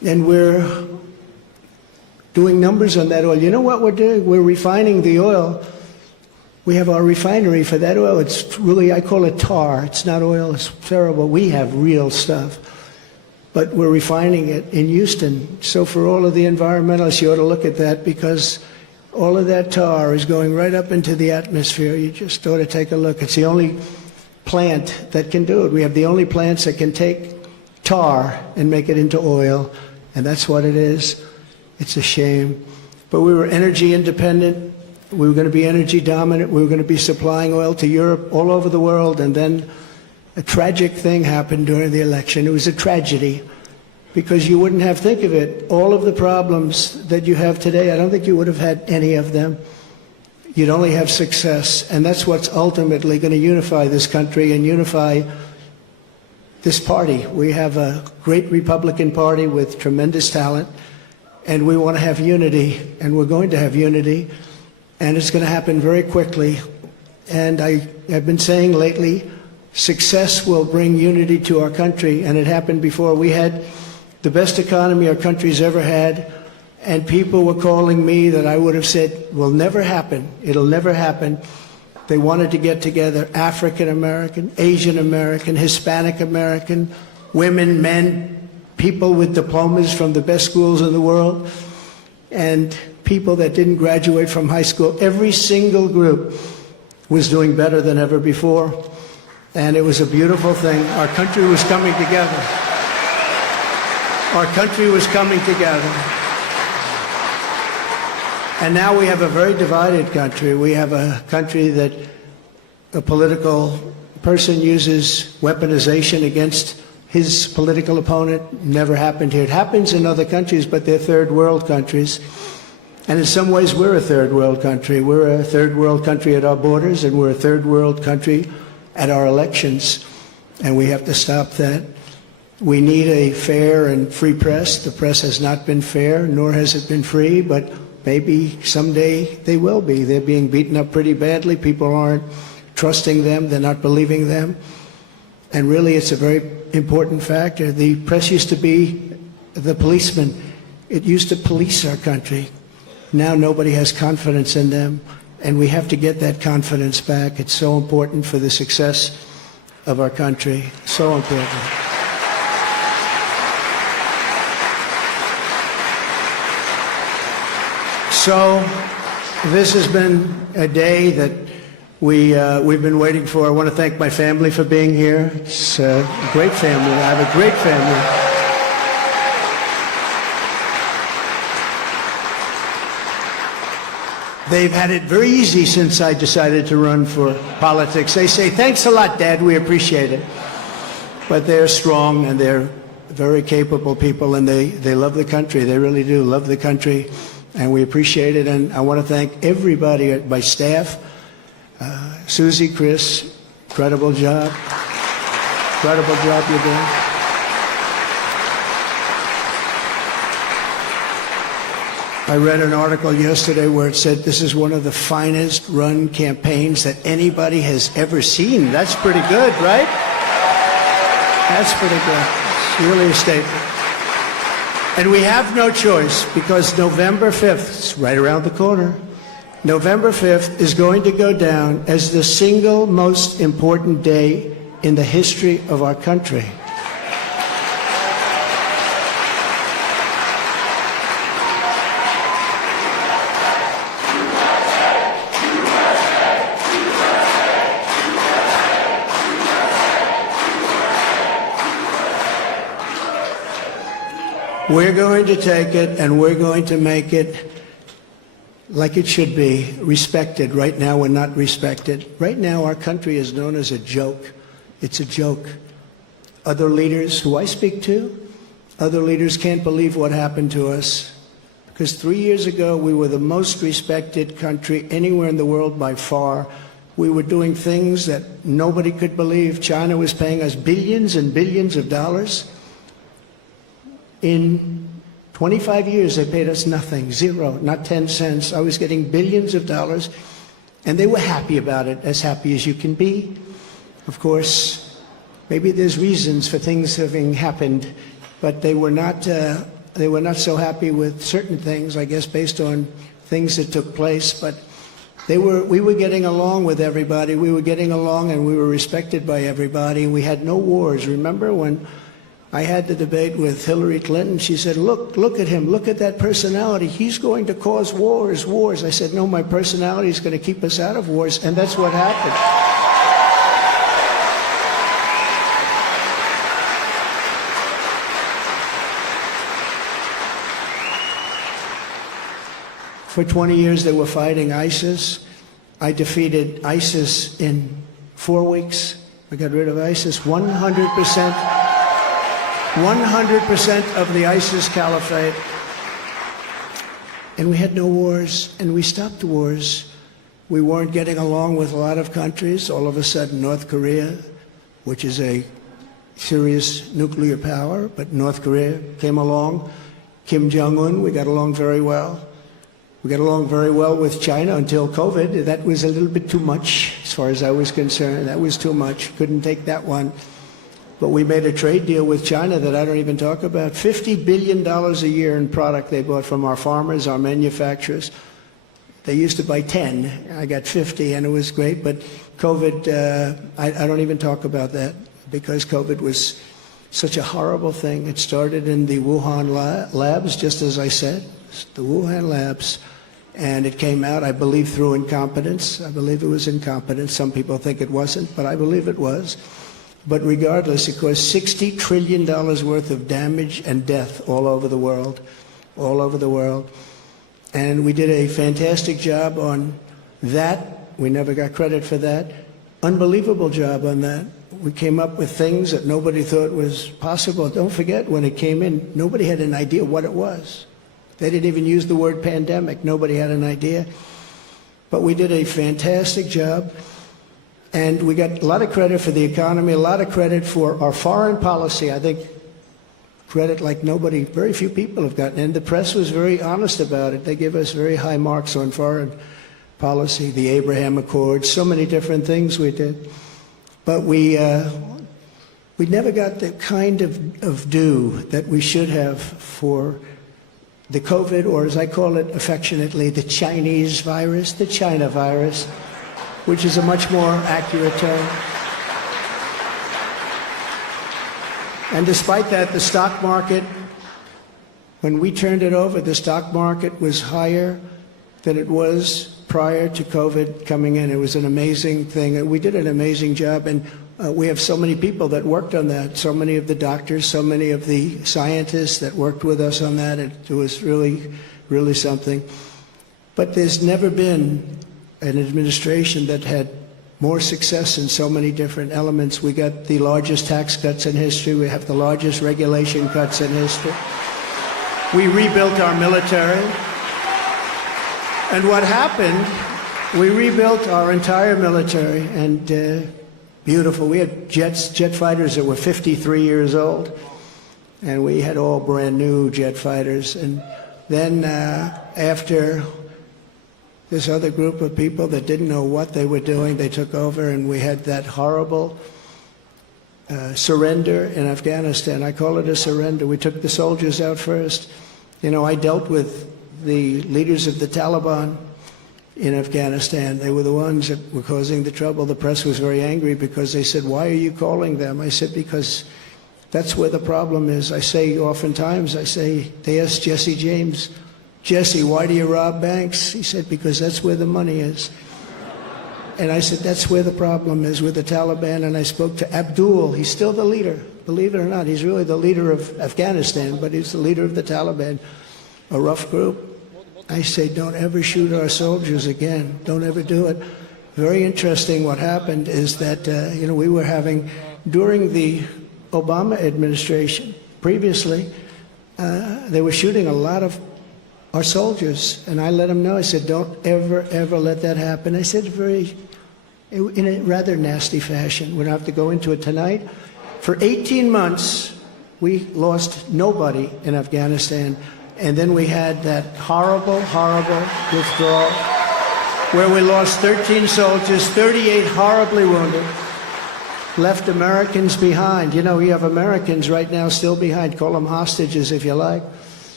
And we're doing numbers on that oil. You know what we're doing? We're refining the oil. We have our refinery for that oil. It's really, I call it tar. It's not oil. It's terrible. We have real stuff. But we're refining it in Houston. So for all of the environmentalists, you ought to look at that, because all of that tar is going right up into the atmosphere. You just ought to take a look. It's the only plant that can do it. We have the only plants that can take tar and make it into oil, and that's what it is. It's a shame. But we were energy independent. We were going to be energy dominant. We were going to be supplying oil to Europe, all over the world, and then a tragic thing happened during the election. It was a tragedy, because you wouldn't have, think of it, all of the problems that you have today, I don't think you would have had any of them. You'd only have success, and that's what's ultimately going to unify this country and unify this party. We have a great Republican Party with tremendous talent, and we want to have unity, and we're going to have unity, and it's going to happen very quickly. And I have been saying lately, success will bring unity to our country, and it happened before. We had the best economy our country's ever had, and people were calling me that I would have said will never happen. It'll never happen. They wanted to get together, African American, Asian American, Hispanic American, women, men, people with diplomas from the best schools in the world, and people that didn't graduate from high school. Every single group was doing better than ever before. And it was a beautiful thing. Our country was coming together. Our country was coming together. And now we have a very divided country. We have a country that a political person uses weaponization against his political opponent. Never happened here. It happens in other countries, but they're third world countries. And in some ways, we're a third world country. We're a third world country at our borders, and we're a third world country at our elections, and we have to stop that. We need a fair and free press. The press has not been fair, nor has it been free, but maybe someday they will be. They're being beaten up pretty badly. People aren't trusting them. They're not believing them. And really, it's a very important factor. The press used to be the policeman. It used to police our country. Now nobody has confidence in them. And we have to get that confidence back. It's so important for the success of our country. So important. So this has been a day that we've been waiting for. I want to thank my family for being here. It's a great family. I have a great family. They've had it very easy since I decided to run for politics. They say, thanks a lot, Dad, we appreciate it. But they're strong, and they're very capable people, and they love the country. They really do love the country, and we appreciate it. And I want to thank everybody, my staff, Susie, Chris, incredible job. Incredible job you're doing. I read an article yesterday where it said this is one of the finest run campaigns that anybody has ever seen. That's pretty good, right? That's pretty good. It's really a statement. And we have no choice, because November 5th, it's right around the corner, November 5th is going to go down as the single most important day in the history of our country. We're going to take it, and we're going to make it like it should be, respected. Right now, we're not respected. Right now, our country is known as a joke. It's a joke. Other leaders who I speak to, other leaders can't believe what happened to us. Because 3 years ago, we were the most respected country anywhere in the world by far. We were doing things that nobody could believe. China was paying us billions and billions of dollars. In 25 years, they paid us nothing, zero, not 10 cents. I was getting billions of dollars, and they were happy about it, as happy as you can be. Of course, maybe there's reasons for things having happened, but they were not They were not so happy with certain things, I guess, based on things that took place, but we were getting along with everybody. We were getting along and we were respected by everybody. We had no wars. Remember when I had the debate with Hillary Clinton? She said, look at him. Look at that personality. He's going to cause wars. I said, no, my personality is going to keep us out of wars. And that's what happened. For 20 years, they were fighting ISIS. I defeated ISIS in 4 weeks. I got rid of ISIS. 100% of the ISIS caliphate. And we had no wars, and we stopped wars. We weren't getting along with a lot of countries. All of a sudden, North Korea, which is a serious nuclear power, but North Korea came along. Kim Jong-un, we got along very well. We got along very well with China until COVID. That was a little bit too much, as far as I was concerned. That was too much. Couldn't take that one. But we made a trade deal with China that I don't even talk about. $50 billion a year in product they bought from our farmers, our manufacturers. They used to buy 10. I got 50, and it was great. But COVID, I don't even talk about that, because COVID was such a horrible thing. It started in the Wuhan labs, just as I said, the Wuhan labs. And it came out, I believe, through incompetence. I believe it was incompetence. Some people think it wasn't, but I believe it was. But regardless, it caused $60 trillion worth of damage and death all over the world, all over the world. And we did a fantastic job on that. We never got credit for that. Unbelievable job on that. We came up with things that nobody thought was possible. Don't forget, when it came in, nobody had an idea what it was. They didn't even use the word pandemic. Nobody had an idea. But we did a fantastic job. And we got a lot of credit for the economy, a lot of credit for our foreign policy. I think credit like nobody, very few people have gotten. And the press was very honest about it. They give us very high marks on foreign policy, the Abraham Accords, so many different things we did. But we never got the kind of due that we should have for the COVID, or as I call it affectionately, the Chinese virus, the China virus, which is a much more accurate term. And despite that, the stock market, when we turned it over, the stock market was higher than it was prior to COVID coming in. It was an amazing thing. And we did an amazing job. And we have so many people that worked on that, so many of the doctors, so many of the scientists that worked with us on that. It was really, really something. But there's never been an administration that had more success in so many different elements. We got the largest tax cuts in history. We have the largest regulation cuts in history. We rebuilt our military. And what happened, we rebuilt our entire military, and beautiful. We had jet fighters that were 53 years old, and we had all brand new jet fighters. And then after this other group of people that didn't know what they were doing, they took over, and we had that horrible surrender in Afghanistan. I call it a surrender. We took the soldiers out first. You know, I dealt with the leaders of the Taliban in Afghanistan. They were the ones that were causing the trouble. The press was very angry because they said, why are you calling them? I said, because that's where the problem is. I say oftentimes, they asked Jesse James, Jesse, why do you rob banks? He said, because that's where the money is. And I said, that's where the problem is, with the Taliban. And I spoke to Abdul. He's still the leader. Believe it or not, he's really the leader of Afghanistan, but he's the leader of the Taliban, a rough group. I say, don't ever shoot our soldiers again. Don't ever do it. Very interesting what happened is that, we were having, during the Obama administration, previously, they were shooting a lot of our soldiers. And I let them know, I said, don't ever, ever let that happen. I said in a rather nasty fashion. We don't have to go into it tonight. For 18 months, we lost nobody in Afghanistan. And then we had that horrible, horrible withdrawal where we lost 13 soldiers, 38 horribly wounded, left Americans behind. You know, you have Americans right now still behind. Call them hostages if you like.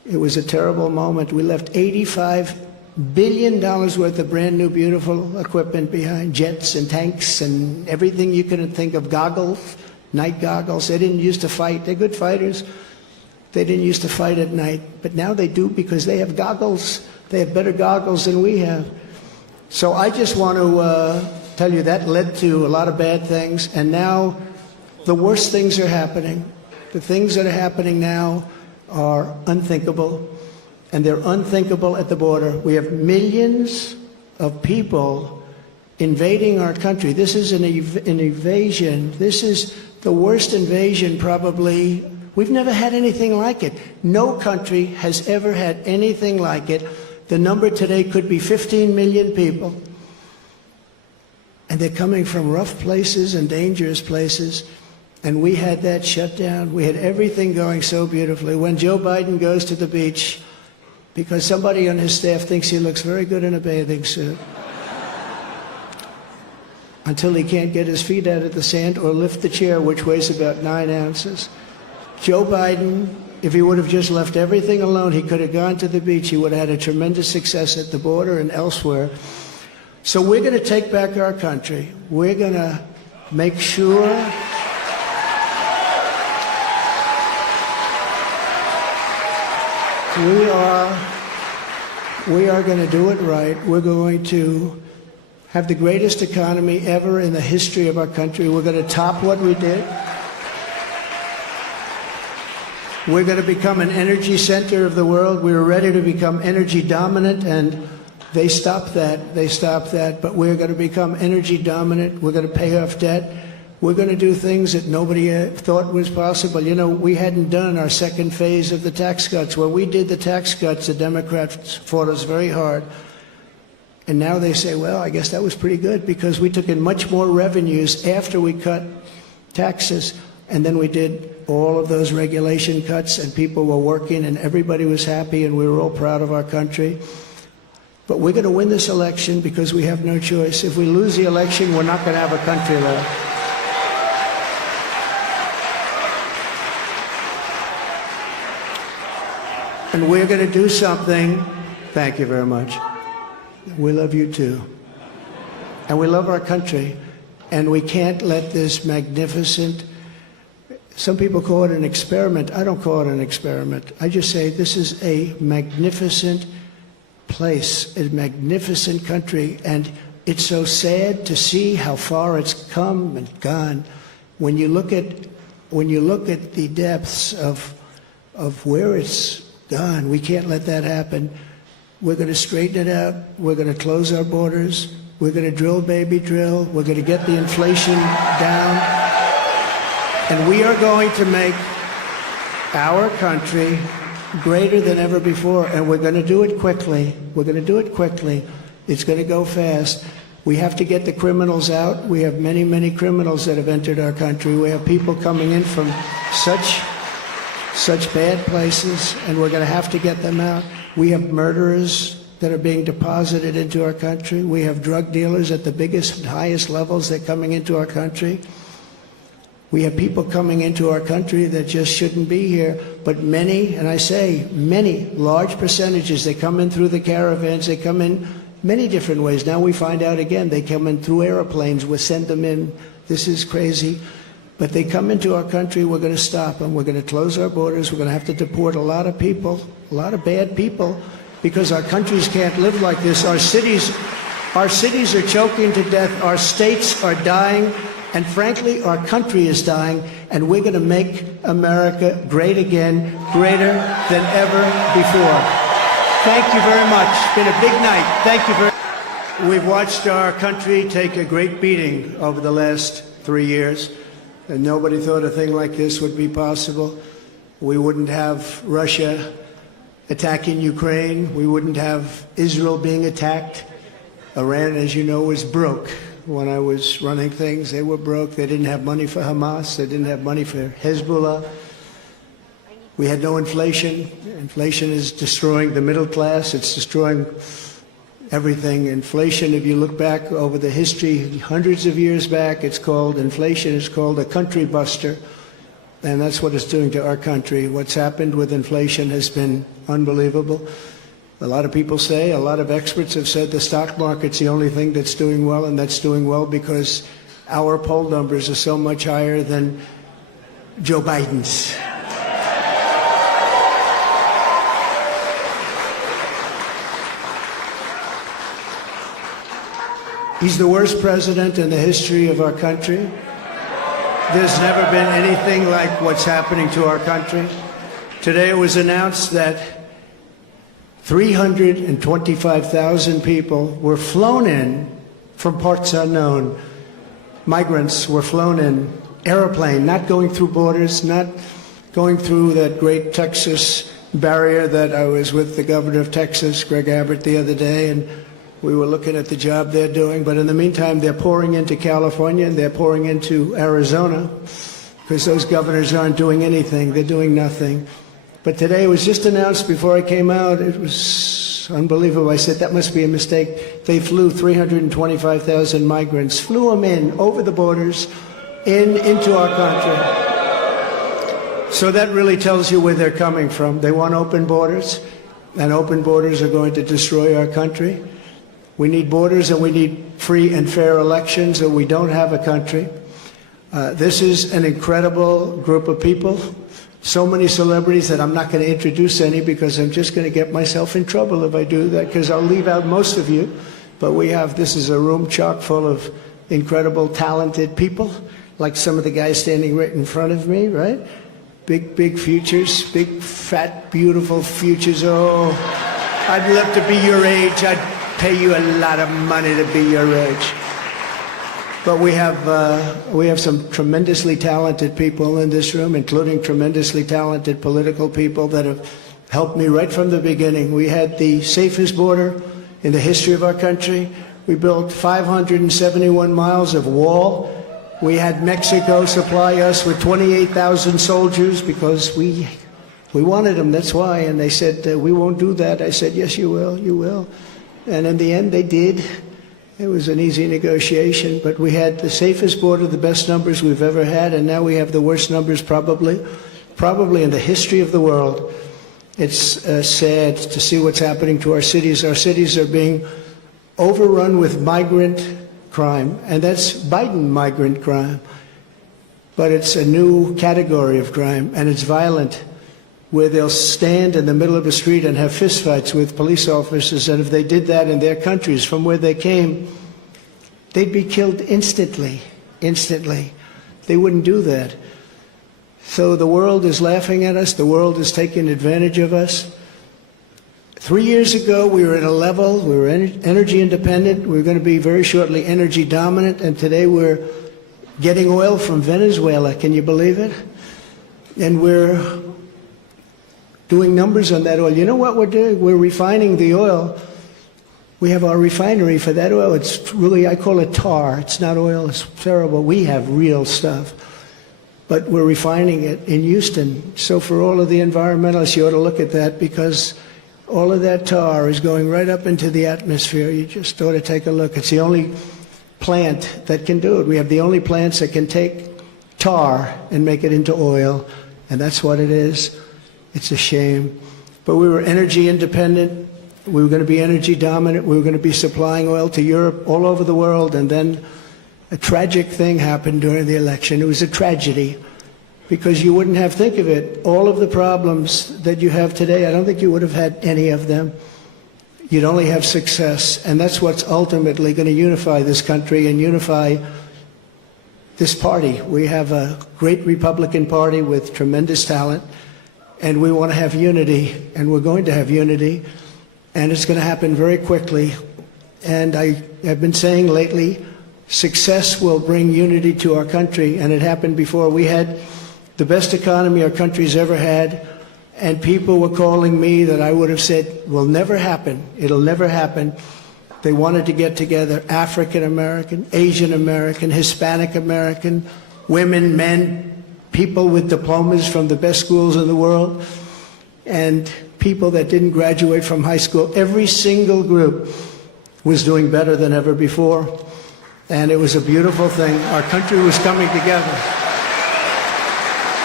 It was a terrible moment. We left $85 billion worth of brand new, beautiful equipment behind, jets and tanks and everything you could think of, goggles, night goggles. They didn't used to fight. They're good fighters. They didn't used to fight at night, but now they do because they have goggles. They have better goggles than we have. So I just want to tell you that led to a lot of bad things, and now the worst things are happening. The things that are happening now are unthinkable, and they're unthinkable at the border. We have millions of people invading our country. This is an invasion. This is the worst invasion probably. We've never had anything like it. No country has ever had anything like it. The number today could be 15 million people. And they're coming from rough places and dangerous places. And we had that shut down. We had everything going so beautifully. When Joe Biden goes to the beach, because somebody on his staff thinks he looks very good in a bathing suit, until he can't get his feet out of the sand or lift the chair, which weighs about 9 ounces. Joe Biden, if he would have just left everything alone, he could have gone to the beach. He would have had a tremendous success at the border and elsewhere. So we're going to take back our country. We're going to make sure we are going to do it right. We're going to have the greatest economy ever in the history of our country. We're going to top what we did. We're going to become an energy center of the world. We were ready to become energy dominant, and they stopped that. They stopped that. But we're going to become energy dominant. We're going to pay off debt. We're going to do things that nobody thought was possible. You know, we hadn't done our second phase of the tax cuts. When we did the tax cuts, the Democrats fought us very hard. And now they say, well, I guess that was pretty good because we took in much more revenues after we cut taxes. And then we did all of those regulation cuts, and people were working, and everybody was happy, and we were all proud of our country. But we're going to win this election because we have no choice. If we lose the election, we're not going to have a country left. And we're going to do something. Thank you very much. We love you too. And we love our country. And we can't let this magnificent, some people call it an experiment. I don't call it an experiment. I just say this is a magnificent place, a magnificent country. And it's so sad to see how far it's come and gone. When you look at the depths of where it's gone, we can't let that happen. We're going to straighten it out. We're going to close our borders. We're going to drill, baby, drill. We're going to get the inflation down. And we are going to make our country greater than ever before. And we're going to do it quickly. We're going to do it quickly. It's going to go fast. We have to get the criminals out. We have many, many criminals that have entered our country. We have people coming in from such bad places, and we're going to have to get them out. We have murderers that are being deposited into our country. We have drug dealers at the biggest and highest levels that are coming into our country. We have people coming into our country that just shouldn't be here, but many, and I say many, large percentages, they come in through the caravans, they come in many different ways. Now we find out again, they come in through airplanes, we send them in. This is crazy. But they come into our country, we're going to stop them. We're going to close our borders. We're going to have to deport a lot of people, a lot of bad people, because our countries can't live like this. Our cities are choking to death. Our states are dying. And frankly, our country is dying. And we're going to make America great again, greater than ever before. Thank you very much. It's been a big night. Thank you very much. We've watched our country take a great beating over the last 3 years. And nobody thought a thing like this would be possible. We wouldn't have Russia attacking Ukraine. We wouldn't have Israel being attacked. Iran, as you know, was broke. When I was running things, they were broke. They didn't have money for Hamas. They didn't have money for Hezbollah. We had no inflation. Inflation is destroying the middle class. It's destroying everything. Inflation, if you look back over the history, hundreds of years back, it's called, inflation is called a country buster. And that's what it's doing to our country. What's happened with inflation has been unbelievable. A lot of people say, a lot of experts have said the stock market's the only thing that's doing well, and that's doing well because our poll numbers are so much higher than Joe Biden's. He's the worst president in the history of our country. There's never been anything like what's happening to our country. Today it was announced that 325,000 people were flown in from parts unknown. Migrants were flown in, airplane, not going through borders, not going through that great Texas barrier that I was with the governor of Texas, Greg Abbott, the other day, and we were looking at the job they're doing. But in the meantime, they're pouring into California and they're pouring into Arizona because those governors aren't doing anything. They're doing nothing. But today it was just announced before I came out. It was unbelievable. I said, that must be a mistake. They flew 325,000 migrants, flew them in over the borders into our country. So that really tells you where they're coming from. They want open borders, and open borders are going to destroy our country. We need borders and we need free and fair elections, or we don't have a country. This is an incredible group of people. So many celebrities that I'm not going to introduce any because I'm just going to get myself in trouble if I do that, because I'll leave out most of you. But this is a room chock full of incredible, talented people, like some of the guys standing right in front of me, right? Big futures, big, fat, beautiful futures. Oh, I'd love to be your age. I'd pay you a lot of money to be your age. But we have some tremendously talented people in this room, including tremendously talented political people that have helped me right from the beginning. We had the safest border in the history of our country. We built 571 miles of wall. We had Mexico supply us with 28,000 soldiers because we wanted them, that's why. And they said, we won't do that. I said, yes, you will, you will. And in the end, they did. It was an easy negotiation, but we had the safest border, the best numbers we've ever had, and now we have the worst numbers probably in the history of the world. It's sad to see what's happening to our cities. Our cities are being overrun with migrant crime, and that's Biden migrant crime. But it's a new category of crime, and it's violent, where they'll stand in the middle of a street and have fistfights with police officers, and if they did that in their countries from where they came, they'd be killed instantly. They wouldn't do that. So the world is laughing at us. The world is taking advantage of us. 3 years ago, we were at a level, we were energy independent. We were going to be very shortly energy dominant, and today we're getting oil from Venezuela. Can you believe it? And we're doing numbers on that oil. You know what we're doing? We're refining the oil. We have our refinery for that oil. It's really, I call it tar. It's not oil. It's terrible. We have real stuff. But we're refining it in Houston. So for all of the environmentalists, you ought to look at that, because all of that tar is going right up into the atmosphere. You just ought to take a look. It's the only plant that can do it. We have the only plants that can take tar and make it into oil, and that's what it is. It's a shame. But we were energy independent. We were going to be energy dominant. We were going to be supplying oil to Europe, all over the world. And then a tragic thing happened during the election. It was a tragedy, because you wouldn't have, think of it, all of the problems that you have today, I don't think you would have had any of them. You'd only have success. And that's what's ultimately going to unify this country and unify this party. We have a great Republican Party with tremendous talent. And we want to have unity, and we're going to have unity, and it's going to happen very quickly. And I have been saying lately, success will bring unity to our country, and it happened before. We had the best economy our country's ever had, and people were calling me that I would have said will never happen. It'll never happen. They wanted to get together, African American, Asian American, Hispanic American, women, men, people with diplomas from the best schools in the world, and people that didn't graduate from high school. Every single group was doing better than ever before, and it was a beautiful thing. Our country was coming together.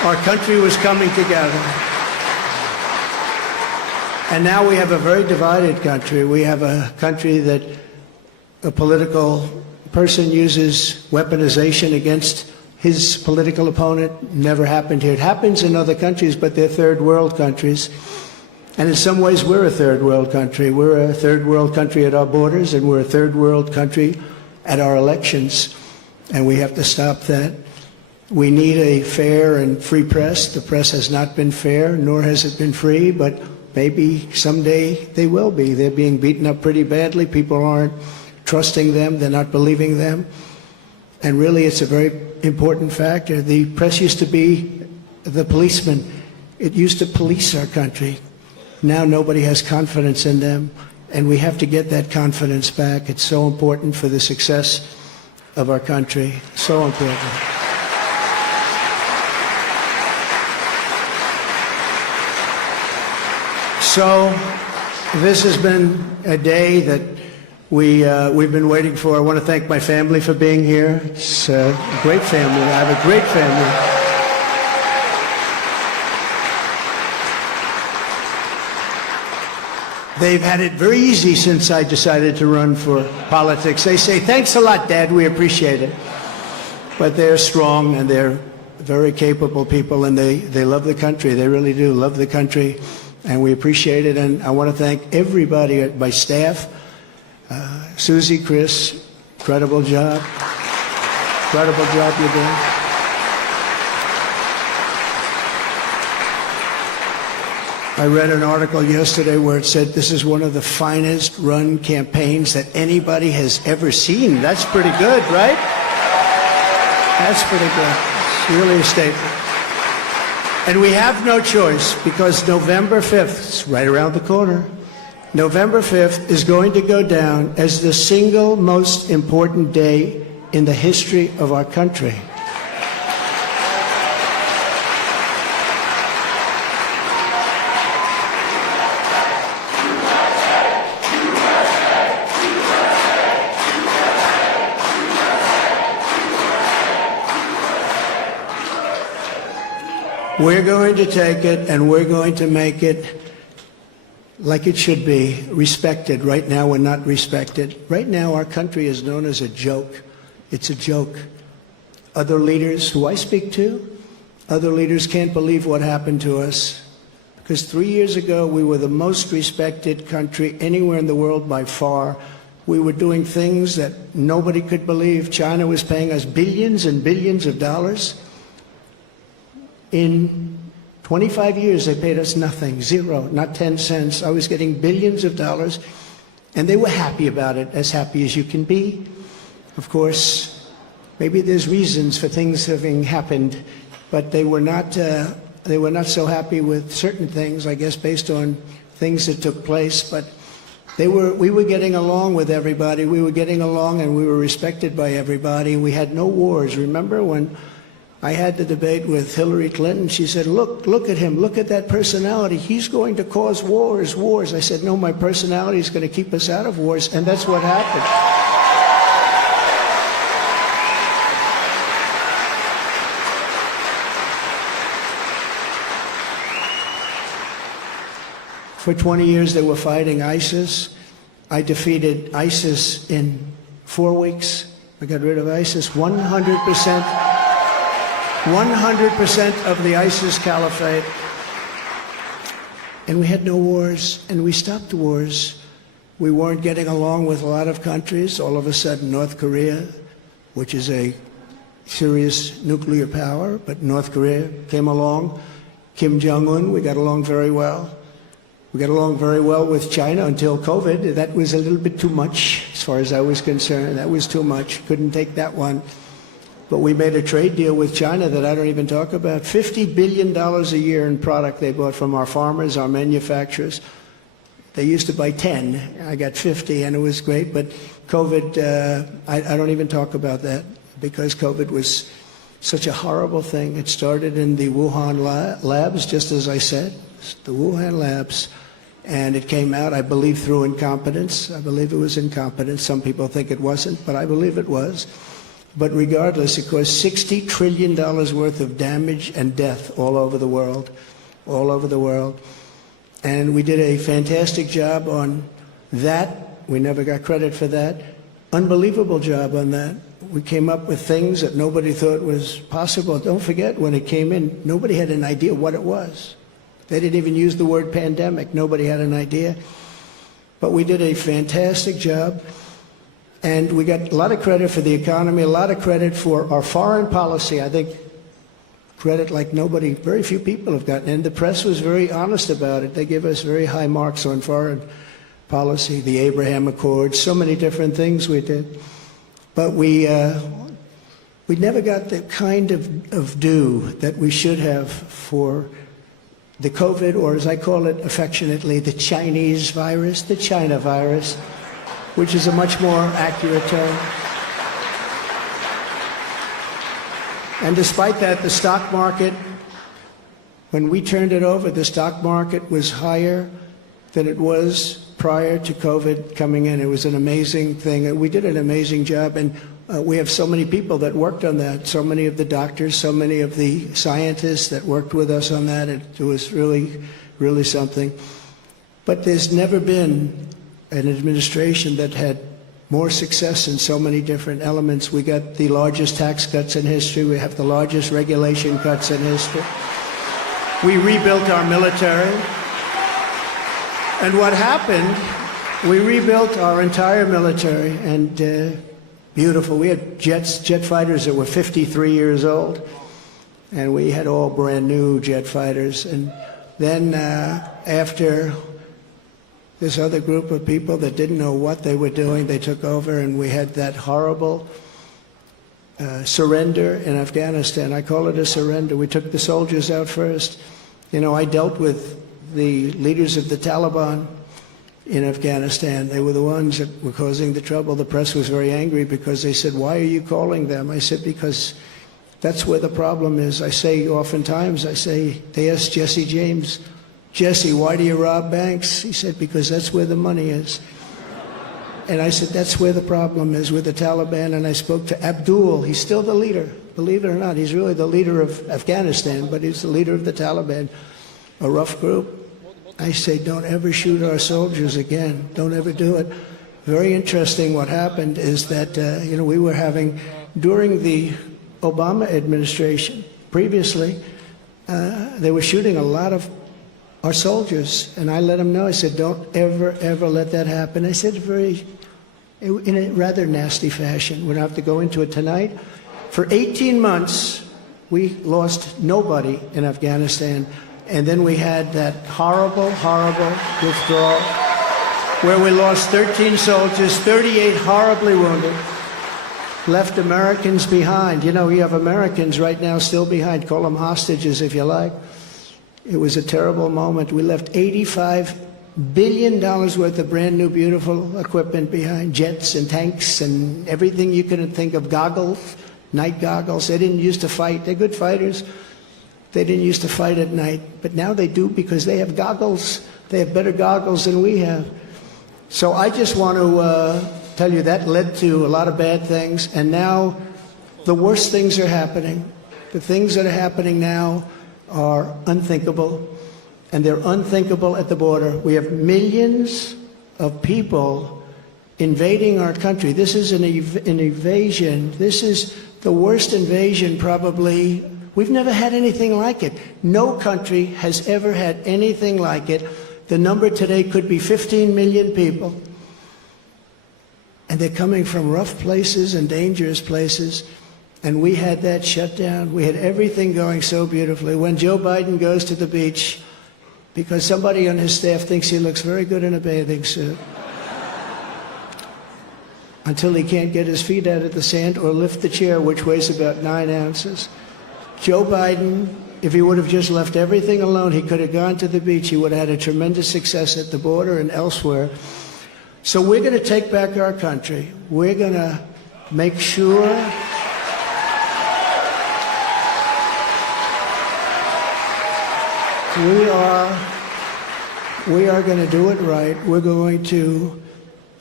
Our country was coming together. And now we have a very divided country. We have a country that a political person uses weaponization against his political opponent. Never happened here. It happens in other countries, but they're third world countries. And in some ways, we're a third world country. We're a third world country at our borders, and we're a third world country at our elections. And we have to stop that. We need a fair and free press. The press has not been fair, nor has it been free, but maybe someday they will be. They're being beaten up pretty badly. People aren't trusting them. They're not believing them. And really, it's a very important factor. The press used to be the policeman. It used to police our country. Now nobody has confidence in them, and we have to get that confidence back. It's so important for the success of our country. So important. So this has been a day that we've been waiting for. I want to thank my family for being here. It's a great family. I have a great family. They've had it very easy since I decided to run for politics. They say, thanks a lot, Dad, we appreciate it. But they're strong and they're very capable people, and they love the country. They really do love the country, and we appreciate it. And I want to thank everybody at my staff. Susie, Chris, incredible job. Incredible job you're doing. I read an article yesterday where it said this is one of the finest run campaigns that anybody has ever seen. That's pretty good, right? That's pretty good. It's really a statement. And we have no choice, because November 5th, it's right around the corner, November 5th is going to go down as the single most important day in the history of our country. We're going to take it and we're going to make it like it should be, respected. Right now, we're not respected. Right now, our country is known as a joke. It's a joke. Other leaders who I speak to, other leaders can't believe what happened to us. Because 3 years ago, we were the most respected country anywhere in the world by far. We were doing things that nobody could believe. China was paying us billions and billions of dollars. In 25 years, they paid us nothing, zero, not 10 cents. I was getting billions of dollars, and they were happy about it, as happy as you can be. Of course, maybe there's reasons for things having happened, but they were not so happy with certain things, I guess, based on things that took place. But we were getting along with everybody. We were getting along, and we were respected by everybody. We had no wars. Remember when I had the debate with Hillary Clinton? She said, look at him, look at that personality. He's going to cause wars. I said, no, my personality is going to keep us out of wars, and that's what happened. For 20 years, they were fighting ISIS. I defeated ISIS in 4 weeks. I got rid of ISIS 100%. 100% of the ISIS caliphate. And we had no wars, and we stopped wars. We weren't getting along with a lot of countries. All of a sudden, North Korea, which is a serious nuclear power, but North Korea came along. Kim Jong-un, we got along very well. We got along very well with China until COVID. That was a little bit too much, as far as I was concerned. That was too much. Couldn't take that one. But we made a trade deal with China that I don't even talk about. $50 billion a year in product they bought from our farmers, our manufacturers. They used to buy 10. I got 50, and it was great. But COVID, I don't even talk about that, because COVID was such a horrible thing. It started in the Wuhan labs, just as I said, the Wuhan labs. And it came out, I believe, through incompetence. I believe it was incompetence. Some people think it wasn't, but I believe it was. But regardless, it caused $60 trillion worth of damage and death all over the world, all over the world. And we did a fantastic job on that. We never got credit for that. Unbelievable job on that. We came up with things that nobody thought was possible. Don't forget, when it came in, nobody had an idea what it was. They didn't even use the word pandemic. Nobody had an idea. But we did a fantastic job. And we got a lot of credit for the economy, a lot of credit for our foreign policy. I think credit like nobody, very few people have gotten. And the press was very honest about it. They give us very high marks on foreign policy, the Abraham Accords, so many different things we did. But we never got the kind of due that we should have for the COVID, or as I call it affectionately, the Chinese virus, the China virus, which is a much more accurate term. And despite that, the stock market, when we turned it over, the stock market was higher than it was prior to COVID coming in. It was an amazing thing. We did an amazing job, and we have so many people that worked on that, so many of the doctors, so many of the scientists that worked with us on that. It was really, really something. But there's never been an administration that had more success in so many different elements. We got the largest tax cuts in history. We have the largest regulation cuts in history. We rebuilt our military. And what happened, we rebuilt our entire military, and beautiful. We had jet fighters that were 53 years old, and we had all brand new jet fighters. And then after this other group of people that didn't know what they were doing, they took over, and we had that horrible surrender in Afghanistan. I call it a surrender. We took the soldiers out first. You know, I dealt with the leaders of the Taliban in Afghanistan. They were the ones that were causing the trouble. The press was very angry because they said, "Why are you calling them?" I said, "Because that's where the problem is." I say oftentimes, they asked Jesse James, "Jesse, why do you rob banks?" He said, "Because that's where the money is." And I said, that's where the problem is, with the Taliban. And I spoke to Abdul. He's still the leader. Believe it or not, he's really the leader of Afghanistan, but he's the leader of the Taliban, a rough group. I say, don't ever shoot our soldiers again. Don't ever do it. Very interesting what happened is that, we were having, during the Obama administration, previously, they were shooting a lot of our soldiers. And I let them know, I said, don't ever, ever let that happen. I said in a rather nasty fashion. We don't have to go into it tonight. For 18 months, we lost nobody in Afghanistan. And then we had that horrible, horrible withdrawal where we lost 13 soldiers, 38 horribly wounded, left Americans behind. You know, we have Americans right now still behind. Call them hostages if you like. It was a terrible moment. We left $85 billion worth of brand new, beautiful equipment behind, jets and tanks and everything you could think of, goggles, night goggles. They didn't used to fight. They're good fighters. They didn't used to fight at night, but now they do because they have goggles. They have better goggles than we have. So I just want to tell you that led to a lot of bad things, and now the worst things are happening. The things that are happening now are unthinkable, and they're unthinkable at the border. We have millions of people invading our country. This is an invasion. This is the worst invasion probably. We've never had anything like it. No country has ever had anything like it. The number today could be 15 million people. And they're coming from rough places and dangerous places. And we had that shut down. We had everything going so beautifully. When Joe Biden goes to the beach, because somebody on his staff thinks he looks very good in a bathing suit, until he can't get his feet out of the sand or lift the chair, which weighs about 9 ounces. Joe Biden, if he would have just left everything alone, he could have gone to the beach. He would have had a tremendous success at the border and elsewhere. So we're going to take back our country. We're going to make sure we are going to do it right. We're going to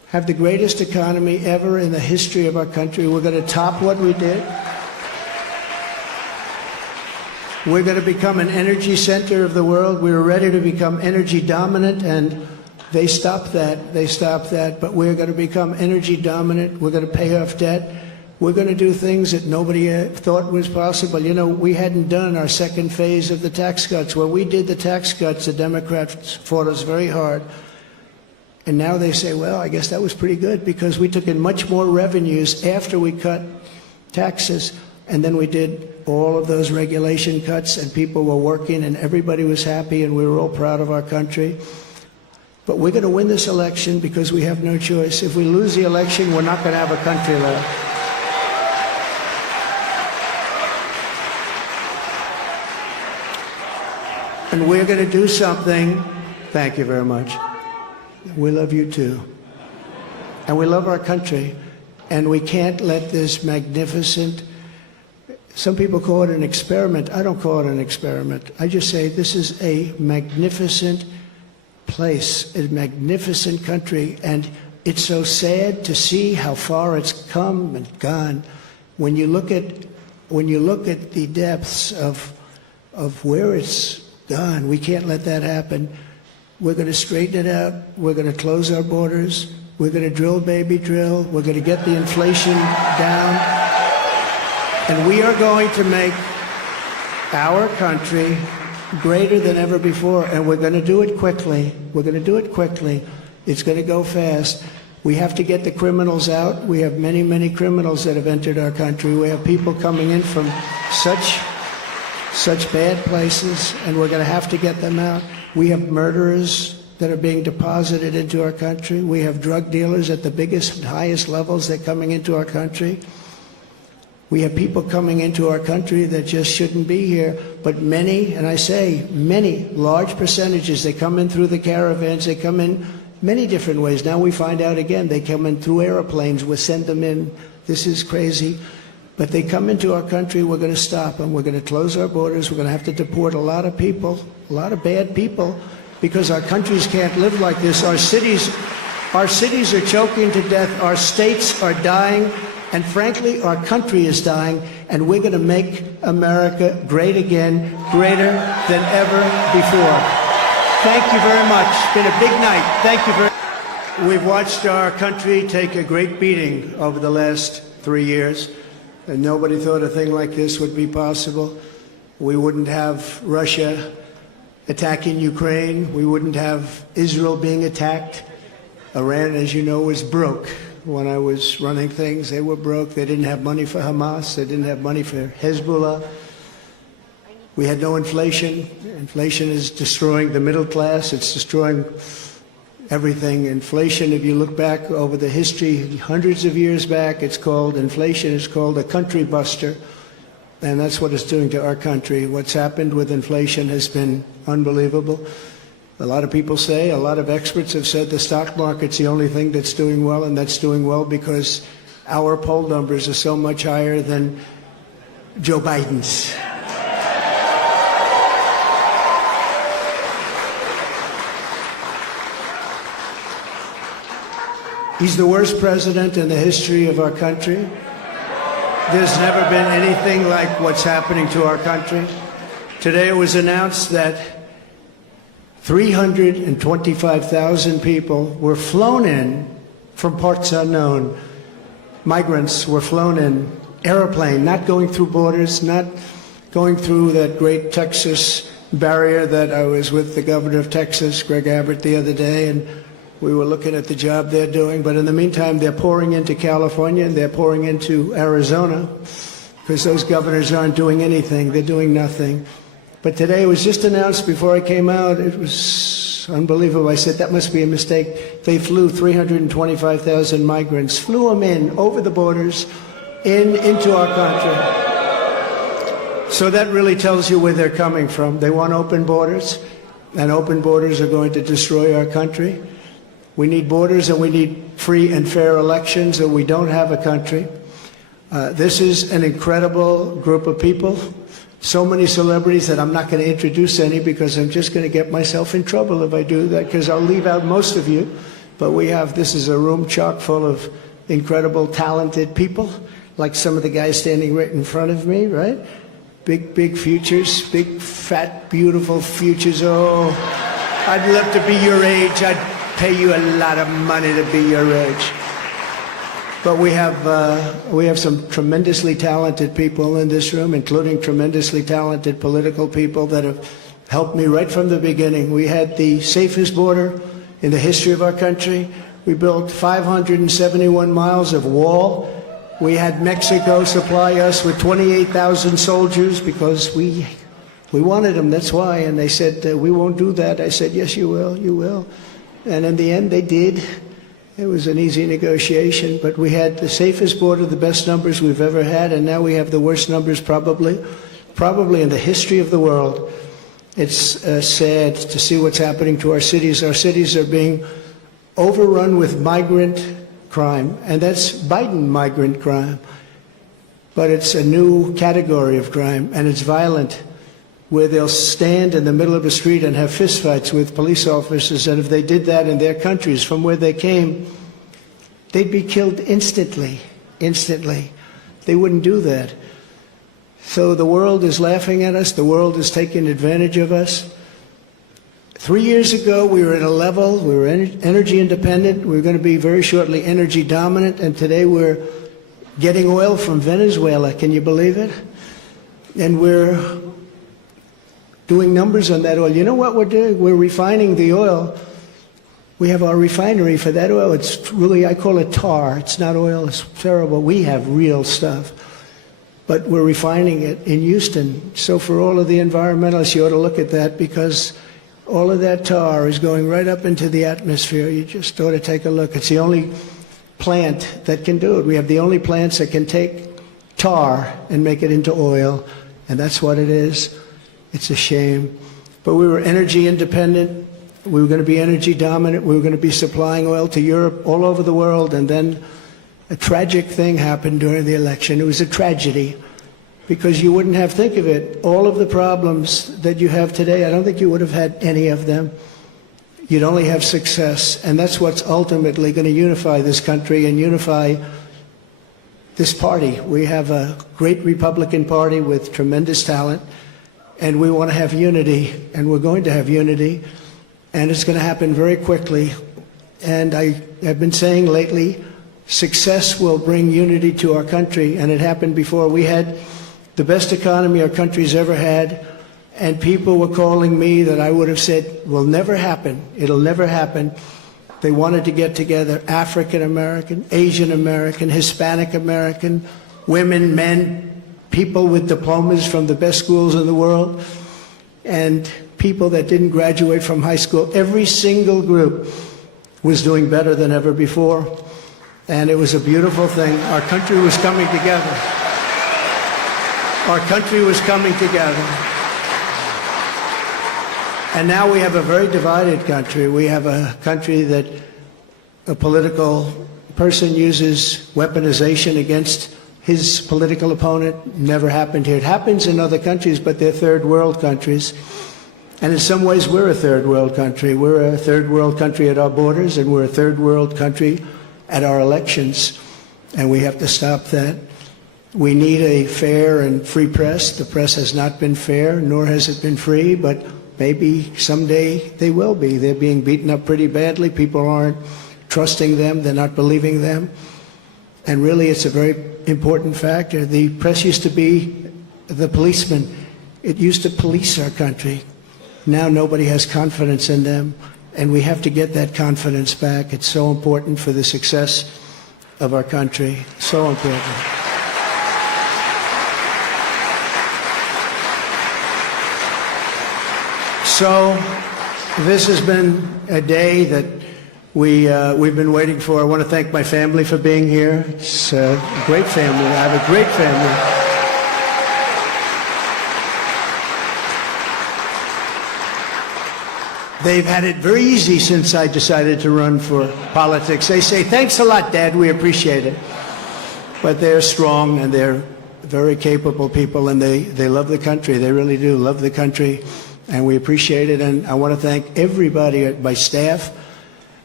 have the greatest economy ever in the history of our country. We're going to top what we did. We're going to become an energy center of the world. We were ready to become energy dominant, and they stopped that. They stopped that. But we're going to become energy dominant. We're going to pay off debt. We're going to do things that nobody thought was possible. You know, we hadn't done our second phase of the tax cuts. When we did the tax cuts, the Democrats fought us very hard. And now they say, well, I guess that was pretty good because we took in much more revenues after we cut taxes. And then we did all of those regulation cuts, and people were working, and everybody was happy, and we were all proud of our country. But we're going to win this election because we have no choice. If we lose the election, we're not going to have a country left. And we're going to do something. Thank you very much. We love you too. And we love our country. And we can't let this magnificent, some people call it an experiment. I don't call it an experiment. I just say this is a magnificent place, a magnificent country. And it's so sad to see how far it's come and gone. When you look at the depths of where it's gone, we can't let that happen. We're going to straighten it out. We're going to close our borders. We're going to drill, baby, drill. We're going to get the inflation down. And we are going to make our country greater than ever before. And we're going to do it quickly. We're going to do it quickly. It's going to go fast. We have to get the criminals out. We have many, many criminals that have entered our country. We have people coming in from such bad places, and we're going to have to get them out. We have murderers that are being deposited into our country. We have drug dealers at the biggest and highest levels that are coming into our country. We have people coming into our country that just shouldn't be here. But many, and I say many, large percentages, they come in through the caravans. They come in many different ways. Now we find out again, they come in through airplanes. We send them in. This is crazy. But they come into our country, we're going to stop them. We're going to close our borders. We're going to have to deport a lot of people, a lot of bad people, because our countries can't live like this. Our cities are choking to death. Our states are dying. And frankly, our country is dying. And we're going to make America great again, greater than ever before. Thank you very much. It's been a big night. Thank you very much. We've watched our country take a great beating over the last 3 years. And nobody thought a thing like this would be possible. We wouldn't have Russia attacking Ukraine. We wouldn't have Israel being attacked. Iran, as you know, was broke. When I was running things, they were broke. They didn't have money for Hamas. They didn't have money for Hezbollah. We had no inflation. Inflation is destroying the middle class. It's destroying everything. Inflation, if you look back over the history, hundreds of years back, inflation is called a country buster. And that's what it's doing to our country. What's happened with inflation has been unbelievable. A lot of people say, a lot of experts have said the stock market's the only thing that's doing well, and that's doing well because our poll numbers are so much higher than Joe Biden's. He's the worst president in the history of our country. There's never been anything like what's happening to our country. Today it was announced that 325,000 people were flown in from parts unknown. Migrants were flown in, airplane, not going through borders, not going through that great Texas barrier that I was with the governor of Texas, Greg Abbott, the other day, and we were looking at the job they're doing. But in the meantime, they're pouring into California and they're pouring into Arizona because those governors aren't doing anything. They're doing nothing. But today it was just announced before I came out. It was unbelievable. I said, that must be a mistake. They flew 325,000 migrants, flew them in over the borders into our country. So that really tells you where they're coming from. They want open borders, and open borders are going to destroy our country. We need borders and we need free and fair elections, or we don't have a country. This is an incredible group of people. So many celebrities that I'm not going to introduce any because I'm just going to get myself in trouble if I do that, because I'll leave out most of you. But this is a room chock full of incredible, talented people, like some of the guys standing right in front of me, right? Big futures, big, fat, beautiful futures. Oh, I'd love to be your age. I'd pay you a lot of money to be your age. But we have some tremendously talented people in this room, including tremendously talented political people that have helped me right from the beginning. We had the safest border in the history of our country. We built 571 miles of wall. We had Mexico supply us with 28,000 soldiers because we wanted them, that's why. And they said, we won't do that. I said, yes, you will, you will. And in the end, they did. It was an easy negotiation, but we had the safest border, the best numbers we've ever had, and now we have the worst numbers probably in the history of the world. It's sad to see what's happening to our cities. Our cities are being overrun with migrant crime, and that's Biden migrant crime. But it's a new category of crime, and it's violent, where they'll stand in the middle of the street and have fistfights with police officers, and if they did that in their countries from where they came, they'd be killed instantly. They wouldn't do that. So the world is laughing at us. The world is taking advantage of us. 3 years ago, we were at a level, we were energy independent. We were going to be very shortly energy dominant. And today we're getting oil from Venezuela. Can you believe it? And we're doing numbers on that oil. You know what we're doing? We're refining the oil. We have our refinery for that oil. It's really, I call it tar. It's not oil. It's terrible. We have real stuff. But we're refining it in Houston. So for all of the environmentalists, you ought to look at that, because all of that tar is going right up into the atmosphere. You just ought to take a look. It's the only plant that can do it. We have the only plants that can take tar and make it into oil, and that's what it is. It's a shame. But we were energy independent. We were going to be energy dominant. We were going to be supplying oil to Europe, all over the world, and then a tragic thing happened during the election. It was a tragedy, because you wouldn't have, think of it, all of the problems that you have today, I don't think you would have had any of them. You'd only have success, and that's what's ultimately going to unify this country and unify this party. We have a great Republican Party with tremendous talent, and we want to have unity, and we're going to have unity, and it's going to happen very quickly. And I have been saying lately, success will bring unity to our country, and it happened before. We had the best economy our country's ever had, and people were calling me that I would have said will never happen. It'll never happen. They wanted to get together, African American, Asian American, Hispanic American, women, men, people with diplomas from the best schools in the world, and people that didn't graduate from high school. Every single group was doing better than ever before. And it was a beautiful thing. Our country was coming together. Our country was coming together. And now we have a very divided country. We have a country that a political person uses weaponization against his political opponent. Never happened here. It happens in other countries, but they're third world countries. And in some ways, we're a third world country. We're a third world country at our borders, and we're a third world country at our elections, and we have to stop that. We need a fair and free press. The press has not been fair, nor has it been free, but maybe someday they will be. They're being beaten up pretty badly. People aren't trusting them. They're not believing them. And really, it's a very important factor. The press used to be the policeman. It used to police our country. Now nobody has confidence in them. And we have to get that confidence back. It's so important for the success of our country. So important. So this has been a day that we've been waiting for. I want to thank my family for being here. It's a great family. I have a great family. They've had it very easy since I decided to run for politics. They say, thanks a lot, Dad, we appreciate it. But they're strong, and they're very capable people, and they love the country. They really do love the country, and we appreciate it. And I want to thank everybody, my staff,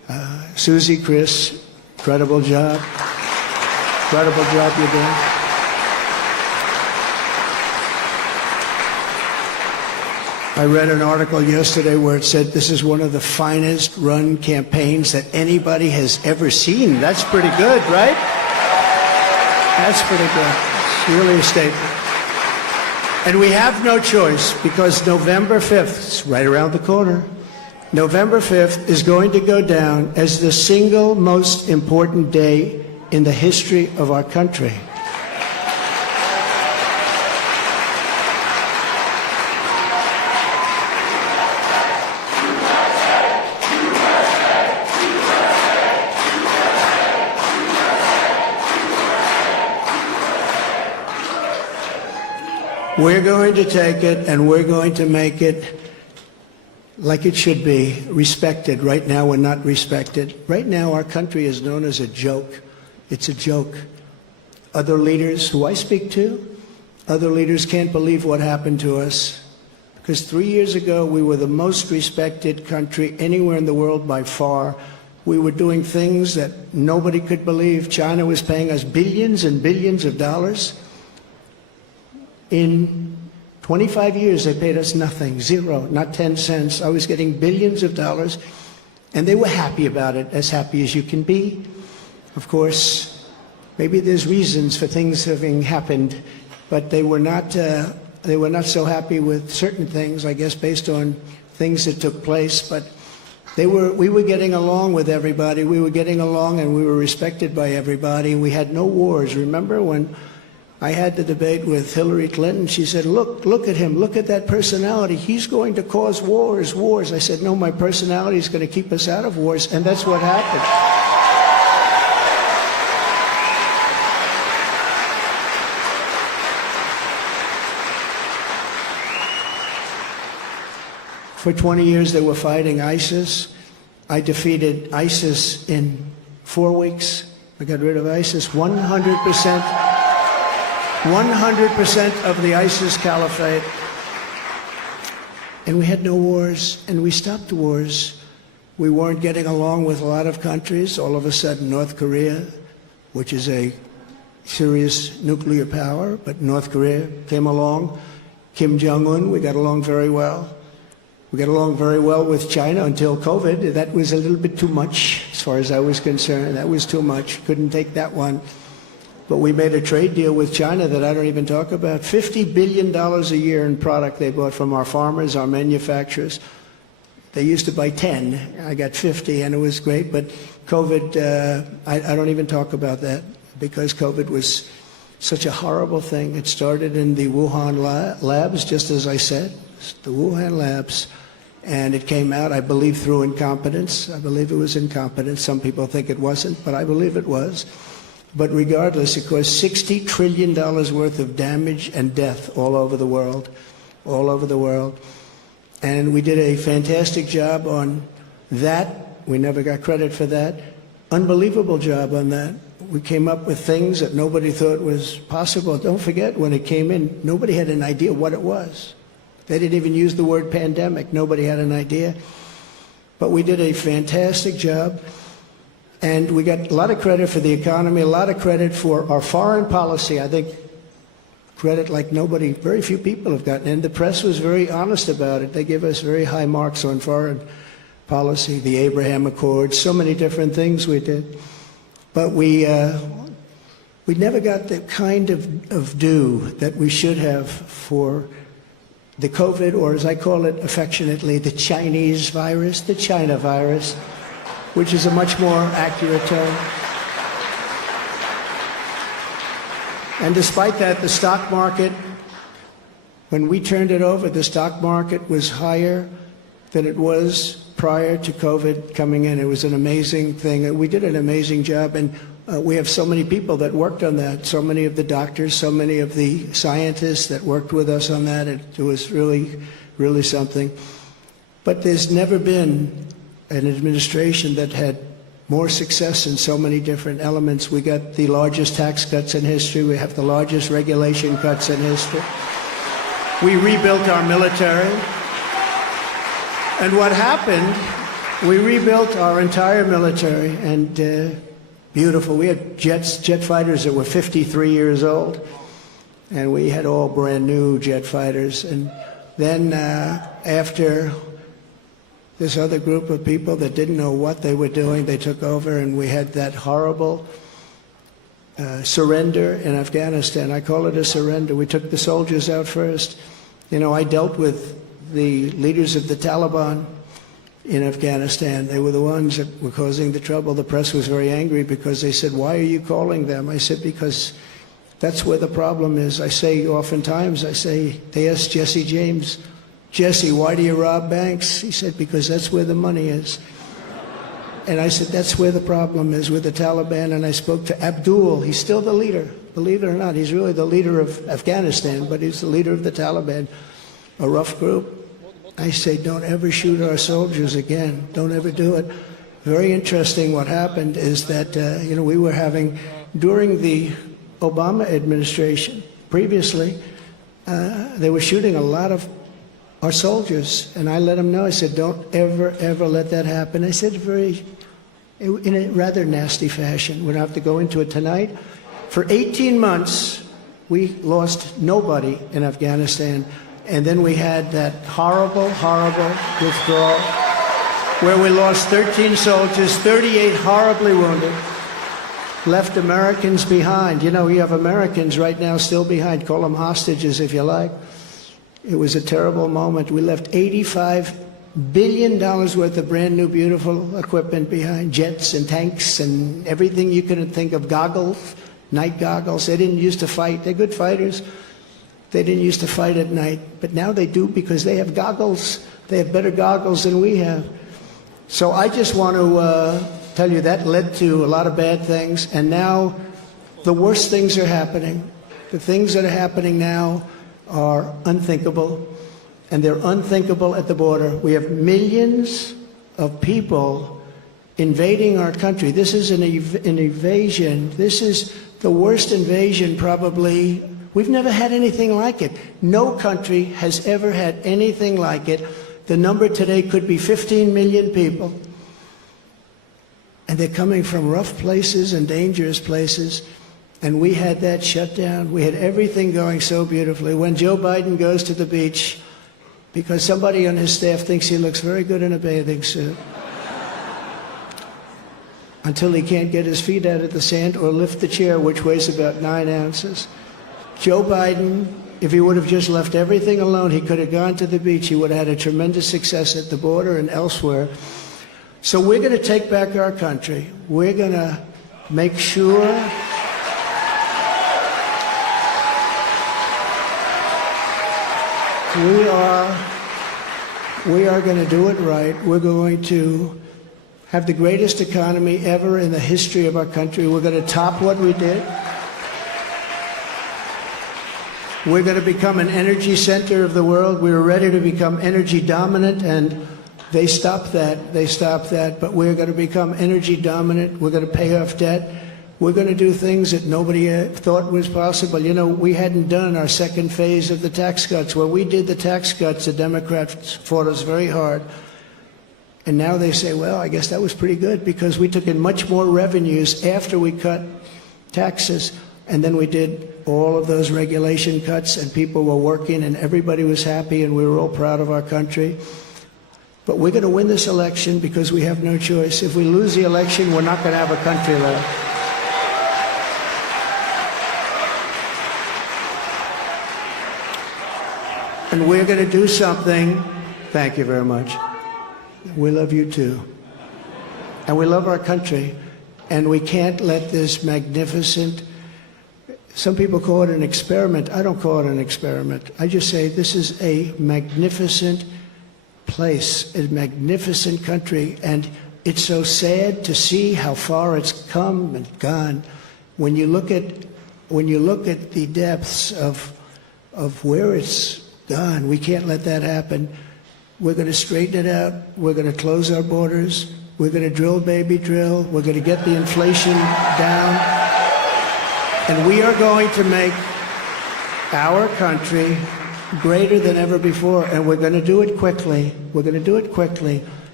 Susie, Chris, incredible job. Incredible job you're doing. I read an article yesterday where it said this is one of the finest run campaigns that anybody has ever seen. That's pretty good, right? That's pretty good. It's really a statement. And we have no choice because November 5th, it's right around the corner, November 5th is going to go down as the single most important day in the history of our country. We're going to take it and we're going to make it like it should be, respected. Right now we're not respected. Right now our country is known as a joke. It's a joke. Other leaders who I speak to, other leaders can't believe what happened to us. Because 3 years ago we were the most respected country anywhere in the world by far. We were doing things that nobody could believe. China was paying us billions and billions of dollars. In 25 years, they paid us nothing, zero, not 10 cents. I was getting billions of dollars, and they were happy about it, as happy as you can be. Of course, maybe there's reasons for things having happened, but they were not so happy with certain things, I guess, based on things that took place. But we were getting along with everybody. We were getting along, and we were respected by everybody. We had no wars. Remember when I had the debate with Hillary Clinton? She said, look at him, look at that personality. He's going to cause wars. I said, no, my personality is going to keep us out of wars, and that's what happened. For 20 years they were fighting ISIS. I defeated ISIS in 4 weeks. I got rid of ISIS 100%. 100% of the ISIS caliphate. And we had no wars, and we stopped the wars. We weren't getting along with a lot of countries. All of a sudden, North Korea, which is a serious nuclear power, but North Korea came along. Kim Jong-un, we got along very well. We got along very well with China until COVID. That was a little bit too much, as far as I was concerned. That was too much. Couldn't take that one. But we made a trade deal with China that I don't even talk about. $50 billion a year in product they bought from our farmers, our manufacturers. They used to buy 10. I got 50, and it was great. But COVID, I don't even talk about that because COVID was such a horrible thing. It started in the Wuhan labs, just as I said, the Wuhan labs. And it came out, I believe, through incompetence. I believe it was incompetence. Some people think it wasn't, but I believe it was. But regardless, it caused $60 trillion worth of damage and death all over the world, all over the world. And we did a fantastic job on that. We never got credit for that. Unbelievable job on that. We came up with things that nobody thought was possible. Don't forget, when it came in, nobody had an idea what it was. They didn't even use the word pandemic. Nobody had an idea. But we did a fantastic job. And we got a lot of credit for the economy, a lot of credit for our foreign policy. I think credit like nobody, very few people have gotten. And the press was very honest about it. They gave us very high marks on foreign policy, the Abraham Accords, so many different things we did. But we never got the kind of due that we should have for the COVID, or as I call it affectionately, the Chinese virus, the China virus, which is a much more accurate term. And despite that, the stock market, when we turned it over, the stock market was higher than it was prior to COVID coming in. It was an amazing thing. We did an amazing job, and we have so many people that worked on that, so many of the doctors, so many of the scientists that worked with us on that. It was really, really something. But there's never been an administration that had more success in so many different elements. We got the largest tax cuts in history. We have the largest regulation cuts in history. We rebuilt our military. And what happened We rebuilt our entire military, and beautiful. We had jet fighters that were 53 years old, and we had all brand new jet fighters. And then after this other group of people that didn't know what they were doing, they took over, and we had that horrible surrender in Afghanistan. I call it a surrender. We took the soldiers out first. You know, I dealt with the leaders of the Taliban in Afghanistan. They were the ones that were causing the trouble. The press was very angry because they said, "Why are you calling them?" I said, "Because that's where the problem is." I say oftentimes, they asked Jesse James, "Jesse, why do you rob banks?" He said, "Because that's where the money is." And I said, that's where the problem is with the Taliban. And I spoke to Abdul. He's still the leader. Believe it or not, he's really the leader of Afghanistan, but he's the leader of the Taliban, a rough group. I say, don't ever shoot our soldiers again. Don't ever do it. Very interesting what happened is that, we were having, during the Obama administration, previously, they were shooting a lot of our soldiers, and I let them know. I said, don't ever, ever let that happen. I said in a rather nasty fashion. We don't have to go into it tonight. For 18 months, we lost nobody in Afghanistan, and then we had that horrible, horrible withdrawal where we lost 13 soldiers, 38 horribly wounded, left Americans behind. You know, you have Americans right now still behind. Call them hostages if you like. It was a terrible moment. We left $85 billion worth of brand new, beautiful equipment behind, jets and tanks and everything you could think of, goggles, night goggles. They didn't used to fight. They're good fighters. They didn't used to fight at night, but now they do because they have goggles. They have better goggles than we have. So I just want to tell you that led to a lot of bad things, and now the worst things are happening. The things that are happening now are unthinkable, and they're unthinkable at the border. We have millions of people invading our country. This is an invasion. This is the worst invasion probably. We've never had anything like it. No country has ever had anything like it. The number today could be 15 million people. And they're coming from rough places and dangerous places. And we had that shut down. We had everything going so beautifully. When Joe Biden goes to the beach, because somebody on his staff thinks he looks very good in a bathing suit, until he can't get his feet out of the sand or lift the chair, which weighs about 9 ounces. Joe Biden, if he would have just left everything alone, he could have gone to the beach. He would have had a tremendous success at the border and elsewhere. So we're going to take back our country. We're going to make sure we are going to do it right. We're going to have the greatest economy ever in the history of our country. We're going to top what we did. We're going to become an energy center of the world. We were ready to become energy dominant, and they stopped that. They stopped that. But we're going to become energy dominant. We're going to pay off debt. We're going to do things that nobody thought was possible. You know, we hadn't done our second phase of the tax cuts. When we did the tax cuts, the Democrats fought us very hard. And now they say, well, I guess that was pretty good because we took in much more revenues after we cut taxes. And then we did all of those regulation cuts, and people were working, and everybody was happy, and we were all proud of our country. But we're going to win this election because we have no choice. If we lose the election, we're not going to have a country left. And we're going to do something. Thank you very much. We love you too. And we love our country. And we can't let this magnificent, some people call it an experiment. I don't call it an experiment. I just say this is a magnificent place, a magnificent country. And it's so sad to see how far it's come and gone. When you look at the depths of where it's gone, we can't let that happen. We're going to straighten it out. We're going to close our borders. We're going to drill, baby, drill. We're going to get the inflation down. And we are going to make our country greater than ever before. And we're going to do it quickly. We're going to do it quickly.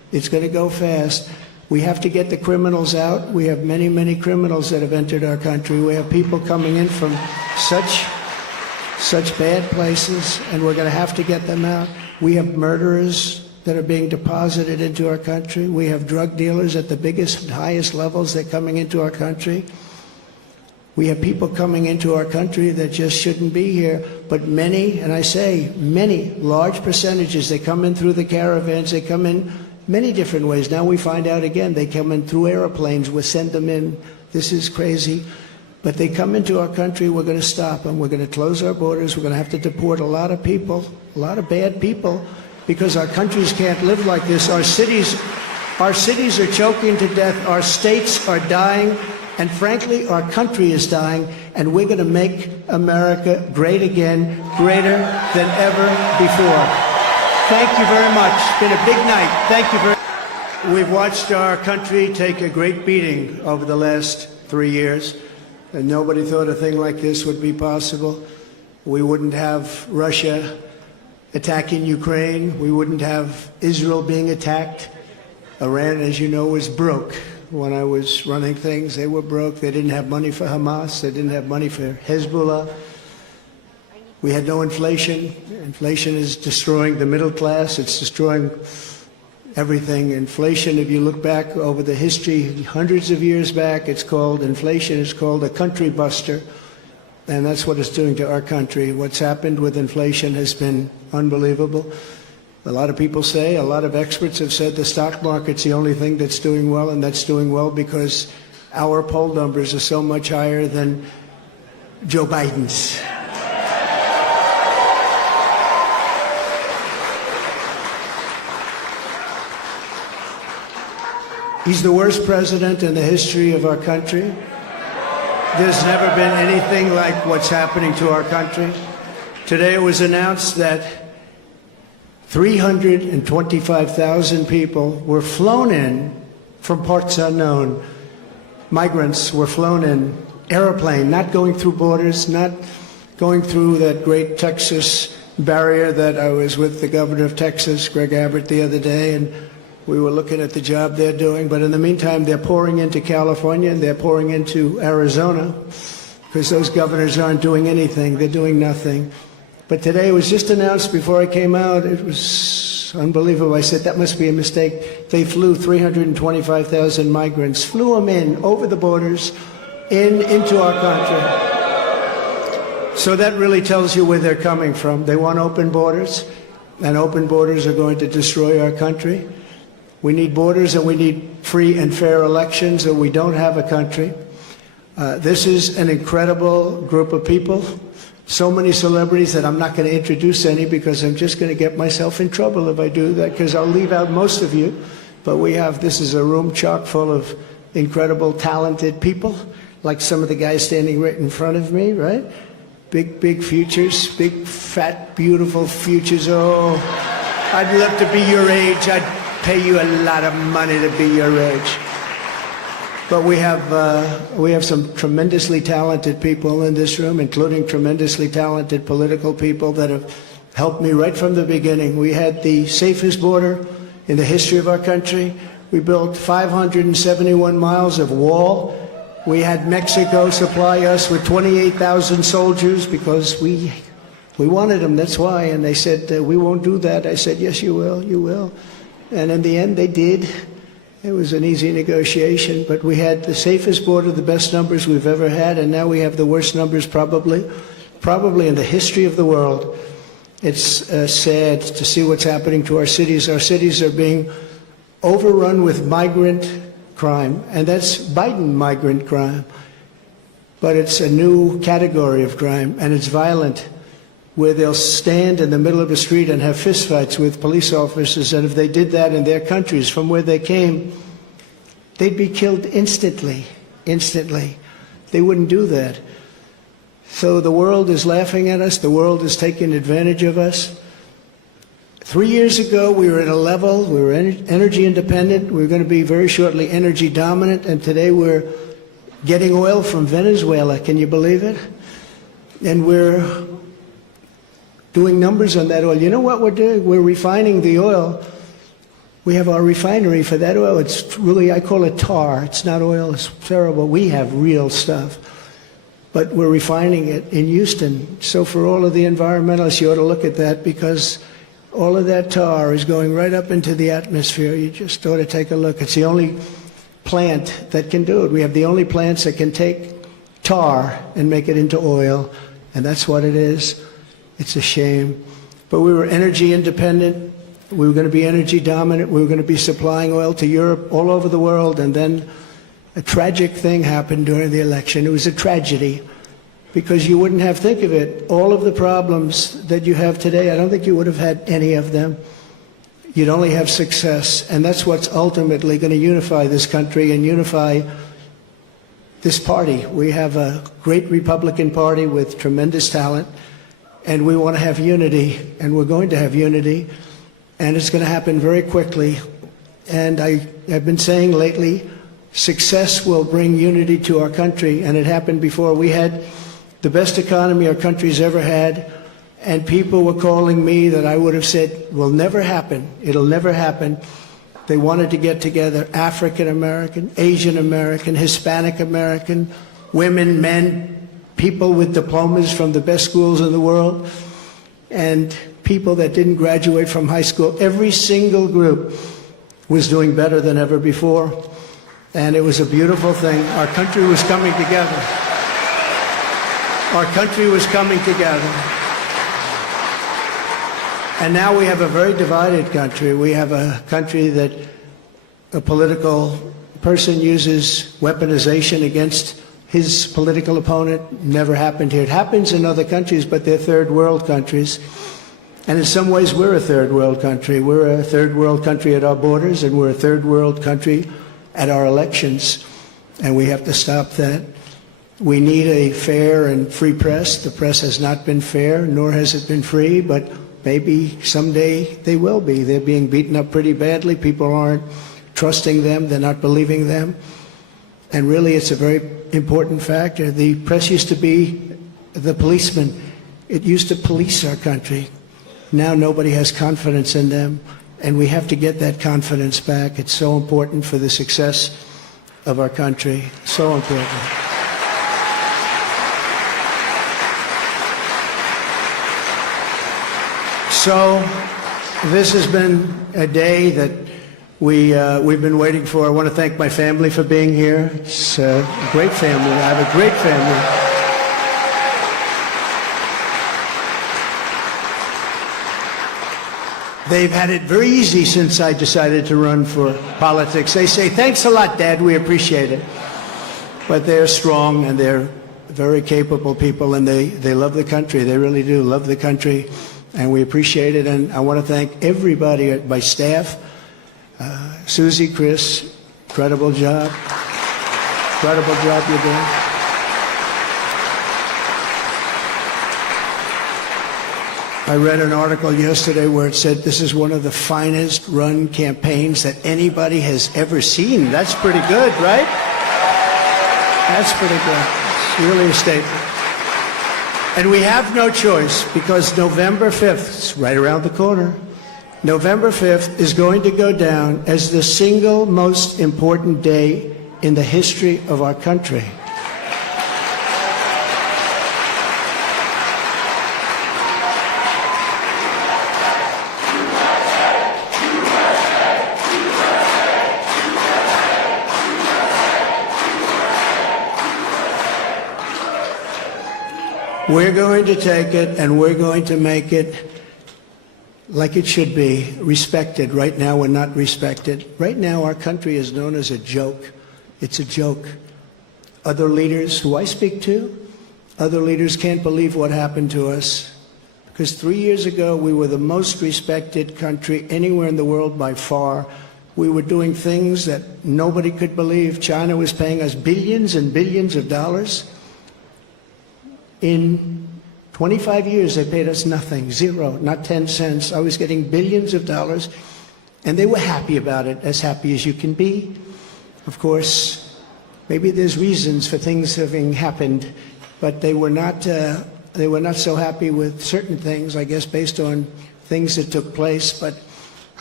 It's going to go fast. We have to get the criminals out. We have many, many criminals that have entered our country. We have people coming in from such bad places, and we're going to have to get them out. We have murderers that are being deposited into our country. We have drug dealers at the biggest and highest levels that are coming into our country. We have people coming into our country that just shouldn't be here, but many, and I say many, large percentages, they come in through the caravans, they come in many different ways. Now we find out again, they come in through airplanes, we send them in. This is crazy. But they come into our country, we're going to stop them. We're going to close our borders. We're going to have to deport a lot of people, a lot of bad people, because our countries can't live like this. Our cities are choking to death. Our states are dying. And frankly, our country is dying. And we're going to make America great again, greater than ever before. Thank you very much. It's been a big night. Thank you very much. We've watched our country take a great beating over the last 3 years. And nobody thought a thing like this would be possible. We wouldn't have Russia attacking Ukraine. We wouldn't have Israel being attacked. Iran, as you know, was broke. When I was running things, they were broke. They didn't have money for Hamas. They didn't have money for Hezbollah. We had no inflation. Inflation is destroying the middle class. It's destroying everything. Inflation, if you look back over the history, hundreds of years back, it's called inflation. It's called a country buster. And that's what it's doing to our country. What's happened with inflation has been unbelievable. A lot of people say, a lot of experts have said the stock market's the only thing that's doing well, and that's doing well because our poll numbers are so much higher than Joe Biden's. He's the worst president in the history of our country. There's never been anything like what's happening to our country. Today it was announced that 325,000 people were flown in from parts unknown. Migrants were flown in, airplane, not going through borders, not going through that great Texas barrier that I was with the governor of Texas, Greg Abbott, the other day, and we were looking at the job they're doing. But in the meantime, they're pouring into California and they're pouring into Arizona because those governors aren't doing anything. They're doing nothing. But today it was just announced before I came out. It was unbelievable. I said, that must be a mistake. They flew 325,000 migrants, flew them in over the borders into our country. So that really tells you where they're coming from. They want open borders, and open borders are going to destroy our country. We need borders and we need free and fair elections, or we don't have a country. This is an incredible group of people. So many celebrities that I'm not going to introduce any because I'm just going to get myself in trouble if I do that, because I'll leave out most of you. But this is a room chock full of incredible, talented people, like some of the guys standing right in front of me, right? Big, big futures, big, fat, beautiful futures. Oh, I'd love to be your age. I'd pay you a lot of money to be your age. But we have some tremendously talented people in this room, including tremendously talented political people that have helped me right from the beginning. We had the safest border in the history of our country. We built 571 miles of wall. We had Mexico supply us with 28,000 soldiers because we wanted them, that's why. And they said, we won't do that. I said, yes, you will, you will. And in the end, they did. It was an easy negotiation, but we had the safest border, the best numbers we've ever had, and now we have the worst numbers probably in the history of the world. It's sad to see what's happening to our cities. Our cities are being overrun with migrant crime, and that's Biden migrant crime. But it's a new category of crime, and it's violent, where they'll stand in the middle of a street and have fistfights with police officers, and if they did that in their countries from where they came, they'd be killed instantly. They wouldn't do that. So the world is laughing at us. The world is taking advantage of us. 3 years ago, we were at a level, we were energy independent. We were going to be very shortly energy dominant, and today we're getting oil from Venezuela. Can you believe it? And we're doing numbers on that oil. You know what we're doing? We're refining the oil. We have our refinery for that oil. It's really, I call it tar. It's not oil. It's terrible. We have real stuff. But we're refining it in Houston. So for all of the environmentalists, you ought to look at that, because all of that tar is going right up into the atmosphere. You just ought to take a look. It's the only plant that can do it. We have the only plants that can take tar and make it into oil, and that's what it is. It's a shame. But we were energy independent. We were going to be energy dominant. We were going to be supplying oil to Europe, all over the world, and then a tragic thing happened during the election. It was a tragedy, because you wouldn't have, think of it, all of the problems that you have today, I don't think you would have had any of them. You'd only have success, and that's what's ultimately going to unify this country and unify this party. We have a great Republican Party with tremendous talent, and we want to have unity, and we're going to have unity, and it's going to happen very quickly. And I've been saying lately, success will bring unity to our country, and it happened before. We had the best economy our country's ever had, and people were calling me that I would have said will never happen. It'll never happen. They wanted to get together, African American, Asian American, Hispanic American, women, men, people with diplomas from the best schools in the world, and people that didn't graduate from high school. Every single group was doing better than ever before, and it was a beautiful thing. Our country was coming together. Our country was coming together. And now we have a very divided country. We have a country that a political person uses weaponization against his political opponent. Never happened here. It happens in other countries, but they're third world countries. And in some ways, we're a third world country. We're a third world country at our borders, and we're a third world country at our elections. And we have to stop that. We need a fair and free press. The press has not been fair, nor has it been free, but maybe someday they will be. They're being beaten up pretty badly. People aren't trusting them. They're not believing them. And really, it's a very important factor. The press used to be the policeman. It used to police our country. Now nobody has confidence in them, and we have to get that confidence back. It's so important for the success of our country. So important. So this has been a day that we've been waiting for. I want to thank my family for being here. It's a great family. I have a great family. They've had it very easy since I decided to run for politics. They say, "Thanks a lot, Dad, we appreciate it." But they're strong, and they're very capable people, and they love the country. They really do love the country, and we appreciate it. And I want to thank everybody at my staff. Susie, Chris, incredible job. Incredible job you're doing. I read an article yesterday where it said this is one of the finest run campaigns that anybody has ever seen. That's pretty good, right? That's pretty good. It's really a statement. And we have no choice, because November 5th, it's right around the corner, November 5th is going to go down as the single most important day in the history of our country. We're going to take it, and we're going to make it like it should be, respected. Right now, we're not respected. Right now, our country is known as a joke. It's a joke. Other leaders who I speak to, other leaders can't believe what happened to us. Because 3 years ago, we were the most respected country anywhere in the world by far. We were doing things that nobody could believe. China was paying us billions and billions of dollars. In 25 years, they paid us nothing, zero, not 10 cents. I was getting billions of dollars, and they were happy about it, as happy as you can be. Of course, maybe there's reasons for things having happened, but they were not so happy with certain things, I guess, based on things that took place. But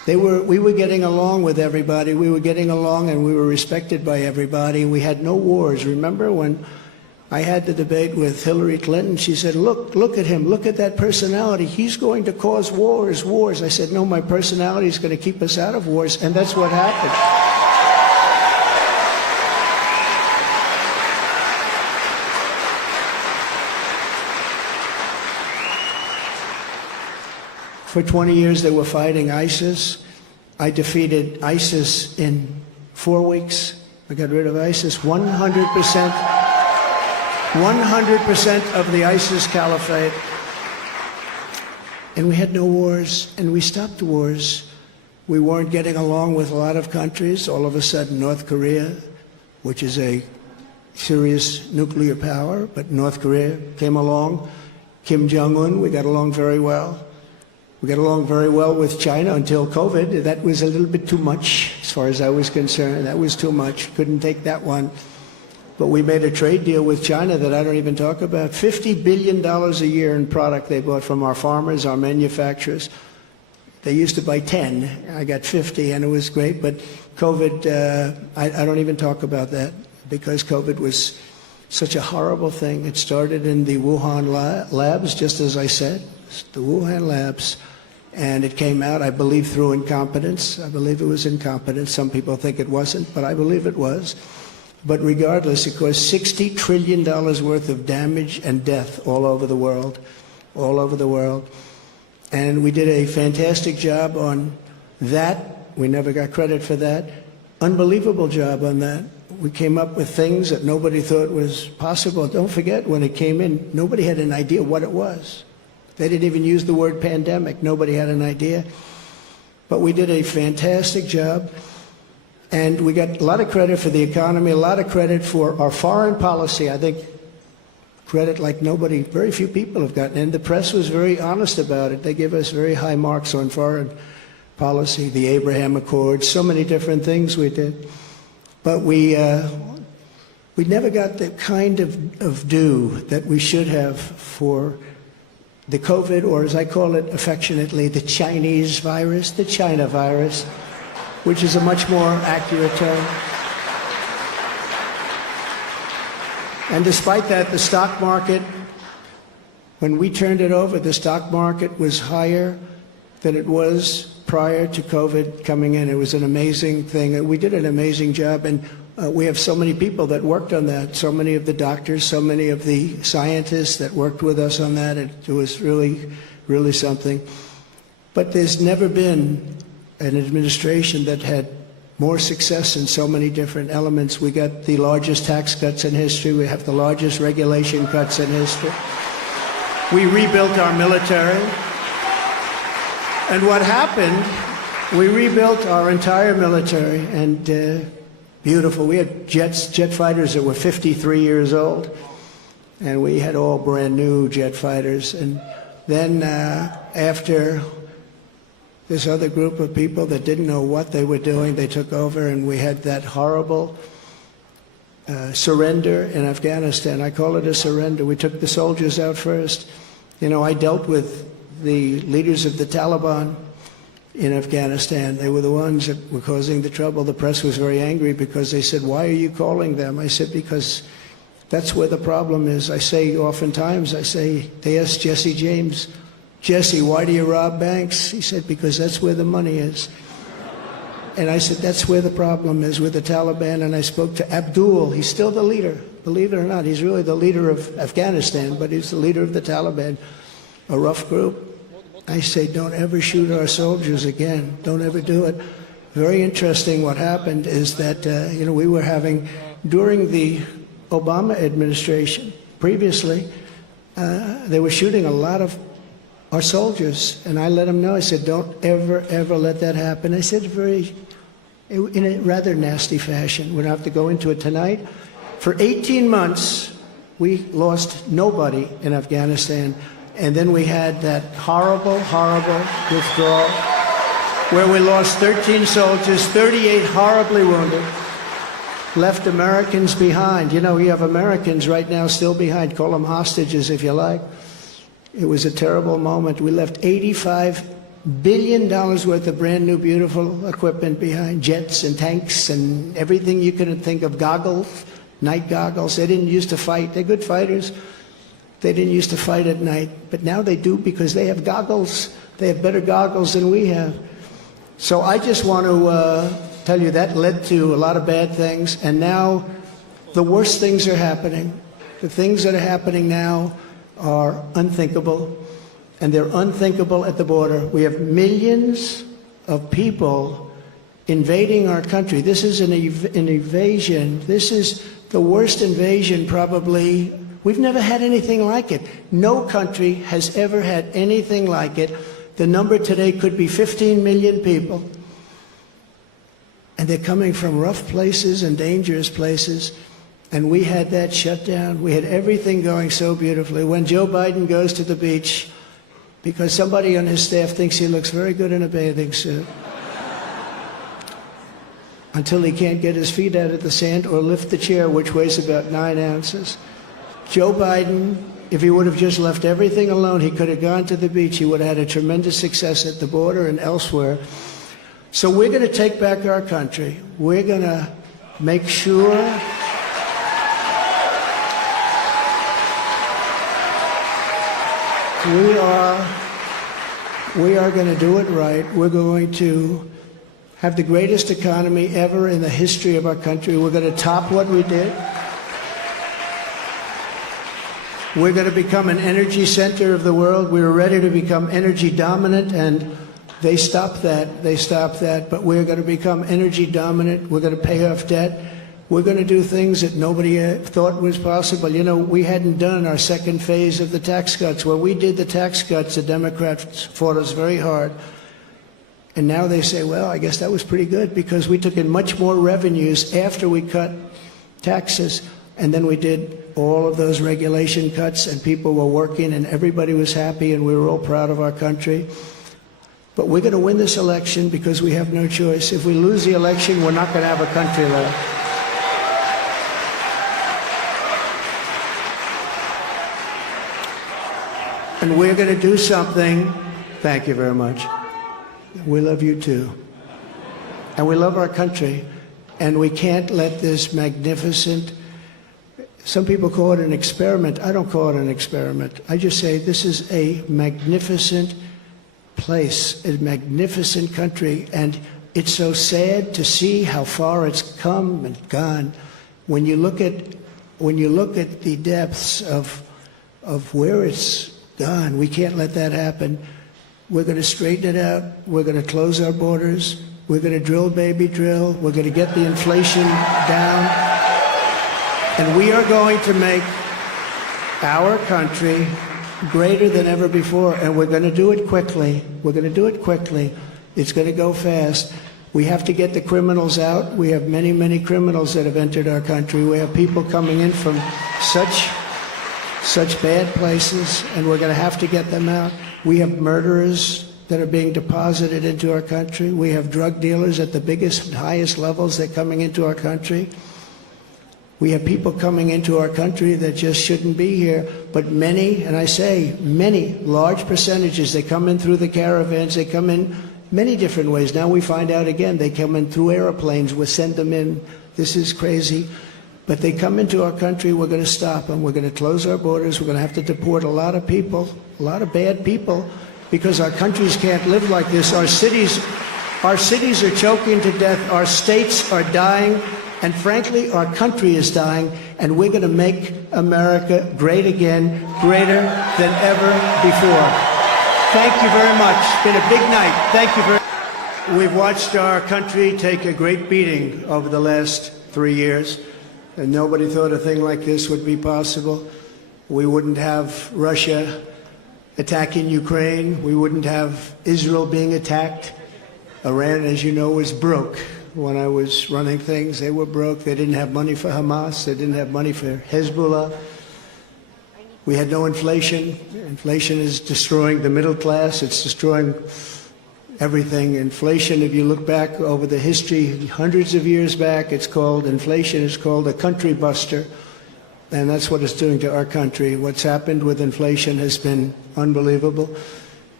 We were getting along with everybody. We were getting along and we were respected by everybody. We had no wars. Remember when I had the debate with Hillary Clinton? She said, look at him. Look at that personality. He's going to cause wars. I said, no, my personality is going to keep us out of wars. And that's what happened. For 20 years, they were fighting ISIS. I defeated ISIS in 4 weeks. I got rid of ISIS. 100% of the ISIS caliphate. And we had no wars, and we stopped wars. We weren't getting along with a lot of countries. All of a sudden, North Korea, which is a serious nuclear power, but North Korea came along. Kim Jong-un, we got along very well. We got along very well with China until COVID. That was a little bit too much as far as I was concerned. That was too much. Couldn't take that one. But we made a trade deal with China that I don't even talk about. $50 billion a year in product they bought from our farmers, our manufacturers. They used to buy 10. I got 50, and it was great. But COVID, I don't even talk about that because COVID was such a horrible thing. It started in the Wuhan labs, just as I said, the Wuhan labs. And it came out, I believe, through incompetence. I believe it was incompetence. Some people think it wasn't, but I believe it was. But regardless, it caused $60 trillion worth of damage and death all over the world, all over the world. And we did a fantastic job on that. We never got credit for that. Unbelievable job on that. We came up with things that nobody thought was possible. Don't forget, when it came in, nobody had an idea what it was. They didn't even use the word pandemic. Nobody had an idea. But we did a fantastic job. And we got a lot of credit for the economy, a lot of credit for our foreign policy. I think credit like nobody, very few people have gotten. And the press was very honest about it. They give us very high marks on foreign policy, the Abraham Accords, so many different things we did. But we never got the kind of due that we should have for the COVID, or as I call it affectionately, the Chinese virus, the China virus, which is a much more accurate term. And despite that, the stock market, when we turned it over, the stock market was higher than it was prior to COVID coming in. It was an amazing thing. We did an amazing job, and we have so many people that worked on that, so many of the doctors, so many of the scientists that worked with us on that. It was really, really something. But there's never been an administration that had more success in so many different elements. We got the largest tax cuts in history. We have the largest regulation cuts in history. We rebuilt our military. And what happened, we rebuilt our entire military, and beautiful. We had jet fighters that were 53 years old, and we had all brand new jet fighters. And then after this other group of people that didn't know what they were doing, they took over, and we had that horrible surrender in Afghanistan. I call it a surrender. We took the soldiers out first. You know, I dealt with the leaders of the Taliban in Afghanistan. They were the ones that were causing the trouble. The press was very angry because they said, why are you calling them? I said, because that's where the problem is. I say oftentimes, they asked Jesse James, Jesse, why do you rob banks? He said, because that's where the money is. And I said, that's where the problem is with the Taliban. And I spoke to Abdul. He's still the leader. Believe it or not, he's really the leader of Afghanistan, but he's the leader of the Taliban, a rough group. I say, don't ever shoot our soldiers again. Don't ever do it. Very interesting what happened is that, we were having, during the Obama administration, previously, they were shooting a lot of our soldiers. And I let them know, I said, don't ever, ever let that happen. I said in a rather nasty fashion. We don't have to go into it tonight. For 18 months, we lost nobody in Afghanistan. And then we had that horrible, horrible withdrawal where we lost 13 soldiers, 38 horribly wounded, left Americans behind. You know, we have Americans right now still behind. Call them hostages if you like. It was a terrible moment. We left 85 billion worth of brand new, beautiful equipment behind jets and tanks and everything you can think of, goggles, night goggles. They didn't used to fight. They're good fighters. They didn't used to fight at night, but now they do because they have goggles. They have better goggles than we have. So I just want to tell you that led to a lot of bad things, and now the worst things are happening. The things that are happening now are unthinkable, and they're unthinkable at the border. We have millions of people invading our country. This is an invasion. This is the worst invasion probably. We've never had anything like it. No country has ever had anything like it. The number today could be 15 million people. And they're coming from rough places and dangerous places. And we had that shut down. We had everything going so beautifully. When Joe Biden goes to the beach, because somebody on his staff thinks he looks very good in a bathing suit, until he can't get his feet out of the sand or lift the chair, which weighs about 9 ounces. Joe Biden, if he would have just left everything alone, he could have gone to the beach. He would have had a tremendous success at the border and elsewhere. So we're going to take back our country. We're going to make sure we are going to do it right. We're going to have the greatest economy ever in the history of our country. We're going to top what we did. We're going to become an energy center of the world. We were ready to become energy dominant, and they stopped that. They stopped that. But we're going to become energy dominant. We're going to pay off debt. We're going to do things that nobody thought was possible. You know, we hadn't done our second phase of the tax cuts. When we did the tax cuts, the Democrats fought us very hard. And now they say, well, I guess that was pretty good because we took in much more revenues after we cut taxes. And then we did all of those regulation cuts, and people were working, and everybody was happy, and we were all proud of our country. But we're going to win this election because we have no choice. If we lose the election, we're not going to have a country left. And we're going to do something. Thank you very much. We love you too. And we love our country. And we can't let this magnificent, some people call it an experiment. I don't call it an experiment. I just say this is a magnificent place, a magnificent country. And it's so sad to see how far it's come and gone. When you look at the depths of where it's gone, we can't let that happen. We're going to straighten it out. We're going to close our borders. We're going to drill, baby, drill. We're going to get the inflation down. And we are going to make our country greater than ever before. And we're going to do it quickly. We're going to do it quickly. It's going to go fast. We have to get the criminals out. We have many, many criminals that have entered our country. We have people coming in from such bad places, and we're going to have to get them out. We have murderers that are being deposited into our country. We have drug dealers at the biggest and highest levels that are coming into our country. We have people coming into our country that just shouldn't be here. But many, and I say many, large percentages, they come in through the caravans. They come in many different ways. Now we find out again, they come in through airplanes. We send them in. This is crazy. But they come into our country, we're going to stop them. We're going to close our borders. We're going to have to deport a lot of people, a lot of bad people, because our countries can't live like this. Our cities are choking to death. Our states are dying. And frankly, our country is dying. And we're going to make America great again, greater than ever before. Thank you very much. It's been a big night. Thank you very much. We've watched our country take a great beating over the last 3 years. And nobody thought a thing like this would be possible. We wouldn't have Russia attacking Ukraine. We wouldn't have Israel being attacked. Iran, as you know, was broke. When I was running things, they were broke. They didn't have money for Hamas. They didn't have money for Hezbollah. We had no inflation. Inflation is destroying the middle class. It's destroying everything. Inflation, if you look back over the history, hundreds of years back, inflation is called a country buster. And that's what it's doing to our country. What's happened with inflation has been unbelievable.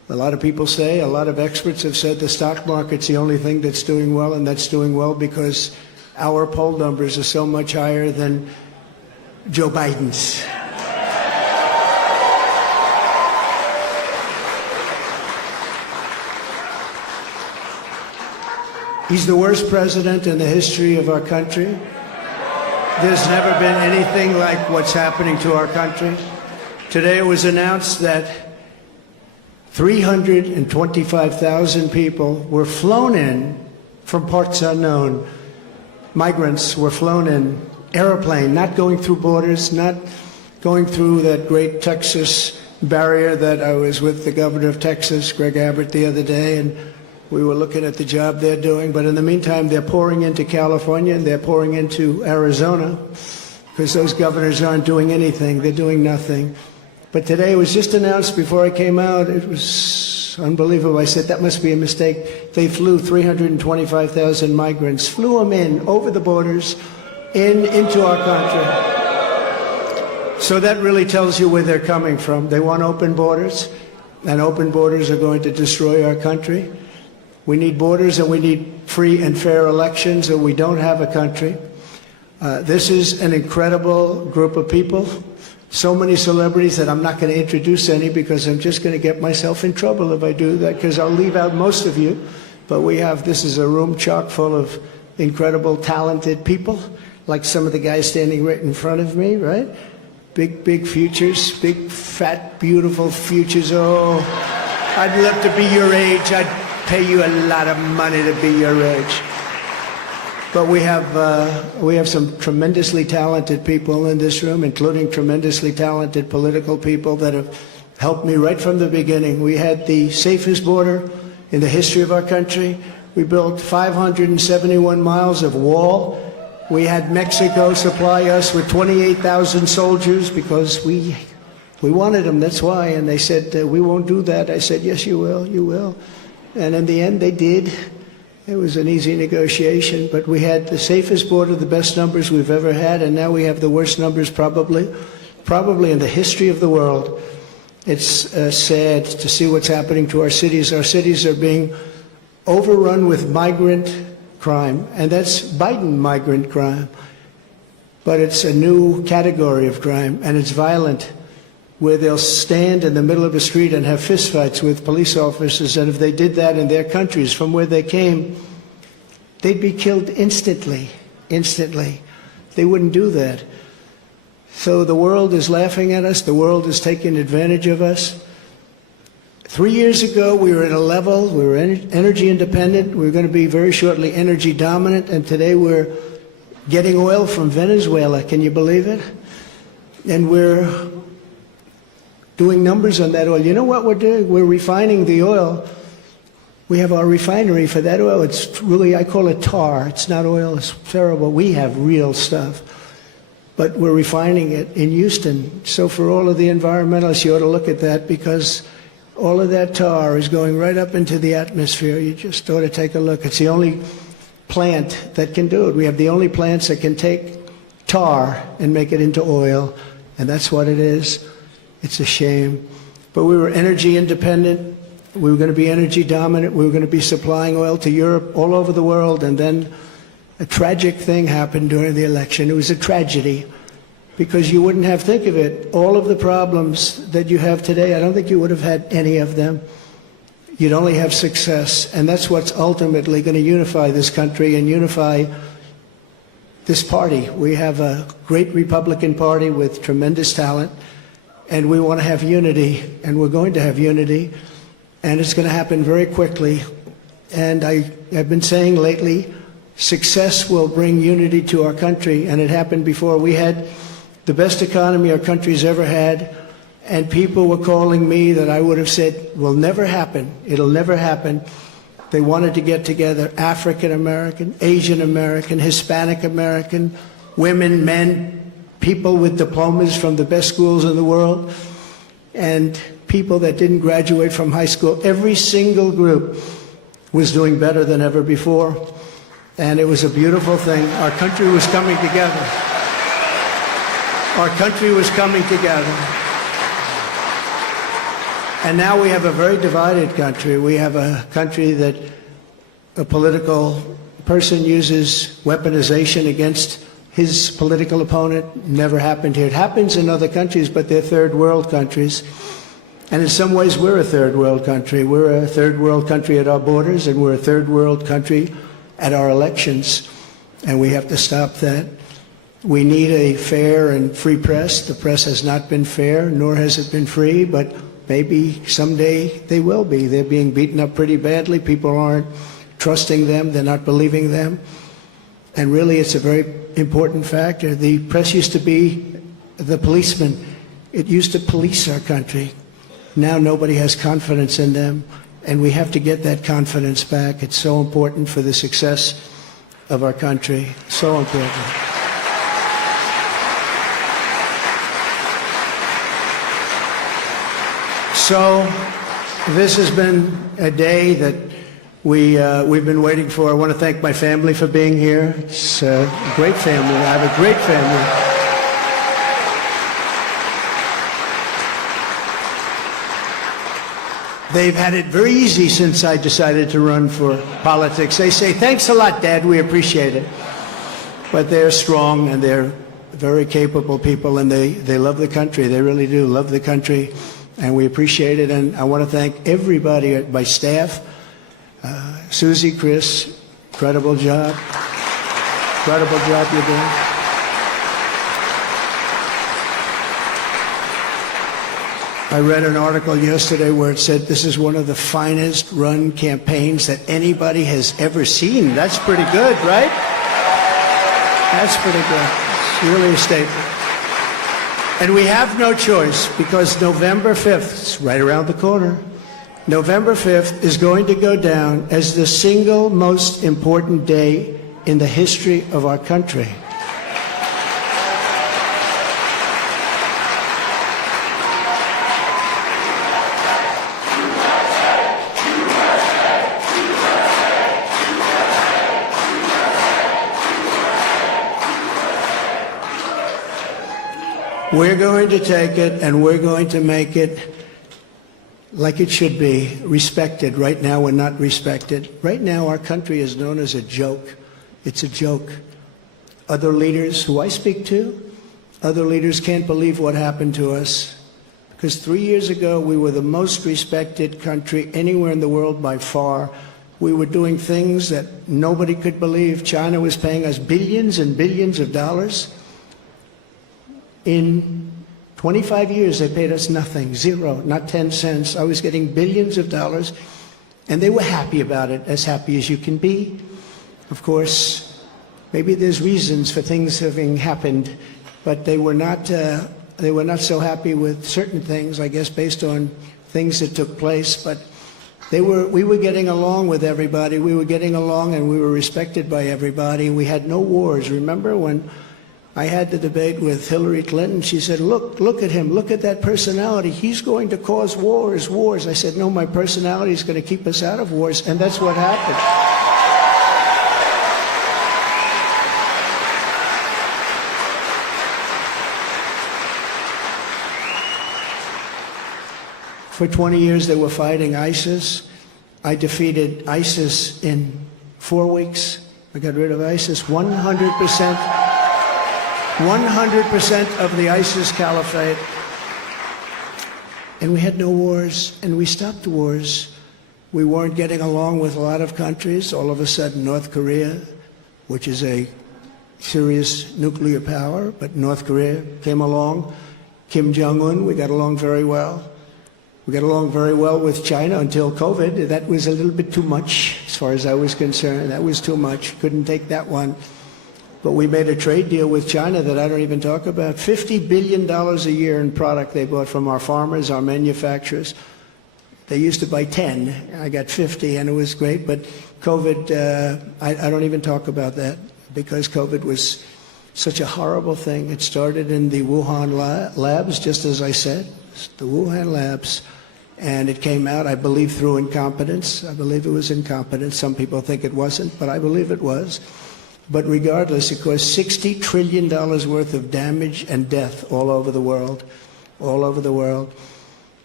A lot of people say, a lot of experts have said the stock market's the only thing that's doing well, and that's doing well because our poll numbers are so much higher than Joe Biden's. He's the worst president in the history of our country. There's never been anything like what's happening to our country. Today it was announced that 325,000 people were flown in from parts unknown. Migrants were flown in, airplane, not going through borders, not going through that great Texas barrier that I was with the governor of Texas, Greg Abbott, the other day, and we were looking at the job they're doing. But in the meantime, they're pouring into California and they're pouring into Arizona because those governors aren't doing anything. They're doing nothing. But today it was just announced before I came out. It was unbelievable. I said, that must be a mistake. They flew 325,000 migrants, flew them in over the borders, into our country. So that really tells you where they're coming from. They want open borders, and open borders are going to destroy our country. We need borders and we need free and fair elections, or we don't have a country. This is an incredible group of people. So many celebrities that I'm not going to introduce any because I'm just going to get myself in trouble if I do that, because I'll leave out most of you. But this is a room chock full of incredible, talented people, like some of the guys standing right in front of me, right? Big futures, big, fat, beautiful futures. Oh, I'd love to be your age. I'd pay you a lot of money to be your age. But we have some tremendously talented people in this room, including tremendously talented political people that have helped me right from the beginning. We had the safest border in the history of our country. We built 571 miles of wall. We had Mexico supply us with 28,000 soldiers because we wanted them, that's why. And they said, we won't do that. I said, yes, you will, you will. And in the end, they did. It was an easy negotiation, but we had the safest border, the best numbers we've ever had, and now we have the worst numbers probably in the history of the world. It's sad to see what's happening to our cities. Our cities are being overrun with migrant crime, and that's Biden migrant crime. But it's a new category of crime, and it's violent, where they'll stand in the middle of a street and have fistfights with police officers, and if they did that in their countries from where they came, they'd be killed instantly. They wouldn't do that. So the world is laughing at us. The world is taking advantage of us. 3 years ago, we were at a level, we were energy independent. We were going to be very shortly energy dominant, and today we're getting oil from Venezuela. Can you believe it? And we're doing numbers on that oil. You know what we're doing? We're refining the oil. We have our refinery for that oil. It's really, I call it tar. It's not oil. It's terrible. We have real stuff. But we're refining it in Houston. So for all of the environmentalists, you ought to look at that, because all of that tar is going right up into the atmosphere. You just ought to take a look. It's the only plant that can do it. We have the only plants that can take tar and make it into oil, and that's what it is. It's a shame. But we were energy independent. We were going to be energy dominant. We were going to be supplying oil to Europe, all over the world. And then a tragic thing happened during the election. It was a tragedy, because you wouldn't have, think of it, all of the problems that you have today, I don't think you would have had any of them. You'd only have success. And that's what's ultimately going to unify this country and unify this party. We have a great Republican Party with tremendous talent. And we want to have unity, and we're going to have unity, and it's going to happen very quickly. And I've been saying lately, success will bring unity to our country, and it happened before. We had the best economy our country's ever had, and people were calling me that I would have said will never happen. It'll never happen. They wanted to get together, African American, Asian American, Hispanic American, women, men, people with diplomas from the best schools in the world, and people that didn't graduate from high school. Every single group was doing better than ever before, and it was a beautiful thing. Our country was coming together. Our country was coming together. And now we have a very divided country. We have a country that a political person uses weaponization against his political opponent. Never happened here. It happens in other countries, but they're third world countries. And in some ways, we're a third world country. We're a third world country at our borders, and we're a third world country at our elections. And we have to stop that. We need a fair and free press. The press has not been fair, nor has it been free, but maybe someday they will be. They're being beaten up pretty badly. People aren't trusting them. They're not believing them. And really, it's a very important factor. The press used to be the policeman. It used to police our country. Now nobody has confidence in them, and we have to get that confidence back. It's so important for the success of our country. So important. So this has been a day that we've been waiting for. I want to thank my family for being here. It's a great family. I have a great family. They've had it very easy since I decided to run for politics. They say, thanks a lot, Dad, we appreciate it. But they're strong, and they're very capable people, and they love the country. They really do love the country, and we appreciate it. And I want to thank everybody, my staff, Susie, Chris, incredible job. Incredible job you're doing. I read an article yesterday where it said this is one of the finest run campaigns that anybody has ever seen. That's pretty good, right? That's pretty good. It's really a statement. And we have no choice, because November 5th, it's right around the corner, November 5th is going to go down as the single most important day in the history of our country. We're going to take it, and we're going to make it like it should be, respected. Right now, we're not respected. Right now, our country is known as a joke. It's a joke. Other leaders who I speak to, other leaders can't believe what happened to us. Because 3 years ago, we were the most respected country anywhere in the world by far. We were doing things that nobody could believe. China was paying us billions and billions of dollars. In 25 years, they paid us nothing, zero, not 10 cents. I was getting billions of dollars, and they were happy about it, as happy as you can be. Of course, maybe there's reasons for things having happened, but they were not so happy with certain things, I guess, based on things that took place. But we were getting along with everybody. We were getting along, and we were respected by everybody. We had no wars. Remember when I had the debate with Hillary Clinton? She said, look at him, look at that personality. He's going to cause wars. I said, no, my personality is going to keep us out of wars, and that's what happened. For 20 years, they were fighting ISIS. I defeated ISIS in 4 weeks. I got rid of ISIS 100%. 100% of the ISIS caliphate. And we had no wars, and we stopped wars. We weren't getting along with a lot of countries. All of a sudden, North Korea, which is a serious nuclear power, but North Korea came along. Kim Jong-un, we got along very well. We got along very well with China until COVID. That was a little bit too much, as far as I was concerned. That was too much. Couldn't take that one. But we made a trade deal with China that I don't even talk about. $50 billion a year in product they bought from our farmers, our manufacturers. They used to buy 10. I got 50, and it was great. But COVID, I don't even talk about that, because COVID was such a horrible thing. It started in the Wuhan labs, just as I said, the Wuhan labs. And it came out, I believe, through incompetence. I believe it was incompetence. Some people think it wasn't, but I believe it was. But regardless, it caused $60 trillion worth of damage and death all over the world, all over the world.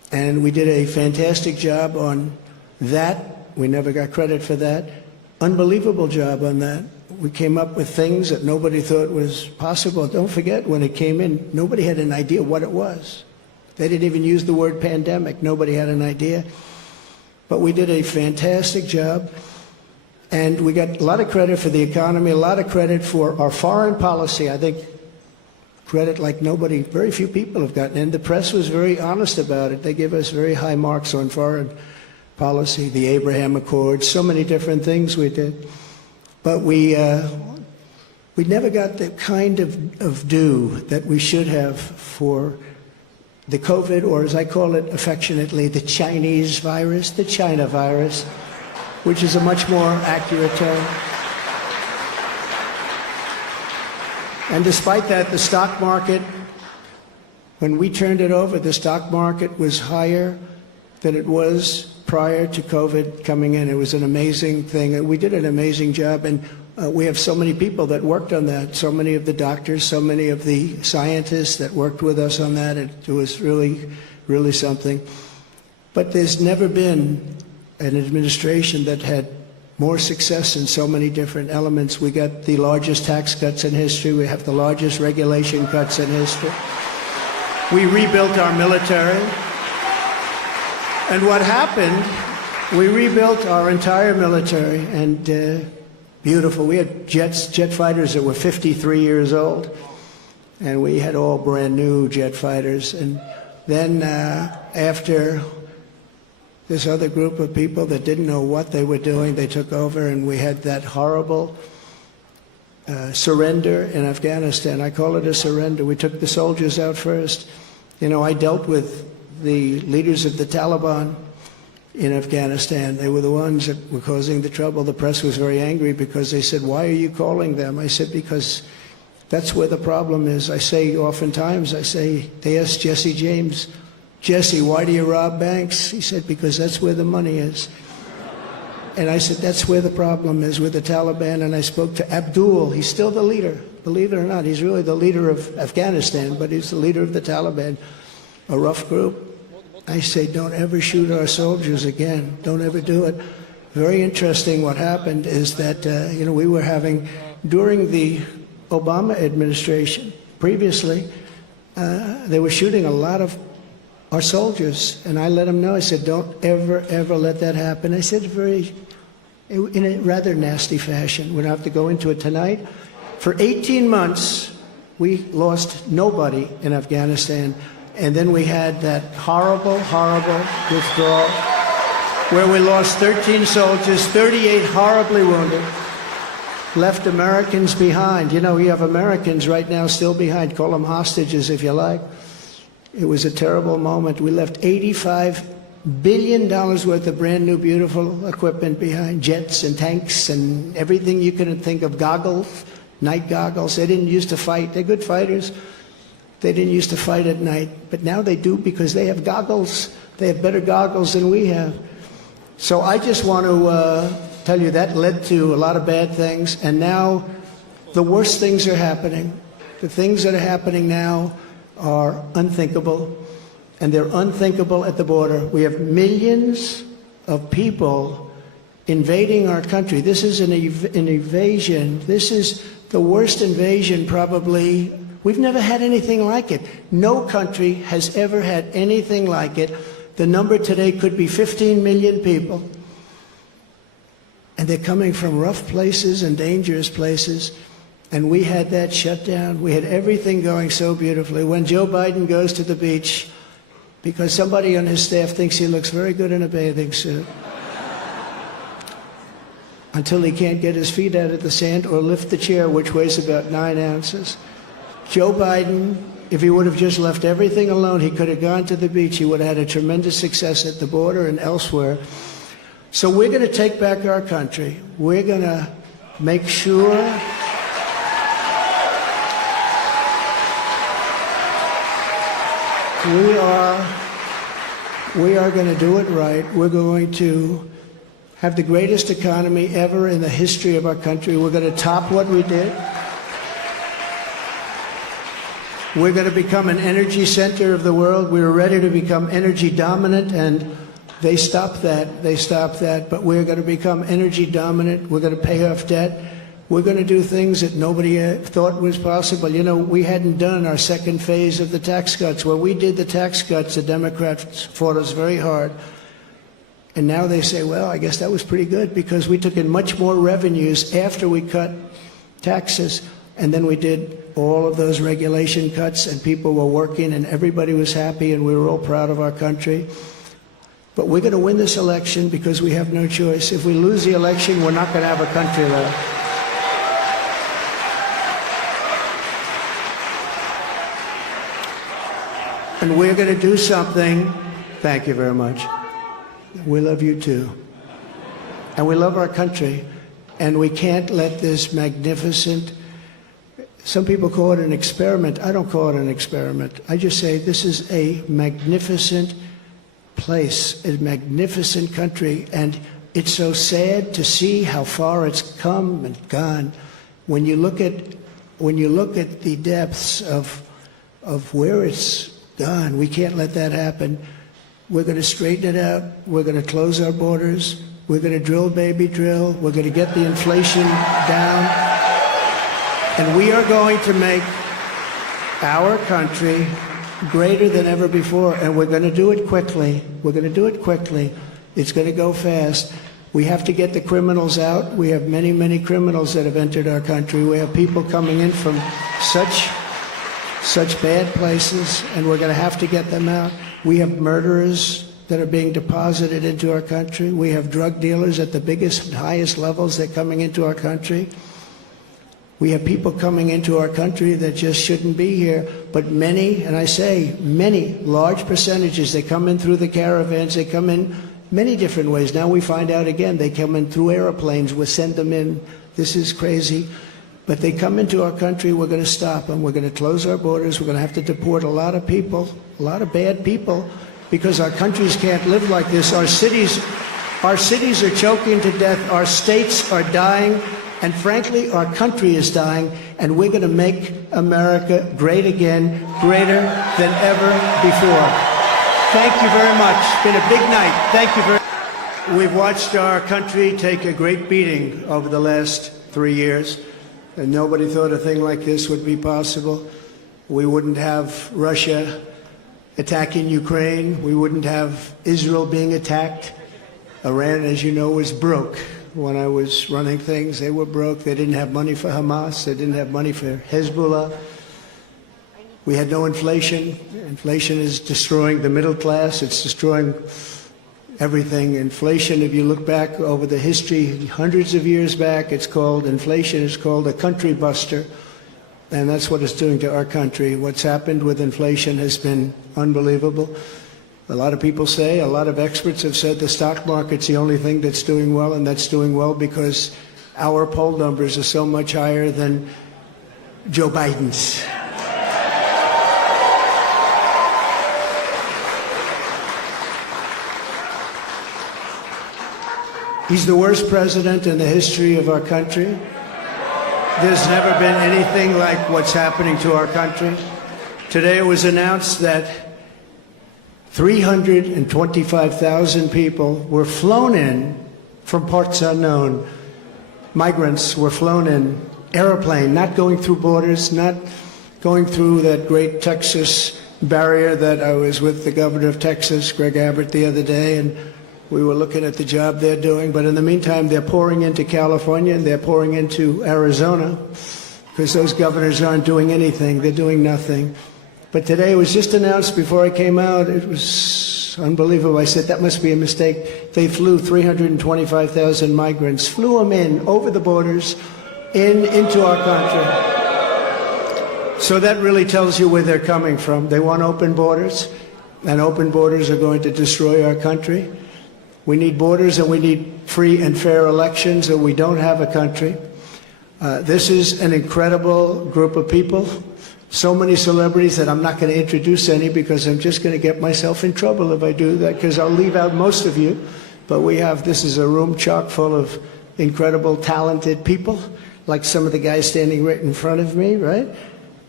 And we did a fantastic job on that. We never got credit for that. Unbelievable job on that. We came up with things that nobody thought was possible. Don't forget, when it came in, nobody had an idea what it was. They didn't even use the word pandemic. Nobody had an idea. But we did a fantastic job. And we got a lot of credit for the economy, a lot of credit for our foreign policy. I think credit like nobody, very few people have gotten. And the press was very honest about it. They gave us very high marks on foreign policy, the Abraham Accords, so many different things we did. But we never got the kind of due that we should have for the COVID, or as I call it affectionately, the Chinese virus, the China virus, which is a much more accurate term. And despite that, the stock market, when we turned it over, the stock market was higher than it was prior to COVID coming in. It was an amazing thing. And we did an amazing job. And we have so many people that worked on that, so many of the doctors, so many of the scientists that worked with us on that. It was really, really something. But there's never been an administration that had more success in so many different elements. We got the largest tax cuts in history. We have the largest regulation cuts in history. We rebuilt our military. And what happened, we rebuilt our entire military, and beautiful. We had jet fighters that were 53 years old, and we had all brand new jet fighters. And then after this other group of people that didn't know what they were doing, they took over, and we had that horrible surrender in Afghanistan. I call it a surrender. We took the soldiers out first. You know, I dealt with the leaders of the Taliban in Afghanistan. They were the ones that were causing the trouble. The press was very angry because they said, "Why are you calling them?" I said, "Because that's where the problem is." I say oftentimes, they asked Jesse James, "Jesse, why do you rob banks?" He said, "Because that's where the money is." And I said, that's where the problem is with the Taliban. And I spoke to Abdul. He's still the leader. Believe it or not, he's really the leader of Afghanistan, but he's the leader of the Taliban, a rough group. I say, don't ever shoot our soldiers again. Don't ever do it. Very interesting what happened is that, we were having, during the Obama administration, previously, they were shooting a lot of our soldiers, and I let them know. I said, don't ever, ever let that happen. I said in a rather nasty fashion. We don't have to go into it tonight. For 18 months, we lost nobody in Afghanistan, and then we had that horrible, horrible withdrawal, where we lost 13 soldiers, 38 horribly wounded, left Americans behind. You know, you have Americans right now still behind. Call them hostages if you like. It was a terrible moment. We left $85 billion worth of brand new, beautiful equipment behind, jets and tanks and everything you could think of, goggles, night goggles. They didn't used to fight. They're good fighters. They didn't used to fight at night, but now they do because they have goggles. They have better goggles than we have. So I just want to tell you that led to a lot of bad things, and now the worst things are happening. The things that are happening now are unthinkable, and they're unthinkable at the border. We have millions of people invading our country. This is an invasion. This is the worst invasion probably. We've never had anything like it. No country has ever had anything like it. The number today could be 15 million people. And they're coming from rough places and dangerous places. And we had that shut down. We had everything going so beautifully. When Joe Biden goes to the beach, because somebody on his staff thinks he looks very good in a bathing suit, until he can't get his feet out of the sand or lift the chair, which weighs about 9 ounces. Joe Biden, if he would have just left everything alone, he could have gone to the beach. He would have had a tremendous success at the border and elsewhere. So we're going to take back our country. We're going to make sure we are going to do it right. We're going to have the greatest economy ever in the history of our country. We're going to top what we did. We're going to become an energy center of the world. We were ready to become energy dominant, and they stopped that. They stopped that. But we're going to become energy dominant. We're going to pay off debt. We're going to do things that nobody thought was possible. You know, we hadn't done our second phase of the tax cuts. When we did the tax cuts, the Democrats fought us very hard. And now they say, well, I guess that was pretty good because we took in much more revenues after we cut taxes. And then we did all of those regulation cuts, and people were working, and everybody was happy, and we were all proud of our country. But we're going to win this election because we have no choice. If we lose the election, we're not going to have a country left. And we're going to do something. Thank you very much. We love you too. And we love our country. And we can't let this magnificent, some people call it an experiment. I don't call it an experiment. I just say this is a magnificent place, a magnificent country. And it's so sad to see how far it's come and gone. When you look at the depths of where it's gone, we can't let that happen. We're going to straighten it out. We're going to close our borders. We're going to drill, baby, drill. We're going to get the inflation down. And we are going to make our country greater than ever before. And we're going to do it quickly. We're going to do it quickly. It's going to go fast. We have to get the criminals out. We have many, many criminals that have entered our country. We have people coming in from such bad places, and we're going to have to get them out. We have murderers that are being deposited into our country. We have drug dealers at the biggest and highest levels that are coming into our country. We have people coming into our country that just shouldn't be here. But many, and I say many, large percentages, they come in through the caravans. They come in many different ways. Now we find out again, they come in through airplanes. We send them in. This is crazy. But they come into our country, we're going to stop them. We're going to close our borders. We're going to have to deport a lot of people, a lot of bad people, because our countries can't live like this. Our cities are choking to death. Our states are dying. And frankly, our country is dying. And we're going to make America great again, greater than ever before. Thank you very much. It's been a big night. Thank you very much. We've watched our country take a great beating over the last 3 years. And nobody thought a thing like this would be possible. We wouldn't have Russia attacking Ukraine. We wouldn't have Israel being attacked. Iran, as you know, was broke. When I was running things, they were broke. They didn't have money for Hamas. They didn't have money for Hezbollah. We had no inflation. Inflation is destroying the middle class. It's destroying everything. Inflation, if you look back over the history, hundreds of years back, inflation is called a country buster. And that's what it's doing to our country. What's happened with inflation has been unbelievable. A lot of people say, a lot of experts have said the stock market's the only thing that's doing well, and that's doing well because our poll numbers are so much higher than Joe Biden's. He's the worst president in the history of our country. There's never been anything like what's happening to our country. Today it was announced that 325,000 people were flown in from parts unknown. Migrants were flown in, airplane, not going through borders, not going through that great Texas barrier that I was with the governor of Texas, Greg Abbott, the other day, and we were looking at the job they're doing. But in the meantime, they're pouring into California and they're pouring into Arizona because those governors aren't doing anything. They're doing nothing. But today it was just announced before I came out. It was unbelievable. I said, that must be a mistake. They flew 325,000 migrants, flew them in over the borders into our country. So that really tells you where they're coming from. They want open borders, and open borders are going to destroy our country. We need borders and we need free and fair elections, or we don't have a country. This is an incredible group of people. So many celebrities that I'm not going to introduce any because I'm just going to get myself in trouble if I do that, because I'll leave out most of you. But this is a room chock full of incredible, talented people, like some of the guys standing right in front of me, right?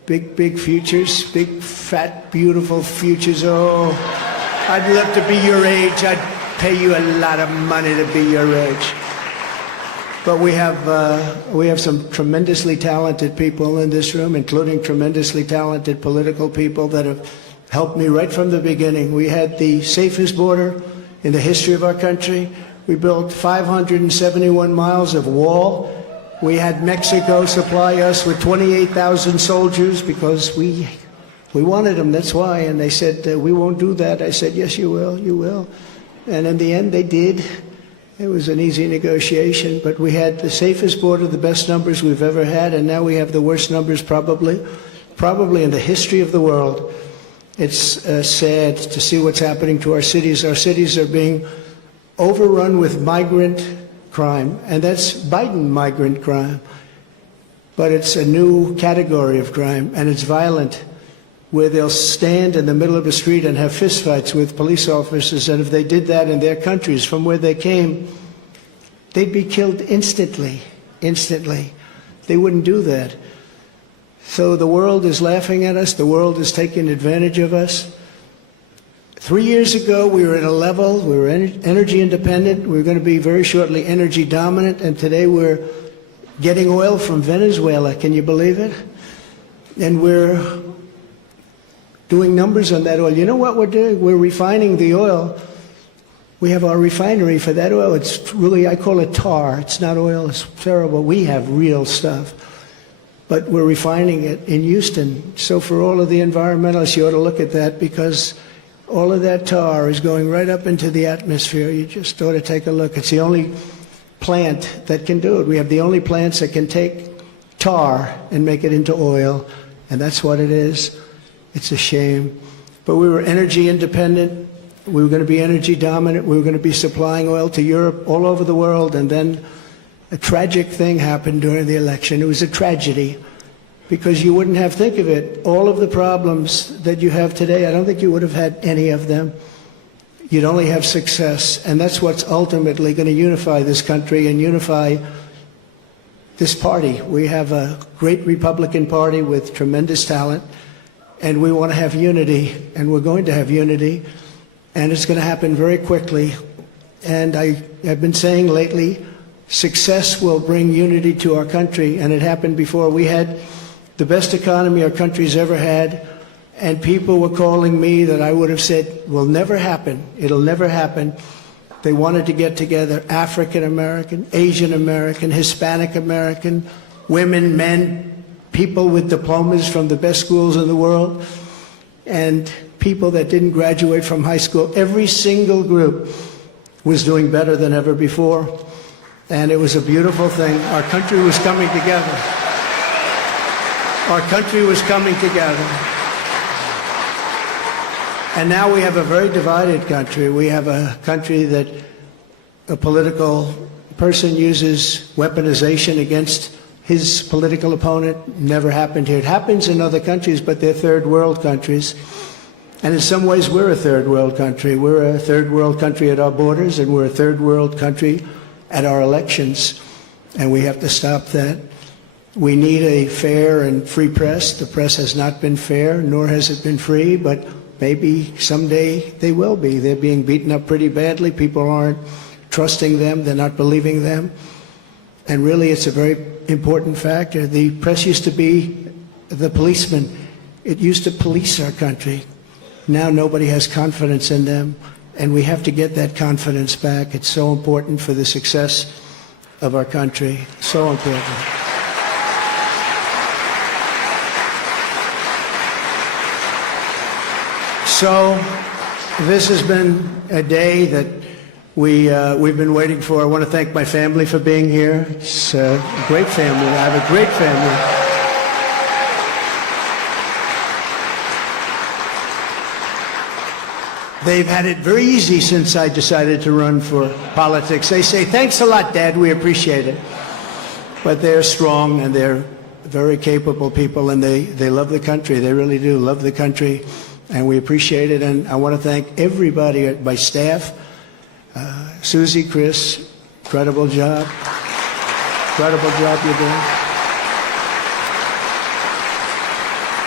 big futures, big, fat, beautiful futures. Oh, I'd love to be your age. I'd pay you a lot of money to be your age. But we have some tremendously talented people in this room, including tremendously talented political people that have helped me right from the beginning. We had the safest border in the history of our country. We built 571 miles of wall. We had Mexico supply us with 28,000 soldiers because we wanted them, that's why. And they said, we won't do that. I said, yes, you will, you will. And in the end, they did. It was an easy negotiation, but we had the safest border, the best numbers we've ever had, and now we have the worst numbers probably in the history of the world. It's sad to see what's happening to our cities. Our cities are being overrun with migrant crime, and that's Biden migrant crime. But it's a new category of crime, and it's violent, where they'll stand in the middle of a street and have fistfights with police officers, and if they did that in their countries from where they came, they'd be killed instantly. They wouldn't do that. So the world is laughing at us. The world is taking advantage of us. 3 years ago, we were at a level, we were energy independent. We were going to be very shortly energy dominant, and today we're getting oil from Venezuela. Can you believe it? And we're doing numbers on that oil. You know what we're doing? We're refining the oil. We have our refinery for that oil. It's really, I call it tar. It's not oil. It's terrible. We have real stuff. But we're refining it in Houston. So for all of the environmentalists, you ought to look at that, because all of that tar is going right up into the atmosphere. You just ought to take a look. It's the only plant that can do it. We have the only plants that can take tar and make it into oil, and that's what it is. It's a shame. But we were energy independent. We were going to be energy dominant. We were going to be supplying oil to Europe, all over the world. And then a tragic thing happened during the election. It was a tragedy, because you wouldn't have, think of it, all of the problems that you have today, I don't think you would have had any of them. You'd only have success. And that's what's ultimately going to unify this country and unify this party. We have a great Republican Party with tremendous talent. And we want to have unity, and we're going to have unity, and it's going to happen very quickly. And I have been saying lately, success will bring unity to our country, and it happened before. We had the best economy our country's ever had, and people were calling me that I would have said will never happen. It'll never happen. They wanted to get together, African American, Asian American, Hispanic American, women, men, people with diplomas from the best schools in the world, and people that didn't graduate from high school. Every single group was doing better than ever before, and it was a beautiful thing. Our country was coming together. Our country was coming together. And now we have a very divided country. We have a country that a political person uses weaponization against his political opponent. Never happened here. It happens in other countries, but they're third world countries. And in some ways, we're a third world country. We're a third world country at our borders, and we're a third world country at our elections. And we have to stop that. We need a fair and free press. The press has not been fair, nor has it been free, but maybe someday they will be. They're being beaten up pretty badly. People aren't trusting them. They're not believing them. And really, it's a very important factor. The press used to be the policeman. It used to police our country. Now nobody has confidence in them, and we have to get that confidence back. It's so important for the success of our country. So important. So this has been a day that we've been waiting for. I want to thank my family for being here. It's a great family. I have a great family. They've had it very easy since I decided to run for politics. They say, thanks a lot, Dad, we appreciate it. But they're strong, and they're very capable people, and they love the country. They really do love the country, and we appreciate it. And I want to thank everybody at my staff. Susie, Chris, incredible job. Incredible job you're doing.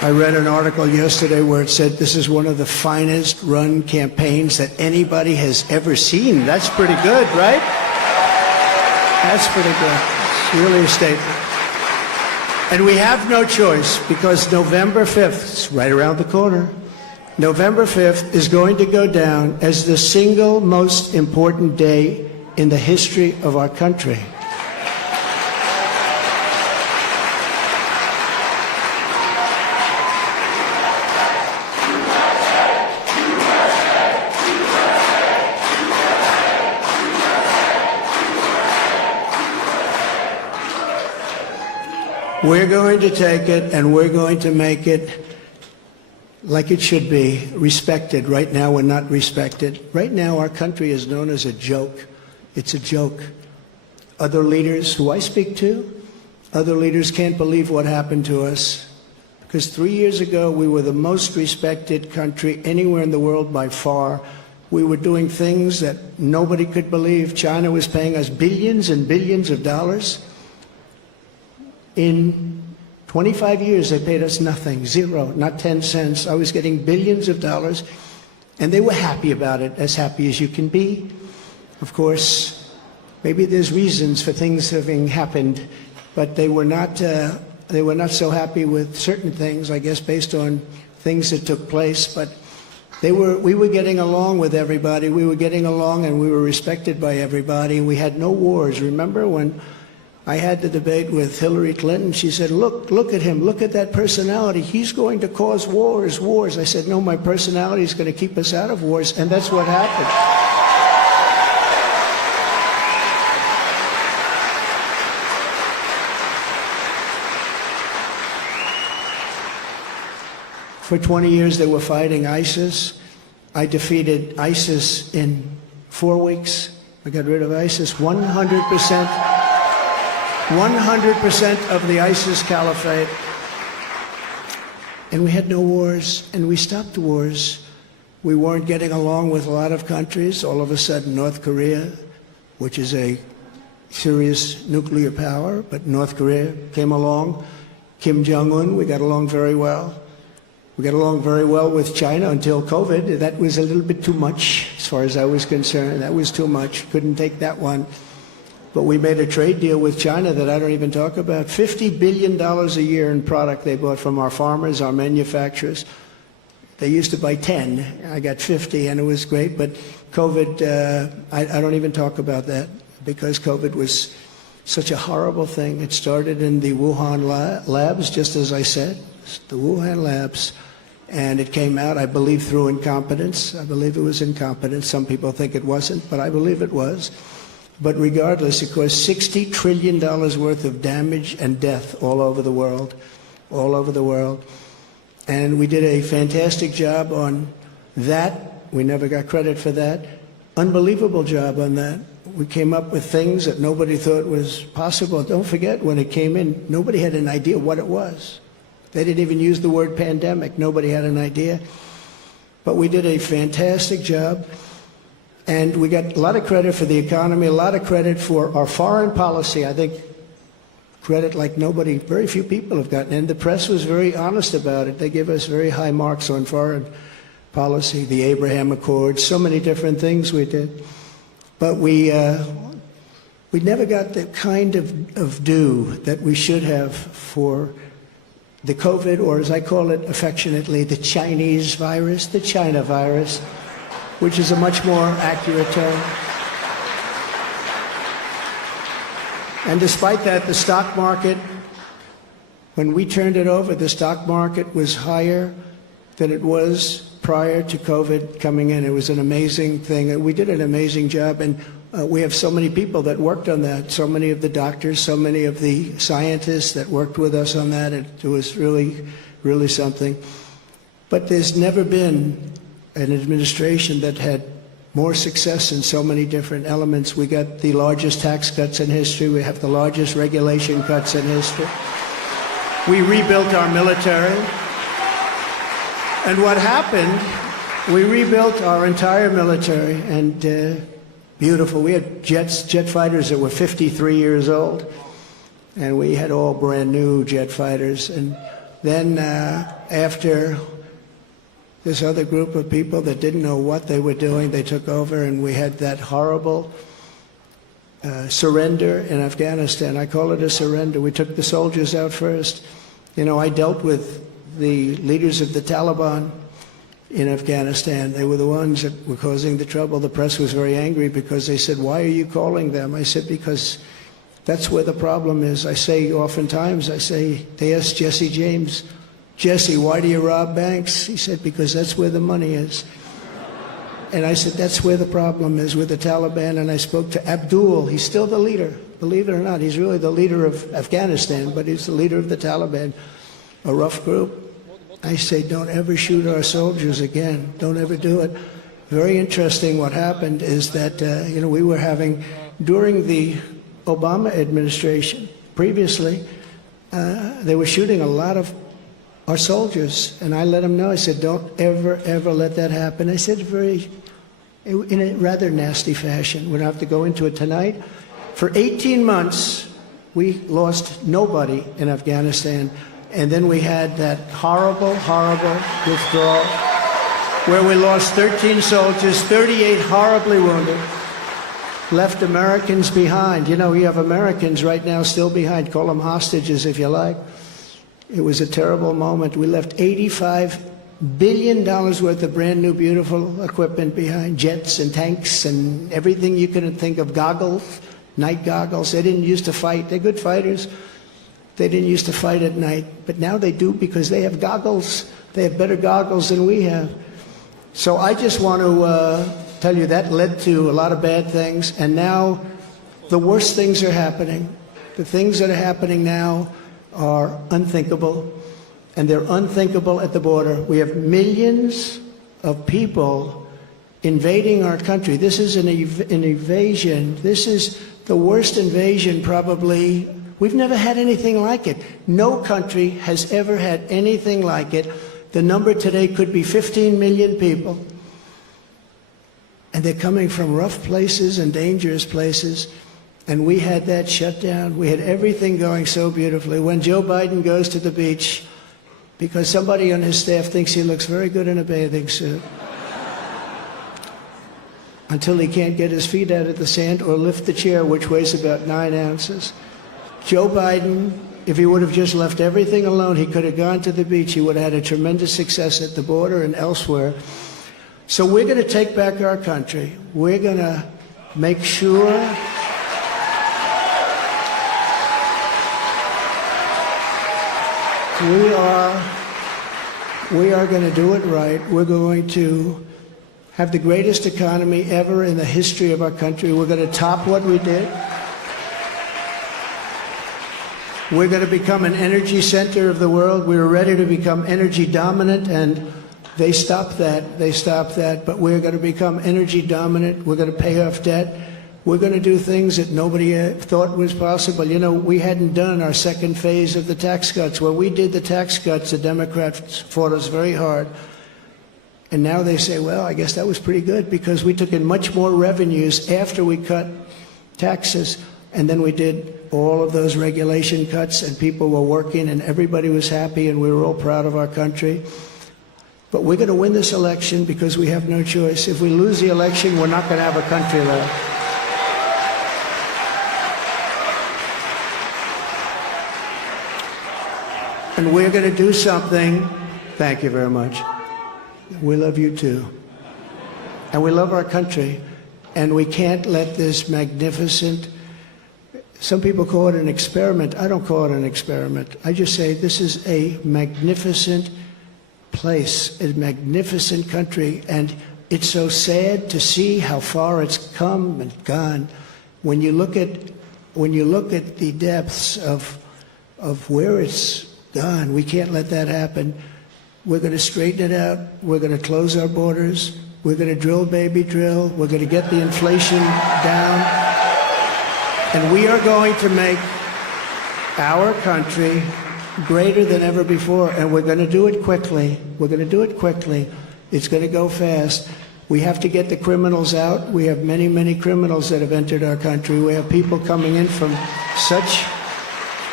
I read an article yesterday where it said this is one of the finest run campaigns that anybody has ever seen. That's pretty good, right? That's pretty good. It's really a statement. And we have no choice because November 5th, it's right around the corner, November 5th is going to go down as the single most important day in the history of our country. We're going to take it and we're going to make it like it should be, respected. Right now we're not respected. Right now our country is known as a joke. It's a joke. Other leaders who I speak to, other leaders can't believe what happened to us. Because 3 years ago we were the most respected country anywhere in the world by far. We were doing things that nobody could believe. China was paying us billions and billions of dollars. In 25 years, they paid us nothing, zero, not 10 cents. I was getting billions of dollars, and they were happy about it, as happy as you can be. Of course, maybe there's reasons for things having happened, but they were not so happy with certain things, I guess, based on things that took place. But we were getting along with everybody. We were getting along, and we were respected by everybody. We had no wars. Remember when I had the debate with Hillary Clinton? She said, look at him, look at that personality. He's going to cause wars. I said, no, my personality is going to keep us out of wars, and that's what happened. For 20 years, they were fighting ISIS. I defeated ISIS in 4 weeks. I got rid of ISIS 100%. 100% of the ISIS caliphate. And we had no wars, and we stopped wars. We weren't getting along with a lot of countries. All of a sudden, North Korea, which is a serious nuclear power, but North Korea came along. Kim Jong-un, we got along very well. We got along very well with China until COVID. That was a little bit too much, as far as I was concerned. That was too much. Couldn't take that one. But we made a trade deal with China that I don't even talk about. $50 billion a year in product they bought from our farmers, our manufacturers. They used to buy 10. I got 50, and it was great. But COVID, I don't even talk about that because COVID was such a horrible thing. It started in the Wuhan labs, just as I said, the Wuhan labs. And it came out, I believe, through incompetence. I believe it was incompetence. Some people think it wasn't, but I believe it was. But regardless, it caused $60 trillion worth of damage and death all over the world, all over the world. And we did a fantastic job on that. We never got credit for that. Unbelievable job on that. We came up with things that nobody thought was possible. Don't forget, when it came in, nobody had an idea what it was. They didn't even use the word pandemic. Nobody had an idea. But we did a fantastic job. And we got a lot of credit for the economy, a lot of credit for our foreign policy. I think credit like nobody, very few people have gotten. And the press was very honest about it. They give us very high marks on foreign policy, the Abraham Accords, so many different things we did. But we never got the kind of due that we should have for the COVID, or as I call it affectionately, the Chinese virus, the China virus, which is a much more accurate term. And despite that, the stock market, when we turned it over, the stock market was higher than it was prior to COVID coming in. It was an amazing thing. We did an amazing job, and we have so many people that worked on that, so many of the doctors, so many of the scientists that worked with us on that. It was really, really something. But there's never been an administration that had more success in so many different elements. We got the largest tax cuts in history. We have the largest regulation cuts in history. We rebuilt our military. And what happened, we rebuilt our entire military, and beautiful. We had jet fighters that were 53 years old, and we had all brand new jet fighters. And Then after this other group of people that didn't know what they were doing, they took over, and we had that horrible surrender in Afghanistan. I call it a surrender. We took the soldiers out first. You know, I dealt with the leaders of the Taliban in Afghanistan. They were the ones that were causing the trouble. The press was very angry because they said, "Why are you calling them?" I said, "Because that's where the problem is." I say oftentimes, they asked Jesse James, "Jesse, why do you rob banks?" He said, "Because that's where the money is." And I said, that's where the problem is with the Taliban. And I spoke to Abdul. He's still the leader. Believe it or not, he's really the leader of Afghanistan, but he's the leader of the Taliban, a rough group. I say, don't ever shoot our soldiers again. Don't ever do it. Very interesting what happened is that, we were having, during the Obama administration, previously, they were shooting a lot of our soldiers. And I let them know, I said, don't ever, ever let that happen. I said in a rather nasty fashion. We don't have to go into it tonight. For 18 months, we lost nobody in Afghanistan. And then we had that horrible, horrible withdrawal where we lost 13 soldiers, 38 horribly wounded, left Americans behind. You know, you have Americans right now still behind. Call them hostages if you like. It was a terrible moment. We left $85 billion worth of brand new, beautiful equipment behind, jets and tanks and everything you could think of, goggles, night goggles. They didn't used to fight. They're good fighters. They didn't used to fight at night, but now they do because they have goggles. They have better goggles than we have. So I just want to tell you that led to a lot of bad things, and now the worst things are happening. The things that are happening now are unthinkable, and they're unthinkable at the border. We have millions of people invading our country. This is an invasion. This is the worst invasion probably. We've never had anything like it. No country has ever had anything like it. The number today could be 15 million people. And they're coming from rough places and dangerous places. And we had that shut down. We had everything going so beautifully. When Joe Biden goes to the beach, because somebody on his staff thinks he looks very good in a bathing suit, until he can't get his feet out of the sand or lift the chair, which weighs about 9 ounces. Joe Biden, if he would have just left everything alone, he could have gone to the beach. He would have had a tremendous success at the border and elsewhere. So we're going to take back our country. We're going to make sure we are going to do it right. We're going to have the greatest economy ever in the history of our country. We're going to top what we did. We're going to become an energy center of the world. We were ready to become energy dominant, and they stopped that. They stopped that. But we're going to become energy dominant. We're going to pay off debt. We're going to do things that nobody thought was possible. You know, we hadn't done our second phase of the tax cuts. When we did the tax cuts, the Democrats fought us very hard. And now they say, well, I guess that was pretty good because we took in much more revenues after we cut taxes. And then we did all of those regulation cuts, and people were working, and everybody was happy, and we were all proud of our country. But we're going to win this election because we have no choice. If we lose the election, we're not going to have a country left. And we're going to do something. Thank you very much. We love you too. And we love our country. And we can't let this magnificent, some people call it an experiment. I don't call it an experiment. I just say this is a magnificent place, a magnificent country. And it's so sad to see how far it's come and gone. When you look at the depths of where it's gone, we can't let that happen. We're going to straighten it out. We're going to close our borders. We're going to drill, baby, drill. We're going to get the inflation down. And we are going to make our country greater than ever before. And we're going to do it quickly. We're going to do it quickly. It's going to go fast. We have to get the criminals out. We have many, many criminals that have entered our country. We have people coming in from such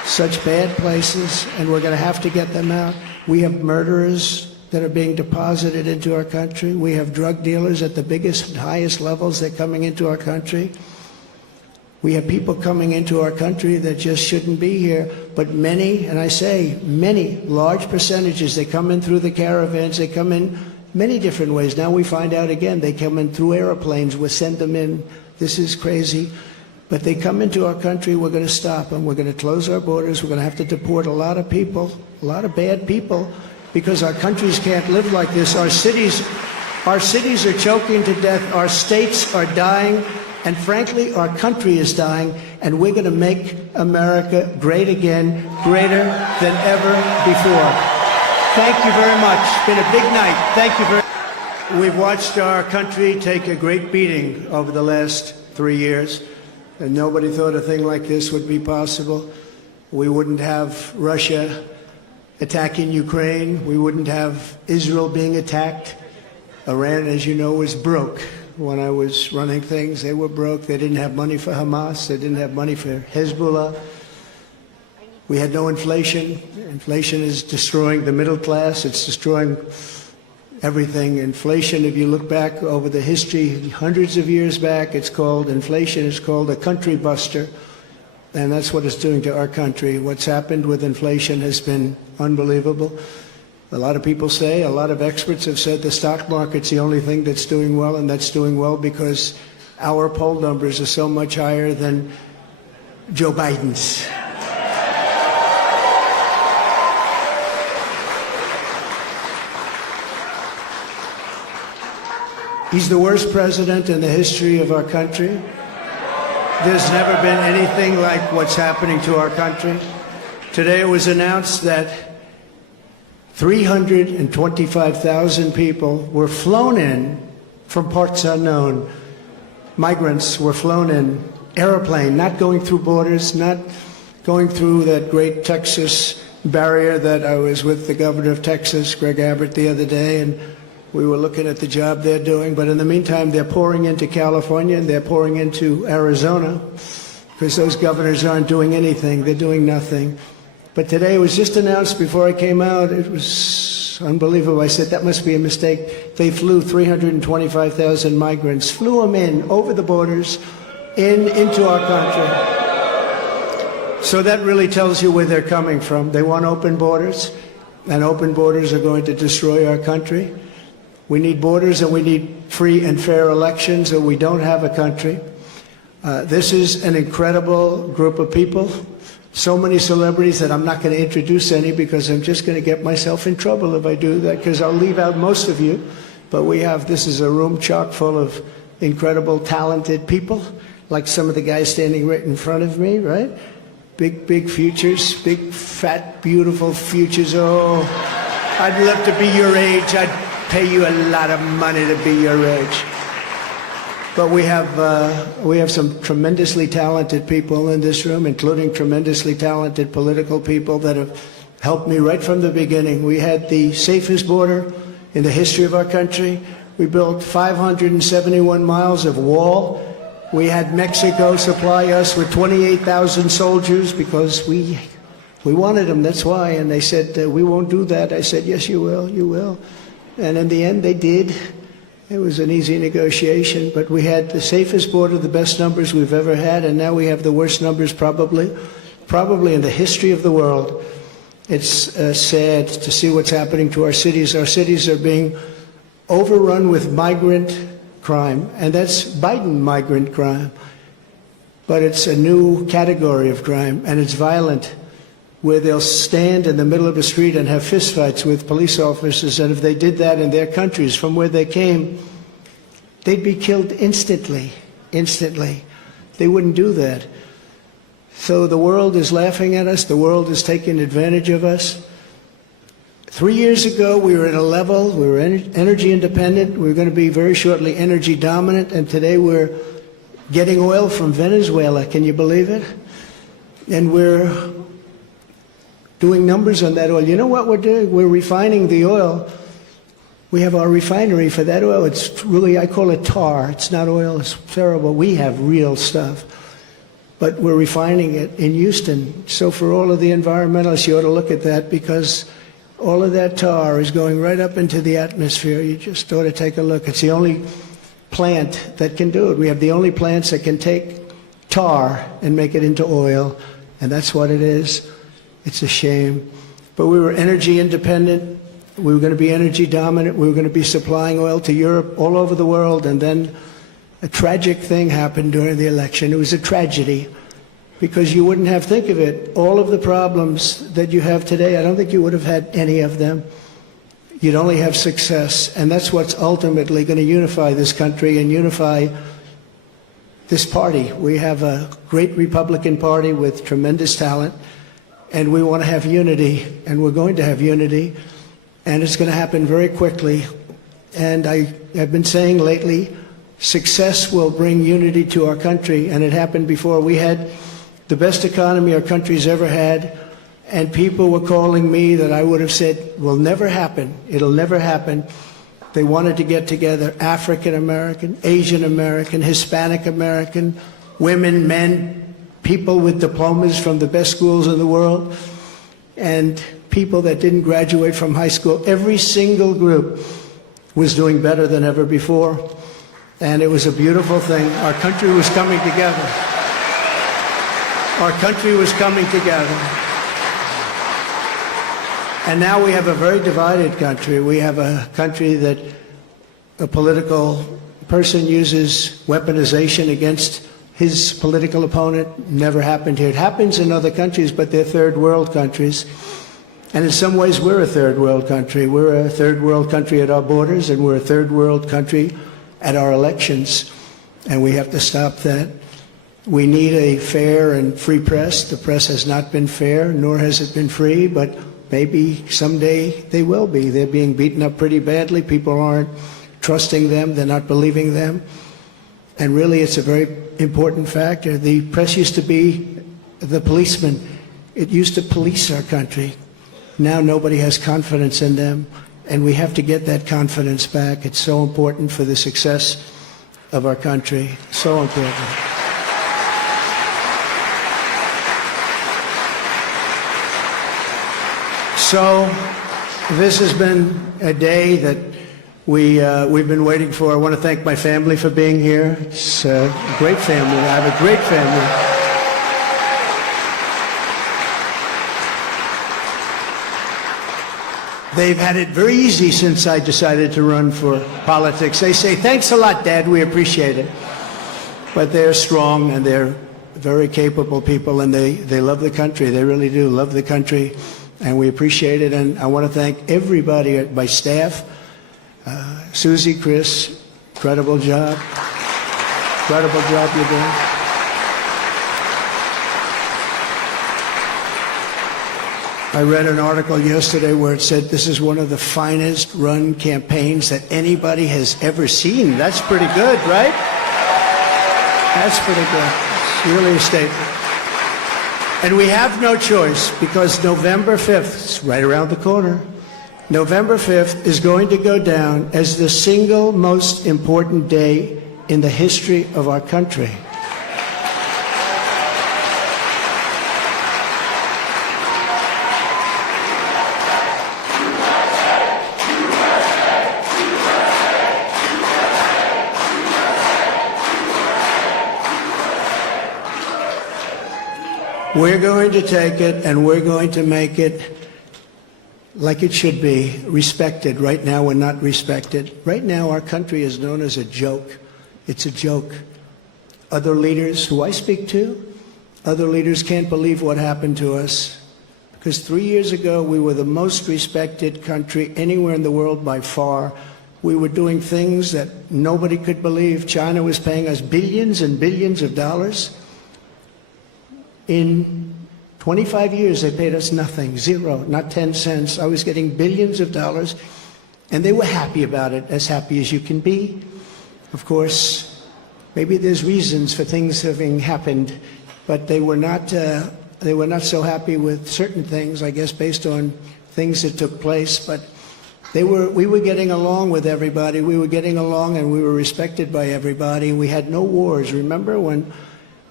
such bad places, and we're going to have to get them out. We have murderers that are being deposited into our country. We have drug dealers at the biggest and highest levels. They're coming into our country. We have people coming into our country that just shouldn't be here. But many, and I say many, large percentages, they come in through the caravans. They come in many different ways. Now we find out again, they come in through airplanes. We send them in. This is crazy. But they come into our country, we're going to stop them. We're going to close our borders. We're going to have to deport a lot of people, a lot of bad people, because our countries can't live like this. Our cities are choking to death. Our states are dying. And frankly, our country is dying. And we're going to make America great again, greater than ever before. Thank you very much. It's been a big night. Thank you very much. We've watched our country take a great beating over the last 3 years. And nobody thought a thing like this would be possible. We wouldn't have Russia attacking Ukraine. We wouldn't have Israel being attacked. Iran, as you know, was broke. When I was running things, they were broke. They didn't have money for Hamas. They didn't have money for Hezbollah. We had no inflation. Inflation is destroying the middle class. It's destroying everything. Inflation, if you look back over the history, hundreds of years back, inflation is called a country buster. And that's what it's doing to our country. What's happened with inflation has been unbelievable. A lot of people say, a lot of experts have said the stock market's the only thing that's doing well, and that's doing well because our poll numbers are so much higher than Joe Biden's. He's the worst president in the history of our country. There's never been anything like what's happening to our country. Today it was announced that 325,000 people were flown in from parts unknown. Migrants were flown in, airplane, not going through borders, not going through that great Texas barrier that I was with the governor of Texas, Greg Abbott, the other day, and we were looking at the job they're doing. But in the meantime, they're pouring into California and they're pouring into Arizona because those governors aren't doing anything. They're doing nothing. But today it was just announced before I came out. It was unbelievable. I said, that must be a mistake. They flew 325,000 migrants, flew them in over the borders into our country. So that really tells you where they're coming from. They want open borders, and open borders are going to destroy our country. We need borders and we need free and fair elections, or we don't have a country. This is an incredible group of people. So many celebrities that I'm not going to introduce any because I'm just going to get myself in trouble if I do that, because I'll leave out most of you. But this is a room chock full of incredible, talented people, like some of the guys standing right in front of me, right? Big futures, big, fat, beautiful futures. Oh, I'd love to be your age. I'd pay you a lot of money to be your age. But we have some tremendously talented people in this room, including tremendously talented political people that have helped me right from the beginning. We had the safest border in the history of our country. We built 571 miles of wall. We had Mexico supply us with 28,000 soldiers because we wanted them, that's why. And they said, we won't do that. I said, yes, you will, you will. And in the end, they did. It was an easy negotiation, but we had the safest border, the best numbers we've ever had, and now we have the worst numbers probably in the history of the world. It's sad to see what's happening to our cities. Our cities are being overrun with migrant crime, and that's Biden migrant crime. But it's a new category of crime, and it's violent, where they'll stand in the middle of a street and have fistfights with police officers, and if they did that in their countries from where they came, they'd be killed instantly. They wouldn't do that. So the world is laughing at us. The world is taking advantage of us. 3 years ago, we were at a level, we were energy independent. We were going to be very shortly energy dominant, and today we're getting oil from Venezuela. Can you believe it? And we're doing numbers on that oil. You know what we're doing? We're refining the oil. We have our refinery for that oil. It's really, I call it tar. It's not oil. It's terrible. We have real stuff. but we're refining it in Houston. So for all of the environmentalists, you ought to look at that, because all of that tar is going right up into the atmosphere. You just ought to take a look. It's the only plant that can do it. We have the only plants that can take tar and make it into oil, and that's what it is. It's a shame. But we were energy independent. We were going to be energy dominant. We were going to be supplying oil to Europe, all over the world, and then a tragic thing happened during the election. It was a tragedy, because you wouldn't have, think of it, all of the problems that you have today, I don't think you would have had any of them. You'd only have success, and that's what's ultimately going to unify this country and unify this party. We have a great Republican Party with tremendous talent, and we want to have unity, and we're going to have unity, and it's going to happen very quickly. And I have been saying lately, success will bring unity to our country, and it happened before. We had the best economy our country's ever had, and people were calling me that I would have said will never happen. It'll never happen. They wanted to get together, African American, Asian American, Hispanic American, women, men, people with diplomas from the best schools in the world, and people that didn't graduate from high school. Every single group was doing better than ever before, and it was a beautiful thing. Our country was coming together. Our country was coming together. And now we have a very divided country. We have a country that a political person uses weaponization against his political opponent. Never happened here. It happens in other countries, but they're third world countries. And in some ways, we're a third world country. We're a third world country at our borders, and we're a third world country at our elections. And we have to stop that. We need a fair and free press. The press has not been fair, nor has it been free, but maybe someday they will be. They're being beaten up pretty badly. People aren't trusting them. They're not believing them. And really, it's a very important factor. The press used to be the policeman. It used to police our country. Now nobody has confidence in them, and we have to get that confidence back. It's so important for the success of our country. So important. So this has been a day that we've been waiting for. I want to thank my family for being here. It's a great family. I have a great family. They've had it very easy since I decided to run for politics. They say, "Thanks a lot, Dad, we appreciate it." But they're strong, and they're very capable people, and they love the country. They really do love the country, and we appreciate it. And I want to thank everybody, my staff, Susie, Chris, incredible job. Incredible job you're doing. I read an article yesterday where it said this is one of the finest run campaigns that anybody has ever seen. That's pretty good, right? That's pretty good. It's really a statement. And we have no choice, because November 5th, it's right around the corner, November 5th is going to go down as the single most important day in the history of our country. We're going to take it, and we're going to make it like it should be, respected. Right now, we're not respected. Right now, our country is known as a joke. It's a joke. Other leaders who I speak to, other leaders can't believe what happened to us. Because 3 years ago, we were the most respected country anywhere in the world by far. We were doing things that nobody could believe. China was paying us billions and billions of dollars. In 25 years, they paid us nothing, zero, not 10 cents. I was getting billions of dollars, and they were happy about it, as happy as you can be. Of course, maybe there's reasons for things having happened, but they were not so happy with certain things, I guess, based on things that took place. But we were getting along with everybody. We were getting along, and we were respected by everybody. We had no wars. Remember when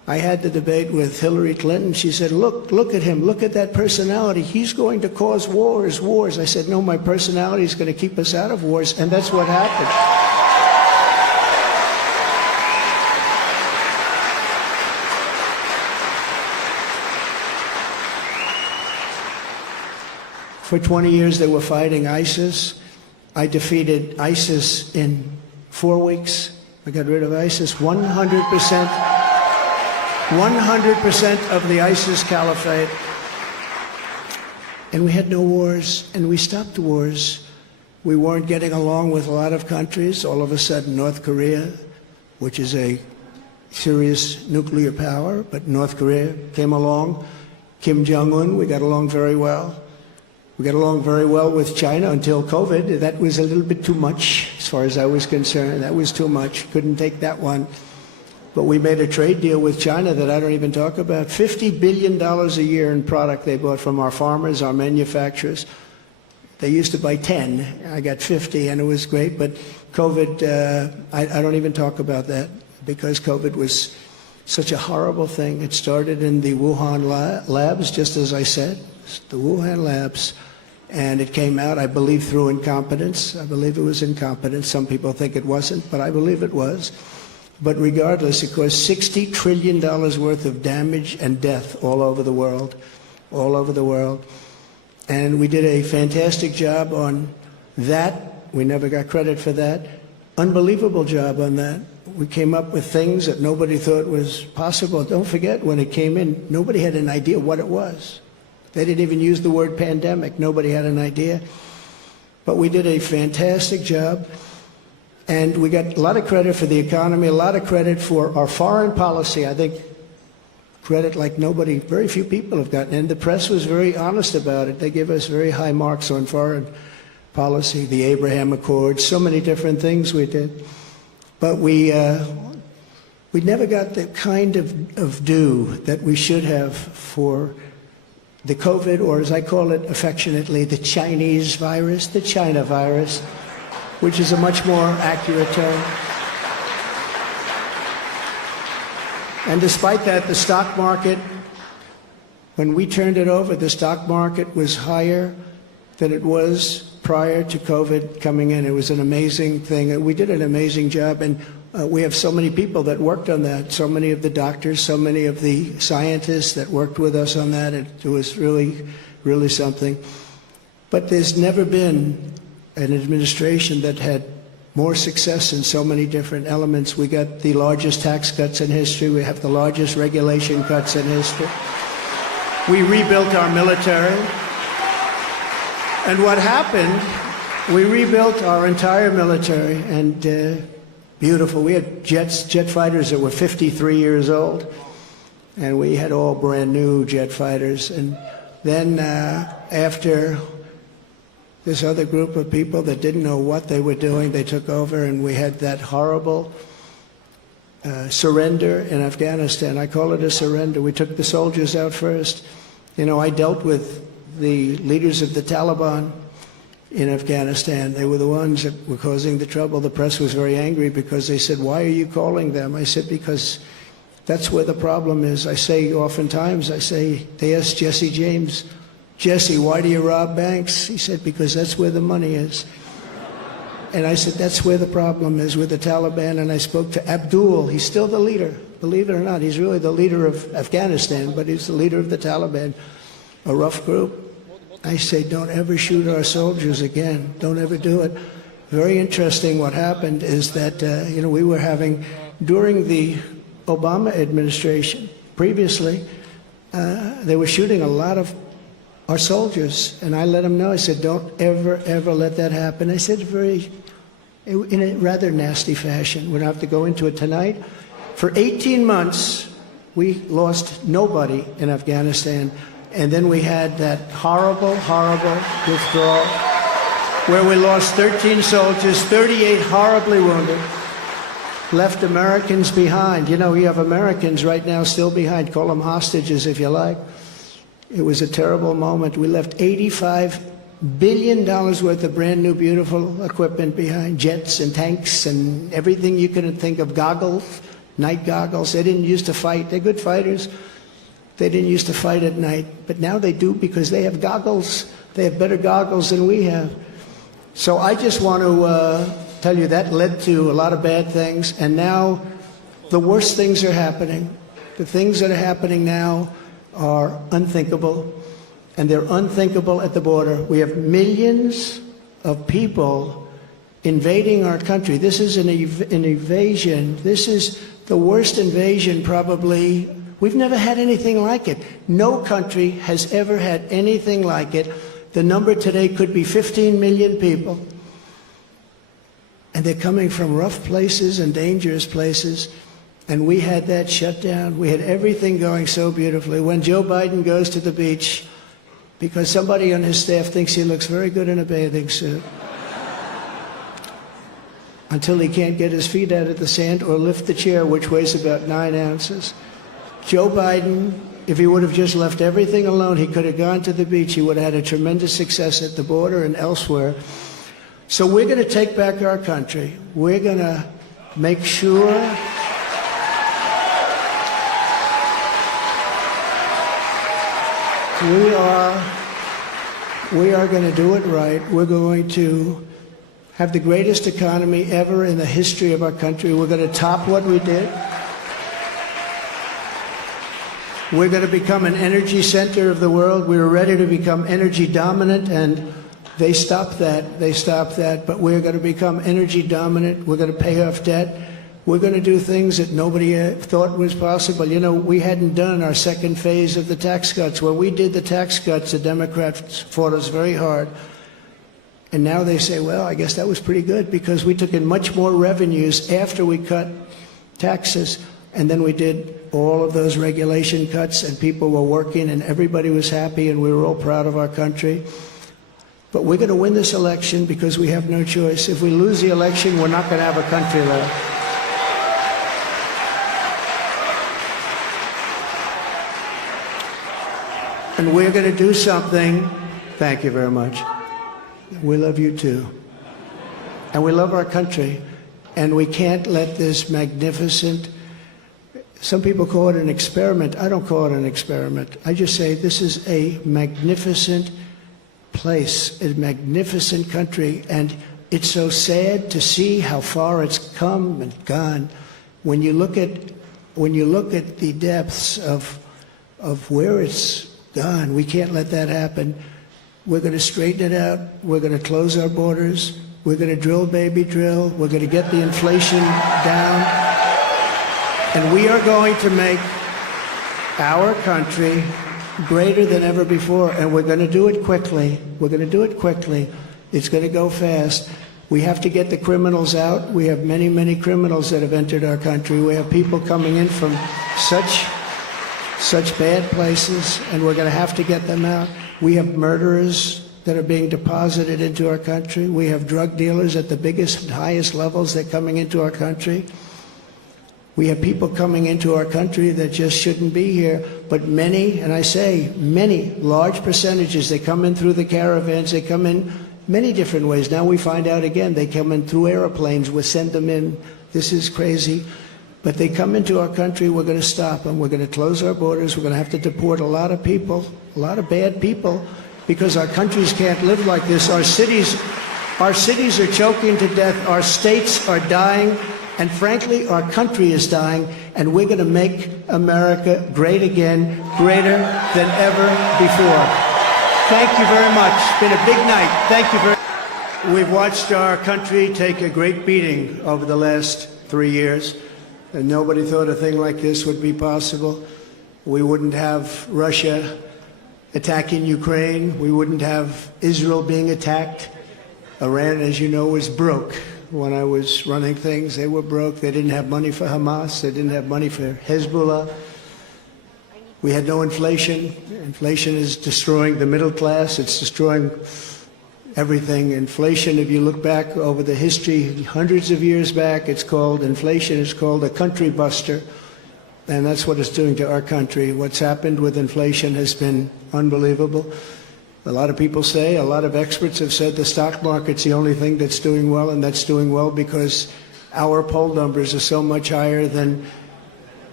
I had the debate with Hillary Clinton. She said, look at him. Look at that personality. He's going to cause wars. I said, no, my personality is going to keep us out of wars. And that's what happened. For 20 years, they were fighting ISIS. I defeated ISIS in 4 weeks. I got rid of ISIS 100%. 100% of the ISIS caliphate. And we had no wars, and we stopped wars. We weren't getting along with a lot of countries. All of a sudden, North Korea, which is a serious nuclear power, but North Korea came along. Kim Jong-un, we got along very well. We got along very well with China until COVID. That was a little bit too much, as far as I was concerned. That was too much. Couldn't take that one. But we made a trade deal with China that I don't even talk about. $50 billion a year in product they bought from our farmers, our manufacturers. They used to buy 10. I got 50, and it was great. But COVID, I don't even talk about that, because COVID was such a horrible thing. It started in the Wuhan labs, just as I said, the Wuhan labs. And it came out, I believe, through incompetence. I believe it was incompetence. Some people think it wasn't, but I believe it was. But regardless, it caused $60 trillion worth of damage and death all over the world, all over the world. And we did a fantastic job on that. We never got credit for that. Unbelievable job on that. We came up with things that nobody thought was possible. Don't forget, when it came in, nobody had an idea what it was. They didn't even use the word pandemic. Nobody had an idea. But we did a fantastic job. And we got a lot of credit for the economy, a lot of credit for our foreign policy. I think credit like nobody, very few people have gotten. And the press was very honest about it. They give us very high marks on foreign policy, the Abraham Accords, so many different things we did. But we never got the kind of due that we should have for the COVID, or as I call it affectionately, the Chinese virus, the China virus, which is a much more accurate term. And despite that, the stock market, when we turned it over, the stock market was higher than it was prior to COVID coming in. It was an amazing thing. We did an amazing job, and we have so many people that worked on that, so many of the doctors, so many of the scientists that worked with us on that. It was really, really something. But there's never been an administration that had more success in so many different elements. We got the largest tax cuts in history. We have the largest regulation cuts in history. We rebuilt our military. And what happened, we rebuilt our entire military, and beautiful. We had jet fighters that were 53 years old, and we had all brand new jet fighters. And then after this other group of people that didn't know what they were doing, they took over, and we had that horrible surrender in Afghanistan. I call it a surrender. We took the soldiers out first. You know, I dealt with the leaders of the Taliban in Afghanistan. They were the ones that were causing the trouble. The press was very angry because they said, "Why are you calling them?" I said, because that's where the problem is. I say oftentimes, they asked Jesse James, "Jesse, why do you rob banks?" He said, "Because that's where the money is." And I said, that's where the problem is with the Taliban. And I spoke to Abdul. He's still the leader. Believe it or not, he's really the leader of Afghanistan, but he's the leader of the Taliban, a rough group. I say, don't ever shoot our soldiers again. Don't ever do it. Very interesting what happened is that, we were having, during the Obama administration, previously, they were shooting a lot of our soldiers, and I let them know. I said, don't ever, ever let that happen. I said in a rather nasty fashion. We don't have to go into it tonight. For 18 months, we lost nobody in Afghanistan, and then we had that horrible, horrible withdrawal, where we lost 13 soldiers, 38 horribly wounded, left Americans behind. You know, you have Americans right now still behind. Call them hostages if you like. It was a terrible moment. We left $85 billion worth of brand new, beautiful equipment behind, jets and tanks and everything you could think of, goggles, night goggles. They didn't used to fight. They're good fighters. They didn't used to fight at night, but now they do because they have goggles. They have better goggles than we have. So I just want to tell you that led to a lot of bad things, and now the worst things are happening. The things that are happening now are unthinkable, and they're unthinkable at the border. We have millions of people invading our country. This is an invasion. This is the worst invasion probably. We've never had anything like it. No country has ever had anything like it. The number today could be 15 million people. And they're coming from rough places and dangerous places. And we had that shut down. We had everything going so beautifully. When Joe Biden goes to the beach, because somebody on his staff thinks he looks very good in a bathing suit, until he can't get his feet out of the sand or lift the chair, which weighs about 9 ounces. Joe Biden, if he would have just left everything alone, he could have gone to the beach. He would have had a tremendous success at the border and elsewhere. So we're going to take back our country. We're going to make sure we are going to do it right. We're going to have the greatest economy ever in the history of our country. We're going to top what we did. We're going to become an energy center of the world. We were ready to become energy dominant, and they stopped that. They stopped that. But we're going to become energy dominant. We're going to pay off debt. We're going to do things that nobody thought was possible. You know, we hadn't done our second phase of the tax cuts. When we did the tax cuts, the Democrats fought us very hard. And now they say, well, I guess that was pretty good because we took in much more revenues after we cut taxes. And then we did all of those regulation cuts, and people were working, and everybody was happy, and we were all proud of our country. But we're going to win this election because we have no choice. If we lose the election, we're not going to have a country left. And we're going to do something. Thank you very much. We love you too. And we love our country. And we can't let this magnificent, some people call it an experiment. I don't call it an experiment. I just say this is a magnificent place, a magnificent country. And it's so sad to see how far it's come and gone. When you look at the depths of where it's gone, we can't let that happen. We're going to straighten it out. We're going to close our borders. We're going to drill, baby, drill. We're going to get the inflation down. And we are going to make our country greater than ever before. And we're going to do it quickly. We're going to do it quickly. It's going to go fast. We have to get the criminals out. We have many, many criminals that have entered our country. We have people coming in from such bad places, and we're going to have to get them out. We have murderers that are being deposited into our country. We have drug dealers at the biggest and highest levels that are coming into our country. We have people coming into our country that just shouldn't be here, but many, and I say many, large percentages, they come in through the caravans, they come in many different ways. Now we find out again, they come in through airplanes, we send them in. This is crazy. But they come into our country, we're going to stop them. We're going to close our borders. We're going to have to deport a lot of people, a lot of bad people, because our countries can't live like this. Our cities are choking to death. Our states are dying. And frankly, our country is dying. And we're going to make America great again, greater than ever before. Thank you very much. It's been a big night. Thank you very much. We've watched our country take a great beating over the last 3 years. And nobody thought a thing like this would be possible. We wouldn't have Russia attacking Ukraine. We wouldn't have Israel being attacked. Iran, as you know, was broke. When I was running things, they were broke. They didn't have money for Hamas. They didn't have money for Hezbollah. We had no inflation. Inflation is destroying the middle class. It's destroying everything. Inflation, if you look back over the history, hundreds of years back, inflation is called a country buster. And that's what it's doing to our country. What's happened with inflation has been unbelievable. A lot of people say, a lot of experts have said the stock market's the only thing that's doing well, and that's doing well because our poll numbers are so much higher than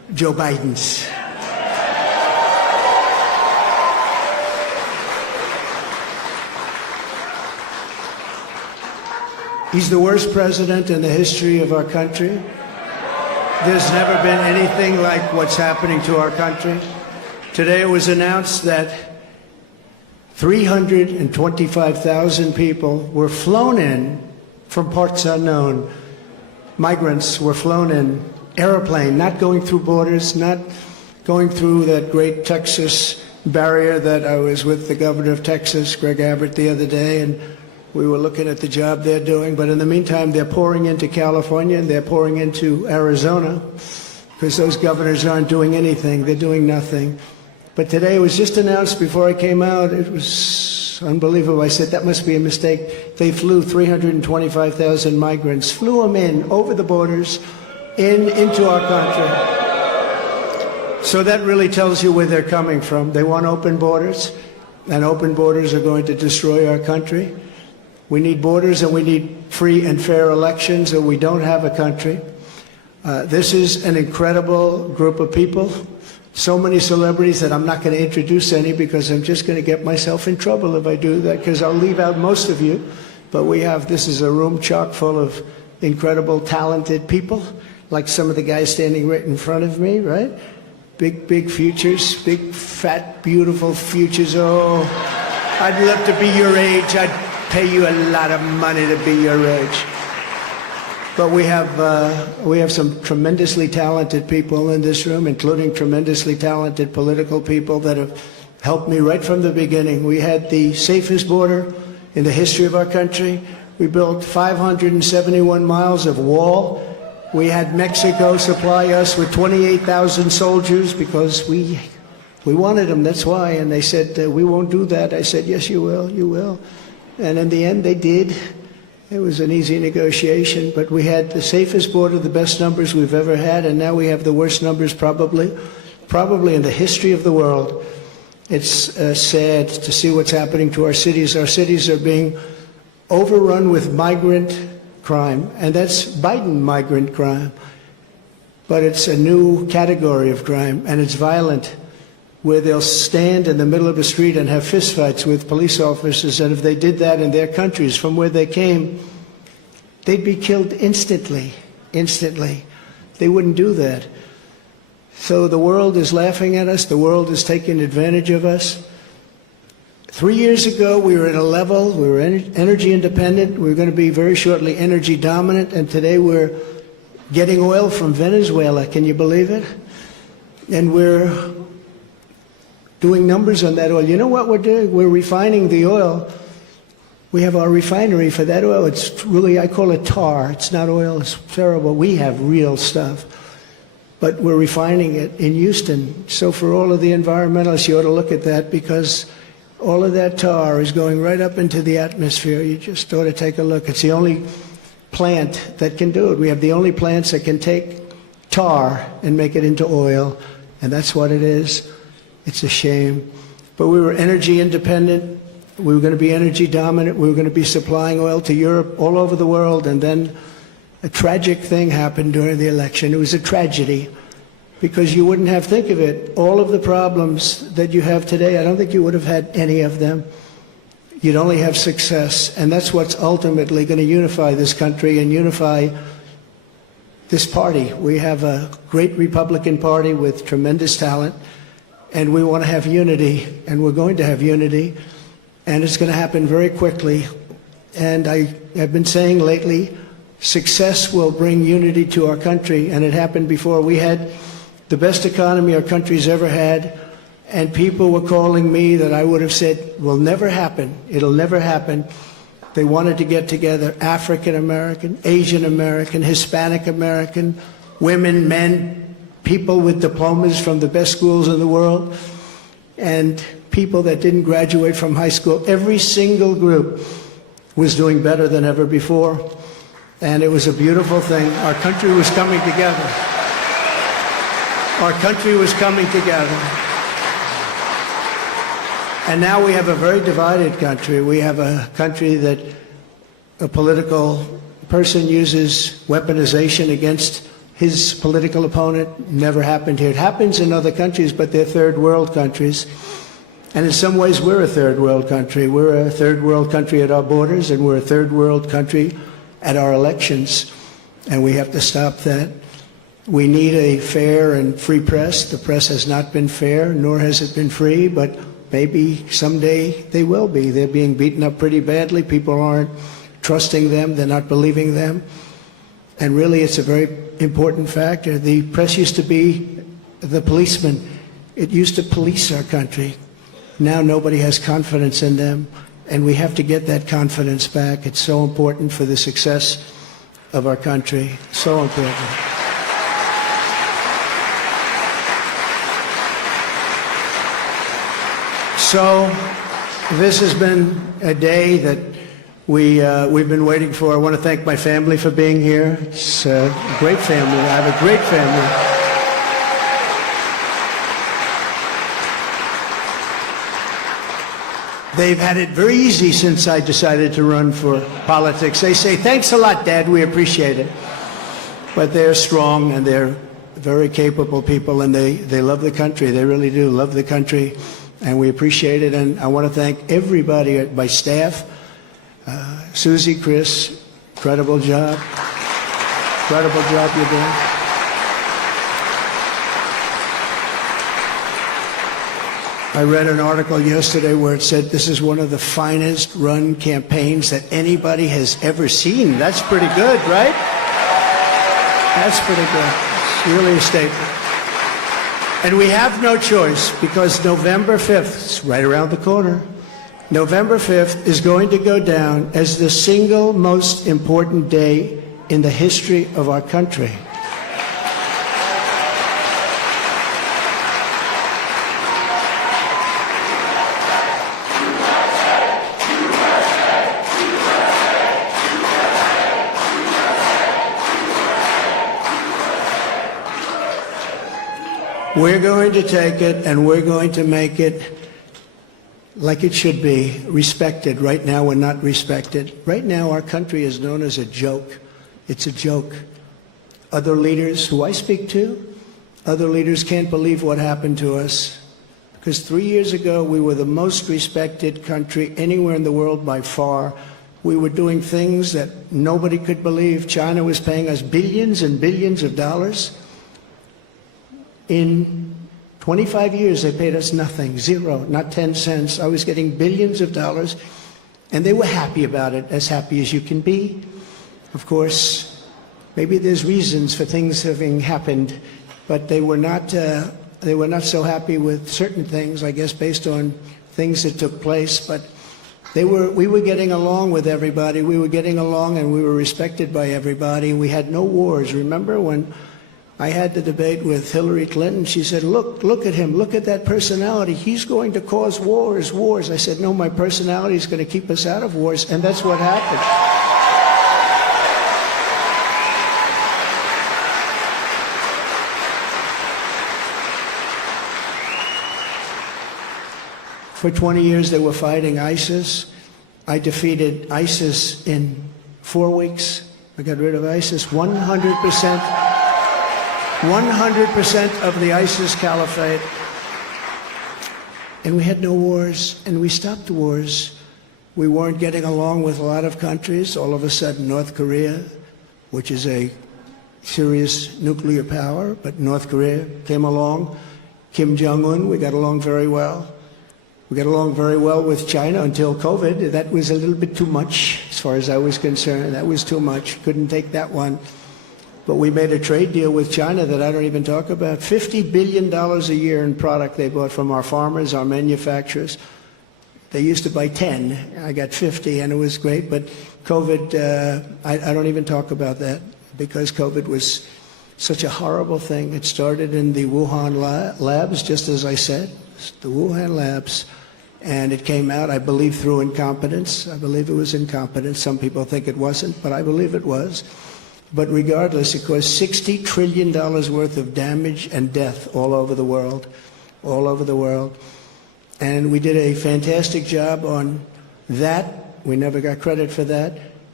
Joe Biden's. He's the worst president in the history of our country. There's never been anything like what's happening to our country. Today it was announced that 325,000 people were flown in from parts unknown. Migrants were flown in, airplane, not going through borders, not going through that great Texas barrier that I was with the governor of Texas, Greg Abbott, the other day, and we were looking at the job they're doing. But in the meantime, they're pouring into California and they're pouring into Arizona because those governors aren't doing anything. They're doing nothing. But today it was just announced before I came out. It was unbelievable. I said, that must be a mistake. They flew 325,000 migrants, flew them in over the borders into our country. So that really tells you where they're coming from. They want open borders, and open borders are going to destroy our country. We need borders and we need free and fair elections, or we don't have a country. This is an incredible group of people. So many celebrities that I'm not going to introduce any because I'm just going to get myself in trouble if I do that, because I'll leave out most of you. But this is a room chock full of incredible, talented people, like some of the guys standing right in front of me, right? Big, big futures, big, fat, beautiful futures. Oh, I'd love to be your age. I'd pay you a lot of money to be your age. But we have some tremendously talented people in this room, including tremendously talented political people that have helped me right from the beginning. We had the safest border in the history of our country. We built 571 miles of wall. We had Mexico supply us with 28,000 soldiers because we wanted them, that's why. And they said, we won't do that. I said, yes, you will, you will. And in the end, they did. It was an easy negotiation, but we had the safest border, the best numbers we've ever had, and now we have the worst numbers probably in the history of the world. It's sad to see what's happening to our cities. Our cities are being overrun with migrant crime, and that's Biden migrant crime. But it's a new category of crime, and it's violent, where they'll stand in the middle of a street and have fistfights with police officers, and if they did that in their countries from where they came, they'd be killed instantly. They wouldn't do that. So the world is laughing at us. The world is taking advantage of us. 3 years ago, we were at a level, we were energy independent. We were going to be very shortly energy dominant, and today we're getting oil from Venezuela. Can you believe it? And we're doing numbers on that oil. You know what we're doing? We're refining the oil. We have our refinery for that oil. It's really, I call it tar. It's not oil. It's terrible. We have real stuff. But we're refining it in Houston. So for all of the environmentalists, you ought to look at that, because all of that tar is going right up into the atmosphere. You just ought to take a look. It's the only plant that can do it. We have the only plants that can take tar and make it into oil, and that's what it is. It's a shame. But we were energy independent. We were going to be energy dominant. We were going to be supplying oil to Europe, all over the world. And then a tragic thing happened during the election. It was a tragedy, because you wouldn't have, think of it, all of the problems that you have today, I don't think you would have had any of them. You'd only have success. And that's what's ultimately going to unify this country and unify this party. We have a great Republican Party with tremendous talent. And we want to have unity, and we're going to have unity, and it's going to happen very quickly. And I have been saying lately, success will bring unity to our country, and it happened before. We had the best economy our country's ever had, and people were calling me that I would have said will never happen. It'll never happen. They wanted to get together, African American, Asian American, Hispanic American, women, men, people with diplomas from the best schools in the world, and people that didn't graduate from high school. Every single group was doing better than ever before, and it was a beautiful thing. Our country was coming together. Our country was coming together. And now we have a very divided country. We have a country that a political person uses weaponization against his political opponent. Never happened here. It happens in other countries, but they're third world countries. And in some ways, we're a third world country. We're a third world country at our borders, and we're a third world country at our elections. And we have to stop that. We need a fair and free press. The press has not been fair, nor has it been free, but maybe someday they will be. They're being beaten up pretty badly. People aren't trusting them. They're not believing them. And really, it's a very important factor. The press used to be the policeman. It used to police our country. Now nobody has confidence in them, and we have to get that confidence back. It's so important for the success of our country. So important. So this has been a day that we've been waiting for. I want to thank my family for being here. It's a great family. I have a great family. They've had it very easy since I decided to run for politics. They say, thanks a lot, Dad, we appreciate it. But they're strong, and they're very capable people, and they love the country. They really do love the country, and we appreciate it. And I want to thank everybody at my staff. Susie, Chris, incredible job. Incredible job you're doing. I read an article yesterday where it said this is one of the finest run campaigns that anybody has ever seen. That's pretty good, right? That's pretty good. It's really a statement. And we have no choice, because November 5th, it's right around the corner, November 5th is going to go down as the single most important day in the history of our country. We're going to take it, and we're going to make it like it should be, respected. Right now, we're not respected. Right now, our country is known as a joke. It's a joke. Other leaders who I speak to, other leaders can't believe what happened to us. Because 3 years ago, we were the most respected country anywhere in the world by far. We were doing things that nobody could believe. China was paying us billions and billions of dollars. In 25 years, they paid us nothing, zero, not 10 cents. I was getting billions of dollars, and they were happy about it, as happy as you can be. Of course, maybe there's reasons for things having happened, but they were not so happy with certain things, I guess, based on things that took place. But we were getting along with everybody. We were getting along, and we were respected by everybody. We had no wars. Remember when I had the debate with Hillary Clinton? She said, look at him, look at that personality. He's going to cause wars. I said, no, my personality is going to keep us out of wars, and that's what happened. For 20 years, they were fighting ISIS. I defeated ISIS in 4 weeks. I got rid of ISIS 100%. 100% of the ISIS caliphate. And we had no wars, and we stopped wars. We weren't getting along with a lot of countries. All of a sudden, North Korea, which is a serious nuclear power, but North Korea came along. Kim Jong-un, we got along very well. We got along very well with China until COVID. That was a little bit too much, as far as I was concerned. That was too much. Couldn't take that one. But we made a trade deal with China that I don't even talk about. $50 billion a year in product they bought from our farmers, our manufacturers. They used to buy 10. I got 50, and it was great. But COVID, I don't even talk about that, because COVID was such a horrible thing. It started in the Wuhan labs, just as I said, the Wuhan labs. And it came out, I believe, through incompetence. I believe it was incompetence. Some people think it wasn't, but I believe it was. But regardless, it caused $60 trillion worth of damage and death all over the world, all over the world. And we did a fantastic job on that. We never got credit for that.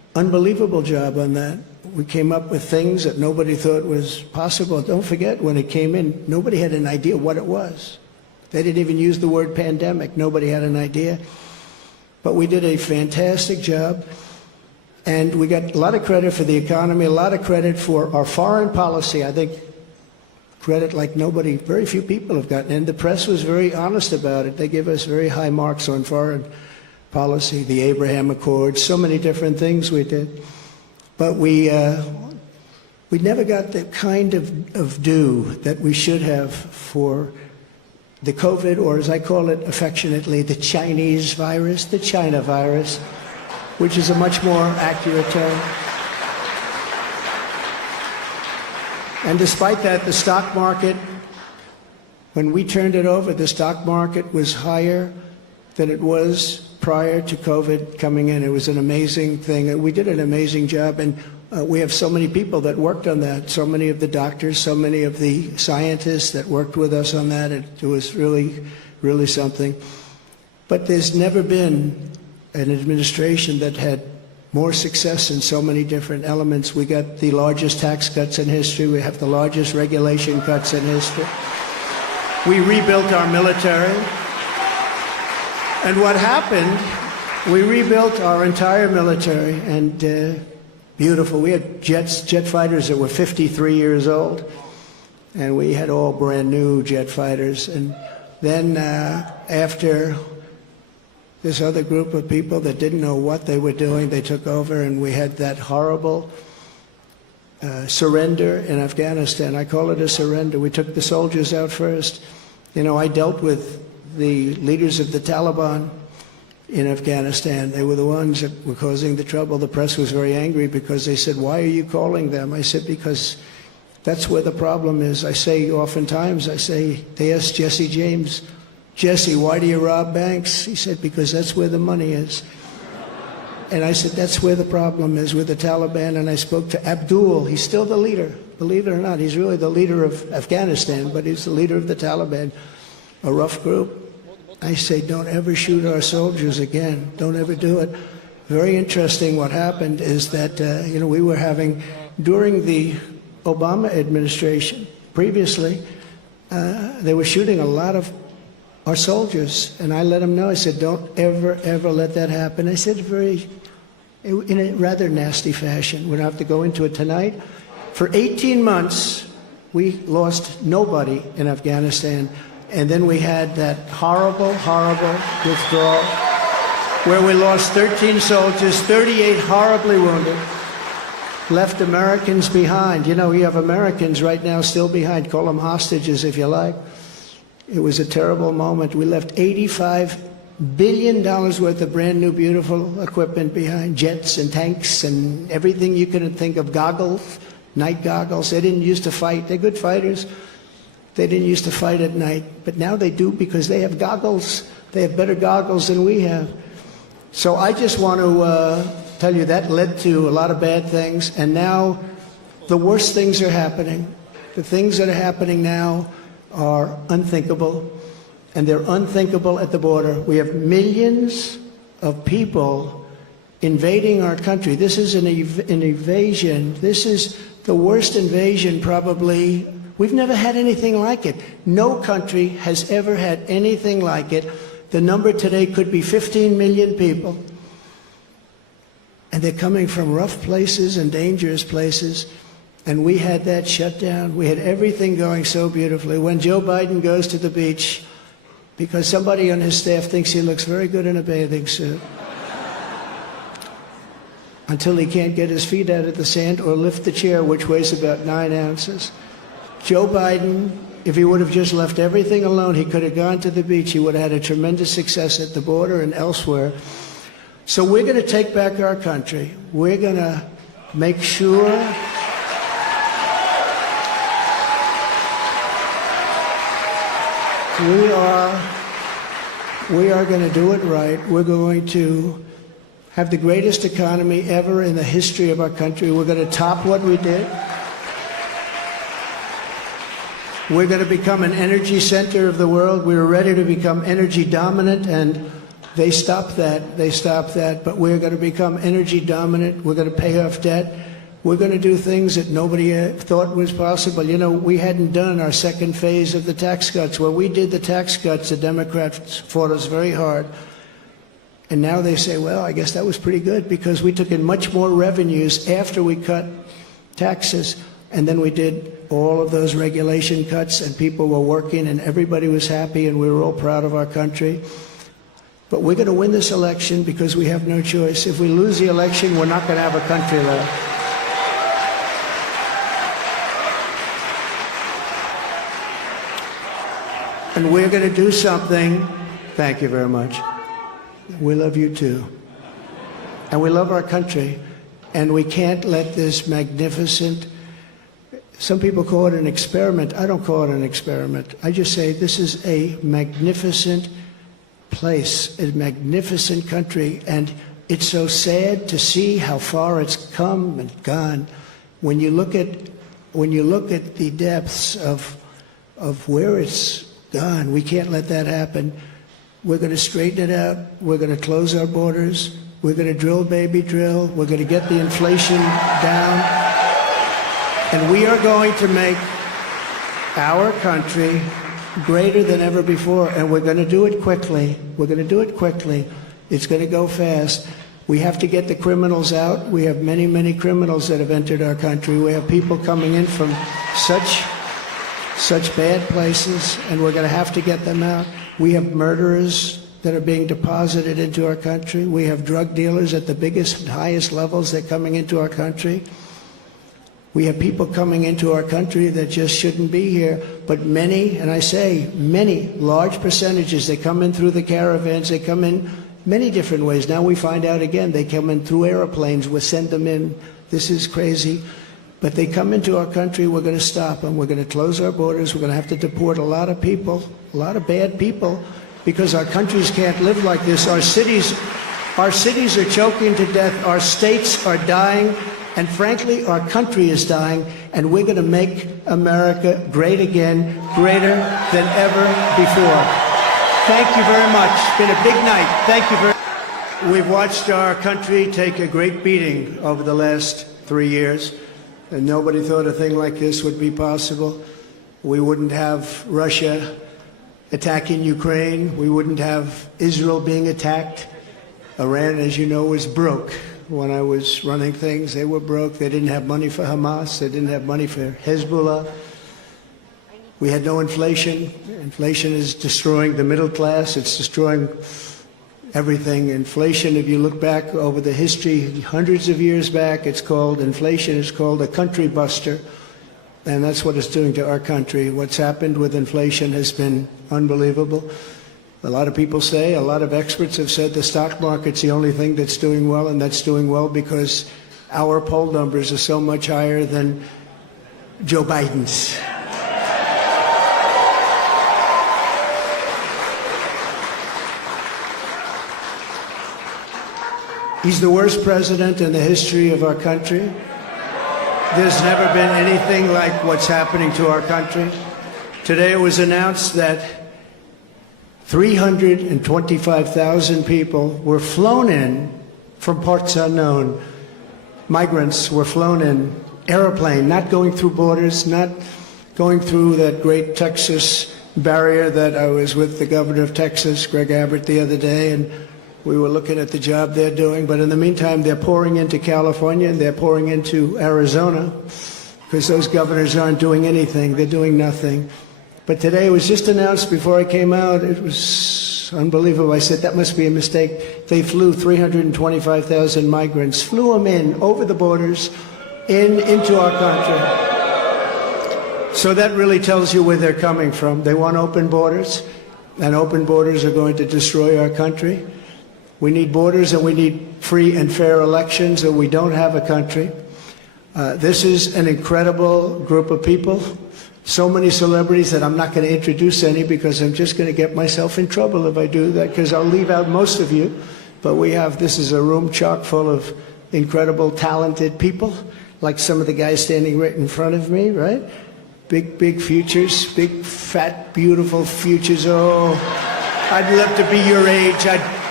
unbelievable job on that. We came up with things that nobody thought was possible. Don't forget, when it came in, nobody had an idea what it was. They didn't even use the word pandemic. Nobody had an idea. But we did a fantastic job. And we got a lot of credit for the economy, a lot of credit for our foreign policy. I think credit like nobody, very few people have gotten. And the press was very honest about it. They give us very high marks on foreign policy, the Abraham Accords, so many different things we did. But we never got the kind of due that we should have for the COVID, or as I call it affectionately, the Chinese virus, the China virus, which is a much more accurate term. And despite that, the stock market, when we turned it over, the stock market was higher than it was prior to COVID coming in. It was an amazing thing. We did an amazing job, and we have so many people that worked on that, so many of the doctors, so many of the scientists that worked with us on that. It was really, really something. But there's never been an administration that had more success in so many different elements. We got the largest tax cuts in history. We have the largest regulation cuts in history. We rebuilt our military. And what happened, we rebuilt our entire military, and beautiful. We had jet fighters that were 53 years old, and we had all brand new jet fighters. And then after this other group of people that didn't know what they were doing, they took over, and we had that horrible surrender in Afghanistan. I call it a surrender. We took the soldiers out first. You know, I dealt with the leaders of the Taliban in Afghanistan. They were the ones that were causing the trouble. The press was very angry because they said, "Why are you calling them?" I said, "Because that's where the problem is." I say oftentimes, they asked Jesse James, "Jesse, why do you rob banks?" He said, "Because that's where the money is." And I said, that's where the problem is with the Taliban. And I spoke to Abdul. He's still the leader. Believe it or not, he's really the leader of Afghanistan, but he's the leader of the Taliban, a rough group. I say, don't ever shoot our soldiers again. Don't ever do it. Very interesting what happened is that, we were having, during the Obama administration, previously, they were shooting a lot of our soldiers. And I let them know, I said, don't ever, ever let that happen. I said in a rather nasty fashion. We don't have to go into it tonight. For 18 months, we lost nobody in Afghanistan. And then we had that horrible, horrible withdrawal where we lost 13 soldiers, 38 horribly wounded, left Americans behind. You know, you have Americans right now still behind. Call them hostages if you like. It was a terrible moment. We left $85 billion worth of brand new, beautiful equipment behind, jets and tanks and everything you could think of, goggles, night goggles. They didn't used to fight. They're good fighters. They didn't used to fight at night, but now they do because they have goggles. They have better goggles than we have. So I just want to tell you that led to a lot of bad things, and now the worst things are happening. The things that are happening now are unthinkable, and they're unthinkable at the border. We have millions of people invading our country. This is an invasion. This is the worst invasion probably. We've never had anything like it. No country has ever had anything like it. The number today could be 15 million people. And they're coming from rough places and dangerous places. And we had that shut down. We had everything going so beautifully. When Joe Biden goes to the beach, because somebody on his staff thinks he looks very good in a bathing suit, until he can't get his feet out of the sand or lift the chair, which weighs about 9 ounces. Joe Biden, if he would have just left everything alone, he could have gone to the beach. He would have had a tremendous success at the border and elsewhere. So we're going to take back our country. We're going to make sure we are going to do it right. We're going to have the greatest economy ever in the history of our country. We're going to top what we did. We're going to become an energy center of the world. We're ready to become energy dominant, and They stopped that. They stopped that. But we're going to become energy dominant. We're going to pay off debt. We're going to do things that nobody thought was possible. You know, we hadn't done our second phase of the tax cuts. When we did the tax cuts, the Democrats fought us very hard. And now they say, well, I guess that was pretty good because we took in much more revenues after we cut taxes. And then we did all of those regulation cuts, and people were working, and everybody was happy, and we were all proud of our country. But we're going to win this election because we have no choice. If we lose the election, we're not going to have a country left. And we're going to do something. Thank you very much. We love you too. And we love our country. And we can't let this magnificent, some people call it an experiment. I don't call it an experiment. I just say this is a magnificent place, a magnificent country. And it's so sad to see how far it's come and gone. When you look at the depths of where it's gone, we can't let that happen. We're going to straighten it out. We're going to close our borders. We're going to drill, baby, drill. We're going to get the inflation down. And we are going to make our country greater than ever before. And we're going to do it quickly. We're going to do it quickly. It's going to go fast. We have to get the criminals out. We have many, many criminals that have entered our country. We have people coming in from such bad places, and we're going to have to get them out. We have murderers that are being deposited into our country. We have drug dealers at the biggest and highest levels. They're coming into our country. We have people coming into our country that just shouldn't be here. But many, and I say many, large percentages, they come in through the caravans. They come in many different ways. Now we find out again, they come in through airplanes. We send them in. This is crazy. But they come into our country, we're going to stop them. We're going to close our borders. We're going to have to deport a lot of people, a lot of bad people, because our countries can't live like this. Our cities are choking to death. Our states are dying. And frankly, our country is dying. And we're going to make America great again, greater than ever before. Thank you very much. It's been a big night. Thank you very much. We've watched our country take a great beating over the last 3 years. And nobody thought a thing like this would be possible. We wouldn't have Russia attacking Ukraine. We wouldn't have Israel being attacked. Iran, as you know, was broke. When I was running things, they were broke. They didn't have money for Hamas. They didn't have money for Hezbollah. We had no inflation. Inflation is destroying the middle class. It's destroying everything. Inflation, if you look back over the history, hundreds of years back, inflation is called a country buster. And that's what it's doing to our country. What's happened with inflation has been unbelievable. A lot of people say, a lot of experts have said the stock market's the only thing that's doing well, and that's doing well because our poll numbers are so much higher than Joe Biden's. He's the worst president in the history of our country. There's never been anything like what's happening to our country. Today it was announced that 325,000 people were flown in from parts unknown. Migrants were flown in, airplane, not going through borders, not going through that great Texas barrier that I was with the governor of Texas, Greg Abbott, the other day, and we were looking at the job they're doing. But in the meantime, they're pouring into California and they're pouring into Arizona because those governors aren't doing anything. They're doing nothing. But today it was just announced before I came out. It was unbelievable. I said, that must be a mistake. They flew 325,000 migrants, flew them in over the borders into our country. So that really tells you where they're coming from. They want open borders, and open borders are going to destroy our country. We need borders and we need free and fair elections, or we don't have a country. This is an incredible group of people. So many celebrities that I'm not going to introduce any because I'm just going to get myself in trouble if I do that, because I'll leave out most of you. But this is a room chock full of incredible, talented people, like some of the guys standing right in front of me, right? Big, big futures, big, fat, beautiful futures. Oh, I'd love to be your age.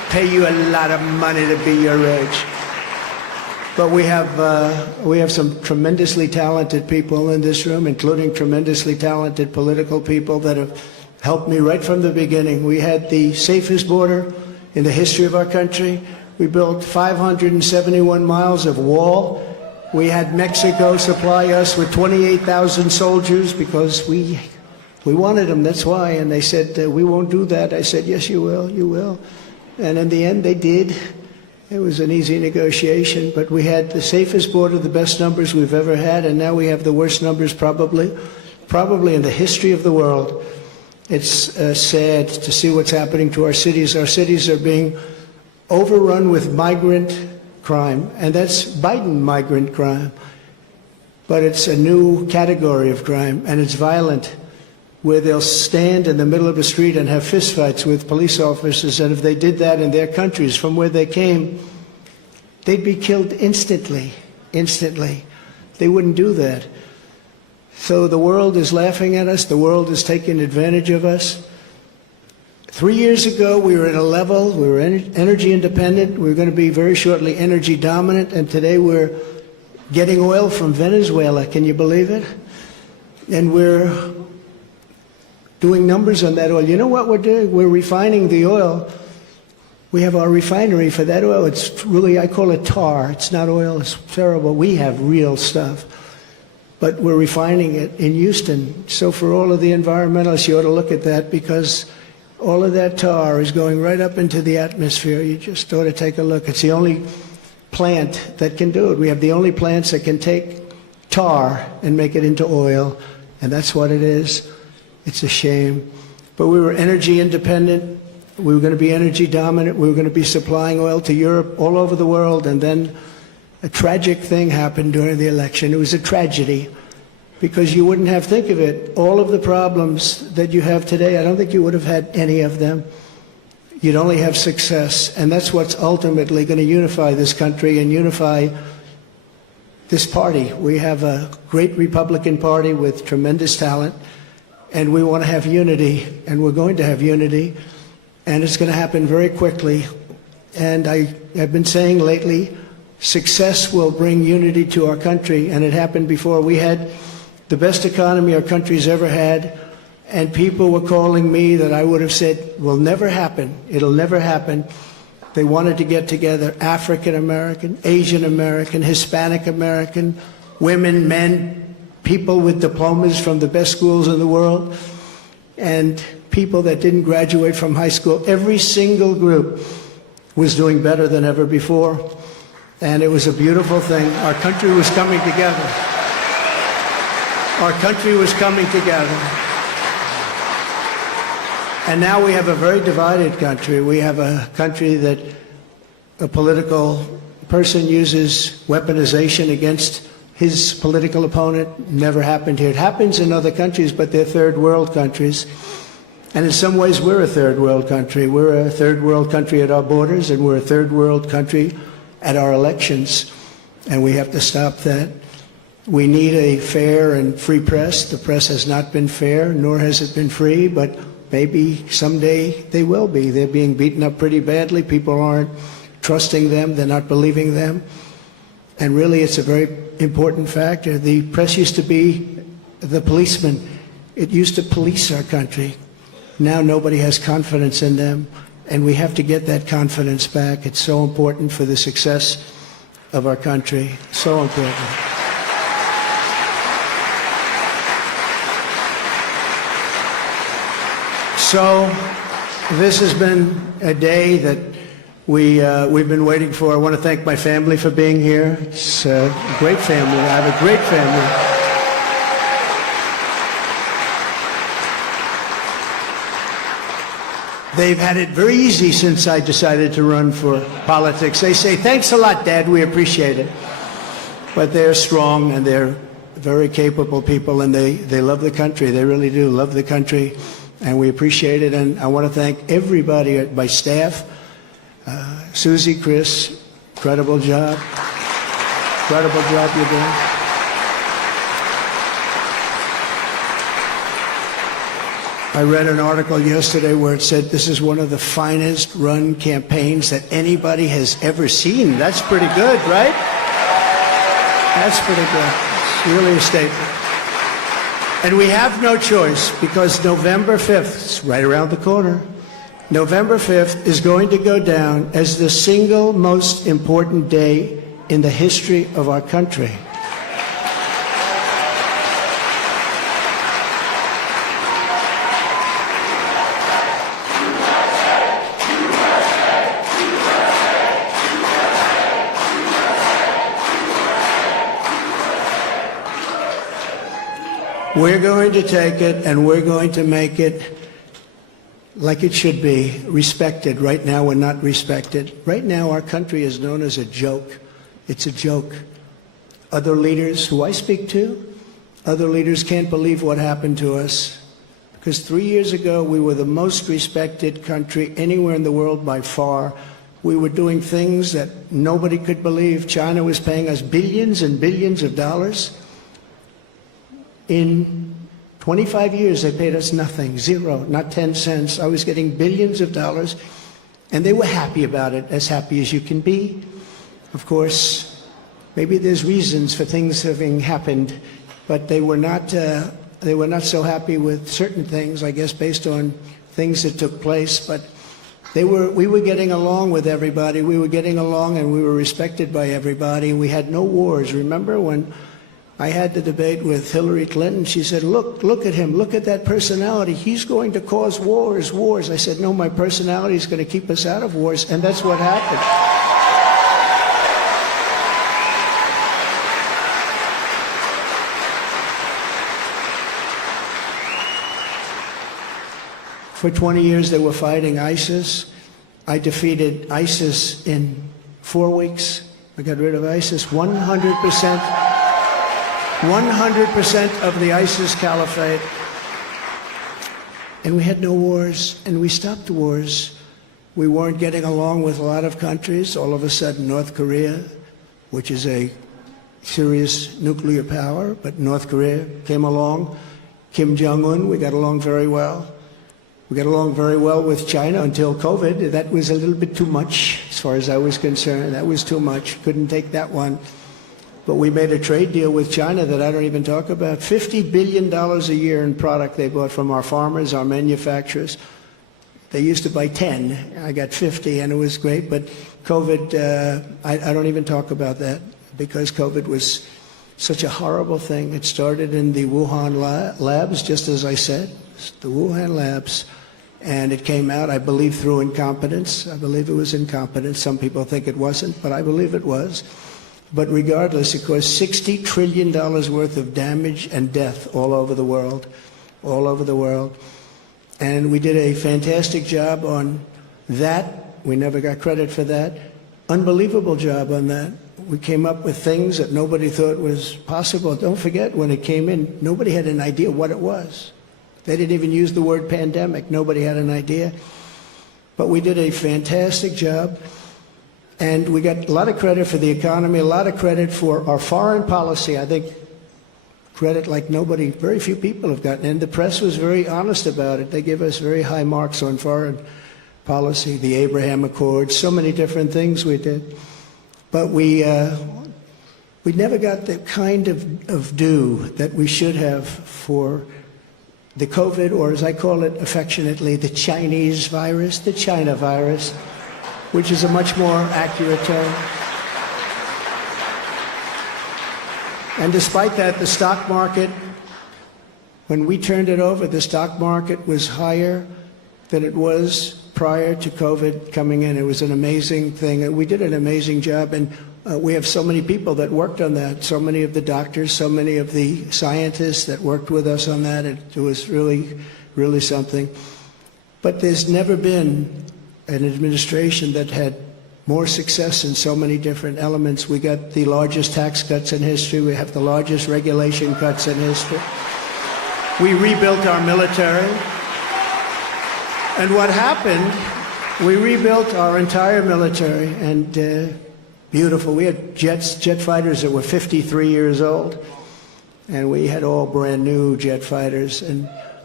pay you a lot of money to be your age. But we have some tremendously talented people in this room, including tremendously talented political people that have helped me right from the beginning. We had the safest border in the history of our country. We built 571 miles of wall. We had Mexico supply us with 28,000 soldiers because we wanted them, that's why. And they said, we won't do that. I said, yes, you will, you will. And in the end, they did. It was an easy negotiation, but we had the safest border, the best numbers we've ever had, and now we have the worst numbers probably in the history of the world. It's sad to see what's happening to our cities. Our cities are being overrun with migrant crime, and that's Biden migrant crime. But it's a new category of crime, and it's violent, where they'll stand in the middle of the street and have fistfights with police officers, and if they did that in their countries from where they came, they'd be killed instantly, instantly. They wouldn't do that. So the world is laughing at us. The world is taking advantage of us. 3 years ago, we were at a level, we were energy independent. We were going to be very shortly energy dominant, and today we're getting oil from Venezuela. Can you believe it? And we're doing numbers on that oil. You know what we're doing? We're refining the oil. We have our refinery for that oil. It's really, I call it tar. It's not oil. It's terrible. We have real stuff. But we're refining it in Houston. So for all of the environmentalists, you ought to look at that, because all of that tar is going right up into the atmosphere. You just ought to take a look. It's the only plant that can do it. We have the only plants that can take tar and make it into oil, and that's what it is. It's a shame. But we were energy independent. We were going to be energy dominant. We were going to be supplying oil to Europe, all over the world, and then a tragic thing happened during the election. It was a tragedy, because you wouldn't have, think of it, all of the problems that you have today, I don't think you would have had any of them. You'd only have success, and that's what's ultimately going to unify this country and unify this party. We have a great Republican Party with tremendous talent, and we want to have unity, and we're going to have unity, and it's going to happen very quickly. And I've been saying lately, success will bring unity to our country, and it happened before. We had the best economy our country's ever had, and people were calling me that I would have said will never happen. It'll never happen. They wanted to get together, African American, Asian American, Hispanic American, women, men, people with diplomas from the best schools in the world, and people that didn't graduate from high school. Every single group was doing better than ever before. And it was a beautiful thing. Our country was coming together. Our country was coming together. And now we have a very divided country. We have a country that a political person uses weaponization against his political opponent. Never happened here. It happens in other countries, but they're third world countries. And in some ways, we're a third world country. We're a third world country at our borders, and we're a third world country at our elections, and we have to stop that. We need a fair and free press. The press has not been fair, nor has it been free, but maybe someday they will be. They're being beaten up pretty badly. People aren't trusting them. They're not believing them. And really, it's a very important factor. The press used to be the policeman. It used to police our country. Now nobody has confidence in them. And we have to get that confidence back. It's so important for the success of our country. So important. So this has been a day that we've been waiting for. I want to thank my family for being here. It's a great family. I have a great family. They've had it very easy since I decided to run for politics. They say, thanks a lot, Dad, we appreciate it. But they're strong, and they're very capable people, and they love the country. They really do love the country, and we appreciate it. And I want to thank everybody at my staff. Susie, Chris, incredible job. Incredible job you're doing. I read an article yesterday where it said this is one of the finest run campaigns that anybody has ever seen. That's pretty good, right? That's pretty good. It's really a statement. And we have no choice because November 5th, it's right around the corner, November 5th is going to go down as the single most important day in the history of our country. We're going to take it and we're going to make it like it should be, respected. Right now we're not respected. Right now our country is known as a joke. It's a joke. Other leaders who I speak to, other leaders can't believe what happened to us. Because 3 years ago we were the most respected country anywhere in the world by far. We were doing things that nobody could believe. China was paying us billions and billions of dollars. In 25 years, they paid us nothing, zero, not 10 cents. I was getting billions of dollars, and they were happy about it, as happy as you can be. Of course, maybe there's reasons for things having happened, but they were not so happy with certain things, I guess, based on things that took place. But we were getting along with everybody. We were getting along, and we were respected by everybody. We had no wars. Remember when I had the debate with Hillary Clinton? She said, look at him, look at that personality. He's going to cause wars. I said, no, my personality is going to keep us out of wars, and that's what happened. For 20 years they were fighting ISIS. I defeated ISIS in 4 weeks. I got rid of ISIS 100%. 100% of the ISIS caliphate. And we had no wars, and we stopped wars. We weren't getting along with a lot of countries. All of a sudden, North Korea, which is a serious nuclear power, but North Korea came along. Kim Jong-un, we got along very well. We got along very well with China until COVID. That was a little bit too much, as far as I was concerned. That was too much. Couldn't take that one. But we made a trade deal with China that I don't even talk about. $50 billion a year in product they bought from our farmers, our manufacturers. They used to buy 10. I got 50, and it was great. But COVID, I don't even talk about that because COVID was such a horrible thing. It started in the Wuhan labs, just as I said, the Wuhan labs. And it came out, I believe, through incompetence. I believe it was incompetence. Some people think it wasn't, but I believe it was. But regardless, it caused $60 trillion worth of damage and death all over the world, all over the world. And we did a fantastic job on that. We never got credit for that. Unbelievable job on that. We came up with things that nobody thought was possible. Don't forget, when it came in, nobody had an idea what it was. They didn't even use the word pandemic. Nobody had an idea. But we did a fantastic job. And we got a lot of credit for the economy, a lot of credit for our foreign policy. I think credit like nobody, very few people have gotten. And the press was very honest about it. They gave us very high marks on foreign policy, the Abraham Accords, so many different things we did. But we never got the kind of due that we should have for the COVID, or as I call it affectionately, the Chinese virus, the China virus, which is a much more accurate term. And despite that, the stock market, when we turned it over, the stock market was higher than it was prior to COVID coming in. It was an amazing thing. And we did an amazing job. And we have so many people that worked on that, so many of the doctors, so many of the scientists that worked with us on that. It was really, really something. But there's never been an administration that had more success in so many different elements. We got the largest tax cuts in history. We have the largest regulation cuts in history. We rebuilt our military. And what happened, we rebuilt our entire military, and beautiful. We had jet fighters that were 53 years old, and we had all brand new jet fighters. And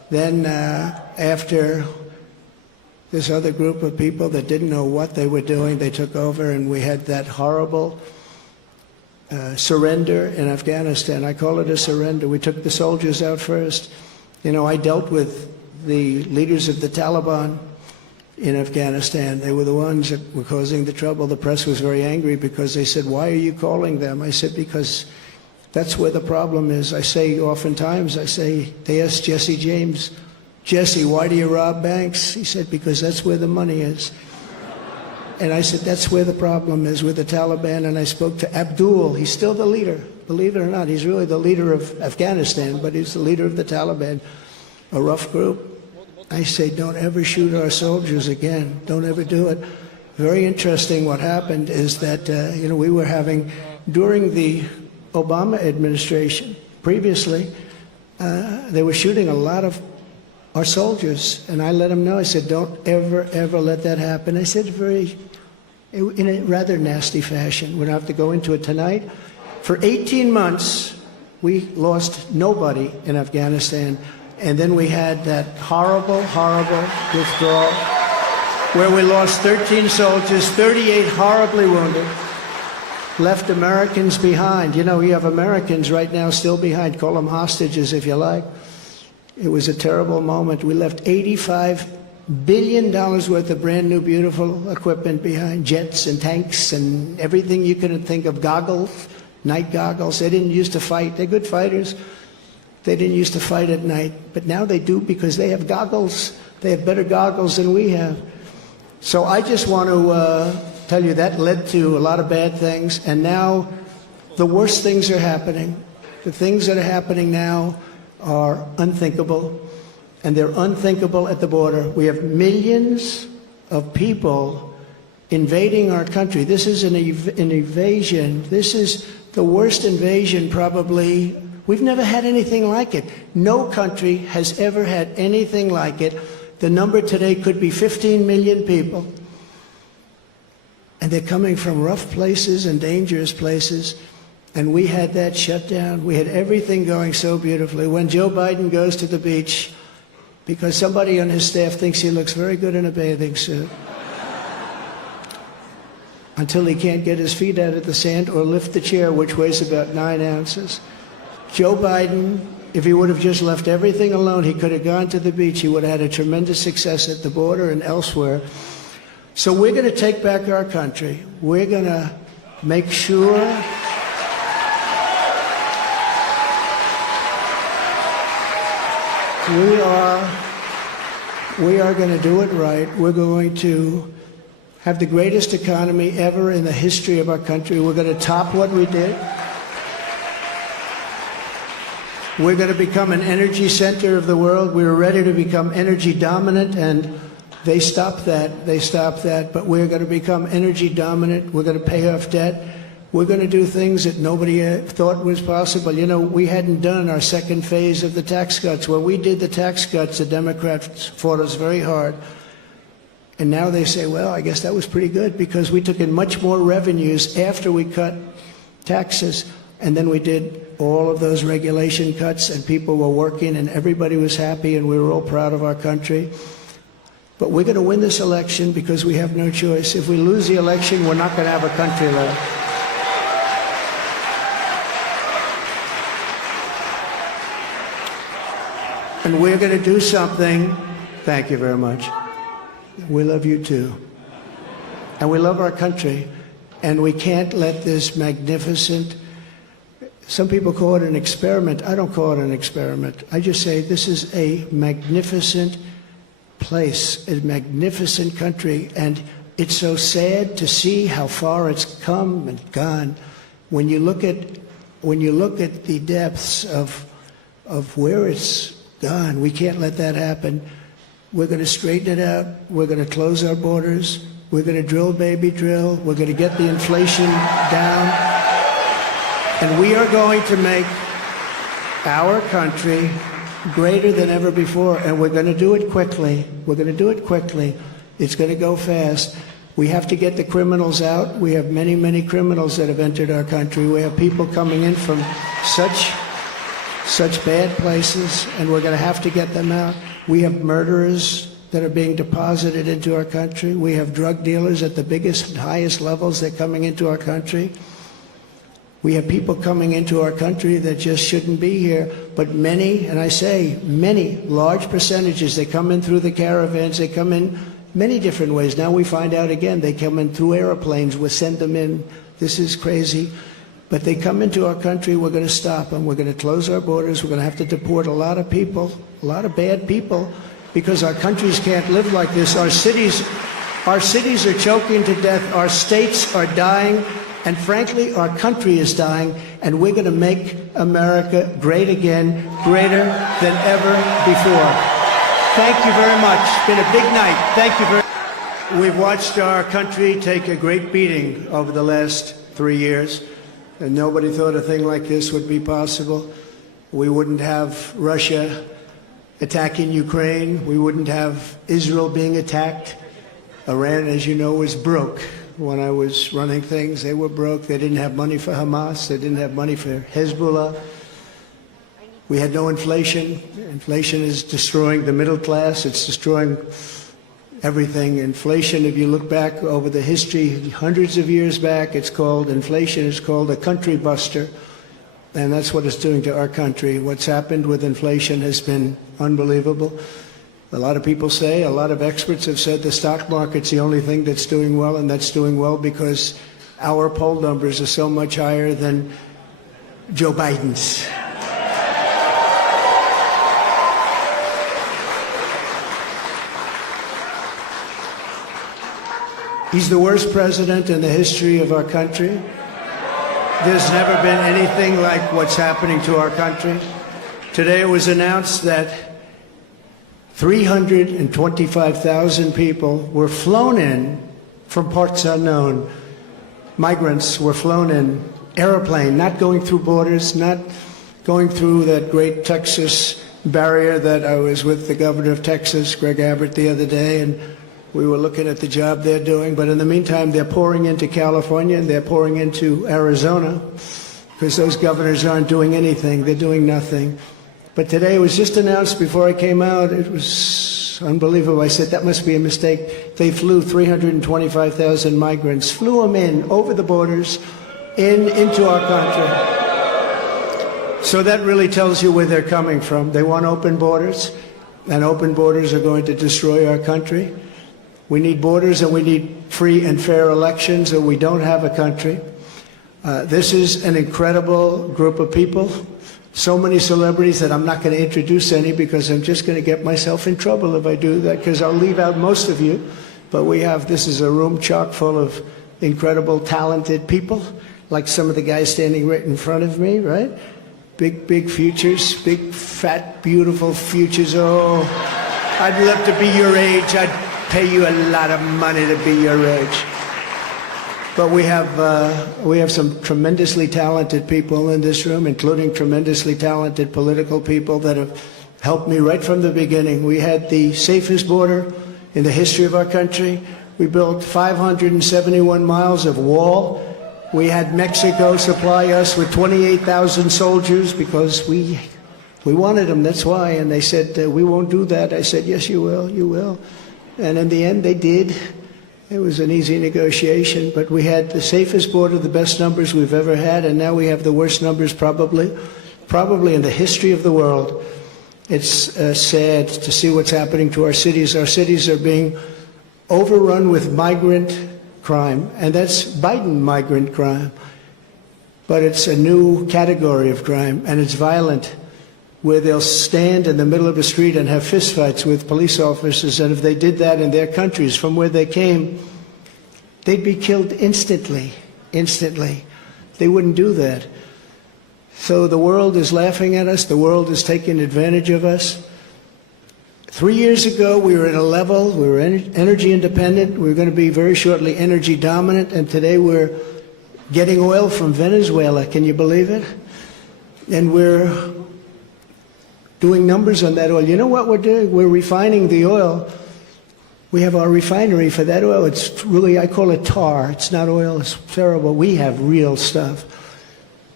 Then after this other group of people that didn't know what they were doing, they took over, and we had that horrible surrender in Afghanistan. I call it a surrender. We took the soldiers out first. You know, I dealt with the leaders of the Taliban in Afghanistan. They were the ones that were causing the trouble. The press was very angry because they said, "Why are you calling them?" I said, "Because that's where the problem is." I say oftentimes, they asked Jesse James, "Jesse, why do you rob banks?" He said, "Because that's where the money is." And I said, that's where the problem is with the Taliban. And I spoke to Abdul. He's still the leader. Believe it or not, he's really the leader of Afghanistan, but he's the leader of the Taliban, a rough group. I say, don't ever shoot our soldiers again. Don't ever do it. Very interesting what happened is that, we were having, during the Obama administration, previously, they were shooting a lot of our soldiers, and I let them know. I said, don't ever, ever let that happen. I said in a rather nasty fashion. We don't have to go into it tonight. For 18 months, we lost nobody in Afghanistan, and then we had that horrible, horrible withdrawal where we lost 13 soldiers, 38 horribly wounded, left Americans behind. You know, you have Americans right now still behind. Call them hostages if you like. It was a terrible moment. We left $85 billion worth of brand new, beautiful equipment behind, jets and tanks and everything you could think of, goggles, night goggles. They didn't used to fight. They're good fighters. They didn't used to fight at night, but now they do because they have goggles. They have better goggles than we have. So I just want to tell you that led to a lot of bad things, and now the worst things are happening. The things that are happening now are unthinkable, and they're unthinkable at the border. We have millions of people invading our country. This is an invasion. This is the worst invasion probably. We've never had anything like it. No country has ever had anything like it. The number today could be 15 million people, and they're coming from rough places and dangerous places. And we had that shut down. We had everything going so beautifully. When Joe Biden goes to the beach, because somebody on his staff thinks he looks very good in a bathing suit, until he can't get his feet out of the sand or lift the chair, which weighs about 9 ounces. Joe Biden, if he would have just left everything alone, he could have gone to the beach. He would have had a tremendous success at the border and elsewhere. So we're going to take back our country. We're going to make sure we are going to do it right. We're going to have the greatest economy ever in the history of our country. We're going to top what we did. We're going to become an energy center of the world. We were ready to become energy dominant, and they stopped that. They stopped that. But we're going to become energy dominant. We're going to pay off debt. We're going to do things that nobody thought was possible. You know, we hadn't done our second phase of the tax cuts. When we did the tax cuts, the Democrats fought us very hard. And now they say, well, I guess that was pretty good because we took in much more revenues after we cut taxes. And then we did all of those regulation cuts, and people were working, and everybody was happy, and we were all proud of our country. But we're going to win this election because we have no choice. If we lose the election, we're not going to have a country left. And we're going to do something. Thank you very much. We love you too. And we love our country. And we can't let this magnificent, some people call it an experiment. I don't call it an experiment. I just say this is a magnificent place, a magnificent country. And it's so sad to see how far it's come and gone. When you look at the depths of where it's gone, we can't let that happen. We're going to straighten it out. We're going to close our borders. We're going to drill, baby, drill. We're going to get the inflation down. And we are going to make our country greater than ever before. And we're going to do it quickly. We're going to do it quickly. It's going to go fast. We have to get the criminals out. We have many, many criminals that have entered our country. We have people coming in from such such bad places, and we're going to have to get them out. We have murderers that are being deposited into our country. We have drug dealers at the biggest and highest levels that are coming into our country. We have people coming into our country that just shouldn't be here, but many, and I say many, large percentages, they come in through the caravans, they come in many different ways. Now we find out again, they come in through airplanes, we send them in. This is crazy. But they come into our country, we're going to stop them. We're going to close our borders. We're going to have to deport a lot of people, a lot of bad people, because our countries can't live like this. Our cities are choking to death. Our states are dying. And frankly, our country is dying. And we're going to make America great again, greater than ever before. Thank you very much. It's been a big night. Thank you very much. We've watched our country take a great beating over the last 3 years. And nobody thought a thing like this would be possible. We wouldn't have Russia attacking Ukraine. We wouldn't have Israel being attacked. Iran, as you know, was broke. When I was running things, they were broke. They didn't have money for Hamas. They didn't have money for Hezbollah. We had no inflation. Inflation is destroying the middle class. It's destroying everything. Inflation, if you look back over the history, hundreds of years back, inflation is called a country buster. And that's what it's doing to our country. What's happened with inflation has been unbelievable. A lot of people say, a lot of experts have said the stock market's the only thing that's doing well, and that's doing well because our poll numbers are so much higher than Joe Biden's. He's the worst president in the history of our country. There's never been anything like what's happening to our country. Today it was announced that 325,000 people were flown in from parts unknown. Migrants were flown in, airplane, not going through borders, not going through that great Texas barrier that I was with the governor of Texas, Greg Abbott, the other day, and we were looking at the job they're doing. But in the meantime, they're pouring into California and they're pouring into Arizona because those governors aren't doing anything. They're doing nothing. But today it was just announced before I came out. It was unbelievable. I said, that must be a mistake. They flew 325,000 migrants, flew them in over the borders into our country. So that really tells you where they're coming from. They want open borders, and open borders are going to destroy our country. We need borders and we need free and fair elections, or we don't have a country. This is an incredible group of people. So many celebrities that I'm not going to introduce any because I'm just going to get myself in trouble if I do that, because I'll leave out most of you. But this is a room chock full of incredible, talented people, like some of the guys standing right in front of me, right? Big, big futures, big, fat, beautiful futures. Oh, I'd love to be your age. I'd pay you a lot of money to be your age. But we have some tremendously talented people in this room, including tremendously talented political people that have helped me right from the beginning. We had the safest border in the history of our country. We built 571 miles of wall. We had Mexico supply us with 28,000 soldiers because we wanted them, that's why. And they said, we won't do that. I said, yes, you will, you will. And in the end, they did. It was an easy negotiation, but we had the safest border, the best numbers we've ever had, and now we have the worst numbers probably in the history of the world. It's sad to see what's happening to our cities. Our cities are being overrun with migrant crime, and that's Biden migrant crime. But it's a new category of crime, and it's violent, where they'll stand in the middle of a street and have fistfights with police officers, and if they did that in their countries from where they came, they'd be killed instantly. They wouldn't do that. So the world is laughing at us. The world is taking advantage of us. 3 years ago, we were at a level, we were energy independent. We were going to be very shortly energy dominant, and today we're getting oil from Venezuela. Can you believe it? And we're doing numbers on that oil. You know what we're doing? We're refining the oil. We have our refinery for that oil. It's really, I call it tar. It's not oil. It's terrible. We have real stuff.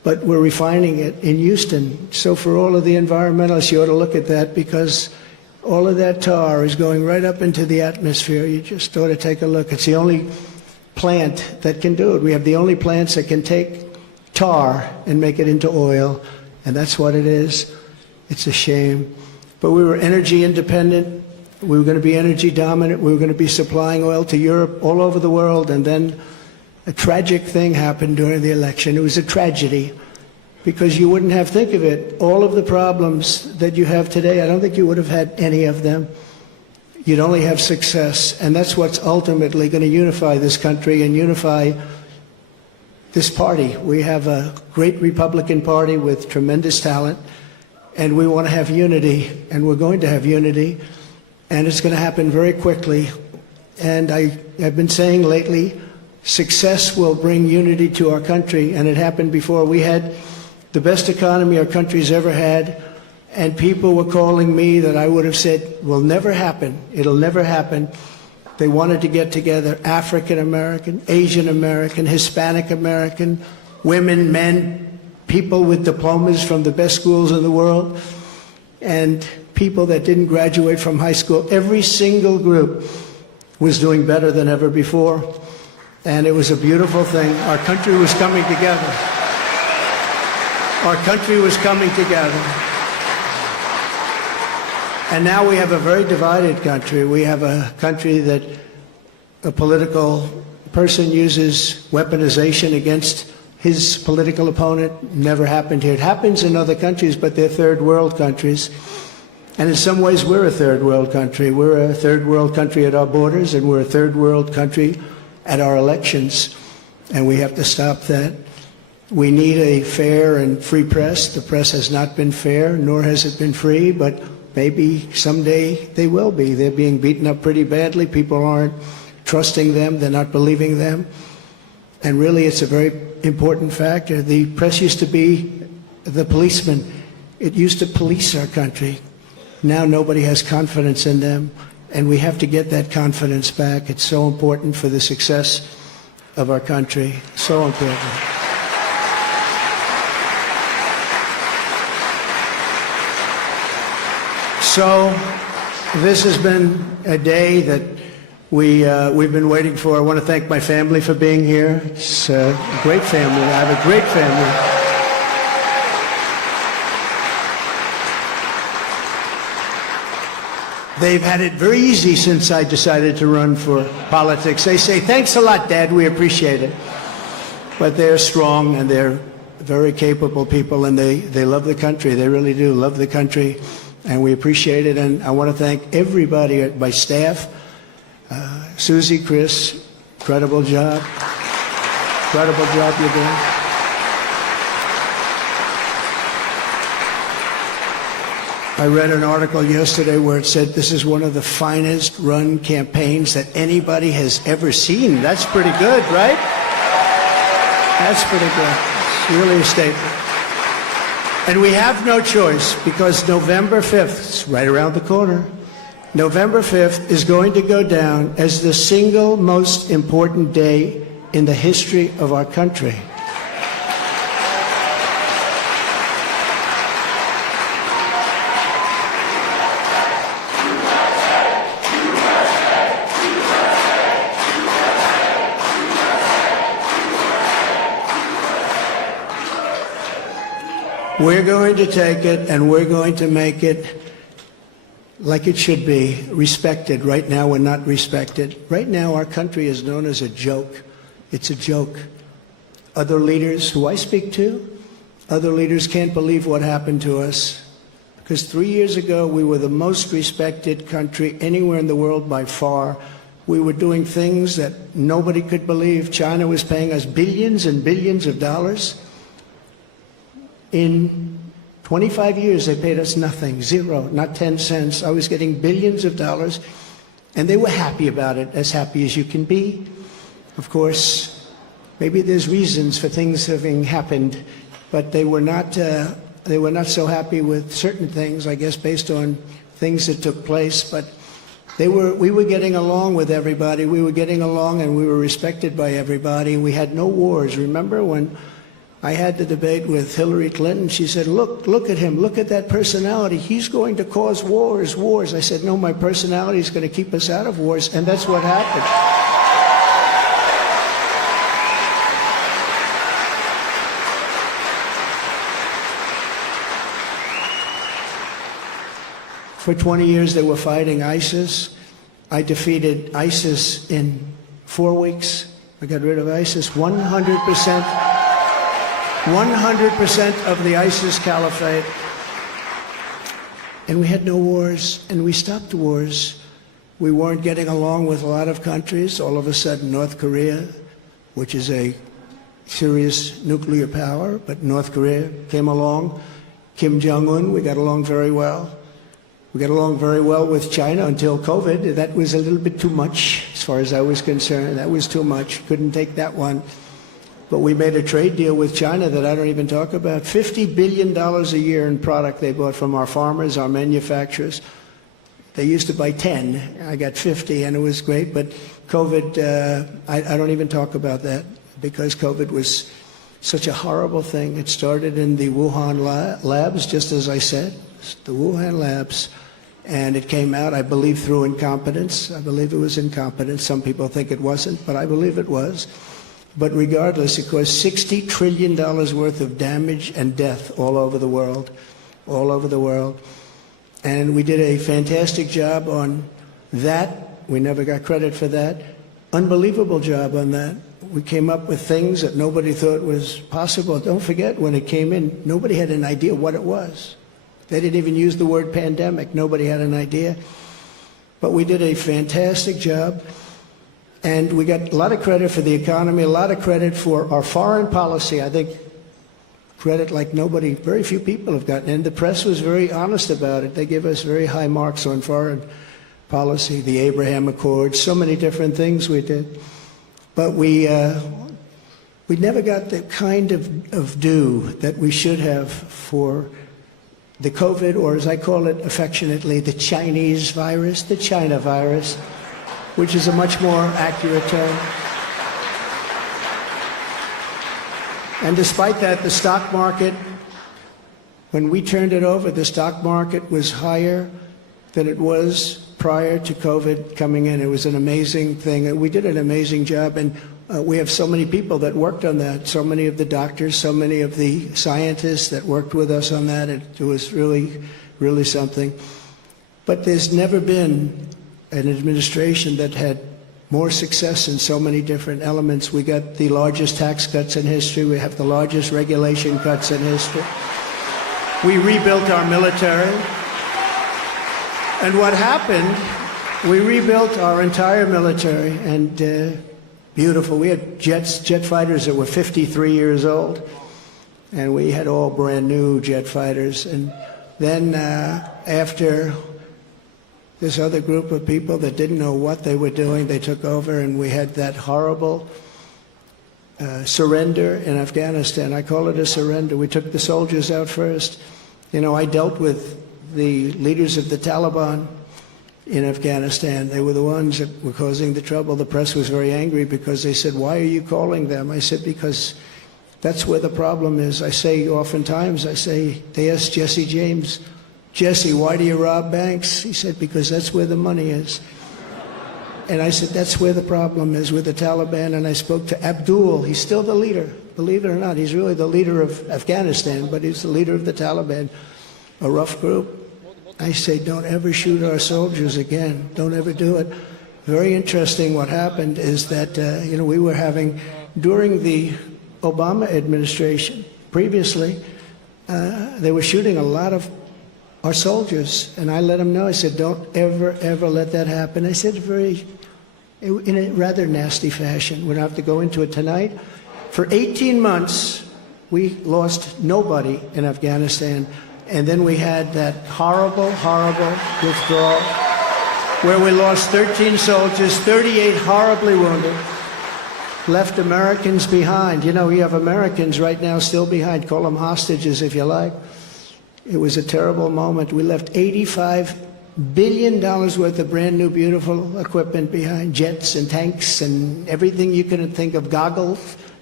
but we're refining it in Houston. So for all of the environmentalists, you ought to look at that, because all of that tar is going right up into the atmosphere. You just ought to take a look. It's the only plant that can do it. We have the only plants that can take tar and make it into oil, and that's what it is. It's a shame. But we were energy independent. We were going to be energy dominant. We were going to be supplying oil to Europe, all over the world, and then a tragic thing happened during the election. It was a tragedy, because you wouldn't have, think of it, all of the problems that you have today, I don't think you would have had any of them. You'd only have success, and that's what's ultimately going to unify this country and unify this party. We have a great Republican Party with tremendous talent, and we want to have unity, and we're going to have unity, and it's going to happen very quickly. And I've been saying lately, success will bring unity to our country, and it happened before. We had the best economy our country's ever had, and people were calling me that I would have said will never happen. It'll never happen. They wanted to get together, African American, Asian American, Hispanic American, women, men, people with diplomas from the best schools in the world, and people that didn't graduate from high school. Every single group was doing better than ever before, and it was a beautiful thing. Our country was coming together. Our country was coming together. And now we have a very divided country. We have a country that a political person uses weaponization against his political opponent. Never happened here. It happens in other countries, but they're third world countries. And in some ways, we're a third world country. We're a third world country at our borders, and we're a third world country at our elections. And we have to stop that. We need a fair and free press. The press has not been fair, nor has it been free, but maybe someday they will be. They're being beaten up pretty badly. People aren't trusting them. They're not believing them. And really, it's a very important factor. The press used to be the policeman. It used to police our country. Now nobody has confidence in them, and we have to get that confidence back. It's so important for the success of our country. So important. So this has been a day that we've been waiting for. I want to thank my family for being here. It's a great family. I have a great family. They've had it very easy since I decided to run for politics. They say, thanks a lot, Dad, we appreciate it. But they're strong, and they're very capable people, and they love the country. They really do love the country, and we appreciate it. And I want to thank everybody at my staff. Susie, Chris, incredible job. Incredible job you're doing. I read an article yesterday where it said this is one of the finest run campaigns that anybody has ever seen. That's pretty good, right? That's pretty good. It's really a statement. And we have no choice, because November 5th, it's right around the corner, November 5th is going to go down as the single most important day in the history of our country. We're going to take it, and we're going to make it like it should be, respected. Right now, we're not respected. Right now, our country is known as a joke. It's a joke. Other leaders who I speak to, other leaders can't believe what happened to us. Because 3 years ago, we were the most respected country anywhere in the world by far. We were doing things that nobody could believe. China was paying us billions and billions of dollars. In 25 years, they paid us nothing, zero, not 10 cents. I was getting billions of dollars, and they were happy about it, as happy as you can be. Of course, maybe there's reasons for things having happened, but they were not so happy with certain things, I guess, based on things that took place. But we were getting along with everybody. We were getting along, and we were respected by everybody. We had no wars. Remember when I had the debate with Hillary Clinton. She said, look at him. Look at that personality. He's going to cause wars. I said, no, my personality is going to keep us out of wars. And that's what happened. For 20 years, they were fighting ISIS. I defeated ISIS in 4 weeks. I got rid of ISIS 100%. 100% of the ISIS caliphate. And we had no wars, and we stopped wars. We weren't getting along with a lot of countries. All of a sudden, North Korea, which is a serious nuclear power, but North Korea came along. Kim Jong-un, we got along very well. We got along very well with China until COVID. That was a little bit too much, as far as I was concerned. That was too much. Couldn't take that one. But we made a trade deal with China that I don't even talk about. $50 billion a year in product they bought from our farmers, our manufacturers. They used to buy 10. I got 50, and it was great. But COVID, I don't even talk about that, because COVID was such a horrible thing. It started in the Wuhan labs, just as I said, the Wuhan labs. And it came out, I believe, through incompetence. I believe it was incompetence. Some people think it wasn't, but I believe it was. But regardless, it caused $60 trillion worth of damage and death all over the world, all over the world. And we did a fantastic job on that. We never got credit for that. Unbelievable job on that. We came up with things that nobody thought was possible. Don't forget, when it came in, nobody had an idea what it was. They didn't even use the word pandemic. Nobody had an idea. But we did a fantastic job. And we got a lot of credit for the economy, a lot of credit for our foreign policy. I think credit like nobody, very few people have gotten. And the press was very honest about it. They give us very high marks on foreign policy, the Abraham Accords, so many different things we did. But we never got the kind of due that we should have for the COVID, or as I call it affectionately, the Chinese virus, the China virus, which is a much more accurate term. And despite that, the stock market, when we turned it over, the stock market was higher than it was prior to COVID coming in. It was an amazing thing. We did an amazing job, and we have so many people that worked on that, so many of the doctors, so many of the scientists that worked with us on that. It was really, really something. But there's never been an administration that had more success in so many different elements. We got the largest tax cuts in history. We have the largest regulation cuts in history. We rebuilt our military. And what happened, we rebuilt our entire military, and beautiful. We had jet fighters that were 53 years old, and we had all brand new jet fighters. And then after this other group of people that didn't know what they were doing, they took over, and we had that horrible surrender in Afghanistan. I call it a surrender. We took the soldiers out first. You know, I dealt with the leaders of the Taliban in Afghanistan. They were the ones that were causing the trouble. The press was very angry because they said, "Why are you calling them?" I said, "Because that's where the problem is." I say oftentimes, they asked Jesse James, "Jesse, why do you rob banks?" He said, "Because that's where the money is." And I said, that's where the problem is, with the Taliban. And I spoke to Abdul. He's still the leader. Believe it or not, he's really the leader of Afghanistan, but he's the leader of the Taliban, a rough group. I say, don't ever shoot our soldiers again. Don't ever do it. Very interesting. What happened is that, we were having, during the Obama administration, previously, they were shooting a lot of our soldiers, and I let them know. I said, don't ever, ever let that happen. I said in a rather nasty fashion. We don't have to go into it tonight. For 18 months, we lost nobody in Afghanistan, and then we had that horrible, horrible withdrawal, where we lost 13 soldiers, 38 horribly wounded, left Americans behind. You know, we have Americans right now still behind. Call them hostages if you like. It was a terrible moment. We left $85 billion worth of brand new, beautiful equipment behind, jets and tanks and everything you can think of, goggles,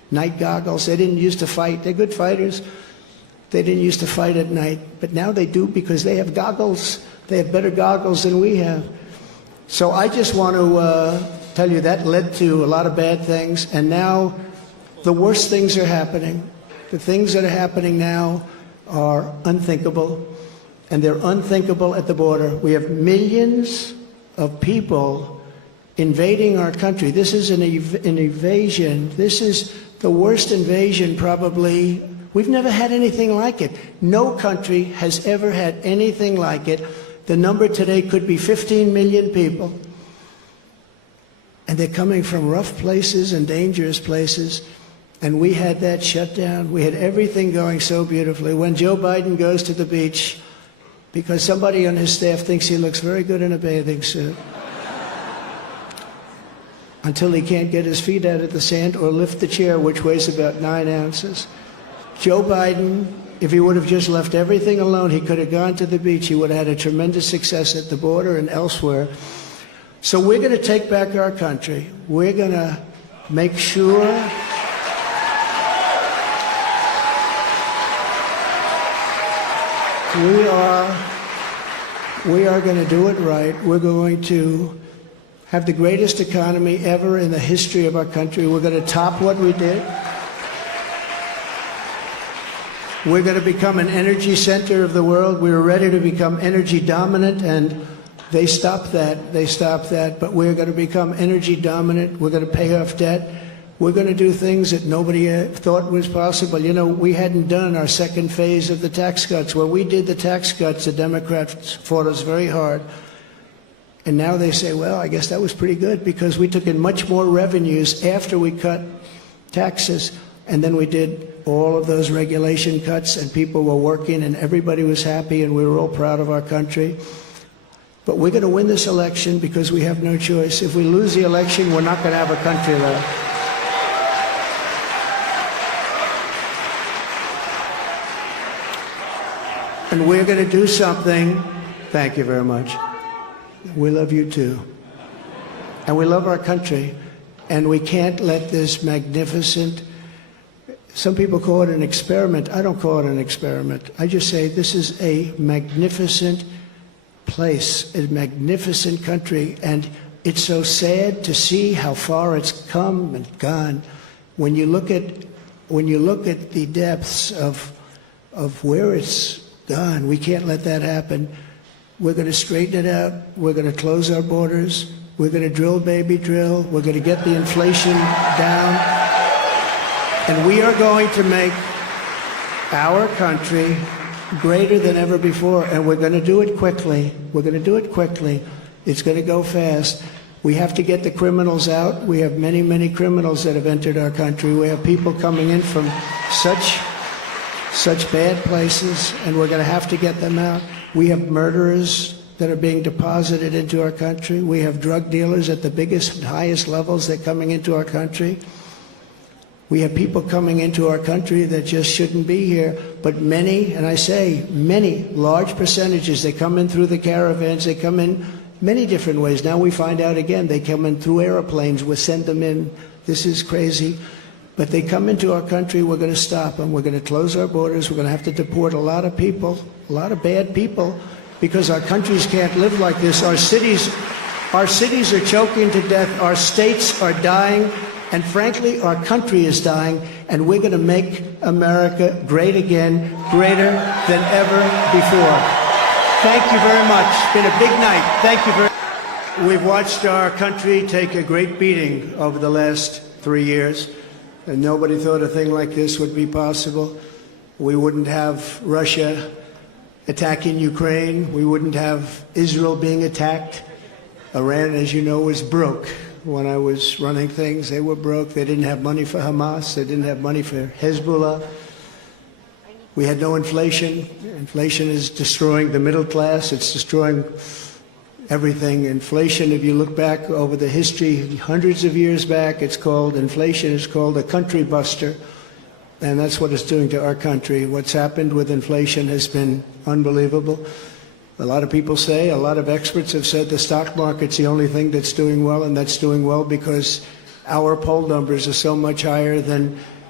night goggles. They didn't used to fight. They're good fighters. They didn't used to fight at night, but now they do because they have goggles. They have better goggles than we have. So I just want to tell you that led to a lot of bad things, and now the worst things are happening. The things that are happening now are unthinkable, and they're unthinkable at the border. We have millions of people invading our country. This is an invasion. This is the worst invasion probably. We've never had anything like it. No country has ever had anything like it. The number today could be 15 million people. And they're coming from rough places and dangerous places. And we had that shut down. We had everything going so beautifully. When Joe Biden goes to the beach, because somebody on his staff thinks he looks very good in a bathing suit, until he can't get his feet out of the sand or lift the chair, which weighs about 9 ounces. Joe Biden, if he would have just left everything alone, he could have gone to the beach. He would have had a tremendous success at the border and elsewhere. So we're going to take back our country. We're going to make sure we are going to do it right. We're going to have the greatest economy ever in the history of our country. We're going to top what we did. We're going to become an energy center of the world. We were ready to become energy dominant, and they stopped that. They stopped that. But we're going to become energy dominant. We're going to pay off debt. We're going to do things that nobody thought was possible. You know, we hadn't done our second phase of the tax cuts. When we did the tax cuts, the Democrats fought us very hard. And now they say, well, I guess that was pretty good because we took in much more revenues after we cut taxes. And then we did all of those regulation cuts, and people were working, and everybody was happy, and we were all proud of our country. But we're going to win this election because we have no choice. If we lose the election, we're not going to have a country left. And we're going to do something. Thank you very much. We love you too. And we love our country. And we can't let this magnificent, some people call it an experiment. I don't call it an experiment. I just say this is a magnificent place, a magnificent country. And it's so sad to see how far it's come and gone. When you look at the depths of where it's gone, we can't let that happen. We're going to straighten it out. We're going to close our borders. We're going to drill, baby, drill. We're going to get the inflation down. And we are going to make our country greater than ever before. And we're going to do it quickly. We're going to do it quickly. It's going to go fast. We have to get the criminals out. We have many, many criminals that have entered our country. We have people coming in from such bad places, and we're going to have to get them out. We have murderers that are being deposited into our country. We have drug dealers at the biggest and highest levels that are coming into our country. We have people coming into our country that just shouldn't be here. But many, and I say many, large percentages, they come in through the caravans. They come in many different ways. Now we find out again, they come in through airplanes. We send them in. This is crazy. But they come into our country, we're going to stop them. We're going to close our borders. We're going to have to deport a lot of people, a lot of bad people, because our countries can't live like this. Our cities are choking to death. Our states are dying. And frankly, our country is dying. And we're going to make America great again, greater than ever before. Thank you very much. It's been a big night. Thank you very much. We've watched our country take a great beating over the last 3 years. And nobody thought a thing like this would be possible. We wouldn't have Russia attacking Ukraine. We wouldn't have Israel being attacked. Iran, as you know, was broke. When I was running things, they were broke. They didn't have money for Hamas. They didn't have money for Hezbollah. We had no inflation. Inflation is destroying the middle class. It's destroying everything. Inflation, if you look back over the history, hundreds of years back, inflation is called a country buster. And that's what it's doing to our country. What's happened with inflation has been unbelievable. A lot of people say, a lot of experts have said the stock market's the only thing that's doing well, and that's doing well because our poll numbers are so much higher than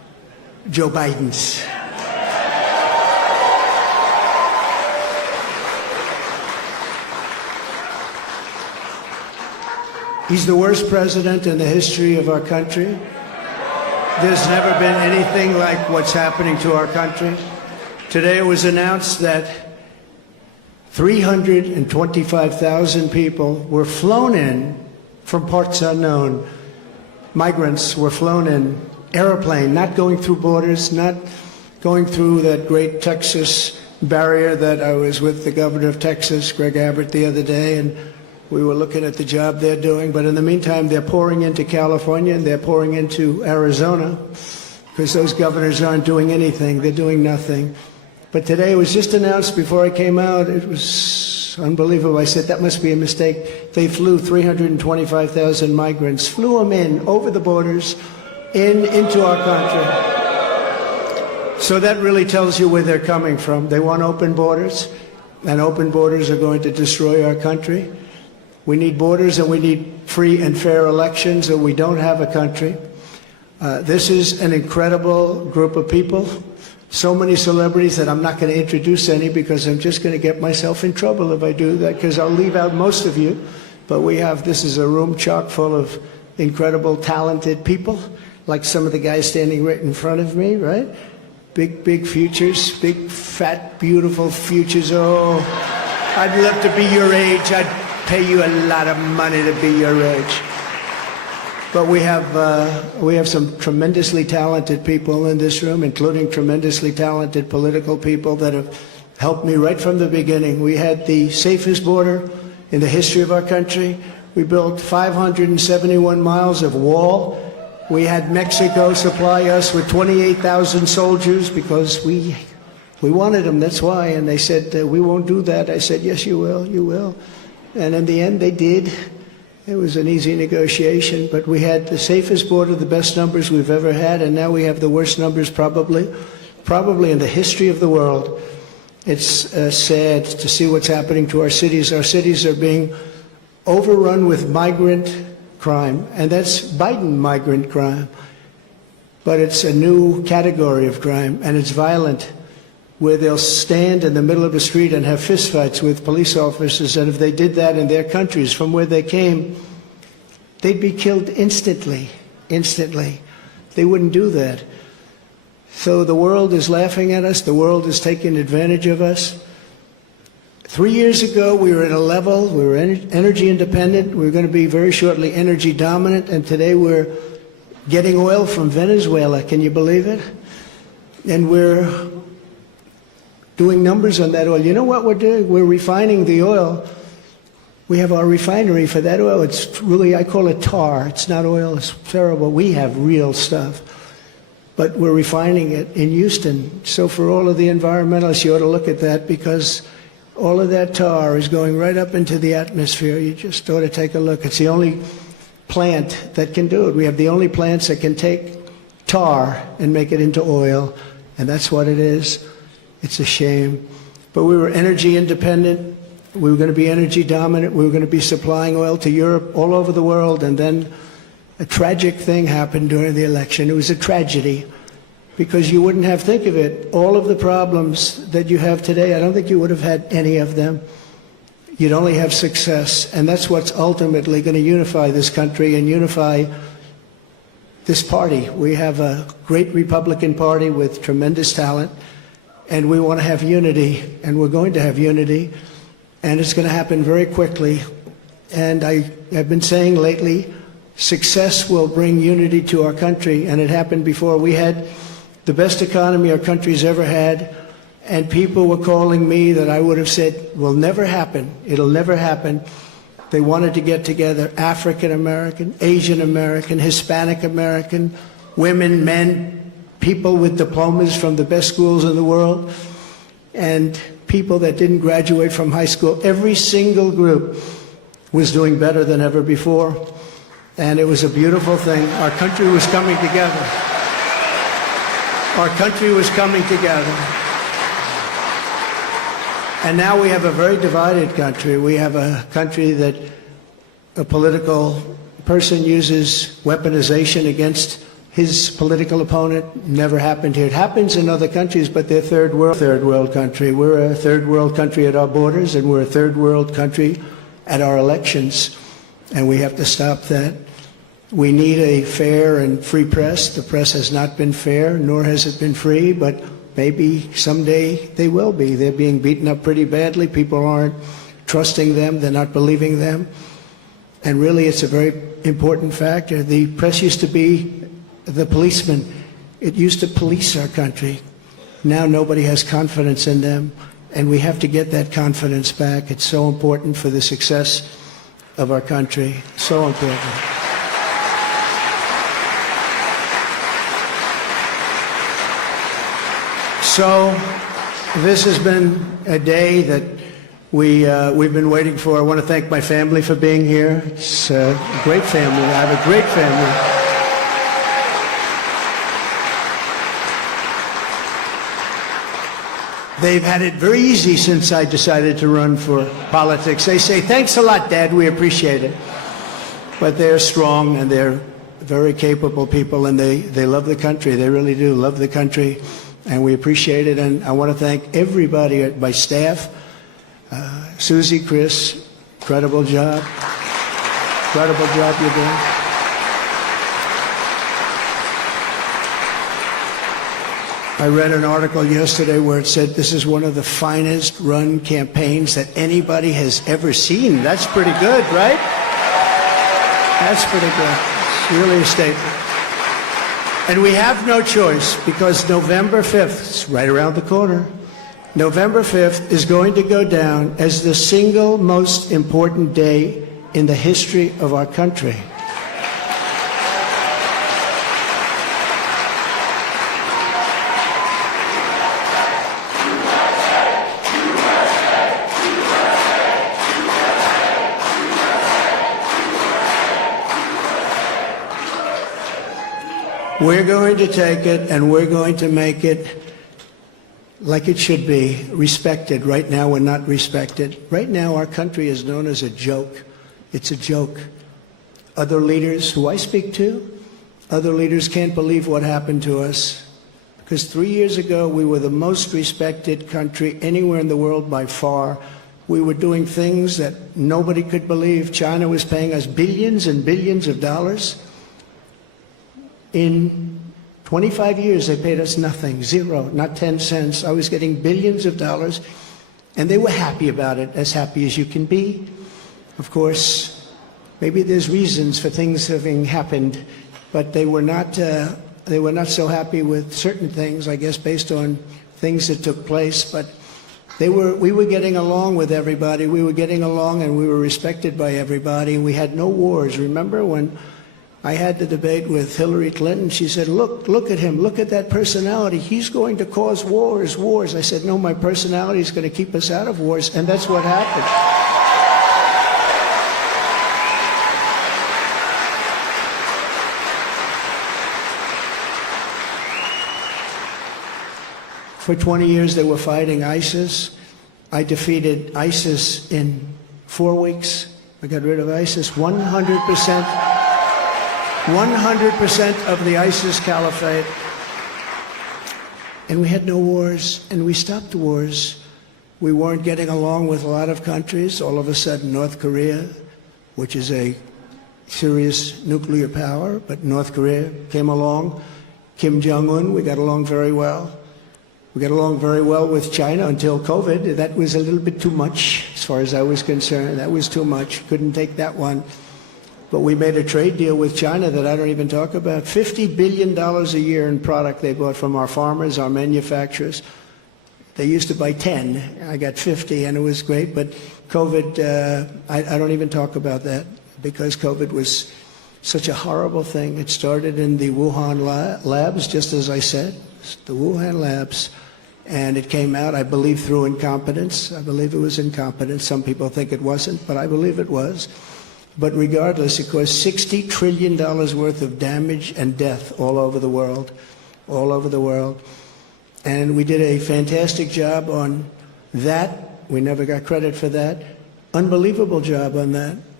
Joe Biden's. He's the worst president in the history of our country. There's never been anything like what's happening to our country. Today it was announced that 325,000 people were flown in from parts unknown. Migrants were flown in, airplane, not going through borders, not going through that great Texas barrier that I was with the governor of Texas, Greg Abbott, the other day, and we were looking at the job they're doing. But in the meantime, they're pouring into California and they're pouring into Arizona because those governors aren't doing anything. They're doing nothing. But today it was just announced before I came out. It was unbelievable. I said, that must be a mistake. They flew 325,000 migrants, flew them in over the borders, into our country. So that really tells you where they're coming from. They want open borders, and open borders are going to destroy our country. We need borders and we need free and fair elections, or we don't have a country. This is an incredible group of people. So many celebrities that I'm not going to introduce any because I'm just going to get myself in trouble if I do that, because I'll leave out most of you. But this is a room chock full of incredible, talented people, like some of the guys standing right in front of me, right? Big futures, big, fat, beautiful futures. Oh, I'd love to be your age. I'd pay you a lot of money to be your age. But we have some tremendously talented people in this room, including tremendously talented political people that have helped me right from the beginning. We had the safest border in the history of our country. We built 571 miles of wall. We had Mexico supply us with 28,000 soldiers because we wanted them, that's why. And they said, we won't do that. I said, yes, you will, you will. And in the end, they did. It was an easy negotiation, but we had the safest border, the best numbers we've ever had, and now we have the worst numbers probably in the history of the world. It's sad to see what's happening to our cities. Our cities are being overrun with migrant crime, and that's Biden migrant crime. But it's a new category of crime, and it's violent, where they'll stand in the middle of the street and have fistfights with police officers, and if they did that in their countries from where they came, they'd be killed instantly. They wouldn't do that. So the world is laughing at us. The world is taking advantage of us. 3 years ago, we were at a level, we were energy independent. We were going to be very shortly energy dominant, and today we're getting oil from Venezuela. Can you believe it? And we're doing numbers on that oil. You know what we're doing? We're refining the oil. We have our refinery for that oil. It's really, I call it tar. It's not oil. It's terrible. We have real stuff. But we're refining it in Houston. So for all of the environmentalists, you ought to look at that, because all of that tar is going right up into the atmosphere. You just ought to take a look. It's the only plant that can do it. We have the only plants that can take tar and make it into oil, and that's what it is. It's a shame. But we were energy independent. We were going to be energy dominant. We were going to be supplying oil to Europe, all over the world. And then a tragic thing happened during the election. It was a tragedy, because you wouldn't have, think of it, all of the problems that you have today, I don't think you would have had any of them. You'd only have success. And that's what's ultimately going to unify this country and unify this party. We have a great Republican Party with tremendous talent. And we want to have unity, and we're going to have unity, and it's going to happen very quickly. And I've been saying lately, success will bring unity to our country, and it happened before. We had the best economy our country's ever had, and people were calling me that I would have said will never happen. It'll never happen. They wanted to get together, African American, Asian American, Hispanic American, women, men, people with diplomas from the best schools in the world, and people that didn't graduate from high school. Every single group was doing better than ever before, and it was a beautiful thing. Our country was coming together. Our country was coming together. And now we have a very divided country. We have a country that a political person uses weaponization against his political opponent. Never happened here. It happens in other countries, but they're third world country. We're a third world country at our borders, and we're a third world country at our elections, and we have to stop that. We need a fair and free press. The press has not been fair, nor has it been free, but maybe someday they will be. They're being beaten up pretty badly. People aren't trusting them. They're not believing them. And really, it's a very important factor. The press used to be the policeman. It used to police our country. Now nobody has confidence in them, and we have to get that confidence back. It's so important for the success of our country. So important. So this has been a day that we've been waiting for. I want to thank my family for being here. It's a great family. I have a great family. They've had it very easy since I decided to run for politics. They say, "Thanks a lot, Dad, we appreciate it." But they're strong, and they're very capable people, and they love the country. They really do love the country, and we appreciate it. And I want to thank everybody at my staff. Susie, Chris, incredible job. Incredible job you're doing. I read an article yesterday where it said this is one of the finest run campaigns that anybody has ever seen. That's pretty good, right? That's pretty good. It's really a statement. And we have no choice, because November 5th, it's right around the corner, November 5th is going to go down as the single most important day in the history of our country. We're going to take it, and we're going to make it like it should be, respected. Right now, we're not respected. Right now, our country is known as a joke. It's a joke. Other leaders who I speak to, other leaders can't believe what happened to us. Because 3 years ago, we were the most respected country anywhere in the world by far. We were doing things that nobody could believe. China was paying us billions and billions of dollars. In 25 years, they paid us nothing, zero, not 10 cents. I was getting billions of dollars, and they were happy about it, as happy as you can be. Of course, maybe there's reasons for things having happened, but they were not so happy with certain things, I guess, based on things that took place. But we were getting along with everybody. We were getting along, and we were respected by everybody. We had no wars. Remember when I had the debate with Hillary Clinton? She said, look at him, look at that personality. He's going to cause wars. I said, no, my personality is going to keep us out of wars, and that's what happened. For 20 years, they were fighting ISIS. I defeated ISIS in 4 weeks. I got rid of ISIS 100%. 100% of the ISIS caliphate. And we had no wars, and we stopped wars. We weren't getting along with a lot of countries. All of a sudden, North Korea, which is a serious nuclear power, but North Korea came along. Kim Jong-un, we got along very well. We got along very well with China until COVID. That was a little bit too much, as far as I was concerned. That was too much. Couldn't take that one. But we made a trade deal with China that I don't even talk about. $50 billion a year in product they bought from our farmers, our manufacturers. They used to buy 10. I got 50, and it was great. But COVID, I don't even talk about that, because COVID was such a horrible thing. It started in the Wuhan labs, just as I said, the Wuhan labs. And it came out, I believe, through incompetence. I believe it was incompetence. Some people think it wasn't, but I believe it was. But regardless, it caused $60 trillion worth of damage and death all over the world, all over the world. And we did a fantastic job on that. We never got credit for that. Unbelievable job on that.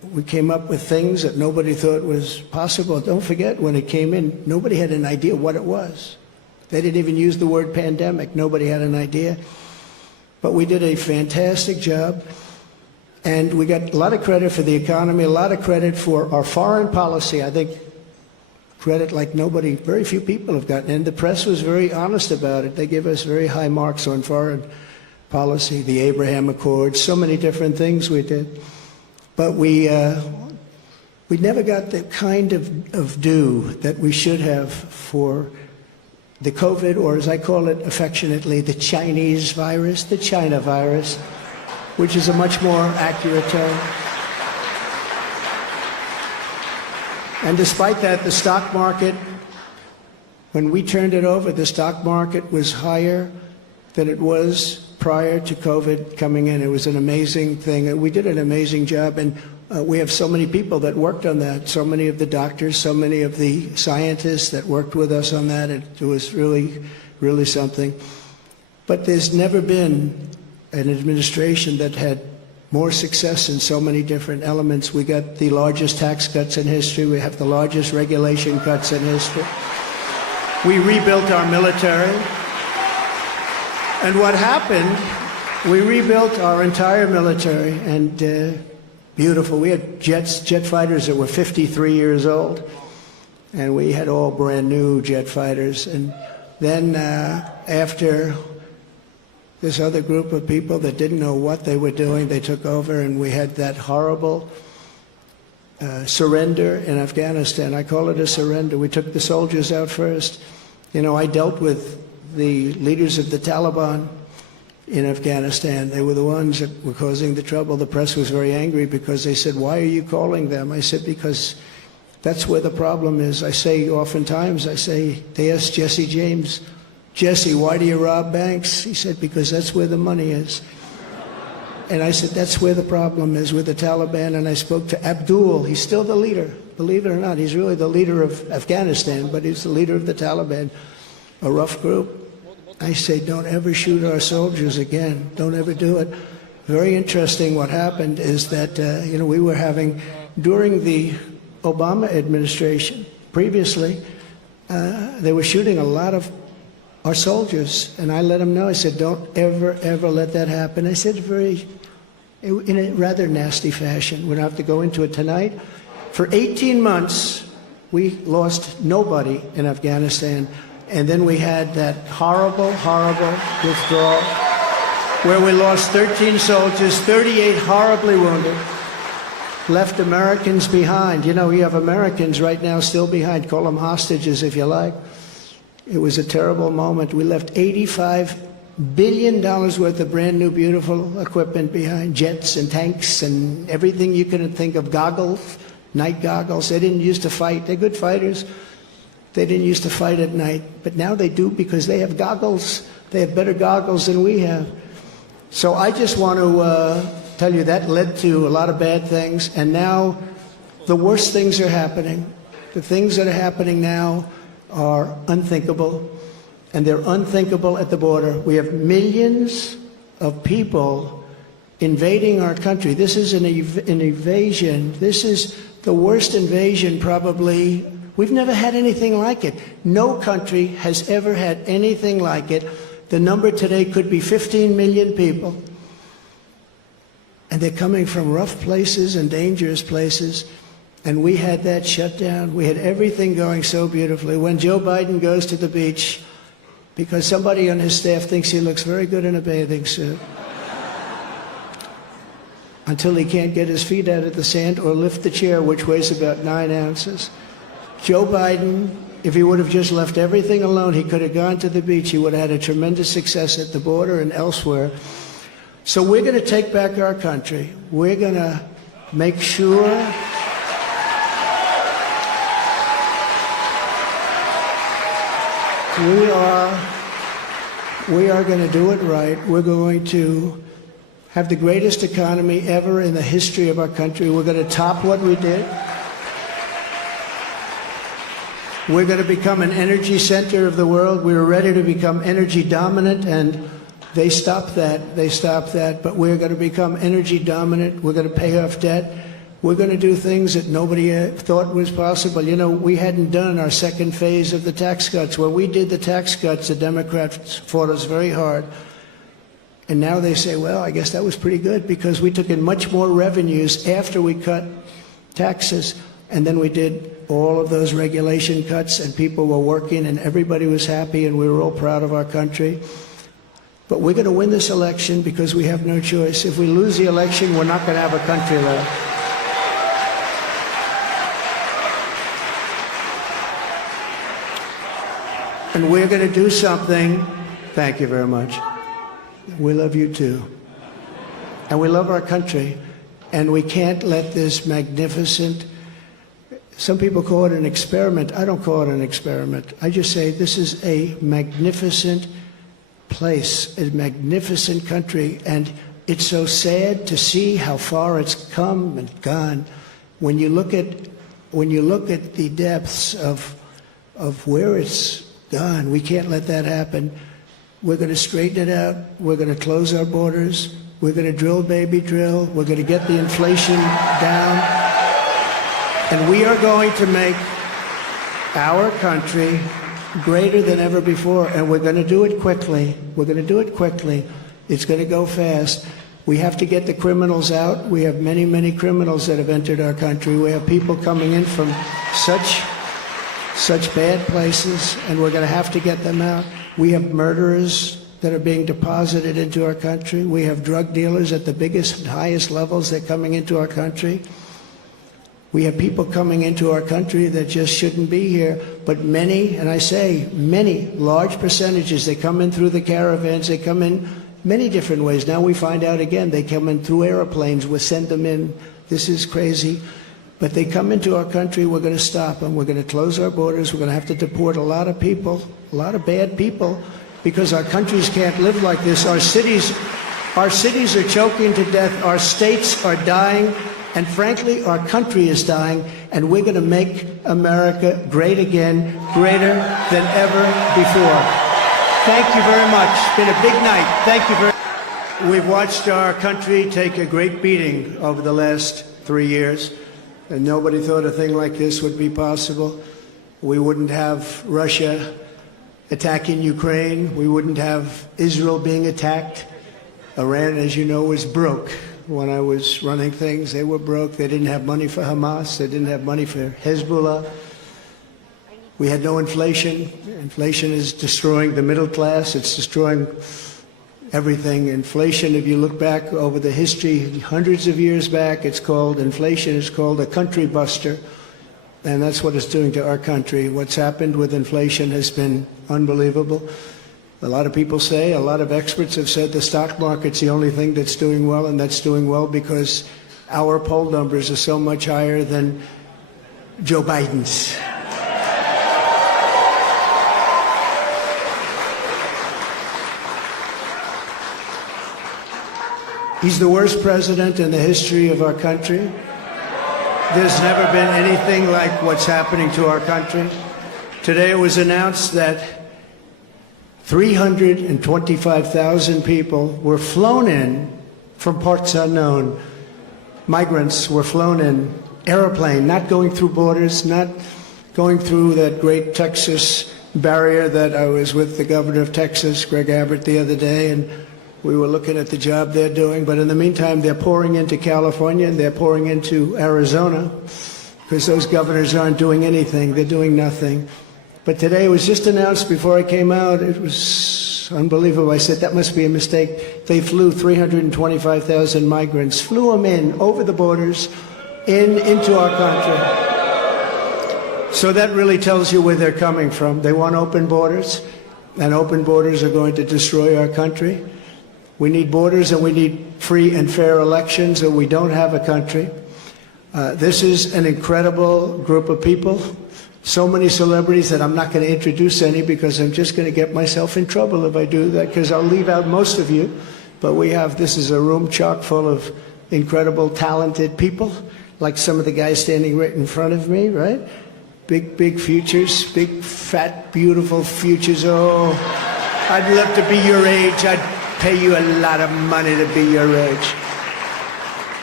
we came up with things that nobody thought was possible. Don't forget, when it came in, nobody had an idea what it was. They didn't even use the word pandemic. Nobody had an idea. But we did a fantastic job. And we got a lot of credit for the economy, a lot of credit for our foreign policy. I think credit like nobody, very few people have gotten. And the press was very honest about it. They gave us very high marks on foreign policy, the Abraham Accords, so many different things we did. But we never got the kind of due that we should have for the COVID, or as I call it affectionately, the Chinese virus, the China virus, which is a much more accurate term. And despite that, the stock market, when we turned it over, the stock market was higher than it was prior to COVID coming in. It was an amazing thing. We did an amazing job, and we have so many people that worked on that, so many of the doctors, so many of the scientists that worked with us on that. It was really, really something. But there's never been an administration that had more success in so many different elements. We got the largest tax cuts in history. We have the largest regulation cuts in history. We rebuilt our military. And what happened, we rebuilt our entire military, and beautiful. We had jet fighters that were 53 years old, and we had all brand new jet fighters. And then after this other group of people that didn't know what they were doing, they took over, and we had that horrible surrender in Afghanistan. I call it a surrender. We took the soldiers out first. You know, I dealt with the leaders of the Taliban in Afghanistan. They were the ones that were causing the trouble. The press was very angry because they said, "Why are you calling them?" I said, "Because that's where the problem is." I say oftentimes, they asked Jesse James, "Jesse, why do you rob banks?" He said, "Because that's where the money is." And I said, that's where the problem is, with the Taliban. And I spoke to Abdul. He's still the leader. Believe it or not, he's really the leader of Afghanistan, but he's the leader of the Taliban, a rough group. I say, don't ever shoot our soldiers again. Don't ever do it. Very interesting what happened is that, we were having, during the Obama administration, previously, they were shooting a lot of our soldiers, and I let them know. I said, don't ever, ever let that happen. I said in a rather nasty fashion. We don't have to go into it tonight. For 18 months, we lost nobody in Afghanistan, and then we had that horrible, horrible withdrawal, where we lost 13 soldiers, 38 horribly wounded, left Americans behind. You know, you have Americans right now still behind. Call them hostages if you like. It was a terrible moment. We left $85 billion worth of brand new, beautiful equipment behind, jets and tanks and everything you can think of, goggles, night goggles. They didn't used to fight. They're good fighters. They didn't used to fight at night, but now they do because they have goggles. They have better goggles than we have. So I just want to tell you that led to a lot of bad things, and now the worst things are happening. The things that are happening now are unthinkable, and they're unthinkable at the border. We have millions of people invading our country. This is an invasion. This is the worst invasion probably. We've never had anything like it. No country has ever had anything like it. The number today could be 15 million people. And they're coming from rough places and dangerous places. And we had that shut down. We had everything going so beautifully. When Joe Biden goes to the beach, because somebody on his staff thinks he looks very good in a bathing suit, until he can't get his feet out of the sand or lift the chair, which weighs about 9 ounces. Joe Biden, if he would have just left everything alone, he could have gone to the beach. He would have had a tremendous success at the border and elsewhere. So we're going to take back our country. We're going to make sure we are going to do it right. We're going to have the greatest economy ever in the history of our country. We're going to top what we did. We're going to become an energy center of the world. We were ready to become energy dominant, and they stopped that. They stopped that. But we're going to become energy dominant. We're going to pay off debt. We're going to do things that nobody thought was possible. You know, we hadn't done our second phase of the tax cuts. When we did the tax cuts, the Democrats fought us very hard. And now they say, well, I guess that was pretty good because we took in much more revenues after we cut taxes. And then we did all of those regulation cuts, and people were working, and everybody was happy, and we were all proud of our country. But we're going to win this election because we have no choice. If we lose the election, we're not going to have a country left. And we're going to do something. Thank you very much. We love you too. And we love our country. And we can't let this magnificent, some people call it an experiment. I don't call it an experiment. I just say this is a magnificent place, a magnificent country. And it's so sad to see how far it's come and gone. When you look at the depths of where it's gone, we can't let that happen. We're going to straighten it out. We're going to close our borders. We're going to drill, baby, drill. We're going to get the inflation down. And we are going to make our country greater than ever before. And we're going to do it quickly. We're going to do it quickly. It's going to go fast. We have to get the criminals out. We have many, many criminals that have entered our country. We have people coming in from such bad places, and we're going to have to get them out. We have murderers that are being deposited into our country. We have drug dealers at the biggest and highest levels that are coming into our country. We have people coming into our country that just shouldn't be here. But many, and I say many, large percentages, they come in through the caravans. They come in many different ways. Now we find out again, they come in through airplanes. We send them in. This is crazy. But they come into our country, we're going to stop them. We're going to close our borders. We're going to have to deport a lot of people, a lot of bad people, because our countries can't live like this. Our cities are choking to death. Our states are dying. And frankly, our country is dying. And we're going to make America great again, greater than ever before. Thank you very much. It's been a big night. Thank you very much. We've watched our country take a great beating over the last 3 years. And nobody thought a thing like this would be possible. We wouldn't have Russia attacking Ukraine. We wouldn't have Israel being attacked. Iran, as you know, was broke. When I was running things, they were broke. They didn't have money for Hamas. They didn't have money for Hezbollah. We had no inflation. Inflation is destroying the middle class. It's destroying everything. Inflation, if you look back over the history, hundreds of years back, inflation is called a country buster. And that's what it's doing to our country. What's happened with inflation has been unbelievable. A lot of people say, a lot of experts have said the stock market's the only thing that's doing well, and that's doing well because our poll numbers are so much higher than Joe Biden's. He's the worst president in the history of our country. There's never been anything like what's happening to our country. Today it was announced that 325,000 people were flown in from parts unknown. Migrants were flown in, airplane, not going through borders, not going through that great Texas barrier that I was with the governor of Texas, Greg Abbott, the other day, and we were looking at the job they're doing. But in the meantime, they're pouring into California and they're pouring into Arizona because those governors aren't doing anything. They're doing nothing. But today it was just announced before I came out. It was unbelievable. I said, that must be a mistake. They flew 325,000 migrants, flew them in over the borders into our country. So that really tells you where they're coming from. They want open borders, and open borders are going to destroy our country. We need borders and we need free and fair elections, or we don't have a country. This is an incredible group of people. So many celebrities that I'm not going to introduce any because I'm just going to get myself in trouble if I do that, because I'll leave out most of you. But this is a room chock full of incredible, talented people, like some of the guys standing right in front of me, right? Big, big futures, big, fat, beautiful futures. Oh, I'd love to be your age. I'd pay you a lot of money to be your age.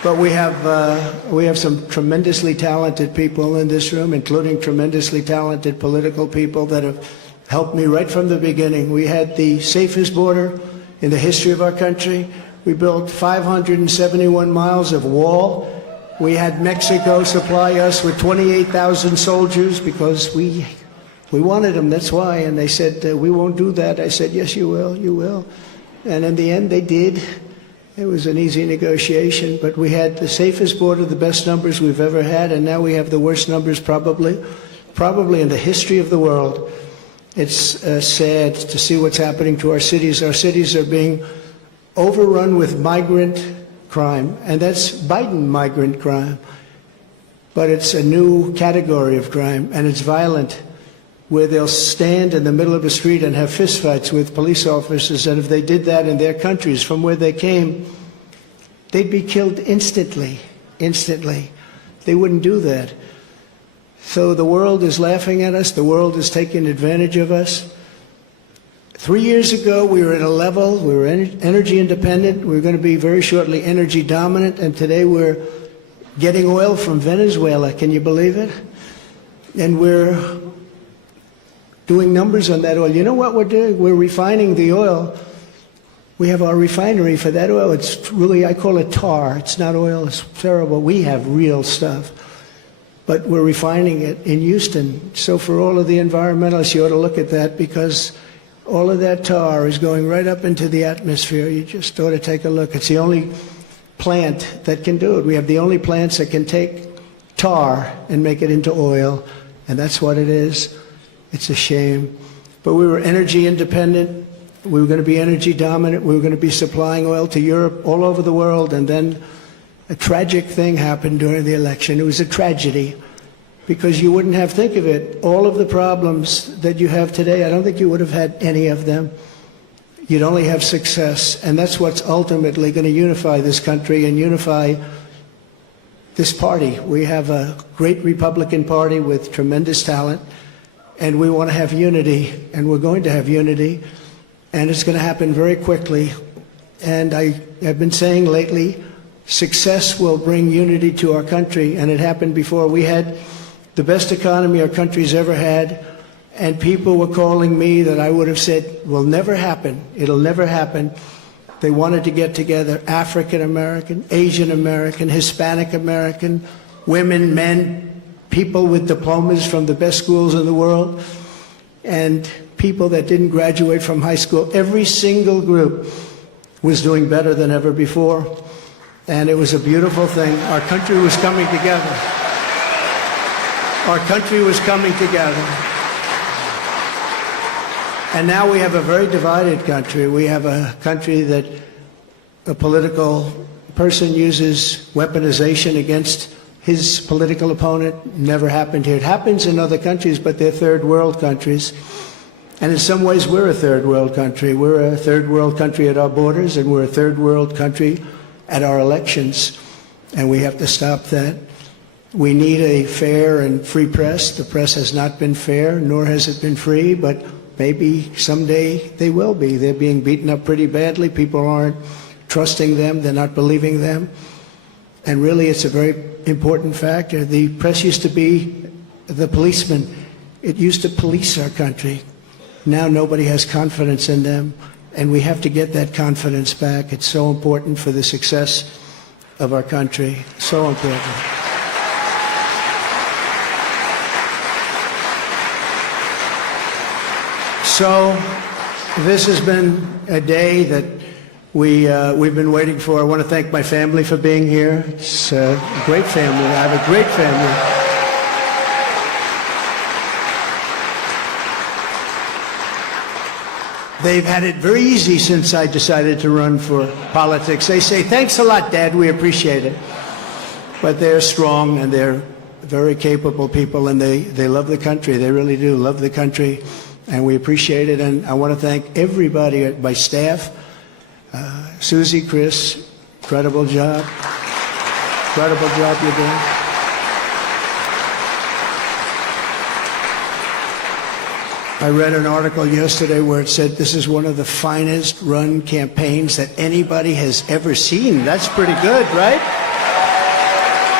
But we have some tremendously talented people in this room, including tremendously talented political people that have helped me right from the beginning. We had the safest border in the history of our country. We built 571 miles of wall. We had Mexico supply us with 28,000 soldiers because we wanted them, that's why. And they said, we won't do that. I said, yes, you will, you will. And in the end, they did. It was an easy negotiation, but we had the safest border, the best numbers we've ever had, and now we have the worst numbers probably in the history of the world. It's sad to see what's happening to our cities. Our cities are being overrun with migrant crime, and that's Biden migrant crime. But it's a new category of crime, and it's violent, where they'll stand in the middle of a street and have fistfights with police officers, and if they did that in their countries from where they came, they'd be killed instantly, instantly. They wouldn't do that. So the world is laughing at us. The world is taking advantage of us. 3 years ago, we were at a level, we were energy independent. We were going to be very shortly energy dominant, and today we're getting oil from Venezuela. Can you believe it? And we're doing numbers on that oil. You know what we're doing? We're refining the oil. We have our refinery for that oil. It's really, I call it tar. It's not oil. It's terrible. We have real stuff. But we're refining it in Houston. So for all of the environmentalists, you ought to look at that, because all of that tar is going right up into the atmosphere. You just ought to take a look. It's the only plant that can do it. We have the only plants that can take tar and make it into oil, and that's what it is. It's a shame. But we were energy independent. We were going to be energy dominant. We were going to be supplying oil to Europe, all over the world. And then a tragic thing happened during the election. It was a tragedy, because you wouldn't have, think of it, all of the problems that you have today, I don't think you would have had any of them. You'd only have success. And that's what's ultimately going to unify this country and unify this party. We have a great Republican Party with tremendous talent. And we want to have unity, and we're going to have unity, and it's going to happen very quickly. And I have been saying lately, success will bring unity to our country, and it happened before. We had the best economy our country's ever had, and people were calling me that I would have said will never happen. It'll never happen. They wanted to get together, African American, Asian American, Hispanic American, women, men, people with diplomas from the best schools in the world, and people that didn't graduate from high school. Every single group was doing better than ever before, and it was a beautiful thing. Our country was coming together. Our country was coming together. And now we have a very divided country. We have a country that a political person uses weaponization against his political opponent. Never happened here. It happens in other countries, but they're third world countries. And in some ways, we're a third world country. We're a third world country at our borders, and we're a third world country at our elections. And we have to stop that. We need a fair and free press. The press has not been fair, nor has it been free, but maybe someday they will be. They're being beaten up pretty badly. People aren't trusting them. They're not believing them. And really, it's a very important factor. The press used to be the policeman. It used to police our country. Now nobody has confidence in them, and we have to get that confidence back. It's so important for the success of our country. So important. So this has been a day that we've been waiting for. I want to thank my family for being here. It's a great family. I have a great family. They've had it very easy since I decided to run for politics. They say, thanks a lot, Dad, we appreciate it. But they're strong, and they're very capable people, and they love the country. They really do love the country, and we appreciate it. And I want to thank everybody, my staff, Susie, Chris, incredible job. Incredible job you're doing. I read an article yesterday where it said this is one of the finest run campaigns that anybody has ever seen. That's pretty good, right?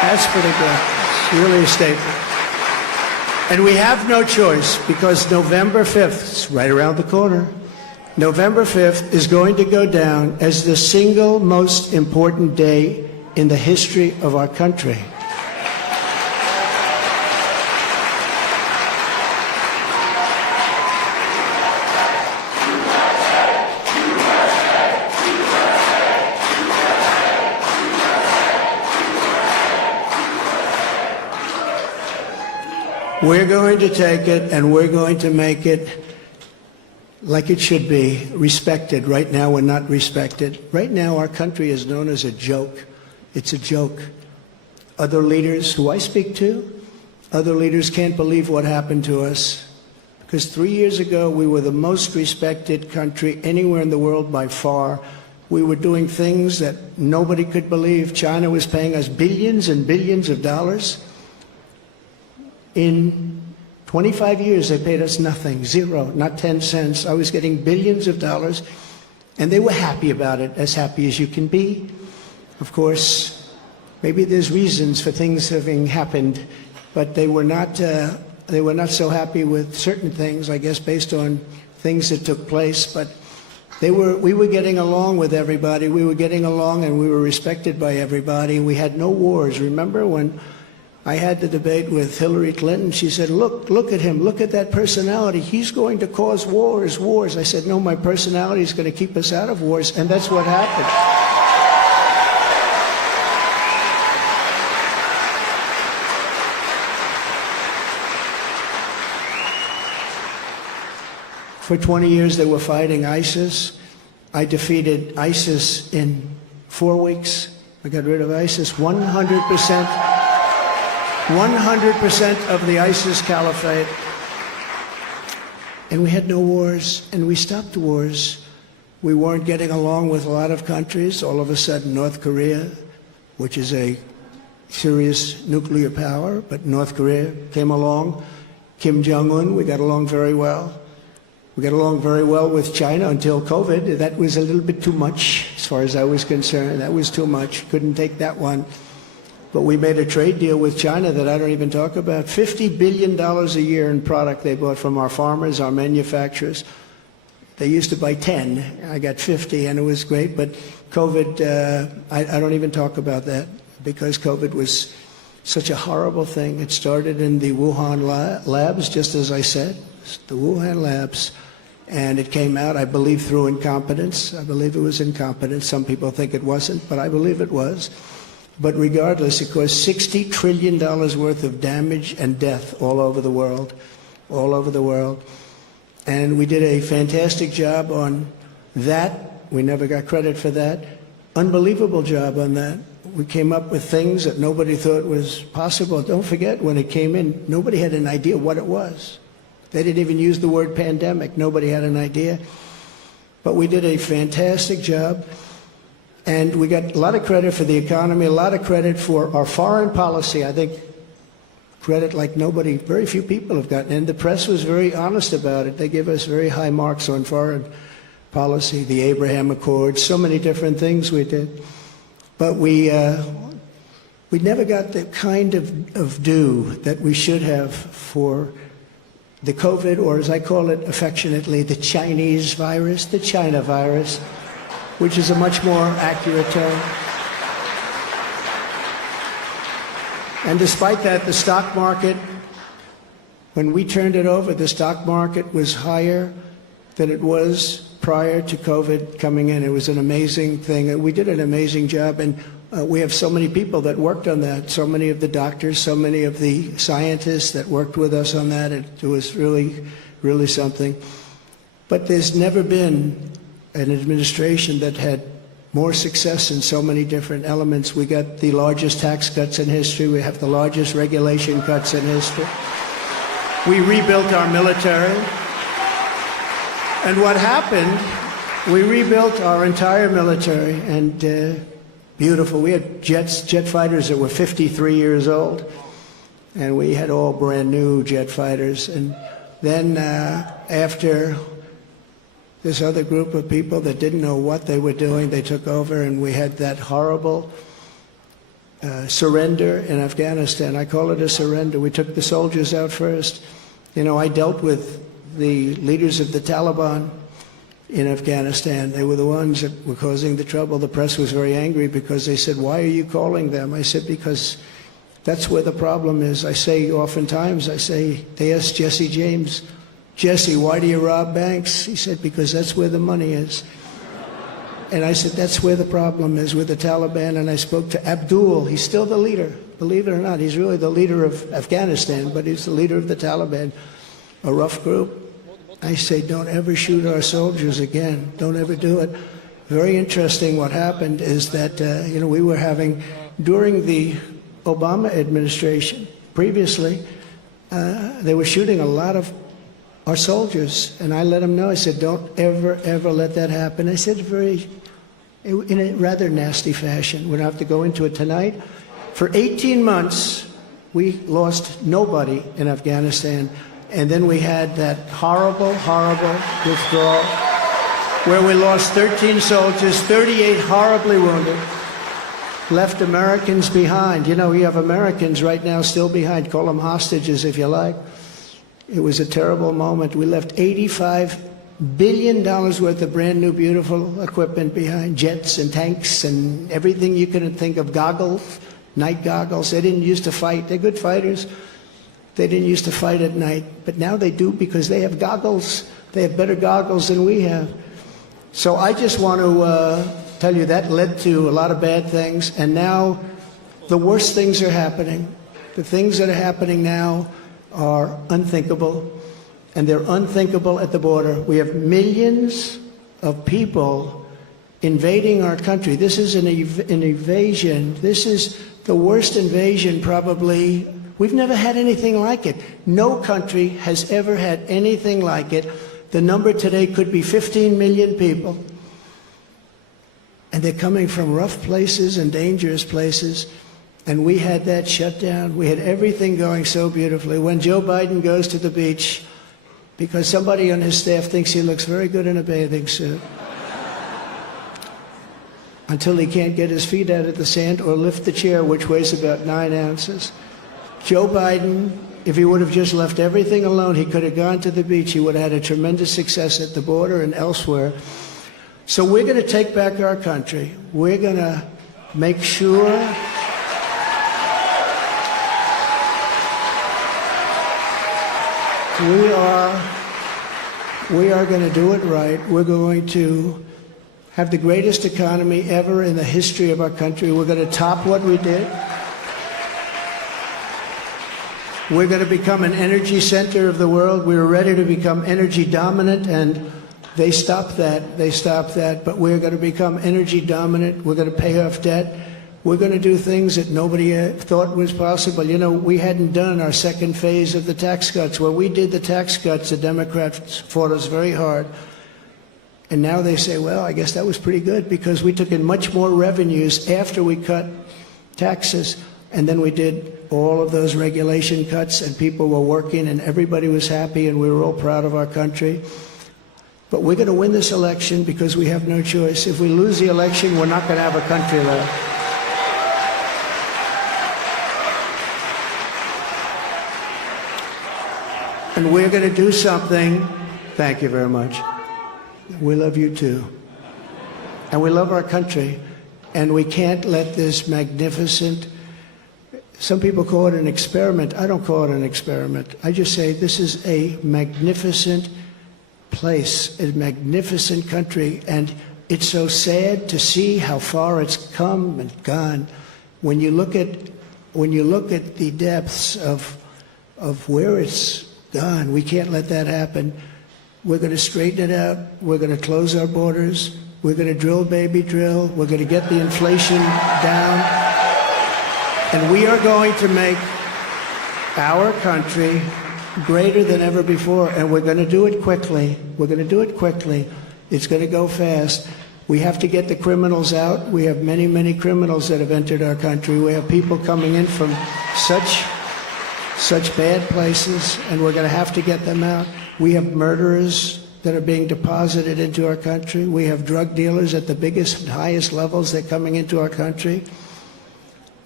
That's pretty good. It's really a statement. And we have no choice, because November 5th, it's right around the corner, November 5th is going to go down as the single most important day in the history of our country. We're going to take it and we're going to make it like it should be, respected. Right now we're not respected. Right now our country is known as a joke. It's a joke. Other leaders who I speak to, other leaders can't believe what happened to us. Because 3 years ago we were the most respected country anywhere in the world by far. We were doing things that nobody could believe. China was paying us billions and billions of dollars. In 25 years, they paid us nothing, zero, not 10 cents. I was getting billions of dollars, and they were happy about it, as happy as you can be. Of course, maybe there's reasons for things having happened, but they were not so happy with certain things, I guess, based on things that took place. But we were getting along with everybody. We were getting along, and we were respected by everybody. We had no wars. Remember when I had the debate with Hillary Clinton? She said, look at him, look at that personality. He's going to cause wars. I said, no, my personality is going to keep us out of wars, and that's what happened. For 20 years they were fighting ISIS. I defeated ISIS in 4 weeks. I got rid of ISIS 100%. 100% of the ISIS caliphate. And we had no wars, and we stopped wars. We weren't getting along with a lot of countries. All of a sudden, North Korea, which is a serious nuclear power, but North Korea came along. Kim Jong-un, we got along very well. We got along very well with China until COVID. That was a little bit too much, as far as I was concerned. That was too much. Couldn't take that one. But we made a trade deal with China that I don't even talk about. $50 billion a year in product they bought from our farmers, our manufacturers. They used to buy 10. I got 50, and it was great. But COVID, I don't even talk about that, because COVID was such a horrible thing. It started in the Wuhan labs, just as I said, the Wuhan labs. And it came out, I believe, through incompetence. I believe it was incompetence. Some people think it wasn't, but I believe it was. But regardless, it caused $60 trillion worth of damage and death all over the world, all over the world. And we did a fantastic job on that. We never got credit for that. Unbelievable job on that. We came up with things that nobody thought was possible. Don't forget, when it came in, nobody had an idea what it was. They didn't even use the word pandemic. Nobody had an idea. But we did a fantastic job. And we got a lot of credit for the economy, a lot of credit for our foreign policy. I think credit like nobody, very few people have gotten. And the press was very honest about it. They give us very high marks on foreign policy, the Abraham Accords, so many different things we did. But we never got the kind of due that we should have for the COVID, or as I call it affectionately, the Chinese virus, the China virus, which is a much more accurate term. And despite that, the stock market, when we turned it over, the stock market was higher than it was prior to COVID coming in. It was an amazing thing. We did an amazing job, and we have so many people that worked on that, so many of the doctors, so many of the scientists that worked with us on that. It was really, really something. But there's never been an administration that had more success in so many different elements. We got the largest tax cuts in history. We have the largest regulation cuts in history. We rebuilt our military. And what happened, we rebuilt our entire military, and beautiful. We had jet fighters that were 53 years old, and we had all brand new jet fighters. And then after this other group of people that didn't know what they were doing, they took over, and we had that horrible surrender in Afghanistan. I call it a surrender. We took the soldiers out first. You know, I dealt with the leaders of the Taliban in Afghanistan. They were the ones that were causing the trouble. The press was very angry because they said, "Why are you calling them?" I said, "Because that's where the problem is." I say oftentimes, they asked Jesse James, "Jesse, why do you rob banks?" He said, "Because that's where the money is." And I said, that's where the problem is with the Taliban. And I spoke to Abdul. He's still the leader. Believe it or not, he's really the leader of Afghanistan, but he's the leader of the Taliban, a rough group. I say, don't ever shoot our soldiers again. Don't ever do it. Very interesting what happened is that, we were having, during the Obama administration, previously, they were shooting a lot of our soldiers. And I let them know, I said, don't ever, ever let that happen. I said in a rather nasty fashion. We don't have to go into it tonight. For 18 months, we lost nobody in Afghanistan. And then we had that horrible, horrible withdrawal where we lost 13 soldiers, 38 horribly wounded, left Americans behind. You know, you have Americans right now still behind. Call them hostages if you like. It was a terrible moment. We left $85 billion worth of brand new, beautiful equipment behind, jets and tanks and everything you can think of, goggles, night goggles. They didn't used to fight. They're good fighters. They didn't used to fight at night, but now they do because they have goggles. They have better goggles than we have. So I just want to tell you that led to a lot of bad things, and now the worst things are happening. The things that are happening now are unthinkable, and they're unthinkable at the border. We have millions of people invading our country. This is an invasion. This is the worst invasion probably. We've never had anything like it. No country has ever had anything like it. The number today could be 15 million people. And they're coming from rough places and dangerous places. And we had that shut down. We had everything going so beautifully. When Joe Biden goes to the beach, because somebody on his staff thinks he looks very good in a bathing suit, until he can't get his feet out of the sand or lift the chair, which weighs about 9 ounces. Joe Biden, if he would have just left everything alone, he could have gone to the beach. He would have had a tremendous success at the border and elsewhere. So we're going to take back our country. We're going to make sure we are going to do it right. We're going to have the greatest economy ever in the history of our country. We're going to top what we did. We're going to become an energy center of the world. We were ready to become energy dominant, and they stopped that. They stopped that. But we're going to become energy dominant. We're going to pay off debt. We're going to do things that nobody thought was possible. You know, we hadn't done our second phase of the tax cuts. When we did the tax cuts, the Democrats fought us very hard. And now they say, well, I guess that was pretty good because we took in much more revenues after we cut taxes. And then we did all of those regulation cuts, and people were working, and everybody was happy, and we were all proud of our country. But we're going to win this election because we have no choice. If we lose the election, we're not going to have a country left. And we're going to do something. Thank you very much. We love you too. And we love our country. And we can't let this magnificent, some people call it an experiment. I don't call it an experiment. I just say this is a magnificent place, a magnificent country. And it's so sad to see how far it's come and gone. When you look at the depths of where it's gone, we can't let that happen. We're going to straighten it out. We're going to close our borders. We're going to drill, baby, drill. We're going to get the inflation down. And we are going to make our country greater than ever before. And we're going to do it quickly. We're going to do it quickly. It's going to go fast. We have to get the criminals out. We have many, many criminals that have entered our country. We have people coming in from such bad places, and we're going to have to get them out. We have murderers that are being deposited into our country. We have drug dealers at the biggest and highest levels that are coming into our country.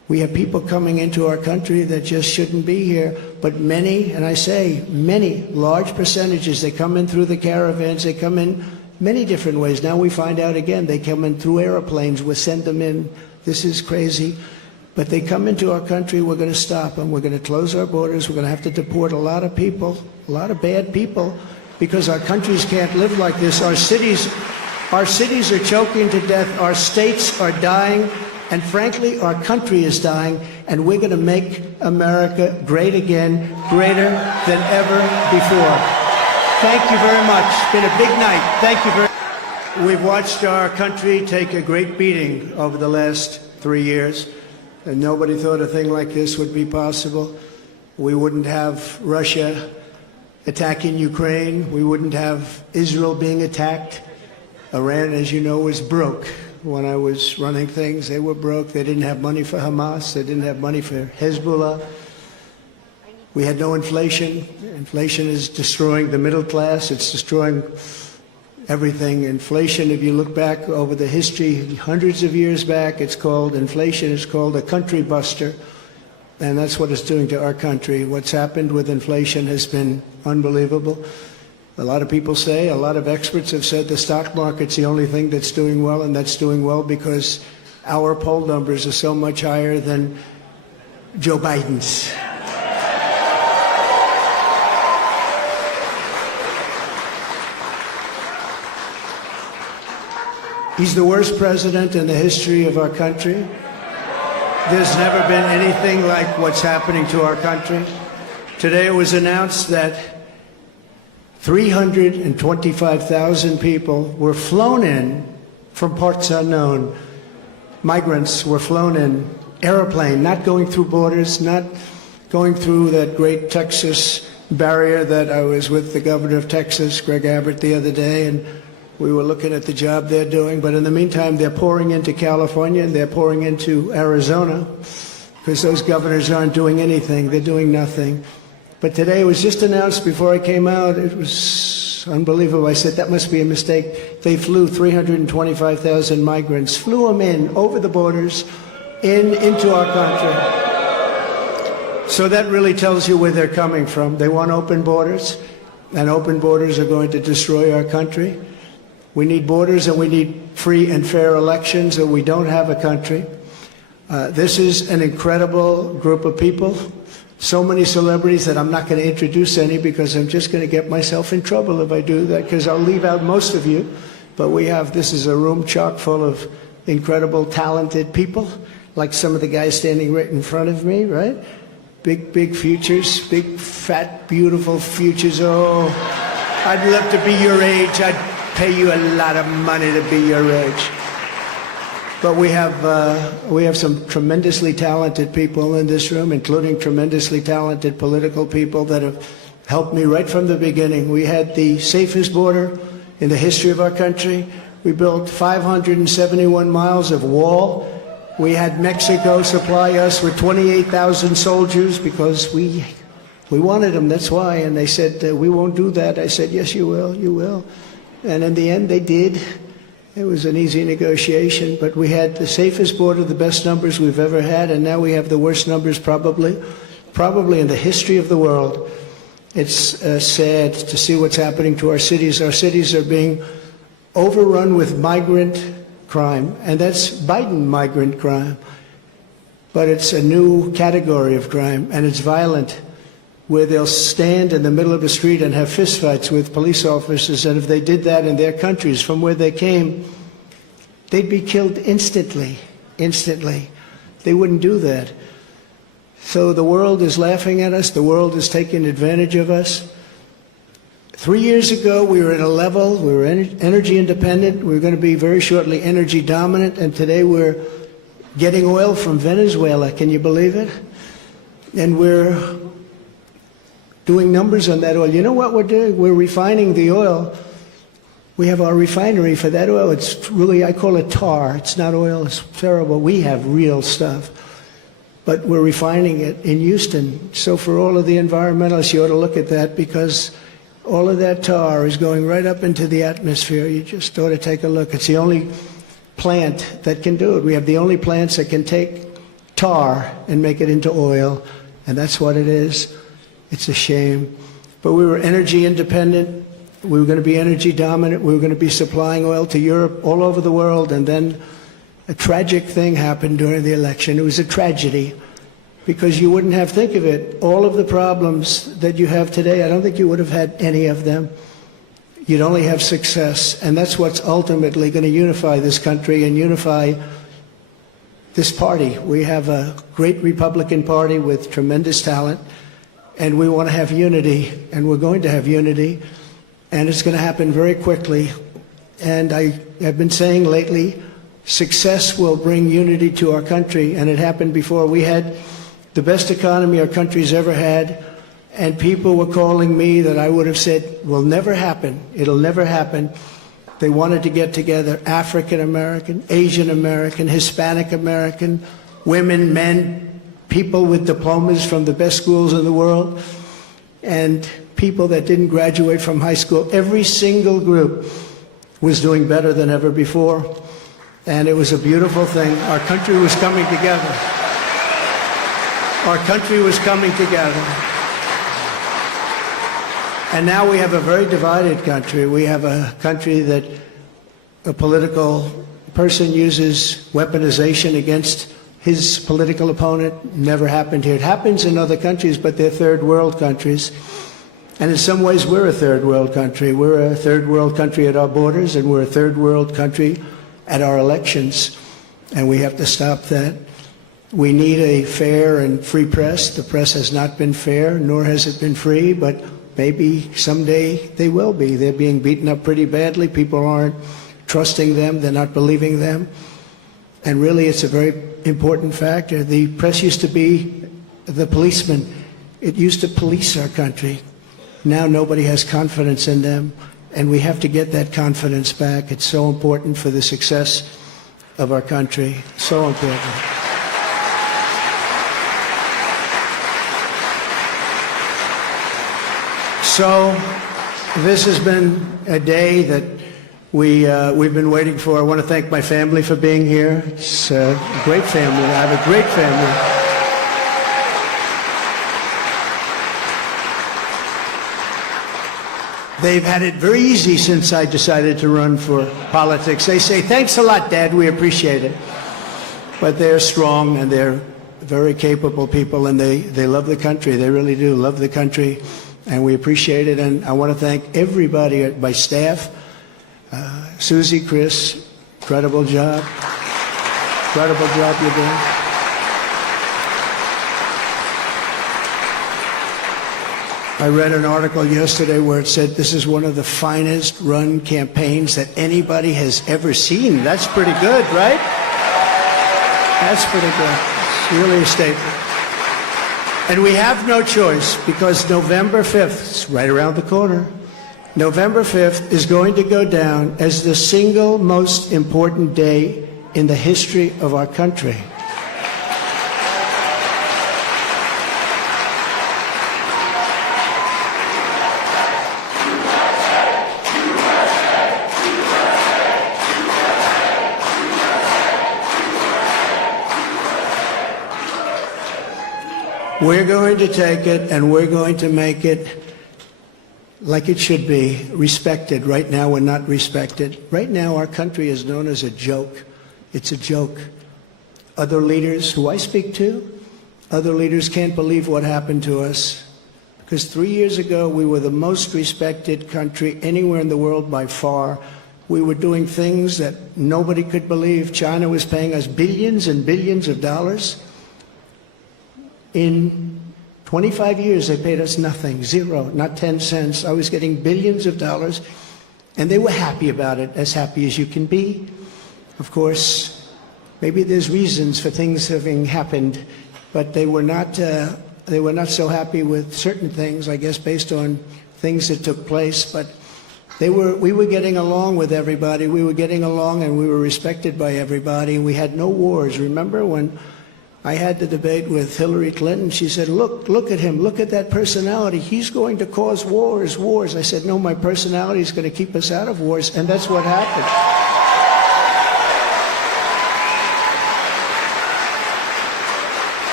We have people coming into our country that just shouldn't be here, but many, and I say many, large percentages, they come in through the caravans, they come in many different ways. Now we find out again, they come in through airplanes, we send them in. This is crazy. But they come into our country, we're going to stop them, we're going to close our borders, we're going to have to deport a lot of people, a lot of bad people, because our countries can't live like this. Our cities are choking to death, our states are dying, and frankly, our country is dying, and we're going to make America great again, greater than ever before. Thank you very much. It's been a big night. Thank you very much. We've watched our country take a great beating over the last 3 years, and nobody thought a thing like this would be possible. We wouldn't have Russia attacking Ukraine. We wouldn't have Israel being attacked. Iran, as you know, was broke. When I was running things, they were broke. They didn't have money for Hamas. They didn't have money for Hezbollah. We had no inflation. Inflation is destroying the middle class. It's destroying everything. Inflation, if you look back over the history, hundreds of years back, it's called inflation. It's called a country buster. And that's what it's doing to our country. What's happened with inflation has been unbelievable. A lot of people say, a lot of experts have said the stock market's the only thing that's doing well, and that's doing well because our poll numbers are so much higher than Joe Biden's. He's the worst president in the history of our country. There's never been anything like what's happening to our country. Today it was announced that 325,000 people were flown in from parts unknown. Migrants were flown in, airplane, not going through borders, not going through that great Texas barrier that I was with the governor of Texas, Greg Abbott, the other day, and we were looking at the job they're doing. But in the meantime, they're pouring into California and they're pouring into Arizona because those governors aren't doing anything. They're doing nothing. But today it was just announced before I came out. It was unbelievable. I said, that must be a mistake. They flew 325,000 migrants, flew them in over the borders into our country. So that really tells you where they're coming from. They want open borders, and open borders are going to destroy our country. We need borders and we need free and fair elections, or we don't have a country. This is an incredible group of people. So many celebrities that I'm not going to introduce any because I'm just going to get myself in trouble if I do that, because I'll leave out most of you. But this is a room chock full of incredible, talented people, like some of the guys standing right in front of me, right? Big futures, big, fat, beautiful futures. Oh, I'd love to be your age. I'd pay you a lot of money to be your age. But we have some tremendously talented people in this room, including tremendously talented political people that have helped me right from the beginning. We had the safest border in the history of our country. We built 571 miles of wall. We had Mexico supply us with 28,000 soldiers because we wanted them, that's why. And they said, we won't do that. I said, yes, you will, you will. And in the end, they did. It was an easy negotiation, but we had the safest border, the best numbers we've ever had, and now we have the worst numbers probably in the history of the world. It's sad to see what's happening to our cities. Our cities are being overrun with migrant crime, and that's Biden migrant crime. But it's a new category of crime, and it's violent, where they'll stand in the middle of the street and have fistfights with police officers, and if they did that in their countries from where they came, they'd be killed instantly. They wouldn't do that. So the world is laughing at us. The world is taking advantage of us. 3 years ago, we were at a level, we were energy independent. We were going to be very shortly energy dominant, and today we're getting oil from Venezuela. Can you believe it? And we're doing numbers on that oil. You know what we're doing? We're refining the oil. We have our refinery for that oil. It's really, I call it tar. It's not oil. It's terrible. We have real stuff. But we're refining it in Houston. So for all of the environmentalists, you ought to look at that, because all of that tar is going right up into the atmosphere. You just ought to take a look. It's the only plant that can do it. We have the only plants that can take tar and make it into oil, and that's what it is. It's a shame. But we were energy independent. We were going to be energy dominant. We were going to be supplying oil to Europe, all over the world, and then a tragic thing happened during the election. It was a tragedy, because you wouldn't have, think of it, all of the problems that you have today, I don't think you would have had any of them. You'd only have success, and that's what's ultimately going to unify this country and unify this party. We have a great Republican Party with tremendous talent, and we want to have unity, and we're going to have unity, and it's going to happen very quickly. And I have been saying lately, success will bring unity to our country, and it happened before. We had the best economy our country's ever had, and people were calling me that I would have said will never happen. It'll never happen. They wanted to get together, African American, Asian American, Hispanic American, women, men, people with diplomas from the best schools in the world, and people that didn't graduate from high school. Every single group was doing better than ever before, and it was a beautiful thing. Our country was coming together. Our country was coming together. And now we have a very divided country. We have a country that a political person uses weaponization against his political opponent. Never happened here. It happens in other countries, but they're third world countries. And in some ways, we're a third world country. We're a third world country at our borders, and we're a third world country at our elections. And we have to stop that. We need a fair and free press. The press has not been fair, nor has it been free, but maybe someday they will be. They're being beaten up pretty badly. People aren't trusting them. They're not believing them. And really, it's a very important factor. The press used to be the policeman. It used to police our country. Now nobody has confidence in them, and we have to get that confidence back. It's so important for the success of our country. So important. So this has been a day that we've been waiting for. I want to thank my family for being here. It's a great family. I have a great family. They've had it very easy since I decided to run for politics. They say, thanks a lot, Dad, we appreciate it. But they're strong, and they're very capable people, and they love the country. They really do love the country. And we appreciate it, and I want to thank everybody at my staff. Susie, Chris, incredible job. Incredible job you're doing. I read an article yesterday where it said this is one of the finest run campaigns that anybody has ever seen. That's pretty good, right? That's pretty good. It's really a statement. And we have no choice, because November 5th, it's right around the corner, November 5th is going to go down as the single most important day in the history of our country. We're going to take it, and we're going to make it like it should be, respected. Right now, we're not respected. Right now, our country is known as a joke. It's a joke. Other leaders who I speak to, other leaders can't believe what happened to us. Because 3 years ago, we were the most respected country anywhere in the world by far. We were doing things that nobody could believe. China was paying us billions and billions of dollars. In 25 years, they paid us nothing, zero, not 10 cents. I was getting billions of dollars, and they were happy about it, as happy as you can be. Of course, maybe there's reasons for things having happened, but they were not so happy with certain things, I guess, based on things that took place. But we were getting along with everybody. We were getting along, and we were respected by everybody. We had no wars. Remember when I had the debate with Hillary Clinton? She said, look at him, look at that personality. He's going to cause wars. I said, no, my personality is going to keep us out of wars, and that's what happened.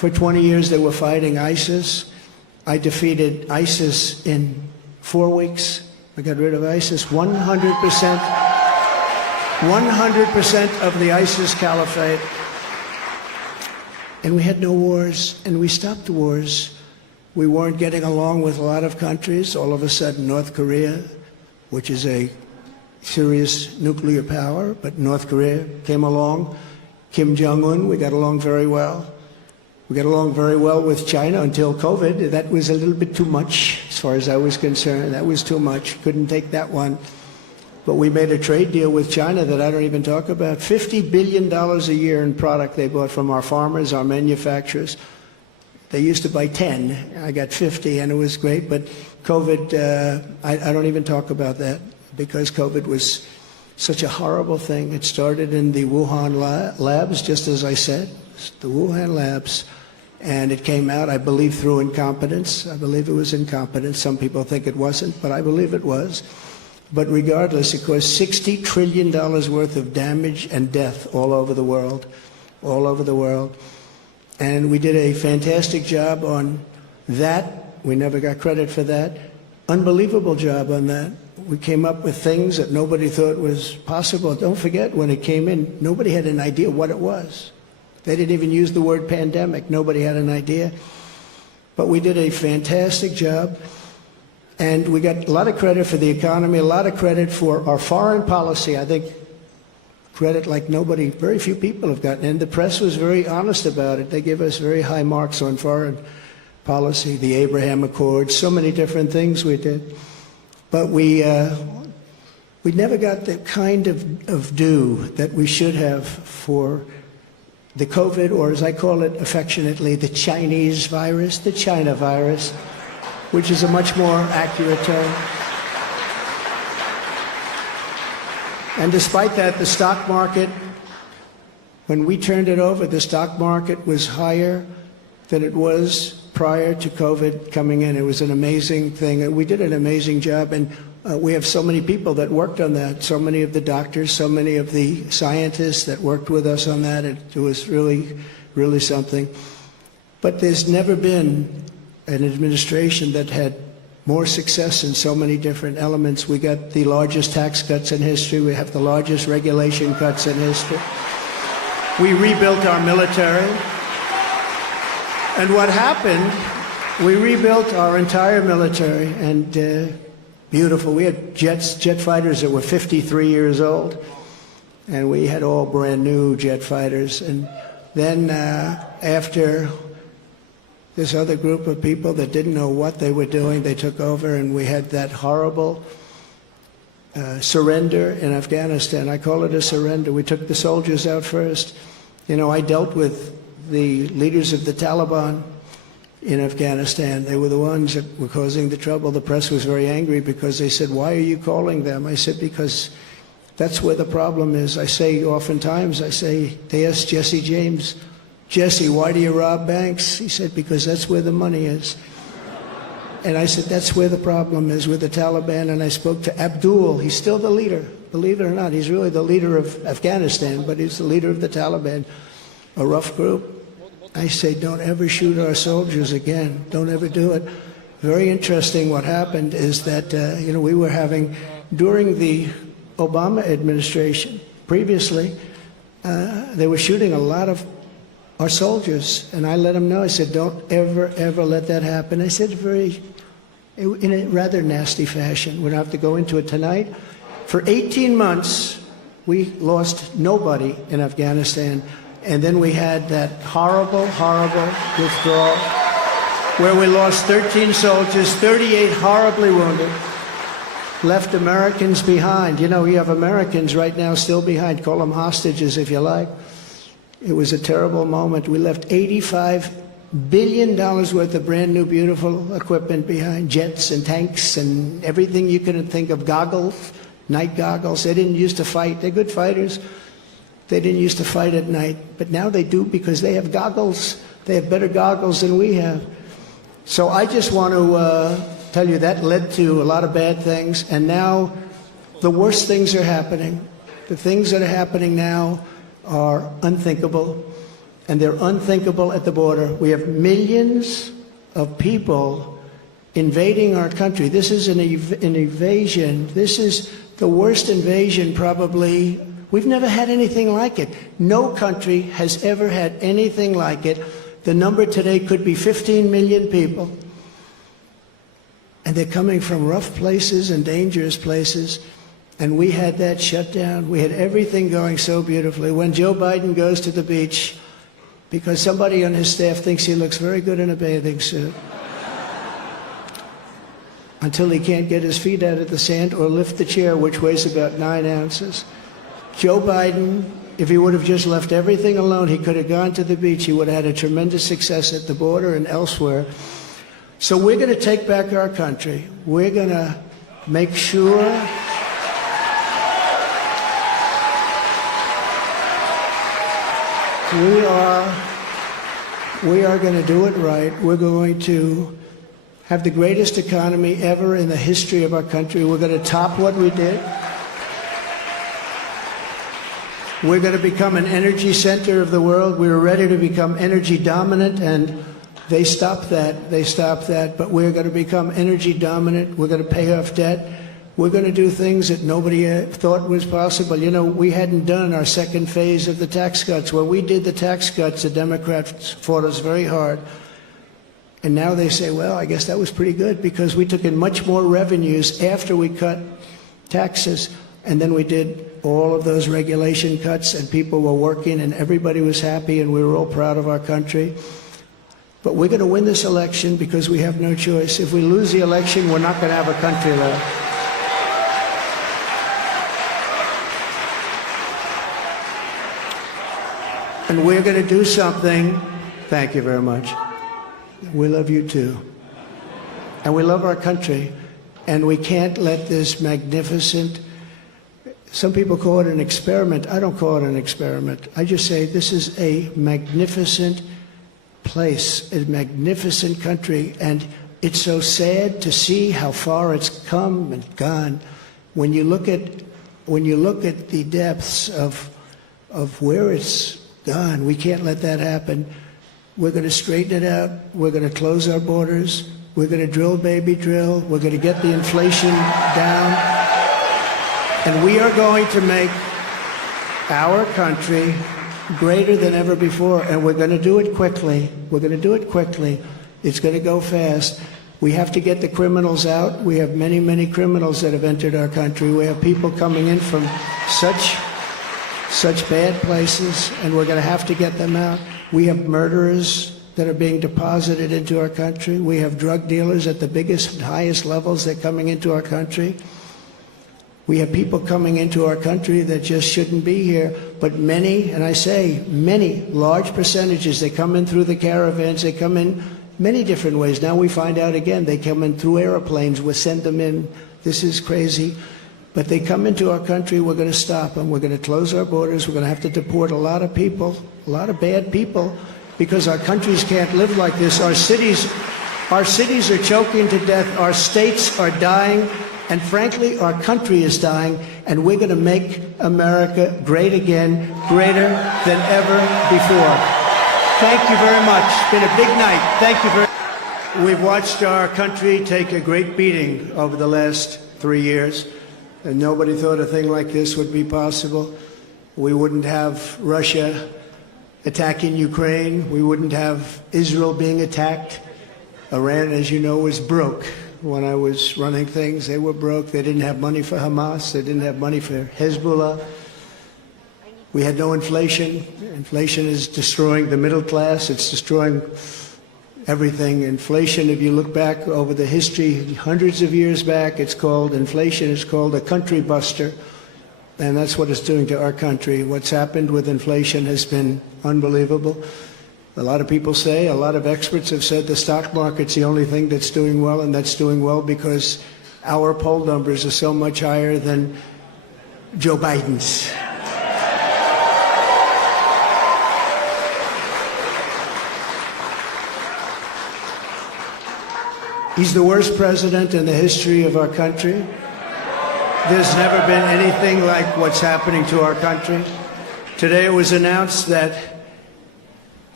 For 20 years they were fighting ISIS. I defeated ISIS in 4 weeks. I got rid of ISIS. 100% of the ISIS caliphate. And we had no wars, and we stopped the wars. We weren't getting along with a lot of countries. All of a sudden, North Korea, which is a serious nuclear power, but North Korea came along. Kim Jong-un, we got along very well. We got along very well with China until COVID. That was a little bit too much, as far as I was concerned. That was too much. Couldn't take that one. But we made a trade deal with China that I don't even talk about. $50 billion a year in product they bought from our farmers, our manufacturers. They used to buy 10. I got 50, and it was great. But COVID, I don't even talk about that, because COVID was such a horrible thing. It started in the Wuhan labs, just as I said, the Wuhan labs. And it came out, I believe, through incompetence. I believe it was incompetence. Some people think it wasn't, but I believe it was. But regardless, it caused $60 trillion worth of damage and death all over the world, all over the world. And we did a fantastic job on that. We never got credit for that. Unbelievable job on that. We came up with things that nobody thought was possible. Don't forget, when it came in, nobody had an idea what it was. They didn't even use the word pandemic. Nobody had an idea. But we did a fantastic job. And we got a lot of credit for the economy, a lot of credit for our foreign policy. I think credit like nobody, very few people have gotten. And the press was very honest about it. They gave us very high marks on foreign policy, the Abraham Accords, so many different things we did. But we never got the kind of due that we should have for the COVID, or as I call it affectionately, the Chinese virus, the China virus, which is a much more accurate term. And despite that, the stock market, when we turned it over, the stock market was higher than it was prior to COVID coming in. It was an amazing thing. We did an amazing job, and we have so many people that worked on that, so many of the doctors, so many of the scientists that worked with us on that. It was really, really something. But there's never been an administration that had more success in so many different elements. We got the largest tax cuts in history. We have the largest regulation cuts in history. We rebuilt our military. And what happened, we rebuilt our entire military, and beautiful. We had jet fighters that were 53 years old, and we had all brand new jet fighters. And then after this other group of people that didn't know what they were doing, they took over, and we had that horrible surrender in Afghanistan. I call it a surrender. We took the soldiers out first. You know, I dealt with the leaders of the Taliban in Afghanistan. They were the ones that were causing the trouble. The press was very angry because they said, "Why are you calling them?" I said, "Because that's where the problem is." I say oftentimes, they asked Jesse James, "Jesse, why do you rob banks?" He said, "Because that's where the money is." And I said, that's where the problem is, with the Taliban. And I spoke to Abdul. He's still the leader. Believe it or not, he's really the leader of Afghanistan, but he's the leader of the Taliban, a rough group. I say, don't ever shoot our soldiers again. Don't ever do it. Very interesting what happened is that, we were having, during the Obama administration, previously, they were shooting a lot of our soldiers, and I let them know. I said, don't ever, ever let that happen. I said in a rather nasty fashion. We don't have to go into it tonight. For 18 months, we lost nobody in Afghanistan, and then we had that horrible, horrible withdrawal, where we lost 13 soldiers, 38 horribly wounded, left Americans behind. You know, you have Americans right now still behind. Call them hostages if you like. It was a terrible moment. We left $85 billion worth of brand new, beautiful equipment behind, jets and tanks and everything you could think of, goggles, night goggles. They didn't used to fight. They're good fighters. They didn't used to fight at night, but now they do because they have goggles. They have better goggles than we have. So I just want to tell you that led to a lot of bad things, and now the worst things are happening. The things that are happening now are unthinkable, and they're unthinkable at the border. We have millions of people invading our country. This is an invasion. This is the worst invasion probably. We've never had anything like it. No country has ever had anything like it. The number today could be 15 million people. And they're coming from rough places and dangerous places. And we had that shut down. We had everything going so beautifully. When Joe Biden goes to the beach, because somebody on his staff thinks he looks very good in a bathing suit, until he can't get his feet out of the sand or lift the chair, which weighs about 9 ounces. Joe Biden, if he would have just left everything alone, he could have gone to the beach. He would have had a tremendous success at the border and elsewhere. So we're going to take back our country. We're going to make sure we are going to do it right. We're going to have the greatest economy ever in the history of our country. We're going to top what we did. We're going to become an energy center of the world. We were ready to become energy dominant, and they stopped that. They stopped that. But we're going to become energy dominant. We're going to pay off debt. We're going to do things that nobody thought was possible. You know, we hadn't done our second phase of the tax cuts. When we did the tax cuts, the Democrats fought us very hard. And now they say, well, I guess that was pretty good because we took in much more revenues after we cut taxes. And then we did all of those regulation cuts, and people were working, and everybody was happy, and we were all proud of our country. But we're going to win this election because we have no choice. If we lose the election, we're not going to have a country left. And we're going to do something. Thank you very much. We love you too. And we love our country. And we can't let this magnificent, some people call it an experiment. I don't call it an experiment. I just say this is a magnificent place, a magnificent country. And it's so sad to see how far it's come and gone. When you look at the depths of where it's gone, we can't let that happen. We're going to straighten it out. We're going to close our borders. We're going to drill, baby, drill. We're going to get the inflation down. And we are going to make our country greater than ever before. And we're going to do it quickly. We're going to do it quickly. It's going to go fast. We have to get the criminals out. We have many, many criminals that have entered our country. We have people coming in from such bad places, and we're going to have to get them out. We have murderers that are being deposited into our country. We have drug dealers at the biggest and highest levels that are coming into our country. We have people coming into our country that just shouldn't be here. But many, and I say many, large percentages, they come in through the caravans. They come in many different ways. Now we find out again, they come in through airplanes. We send them in. This is crazy. But they come into our country, we're going to stop them. We're going to close our borders. We're going to have to deport a lot of people, a lot of bad people, because our countries can't live like this. Our cities are choking to death. Our states are dying. And frankly, our country is dying. And we're going to make America great again, greater than ever before. Thank you very much. It's been a big night. Thank you very much. We've watched our country take a great beating over the last 3 years. And nobody thought a thing like this would be possible. We wouldn't have Russia attacking Ukraine. We wouldn't have Israel being attacked. Iran, as you know, was broke. When I was running things, they were broke. They didn't have money for Hamas. They didn't have money for Hezbollah. We had no inflation. Inflation is destroying the middle class. It's destroying everything. Inflation, if you look back over the history, hundreds of years back, inflation is called a country buster. And that's what it's doing to our country. What's happened with inflation has been unbelievable. A lot of people say, a lot of experts have said the stock market's the only thing that's doing well, and that's doing well because our poll numbers are so much higher than Joe Biden's. He's the worst president in the history of our country. There's never been anything like what's happening to our country. Today it was announced that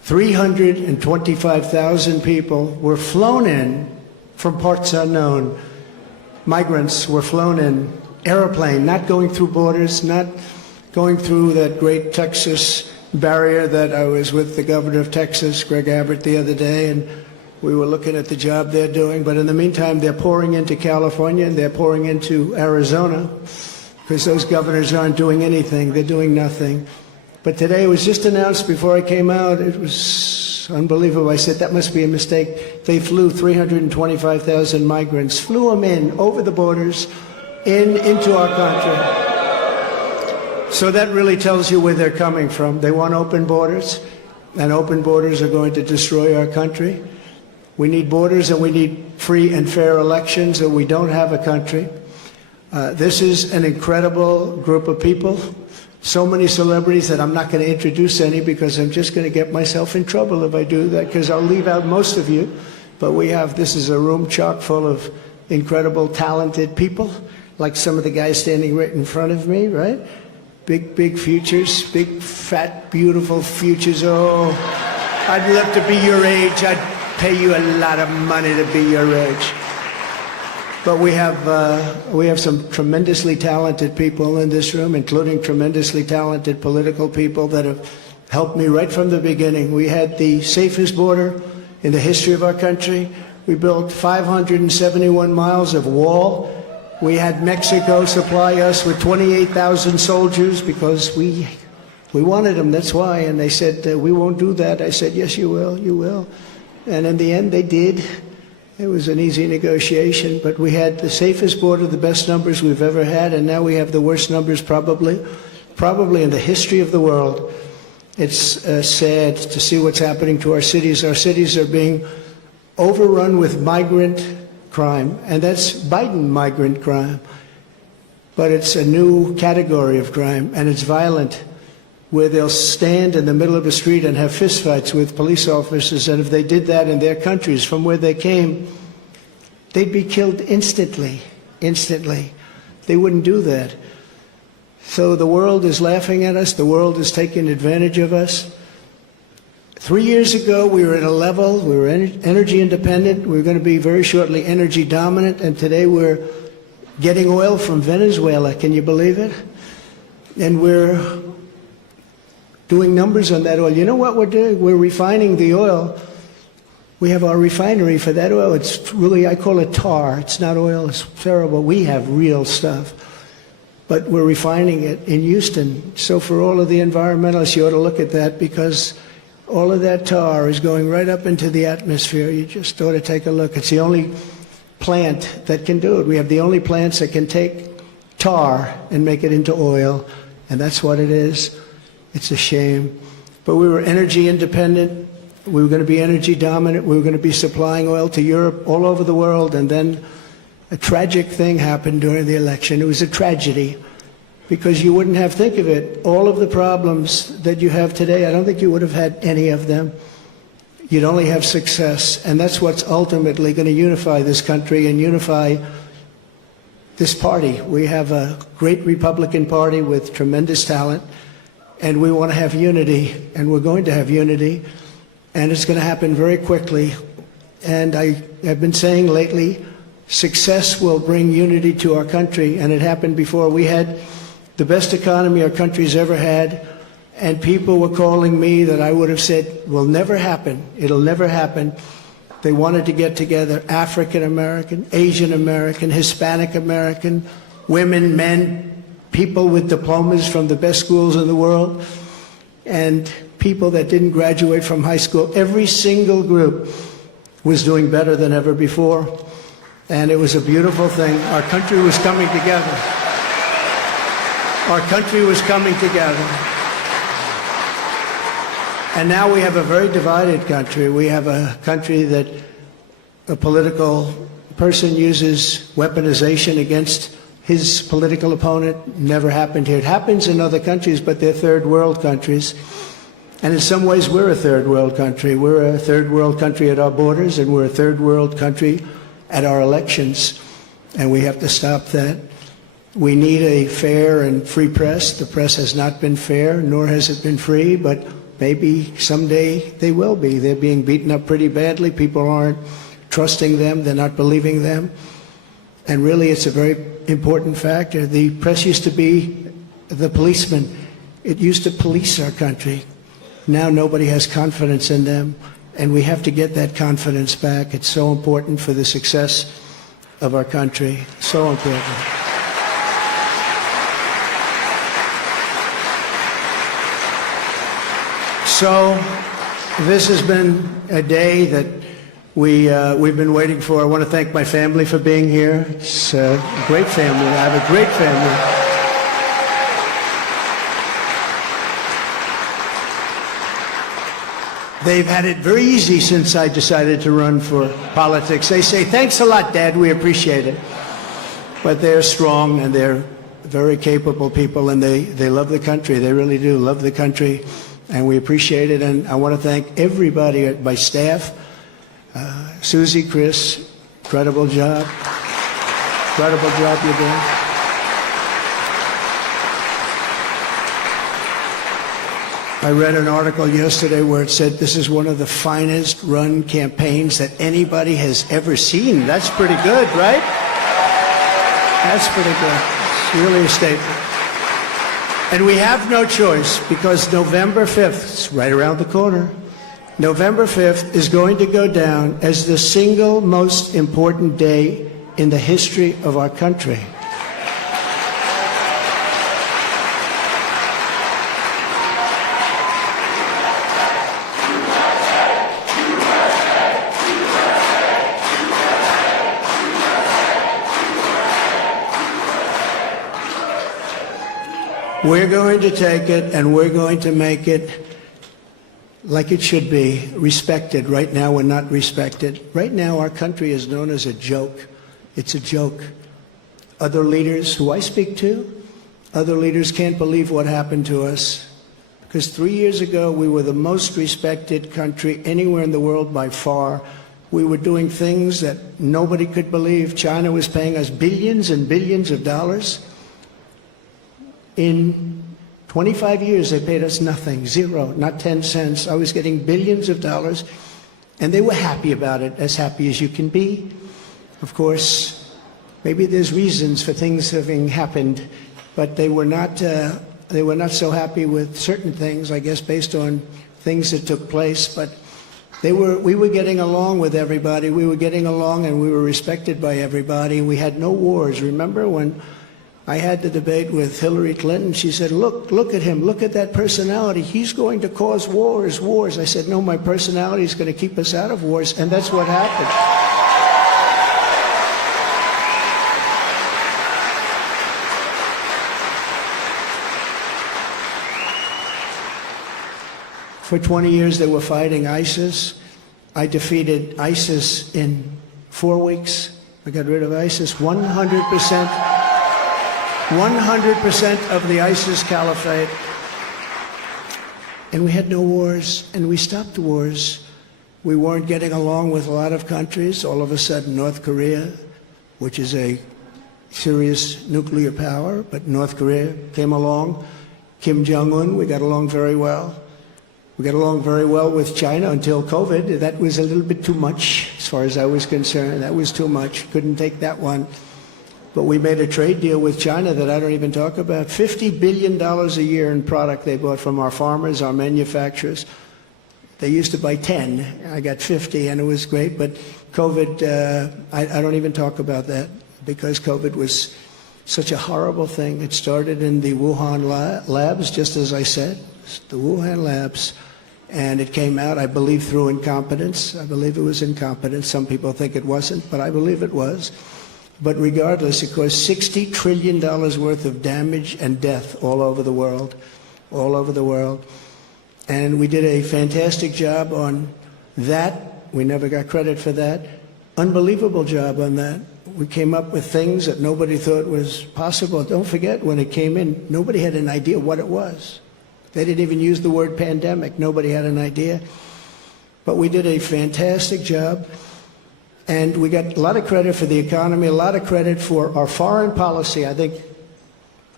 325,000 people were flown in from parts unknown. Migrants were flown in, airplane, not going through borders, not going through that great Texas barrier that I was with the governor of Texas, Greg Abbott, the other day, and we were looking at the job they're doing. But in the meantime, they're pouring into California and they're pouring into Arizona because those governors aren't doing anything. They're doing nothing. But today it was just announced before I came out. It was unbelievable. I said, that must be a mistake. They flew 325,000 migrants, flew them in over the borders into our country. So that really tells you where they're coming from. They want open borders, and open borders are going to destroy our country. We need borders and we need free and fair elections, or we don't have a country. This is an incredible group of people. So many celebrities that I'm not going to introduce any because I'm just going to get myself in trouble if I do that, because I'll leave out most of you. But this is a room chock full of incredible, talented people, like some of the guys standing right in front of me, right? Big, big futures, big, fat, beautiful futures. Oh, I'd love to be your age. I'd pay you a lot of money to be your age. But we have some tremendously talented people in this room, including tremendously talented political people that have helped me right from the beginning. We had the safest border in the history of our country. We built 571 miles of wall. We had Mexico supply us with 28,000 soldiers because we wanted them, that's why. And they said, we won't do that. I said, yes, you will, you will. And in the end, they did. It was an easy negotiation, but we had the safest border, the best numbers we've ever had, and now we have the worst numbers probably in the history of the world. It's sad to see what's happening to our cities. Our cities are being overrun with migrant crime, and that's Biden migrant crime. But it's a new category of crime, and it's violent, where they'll stand in the middle of the street and have fistfights with police officers, and if they did that in their countries from where they came, they'd be killed instantly. They wouldn't do that. So the world is laughing at us. The world is taking advantage of us. 3 years ago, we were at a level, we were energy independent. We were going to be very shortly energy dominant, and today we're getting oil from Venezuela. Can you believe it? And we're doing numbers on that oil. You know what we're doing? We're refining the oil. We have our refinery for that oil. It's really, I call it tar. It's not oil. It's terrible. We have real stuff. But we're refining it in Houston. So for all of the environmentalists, you ought to look at that, because all of that tar is going right up into the atmosphere. You just ought to take a look. It's the only plant that can do it. We have the only plants that can take tar and make it into oil, and that's what it is. It's a shame. But we were energy independent. We were going to be energy dominant. We were going to be supplying oil to Europe, all over the world. And then a tragic thing happened during the election. It was a tragedy, because you wouldn't have, think of it, all of the problems that you have today, I don't think you would have had any of them. You'd only have success. And that's what's ultimately going to unify this country and unify this party. We have a great Republican Party with tremendous talent. And we want to have unity, and we're going to have unity, and it's going to happen very quickly. And I have been saying lately, success will bring unity to our country, and it happened before. We had the best economy our country's ever had, and people were calling me that I would have said will never happen. It'll never happen. They wanted to get together, African American, Asian American, Hispanic American, women, men, people with diplomas from the best schools in the world, and people that didn't graduate from high school. Every single group was doing better than ever before, and it was a beautiful thing. Our country was coming together. Our country was coming together. And now we have a very divided country. We have a country that a political person uses weaponization against his political opponent. Never happened here. It happens in other countries, but they're third world countries. And in some ways, we're a third world country. We're a third world country at our borders, and we're a third world country at our elections. And we have to stop that. We need a fair and free press. The press has not been fair, nor has it been free, but maybe someday they will be. They're being beaten up pretty badly. People aren't trusting them. They're not believing them. And really, it's a very important factor. The press used to be the policeman. It used to police our country. Now nobody has confidence in them, and we have to get that confidence back. It's so important for the success of our country. So important. So this has been a day that we've been waiting for. I want to thank my family for being here. It's a great family. I have a great family. They've had it very easy since I decided to run for politics. They say, thanks a lot, Dad, we appreciate it. But they're strong and they're very capable people, and they love the country. They really do love the country, and we appreciate it. And I want to thank everybody at my staff. Susie, Chris, incredible job. Incredible job you're doing. I read an article yesterday where it said this is one of the finest run campaigns that anybody has ever seen. That's pretty good, right? That's pretty good. It's really a statement. And we have no choice, because November 5th, it's right around the corner, November 5th is going to go down as the single most important day in the history of our country. We're going to take it and we're going to make it like it should be, respected. Right now we're not respected. Right now our country is known as a joke. It's a joke. Other leaders who I speak to, other leaders can't believe what happened to us. Because 3 years ago we were the most respected country anywhere in the world by far. We were doing things that nobody could believe. China was paying us billions and billions of dollars. In 25 years, they paid us nothing, zero, not 10 cents. I was getting billions of dollars, and they were happy about it, as happy as you can be. Of course, maybe there's reasons for things having happened, but they were not so happy with certain things, I guess, based on things that took place. But we were getting along with everybody. We were getting along, and we were respected by everybody. We had no wars. Remember when I had the debate with Hillary Clinton? She said, look at him, look at that personality. He's going to cause wars. I said, no, my personality is going to keep us out of wars, and that's what happened. For 20 years they were fighting ISIS. I defeated ISIS in 4 weeks. I got rid of ISIS 100%. 100% of the ISIS caliphate. And we had no wars, and we stopped the wars. We weren't getting along with a lot of countries. All of a sudden, North Korea, which is a serious nuclear power, but North Korea came along. Kim Jong-un, we got along very well. We got along very well with China until COVID. That was a little bit too much, as far as I was concerned. That was too much. Couldn't take that one. But we made a trade deal with China that I don't even talk about. $50 billion a year in product they bought from our farmers, our manufacturers. They used to buy 10. I got 50, and it was great. But COVID, I don't even talk about that, because COVID was such a horrible thing. It started in the Wuhan labs, just as I said, the Wuhan labs. And it came out, I believe, through incompetence. I believe it was incompetence. Some people think it wasn't, but I believe it was. But regardless, it caused $60 trillion worth of damage and death all over the world, all over the world. And we did a fantastic job on that. We never got credit for that. Unbelievable job on that. We came up with things that nobody thought was possible. Don't forget, when it came in, nobody had an idea what it was. They didn't even use the word pandemic. Nobody had an idea. But we did a fantastic job. And we got a lot of credit for the economy, a lot of credit for our foreign policy. I think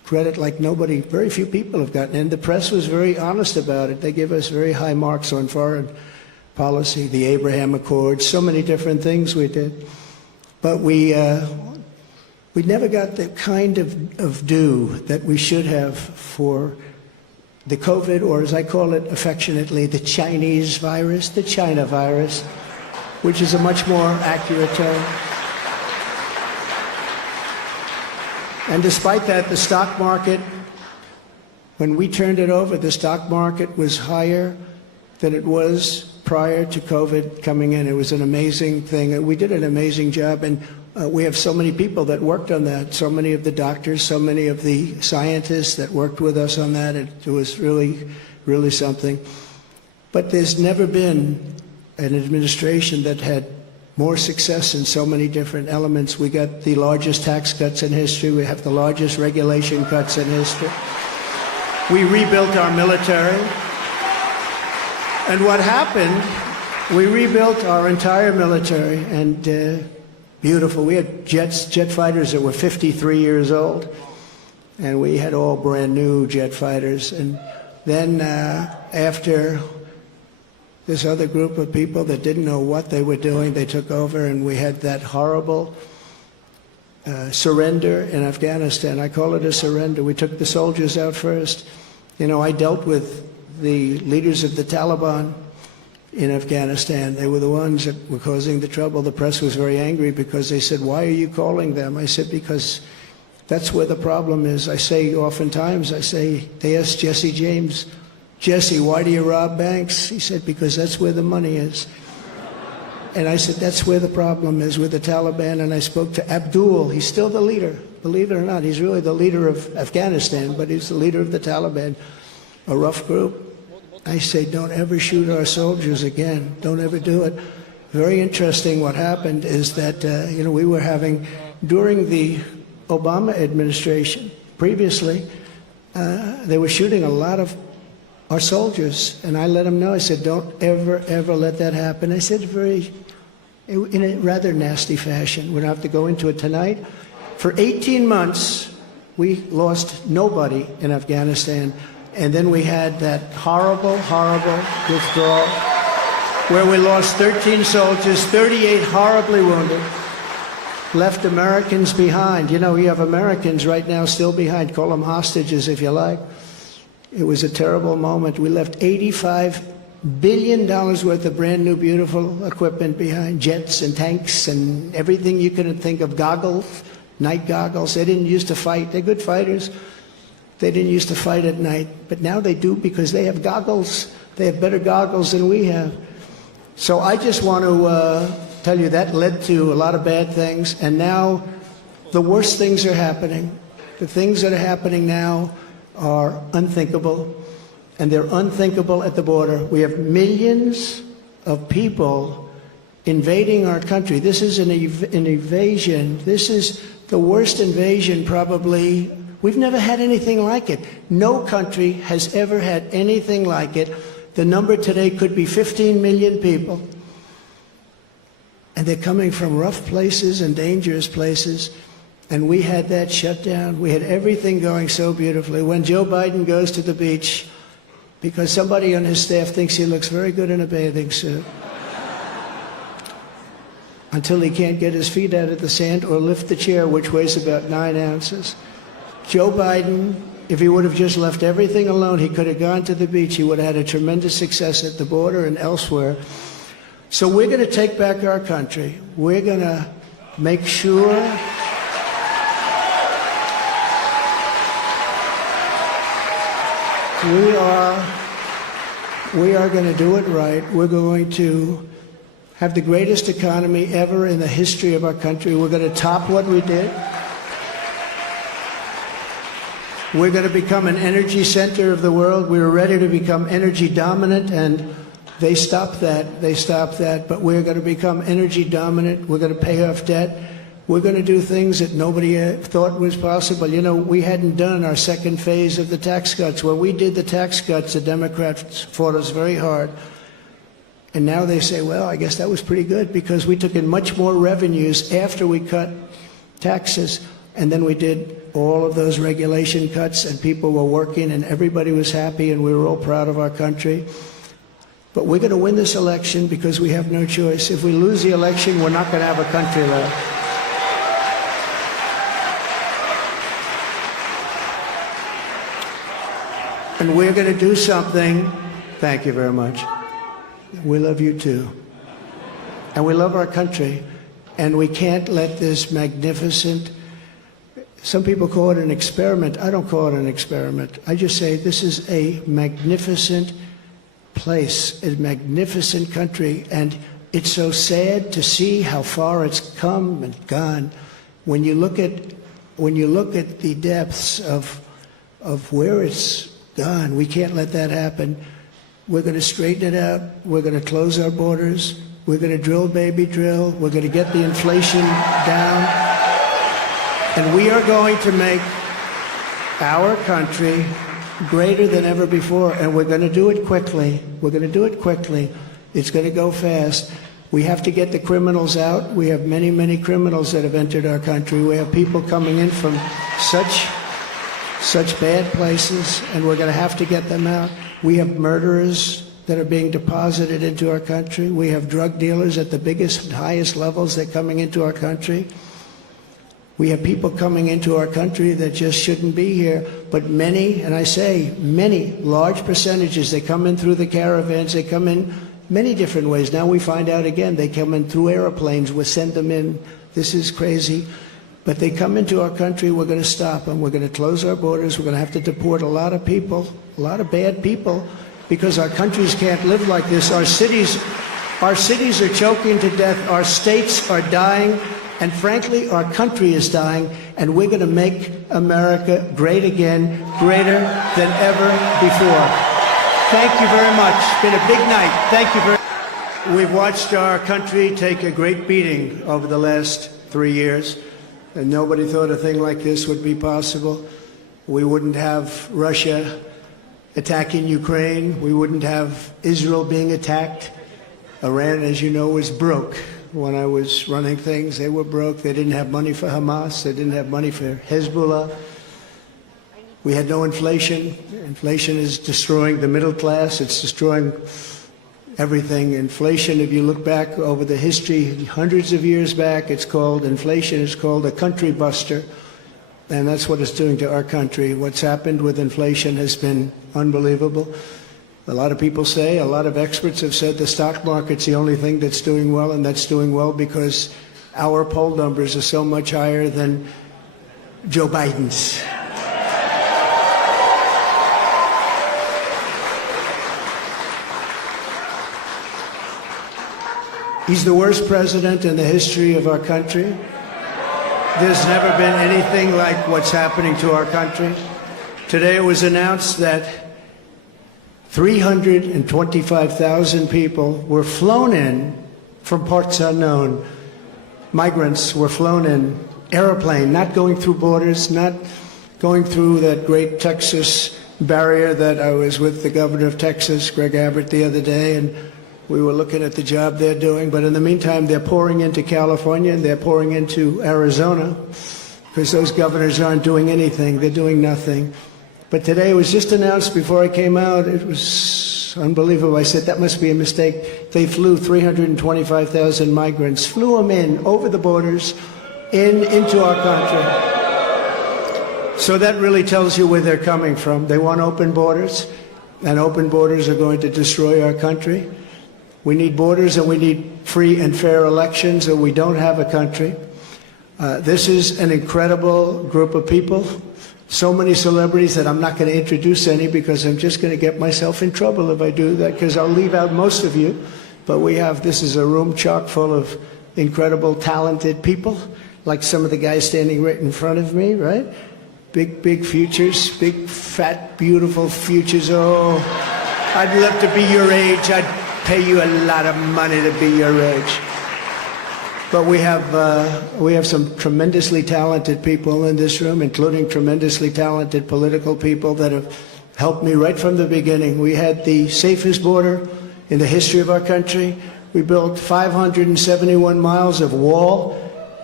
credit like nobody, very few people have gotten. And the press was very honest about it. They give us very high marks on foreign policy, the Abraham Accords, so many different things we did. But we never got the kind of due that we should have for the COVID, or as I call it affectionately, the Chinese virus, the China virus, which is a much more accurate term. And despite that, the stock market, when we turned it over, the stock market was higher than it was prior to COVID coming in. It was an amazing thing. We did an amazing job, and we have so many people that worked on that, so many of the doctors, so many of the scientists that worked with us on that. It was really, really something. But there's never been an administration that had more success in so many different elements. We got the largest tax cuts in history. We have the largest regulation cuts in history. We rebuilt our military. And what happened, we rebuilt our entire military, and beautiful. We had jet fighters that were 53 years old, and we had all brand new jet fighters. And then after this other group of people that didn't know what they were doing, they took over, and we had that horrible surrender in Afghanistan. I call it a surrender. We took the soldiers out first. You know, I dealt with the leaders of the Taliban in Afghanistan. They were the ones that were causing the trouble. The press was very angry because they said, "Why are you calling them?" I said, "Because that's where the problem is." I say oftentimes, they asked Jesse James, "Jesse, why do you rob banks?" He said, "Because that's where the money is." And I said, that's where the problem is, with the Taliban. And I spoke to Abdul. He's still the leader, believe it or not. He's really the leader of Afghanistan, but he's the leader of the Taliban, a rough group. I say, don't ever shoot our soldiers again. Don't ever do it. Very interesting. What happened is that, we were having, during the Obama administration, previously, they were shooting a lot of our soldiers, and I let them know. I said, don't ever, ever let that happen. I said in a rather nasty fashion. We don't have to go into it tonight. For 18 months, we lost nobody in Afghanistan, and then we had that horrible, horrible withdrawal, where we lost 13 soldiers, 38 horribly wounded, left Americans behind. You know, you have Americans right now still behind. Call them hostages if you like. It was a terrible moment. We left $85 billion worth of brand new, beautiful equipment behind, jets and tanks and everything you can think of, goggles, night goggles. They didn't used to fight. They're good fighters. They didn't used to fight at night, but now they do because they have goggles. They have better goggles than we have. So I just want to tell you that led to a lot of bad things, and now the worst things are happening. The things that are happening now are unthinkable, and they're unthinkable at the border. We have millions of people invading our country. This is an invasion. This is the worst invasion probably. We've never had anything like it. No country has ever had anything like it. The number today could be 15 million people, and they're coming from rough places and dangerous places. And we had that shut down. We had everything going so beautifully. When Joe Biden goes to the beach, because somebody on his staff thinks he looks very good in a bathing suit, until he can't get his feet out of the sand or lift the chair, which weighs about 9 ounces. Joe Biden, if he would have just left everything alone, he could have gone to the beach. He would have had a tremendous success at the border and elsewhere. So we're going to take back our country. We're going to make sure we are going to do it right. We're going to have the greatest economy ever in the history of our country. We're going to top what we did. We're going to become an energy center of the world. We were ready to become energy dominant, and they stopped that. They stopped that. But we're going to become energy dominant. We're going to pay off debt. We're going to do things that nobody thought was possible. You know, we hadn't done our second phase of the tax cuts. When we did the tax cuts, the Democrats fought us very hard. And now they say, well, I guess that was pretty good because we took in much more revenues after we cut taxes. And then we did all of those regulation cuts, and people were working, and everybody was happy, and we were all proud of our country. But we're going to win this election because we have no choice. If we lose the election, we're not going to have a country left. And we're going to do something. Thank you very much. We love you too. And we love our country. And we can't let this magnificent, some people call it an experiment. I don't call it an experiment. I just say this is a magnificent place, a magnificent country. And it's so sad to see how far it's come and gone. When you look at the depths of where it's gone, we can't let that happen. We're going to straighten it out. We're going to close our borders. We're going to drill, baby, drill. We're going to get the inflation down. And we are going to make our country greater than ever before. And we're going to do it quickly. We're going to do it quickly. It's going to go fast. We have to get the criminals out. We have many, many criminals that have entered our country. We have people coming in from such bad places, and we're going to have to get them out. We have murderers that are being deposited into our country. We have drug dealers at the biggest, highest levels that are coming into our country. We have people coming into our country that just shouldn't be here. But many, and I say many, large percentages, they come in through the caravans, they come in many different ways. Now we find out again, they come in through airplanes, we send them in. This is crazy. But they come into our country, we're going to stop them. We're going to close our borders. We're going to have to deport a lot of people, a lot of bad people, because our countries can't live like this. Our cities are choking to death. Our states are dying. And frankly, our country is dying. And we're going to make America great again, greater than ever before. Thank you very much. It's been a big night. Thank you very much. We've watched our country take a great beating over the last 3 years. And nobody thought a thing like this would be possible. We wouldn't have Russia attacking Ukraine. We wouldn't have Israel being attacked. Iran, as you know, was broke. When I was running things, they were broke. They didn't have money for Hamas. They didn't have money for Hezbollah. We had no inflation. Inflation is destroying the middle class. It's destroying everything. Inflation, if you look back over the history, hundreds of years back, inflation is called a country buster. And that's what it's doing to our country. What's happened with inflation has been unbelievable. A lot of people say, a lot of experts have said the stock market's the only thing that's doing well, and that's doing well because our poll numbers are so much higher than Joe Biden's. He's the worst president in the history of our country. There's never been anything like what's happening to our country. Today it was announced that 325,000 people were flown in from parts unknown. Migrants were flown in, airplane, not going through borders, not going through that great Texas barrier that I was with the governor of Texas, Greg Abbott, the other day, and we were looking at the job they're doing. But in the meantime, they're pouring into California and they're pouring into Arizona because those governors aren't doing anything. They're doing nothing. But today it was just announced before I came out. It was unbelievable. I said, that must be a mistake. They flew 325,000 migrants, flew them in over the borders into our country. So that really tells you where they're coming from. They want open borders, and open borders are going to destroy our country. We need borders and we need free and fair elections, or we don't have a country. This is an incredible group of people. So many celebrities that I'm not going to introduce any because I'm just going to get myself in trouble if I do that, because I'll leave out most of you. But this is a room chock full of incredible, talented people, like some of the guys standing right in front of me, right? Big futures, big, fat, beautiful futures. Oh, I'd love to be your age. I'd pay you a lot of money to be your age. But we have some tremendously talented people in this room, including tremendously talented political people that have helped me right from the beginning. We had the safest border in the history of our country. We built 571 miles of wall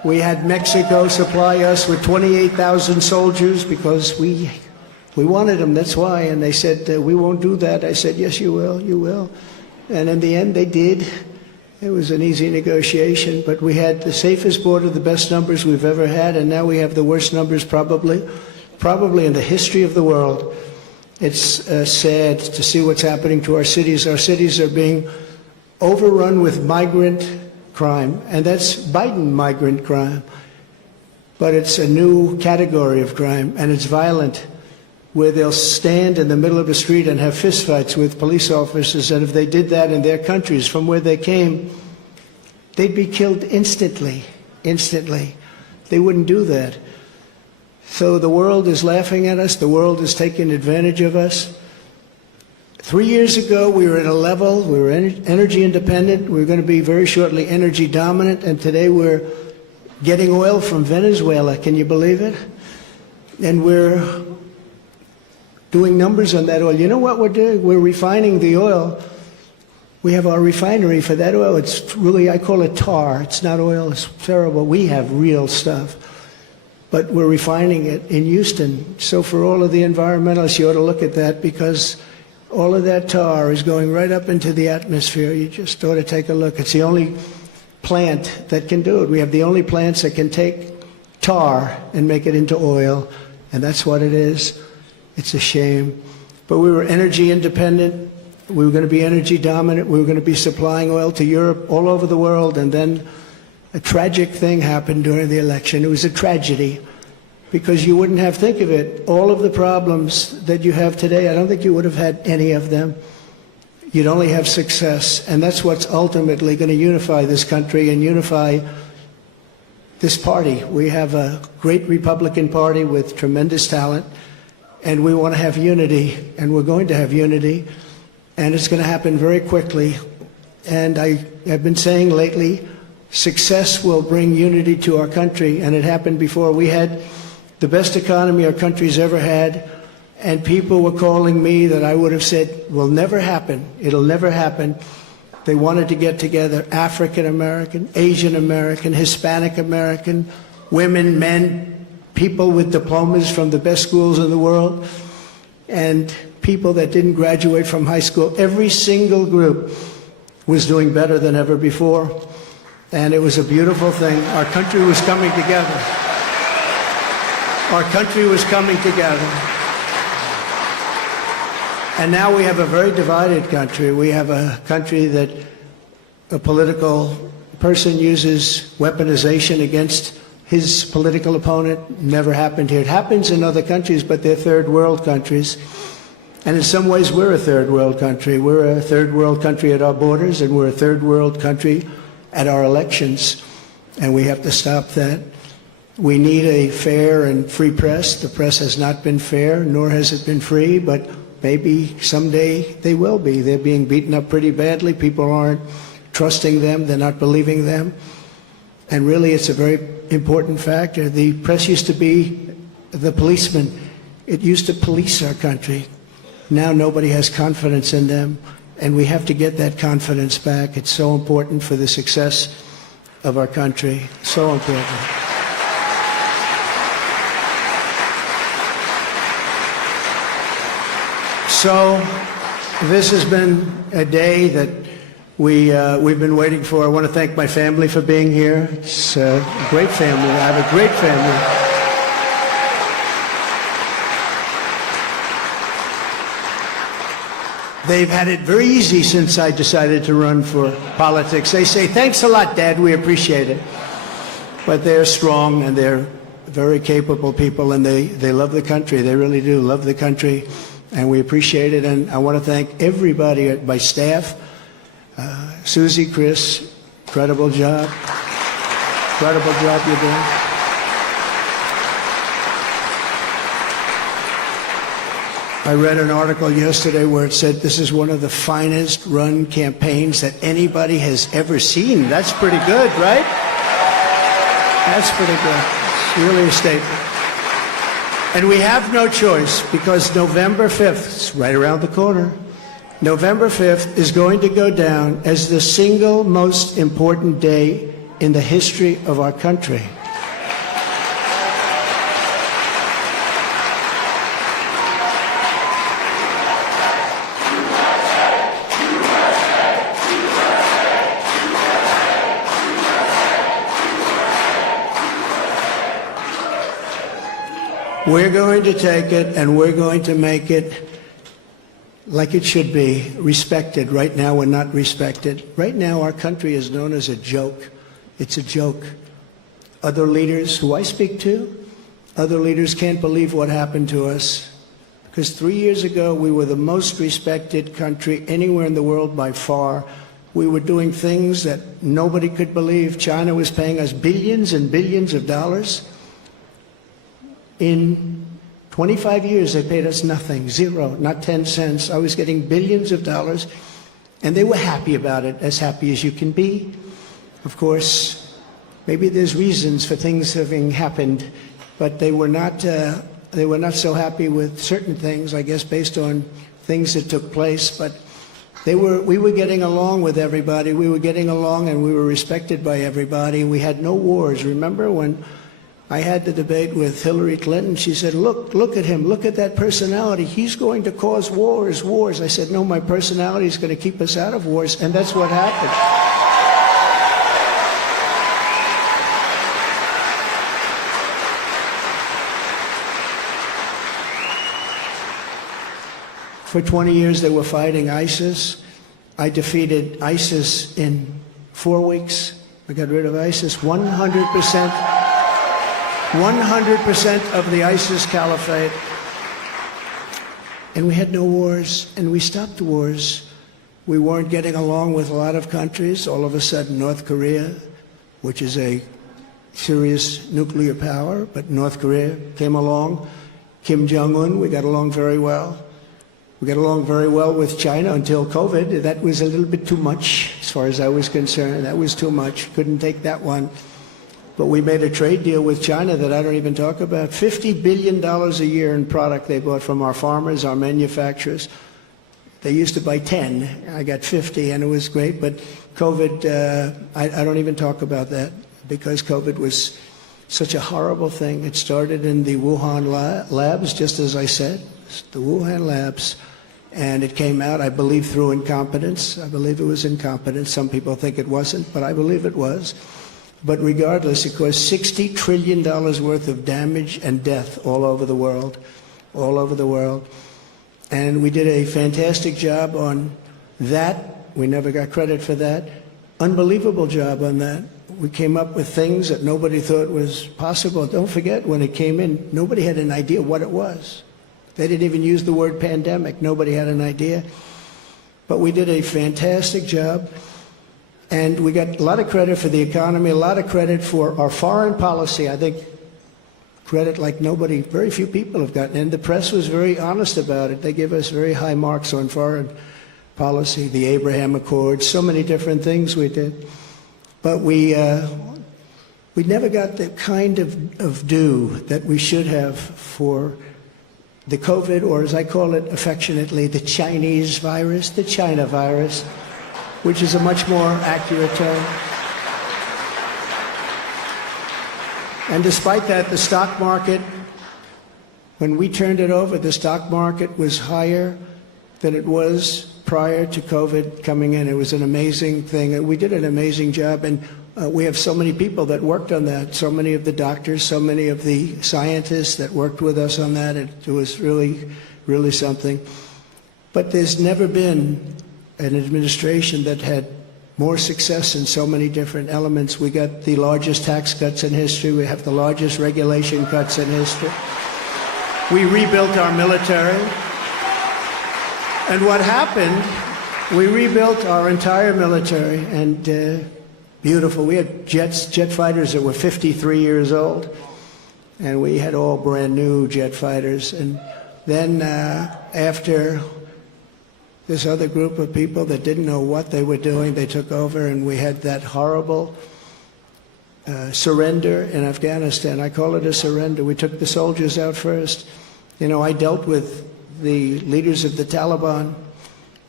We had Mexico supply us with 28,000 soldiers because we wanted them, that's why. And they said, we won't do that. I said, yes, you will, you will. And in the end, they did. It was an easy negotiation, but we had the safest border, the best numbers we've ever had, and now we have the worst numbers probably in the history of the world. It's sad to see what's happening to our cities. Our cities are being overrun with migrant crime, and that's Biden migrant crime. But it's a new category of crime, and it's violent, where they'll stand in the middle of the street and have fistfights with police officers, and if they did that in their countries from where they came, they'd be killed instantly, instantly. They wouldn't do that. So the world is laughing at us. The world is taking advantage of us. 3 years ago, we were at a level, we were energy independent. We were going to be very shortly energy dominant, and today we're getting oil from Venezuela. Can you believe it? And we're doing numbers on that oil. You know what we're doing? We're refining the oil. We have our refinery for that oil. It's really, I call it tar. It's not oil. It's terrible. We have real stuff. But we're refining it in Houston. So for all of the environmentalists, you ought to look at that, because all of that tar is going right up into the atmosphere. You just ought to take a look. It's the only plant that can do it. We have the only plants that can take tar and make it into oil, and that's what it is. It's a shame. But we were energy independent. We were going to be energy dominant. We were going to be supplying oil to Europe, all over the world. And then a tragic thing happened during the election. It was a tragedy, because you wouldn't have, think of it, all of the problems that you have today, I don't think you would have had any of them. You'd only have success. And that's what's ultimately going to unify this country and unify this party. We have a great Republican Party with tremendous talent. And we want to have unity, and we're going to have unity, and it's going to happen very quickly. And I have been saying lately, success will bring unity to our country, and it happened before. We had the best economy our country's ever had, and people were calling me that I would have said will never happen. It'll never happen. They wanted to get together, African American, Asian American, Hispanic American, women, men, people with diplomas from the best schools in the world, and people that didn't graduate from high school. Every single group was doing better than ever before, and it was a beautiful thing. Our country was coming together. Our country was coming together. And now we have a very divided country. We have a country that a political person uses weaponization against his political opponent. Never happened here. It happens in other countries, but they're third world countries. And in some ways, we're a third world country. We're a third world country at our borders, and we're a third world country at our elections. And we have to stop that. We need a fair and free press. The press has not been fair, nor has it been free, but maybe someday they will be. They're being beaten up pretty badly. People aren't trusting them. They're not believing them. And really, it's a very important factor. The press used to be the policeman. It used to police our country. Now nobody has confidence in them, and we have to get that confidence back. It's so important for the success of our country. So important. So this has been a day that we've been waiting for. I want to thank my family for being here. It's a great family. I have a great family. They've had it very easy since I decided to run for politics. They say, thanks a lot, Dad, we appreciate it. But they're strong, and they're very capable people, and they love the country. They really do love the country, and we appreciate it. And I want to thank everybody at my staff. Susie, Chris, incredible job. Incredible job you're doing. I read an article yesterday where it said this is one of the finest run campaigns that anybody has ever seen. That's pretty good, right? That's pretty good. It's really a statement. And we have no choice, because November 5th, it's right around the corner, November 5th is going to go down as the single most important day in the history of our country. We're going to take it and we're going to make it like it should be, respected. Right now we're not respected. Right now our country is known as a joke. It's a joke. Other leaders who I speak to, other leaders can't believe what happened to us. Because 3 years ago we were the most respected country anywhere in the world by far. We were doing things that nobody could believe. China was paying us billions and billions of dollars. In 25 years, they paid us nothing, zero, not 10 cents. I was getting billions of dollars, and they were happy about it, as happy as you can be. Of course, maybe there's reasons for things having happened, but they were not so happy with certain things, I guess, based on things that took place. But we were getting along with everybody. We were getting along, and we were respected by everybody. We had no wars. Remember when I had the debate with Hillary Clinton? She said, look at him, look at that personality. He's going to cause wars. I said, no, my personality is going to keep us out of wars, and that's what happened. For 20 years they were fighting ISIS. I defeated ISIS in 4 weeks. I got rid of ISIS 100%. 100% of the ISIS caliphate. And we had no wars, and we stopped wars. We weren't getting along with a lot of countries. All of a sudden, North Korea, which is a serious nuclear power, but North Korea came along. Kim Jong-un, we got along very well. We got along very well with China until COVID. That was a little bit too much, as far as I was concerned. That was too much. Couldn't take that one. But we made a trade deal with China that I don't even talk about. $50 billion a year in product they bought from our farmers, our manufacturers. They used to buy 10. I got 50, and it was great. But COVID, I don't even talk about that, because COVID was such a horrible thing. It started in the Wuhan labs, just as I said, the Wuhan labs. And it came out, I believe, through incompetence. I believe it was incompetence. Some people think it wasn't, but I believe it was. But regardless, it caused $60 trillion worth of damage and death all over the world, all over the world. And we did a fantastic job on that. We never got credit for that. Unbelievable job on that. We came up with things that nobody thought was possible. Don't forget, when it came in, nobody had an idea what it was. They didn't even use the word pandemic. Nobody had an idea. But we did a fantastic job. And we got a lot of credit for the economy, a lot of credit for our foreign policy. I think credit like nobody, very few people have gotten. And the press was very honest about it. They give us very high marks on foreign policy, the Abraham Accords, so many different things we did. But we never got the kind of due that we should have for the COVID, or as I call it affectionately, the Chinese virus, the China virus, which is a much more accurate term. And despite that, the stock market, when we turned it over, the stock market was higher than it was prior to COVID coming in. It was an amazing thing. We did an amazing job, and we have so many people that worked on that, so many of the doctors, so many of the scientists that worked with us on that. It was really, really something. But there's never been an administration that had more success in so many different elements. We got the largest tax cuts in history. We have the largest regulation cuts in history. We rebuilt our military. And what happened, we rebuilt our entire military, and beautiful. We had jet fighters that were 53 years old, and we had all brand new jet fighters. And then after this other group of people that didn't know what they were doing, they took over, and we had that horrible surrender in Afghanistan. I call it a surrender. We took the soldiers out first. You know, I dealt with the leaders of the Taliban,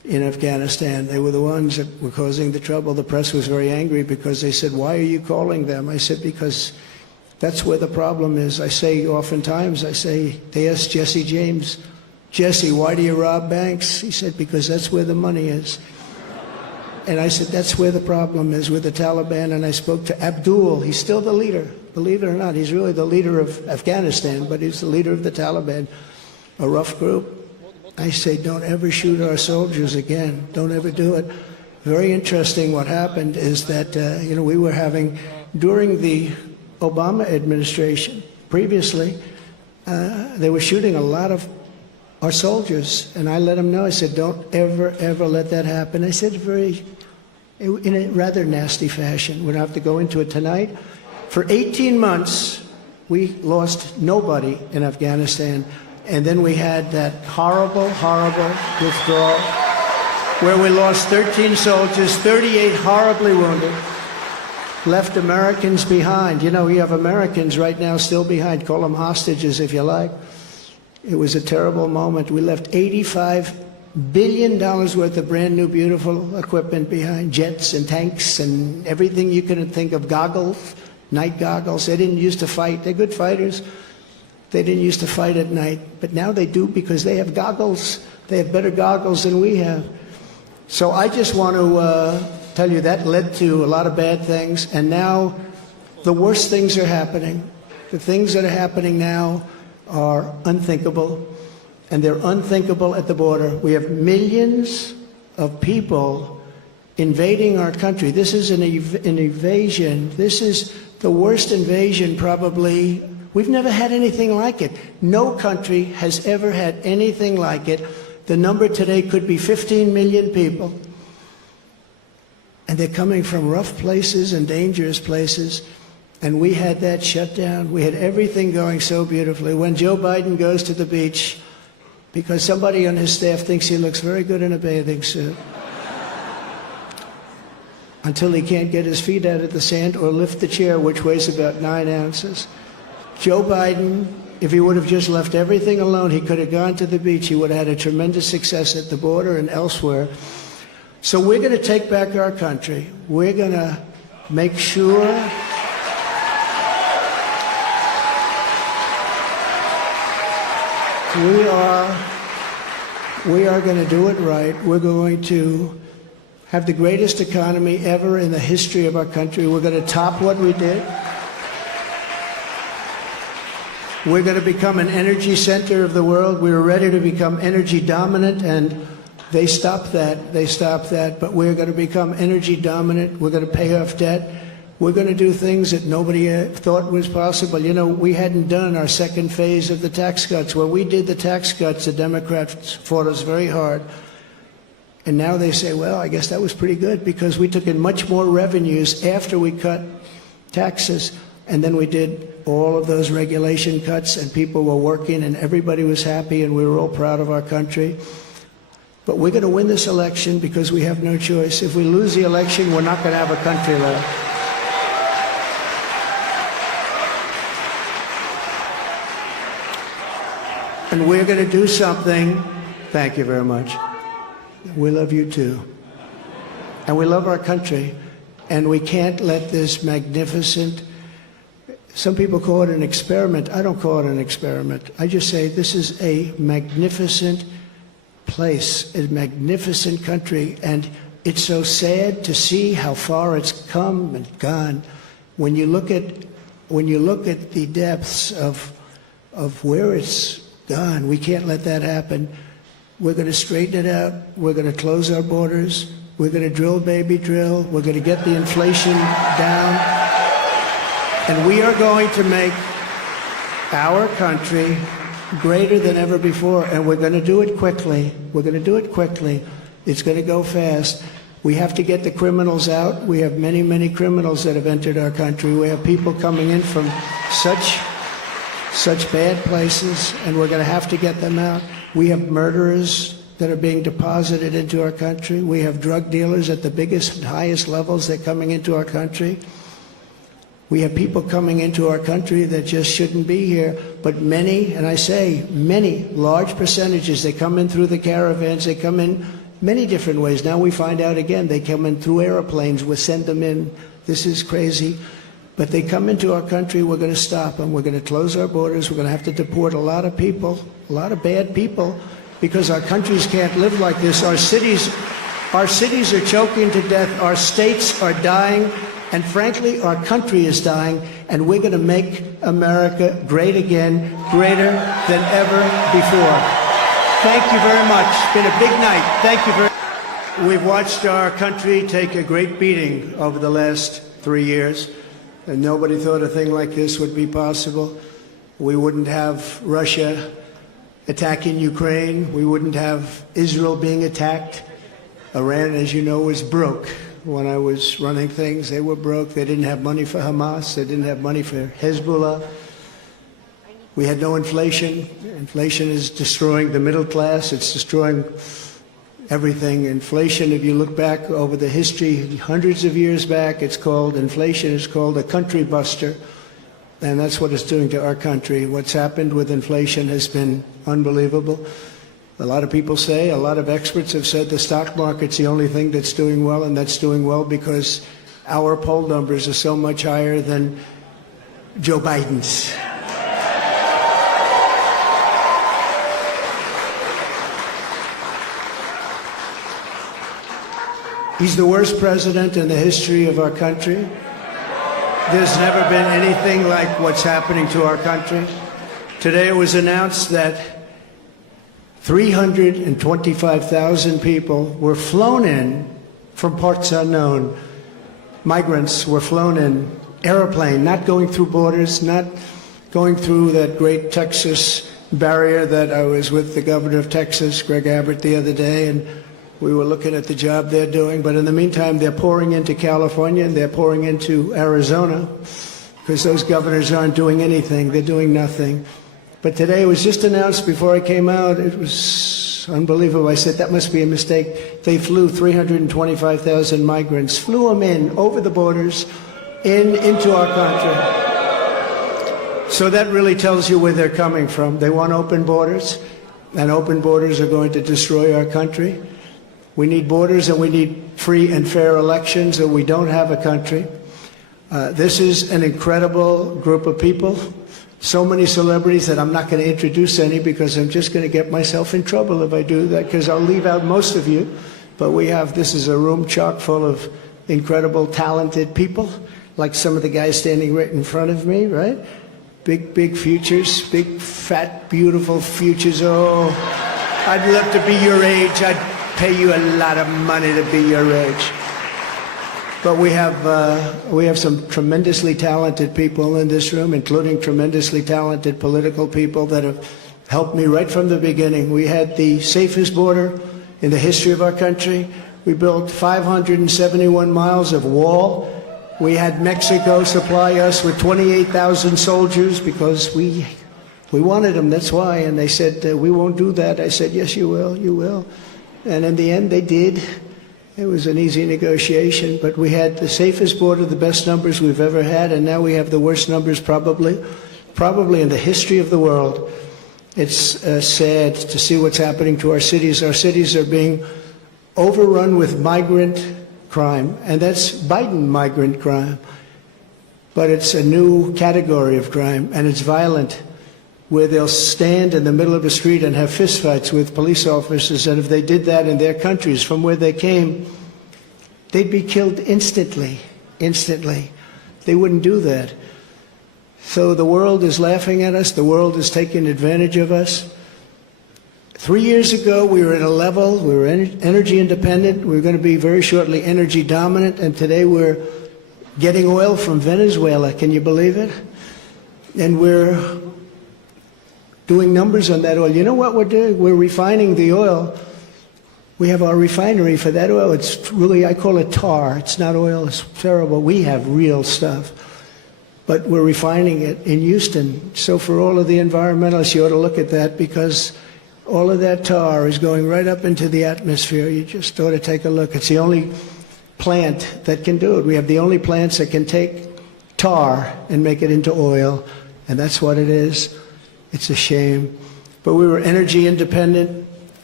in Afghanistan. They were the ones that were causing the trouble. The press was very angry because they said, why are you calling them? I said, because that's where the problem is. I say oftentimes, they asked Jesse James, Jesse, why do you rob banks? He said, because that's where the money is. And I said, that's where the problem is with the Taliban. And I spoke to Abdul. He's still the leader. Believe it or not, he's really the leader of Afghanistan, but he's the leader of the Taliban, a rough group. I say, don't ever shoot our soldiers again. Don't ever do it. Very interesting what happened is that, we were having, during the Obama administration, previously, they were shooting a lot of our soldiers, and I let them know. I said, don't ever, ever let that happen. I said in a rather nasty fashion. We don't have to go into it tonight. For 18 months, we lost nobody in Afghanistan, and then we had that horrible, horrible withdrawal where we lost 13 soldiers, 38 horribly wounded, left Americans behind. You have Americans right now still behind. Call them hostages if you like. It was a terrible moment. We left $85 billion worth of brand new, beautiful equipment behind, jets and tanks and everything you can think of, goggles, night goggles. They didn't used to fight. They're good fighters. They didn't used to fight at night, but now they do because they have goggles. They have better goggles than we have. So I just want to tell you that led to a lot of bad things, and now the worst things are happening. The things that are happening now are unthinkable, and they're unthinkable at the border. We have millions of people invading our country. This is an invasion. This is the worst invasion probably. We've never had anything like it. No country has ever had anything like it. The number today could be 15 million people. And they're coming from rough places and dangerous places. And we had that shut down. We had everything going so beautifully. When Joe Biden goes to the beach, because somebody on his staff thinks he looks very good in a bathing suit, until he can't get his feet out of the sand or lift the chair, which weighs about 9 ounces. Joe Biden, if he would have just left everything alone, he could have gone to the beach. He would have had a tremendous success at the border and elsewhere. So we're going to take back our country. We're going to make sure we are going to do it right. We're going to have the greatest economy ever in the history of our country. We're going to top what we did. We're going to become an energy center of the world. We were ready to become energy dominant, and they stopped that. They stopped that. But we're going to become energy dominant. We're going to pay off debt. We're going to do things that nobody thought was possible. We hadn't done our second phase of the tax cuts. When we did the tax cuts, the Democrats fought us very hard. And now they say, well, I guess that was pretty good because we took in much more revenues after we cut taxes. And then we did all of those regulation cuts, and people were working, and everybody was happy, and we were all proud of our country. But we're going to win this election because we have no choice. If we lose the election, we're not going to have a country left. And we're going to do something. Thank you very much. We love you too. And we love our country. And we can't let this magnificent, some people call it an experiment. I don't call it an experiment. I just say this is a magnificent place, a magnificent country. And it's so sad to see how far it's come and gone. When you look at the depths of where it's gone, we can't let that happen. We're going to straighten it out. We're going to close our borders. We're going to drill, baby, drill. We're going to get the inflation down. And we are going to make our country greater than ever before. And we're going to do it quickly. We're going to do it quickly. It's going to go fast. We have to get the criminals out. We have many, many criminals that have entered our country. We have people coming in from such bad places, and we're going to have to get them out. We have murderers that are being deposited into our country. We have drug dealers at the biggest and highest levels. They're coming into our country. We have people coming into our country that just shouldn't be here. But many, and I say many, large percentages, they come in through the caravans. They come in many different ways. Now we find out again, they come in through airplanes, we send them in. This is crazy. But they come into our country, we're going to stop them. We're going to close our borders. We're going to have to deport a lot of people, a lot of bad people, because our countries can't live like this. Our cities are choking to death. Our states are dying. And frankly, our country is dying. And we're going to make America great again, greater than ever before. Thank you very much. It's been a big night. Thank you very much. We've watched our country take a great beating over the last 3 years. And nobody thought a thing like this would be possible. We wouldn't have Russia attacking Ukraine. We wouldn't have Israel being attacked. Iran, as you know, was broke. When I was running things, they were broke. They didn't have money for Hamas. They didn't have money for Hezbollah. We had no inflation. Inflation is destroying the middle class. It's destroying everything. Inflation, if you look back over the history, hundreds of years back, inflation is called a country buster. And that's what it's doing to our country. What's happened with inflation has been unbelievable. A lot of people say, a lot of experts have said the stock market's the only thing that's doing well, and that's doing well because our poll numbers are so much higher than Joe Biden's. He's the worst president in the history of our country. There's never been anything like what's happening to our country. Today it was announced that 325,000 people were flown in from parts unknown. Migrants were flown in, airplane, not going through borders, not going through that great Texas barrier that I was with the governor of Texas, Greg Abbott, the other day, and we were looking at the job they're doing. But in the meantime, they're pouring into California and they're pouring into Arizona because those governors aren't doing anything. They're doing nothing. But today it was just announced before I came out. It was unbelievable. I said, that must be a mistake. They flew 325,000 migrants, flew them in over the borders into our country. So that really tells you where they're coming from. They want open borders, and open borders are going to destroy our country. We need borders and we need free and fair elections, or we don't have a country. This is an incredible group of people. So many celebrities that I'm not going to introduce any because I'm just going to get myself in trouble if I do that, because I'll leave out most of you. But this is a room chock full of incredible, talented people, like some of the guys standing right in front of me, right? Big, big futures, big, fat, beautiful futures. Oh, I'd love to be your age. I'd pay you a lot of money to be your age. But we have some tremendously talented people in this room, including tremendously talented political people that have helped me right from the beginning. We had the safest border in the history of our country. We built 571 miles of wall. We had Mexico supply us with 28,000 soldiers because we wanted them, that's why. And they said, we won't do that. I said, yes, you will, you will. And in the end, they did. It was an easy negotiation, but we had the safest border, the best numbers we've ever had, and now we have the worst numbers probably in the history of the world. It's sad to see what's happening to our cities. Our cities are being overrun with migrant crime, and that's Biden migrant crime. But it's a new category of crime, and it's violent, where they'll stand in the middle of the street and have fistfights with police officers, and if they did that in their countries from where they came, they'd be killed instantly. They wouldn't do that. So the world is laughing at us. The world is taking advantage of us. 3 years ago, we were at a level, we were energy independent. We were going to be very shortly energy dominant, and today we're getting oil from Venezuela. Can you believe it? And we're doing numbers on that oil. You know what we're doing? We're refining the oil. We have our refinery for that oil. It's really, I call it tar. It's not oil. It's terrible. We have real stuff. But we're refining it in Houston. So for all of the environmentalists, you ought to look at that, because all of that tar is going right up into the atmosphere. You just ought to take a look. It's the only plant that can do it. We have the only plants that can take tar and make it into oil, and that's what it is. It's a shame. But we were energy independent.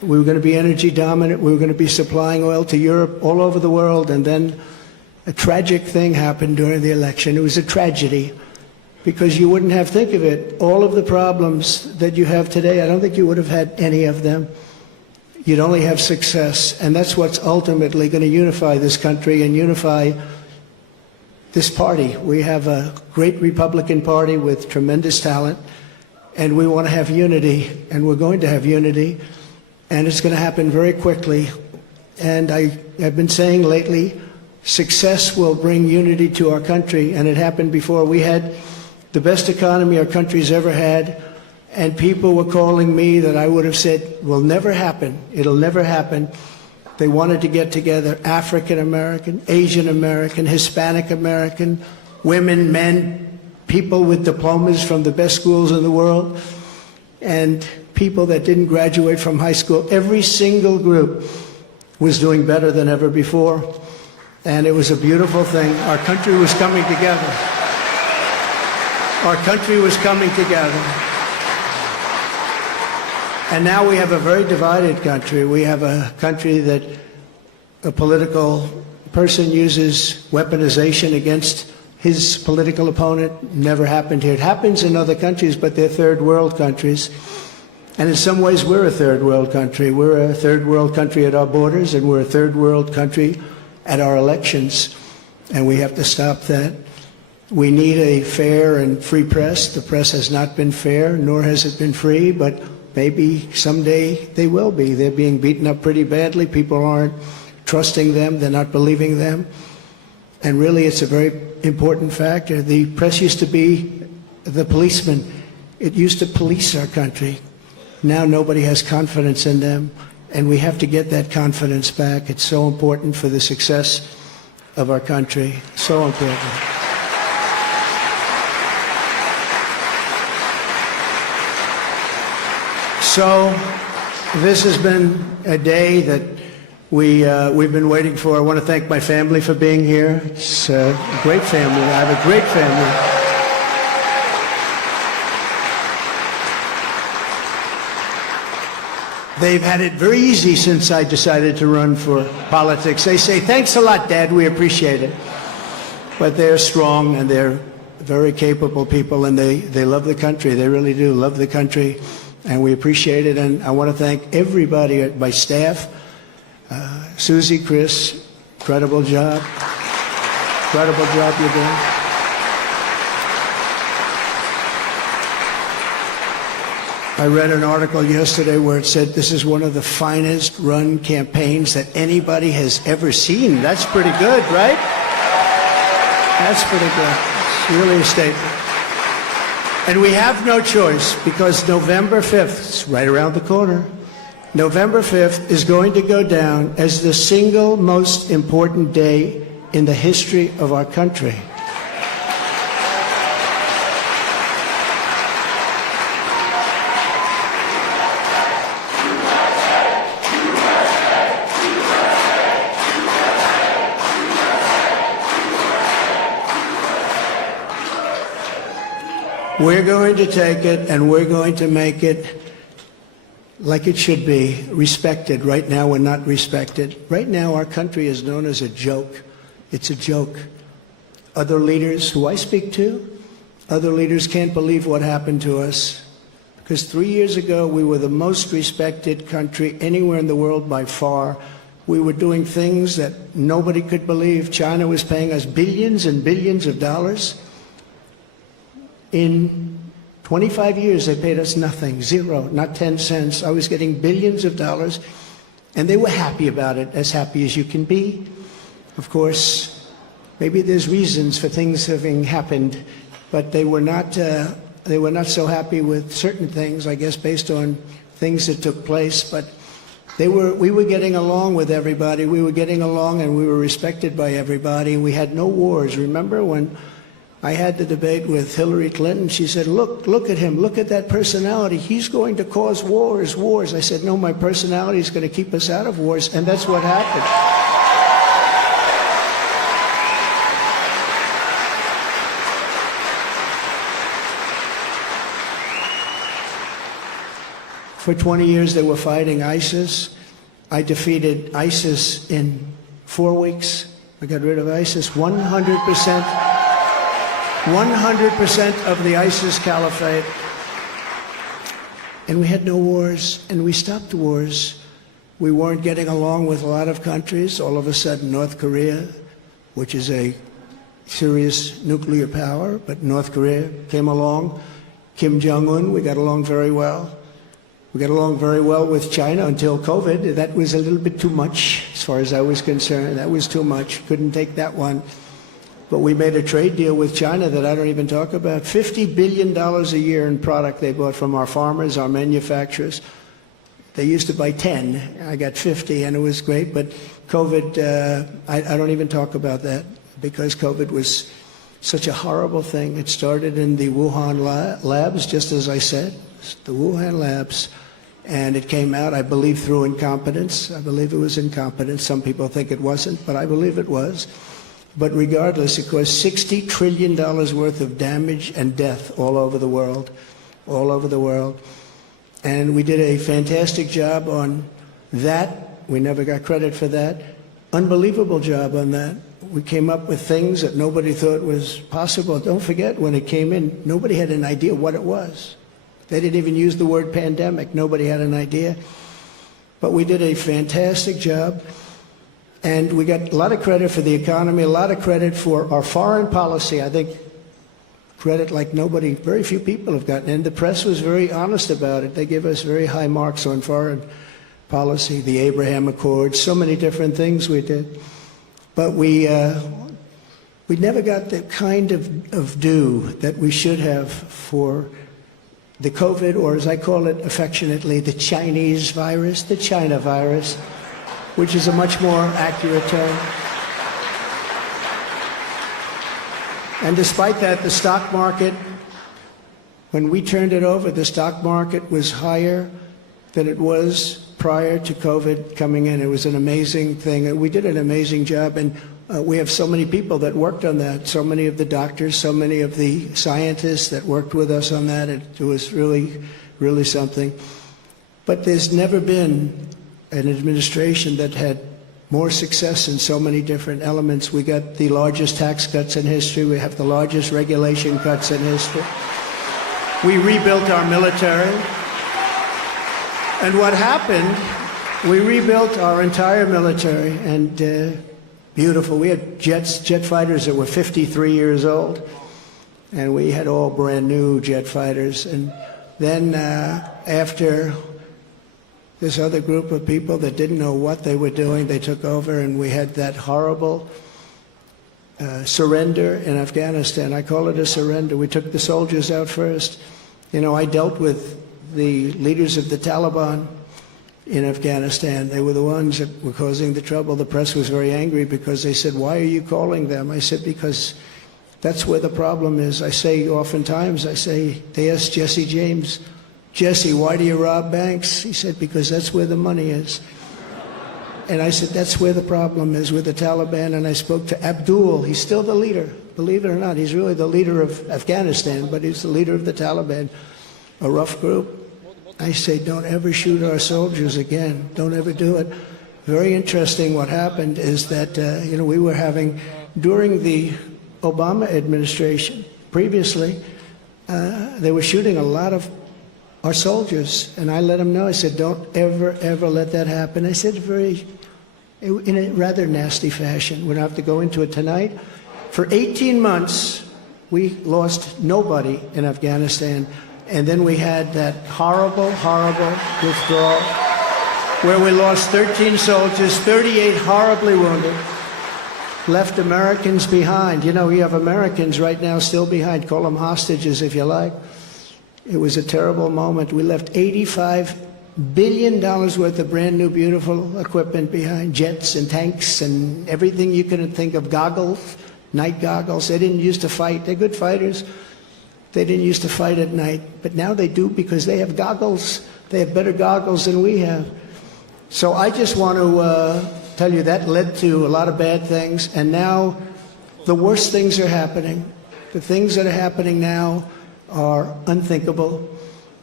We were going to be energy dominant. We were going to be supplying oil to Europe, all over the world. And then a tragic thing happened during the election. It was a tragedy because you wouldn't have, think of it, all of the problems that you have today, I don't think you would have had any of them. You'd only have success. And that's what's ultimately going to unify this country and unify this party. We have a great Republican Party with tremendous talent, and we want to have unity, and we're going to have unity. And it's going to happen very quickly. And I have been saying lately, success will bring unity to our country. And it happened before. We had the best economy our country's ever had. And people were calling me that I would have said, will never happen. It'll never happen. They wanted to get together, African American, Asian American, Hispanic American, women, men, people with diplomas from the best schools in the world, and people that didn't graduate from high school. Every single group was doing better than ever before. And it was a beautiful thing. Our country was coming together. Our country was coming together. And now we have a very divided country. We have a country that a political person uses weaponization against his political opponent. Never happened here. It happens in other countries, but they're third world countries. And in some ways, we're a third world country. We're a third world country at our borders, and we're a third world country at our elections. And we have to stop that. We need a fair and free press. The press has not been fair, nor has it been free, but maybe someday they will be. They're being beaten up pretty badly. People aren't trusting them. They're not believing them. And really, it's a very important factor. The press used to be the policeman. It used to police our country. Now nobody has confidence in them, and we have to get that confidence back. It's so important for the success of our country. So important. So this has been a day that we've been waiting for. I want to thank my family for being here. It's a great family. I have a great family. They've had it very easy since I decided to run for politics. They say, thanks a lot, Dad, we appreciate it. But they're strong and they're very capable people, and they love the country. They really do love the country, and we appreciate it. And I want to thank everybody at my staff. Susie, Chris, incredible job. Incredible job you're doing. I read an article yesterday where it said this is one of the finest run campaigns that anybody has ever seen. That's pretty good, right? That's pretty good. It's really a statement. And we have no choice, because November 5th, it's right around the corner, November 5th is going to go down as the single most important day in the history of our country. We're going to take it and we're going to make it like it should be, respected. Right now, we're not respected. Right now, our country is known as a joke. It's a joke. Other leaders who I speak to, other leaders can't believe what happened to us. Because 3 years ago, we were the most respected country anywhere in the world by far. We were doing things that nobody could believe. China was paying us billions and billions of dollars. In 25 years, they paid us nothing, zero, not 10 cents. I was getting billions of dollars, and they were happy about it, as happy as you can be. Of course, maybe there's reasons for things having happened, but they were not so happy with certain things, I guess, based on things that took place. But we were getting along with everybody. We were getting along, and we were respected by everybody. We had no wars. Remember when I had the debate with Hillary Clinton? She said, look at him, look at that personality. He's going to cause wars. I said, no, my personality is going to keep us out of wars, and that's what happened. For 20 years they were fighting ISIS. I defeated ISIS in 4 weeks. I got rid of ISIS. 100% of the ISIS caliphate. And we had no wars, and we stopped the wars. We weren't getting along with a lot of countries. All of a sudden, North Korea, which is a serious nuclear power, but North Korea came along. Kim Jong-un, we got along very well. We got along very well with China until COVID. That was a little bit too much, as far as I was concerned. That was too much. Couldn't take that one. But we made a trade deal with China that I don't even talk about. $50 billion a year in product they bought from our farmers, our manufacturers. They used to buy 10. I got 50, and it was great. But COVID, I don't even talk about that, because COVID was such a horrible thing. It started in the Wuhan labs, just as I said, the Wuhan labs. And it came out, I believe, through incompetence. I believe it was incompetence. Some people think it wasn't, but I believe it was. But regardless, it caused $60 trillion worth of damage and death all over the world, all over the world. And we did a fantastic job on that. We never got credit for that. Unbelievable job on that. We came up with things that nobody thought was possible. Don't forget, when it came in, nobody had an idea what it was. They didn't even use the word pandemic. Nobody had an idea. But we did a fantastic job. And we got a lot of credit for the economy, a lot of credit for our foreign policy. I think credit like nobody, very few people have gotten. And the press was very honest about it. They give us very high marks on foreign policy, the Abraham Accords, so many different things we did. But we never got the kind of due that we should have for the COVID, or as I call it affectionately, the Chinese virus, the China virus, which is a much more accurate term. And despite that, the stock market, when we turned it over, the stock market was higher than it was prior to COVID coming in. It was an amazing thing. We did an amazing job, and we have so many people that worked on that, so many of the doctors, so many of the scientists that worked with us on that. It was really, really something. But there's never been an administration that had more success in so many different elements. We got the largest tax cuts in history. We have the largest regulation cuts in history. We rebuilt our military. And what happened, we rebuilt our entire military, and beautiful. We had jet fighters that were 53 years old, and we had all brand new jet fighters. And then after this other group of people that didn't know what they were doing, they took over, and we had that horrible surrender in Afghanistan. I call it a surrender. We took the soldiers out first. You know, I dealt with the leaders of the Taliban in Afghanistan. They were the ones that were causing the trouble. The press was very angry because they said, "Why are you calling them?" I said, "Because that's where the problem is." I say oftentimes, they asked Jesse James, "Jesse, why do you rob banks?" He said, "Because that's where the money is." And I said, that's where the problem is, with the Taliban. And I spoke to Abdul. He's still the leader, believe it or not. He's really the leader of Afghanistan, but he's the leader of the Taliban, a rough group. I say, don't ever shoot our soldiers again. Don't ever do it. Very interesting what happened is that, we were having, during the Obama administration, previously, they were shooting a lot of our soldiers, and I let them know. I said, don't ever, ever let that happen. I said in a rather nasty fashion. We don't have to go into it tonight. For 18 months, we lost nobody in Afghanistan, and then we had that horrible, horrible withdrawal, where we lost 13 soldiers, 38 horribly wounded, left Americans behind. You know, you have Americans right now still behind. Call them hostages if you like. It was a terrible moment. We left $85 billion worth of brand new, beautiful equipment behind, jets and tanks and everything you can think of, goggles, night goggles. They didn't used to fight. They're good fighters. They didn't used to fight at night, but now they do because they have goggles. They have better goggles than we have. So I just want to tell you that led to a lot of bad things, and now the worst things are happening. The things that are happening now are unthinkable,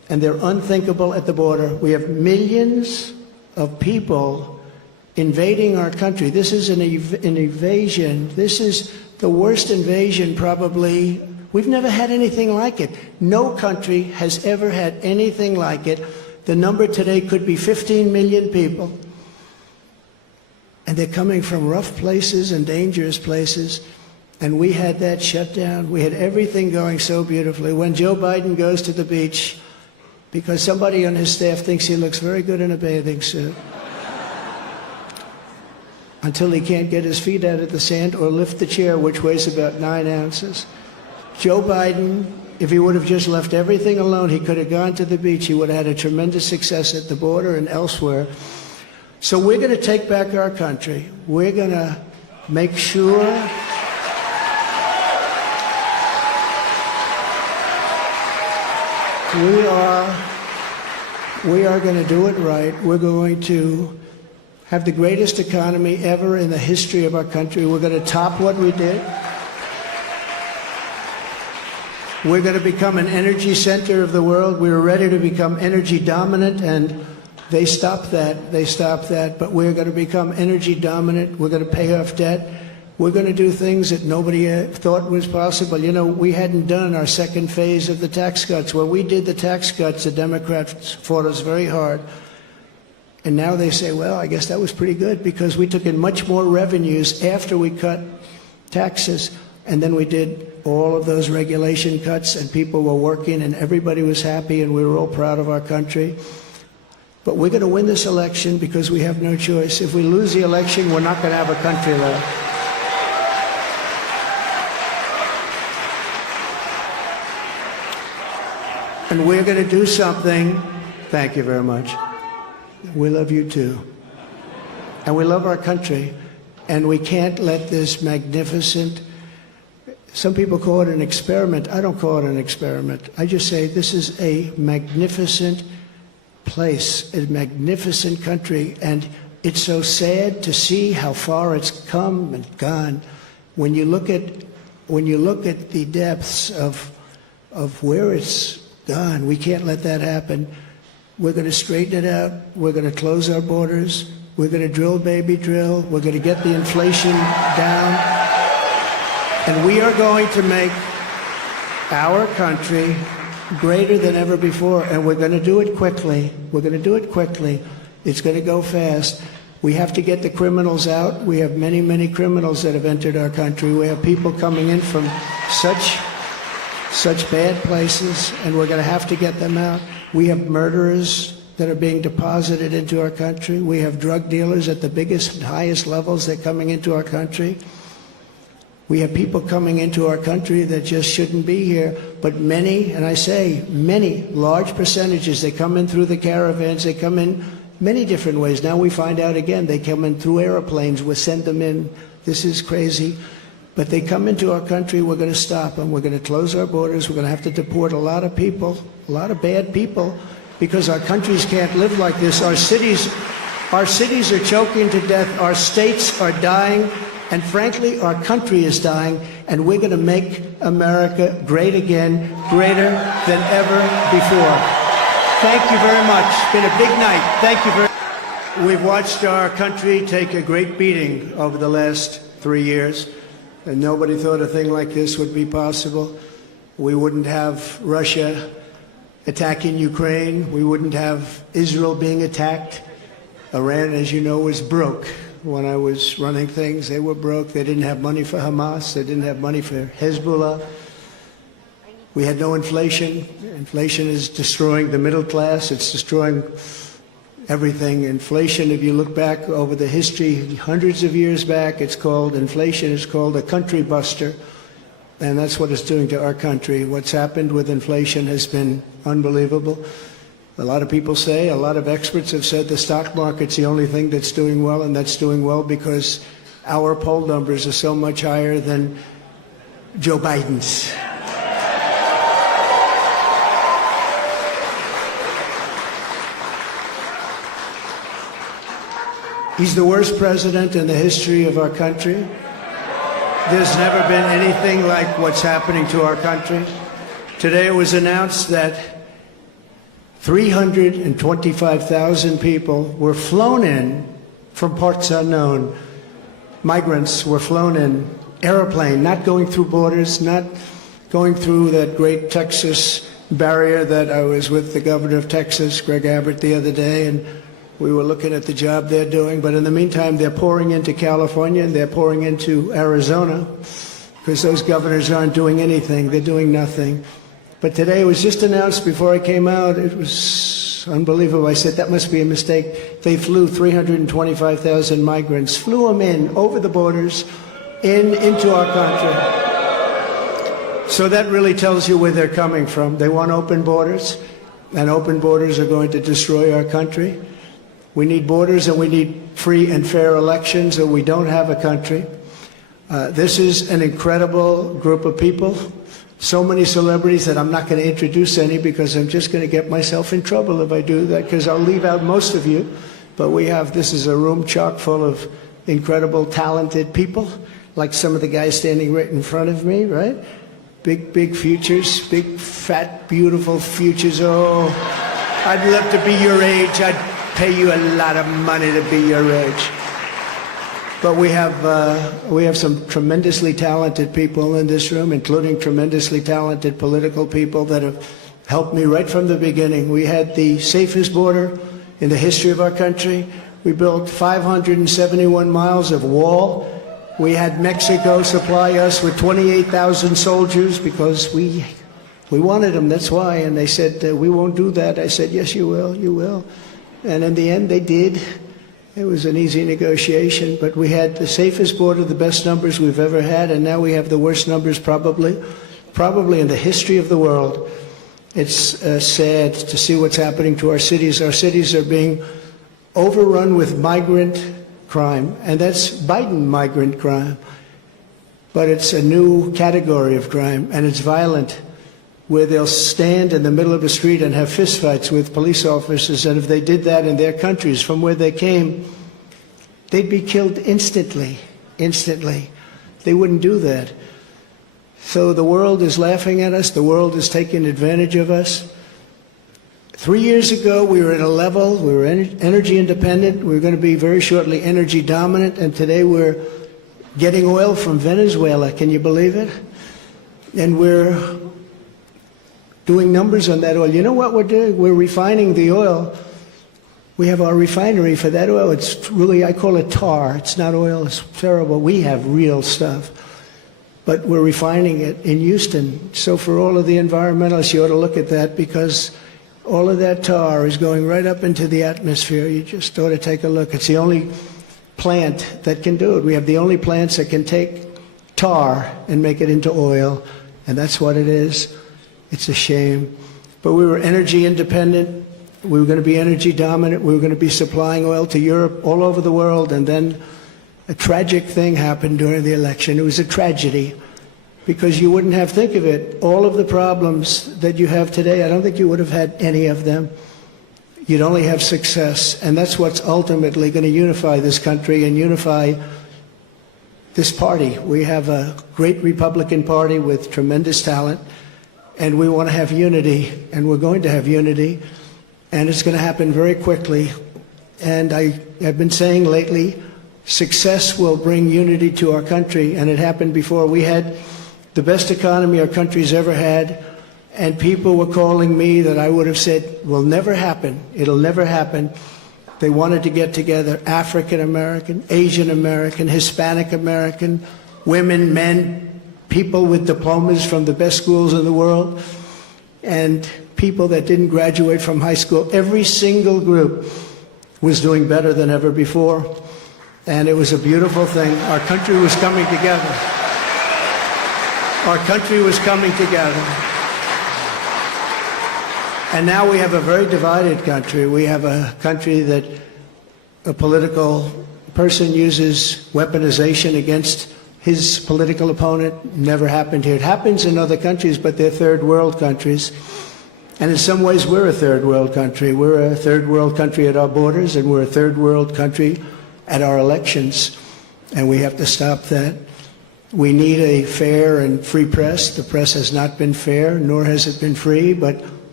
and they're unthinkable at the border. We have millions of people invading our country. This is an invasion. This is the worst invasion probably. We've never had anything like it. No country has ever had anything like it. The number today could be 15 million people. And they're coming from rough places and dangerous places. And we had that shut down. We had everything going so beautifully. When Joe Biden goes to the beach, because somebody on his staff thinks he looks very good in a bathing suit, until he can't get his feet out of the sand or lift the chair, which weighs about 9 ounces. Joe Biden, if he would have just left everything alone, he could have gone to the beach. He would have had a tremendous success at the border and elsewhere. So we're going to take back our country. We're going to make sure we are going to do it right. We're going to have the greatest economy ever in the history of our country. We're going to top what we did. We're going to become an energy center of the world. We were ready to become energy dominant, and they stopped that. They stopped that. But we're going to become energy dominant. We're going to pay off debt. We're going to do things that nobody thought was possible. You know, we hadn't done our second phase of the tax cuts. When we did the tax cuts, the Democrats fought us very hard. And now they say, well, I guess that was pretty good because we took in much more revenues after we cut taxes. And then we did all of those regulation cuts, and people were working, and everybody was happy, and we were all proud of our country. But we're going to win this election because we have no choice. If we lose the election, we're not going to have a country left. And we're going to do something. Thank you very much. We love you too. And we love our country. And we can't let this magnificent, some people call it an experiment. I don't call it an experiment. I just say this is a magnificent place, a magnificent country. And it's so sad to see how far it's come and gone. When you look at the depths of where it's gone, we can't let that happen. We're going to straighten it out. We're going to close our borders. We're going to drill, baby, drill. We're going to get the inflation down. And we are going to make our country greater than ever before. And we're going to do it quickly. We're going to do it quickly. It's going to go fast. We have to get the criminals out. We have many, many criminals that have entered our country. We have people coming in from such bad places, and we're going to have to get them out. We have murderers that are being deposited into our country. We have drug dealers at the biggest and highest levels that are coming into our country. We have people coming into our country that just shouldn't be here. But many, and I say many, large percentages, they come in through the caravans. They come in many different ways. Now we find out again, they come in through airplanes. We send them in. This is crazy. But they come into our country, we're going to stop them. We're going to close our borders. We're going to have to deport a lot of people, a lot of bad people, because our countries can't live like this. Our cities are choking to death. Our states are dying. And frankly, our country is dying. And we're going to make America great again, greater than ever before. Thank you very much. It's been a big night. Thank you very much. We've watched our country take a great beating over the last 3 years. And nobody thought a thing like this would be possible. We wouldn't have Russia attacking Ukraine. We wouldn't have Israel being attacked. Iran, as you know, was broke. When I was running things, they were broke. They didn't have money for Hamas. They didn't have money for Hezbollah. We had no inflation. Inflation is destroying the middle class. It's destroying everything. Inflation, if you look back over the history, hundreds of years back, inflation is called a country buster. And that's what it's doing to our country. What's happened with inflation has been unbelievable. A lot of people say, a lot of experts have said the stock market's the only thing that's doing well, and that's doing well because our poll numbers are so much higher than Joe Biden's. He's the worst president in the history of our country. There's never been anything like what's happening to our country. Today it was announced that 325,000 people were flown in from parts unknown. Migrants were flown in, airplane, not going through borders, not going through that great Texas barrier that I was with the governor of Texas, Greg Abbott, the other day, and we were looking at the job they're doing. But in the meantime, they're pouring into California and they're pouring into Arizona because those governors aren't doing anything. They're doing nothing. But today it was just announced before I came out. It was unbelievable. I said, that must be a mistake. They flew 325,000 migrants, flew them in over the borders into our country. So that really tells you where they're coming from. They want open borders, and open borders are going to destroy our country. We need borders and we need free and fair elections, or we don't have a country. This is an incredible group of people. So many celebrities that I'm not going to introduce any because I'm just going to get myself in trouble if I do that, because I'll leave out most of you. But this is a room chock full of incredible, talented people, like some of the guys standing right in front of me, right? Big futures, big, fat, beautiful futures. Oh, I'd love to be your age. I'd pay you a lot of money to be your age. But we have some tremendously talented people in this room, including tremendously talented political people that have helped me right from the beginning. We had the safest border in the history of our country. We built 571 miles of wall. We had Mexico supply us with 28,000 soldiers because we wanted them, that's why. And they said, we won't do that. I said, yes, you will, you will. And in the end, they did. It was an easy negotiation, but we had the safest border, the best numbers we've ever had, and now we have the worst numbers probably in the history of the world. It's sad to see what's happening to our cities. Our cities are being overrun with migrant crime, and that's Biden migrant crime. But it's a new category of crime, and it's violent, where they'll stand in the middle of a street and have fistfights with police officers, and if they did that in their countries from where they came, they'd be killed instantly. They wouldn't do that. So the world is laughing at us. The world is taking advantage of us. 3 years ago, we were at a level, we were energy independent. We were going to be very shortly energy dominant, and today we're getting oil from Venezuela. Can you believe it? And we're doing numbers on that oil. You know what we're doing? We're refining the oil. We have our refinery for that oil. It's really, I call it tar. It's not oil. It's terrible. We have real stuff. But we're refining it in Houston. So for all of the environmentalists, you ought to look at that, because all of that tar is going right up into the atmosphere. You just ought to take a look. It's the only plant that can do it. We have the only plants that can take tar and make it into oil, and that's what it is. It's a shame. But we were energy independent. We were going to be energy dominant. We were going to be supplying oil to Europe, all over the world. And then a tragic thing happened during the election. It was a tragedy, because you wouldn't have, think of it, all of the problems that you have today, I don't think you would have had any of them. You'd only have success. And that's what's ultimately going to unify this country and unify this party. We have a great Republican Party with tremendous talent. And we want to have unity, and we're going to have unity, and it's going to happen very quickly. And I have been saying lately, success will bring unity to our country, and it happened before. We had the best economy our country's ever had, and people were calling me that I would have said will never happen. It'll never happen. They wanted to get together, African American, Asian American, Hispanic American, women, men, people with diplomas from the best schools in the world, and people that didn't graduate from high school. Every single group was doing better than ever before, and it was a beautiful thing. Our country was coming together. Our country was coming together. And now we have a very divided country. We have a country that a political person uses weaponization against his political opponent. Never happened here. It happens in other countries, but they're third world countries. And in some ways, we're a third world country. We're a third world country at our borders, and we're a third world country at our elections. And we have to stop that. We need a fair and free press. The press has not been fair, nor has it been free, but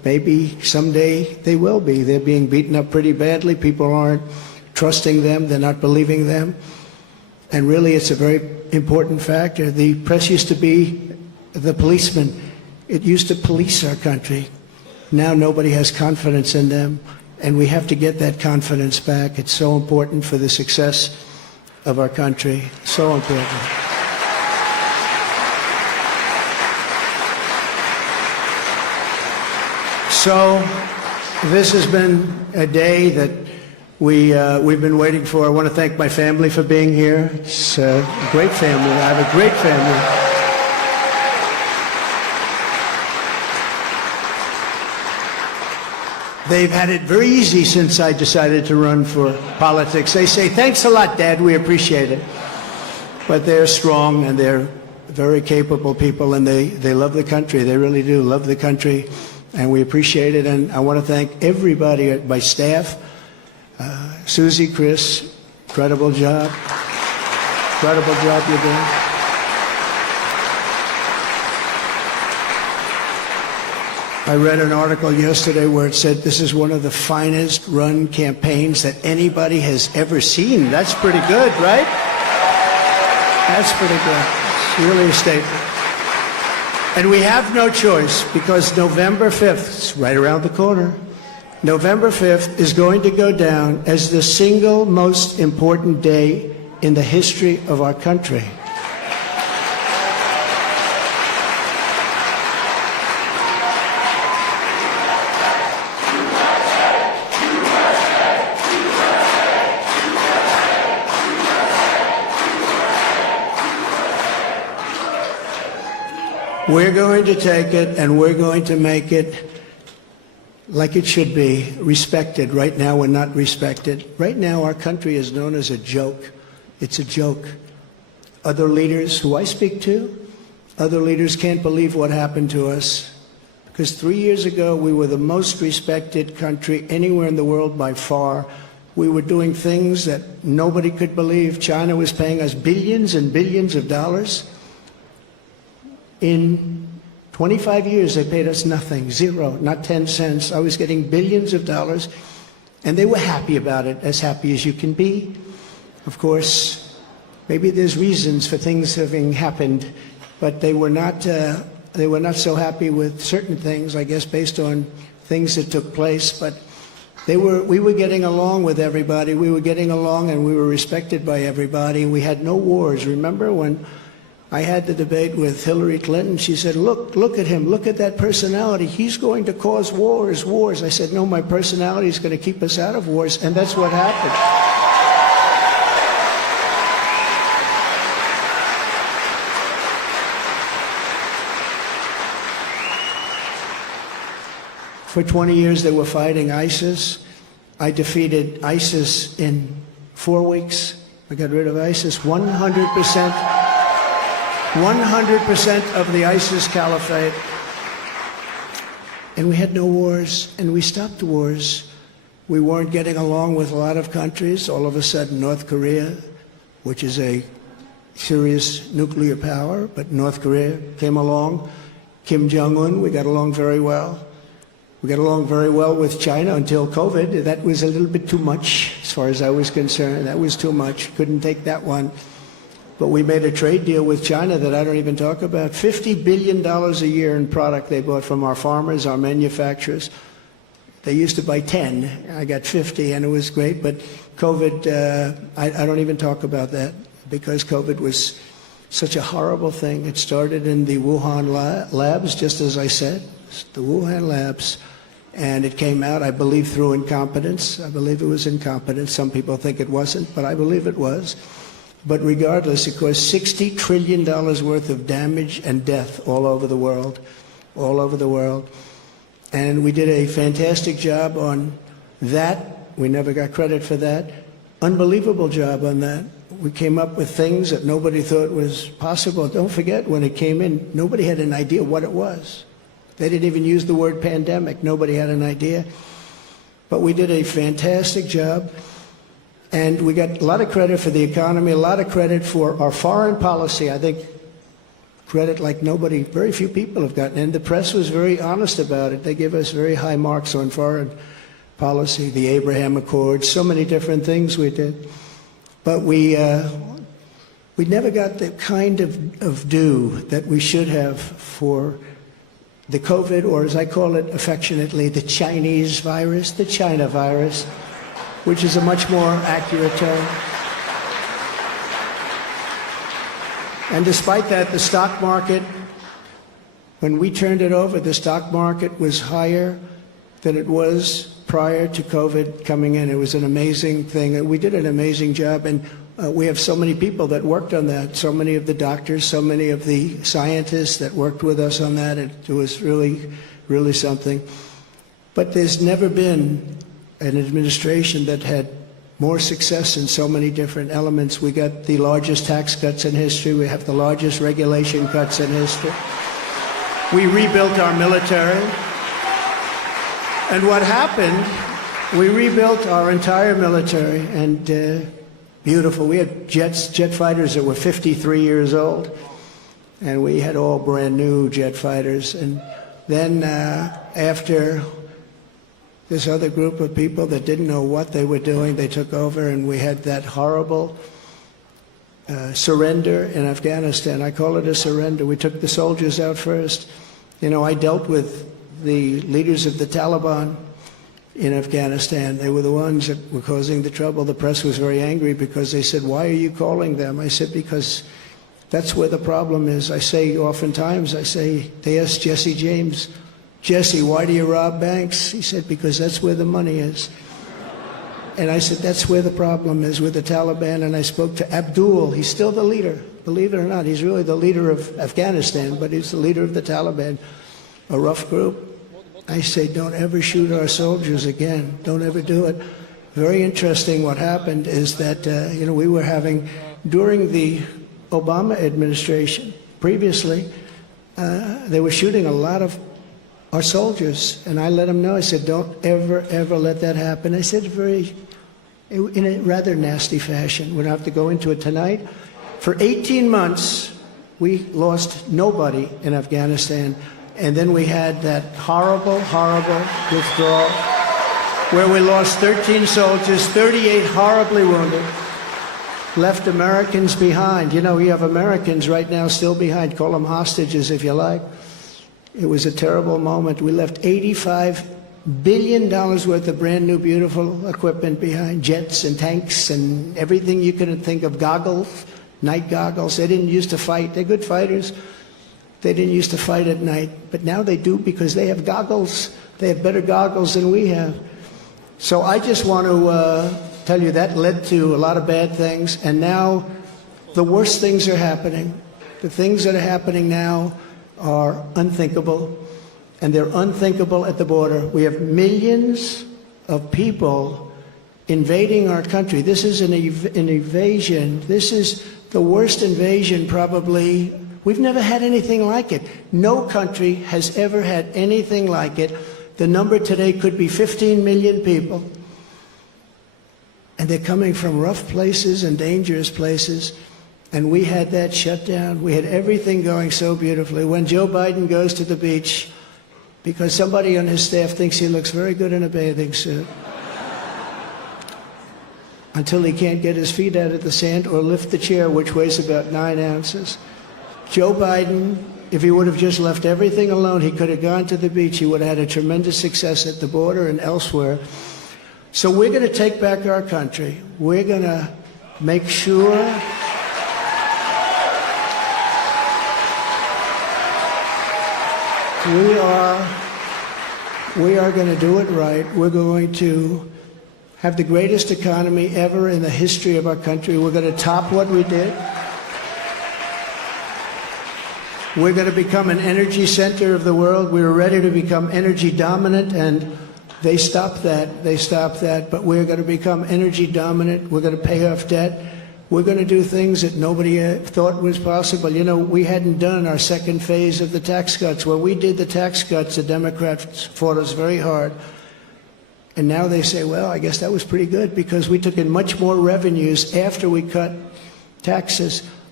maybe someday they will be. They're being beaten up pretty badly. People aren't trusting them. They're not believing them. And really, it's a very important factor. The press used to be the policeman. It used to police our country. Now nobody has confidence in them, and we have to get that confidence back. It's so important for the success of our country. So important. So this has been a day that we've been waiting for. I want to thank my family for being here. It's a great family. I have a great family. They've had it very easy since I decided to run for politics. They say, thanks a lot, Dad, we appreciate it. But they're strong and they're very capable people, and they love the country. They really do love the country, and we appreciate it. And I want to thank everybody at my staff. Susie, Chris, incredible job. Incredible job you're doing. I read an article yesterday where it said this is one of the finest run campaigns that anybody has ever seen. That's pretty good, right? That's pretty good. It's really a statement. And we have no choice, because November 5th, it's right around the corner, November 5th is going to go down as the single most important day in the history of our country. We're going to take it and we're going to make it like it should be, respected. Right now we're not respected. Right now our country is known as a joke. It's a joke. Other leaders who I speak to, other leaders can't believe what happened to us. Because 3 years ago we were the most respected country anywhere in the world by far. We were doing things that nobody could believe. China was paying us billions and billions of dollars. In 25 years, they paid us nothing, zero, not 10 cents. I was getting billions of dollars, and they were happy about it, as happy as you can be. Of course, maybe there's reasons for things having happened, but they were not so happy with certain things, I guess, based on things that took place. But we were getting along with everybody. We were getting along, and we were respected by everybody. We had no wars. Remember when I had the debate with Hillary Clinton? She said, look at him, look at that personality. He's going to cause wars. I said, no, my personality is going to keep us out of wars, and that's what happened. For 20 years they were fighting ISIS. I defeated ISIS in 4 weeks. I got rid of ISIS 100%. 100% of the ISIS caliphate. And we had no wars, and we stopped wars. We weren't getting along with a lot of countries. All of a sudden, North Korea, which is a serious nuclear power, but North Korea came along. Kim Jong-un, we got along very well. We got along very well with China until COVID. That was a little bit too much, as far as I was concerned. That was too much. Couldn't take that one. But we made a trade deal with China that I don't even talk about. $50 billion a year in product they bought from our farmers, our manufacturers. They used to buy 10. I got 50, and it was great. But COVID, I don't even talk about that, because COVID was such a horrible thing. It started in the Wuhan labs, just as I said, the Wuhan labs. And it came out, I believe, through incompetence. I believe it was incompetence. Some people think it wasn't, but I believe it was. But regardless, it caused $60 trillion worth of damage and death all over the world, all over the world. And we did a fantastic job on that. We never got credit for that. Unbelievable job on that. We came up with things that nobody thought was possible. Don't forget, when it came in, nobody had an idea what it was. They didn't even use the word pandemic. Nobody had an idea. But we did a fantastic job. And we got a lot of credit for the economy, a lot of credit for our foreign policy. I think credit like nobody, very few people have gotten. And the press was very honest about it. They give us very high marks on foreign policy, the Abraham Accords, so many different things we did. But we never got the kind of due that we should have for the COVID, or as I call it affectionately, the Chinese virus, the China virus, which is a much more accurate term. And despite that, the stock market, when we turned it over, the stock market was higher than it was prior to COVID coming in. It was an amazing thing. We did an amazing job, and we have so many people that worked on that, so many of the doctors, so many of the scientists that worked with us on that. It was really, really something. But there's never been an administration that had more success in so many different elements. We got the largest tax cuts in history. We have the largest regulation cuts in history. We rebuilt our military. And what happened, we rebuilt our entire military, and beautiful. We had jet fighters that were 53 years old, and we had all brand new jet fighters. And then after this other group of people that didn't know what they were doing, they took over, and we had that horrible surrender in Afghanistan. I call it a surrender. We took the soldiers out first. You know, I dealt with the leaders of the Taliban in Afghanistan. They were the ones that were causing the trouble. The press was very angry because they said, "Why are you calling them?" I said, "Because that's where the problem is." I say oftentimes, they asked Jesse James, "Jesse, why do you rob banks?" He said, "Because that's where the money is." And I said, that's where the problem is with the Taliban. And I spoke to Abdul. He's still the leader. Believe it or not, he's really the leader of Afghanistan, but he's the leader of the Taliban, a rough group. I say, don't ever shoot our soldiers again. Don't ever do it. Very interesting what happened is that, we were having, during the Obama administration, previously, they were shooting a lot of our soldiers. And I let them know, I said, don't ever, ever let that happen. I said in a rather nasty fashion. We don't have to go into it tonight. For 18 months, we lost nobody in Afghanistan. And then we had that horrible, horrible withdrawal where we lost 13 soldiers, 38 horribly wounded, left Americans behind. You know, we have Americans right now still behind. Call them hostages if you like. It was a terrible moment. We left $85 billion worth of brand new, beautiful equipment behind, jets and tanks and everything you could think of, goggles, night goggles. They didn't used to fight. They're good fighters. They didn't used to fight at night, but now they do because they have goggles. They have better goggles than we have. So I just want to tell you that led to a lot of bad things, and now the worst things are happening. The things that are happening now are unthinkable, and they're unthinkable at the border. We have millions of people invading our country. This is an invasion. This is the worst invasion probably. We've never had anything like it. No country has ever had anything like it. The number today could be 15 million people. And they're coming from rough places and dangerous places. And we had that shut down. We had everything going so beautifully. When Joe Biden goes to the beach, because somebody on his staff thinks he looks very good in a bathing suit, until he can't get his feet out of the sand or lift the chair, which weighs about 9 ounces. Joe Biden, if he would have just left everything alone, he could have gone to the beach. He would have had a tremendous success at the border and elsewhere. So we're going to take back our country. We're going to make sure we are going to do it right. We're going to have the greatest economy ever in the history of our country. We're going to top what we did. We're going to become an energy center of the world. We were ready to become energy dominant, and they stopped that. They stopped that. But we're going to become energy dominant. We're going to pay off debt. We're going to do things that nobody thought was possible. You know, we hadn't done our second phase of the tax cuts. When we did the tax cuts, the Democrats fought us very hard. And now they say, well, I guess that was pretty good because we took in much more revenues after we cut taxes.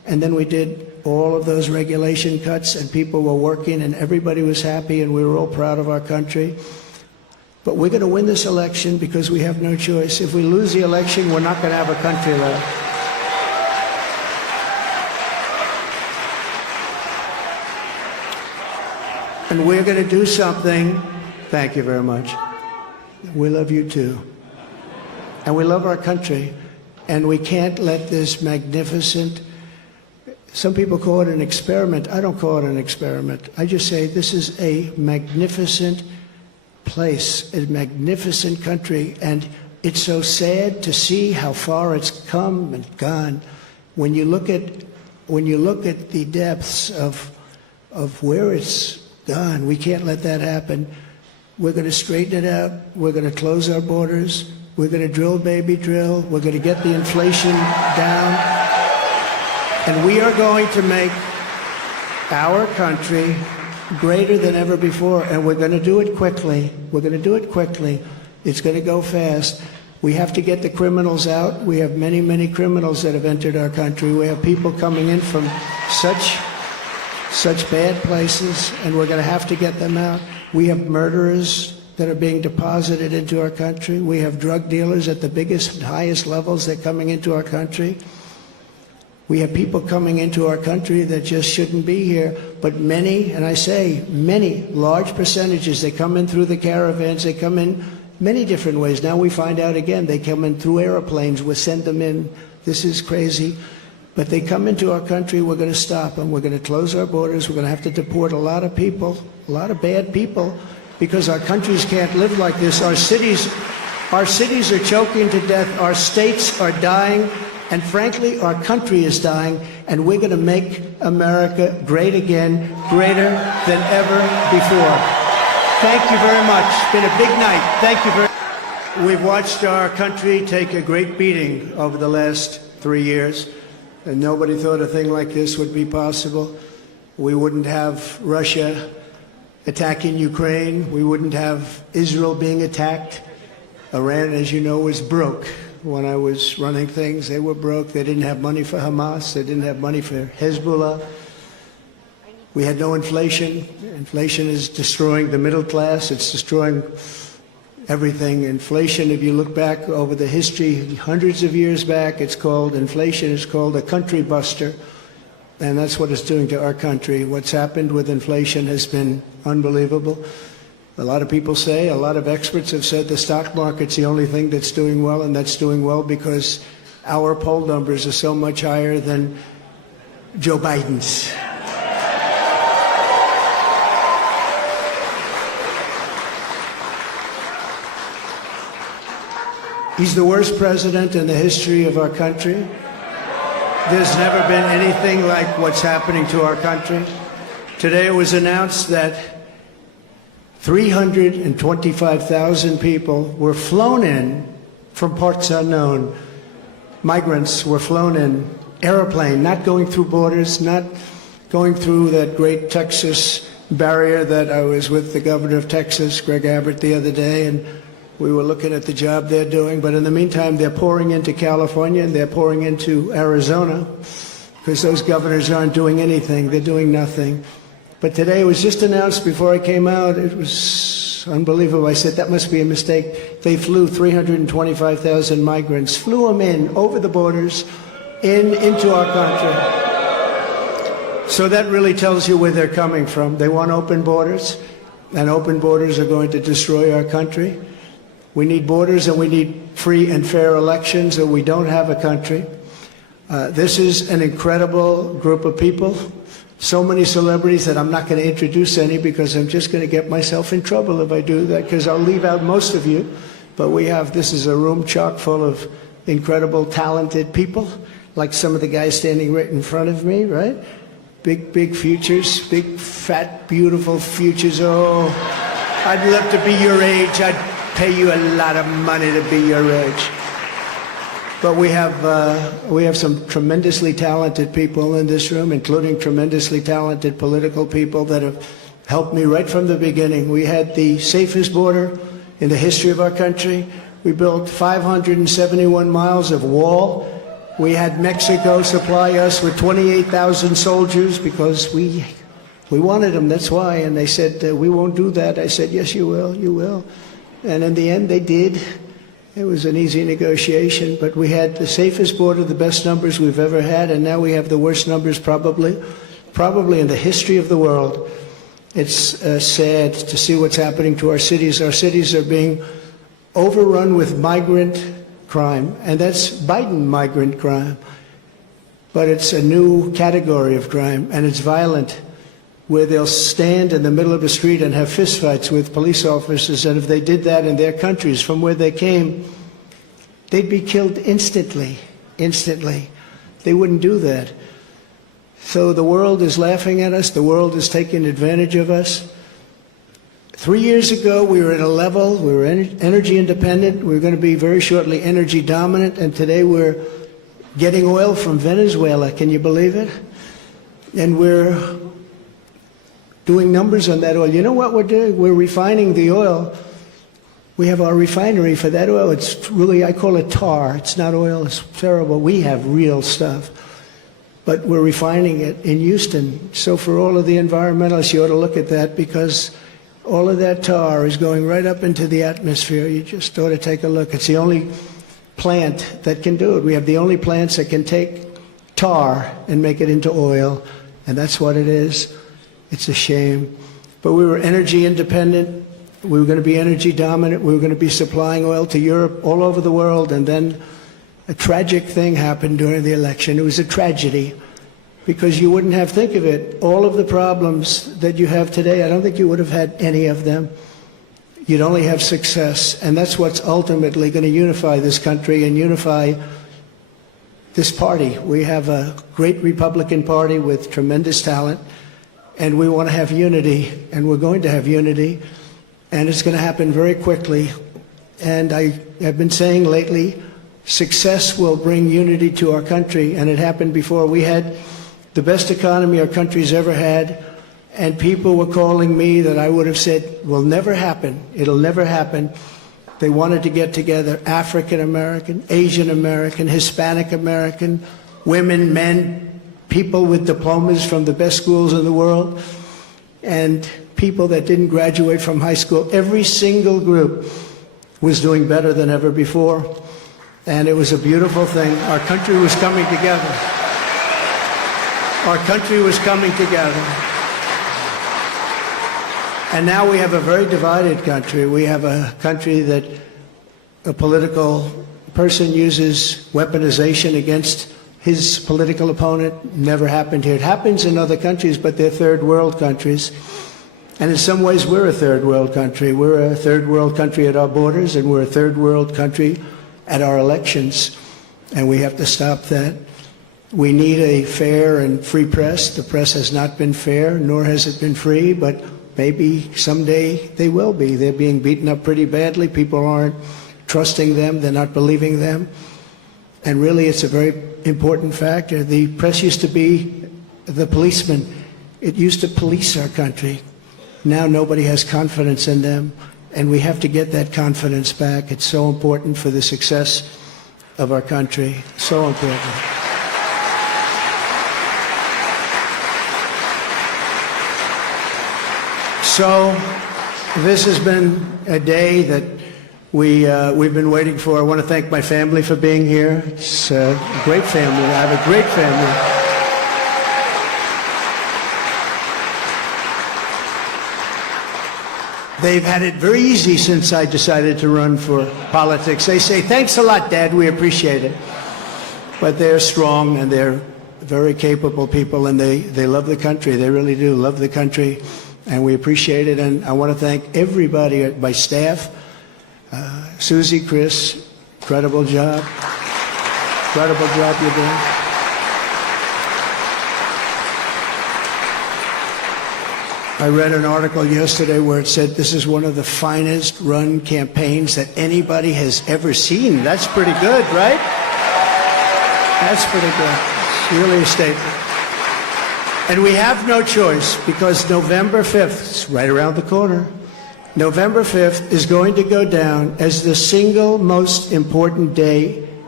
And then we did all of those regulation cuts, and people were working, and everybody was happy, and we were all proud of our country. But we're going to win this election because we have no choice. If we lose the election, we're not going to have a country left. And we're going to do something. Thank you very much. We love you too. And we love our country. And we can't let this magnificent, some people call it an experiment. I don't call it an experiment. I just say this is a magnificent place, a magnificent country. And it's so sad to see how far it's come and gone. When you look at the depths of where it's gone, we can't let that happen. We're going to straighten it out. We're going to close our borders. We're going to drill, baby, drill. We're going to get the inflation down. And we are going to make our country greater than ever before. And we're going to do it quickly. We're going to do it quickly. It's going to go fast. We have to get the criminals out. We have many, many criminals that have entered our country. We have people coming in from such bad places, and we're going to have to get them out. We have murderers that are being deposited into our country. We have drug dealers at the biggest and highest levels that are coming into our country. We have people coming into our country that just shouldn't be here. But many, and I say many, large percentages, they come in through the caravans. They come in many different ways. Now we find out again, they come in through airplanes. We send them in. This is crazy. But they come into our country, we're going to stop them. We're going to close our borders. We're going to have to deport a lot of people, a lot of bad people, because our countries can't live like this. Our cities are choking to death. Our states are dying. And frankly, our country is dying. And we're going to make America great again, greater than ever before. Thank you very much. It's been a big night. Thank you very much. We've watched our country take a great beating over the last 3 years. And nobody thought a thing like this would be possible. We wouldn't have Russia attacking Ukraine. We wouldn't have Israel being attacked. Iran, as you know, was broke. When I was running things, they were broke. They didn't have money for Hamas. They didn't have money for Hezbollah. We had no inflation. Inflation is destroying the middle class. It's destroying everything. Inflation, if you look back over the history, hundreds of years back, inflation is called a country buster. And that's what it's doing to our country. What's happened with inflation has been unbelievable. A lot of people say, a lot of experts have said the stock market's the only thing that's doing well, and that's doing well because our poll numbers are so much higher than Joe Biden's. He's the worst president in the history of our country. There's never been anything like what's happening to our country. Today it was announced that 325,000 people were flown in from parts unknown. Migrants were flown in, airplane, not going through borders, not going through that great Texas barrier that I was with the governor of Texas, Greg Abbott, the other day, and we were looking at the job they're doing. But in the meantime, they're pouring into California and they're pouring into Arizona because those governors aren't doing anything. They're doing nothing. But today it was just announced before I came out. It was unbelievable. I said, that must be a mistake. They flew 325,000 migrants, flew them in over the borders into our country. So that really tells you where they're coming from. They want open borders, and open borders are going to destroy our country. We need borders and we need free and fair elections, or we don't have a country. This is an incredible group of people. So many celebrities that I'm not going to introduce any because I'm just going to get myself in trouble if I do that, because I'll leave out most of you. But this is a room chock full of incredible, talented people, like some of the guys standing right in front of me, right? Big, big futures, big, fat, beautiful futures. Oh, I'd love to be your age. I'd pay you a lot of money to be your age. But we have some tremendously talented people in this room, including tremendously talented political people that have helped me right from the beginning. We had the safest border in the history of our country. We built 571 miles of wall We had Mexico supply us with 28,000 soldiers because we wanted them, that's why. And they said, we won't do that. I said, yes, you will, you will. And in the end, they did. It was an easy negotiation, but we had the safest border, the best numbers we've ever had, and now we have the worst numbers probably in the history of the world. It's sad to see what's happening to our cities. Our cities are being overrun with migrant crime, and that's Biden migrant crime. But it's a new category of crime, and it's violent, where they'll stand in the middle of the street and have fistfights with police officers, and if they did that in their countries from where they came, they'd be killed instantly, instantly. They wouldn't do that. So the world is laughing at us. The world is taking advantage of us. 3 years ago, we were at a level, we were energy independent, we were going to be very shortly energy dominant, and today we're getting oil from Venezuela. Can you believe it? And we're doing numbers on that oil. You know what we're doing? We're refining the oil. We have our refinery for that oil. It's really, I call it tar. It's not oil. It's terrible. We have real stuff. But we're refining it in Houston. So for all of the environmentalists, you ought to look at that, because all of that tar is going right up into the atmosphere. You just ought to take a look. It's the only plant that can do it. We have the only plants that can take tar and make it into oil, and that's what it is. It's a shame. But we were energy independent. We were going to be energy dominant. We were going to be supplying oil to Europe, all over the world, and then a tragic thing happened during the election. It was a tragedy, because you wouldn't have, think of it, all of the problems that you have today, I don't think you would have had any of them. You'd only have success, and that's what's ultimately going to unify this country and unify this party. We have a great Republican Party with tremendous talent, and we want to have unity, and we're going to have unity, and it's going to happen very quickly. And I have been saying lately, success will bring unity to our country, and it happened before. We had the best economy our country's ever had, and people were calling me that I would have said will never happen. It'll never happen. They wanted to get together, African American, Asian American, Hispanic American, women, men, people with diplomas from the best schools in the world, and people that didn't graduate from high school. Every single group was doing better than ever before, and it was a beautiful thing. Our country was coming together. Our country was coming together. And now we have a very divided country. We have a country that a political person uses weaponization against his political opponent. Never happened here. It happens in other countries, but they're third world countries. And in some ways, we're a third world country. We're a third world country at our borders, and we're a third world country at our elections. And we have to stop that. We need a fair and free press. The press has not been fair, nor has it been free, but maybe someday they will be. They're being beaten up pretty badly. People aren't trusting them. They're not believing them. And really, it's a very important factor. The press used to be the policeman. It used to police our country. Now nobody has confidence in them, and we have to get that confidence back. It's so important for the success of our country. So important. So this has been a day that we've been waiting for. I want to thank my family for being here. It's a great family. I have a great family. They've had it very easy since I decided to run for politics. They say, thanks a lot, Dad, we appreciate it. But they're strong, and they're very capable people, and they love the country. They really do love the country, and we appreciate it. And I want to thank everybody, my staff, Susie, Chris, incredible job. Incredible job you're doing. I read an article yesterday where it said this is one of the finest run campaigns that anybody has ever seen. That's pretty good, right? That's pretty good. It's really a statement. And we have no choice, because November 5th is right around the corner. November 5th is going to go down as the single most important day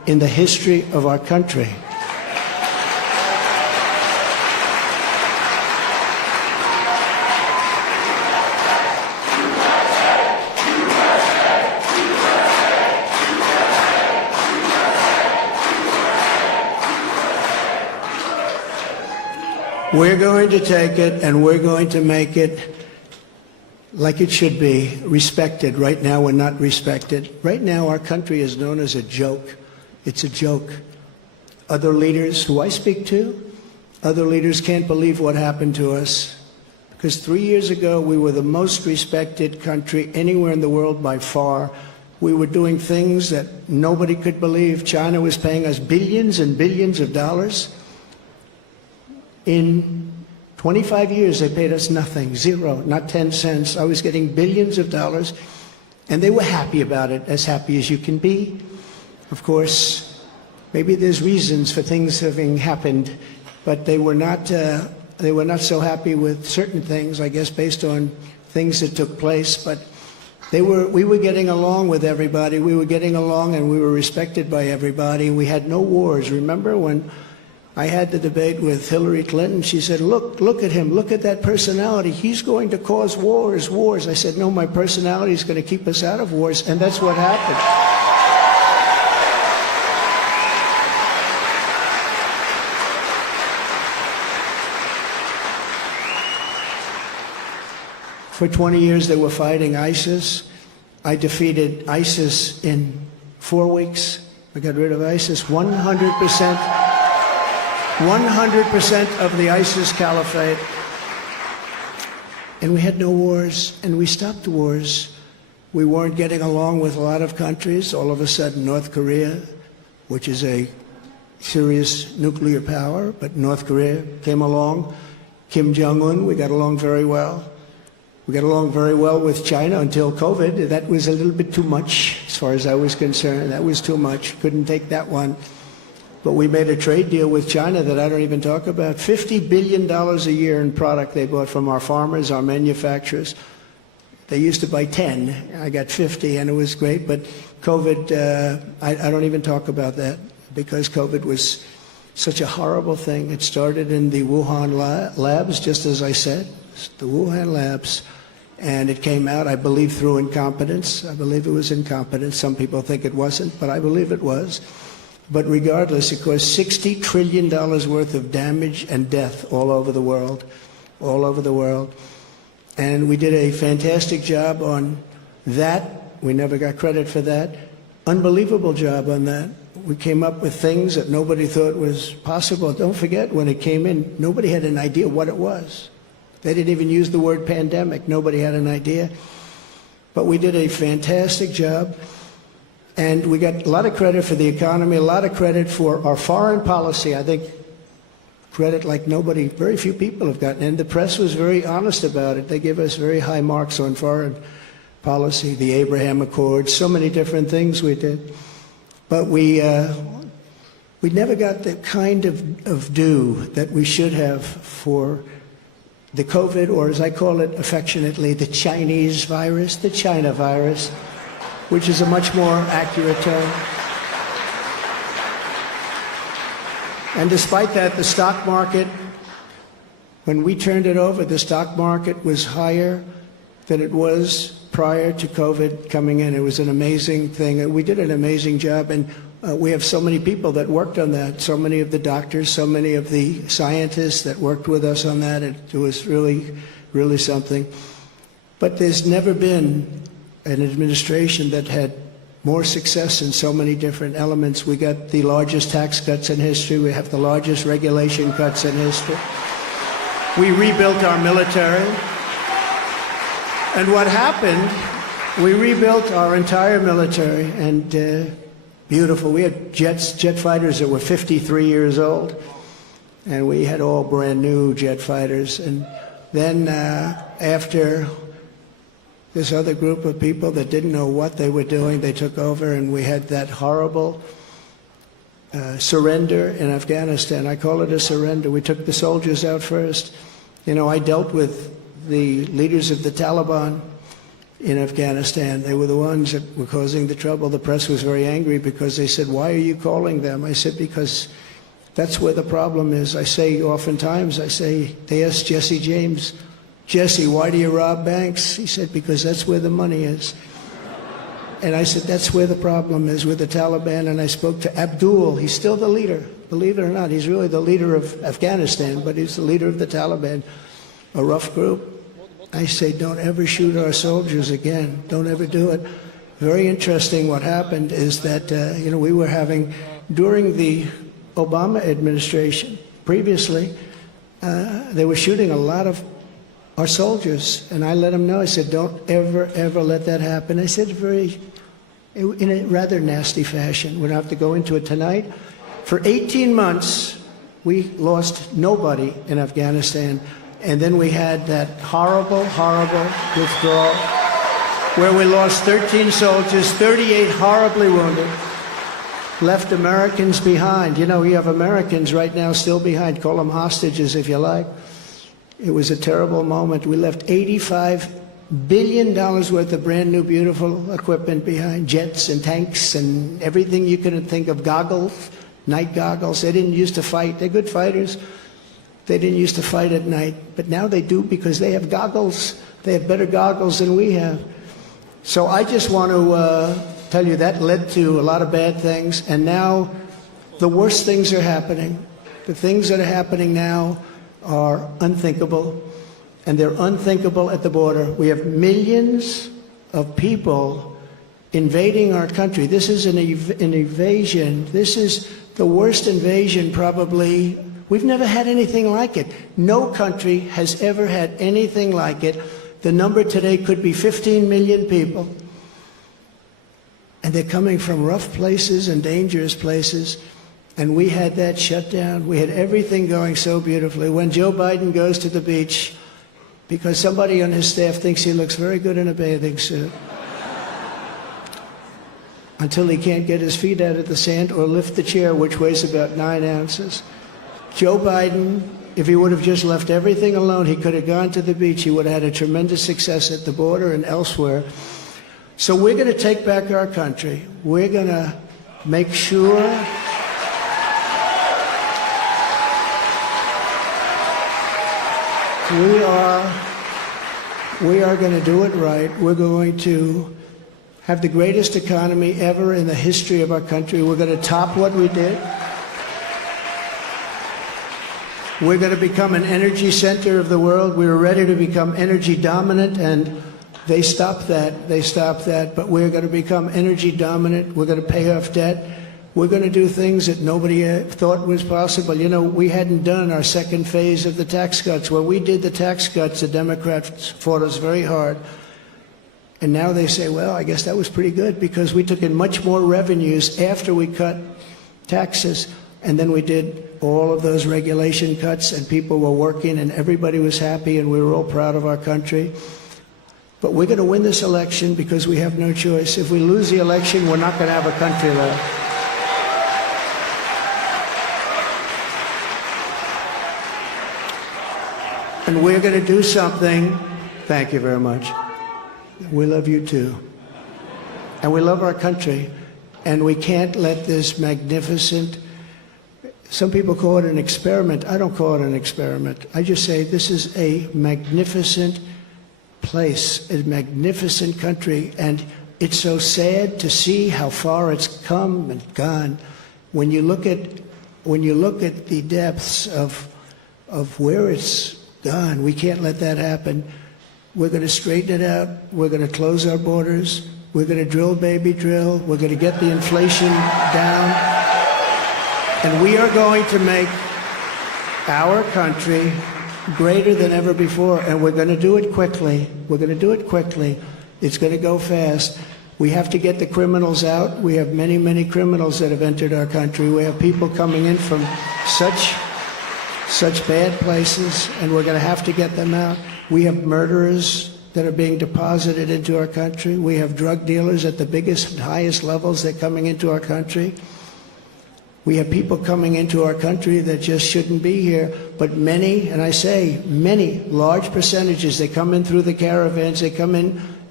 in the history of our country. We're going to take it and we're going to make it like it should be, respected. Right now we're not respected. Right now our country is known as a joke. It's a joke. Other leaders who I speak to, other leaders can't believe what happened to us. Because 3 years ago we were the most respected country anywhere in the world by far. We were doing things that nobody could believe. China was paying us billions and billions of dollars. In 25 years, they paid us nothing, zero, not 10 cents. I was getting billions of dollars, and they were happy about it, as happy as you can be. Of course, maybe there's reasons for things having happened, but they were not so happy with certain things, I guess, based on things that took place. But we were getting along with everybody. We were getting along, and we were respected by everybody. We had no wars. Remember when I had the debate with Hillary Clinton? She said, look at him, look at that personality. He's going to cause wars. I said, no, my personality is going to keep us out of wars, and that's what happened. For 20 years they were fighting ISIS. I defeated ISIS in 4 weeks. I got rid of ISIS 100%. 100% of the ISIS caliphate. And we had no wars, and we stopped the wars. We weren't getting along with a lot of countries. All of a sudden, North Korea, which is a serious nuclear power, but North Korea came along. Kim Jong-un, we got along very well. We got along very well with China until COVID. That was a little bit too much, as far as I was concerned. That was too much. Couldn't take that one. But we made a trade deal with China that I don't even talk about. $50 billion a year in product they bought from our farmers, our manufacturers. They used to buy 10. I got 50, and it was great. But COVID, I don't even talk about that, because COVID was such a horrible thing. It started in the Wuhan labs, just as I said, the Wuhan labs. And it came out, I believe, through incompetence. I believe it was incompetence. Some people think it wasn't, but I believe it was. But regardless, it caused $60 trillion worth of damage and death all over the world, all over the world. And we did a fantastic job on that. We never got credit for that. Unbelievable job on that. We came up with things that nobody thought was possible. Don't forget, when it came in, nobody had an idea what it was. They didn't even use the word pandemic. Nobody had an idea. But we did a fantastic job. And we got a lot of credit for the economy, a lot of credit for our foreign policy. I think credit like nobody, very few people have gotten. And the press was very honest about it. They give us very high marks on foreign policy, the Abraham Accords, so many different things we did. But we never got the kind of due that we should have for the COVID, or as I call it affectionately, the Chinese virus, the China virus, which is a much more accurate term. And despite that, the stock market, when we turned it over, the stock market was higher than it was prior to COVID coming in. It was an amazing thing. And we did an amazing job. And we have so many people that worked on that, so many of the doctors, so many of the scientists that worked with us on that. It was really, really something. But there's never been an administration that had more success in so many different elements. We got the largest tax cuts in history. We have the largest regulation cuts in history. We rebuilt our military. And what happened, we rebuilt our entire military, and beautiful. We had jet fighters that were 53 years old, and we had all brand new jet fighters. And then after this other group of people that didn't know what they were doing, they took over, and we had that horrible surrender in Afghanistan. I call it a surrender. We took the soldiers out first. You know, I dealt with the leaders of the Taliban, in Afghanistan. They were the ones that were causing the trouble. The press was very angry because they said, why are you calling them? I said, because that's where the problem is. I say oftentimes, they asked Jesse James, Jesse, why do you rob banks? He said, because that's where the money is. And I said, that's where the problem is with the Taliban. And I spoke to Abdul. He's still the leader. Believe it or not, he's really the leader of Afghanistan, but he's the leader of the Taliban, a rough group. I say, don't ever shoot our soldiers again. Don't ever do it. Very interesting what happened is that, we were having, during the Obama administration, previously, they were shooting a lot of our soldiers, and I let them know. I said, don't ever, ever let that happen. I said in a rather nasty fashion. We don't have to go into it tonight. For 18 months, we lost nobody in Afghanistan, and then we had that horrible, horrible withdrawal where we lost 13 soldiers, 38 horribly wounded, left Americans behind. You have Americans right now still behind. Call them hostages if you like. It was a terrible moment. We left $85 billion worth of brand new, beautiful equipment behind, jets and tanks and everything you could think of, goggles, night goggles. They didn't used to fight. They're good fighters. They didn't used to fight at night, but now they do because they have goggles. They have better goggles than we have. So I just want to tell you that led to a lot of bad things, and now the worst things are happening. The things that are happening now are unthinkable, and they're unthinkable at the border. We have millions of people invading our country. This is an invasion. This is the worst invasion probably. We've never had anything like it. No country has ever had anything like it. The number today could be 15 million people. And they're coming from rough places and dangerous places. And we had that shut down. We had everything going so beautifully. When Joe Biden goes to the beach, because somebody on his staff thinks he looks very good in a bathing suit, until he can't get his feet out of the sand or lift the chair, which weighs about 9 ounces. Joe Biden, if he would have just left everything alone, he could have gone to the beach. He would have had a tremendous success at the border and elsewhere. So we're going to take back our country. We're going to make sure we are going to do it right. We're going to have the greatest economy ever in the history of our country. We're going to top what we did. We're going to become an energy center of the world. We were ready to become energy dominant, and they stopped that. They stopped that. But we're going to become energy dominant. We're going to pay off debt. We're going to do things that nobody thought was possible. We hadn't done our second phase of the tax cuts. When we did the tax cuts, the Democrats fought us very hard. And now they say, well, I guess that was pretty good because we took in much more revenues after we cut taxes. And then we did all of those regulation cuts, and people were working, and everybody was happy, and we were all proud of our country. But we're going to win this election because we have no choice. If we lose the election, we're not going to have a country left. And we're going to do something. Thank you very much. We love you too. And we love our country. And we can't let this magnificent, some people call it an experiment. I don't call it an experiment. I just say this is a magnificent place, a magnificent country. And it's so sad to see how far it's come and gone. When you look at the depths of where it's gone, we can't let that happen. We're going to straighten it out. We're going to close our borders. We're going to drill, baby, drill. We're going to get the inflation down. And we are going to make our country greater than ever before. And we're going to do it quickly. We're going to do it quickly. It's going to go fast. We have to get the criminals out. We have many, many criminals that have entered our country. We have people coming in from such bad places, and we're going to have to get them out. We have murderers that are being deposited into our country. We have drug dealers at the biggest and highest levels that are coming into our country. We have people coming into our country that just shouldn't be here, but many, and I say many, large percentages, they come in through the caravans, they come in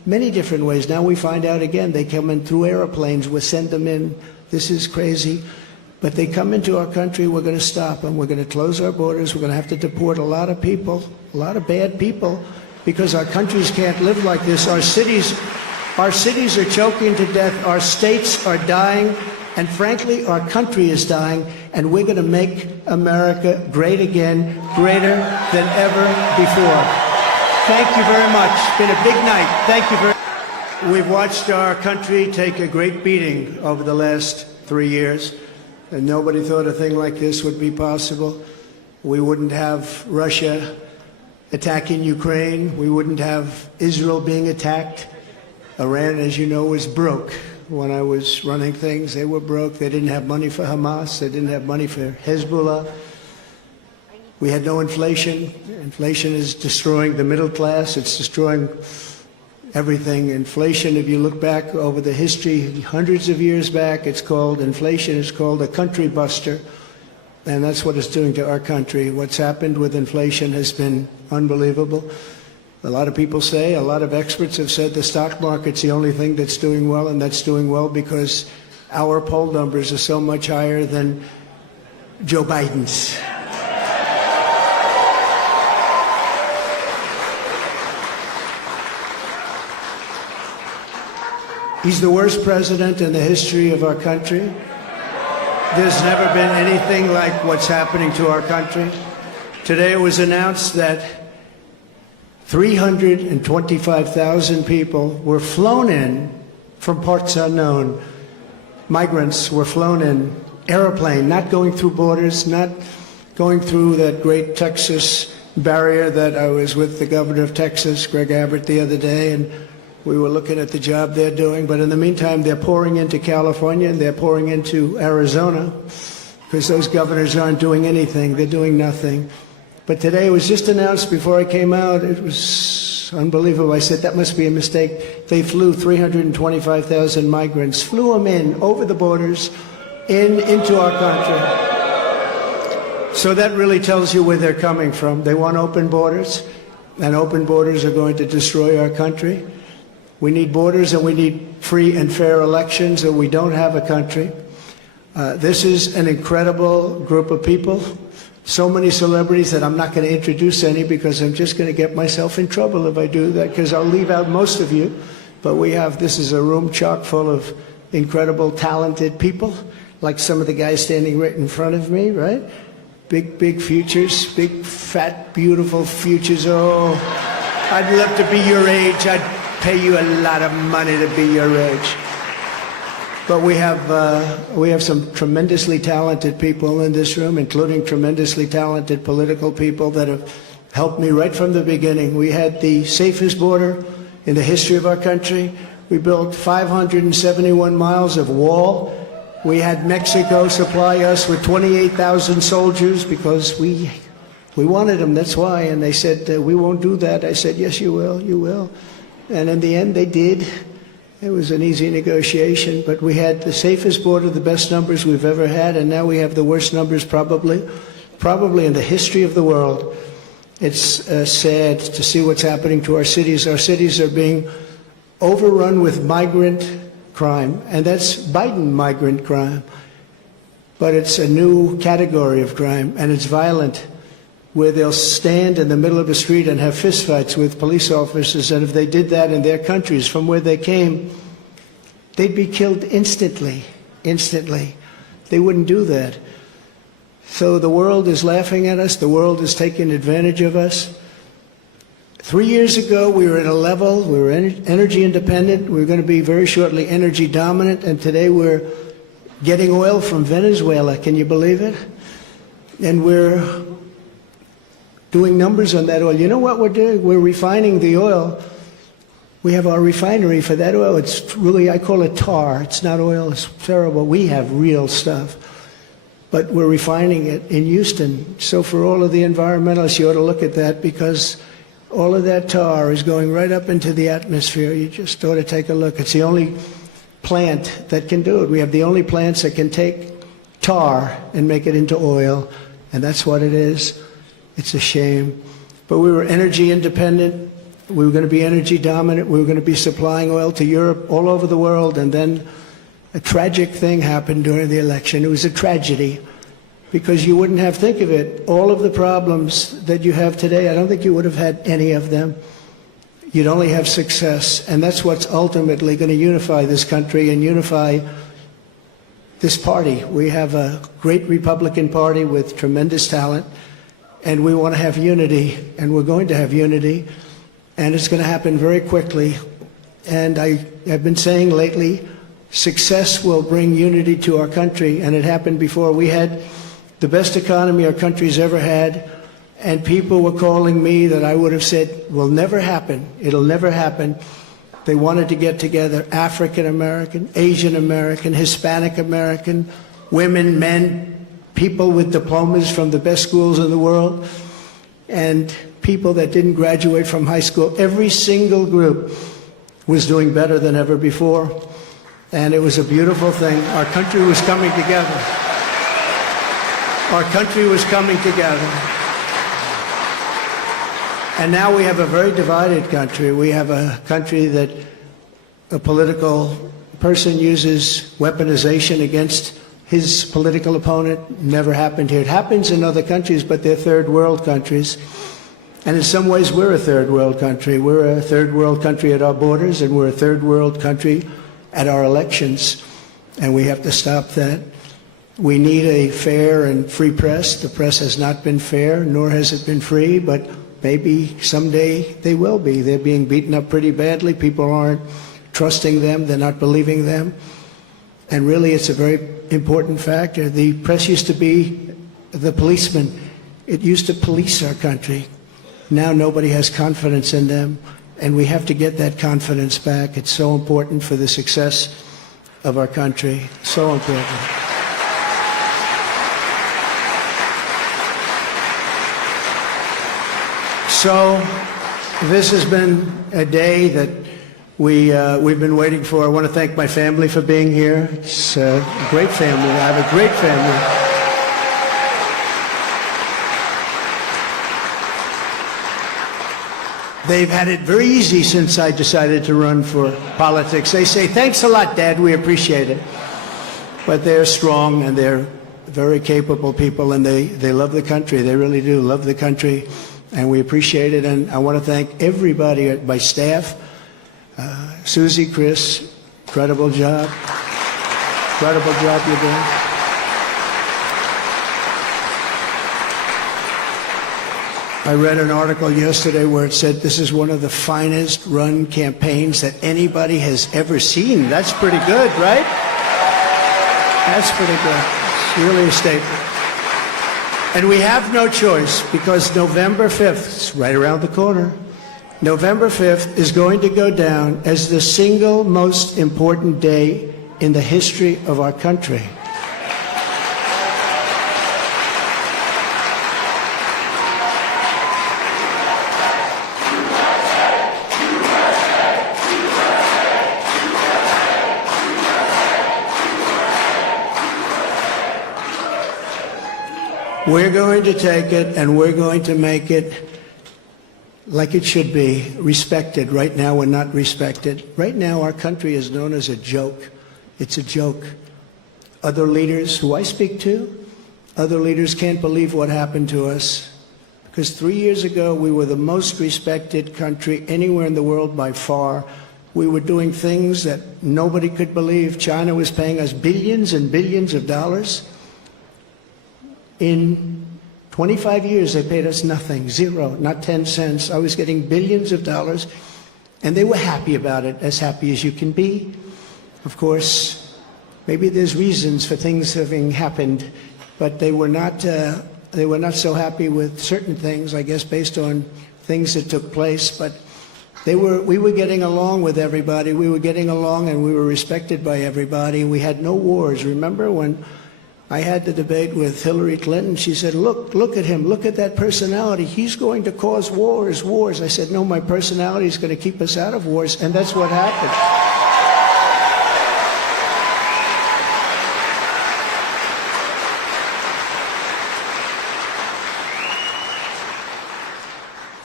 many different ways. Now we find out again, they come in through airplanes, we send them in. This is crazy. But they come into our country, we're going to stop them. We're going to close our borders. We're going to have to deport a lot of people, a lot of bad people, because our countries can't live like this. Our cities are choking to death. Our states are dying. And frankly, our country is dying. And we're going to make America great again, greater than ever before. Thank you very much. It's been a big night. Thank you very much. We've watched our country take a great beating over the last 3 years. And nobody thought a thing like this would be possible. We wouldn't have Russia attacking Ukraine. We wouldn't have Israel being attacked. Iran, as you know, was broke. When I was running things, they were broke. They didn't have money for Hamas. They didn't have money for Hezbollah. We had no inflation. Inflation is destroying the middle class. It's destroying everything. Inflation, if you look back over the history, hundreds of years back, it's called inflation. It's called a country buster. And that's what it's doing to our country. What's happened with inflation has been unbelievable. A lot of people say, a lot of experts have said the stock market's the only thing that's doing well, and that's doing well because our poll numbers are so much higher than Joe Biden's. He's the worst president in the history of our country. There's never been anything like what's happening to our country. Today it was announced that 325,000 people were flown in from parts unknown. Migrants were flown in, airplane, not going through borders, not going through that great Texas barrier that I was with the governor of Texas, Greg Abbott, the other day, and we were looking at the job they're doing. But in the meantime, they're pouring into California and they're pouring into Arizona because those governors aren't doing anything. They're doing nothing. But today it was just announced before I came out. It was unbelievable. I said, that must be a mistake. They flew 325,000 migrants, flew them in over the borders into our country. So that really tells you where they're coming from. They want open borders, and open borders are going to destroy our country. We need borders and we need free and fair elections, or we don't have a country. This is an incredible group of people. So many celebrities that I'm not going to introduce any because I'm just going to get myself in trouble if I do that, because I'll leave out most of you. But this is a room chock full of incredible, talented people, like some of the guys standing right in front of me, right? Big futures, big, fat, beautiful futures. Oh, I'd love to be your age. I'd pay you a lot of money to be your age. But we have some tremendously talented people in this room, including tremendously talented political people that have helped me right from the beginning. We had the safest border in the history of our country. We built 571 miles of wall. We had Mexico supply us with 28,000 soldiers because we wanted them, that's why. And they said, we won't do that. I said, yes, you will, you will. And in the end, they did. It was an easy negotiation, but we had the safest border, the best numbers we've ever had, and now we have the worst numbers probably in the history of the world. It's sad to see what's happening to our cities. Our cities are being overrun with migrant crime, and that's Biden migrant crime. But it's a new category of crime, and it's violent, where they'll stand in the middle of a street and have fistfights with police officers, and if they did that in their countries from where they came, they'd be killed instantly. They wouldn't do that. So the world is laughing at us. The world is taking advantage of us. 3 years ago, we were at a level, we were energy independent. We were going to be very shortly energy dominant, and today we're getting oil from Venezuela. Can you believe it? And we're doing numbers on that oil. You know what we're doing? We're refining the oil. We have our refinery for that oil. It's really, I call it tar. It's not oil. It's terrible. We have real stuff. But we're refining it in Houston. So for all of the environmentalists, you ought to look at that, because all of that tar is going right up into the atmosphere. You just ought to take a look. It's the only plant that can do it. We have the only plants that can take tar and make it into oil, and that's what it is. It's a shame. But we were energy independent We were going to be energy dominant. We were going to be supplying oil to Europe, all over the world. And then a tragic thing happened during the election. It was a tragedy because you wouldn't have, think of it, all of the problems that you have today, I don't think you would have had any of them. You'd only have success. And that's what's ultimately going to unify this country and unify this party. We have a great Republican Party with tremendous talent, and we want to have unity, and we're going to have unity, and it's going to happen very quickly. And I have been saying lately, success will bring unity to our country, and it happened before. We had the best economy our country's ever had, and people were calling me that I would have said will never happen. It'll never happen. They wanted to get together, African American, Asian American, Hispanic American, women, men, people with diplomas from the best schools in the world, and people that didn't graduate from high school. Every single group was doing better than ever before, and it was a beautiful thing. Our country was coming together. Our country was coming together. And now we have a very divided country. We have a country that a political person uses weaponization against his political opponent. Never happened here. It happens in other countries, but they're third world countries. And in some ways, we're a third world country. We're a third world country at our borders, and we're a third world country at our elections. And we have to stop that. We need a fair and free press. The press has not been fair, nor has it been free, but maybe someday they will be. They're being beaten up pretty badly. People aren't trusting them. They're not believing them. And really, it's a very important factor. The press used to be the policeman. It used to police our country. Now nobody has confidence in them, and we have to get that confidence back. It's so important for the success of our country. So important. So this has been a day that we've been waiting for. I want to thank my family for being here. It's a great family. I have a great family. They've had it very easy since I decided to run for politics. They say, thanks a lot, Dad, we appreciate it. But they're strong, and they're very capable people, and they love the country. They really do love the country. And we appreciate it, and I want to thank everybody at my staff. Susie, Chris, incredible job. Incredible job you're doing. I read an article yesterday where it said this is one of the finest run campaigns that anybody has ever seen. That's pretty good, right? That's pretty good. It's really a statement. And we have no choice, because November 5th, it's right around the corner, November 5th is going to go down as the single most important day in the history of our country. We're going to take it, and we're going to make it like it should be, respected. Right now, we're not respected. Right now, our country is known as a joke. It's a joke. Other leaders who I speak to, other leaders can't believe what happened to us. Because 3 years ago, we were the most respected country anywhere in the world by far. We were doing things that nobody could believe. China was paying us billions and billions of dollars. In 25 years, they paid us nothing, zero, not 10 cents. I was getting billions of dollars, and they were happy about it, as happy as you can be. Of course, maybe there's reasons for things having happened, but they were not so happy with certain things, I guess, based on things that took place. But we were getting along with everybody. We were getting along, and we were respected by everybody. We had no wars. Remember when I had the debate with Hillary Clinton? She said, look at him, look at that personality. He's going to cause wars. I said, no, my personality is going to keep us out of wars, and that's what happened.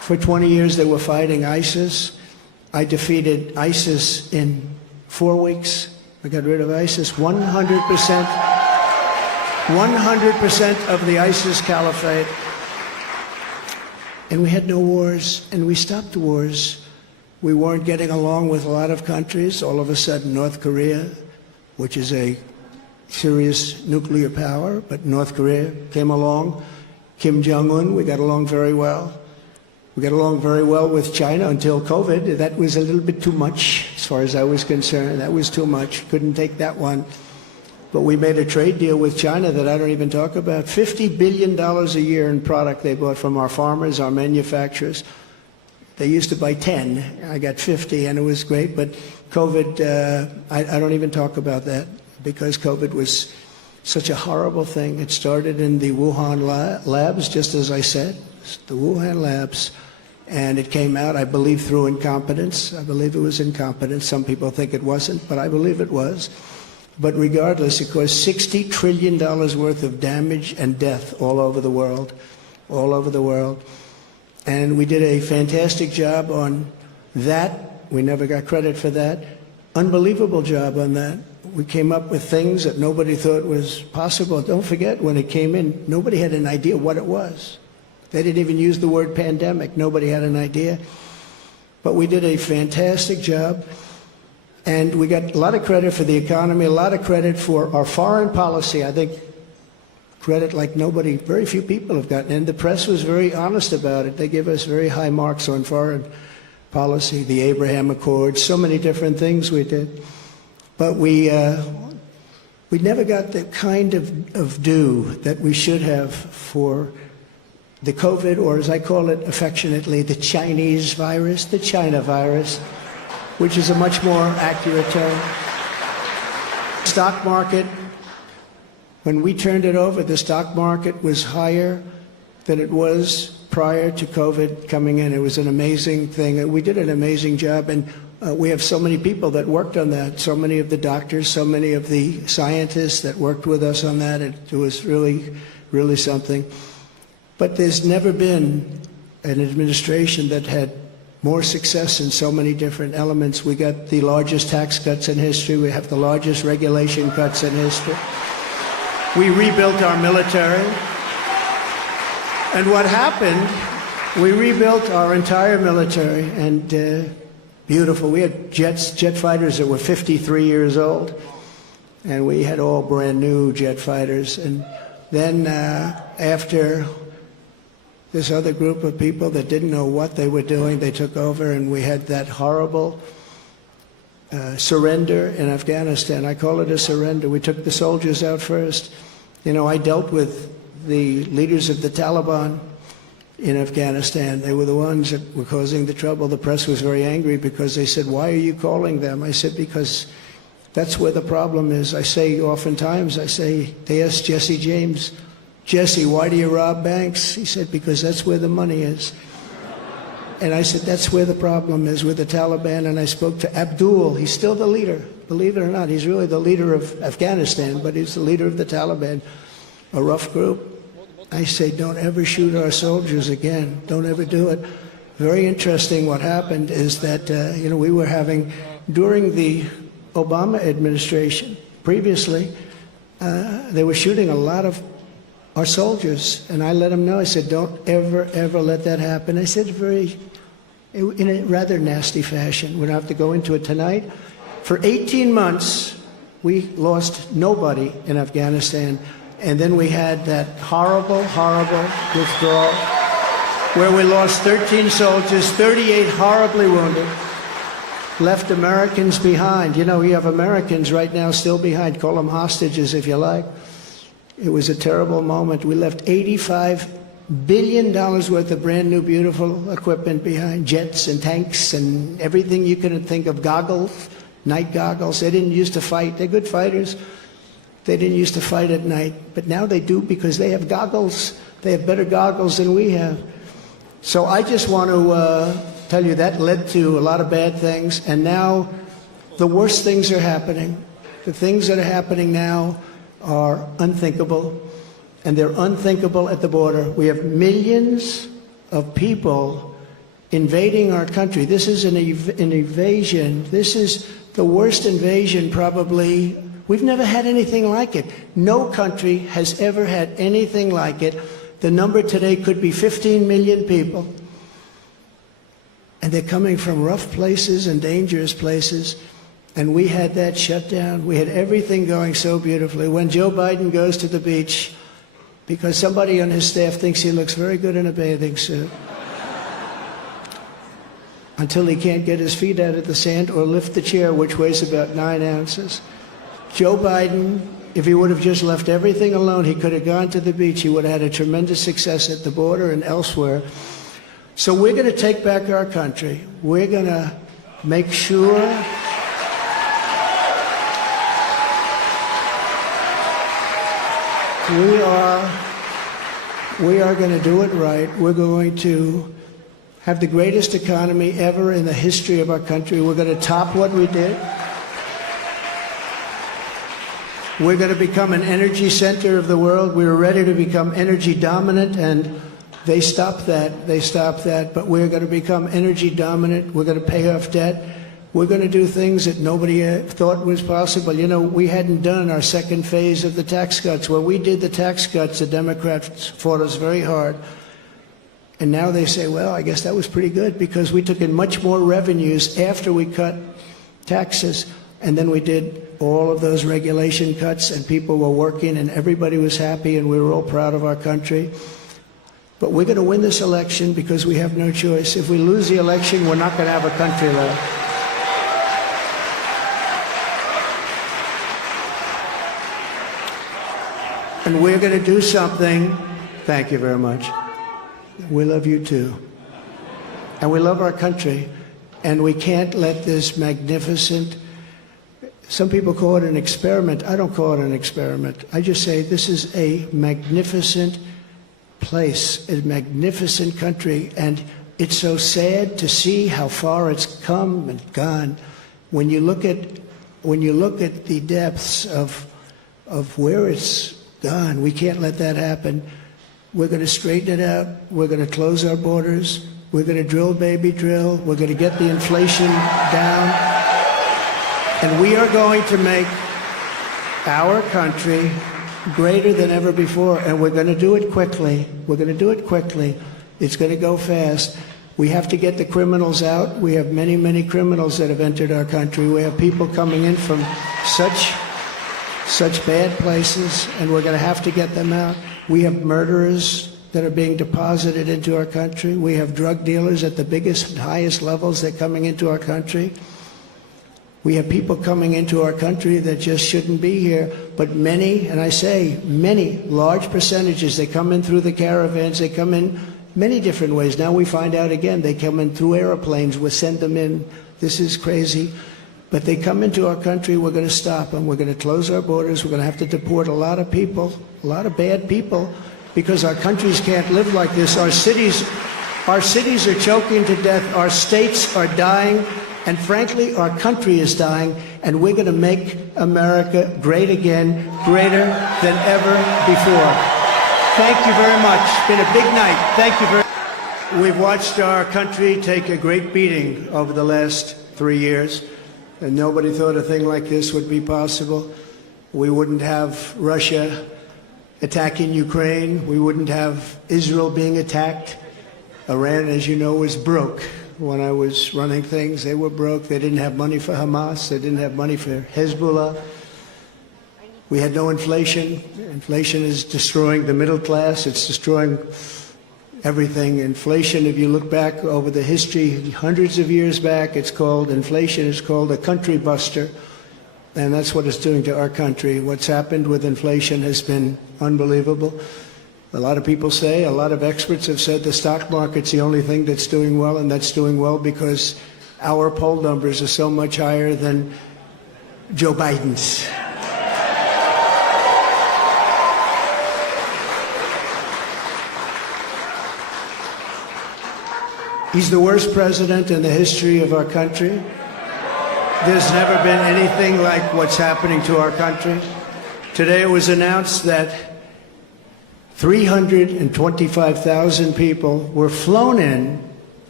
For 20 years they were fighting ISIS. I defeated ISIS in 4 weeks. I got rid of ISIS. 100% of the ISIS caliphate. And we had no wars, and we stopped wars. We weren't getting along with a lot of countries. All of a sudden, North Korea, which is a serious nuclear power, but North Korea came along. Kim Jong-un, we got along very well. We got along very well with China until COVID. That was a little bit too much, as far as I was concerned. That was too much. Couldn't take that one. But we made a trade deal with China that I don't even talk about. $50 billion a year in product they bought from our farmers, our manufacturers. They used to buy 10. I got 50, and it was great. But COVID, I don't even talk about that, because COVID was such a horrible thing. It started in the Wuhan labs, just as I said, the Wuhan labs. And it came out, I believe, through incompetence. I believe it was incompetence. Some people think it wasn't, but I believe it was. But regardless, it caused $60 trillion worth of damage and death all over the world, all over the world. And we did a fantastic job on that. We never got credit for that. Unbelievable job on that. We came up with things that nobody thought was possible. Don't forget, when it came in, nobody had an idea what it was. They didn't even use the word pandemic. Nobody had an idea. But we did a fantastic job. And we got a lot of credit for the economy, a lot of credit for our foreign policy. I think credit like nobody, very few people have gotten. And the press was very honest about it. They give us very high marks on foreign policy, the Abraham Accords, so many different things we did. But we never got the kind of due that we should have for the COVID, or as I call it affectionately, the Chinese virus, the China virus, which is a much more accurate term. Stock market, when we turned it over, the stock market was higher than it was prior to COVID coming in. It was an amazing thing. We did an amazing job, and we have so many people that worked on that, so many of the doctors, so many of the scientists that worked with us on that. It was really, really something. But there's never been an administration that had more success in so many different elements. We got the largest tax cuts in history. We have the largest regulation cuts in history. We rebuilt our military. And what happened, we rebuilt our entire military, and beautiful. We had jet fighters that were 53 years old, and we had all brand new jet fighters. And then after this other group of people that didn't know what they were doing, they took over, and we had that horrible surrender in Afghanistan. I call it a surrender. We took the soldiers out first. You know, I dealt with the leaders of the Taliban in Afghanistan. They were the ones that were causing the trouble. The press was very angry because they said, "Why are you calling them?" I said, "Because that's where the problem is." I say oftentimes, they asked Jesse James, "Jesse, why do you rob banks?" He said, "Because that's where the money is." And I said, that's where the problem is, with the Taliban. And I spoke to Abdul. He's still the leader. Believe it or not, he's really the leader of Afghanistan, but he's the leader of the Taliban, a rough group. I say, don't ever shoot our soldiers again. Don't ever do it. Very interesting what happened is that, we were having, during the Obama administration, previously, they were shooting a lot of our soldiers, and I let them know. I said, don't ever, ever let that happen. I said in a rather nasty fashion. We don't have to go into it tonight. For 18 months, we lost nobody in Afghanistan, and then we had that horrible, horrible withdrawal, where we lost 13 soldiers, 38 horribly wounded, left Americans behind. You know, we have Americans right now still behind. Call them hostages if you like. It was a terrible moment. We left $85 billion worth of brand new, beautiful equipment behind, jets and tanks and everything you can think of, goggles, night goggles. They didn't used to fight. They're good fighters. They didn't used to fight at night, but now they do because they have goggles. They have better goggles than we have. So I just want to tell you that led to a lot of bad things, and now the worst things are happening. The things that are happening now are unthinkable, and they're unthinkable at the border. We have millions of people invading our country. This is an invasion. This is the worst invasion probably. We've never had anything like it. No country has ever had anything like it. The number today could be 15 million people. And they're coming from rough places and dangerous places. And we had that shut down. We had everything going so beautifully. When Joe Biden goes to the beach, because somebody on his staff thinks he looks very good in a bathing suit, until he can't get his feet out of the sand or lift the chair, which weighs about 9 ounces. Joe Biden, if he would have just left everything alone, he could have gone to the beach. He would have had a tremendous success at the border and elsewhere. So we're going to take back our country. We're going to make sure we are going to do it right. We're going to have the greatest economy ever in the history of our country. We're going to top what we did. We're going to become an energy center of the world. We were ready to become energy dominant, and they stopped that. They stopped that. But we're going to become energy dominant. We're going to pay off debt. We're going to do things that nobody thought was possible. You know, we hadn't done our second phase of the tax cuts. When we did the tax cuts, the Democrats fought us very hard. And now they say, well, I guess that was pretty good because we took in much more revenues after we cut taxes. And then we did all of those regulation cuts, and people were working, and everybody was happy, and we were all proud of our country. But we're going to win this election because we have no choice. If we lose the election, we're not going to have a country left. And we're going to do something. Thank you very much. We love you too. And we love our country. And we can't let this magnificent, some people call it an experiment. I don't call it an experiment. I just say this is a magnificent place, a magnificent country. And it's so sad to see how far it's come and gone. When you look at the depths of where it's gone, we can't let that happen. We're going to straighten it out. We're going to close our borders. We're going to drill, baby, drill. We're going to get the inflation down. And we are going to make our country greater than ever before. And we're going to do it quickly. We're going to do it quickly. It's going to go fast. We have to get the criminals out. We have many, many criminals that have entered our country. We have people coming in from such bad places, and we're going to have to get them out. We have murderers that are being deposited into our country. We have drug dealers at the biggest and highest levels that are coming into our country. We have people coming into our country that just shouldn't be here. But many, and I say many, large percentages, they come in through the caravans. They come in many different ways. Now we find out again, they come in through airplanes. We send them in. This is crazy. But they come into our country, we're going to stop them. We're going to close our borders. We're going to have to deport a lot of people, a lot of bad people, because our countries can't live like this. Our cities are choking to death. Our states are dying. And frankly, our country is dying. And we're going to make America great again, greater than ever before. Thank you very much. It's been a big night. Thank you very much. We've watched our country take a great beating over the last 3 years. And nobody thought a thing like this would be possible. We wouldn't have Russia attacking Ukraine. We wouldn't have Israel being attacked. Iran, as you know, was broke. When I was running things, they were broke. They didn't have money for Hamas. They didn't have money for Hezbollah. We had no inflation. Inflation is destroying the middle class. It's destroying everything. Inflation, if you look back over the history, hundreds of years back, inflation is called a country buster. And that's what it's doing to our country. What's happened with inflation has been unbelievable. A lot of people say, a lot of experts have said the stock market's the only thing that's doing well, and that's doing well because our poll numbers are so much higher than Joe Biden's. He's the worst president in the history of our country. There's never been anything like what's happening to our country. Today it was announced that 325,000 people were flown in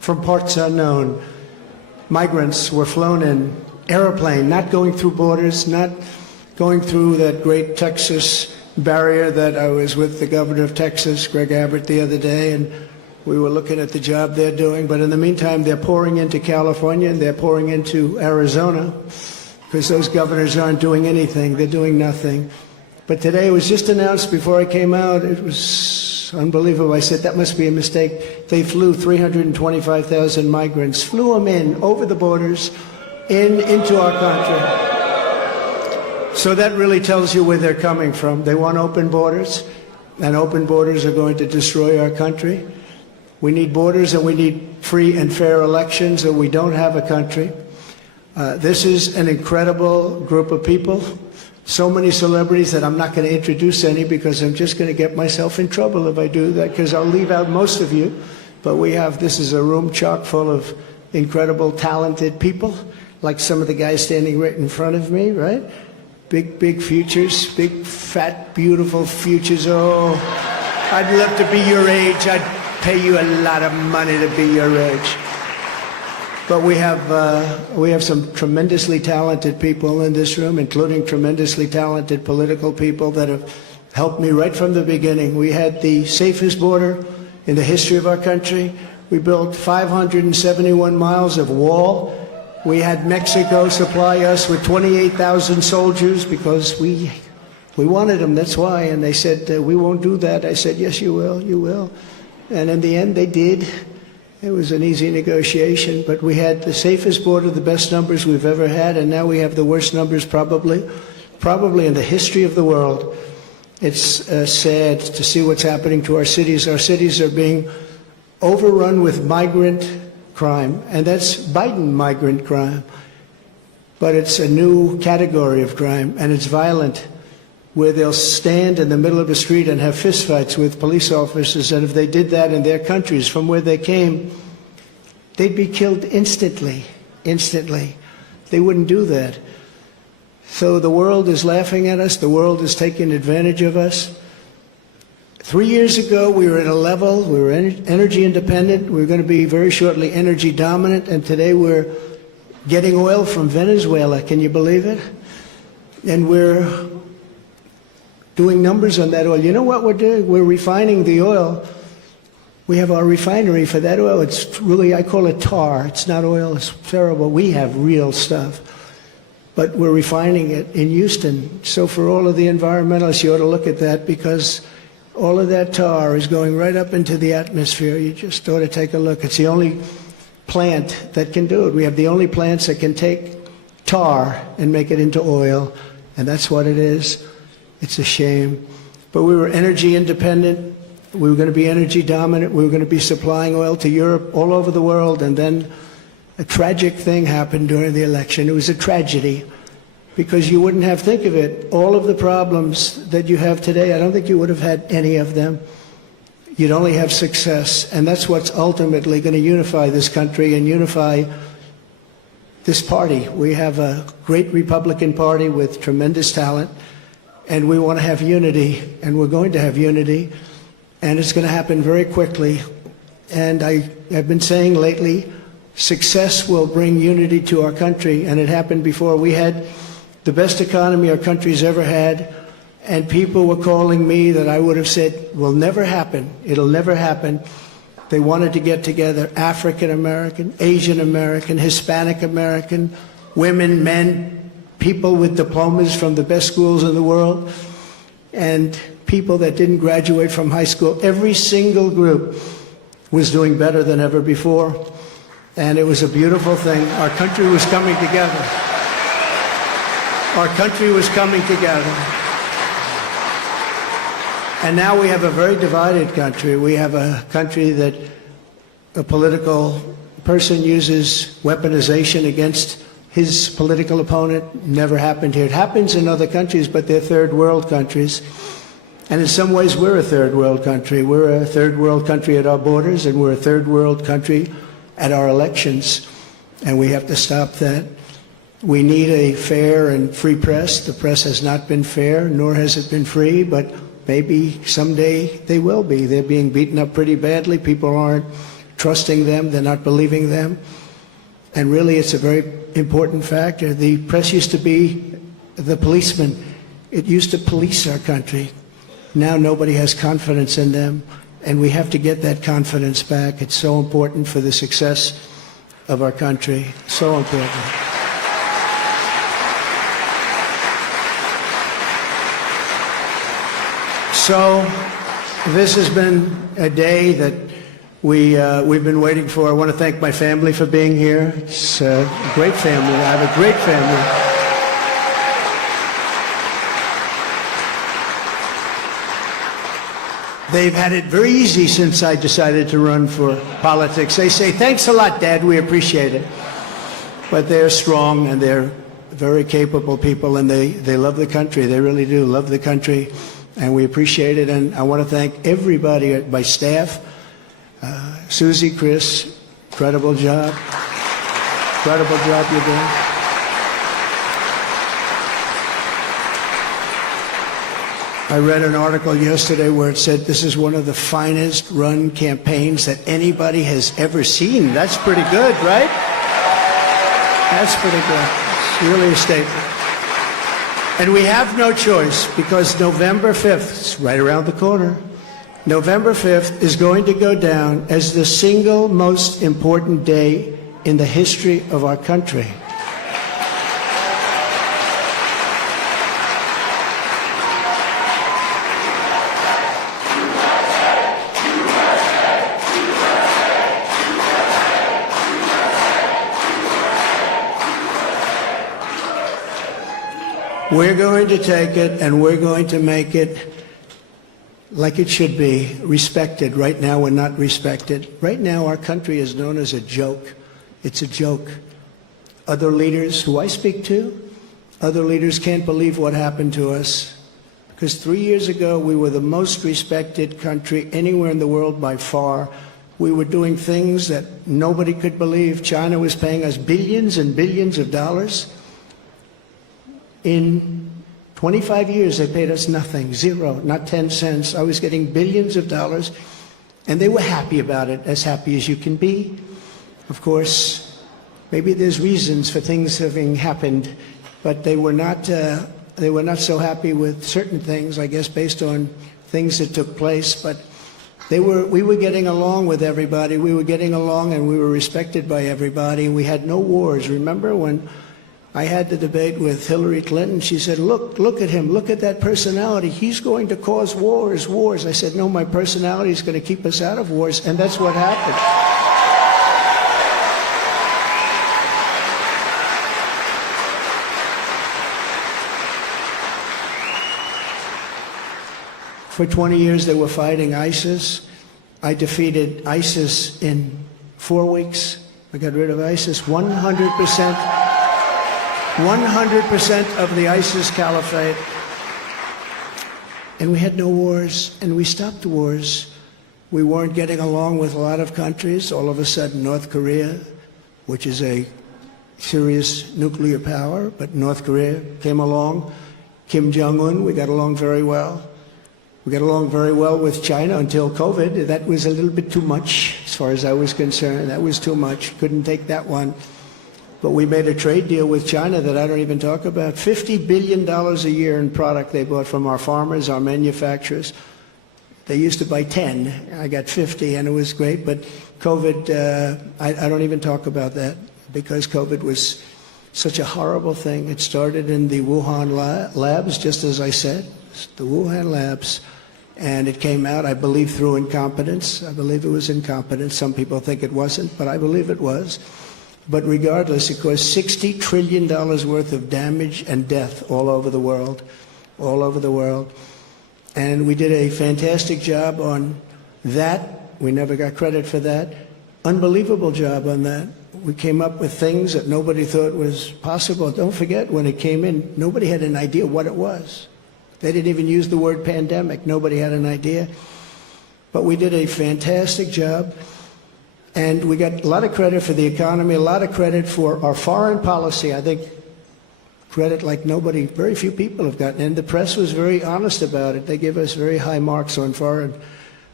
from parts unknown. Migrants were flown in airplane, not going through borders, not going through that great Texas barrier that I was with the governor of Texas, Greg Abbott, the other day, and we were looking at the job they're doing. But in the meantime, they're pouring into California and they're pouring into Arizona because those governors aren't doing anything. They're doing nothing. But today it was just announced before I came out. It was unbelievable. I said, that must be a mistake. They flew 325,000 migrants, flew them in over the borders into our country. So that really tells you where they're coming from. They want open borders, and open borders are going to destroy our country. We need borders and we need free and fair elections, or we don't have a country. This is an incredible group of people. So many celebrities that I'm not going to introduce any because I'm just going to get myself in trouble if I do that, because I'll leave out most of you. But this is a room chock full of incredible, talented people, like some of the guys standing right in front of me, right? Big futures, big, fat, beautiful futures. Oh, I'd love to be your age. I'd pay you a lot of money to be your age. But we have some tremendously talented people in this room, including tremendously talented political people that have helped me right from the beginning. We had the safest border in the history of our country. We built 571 miles of wall. We had Mexico supply us with 28,000 soldiers because we wanted them, that's why. And they said, we won't do that. I said, yes, you will, you will. And in the end, they did. It was an easy negotiation, but we had the safest border, the best numbers we've ever had, and now we have the worst numbers probably in the history of the world. It's sad to see what's happening to our cities. Our cities are being overrun with migrant crime, and that's Biden migrant crime. But it's a new category of crime, and it's violent, where they'll stand in the middle of the street and have fistfights with police officers, and if they did that in their countries from where they came, they'd be killed instantly. They wouldn't do that. So the world is laughing at us. The world is taking advantage of us. 3 years ago, we were at a level, we were energy independent. We were going to be very shortly energy dominant, and today we're getting oil from Venezuela. Can you believe it? And we're doing numbers on that oil. You know what we're doing? We're refining the oil. We have our refinery for that oil. It's really, I call it tar. It's not oil. It's terrible. We have real stuff. But we're refining it in Houston. So for all of the environmentalists, you ought to look at that, because all of that tar is going right up into the atmosphere. You just ought to take a look. It's the only plant that can do it. We have the only plants that can take tar and make it into oil, and that's what it is. It's a shame. But we were energy independent. We were going to be energy dominant. We were going to be supplying oil to Europe, all over the world, and then a tragic thing happened during the election. It was a tragedy, because you wouldn't have, think of it, all of the problems that you have today, I don't think you would have had any of them. You'd only have success, and that's what's ultimately going to unify this country and unify this party. We have a great Republican Party with tremendous talent, and we want to have unity, and we're going to have unity, and it's going to happen very quickly. And I have been saying lately, success will bring unity to our country, and it happened before. We had the best economy our country's ever had, and people were calling me that I would have said will never happen. It'll never happen. They wanted to get together, African American, Asian American, Hispanic American, women, men, people with diplomas from the best schools in the world, and people that didn't graduate from high school. Every single group was doing better than ever before, and it was a beautiful thing. Our country was coming together. Our country was coming together. And now we have a very divided country. We have a country that a political person uses weaponization against his political opponent. Never happened here. It happens in other countries, but they're third world countries. And in some ways, we're a third world country. We're a third world country at our borders, and we're a third world country at our elections. And we have to stop that. We need a fair and free press. The press has not been fair, nor has it been free, but maybe someday they will be. They're being beaten up pretty badly. People aren't trusting them, they're not believing them. And really, it's a very important factor. The press used to be the policeman. It used to police our country. Now nobody has confidence in them, and we have to get that confidence back. It's so important for the success of our country. So important. So this has been a day that we've been waiting for. I want to thank my family for being here. It's a great family. I have a great family. They've had it very easy since I decided to run for politics. They say, thanks a lot, Dad, we appreciate it. But they're strong and they're very capable people, and they love the country. They really do love the country, and we appreciate it. And I want to thank everybody, my staff, Susie, Chris, incredible job. Incredible job you're doing. I read an article yesterday where it said this is one of the finest run campaigns that anybody has ever seen. That's pretty good, right? That's pretty good. It's really a statement. And we have no choice, because November 5th, it's right around the corner, November 5th is going to go down as the single most important day in the history of our country. We're going to take it and we're going to make it like it should be, respected. Right now we're not respected. Right now our country is known as a joke. It's a joke. Other leaders who I speak to, other leaders can't believe what happened to us. Because 3 years ago we were the most respected country anywhere in the world by far. We were doing things that nobody could believe. China was paying us billions and billions of dollars. In 25 years, they paid us nothing, zero, not 10 cents. I was getting billions of dollars, and they were happy about it, as happy as you can be. Of course, maybe there's reasons for things having happened, but they were not so happy with certain things, I guess, based on things that took place. But we were getting along with everybody. We were getting along, and we were respected by everybody. We had no wars. Remember when I had the debate with Hillary Clinton? She said, look at him, look at that personality. He's going to cause wars. I said, no, my personality is going to keep us out of wars, and that's what happened. For 20 years they were fighting ISIS. I defeated ISIS in 4 weeks. I got rid of ISIS 100%. 100% of the ISIS caliphate. And we had no wars, and we stopped wars. We weren't getting along with a lot of countries. All of a sudden, North Korea, which is a serious nuclear power, but North Korea came along. Kim Jong-un, we got along very well. We got along very well with China until COVID. That was a little bit too much, as far as I was concerned. That was too much. Couldn't take that one. But we made a trade deal with China that I don't even talk about. $50 billion a year in product they bought from our farmers, our manufacturers. They used to buy 10. I got 50, and it was great. But COVID, I don't even talk about that, because COVID was such a horrible thing. It started in the Wuhan labs, just as I said, the Wuhan labs. And it came out, I believe, through incompetence. I believe it was incompetence. Some people think it wasn't, but I believe it was. But regardless, it caused $60 trillion worth of damage and death all over the world, all over the world. And we did a fantastic job on that. We never got credit for that. Unbelievable job on that. We came up with things that nobody thought was possible. Don't forget, when it came in, nobody had an idea what it was. They didn't even use the word pandemic. Nobody had an idea. But we did a fantastic job. And we got a lot of credit for the economy, a lot of credit for our foreign policy. I think credit like nobody, very few people have gotten. And the press was very honest about it. They give us very high marks on foreign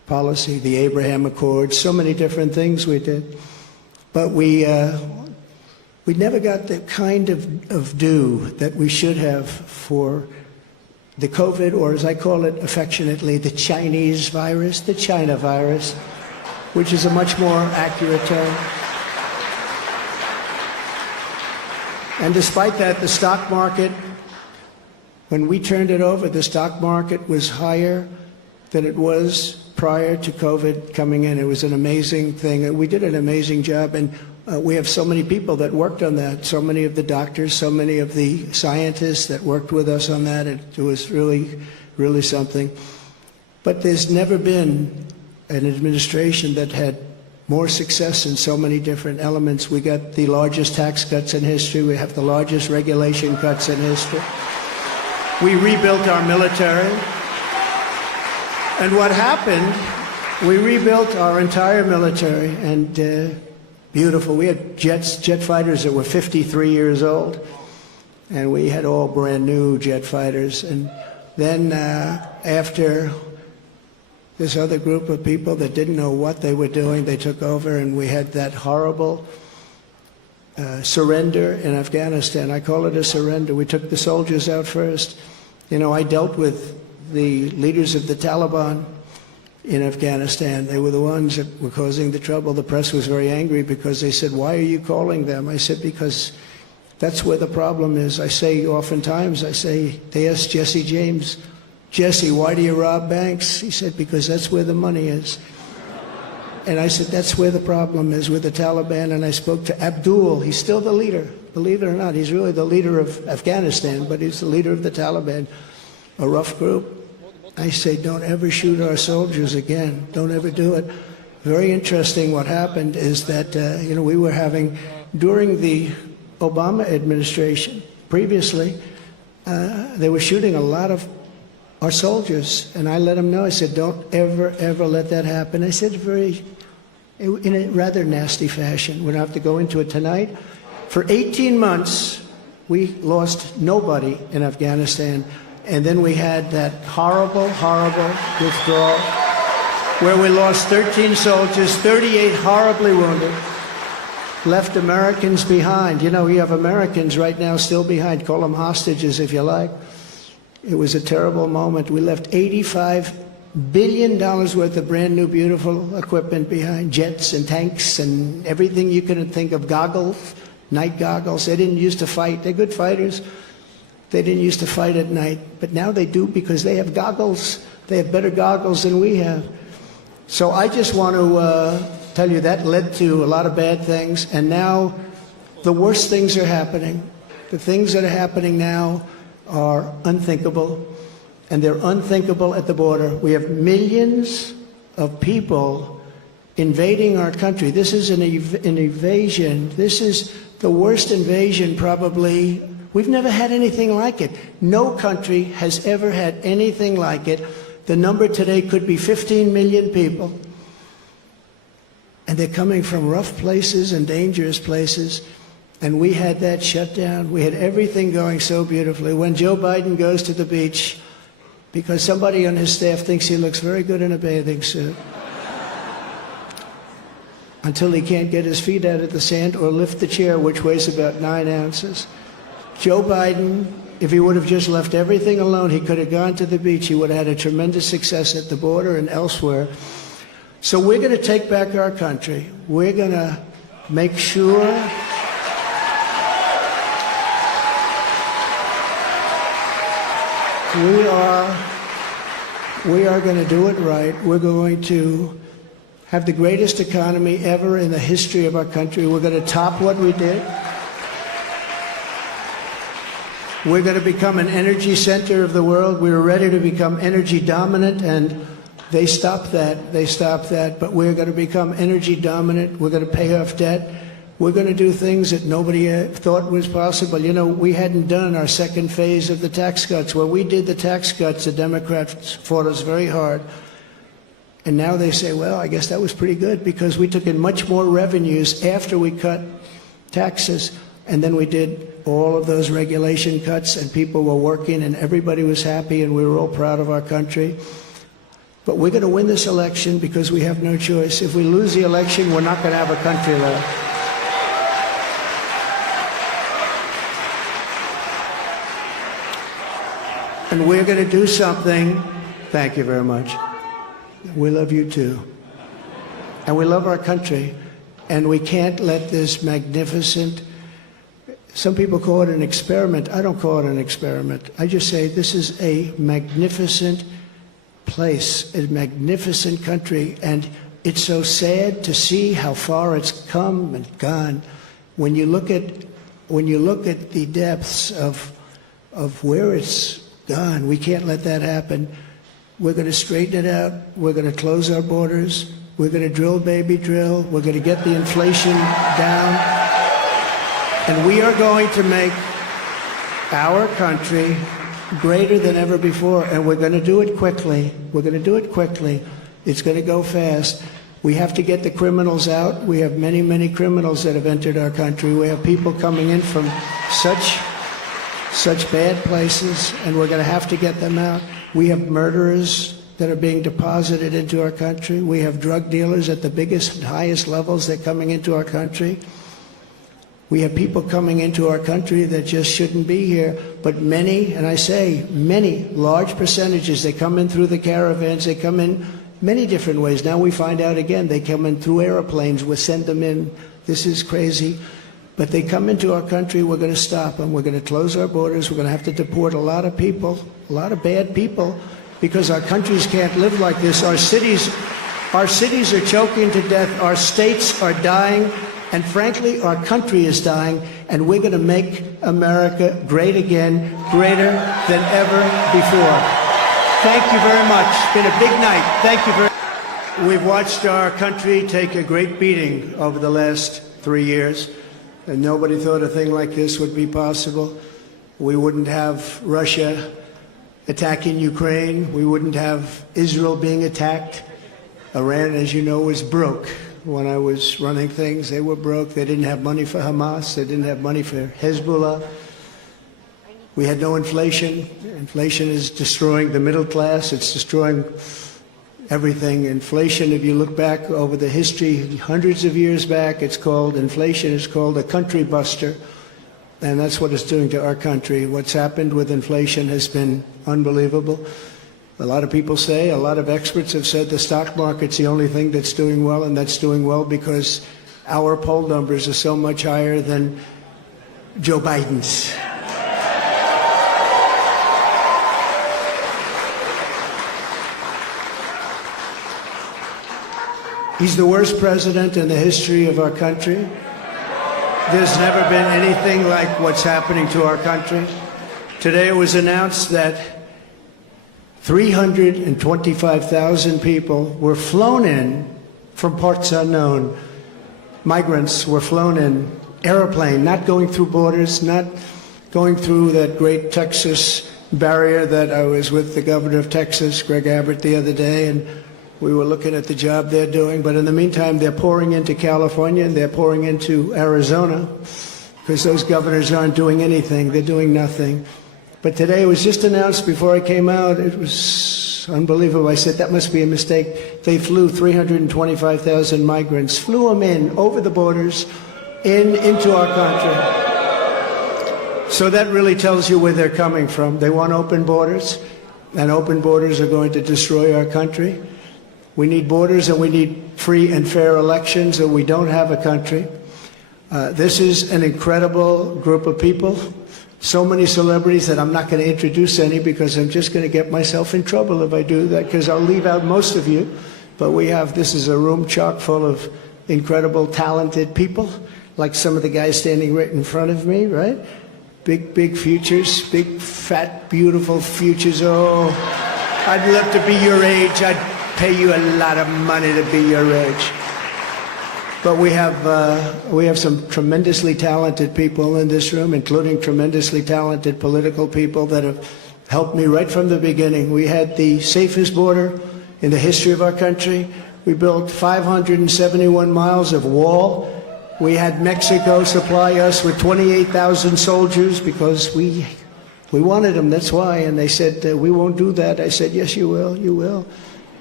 policy, the Abraham Accords, so many different things we did. But we never got the kind of due that we should have for the COVID, or as I call it affectionately, the Chinese virus, the China virus, which is a much more accurate term. And despite that, the stock market, when we turned it over, the stock market was higher than it was prior to COVID coming in. It was an amazing thing. We did an amazing job, and we have so many people that worked on that, so many of the doctors, so many of the scientists that worked with us on that. It was really, really something. But there's never been an administration that had more success in so many different elements. We got the largest tax cuts in history. We have the largest regulation cuts in history. We rebuilt our military. And what happened, we rebuilt our entire military, and beautiful. We had jet fighters that were 53 years old, and we had all brand new jet fighters. And then after this other group of people that didn't know what they were doing, they took over, and we had that horrible surrender in Afghanistan. I call it a surrender. We took the soldiers out first. You know, I dealt with the leaders of the Taliban in Afghanistan. They were the ones that were causing the trouble. The press was very angry because they said, "Why are you calling them?" I said, "Because that's where the problem is." I say oftentimes, they asked Jesse James, "Jesse, why do you rob banks?" He said, "Because that's where the money is." And I said, that's where the problem is with the Taliban. And I spoke to Abdul. He's still the leader. Believe it or not, he's really the leader of Afghanistan, but he's the leader of the Taliban, a rough group. I say, don't ever shoot our soldiers again. Don't ever do it. Very interesting what happened is that, we were having, during the Obama administration, previously, they were shooting a lot of our soldiers. And I let them know, I said, don't ever, ever let that happen. I said in a rather nasty fashion. We don't have to go into it tonight. For 18 months, we lost nobody in Afghanistan. And then we had that horrible, horrible withdrawal where we lost 13 soldiers, 38 horribly wounded, left Americans behind. You know, we have Americans right now still behind. Call them hostages if you like. It was a terrible moment. We left $85 billion worth of brand new, beautiful equipment behind, jets and tanks and everything you could think of, goggles, night goggles. They didn't used to fight. They're good fighters. They didn't used to fight at night, but now they do because they have goggles. They have better goggles than we have. So I just want to tell you that led to a lot of bad things, and now the worst things are happening. The things that are happening now are unthinkable, and they're unthinkable at the border. We have millions of people invading our country. This is an invasion. This is the worst invasion probably. We've never had anything like it. No country has ever had anything like it. The number today could be 15 million people. And they're coming from rough places and dangerous places. And we had that shut down. We had everything going so beautifully. When Joe Biden goes to the beach, because somebody on his staff thinks he looks very good in a bathing suit, until he can't get his feet out of the sand or lift the chair, which weighs about 9 ounces. Joe Biden, if he would have just left everything alone, he could have gone to the beach. He would have had a tremendous success at the border and elsewhere. So we're going to take back our country. We're going to make sure we are going to do it right. We're going to have the greatest economy ever in the history of our country. We're going to top what we did. We're going to become an energy center of the world. We were ready to become energy dominant, and they stopped that. They stopped that. But we're going to become energy dominant. We're going to pay off debt. We're going to do things that nobody thought was possible. You know, we hadn't done our second phase of the tax cuts. When we did the tax cuts, the Democrats fought us very hard. And now they say, well, I guess that was pretty good because we took in much more revenues after we cut taxes. And then we did all of those regulation cuts, and people were working, and everybody was happy, and we were all proud of our country. But we're going to win this election because we have no choice. If we lose the election, we're not going to have a country left. And we're going to do something. Thank you very much. We love you too. And we love our country. And we can't let this magnificent, some people call it an experiment. I don't call it an experiment. I just say this is a magnificent place, a magnificent country. And it's so sad to see how far it's come and gone. When you look at the depths of where it's gone, we can't let that happen. We're going to straighten it out. We're going to close our borders. We're going to drill, baby, drill. We're going to get the inflation down. And we are going to make our country greater than ever before. And we're going to do it quickly. We're going to do it quickly. It's going to go fast. We have to get the criminals out. We have many, many criminals that have entered our country. We have people coming in from such bad places, and we're going to have to get them out. We have murderers that are being deposited into our country. We have drug dealers at the biggest and highest levels. They're coming into our country. We have people coming into our country that just shouldn't be here. But many, and I say many, large percentages, they come in through the caravans. They come in many different ways. Now we find out again, they come in through airplanes. We send them in. This is crazy. But they come into our country, we're going to stop them. We're going to close our borders. We're going to have to deport a lot of people, a lot of bad people, because our countries can't live like this. Our cities are choking to death. Our states are dying. And frankly, our country is dying. And we're going to make America great again, greater than ever before. Thank you very much. It's been a big night. Thank you very much. We've watched our country take a great beating over the last 3 years. And nobody thought a thing like this would be possible. We wouldn't have Russia attacking Ukraine. We wouldn't have Israel being attacked. Iran, as you know, was broke. When I was running things, they were broke. They didn't have money for Hamas. They didn't have money for Hezbollah. We had no inflation. Inflation is destroying the middle class. It's destroying everything. Inflation, if you look back over the history, hundreds of years back, inflation is called a country buster. And that's what it's doing to our country. What's happened with inflation has been unbelievable. A lot of people say, a lot of experts have said the stock market's the only thing that's doing well, and that's doing well because our poll numbers are so much higher than Joe Biden's. He's the worst president in the history of our country. There's never been anything like what's happening to our country. Today it was announced that 325,000 people were flown in from parts unknown. Migrants were flown in, airplane, not going through borders, not going through that great Texas barrier that I was with the governor of Texas, Greg Abbott, the other day, and we were looking at the job they're doing. But in the meantime, they're pouring into California and they're pouring into Arizona because those governors aren't doing anything. They're doing nothing. But today it was just announced before I came out. It was unbelievable. I said, that must be a mistake. They flew 325,000 migrants, flew them in over the borders into our country. So that really tells you where they're coming from. They want open borders, and open borders are going to destroy our country. We need borders and we need free and fair elections, or we don't have a country. This is an incredible group of people. So many celebrities that I'm not going to introduce any because I'm just going to get myself in trouble if I do that, because I'll leave out most of you. But this is a room chock full of incredible, talented people, like some of the guys standing right in front of me, right? Big, big futures, big, fat, beautiful futures. Oh, I'd love to be your age. I'd pay you a lot of money to be your age. But we have some tremendously talented people in this room, including tremendously talented political people that have helped me right from the beginning. We had the safest border in the history of our country. We built 571 miles of wall. We had Mexico supply us with 28,000 soldiers because we wanted them, that's why. And they said, we won't do that. I said, yes, you will, you will.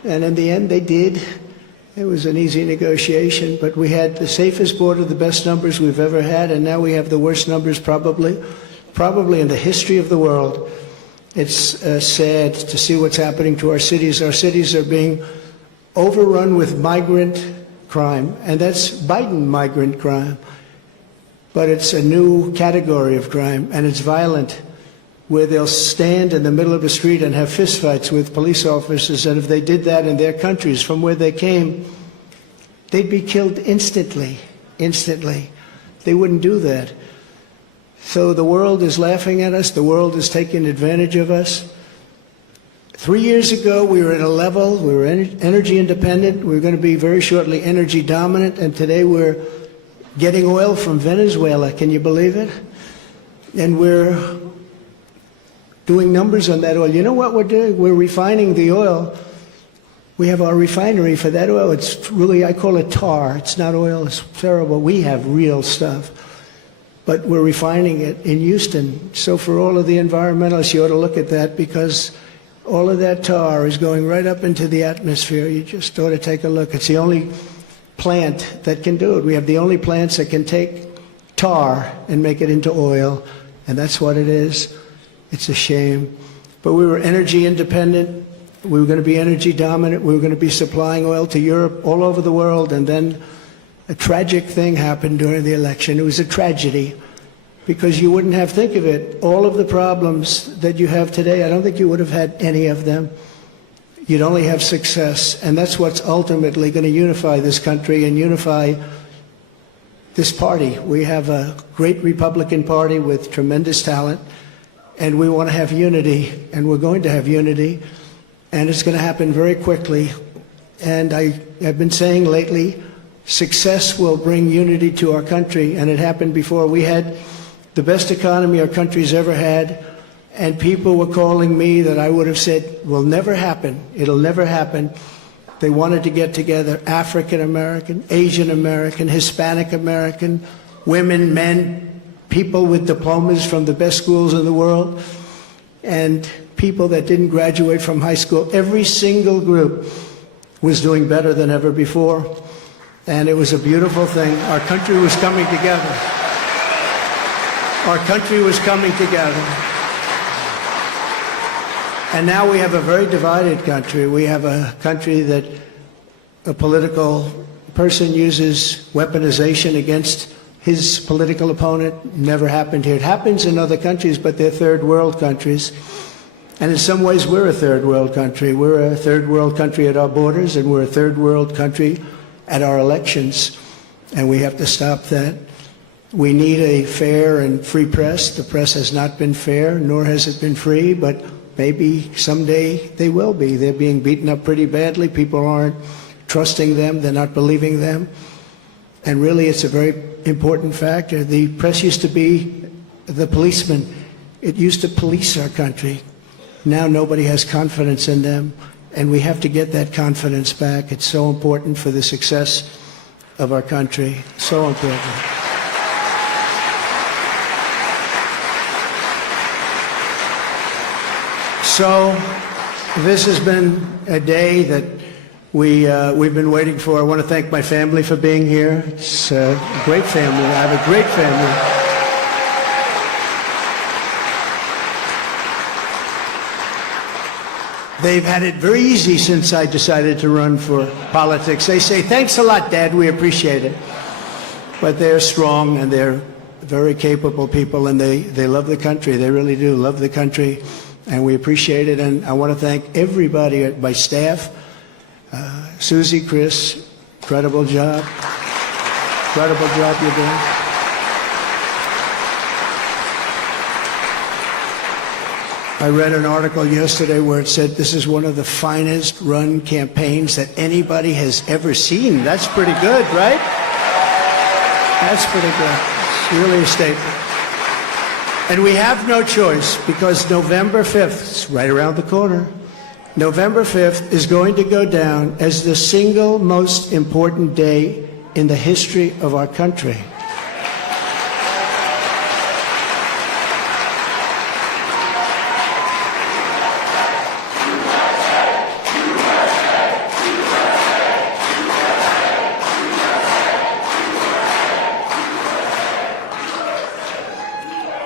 And in the end, they did. It was an easy negotiation, but we had the safest border, the best numbers we've ever had, and now we have the worst numbers probably in the history of the world. It's sad to see what's happening to our cities. Our cities are being overrun with migrant crime, and that's Biden migrant crime. But it's a new category of crime, and it's violent, where they'll stand in the middle of a street and have fistfights with police officers, and if they did that in their countries from where they came, they'd be killed instantly. They wouldn't do that. So the world is laughing at us. The world is taking advantage of us. 3 years ago, we were at a level, we were energy independent. We were going to be very shortly energy dominant, and today we're getting oil from Venezuela. Can you believe it? And we're doing numbers on that oil. You know what we're doing? We're refining the oil. We have our refinery for that oil. It's really, I call it tar. It's not oil. It's terrible. We have real stuff. But we're refining it in Houston. So for all of the environmentalists, you ought to look at that, because all of that tar is going right up into the atmosphere. You just ought to take a look. It's the only plant that can do it. We have the only plants that can take tar and make it into oil, and that's what it is. It's a shame. But we were energy independent. We were going to be energy dominant. We were going to be supplying oil to Europe, all over the world, and then a tragic thing happened during the election. It was a tragedy, because you wouldn't have, think of it, all of the problems that you have today, I don't think you would have had any of them. You'd only have success, and that's what's ultimately going to unify this country and unify this party. We have a great Republican Party with tremendous talent, and we want to have unity, and we're going to have unity, and it's going to happen very quickly. And I've been saying lately, success will bring unity to our country, and it happened before. We had the best economy our country's ever had, and people were calling me that I would have said will never happen. It'll never happen. They wanted to get together, African American, Asian American, Hispanic American, women, men, people with diplomas from the best schools in the world, and people that didn't graduate from high school. Every single group was doing better than ever before. And it was a beautiful thing. Our country was coming together. Our country was coming together. And now we have a very divided country. We have a country that a political person uses weaponization against his political opponent. Never happened here. It happens in other countries, but they're third world countries. And in some ways, we're a third world country. We're a third world country at our borders, and we're a third world country at our elections, and we have to stop that. We need a fair and free press. The press has not been fair, nor has it been free, but maybe someday they will be. They're being beaten up pretty badly. People aren't trusting them. They're not believing them. And really, it's a very important factor. The press used to be the policeman. It used to police our country. Now nobody has confidence in them. And we have to get that confidence back. It's so important for the success of our country. So important. So this has been a day that we've been waiting for. I want to thank my family for being here. It's a great family. I have a great family. They've had it very easy since I decided to run for politics. They say, thanks a lot, Dad, we appreciate it. But they're strong, and they're very capable people, and they love the country. They really do love the country, and we appreciate it. And I want to thank everybody at my staff. Susie, Chris, incredible job. Incredible job you're doing. I read an article yesterday where it said this is one of the finest run campaigns that anybody has ever seen. That's pretty good, right? That's pretty good. It's really a statement. And we have no choice, because November 5th, it's right around the corner, November 5th is going to go down as the single most important day in the history of our country.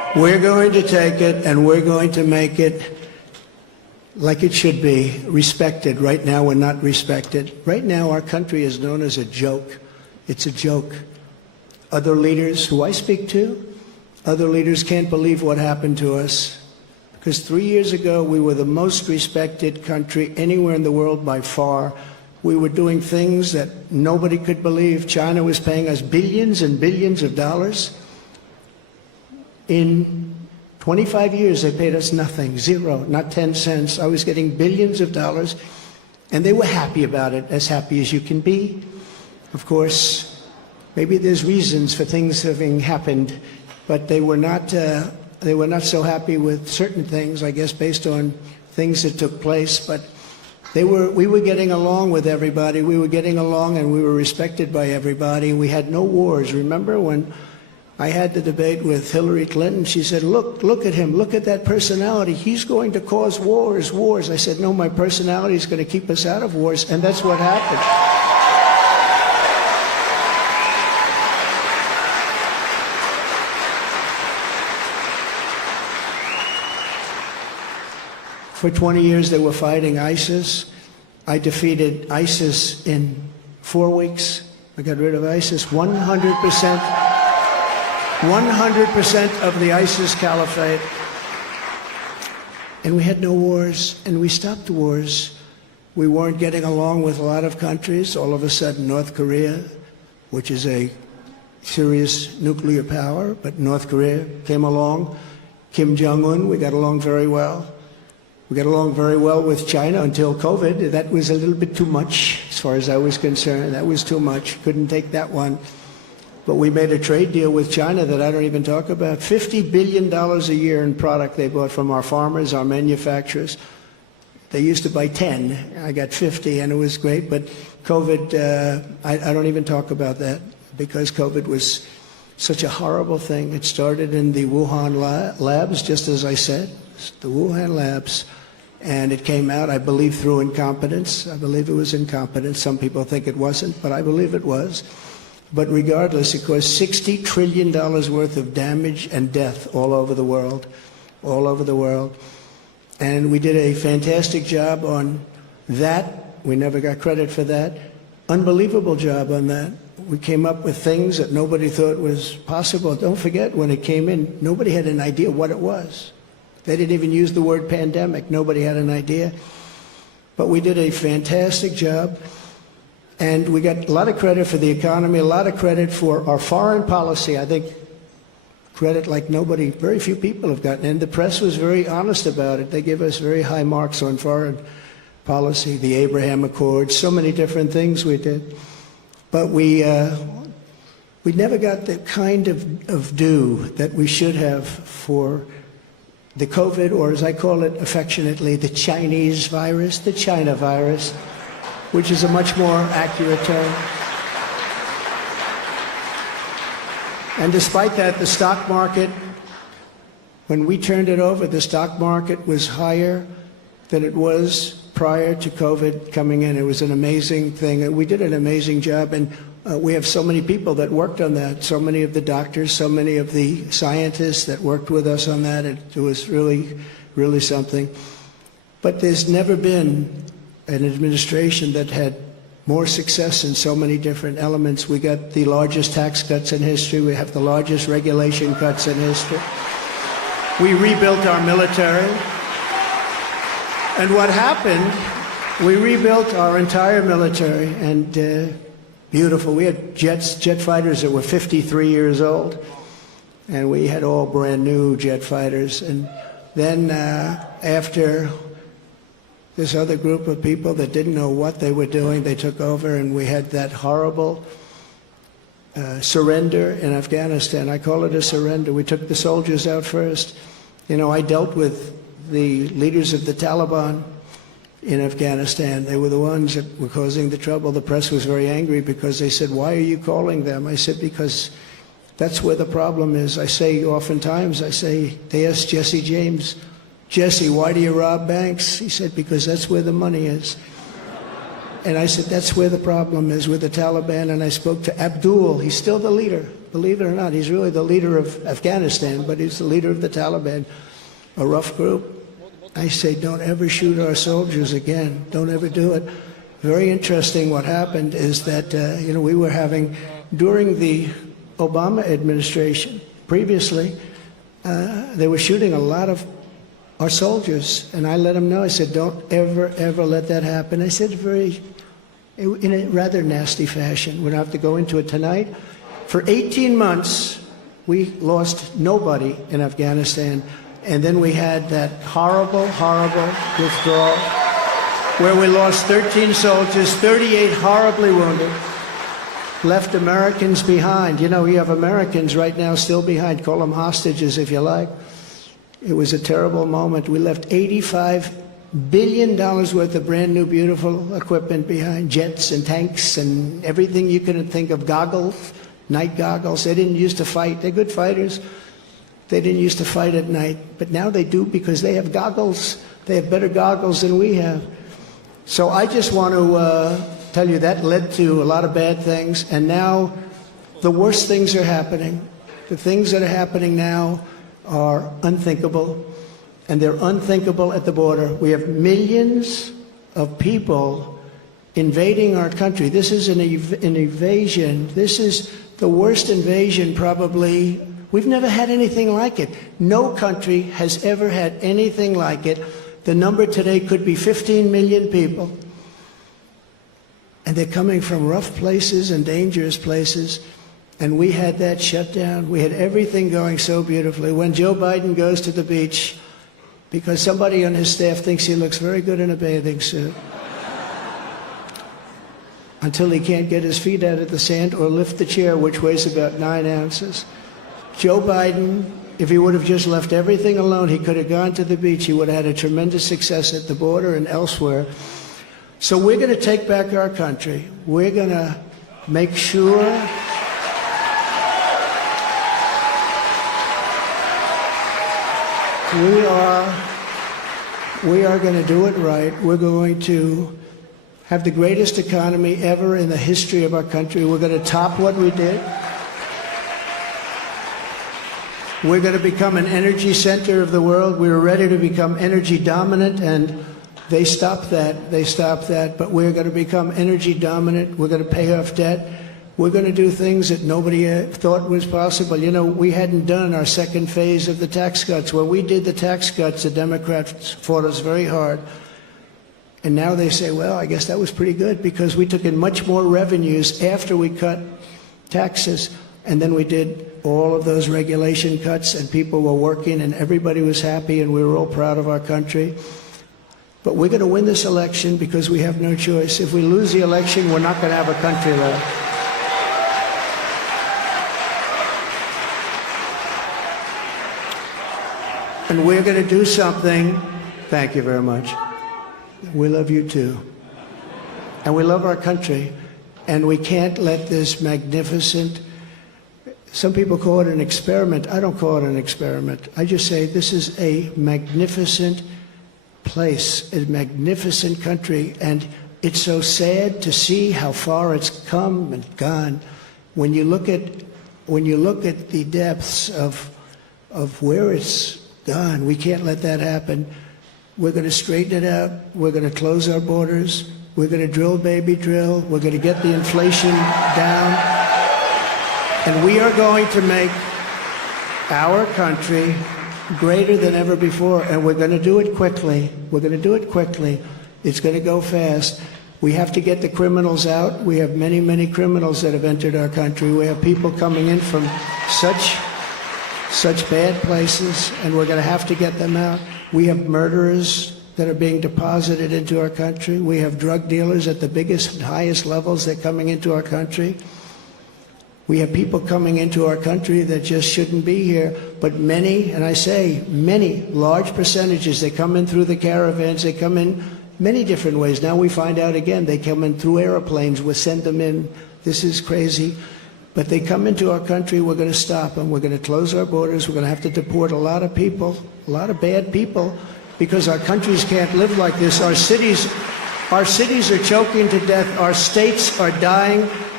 We're going to take it and we're going to make it like it should be, respected. Right now, we're not respected. Right now, our country is known as a joke. It's a joke. Other leaders who I speak to, other leaders can't believe what happened to us. Because 3 years ago, we were the most respected country anywhere in the world by far. We were doing things that nobody could believe. China was paying us billions and billions of dollars. In 25 years, they paid us nothing, zero, not 10 cents. I was getting billions of dollars, and they were happy about it, as happy as you can be. Of course, maybe there's reasons for things having happened, but they were not so happy with certain things, I guess, based on things that took place. But we were getting along with everybody. We were getting along, and we were respected by everybody. We had no wars. Remember when I had the debate with Hillary Clinton? She said, look at him, look at that personality. He's going to cause wars. I said, no, my personality is going to keep us out of wars, and that's what happened. For 20 years, they were fighting ISIS. I defeated ISIS in 4 weeks. I got rid of ISIS 100%. 100% of the ISIS caliphate. And we had no wars, and we stopped wars. We weren't getting along with a lot of countries. All of a sudden, North Korea, which is a serious nuclear power, but North Korea came along. Kim Jong-un, we got along very well. We got along very well with China until COVID. That was a little bit too much, as far as I was concerned. That was too much. Couldn't take that one. But we made a trade deal with China that I don't even talk about. $50 billion a year in product they bought from our farmers, our manufacturers. They used to buy 10. I got 50, and it was great. But COVID, I don't even talk about that, because COVID was such a horrible thing. It started in the Wuhan labs, just as I said, the Wuhan labs. And it came out, I believe, through incompetence. I believe it was incompetence. Some people think it wasn't, but I believe it was. But regardless, it caused $60 trillion worth of damage and death all over the world, all over the world. And we did a fantastic job on that. We never got credit for that. Unbelievable job on that. We came up with things that nobody thought was possible. Don't forget, when it came in, nobody had an idea what it was. They didn't even use the word pandemic. Nobody had an idea. But we did a fantastic job. And we got a lot of credit for the economy, a lot of credit for our foreign policy. I think credit like nobody, very few people have gotten. And the press was very honest about it. They gave us very high marks on foreign policy, the Abraham Accords, so many different things we did. But we never got the kind of due that we should have for the COVID, or as I call it affectionately, the Chinese virus, the China virus, which is a much more accurate term. And despite that, the stock market, when we turned it over, the stock market was higher than it was prior to COVID coming in. It was an amazing thing. We did an amazing job, and we have so many people that worked on that, so many of the doctors, so many of the scientists that worked with us on that. It was really, really something. But there's never been an administration that had more success in so many different elements. We got the largest tax cuts in history. We have the largest regulation cuts in history. We rebuilt our military. And what happened, we rebuilt our entire military, and beautiful. We had jet fighters that were 53 years old, and we had all brand new jet fighters. And then after this other group of people that didn't know what they were doing, they took over, and we had that horrible surrender in Afghanistan. I call it a surrender. We took the soldiers out first. You know, I dealt with the leaders of the Taliban in Afghanistan. They were the ones that were causing the trouble. The press was very angry because they said, "Why are you calling them?" I said, because that's where the problem is. I say oftentimes, they asked Jesse James, "Jesse, why do you rob banks?" He said, "Because that's where the money is." And I said, that's where the problem is, with the Taliban. And I spoke to Abdul. He's still the leader. Believe it or not, he's really the leader of Afghanistan, but he's the leader of the Taliban, a rough group. I say, don't ever shoot our soldiers again. Don't ever do it. Very interesting what happened is that, we were having, during the Obama administration, previously, they were shooting a lot of our soldiers, and I let them know. I said, don't ever, ever let that happen. I said in a rather nasty fashion. We don't have to go into it tonight. For 18 months, we lost nobody in Afghanistan, and then we had that horrible, horrible withdrawal, where we lost 13 soldiers, 38 horribly wounded, left Americans behind. You have Americans right now still behind. Call them hostages if you like. It was a terrible moment. We left $85 billion worth of brand new, beautiful equipment behind, jets and tanks and everything you could think of, goggles, night goggles. They didn't used to fight. They're good fighters. They didn't used to fight at night, but now they do because they have goggles. They have better goggles than we have. So I just want to tell you that led to a lot of bad things, and now the worst things are happening. The things that are happening now are unthinkable, and they're unthinkable at the border. We have millions of people invading our country. This is an invasion. This is the worst invasion probably. We've never had anything like it. No country has ever had anything like it. The number today could be 15 million people. And they're coming from rough places and dangerous places. And we had that shut down. We had everything going so beautifully. When Joe Biden goes to the beach, because somebody on his staff thinks he looks very good in a bathing suit, until he can't get his feet out of the sand or lift the chair, which weighs about 9 ounces. Joe Biden, if he would have just left everything alone, he could have gone to the beach. He would have had a tremendous success at the border and elsewhere. So we're going to take back our country. We're going to make sure we are going to do it right. We're going to have the greatest economy ever in the history of our country. We're going to top what we did. We're going to become an energy center of the world. We were ready to become energy dominant, and they stopped that. They stopped that. But we're going to become energy dominant. We're going to pay off debt. We're going to do things that nobody thought was possible. We hadn't done our second phase of the tax cuts. When we did the tax cuts, the Democrats fought us very hard. And now they say, well, I guess that was pretty good because we took in much more revenues after we cut taxes. And then we did all of those regulation cuts, and people were working, and everybody was happy, and we were all proud of our country. But we're going to win this election because we have no choice. If we lose the election, we're not going to have a country left. And we're going to do something. Thank you very much. We love you too. And we love our country. And we can't let this magnificent, some people call it an experiment. I don't call it an experiment. I just say this is a magnificent place, a magnificent country. And it's so sad to see how far it's come and gone. When you look at the depths of where it's gone, we can't let that happen. We're going to straighten it out. We're going to close our borders. We're going to drill, baby, drill. We're going to get the inflation down. And we are going to make our country greater than ever before. And we're going to do it quickly. We're going to do it quickly. It's going to go fast. We have to get the criminals out. We have many, many criminals that have entered our country. We have people coming in from such bad places, and we're going to have to get them out. We have murderers that are being deposited into our country. We have drug dealers at the biggest and highest levels that are coming into our country. We have people coming into our country that just shouldn't be here, but many, and I say many, large percentages, they come in through the caravans, they come in many different ways. Now we find out again, they come in through airplanes, we send them in. This is crazy. But they come into our country, we're going to stop them. We're going to close our borders. We're going to have to deport a lot of people, a lot of bad people, because our countries can't live like this. Our cities are choking to death. Our states are dying.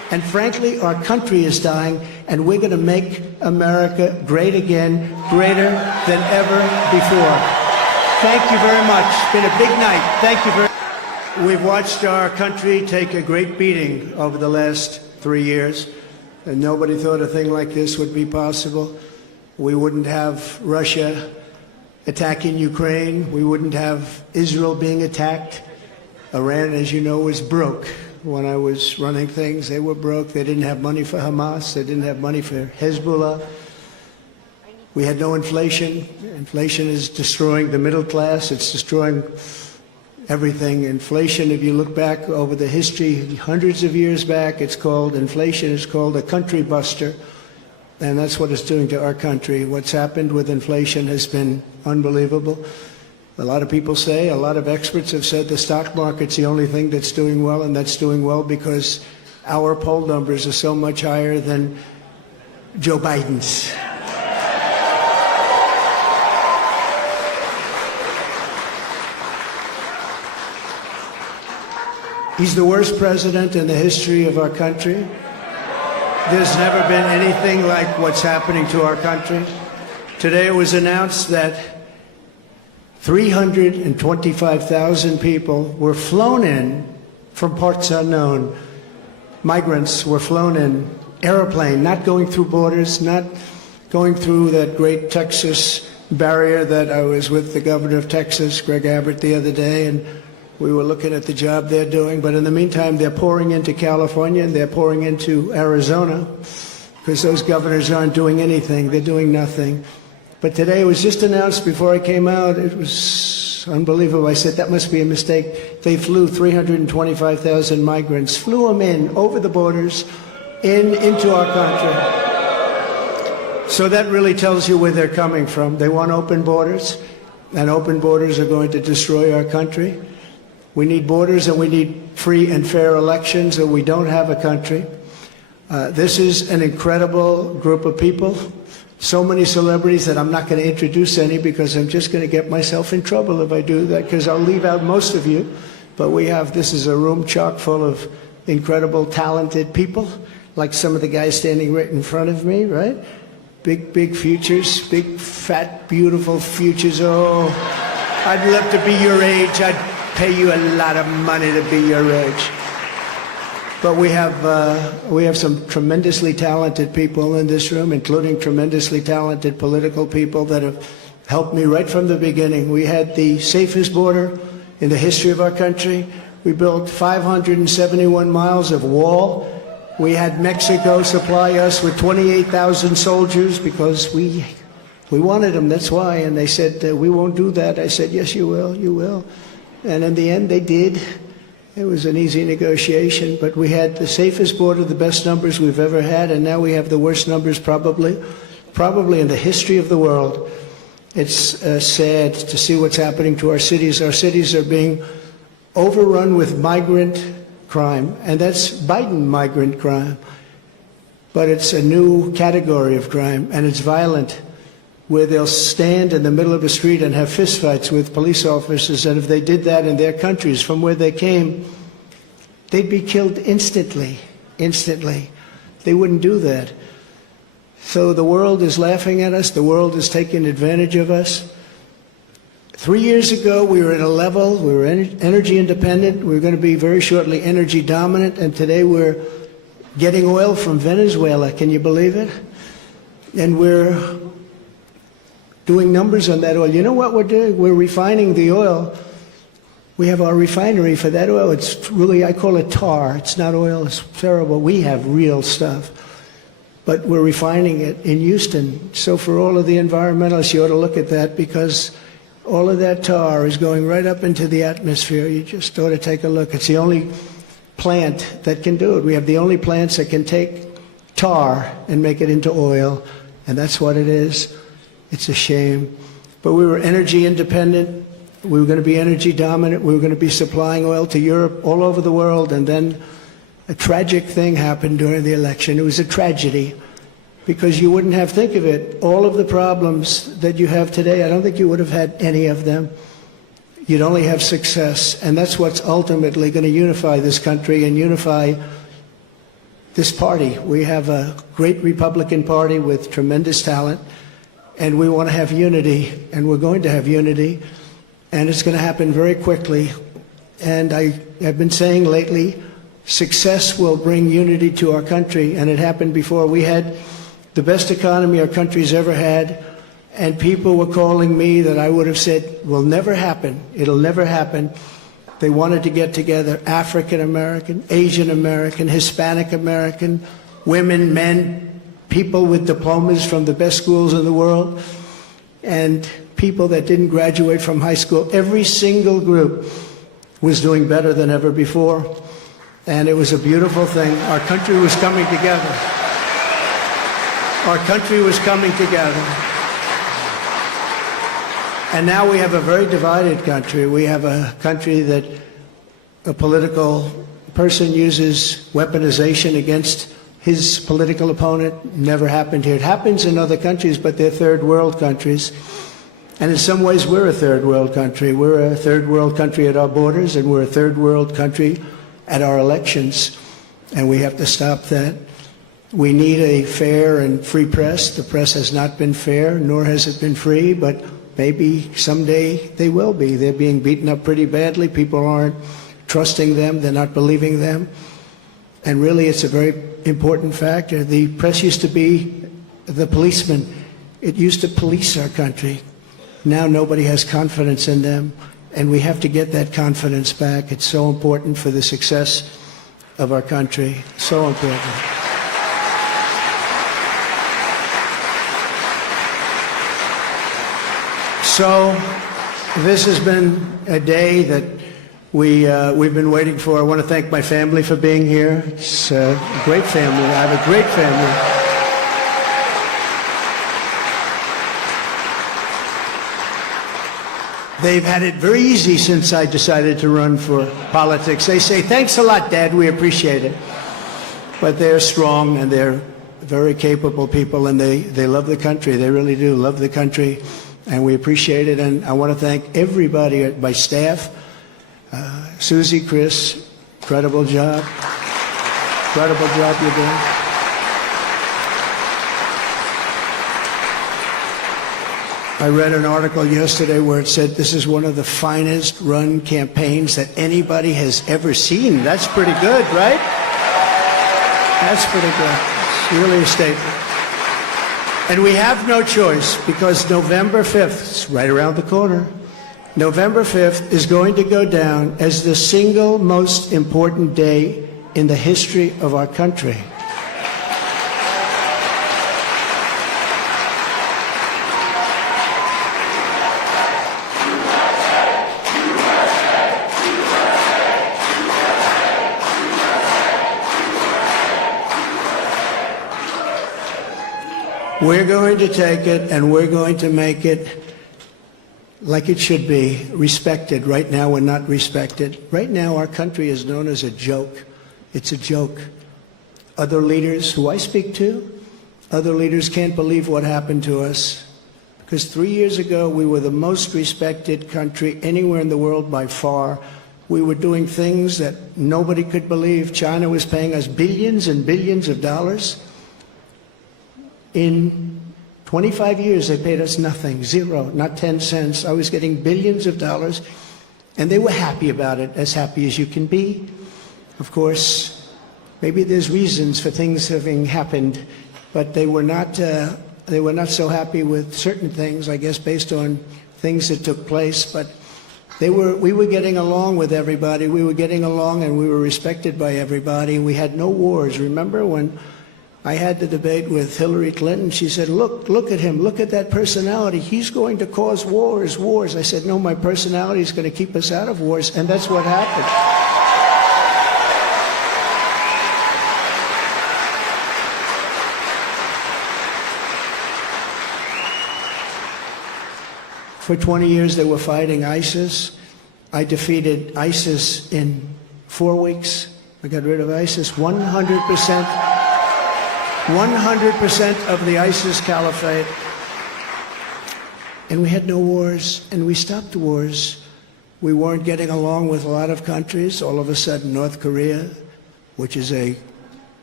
And frankly, our country is dying, and we're going to make America great again, greater than ever before. Thank you very much. It's been a big night. Thank you very much. We've watched our country take a great beating over the last 3 years, and nobody thought a thing like this would be possible. We wouldn't have Russia attacking Ukraine. We wouldn't have Israel being attacked. Iran, as you know, was broke. When I was running things, they were broke. They didn't have money for Hamas. They didn't have money for Hezbollah. We had no inflation. Inflation is destroying the middle class. It's destroying everything. Inflation, if you look back over the history, hundreds of years back, it's called, inflation is called a country buster. And that's what it's doing to our country. What's happened with inflation has been unbelievable. A lot of people say, a lot of experts have said the stock market's the only thing that's doing well, and that's doing well because our poll numbers are so much higher than Joe Biden's. He's the worst president in the history of our country. There's never been anything like what's happening to our country. Today it was announced that 325,000 people were flown in from parts unknown. Migrants were flown in, airplane, not going through borders, not going through that great Texas barrier that I was with the governor of Texas, Greg Abbott, the other day, and we were looking at the job they're doing. But in the meantime, they're pouring into California and they're pouring into Arizona because those governors aren't doing anything. They're doing nothing. But today it was just announced before I came out. It was unbelievable. I said, that must be a mistake. They flew 325,000 migrants, flew them in over the borders into our country. So that really tells you where they're coming from. They want open borders, and open borders are going to destroy our country. We need borders and we need free and fair elections, or we don't have a country. This is an incredible group of people. So many celebrities that I'm not going to introduce any because I'm just going to get myself in trouble if I do that, because I'll leave out most of you. But this is a room chock full of incredible, talented people, like some of the guys standing right in front of me, right? Big, big futures, big, fat, beautiful futures. Oh, I'd love to be your age. I'd pay you a lot of money to be your age. But we have some tremendously talented people in this room, including tremendously talented political people that have helped me right from the beginning. We had the safest border in the history of our country. We built 571 miles of wall. We had Mexico supply us with 28,000 soldiers because we wanted them, that's why. And they said, we won't do that. I said, yes, you will, you will. And in the end, they did. It was an easy negotiation, but we had the safest border, the best numbers we've ever had, and now we have the worst numbers probably in the history of the world. It's sad to see what's happening to our cities. Our cities are being overrun with migrant crime, and that's Biden migrant crime. But it's a new category of crime, and it's violent, where they'll stand in the middle of a street and have fistfights with police officers, and if they did that in their countries from where they came, they'd be killed instantly. They wouldn't do that. So the world is laughing at us. The world is taking advantage of us. 3 years ago, we were at a level, we were energy independent. We were going to be very shortly energy dominant, and today we're getting oil from Venezuela. Can you believe it? And we're doing numbers on that oil. You know what we're doing? We're refining the oil. We have our refinery for that oil. It's really, I call it tar. It's not oil. It's terrible. We have real stuff. But we're refining it in Houston. So for all of the environmentalists, you ought to look at that, because all of that tar is going right up into the atmosphere. You just ought to take a look. It's the only plant that can do it. We have the only plants that can take tar and make it into oil, and that's what it is. It's a shame. But we were energy independent. We were going to be energy dominant. We were going to be supplying oil to Europe, all over the world. And then a tragic thing happened during the election. It was a tragedy, because you wouldn't have, think of it, all of the problems that you have today, I don't think you would have had any of them. You'd only have success. And that's what's ultimately going to unify this country and unify this party. We have a great Republican Party with tremendous talent, and we want to have unity, and we're going to have unity, and it's going to happen very quickly. And I have been saying lately, success will bring unity to our country, and it happened before. We had the best economy our country's ever had, and people were calling me that I would have said will never happen. It'll never happen. They wanted to get together, African American, Asian American, Hispanic American, women, men, people with diplomas from the best schools in the world, and people that didn't graduate from high school. Every single group was doing better than ever before, and it was a beautiful thing. Our country was coming together. Our country was coming together. And now we have a very divided country. We have a country that a political person uses weaponization against his political opponent. Never happened here. It happens in other countries, but they're third world countries. And in some ways, we're a third world country. We're a third world country at our borders, and we're a third world country at our elections. And we have to stop that. We need a fair and free press. The press has not been fair, nor has it been free, but maybe someday they will be. They're being beaten up pretty badly. People aren't trusting them. They're not believing them. And really, it's a very important factor. The press used to be the policeman. It used to police our country. Now nobody has confidence in them, and we have to get that confidence back. It's so important for the success of our country. So important. So this has been a day that we've been waiting for. I want to thank my family for being here. It's a great family. I have a great family. They've had it very easy since I decided to run for politics. They say, thanks a lot, Dad, we appreciate it. But they're strong, and they're very capable people, and they love the country. They really do love the country, and we appreciate it. And I want to thank everybody at my staff. Susie, Chris, incredible job. Incredible job you're doing. I read an article yesterday where it said this is one of the finest run campaigns that anybody has ever seen. That's pretty good, right? That's pretty good. It's really a statement. And we have no choice, because November 5th, it's right around the corner, November 5th is going to go down as the single most important day in the history of our country. We're going to take it, and we're going to make it like it should be, respected. Right now, we're not respected. Right now, our country is known as a joke. It's a joke. Other leaders who I speak to, other leaders can't believe what happened to us. Because 3 years ago, we were the most respected country anywhere in the world by far. We were doing things that nobody could believe. China was paying us billions and billions of dollars. In 25 years, they paid us nothing, zero, not 10 cents. I was getting billions of dollars, and they were happy about it, as happy as you can be. Of course, maybe there's reasons for things having happened, but they were not so happy with certain things, I guess, based on things that took place. But we were getting along with everybody. We were getting along, and we were respected by everybody. We had no wars. Remember when I had the debate with Hillary Clinton? She said, look at him, look at that personality. He's going to cause wars. I said, no, my personality is going to keep us out of wars, and that's what happened. For 20 years, they were fighting ISIS. I defeated ISIS in 4 weeks. I got rid of ISIS 100%. 100% of the ISIS caliphate. And we had no wars, and we stopped wars. We weren't getting along with a lot of countries. All of a sudden, North Korea, which is a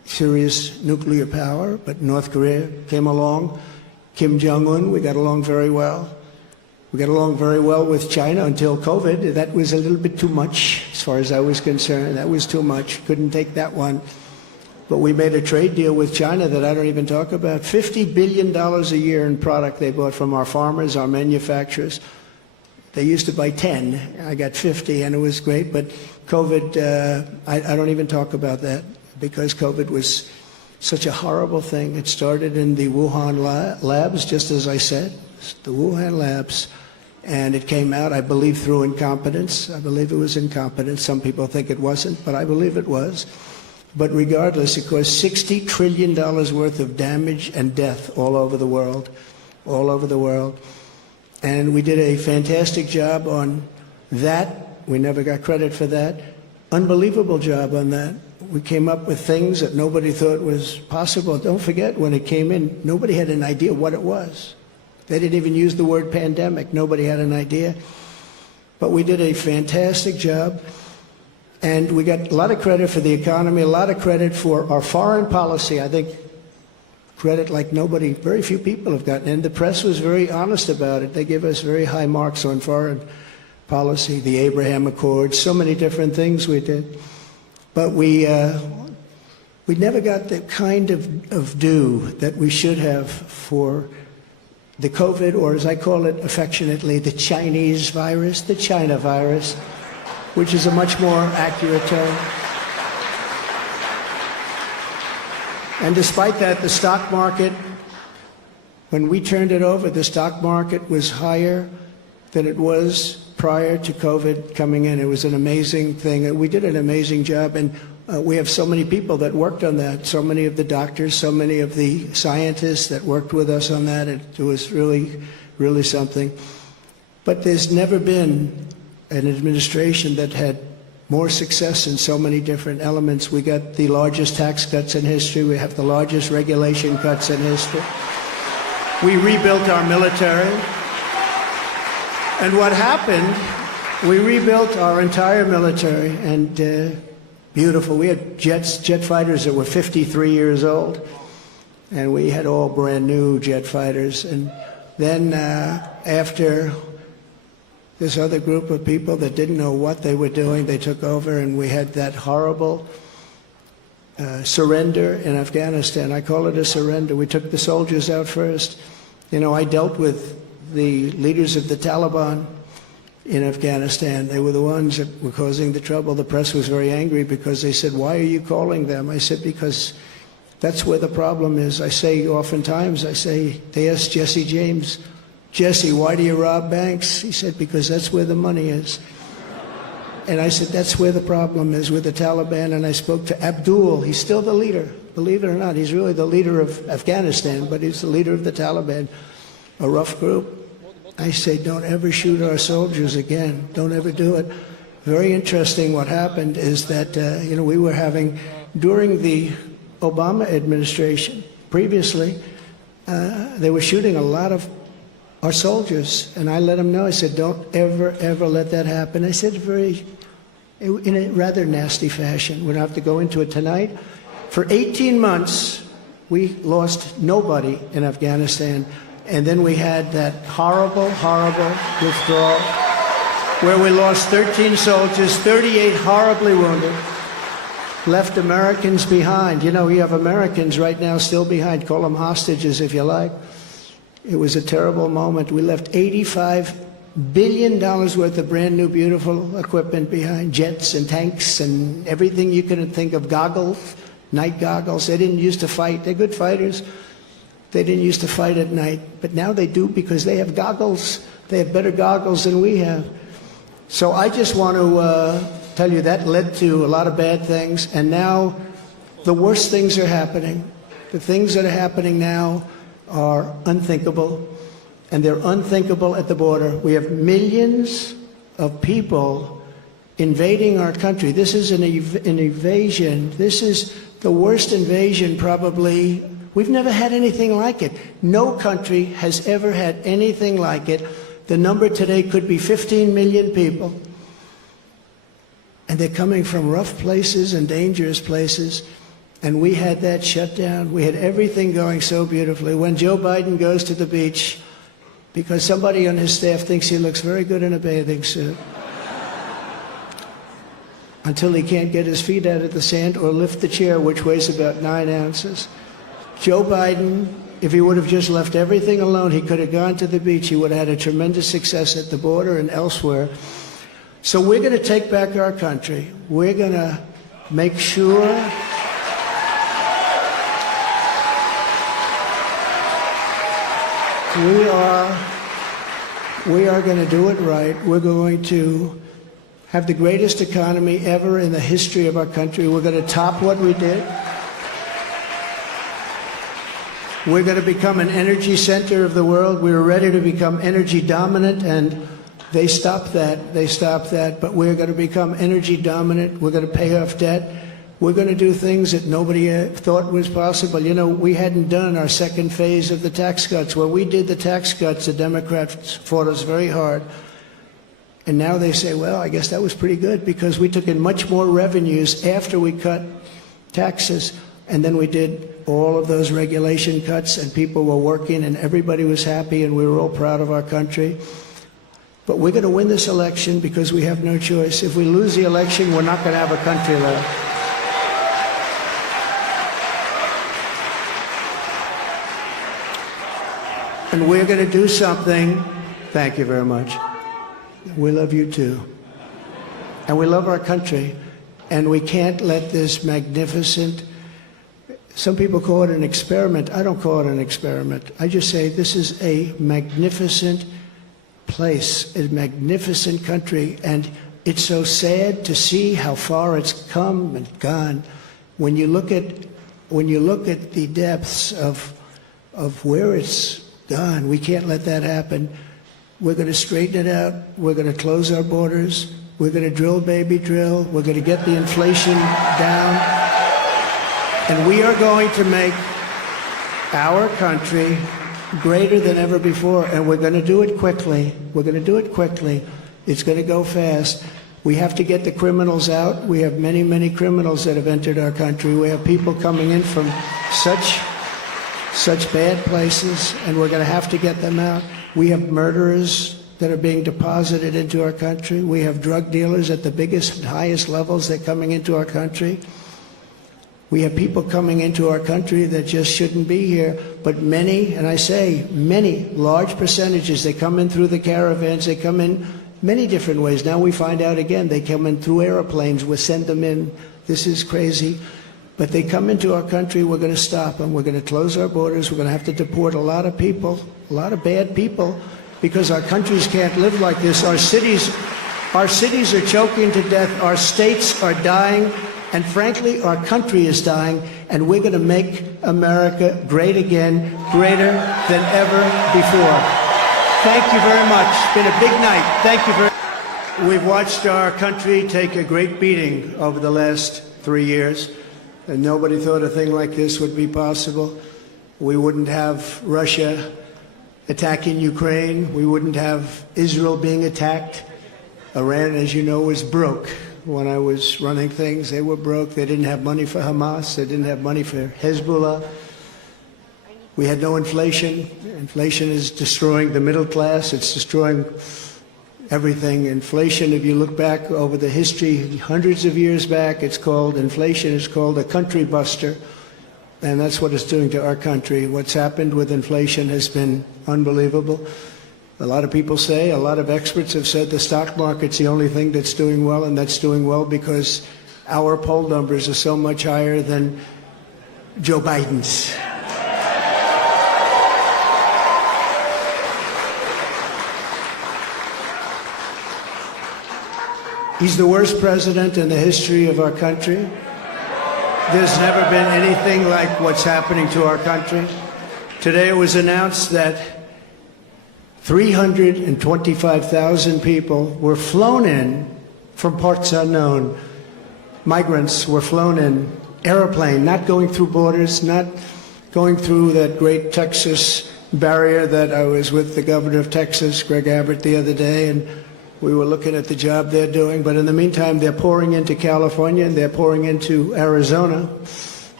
serious nuclear power, but North Korea came along. Kim Jong-un, we got along very well. We got along very well with China until COVID. That was a little bit too much as far as I was concerned. That was too much. Couldn't take that one. But we made a trade deal with China that I don't even talk about. $50 billion a year in product they bought from our farmers, our manufacturers. They used to buy 10. I got 50, and it was great. But COVID, I don't even talk about that because COVID was such a horrible thing. It started in the Wuhan labs, just as I said, the Wuhan labs. And it came out, I believe, through incompetence. I believe it was incompetence. Some people think it wasn't, but I believe it was. But regardless, it caused $60 trillion worth of damage and death all over the world, all over the world. And we did a fantastic job on that. We never got credit for that. Unbelievable job on that. We came up with things that nobody thought was possible. Don't forget, when it came in, nobody had an idea what it was. They didn't even use the word pandemic. Nobody had an idea. But we did a fantastic job. And we got a lot of credit for the economy, a lot of credit for our foreign policy. I think credit like nobody, very few people have gotten. And the press was very honest about it. They give us very high marks on foreign policy, the Abraham Accords, so many different things we did. But we never got the kind of due that we should have for the COVID, or as I call it affectionately, the Chinese virus, the China virus, which is a much more accurate term. And despite that, the stock market, when we turned it over, the stock market was higher than it was prior to COVID coming in. It was an amazing thing. We did an amazing job, and we have so many people that worked on that, so many of the doctors, so many of the scientists that worked with us on that. It was really, really something. But there's never been an administration that had more success in so many different elements. We got the largest tax cuts in history. We have the largest regulation cuts in history. We rebuilt our military. And what happened, we rebuilt our entire military, and beautiful. We had jet fighters that were 53 years old, and we had all brand new jet fighters. And then after this other group of people that didn't know what they were doing, they took over, and we had that horrible surrender in Afghanistan. I call it a surrender. We took the soldiers out first. You know, I dealt with the leaders of the Taliban in Afghanistan. They were the ones that were causing the trouble. The press was very angry because they said, "Why are you calling them?" I said, "Because that's where the problem is." I say oftentimes, they asked Jesse James, "Jesse, why do you rob banks?" He said, "Because that's where the money is." And I said, that's where the problem is with the Taliban. And I spoke to Abdul. He's still the leader. Believe it or not, he's really the leader of Afghanistan, but he's the leader of the Taliban, a rough group. I say, don't ever shoot our soldiers again. Don't ever do it. Very interesting what happened is that, we were having, during the Obama administration, previously, they were shooting a lot of our soldiers, and I let them know. I said, don't ever, ever let that happen. I said in a rather nasty fashion. We don't have to go into it tonight. For 18 months, we lost nobody in Afghanistan, and then we had that horrible, horrible withdrawal, where we lost 13 soldiers, 38 horribly wounded, left Americans behind. You know, we have Americans right now still behind. Call them hostages if you like. It was a terrible moment. We left $85 billion worth of brand new, beautiful equipment behind, jets and tanks and everything you could think of, goggles, night goggles. They didn't used to fight. They're good fighters. They didn't used to fight at night, but now they do because they have goggles. They have better goggles than we have. So I just want to tell you that led to a lot of bad things, and now the worst things are happening. The things that are happening now are unthinkable, and they're unthinkable at the border. We have millions of people invading our country. This is an invasion. This is the worst invasion probably. We've never had anything like it. No country has ever had anything like it. The number today could be 15 million people. And they're coming from rough places and dangerous places. And we had that shut down. We had everything going so beautifully. When Joe Biden goes to the beach, because somebody on his staff thinks he looks very good in a bathing suit, until he can't get his feet out of the sand or lift the chair, which weighs about 9 ounces. Joe Biden, if he would have just left everything alone, he could have gone to the beach. He would have had a tremendous success at the border and elsewhere. So we're going to take back our country. We're going to make sure we are going to do it right. We're going to have the greatest economy ever in the history of our country. We're going to top what we did. We're going to become an energy center of the world. We were ready to become energy dominant, and they stopped that. They stopped that. But we're going to become energy dominant. We're going to pay off debt. We're going to do things that nobody thought was possible. You know, we hadn't done our second phase of the tax cuts. When we did the tax cuts, the Democrats fought us very hard. And now they say, well, I guess that was pretty good because we took in much more revenues after we cut taxes. And then we did all of those regulation cuts, and people were working, and everybody was happy, and we were all proud of our country. But we're going to win this election because we have no choice. If we lose the election, we're not going to have a country left. And we're going to do something. Thank you very much. We love you too. And we love our country. And we can't let this magnificent, some people call it an experiment. I don't call it an experiment. I just say this is a magnificent place, a magnificent country. And it's so sad to see how far it's come and gone. When you look at the depths of where it's gone, we can't let that happen. We're going to straighten it out. We're going to close our borders. We're going to drill, baby, drill. We're going to get the inflation down. And we are going to make our country greater than ever before. And we're going to do it quickly. We're going to do it quickly. It's going to go fast. We have to get the criminals out. We have many, many criminals that have entered our country. We have people coming in from such bad places, and we're going to have to get them out. We have murderers that are being deposited into our country. We have drug dealers at the biggest, highest levels that are coming into our country. We have people coming into our country that just shouldn't be here. But many, and I say many, large percentages, they come in through the caravans. They come in many different ways. Now we find out again, they come in through airplanes. We send them in. This is crazy. But they come into our country, we're going to stop them. We're going to close our borders. We're going to have to deport a lot of people, a lot of bad people, because our countries can't live like this. Our cities are choking to death. Our states are dying. And frankly, our country is dying. And we're going to make America great again, greater than ever before. Thank you very much. It's been a big night. Thank you very much. We've watched our country take a great beating over the last 3 years. And nobody thought a thing like this would be possible. We wouldn't have Russia attacking Ukraine. We wouldn't have Israel being attacked. Iran, as you know, was broke. When I was running things, they were broke. They didn't have money for Hamas. They didn't have money for Hezbollah. We had no inflation. Inflation is destroying the middle class. It's destroying everything. Inflation, if you look back over the history, hundreds of years back, inflation is called a country buster. And that's what it's doing to our country. What's happened with inflation has been unbelievable. A lot of people say, a lot of experts have said the stock market's the only thing that's doing well, and that's doing well because our poll numbers are so much higher than Joe Biden's. He's the worst president in the history of our country. There's never been anything like what's happening to our country. Today it was announced that 325,000 people were flown in from parts unknown. Migrants were flown in, airplane, not going through borders, not going through that great Texas barrier that I was with the governor of Texas, Greg Abbott, the other day, and we were looking at the job they're doing. But in the meantime, they're pouring into California and they're pouring into Arizona.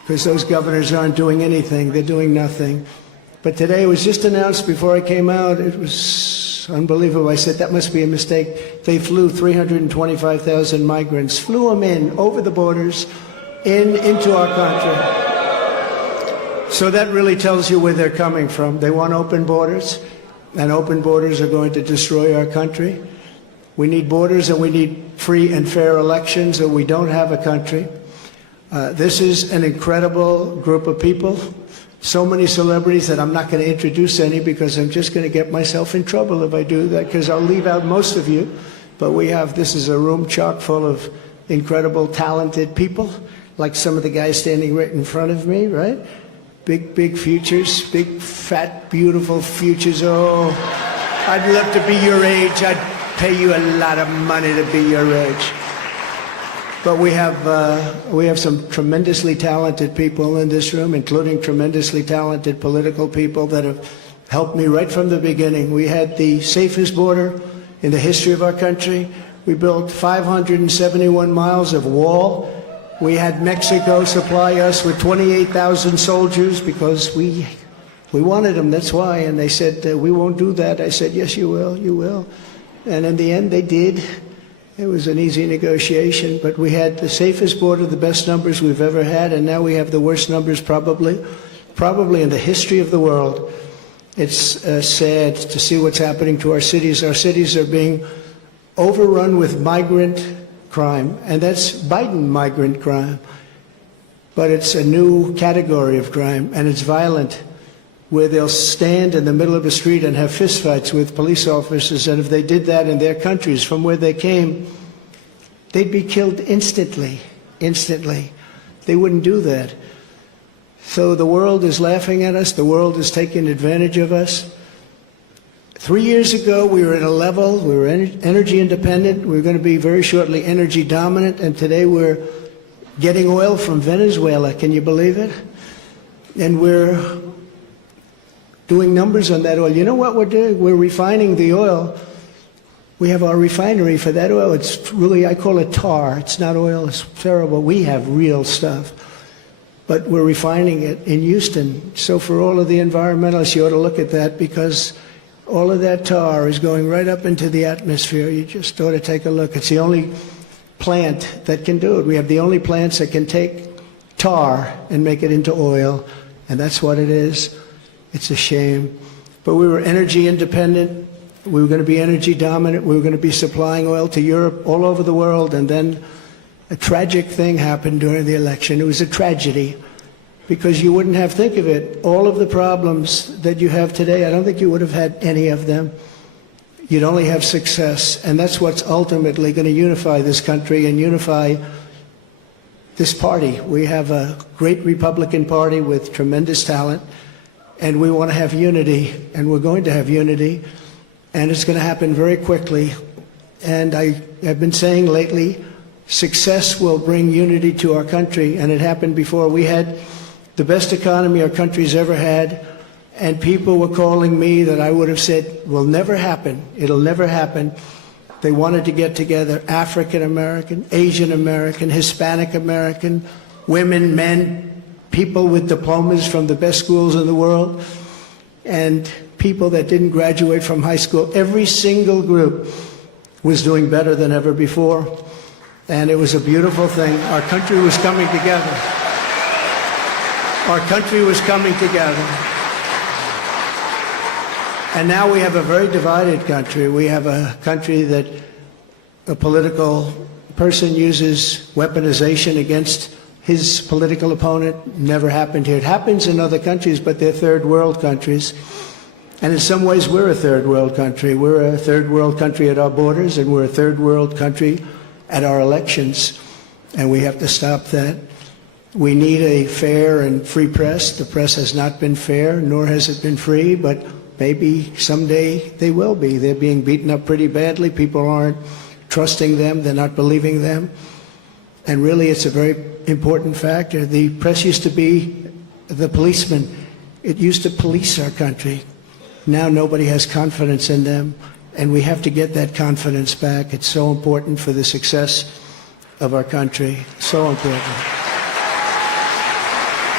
because those governors aren't doing anything. They're doing nothing. But today it was just announced before I came out. It was unbelievable. I said, that must be a mistake. They flew 325,000 migrants, flew them in over the borders, into our country. So that really tells you where they're coming from. They want open borders, and open borders are going to destroy our country. We need borders, and we need free and fair elections, or we don't have a country. This is an incredible group of people. So many celebrities that I'm not going to introduce any, because I'm just going to get myself in trouble if I do that, because I'll leave out most of you. But this is a room chock full of incredible, talented people, like some of the guys standing right in front of me, right? Big futures, big, fat, beautiful futures. Oh, I'd love to be your age. I'd pay you a lot of money to be your age. But we have some tremendously talented people in this room, including tremendously talented political people that have helped me right from the beginning. We had the safest border in the history of our country. We built 571 miles of wall. We had Mexico supply us with 28,000 soldiers because we wanted them, that's why. And they said, we won't do that. I said, yes, you will, you will. And in the end, they did. It was an easy negotiation, but we had the safest border, the best numbers we've ever had, and now we have the worst numbers probably in the history of the world. It's sad to see what's happening to our cities. Our cities are being overrun with migrant crime, and that's Biden migrant crime. But it's a new category of crime, and it's violent, where they'll stand in the middle of a street and have fistfights with police officers, and if they did that in their countries from where they came, they'd be killed instantly. They wouldn't do that. So the world is laughing at us. The world is taking advantage of us. 3 years ago, we were at a level, we were energy independent. We were going to be very shortly energy dominant, and today we're getting oil from Venezuela. Can you believe it? And we're doing numbers on that oil. You know what we're doing? We're refining the oil. We have our refinery for that oil. It's really, I call it tar. It's not oil. It's terrible. We have real stuff. But we're refining it in Houston. So for all of the environmentalists, you ought to look at that, because all of that tar is going right up into the atmosphere. You just ought to take a look. It's the only plant that can do it. We have the only plants that can take tar and make it into oil, and that's what it is. It's a shame. But we were energy independent. We were going to be energy dominant. We were going to be supplying oil to Europe, all over the world, and then a tragic thing happened during the election. It was a tragedy, because you wouldn't have, think of it, all of the problems that you have today, I don't think you would have had any of them. You'd only have success, and that's what's ultimately going to unify this country and unify this party. We have a great Republican Party with tremendous talent, and we want to have unity, and we're going to have unity, and it's going to happen very quickly. And I have been saying lately, success will bring unity to our country, and it happened before. We had the best economy our country's ever had, and people were calling me that I would have said will never happen. It'll never happen. They wanted to get together, African American, Asian American, Hispanic American, women, men, people with diplomas from the best schools in the world, and people that didn't graduate from high school. Every single group was doing better than ever before, and it was a beautiful thing. Our country was coming together. Our country was coming together. And now we have a very divided country. We have a country that a political person uses weaponization against his political opponent. Never happened here. It happens in other countries, but they're third world countries. And in some ways, we're a third world country. We're a third world country at our borders, and we're a third world country at our elections. And we have to stop that. We need a fair and free press. The press has not been fair, nor has it been free, but maybe someday they will be. They're being beaten up pretty badly. People aren't trusting them. They're not believing them. And really, it's a very important factor. The press used to be the policeman. It used to police our country. Now nobody has confidence in them, and we have to get that confidence back. It's so important for the success of our country. So important.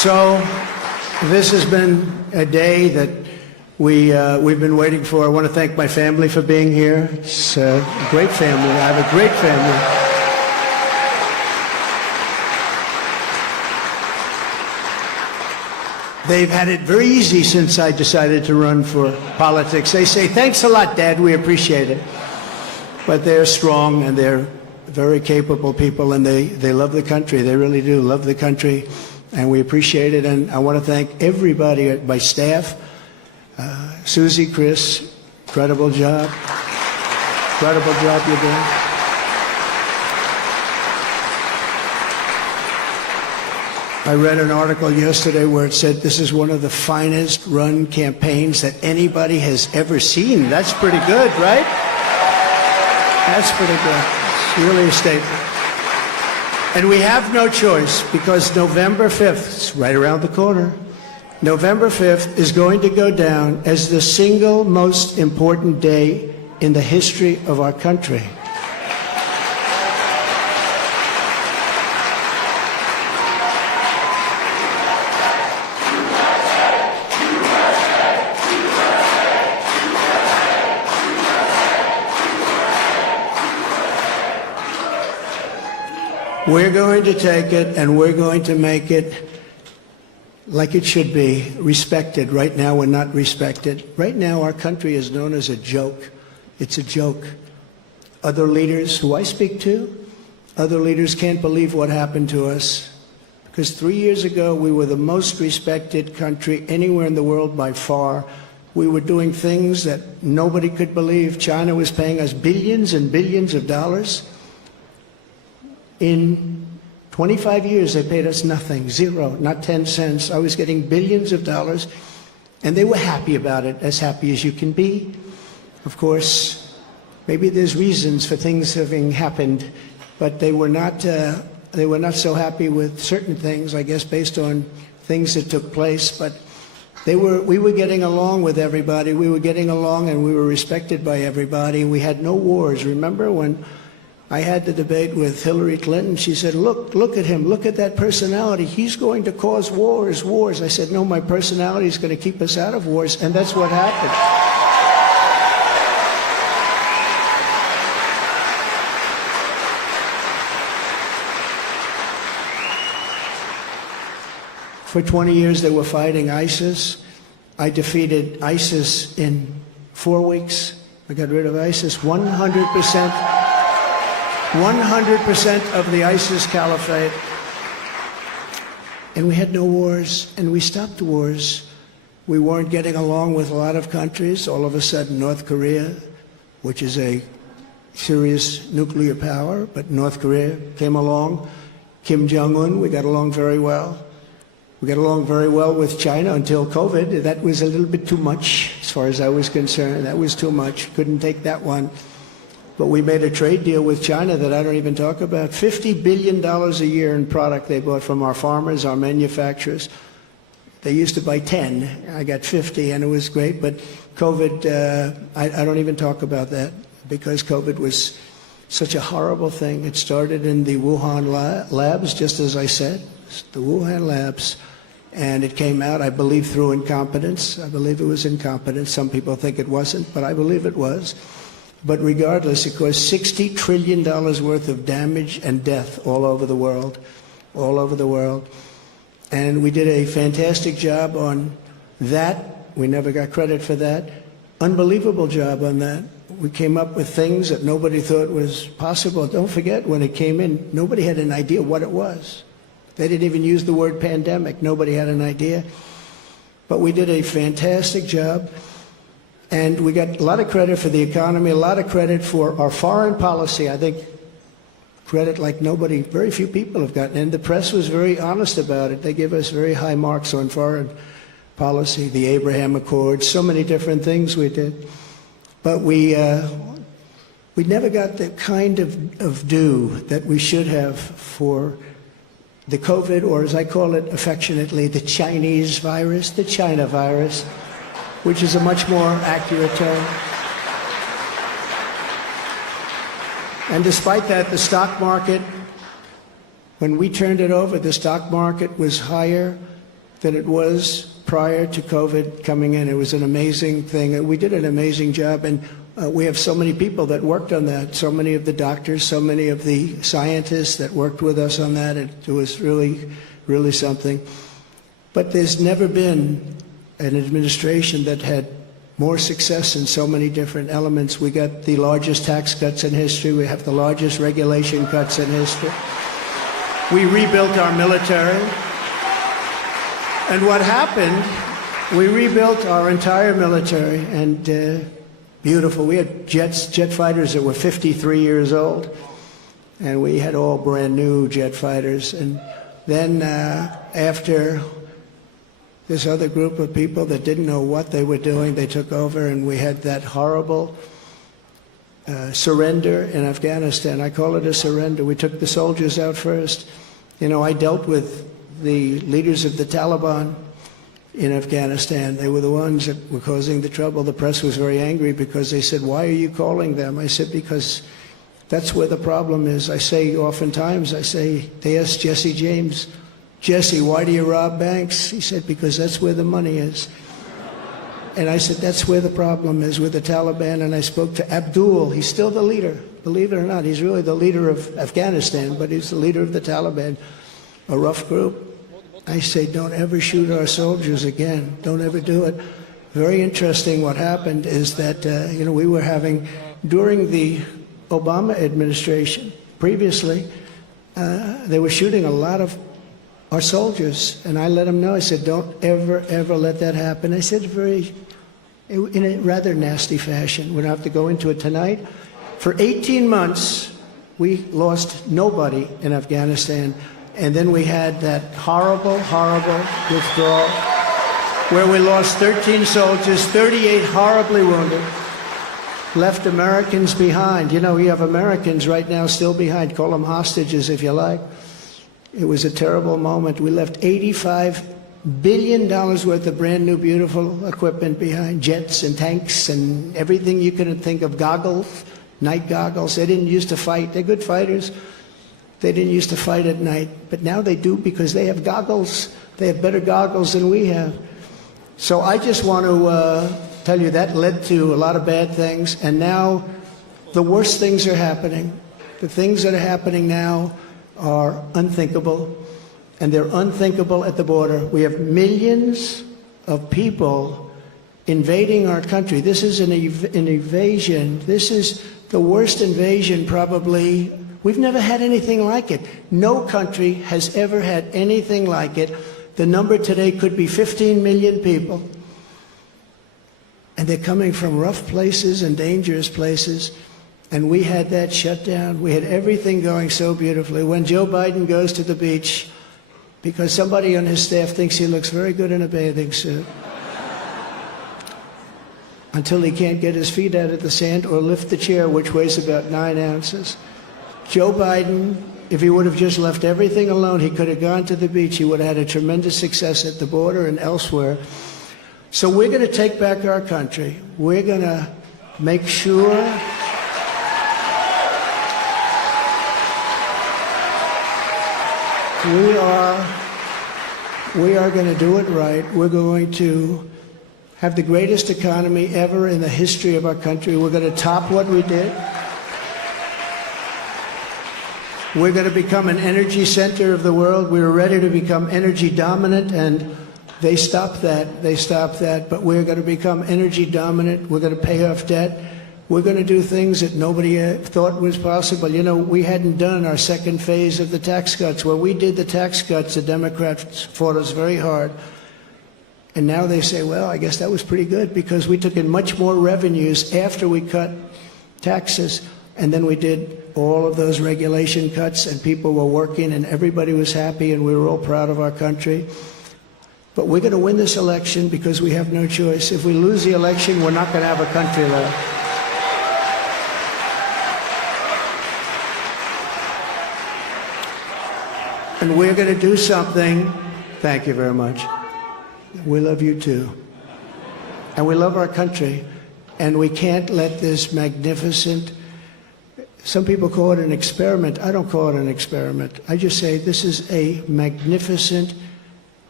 So this has been a day that we've been waiting for. I want to thank my family for being here. It's a great family. I have a great family. They've had it very easy since I decided to run for politics. They say, thanks a lot, Dad, we appreciate it. But they're strong and they're very capable people, and they love the country. They really do love the country, and we appreciate it. And I want to thank everybody at my staff. Susie, Chris, incredible job. Incredible job you're doing. I read an article yesterday where it said this is one of the finest run campaigns that anybody has ever seen. That's pretty good, right? That's pretty good. It's really a statement. And we have no choice, because November 5th, it's right around the corner, November 5th is going to go down as the single most important day in the history of our country. We're going to take it and we're going to make it like it should be, respected. Right now we're not respected. Right now our country is known as a joke. It's a joke. Other leaders who I speak to, other leaders can't believe what happened to us, because 3 years ago we were the most respected country anywhere in the world by far. We were doing things that nobody could believe. China was paying us billions and billions of dollars. In 25 years, they paid us nothing, zero, not 10 cents. I was getting billions of dollars, and they were happy about it, as happy as you can be. Of course, maybe there's reasons for things having happened, but they were not so happy with certain things, I guess, based on things that took place. But we were getting along with everybody. We were getting along, and we were respected by everybody. We had no wars. Remember when I had the debate with Hillary Clinton? She said, look at him, look at that personality. He's going to cause wars. I said, no, my personality is going to keep us out of wars, and that's what happened. For 20 years, they were fighting ISIS. I defeated ISIS in 4 weeks. I got rid of ISIS 100%. 100% of the ISIS caliphate. And we had no wars, and we stopped wars. We weren't getting along with a lot of countries. All of a sudden, North Korea, which is a serious nuclear power, but North Korea came along. Kim Jong-un, we got along very well. We got along very well with China until COVID. That was a little bit too much, as far as I was concerned. That was too much. Couldn't take that one. But we made a trade deal with China that I don't even talk about. $50 billion a year in product they bought from our farmers, our manufacturers. They used to buy 10. I got 50, and it was great. But COVID, I don't even talk about that, because COVID was such a horrible thing. It started in the Wuhan labs, just as I said, the Wuhan labs. And it came out, I believe, through incompetence. I believe it was incompetence. Some people think it wasn't, but I believe it was. But regardless, it caused $60 trillion worth of damage and death all over the world, all over the world. And we did a fantastic job on that. We never got credit for that. Unbelievable job on that. We came up with things that nobody thought was possible. Don't forget, when it came in, nobody had an idea what it was. They didn't even use the word pandemic. Nobody had an idea. But we did a fantastic job. And we got a lot of credit for the economy, a lot of credit for our foreign policy. I think credit like nobody, very few people have gotten. And the press was very honest about it. They gave us very high marks on foreign policy, the Abraham Accords, so many different things we did. But we never got the kind of due that we should have for the COVID, or as I call it affectionately, the Chinese virus, the China virus, which is a much more accurate term. And despite that, the stock market, when we turned it over, the stock market was higher than it was prior to COVID coming in. It was an amazing thing. We did an amazing job, and we have so many people that worked on that, so many of the doctors, so many of the scientists that worked with us on that. It was really, really something. But there's never been an administration that had more success in so many different elements. We got the largest tax cuts in history. We have the largest regulation cuts in history. We rebuilt our military. And what happened, we rebuilt our entire military, and beautiful. We had jet fighters that were 53 years old, and we had all brand new jet fighters. And then after this other group of people that didn't know what they were doing, they took over, and we had that horrible surrender in Afghanistan. I call it a surrender. We took the soldiers out first. You know, I dealt with the leaders of the Taliban in Afghanistan. They were the ones that were causing the trouble. The press was very angry because they said, "Why are you calling them?" I said, "Because that's where the problem is." I say oftentimes, they asked Jesse James, "Jesse, why do you rob banks?" He said, "Because that's where the money is." And I said, that's where the problem is, with the Taliban. And I spoke to Abdul. He's still the leader. Believe it or not, he's really the leader of Afghanistan, but he's the leader of the Taliban, a rough group. I say, don't ever shoot our soldiers again. Don't ever do it. Very interesting what happened is that, we were having, during the Obama administration, previously, they were shooting a lot of our soldiers. And I let them know, I said, don't ever, ever let that happen. I said in a rather nasty fashion. We don't have to go into it tonight. For 18 months, we lost nobody in Afghanistan. And then we had that horrible, horrible withdrawal where we lost 13 soldiers, 38 horribly wounded, left Americans behind. You know, we have Americans right now still behind. Call them hostages if you like. It was a terrible moment. We left $85 billion worth of brand new, beautiful equipment behind, jets and tanks and everything you could think of, goggles, night goggles. They didn't used to fight. They're good fighters. They didn't used to fight at night, but now they do because they have goggles. They have better goggles than we have. So I just want to tell you that led to a lot of bad things, and now the worst things are happening. The things that are happening now are unthinkable, and they're unthinkable at the border. We have millions of people invading our country. This is an invasion. This is the worst invasion probably. We've never had anything like it. No country has ever had anything like it. The number today could be 15 million people. And they're coming from rough places and dangerous places. And we had that shut down. We had everything going so beautifully. When Joe Biden goes to the beach, because somebody on his staff thinks he looks very good in a bathing suit, until he can't get his feet out of the sand or lift the chair, which weighs about 9 ounces. Joe Biden, if he would have just left everything alone, he could have gone to the beach. He would have had a tremendous success at the border and elsewhere. So we're going to take back our country. We're going to make sure we are going to do it right. We're going to have the greatest economy ever in the history of our country. We're going to top what we did. We're going to become an energy center of the world. We were ready to become energy dominant, and they stopped that. They stopped that. But we're going to become energy dominant. We're going to pay off debt. We're going to do things that nobody thought was possible. You know, we hadn't done our second phase of the tax cuts. When we did the tax cuts, the Democrats fought us very hard. And now they say, well, I guess that was pretty good because we took in much more revenues after we cut taxes. And then we did all of those regulation cuts, and people were working, and everybody was happy, and we were all proud of our country. But we're going to win this election because we have no choice. If we lose the election, we're not going to have a country left. And we're going to do something. Thank you very much. We love you too. And we love our country. And we can't let this magnificent, some people call it an experiment. I don't call it an experiment. I just say this is a magnificent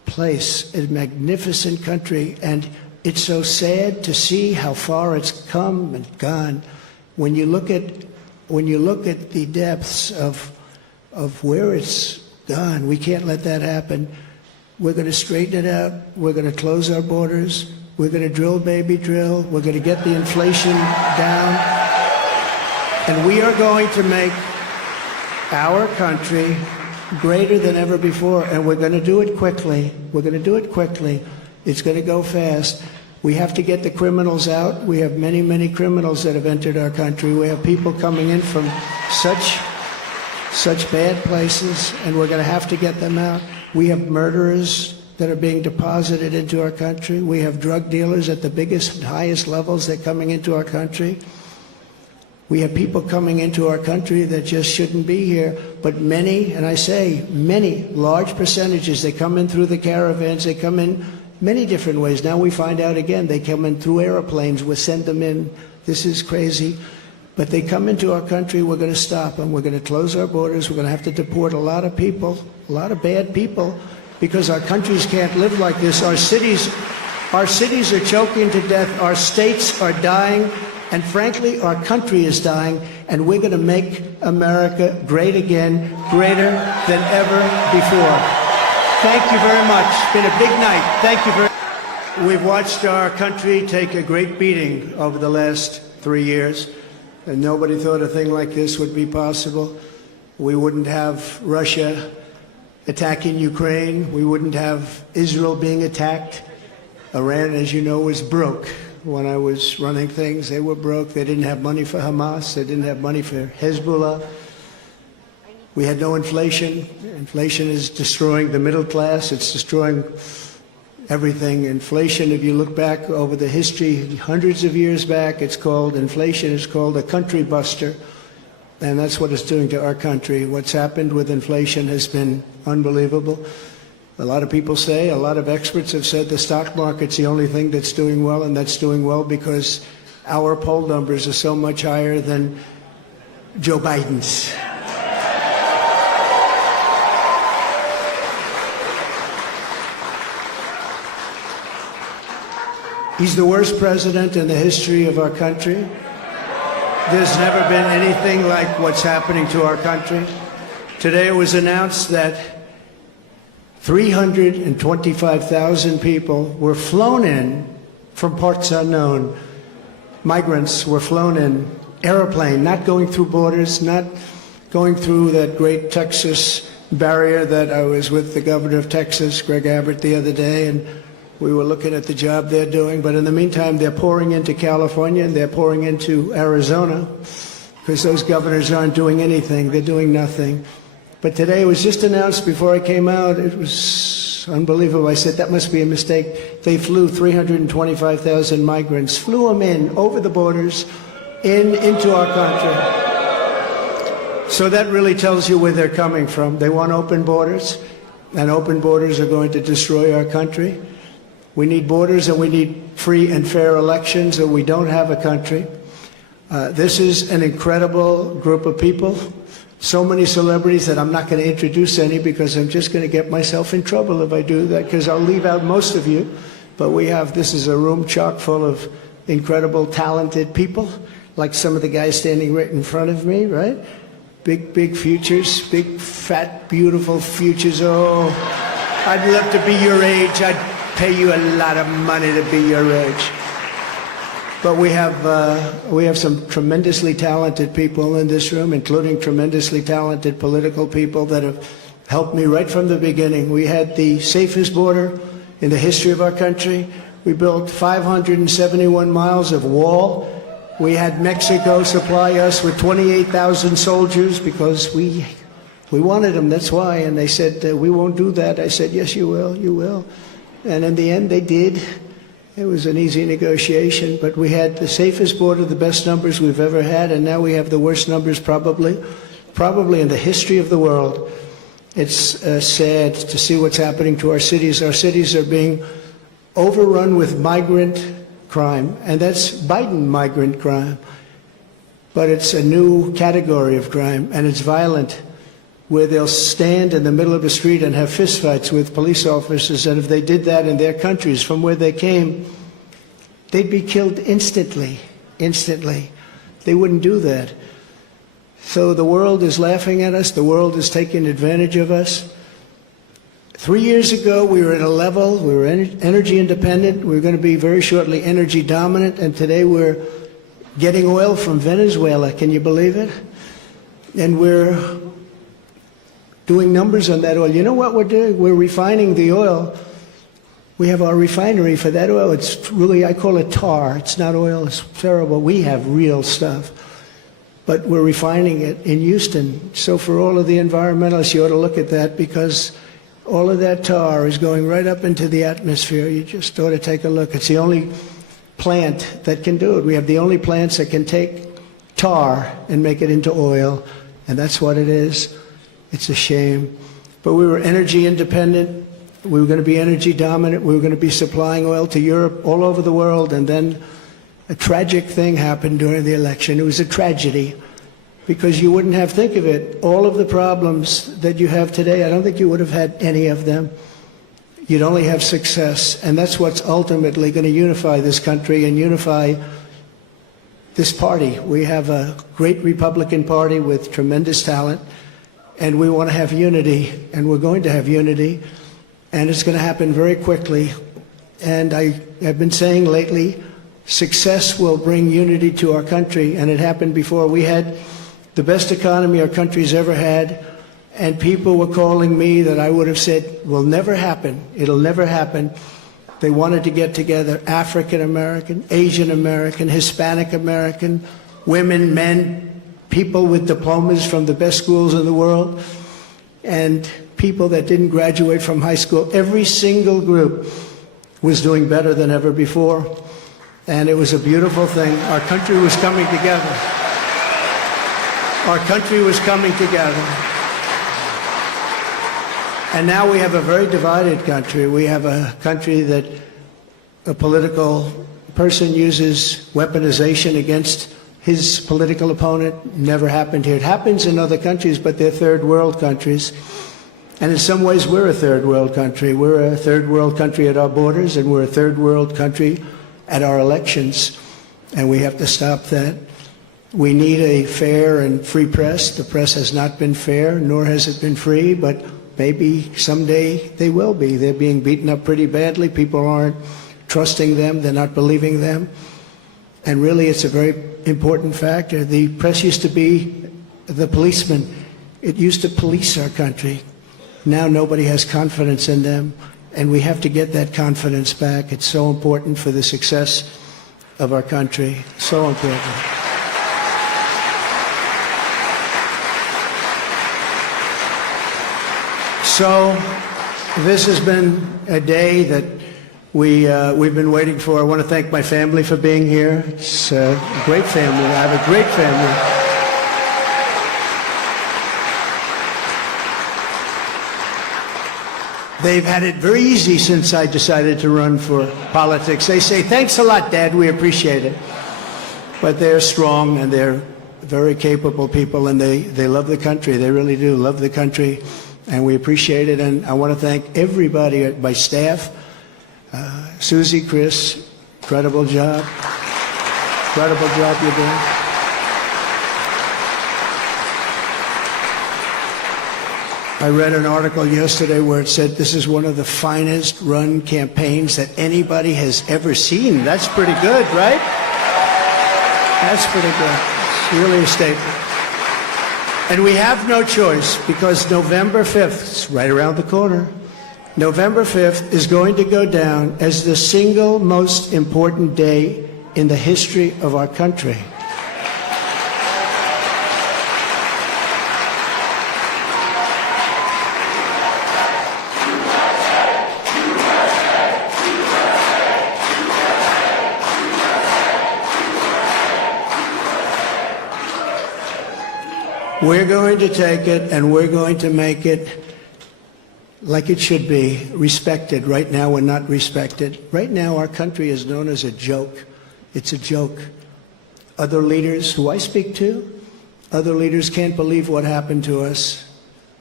place, a magnificent country, and it's so sad to see how far it's come and gone. When you look at the depths of where it's gone, we can't let that happen. We're going to straighten it out. We're going to close our borders. We're going to drill, baby, drill. We're going to get the inflation down. And we are going to make our country greater than ever before. And we're going to do it quickly. We're going to do it quickly. It's going to go fast. We have to get the criminals out. We have many, many criminals that have entered our country. We have people coming in from such bad places, and we're going to have to get them out. We have murderers that are being deposited into our country. We have drug dealers at the biggest and highest levels that are coming into our country. We have people coming into our country that just shouldn't be here, but many, and I say many, large percentages, they come in through the caravans, they come in many different ways. Now we find out again, they come in through airplanes, we send them in. This is crazy. But they come into our country, we're going to stop them. We're going to close our borders. We're going to have to deport a lot of people, a lot of bad people, because our countries can't live like this. Our cities are choking to death. Our states are dying. And frankly, our country is dying. And we're going to make America great again, greater than ever before. Thank you very much. It's been a big night. Thank you very much. We've watched our country take a great beating over the last 3 years. And nobody thought a thing like this would be possible. We wouldn't have Russia attacking Ukraine. We wouldn't have Israel being attacked. Iran, as you know, was broke. When I was running things, they were broke. They didn't have money for Hamas. They didn't have money for Hezbollah. We had no inflation. Inflation is destroying the middle class. It's destroying everything. Inflation, if you look back over the history, hundreds of years back, inflation is called a country buster. And that's what it's doing to our country. What's happened with inflation has been unbelievable. A lot of people say, a lot of experts have said the stock market's the only thing that's doing well, and that's doing well because our poll numbers are so much higher than Joe Biden's. He's the worst president in the history of our country. There's never been anything like what's happening to our country. Today it was announced that 325,000 people were flown in from parts unknown. Migrants were flown in, airplane, not going through borders, not going through that great Texas barrier that I was with the governor of Texas, Greg Abbott, the other day, and we were looking at the job they're doing. But in the meantime, they're pouring into California and they're pouring into Arizona because those governors aren't doing anything. They're doing nothing. But today it was just announced before I came out. It was unbelievable. I said, that must be a mistake. They flew 325,000 migrants, flew them in over the borders into our country. So that really tells you where they're coming from. They want open borders, and open borders are going to destroy our country. We need borders and we need free and fair elections, or we don't have a country. This is an incredible group of people. So many celebrities that I'm not going to introduce any because I'm just going to get myself in trouble if I do that, because I'll leave out most of you. But this is a room chock full of incredible, talented people, like some of the guys standing right in front of me, right? Big, big futures, big, fat, beautiful futures. Oh, I'd love to be your age. I'd pay you a lot of money to be your age. But we have some tremendously talented people in this room, including tremendously talented political people that have helped me right from the beginning. We had the safest border in the history of our country. We built 571 miles of wall. We had Mexico supply us with 28,000 soldiers because we wanted them, that's why. And they said, we won't do that. I said, yes, you will, you will. And in the end, they did. It was an easy negotiation, but we had the safest border, the best numbers we've ever had, and now we have the worst numbers probably in the history of the world. It's sad to see what's happening to our cities. Our cities are being overrun with migrant crime, and that's Biden migrant crime. But it's a new category of crime, and it's violent. where they'll stand in the middle of the street and have fistfights with police officers, and if they did that in their countries from where they came, they'd be killed instantly. They wouldn't do that. So the world is laughing at us. The world is taking advantage of us. 3 years ago, we were at a level, we were energy independent. We were going to be very shortly energy dominant, and today we're getting oil from Venezuela. Can you believe it? And we're doing numbers on that oil. You know what we're doing? We're refining the oil. We have our refinery for that oil. It's really, I call it tar. It's not oil. It's terrible. We have real stuff. But we're refining it in Houston. So for all of the environmentalists, you ought to look at that, because all of that tar is going right up into the atmosphere. You just ought to take a look. It's the only plant that can do it. We have the only plants that can take tar and make it into oil, and that's what it is. It's a shame. But we were energy independent. We were going to be energy dominant. We were going to be supplying oil to Europe, all over the world, and then a tragic thing happened during the election. It was a tragedy, because you wouldn't have, think of it, all of the problems that you have today, I don't think you would have had any of them. You'd only have success, and that's what's ultimately going to unify this country and unify this party. We have a great Republican Party with tremendous talent, and we want to have unity, and we're going to have unity, and it's going to happen very quickly. And I have been saying lately, success will bring unity to our country, and it happened before. We had the best economy our country's ever had, and people were calling me that I would have said will never happen. It'll never happen. They wanted to get together, African American, Asian American, Hispanic American, women, men, people with diplomas from the best schools in the world, and people that didn't graduate from high school. Every single group was doing better than ever before, and it was a beautiful thing. Our country was coming together. Our country was coming together. And now we have a very divided country. We have a country that a political person uses weaponization against his political opponent. Never happened here. It happens in other countries, but they're third world countries. And in some ways, we're a third world country. We're a third world country at our borders, and we're a third world country at our elections. And we have to stop that. We need a fair and free press. The press has not been fair, nor has it been free, but maybe someday they will be. They're being beaten up pretty badly. People aren't trusting them. They're not believing them. And really, it's a very important factor. The press used to be the policeman. It used to police our country. Now nobody has confidence in them, and we have to get that confidence back. It's so important for the success of our country. So important. So this has been a day that we've been waiting for. I want to thank my family for being here. It's a great family. I have a great family. They've had it very easy since I decided to run for politics. They say, thanks a lot, Dad, we appreciate it. But they're strong, and they're very capable people, and they love the country. They really do love the country, and we appreciate it. And I want to thank everybody at my staff. Susie, Chris, incredible job. Incredible job you're doing. I read an article yesterday where it said this is one of the finest run campaigns that anybody has ever seen. That's pretty good, right? That's pretty good. It's really a statement. And we have no choice, because November 5th, it's right around the corner, November 5th is going to go down as the single most important day in the history of our country. We're going to take it, and we're going to make it like it should be, respected. Right now, we're not respected. Right now, our country is known as a joke. It's a joke. Other leaders who I speak to, other leaders can't believe what happened to us,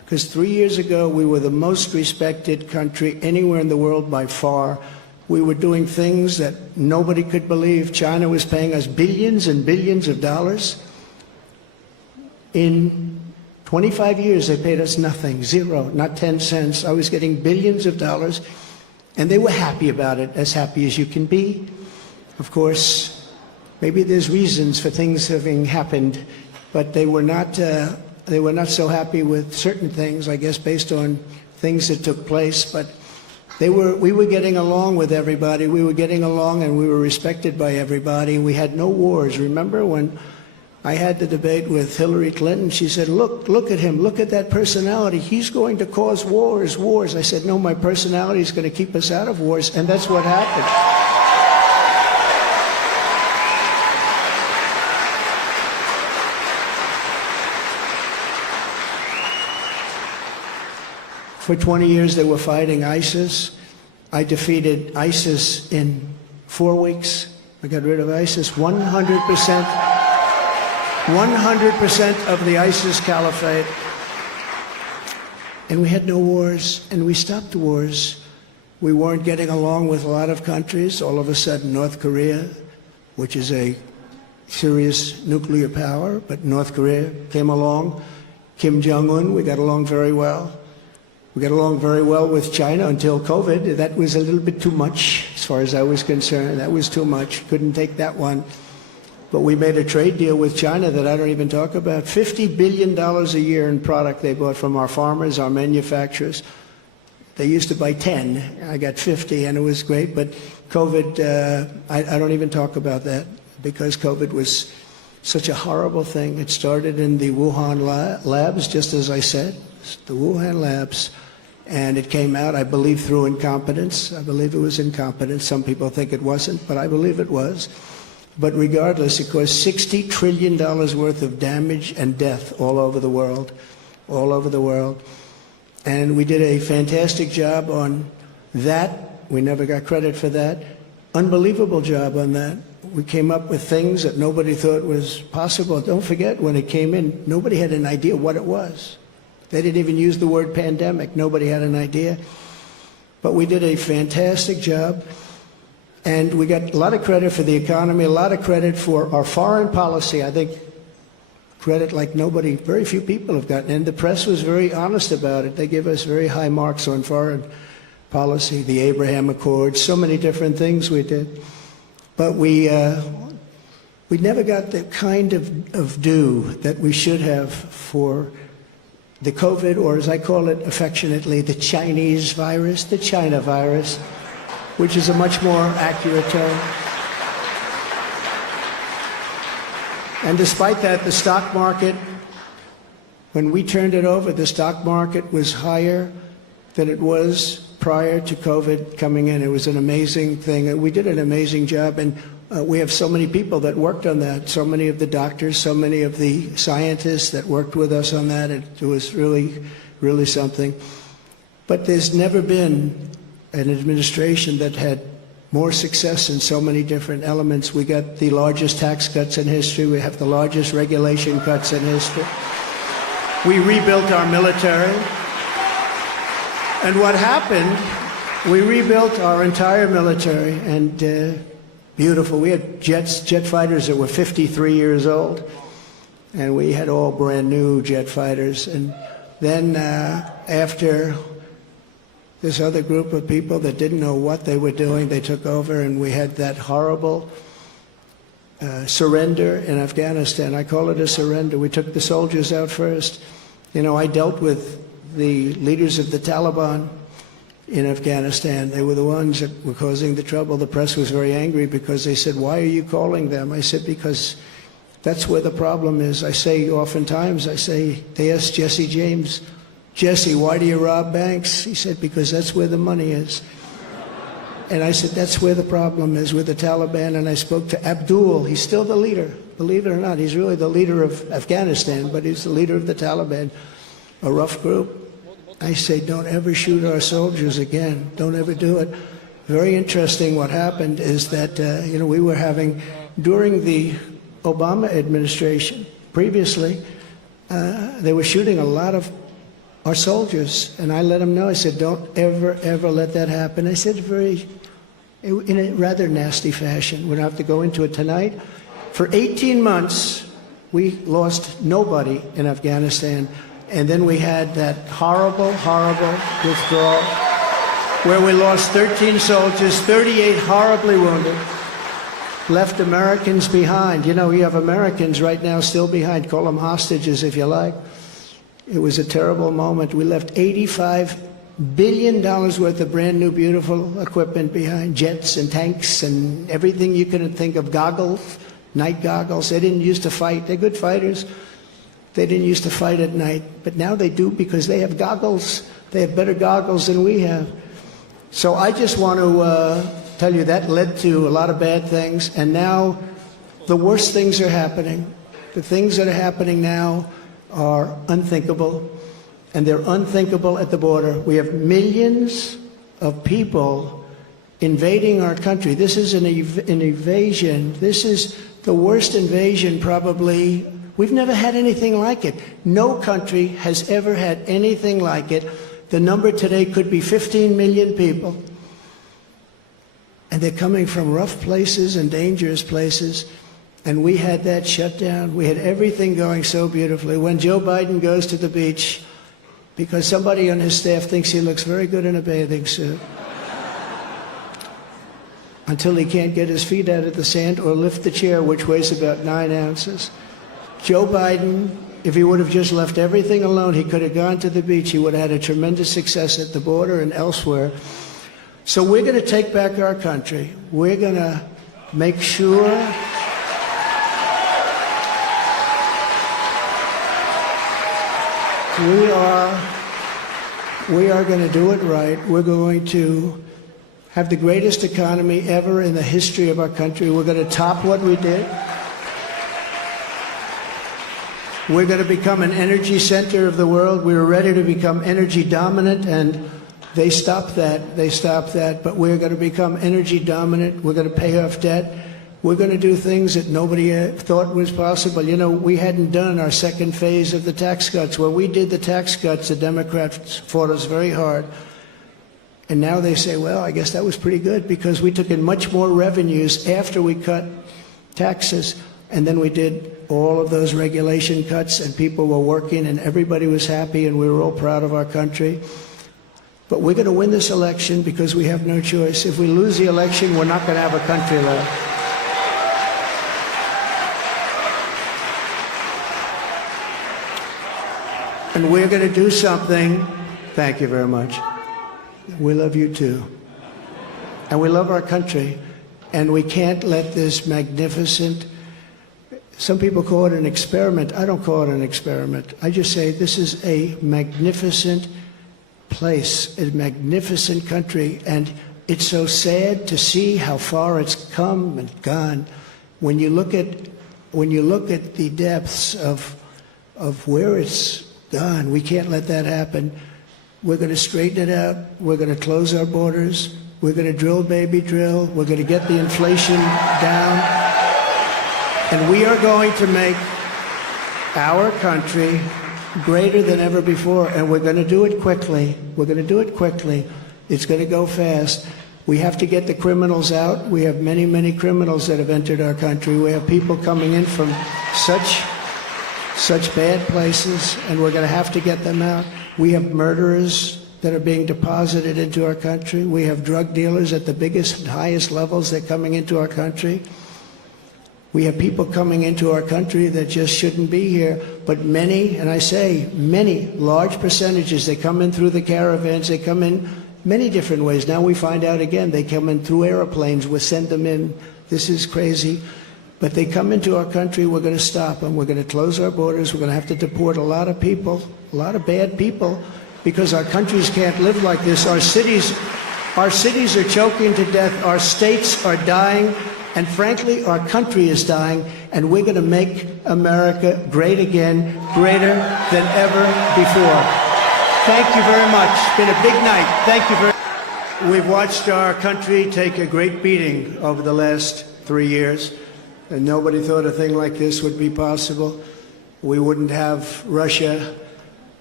Because 3 years ago, we were the most respected country anywhere in the world by far. We were doing things that nobody could believe. China was paying us billions and billions of dollars. In 25 years, they paid us nothing, zero, not 10 cents. I was getting billions of dollars, and they were happy about it, as happy as you can be. Of course, maybe there's reasons for things having happened, but they were not so happy with certain things, I guess, based on things that took place. But we were getting along with everybody. We were getting along, and we were respected by everybody. We had no wars. Remember when I had the debate with Hillary Clinton? She said, look at him, look at that personality. He's going to cause wars. I said, no, my personality is going to keep us out of wars, and that's what happened. For 20 years, they were fighting ISIS. I defeated ISIS in 4 weeks. I got rid of ISIS 100%. 100% of the ISIS caliphate. And we had no wars, and we stopped the wars. We weren't getting along with a lot of countries. All of a sudden, North Korea, which is a serious nuclear power, but North Korea came along. Kim Jong-un, we got along very well. We got along very well with China until COVID. That was a little bit too much, as far as I was concerned. That was too much. Couldn't take that one. But we made a trade deal with China that I don't even talk about. $50 billion a year in product they bought from our farmers, our manufacturers. They used to buy 10. I got 50, and it was great. But COVID, I don't even talk about that, because COVID was such a horrible thing. It started in the Wuhan labs, just as I said, the Wuhan labs. And it came out, I believe, through incompetence. I believe it was incompetence. Some people think it wasn't, but I believe it was. But regardless, it caused $60 trillion worth of damage and death all over the world, all over the world. And we did a fantastic job on that. We never got credit for that. Unbelievable job on that. We came up with things that nobody thought was possible. Don't forget, when it came in, nobody had an idea what it was. They didn't even use the word pandemic. Nobody had an idea. But we did a fantastic job. And we got a lot of credit for the economy, a lot of credit for our foreign policy. I think credit like nobody, very few people have gotten. And the press was very honest about it. They give us very high marks on foreign policy, the Abraham Accords, so many different things we did. But we never got the kind of due that we should have for the COVID, or as I call it affectionately, the Chinese virus, the China virus, which is a much more accurate term. And despite that, the stock market, when we turned it over, the stock market was higher than it was prior to COVID coming in. It was an amazing thing. We did an amazing job, and we have so many people that worked on that, so many of the doctors, so many of the scientists that worked with us on that. It was really, really something. But there's never been an administration that had more success in so many different elements. We got the largest tax cuts in history. We have the largest regulation cuts in history. We rebuilt our military. And what happened, we rebuilt our entire military, and beautiful. We had jet fighters that were 53 years old, and we had all brand new jet fighters. And then after this other group of people that didn't know what they were doing, they took over, and we had that horrible surrender in Afghanistan. I call it a surrender. We took the soldiers out first. You know, I dealt with the leaders of the Taliban in Afghanistan. They were the ones that were causing the trouble. The press was very angry because they said, "Why are you calling them?" I said, "Because that's where the problem is." I say oftentimes, they asked Jesse James, "Jesse, why do you rob banks?" He said, "Because that's where the money is." And I said, that's where the problem is, with the Taliban. And I spoke to Abdul. He's still the leader. Believe it or not, he's really the leader of Afghanistan, but he's the leader of the Taliban, a rough group. I say, don't ever shoot our soldiers again. Don't ever do it. Very interesting what happened is that, we were having, during the Obama administration, previously, they were shooting a lot of our soldiers. And I let them know, I said, don't ever, ever let that happen. I said in a rather nasty fashion. We don't have to go into it tonight. For 18 months, we lost nobody in Afghanistan. And then we had that horrible, horrible withdrawal where we lost 13 soldiers, 38 horribly wounded, left Americans behind. You know, you have Americans right now still behind. Call them hostages if you like. It was a terrible moment. We left $85 billion worth of brand new, beautiful equipment behind, jets and tanks and everything you could think of, goggles, night goggles. They didn't used to fight. They're good fighters. They didn't used to fight at night, but now they do because they have goggles. They have better goggles than we have. So I just want to tell you that led to a lot of bad things, and now the worst things are happening. The things that are happening now are unthinkable, and they're unthinkable at the border. We have millions of people invading our country. This is an invasion. This is the worst invasion probably. We've never had anything like it. No country has ever had anything like it. The number today could be 15 million people. And they're coming from rough places and dangerous places. And we had that shut down. We had everything going so beautifully. When Joe Biden goes to the beach, because somebody on his staff thinks he looks very good in a bathing suit, until he can't get his feet out of the sand or lift the chair, which weighs about 9 ounces. Joe Biden, if he would have just left everything alone, he could have gone to the beach. He would have had a tremendous success at the border and elsewhere. So we're going to take back our country. We're going to make sure we are going to do it right. We're going to have the greatest economy ever in the history of our country. We're going to top what we did. We're going to become an energy center of the world. We were ready to become energy dominant, and they stopped that. They stopped that. But we're going to become energy dominant. We're going to pay off debt. We're going to do things that nobody thought was possible. You know, we hadn't done our second phase of the tax cuts. When we did the tax cuts, the Democrats fought us very hard. And now they say, well, I guess that was pretty good because we took in much more revenues after we cut taxes. And then we did all of those regulation cuts, and people were working, and everybody was happy, and we were all proud of our country. But we're going to win this election because we have no choice. If we lose the election, we're not going to have a country left. And we're going to do something. Thank you very much. We love you too. And we love our country. And we can't let this magnificent, some people call it an experiment. I don't call it an experiment. I just say this is a magnificent place, a magnificent country. And it's so sad to see how far it's come and gone. When you look at the depths of where it's gone, we can't let that happen. We're going to straighten it out. We're going to close our borders. We're going to drill, baby, drill. We're going to get the inflation down. And we are going to make our country greater than ever before. And we're going to do it quickly. We're going to do it quickly. It's going to go fast. We have to get the criminals out. We have many, many criminals that have entered our country. We have people coming in from such bad places, and we're going to have to get them out. We have murderers that are being deposited into our country. We have drug dealers at the biggest, highest levels. They're coming into our country. We have people coming into our country that just shouldn't be here. But many, and I say many, large percentages, they come in through the caravans. They come in many different ways. Now we find out again, they come in through airplanes. We send them in. This is crazy. But they come into our country, we're going to stop them. We're going to close our borders. We're going to have to deport a lot of people, a lot of bad people, because our countries can't live like this. Our cities are choking to death. Our states are dying. And frankly, our country is dying. And we're going to make America great again, greater than ever before. Thank you very much. It's been a big night. Thank you very much. We've watched our country take a great beating over the last 3 years. And nobody thought a thing like this would be possible. We wouldn't have Russia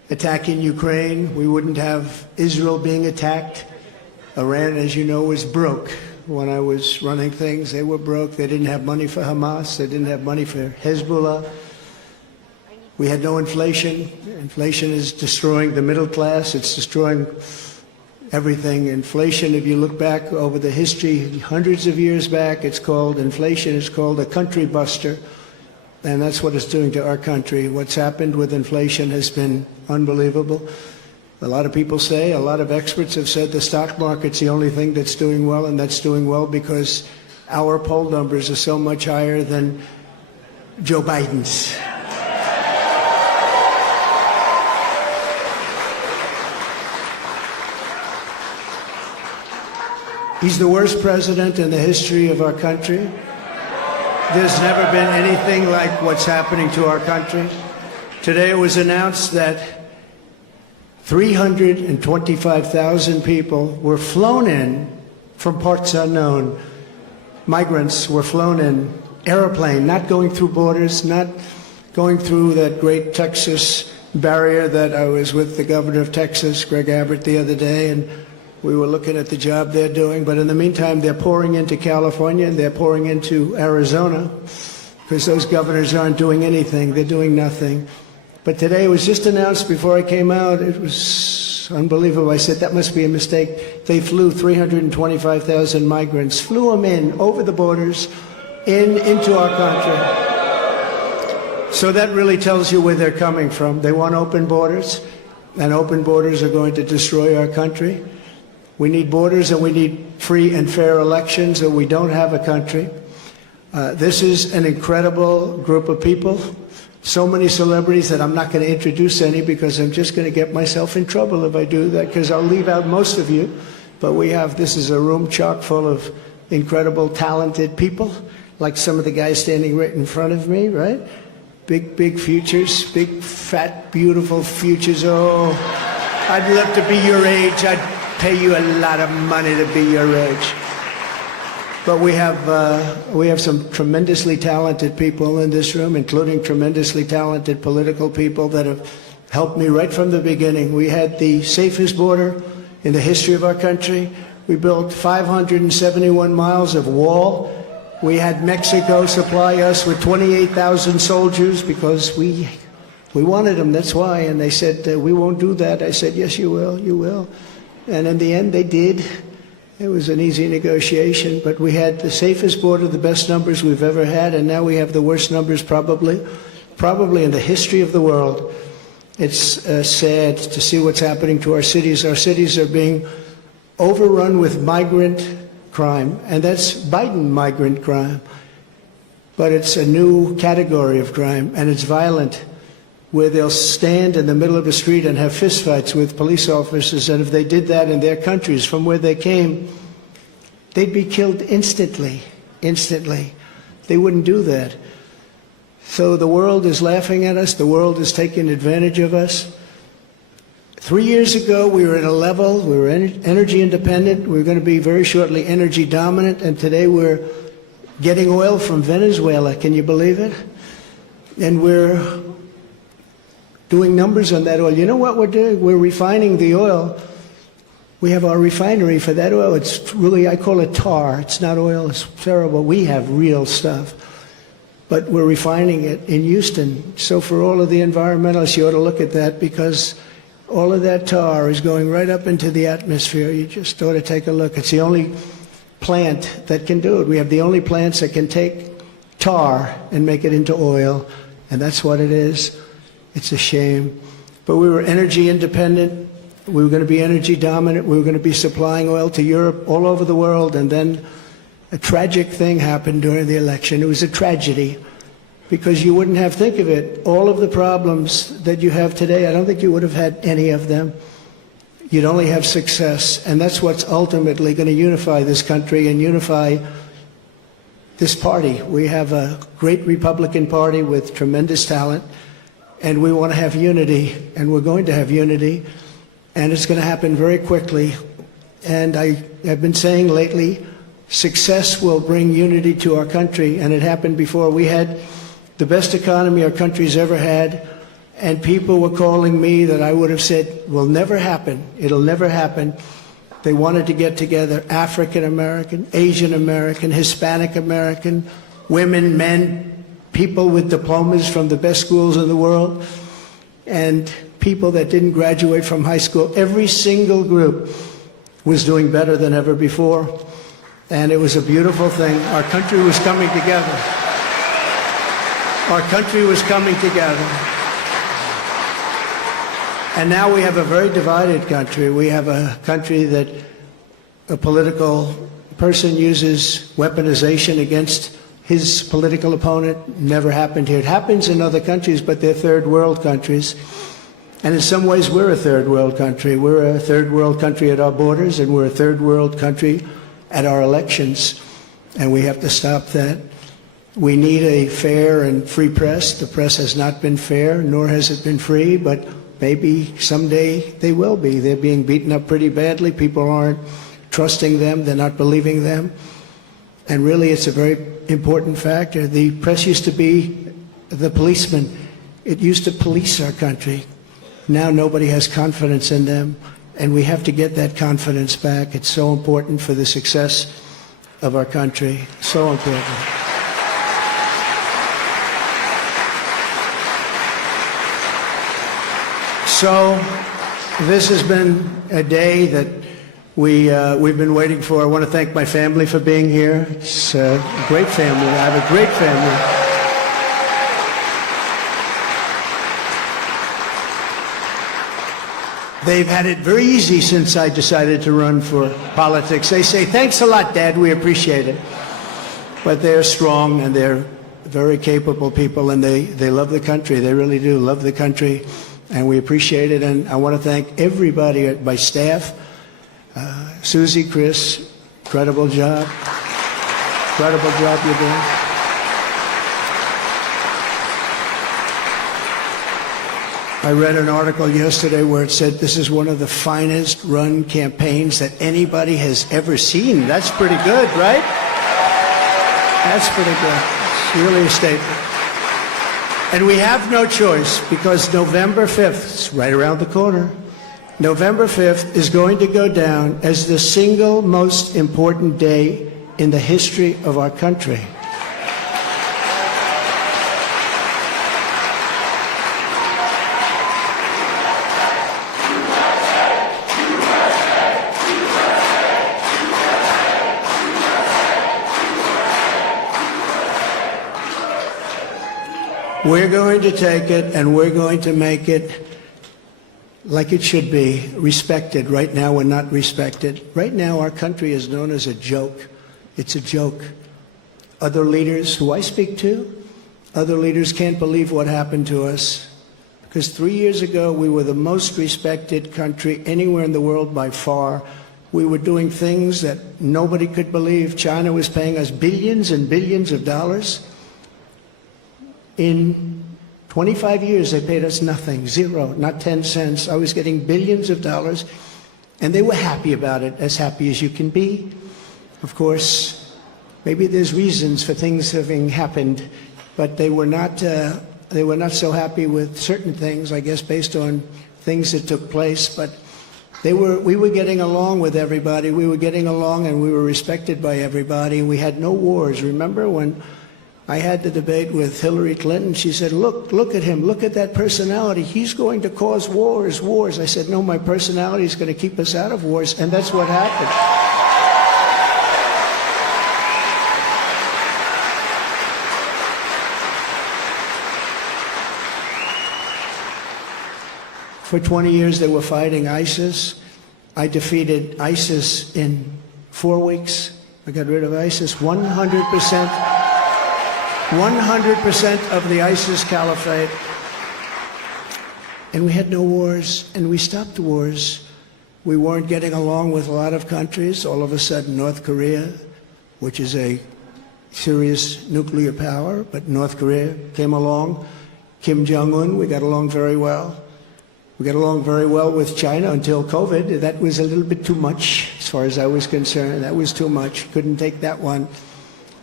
attacking Ukraine. We wouldn't have Israel being attacked. Iran, as you know, was broke. When I was running things, they were broke. They didn't have money for Hamas. They didn't have money for Hezbollah. We had no inflation. Inflation is destroying the middle class. It's destroying everything. Inflation, if you look back over the history, hundreds of years back, inflation is called a country buster. And that's what it's doing to our country. What's happened with inflation has been unbelievable. A lot of people say, a lot of experts have said the stock market's the only thing that's doing well, and that's doing well because our poll numbers are so much higher than Joe Biden's. He's the worst president in the history of our country. There's never been anything like what's happening to our country. Today it was announced that 325,000 people were flown in from parts unknown. Migrants were flown in, airplane, not going through borders, not going through that great Texas barrier that I was with the governor of Texas, Greg Abbott, the other day, and we were looking at the job they're doing. But in the meantime, they're pouring into California and they're pouring into Arizona because those governors aren't doing anything. They're doing nothing. But today it was just announced before I came out. It was unbelievable. I said, that must be a mistake. They flew 325,000 migrants, flew them in over the borders into our country. So that really tells you where they're coming from. They want open borders, and open borders are going to destroy our country. We need borders and we need free and fair elections, or we don't have a country. This is an incredible group of people. So many celebrities that I'm not going to introduce any because I'm just going to get myself in trouble if I do that, because I'll leave out most of you. But this is a room chock full of incredible, talented people, like some of the guys standing right in front of me, right? Big futures, big, fat, beautiful futures. Oh, I'd love to be your age. I'd pay you a lot of money to be your age. But we have some tremendously talented people in this room, including tremendously talented political people that have helped me right from the beginning. We had the safest border in the history of our country. We built 571 miles of wall. We had Mexico supply us with 28,000 soldiers because we wanted them, that's why. And they said, we won't do that. I said, yes, you will, you will. And in the end, they did. It was an easy negotiation, but we had the safest border, the best numbers we've ever had, and now we have the worst numbers probably in the history of the world. It's sad to see what's happening to our cities. Our cities are being overrun with migrant crime, and that's Biden migrant crime. But it's a new category of crime, and it's violent, where they'll stand in the middle of the street and have fistfights with police officers, and if they did that in their countries from where they came, they'd be killed instantly. They wouldn't do that. So the world is laughing at us. The world is taking advantage of us. 3 years ago, we were at a level, we were energy independent. We were going to be very shortly energy dominant, and today we're getting oil from Venezuela. Can you believe it? And we're doing numbers on that oil. You know what we're doing? We're refining the oil. We have our refinery for that oil. It's really, I call it tar. It's not oil. It's terrible. We have real stuff. But we're refining it in Houston. So for all of the environmentalists, you ought to look at that, because all of that tar is going right up into the atmosphere. You just ought to take a look. It's the only plant that can do it. We have the only plants that can take tar and make it into oil, and that's what it is. It's a shame. But we were energy independent. We were going to be energy dominant. We were going to be supplying oil to Europe, all over the world. And then a tragic thing happened during the election. It was a tragedy, because you wouldn't have, think of it, all of the problems that you have today, I don't think you would have had any of them. You'd only have success. And that's what's ultimately going to unify this country and unify this party. We have a great Republican Party with tremendous talent. And we want to have unity, and we're going to have unity, and it's going to happen very quickly. And I have been saying lately, success will bring unity to our country, and it happened before. We had the best economy our country's ever had, and people were calling me that I would have said will never happen. It'll never happen. They wanted to get together African American, Asian American, Hispanic American, women, men, people with diplomas from the best schools in the world, and people that didn't graduate from high school. Every single group was doing better than ever before, and it was a beautiful thing. Our country was coming together. Our country was coming together. And now we have a very divided country. We have a country that a political person uses weaponization against his political opponent. Never happened here. It happens in other countries, but they're third world countries. And in some ways, we're a third world country. We're a third world country at our borders, and we're a third world country at our elections. And we have to stop that. We need a fair and free press. The press has not been fair, nor has it been free, but maybe someday they will be. They're being beaten up pretty badly. People aren't trusting them. They're not believing them. And really, it's a very important factor. The press used to be the policeman. It used to police our country. Now nobody has confidence in them, and we have to get that confidence back. It's so important for the success of our country. So important. So this has been a day that we've been waiting for. I want to thank my family for being here. It's a great family. I have a great family. They've had it very easy since I decided to run for politics. They say, thanks a lot, Dad, we appreciate it. But they're strong, and they're very capable people, and they love the country. They really do love the country, and we appreciate it. And I want to thank everybody at my staff. Susie, Chris, incredible job. Incredible job you're doing. I read an article yesterday where it said this is one of the finest run campaigns that anybody has ever seen. That's pretty good, right? That's pretty good. It's really a statement. And we have no choice, because November 5th, it's right around the corner, November 5th is going to go down as the single most important day in the history of our country. We're going to take it, and we're going to make it like it should be, respected. Right now, we're not respected. Right now, our country is known as a joke. It's a joke. Other leaders who I speak to, other leaders can't believe what happened to us. Because 3 years ago, we were the most respected country anywhere in the world by far. We were doing things that nobody could believe. China was paying us billions and billions of dollars. In 25 years, they paid us nothing, zero, not 10 cents. I was getting billions of dollars, and they were happy about it, as happy as you can be. Of course, maybe there's reasons for things having happened, but they were not so happy with certain things, I guess, based on things that took place. But we were getting along with everybody. We were getting along, and we were respected by everybody. We had no wars. Remember when I had the debate with Hillary Clinton? She said, look at him, look at that personality. He's going to cause wars. I said, no, my personality is going to keep us out of wars, and that's what happened. For 20 years, they were fighting ISIS. I defeated ISIS in 4 weeks. I got rid of ISIS 100%. 100% of the ISIS caliphate. And we had no wars, and we stopped wars. We weren't getting along with a lot of countries. All of a sudden, North Korea, which is a serious nuclear power, but North Korea came along. Kim Jong-un, we got along very well. We got along very well with China until COVID. That was a little bit too much, as far as I was concerned. That was too much. Couldn't take that one.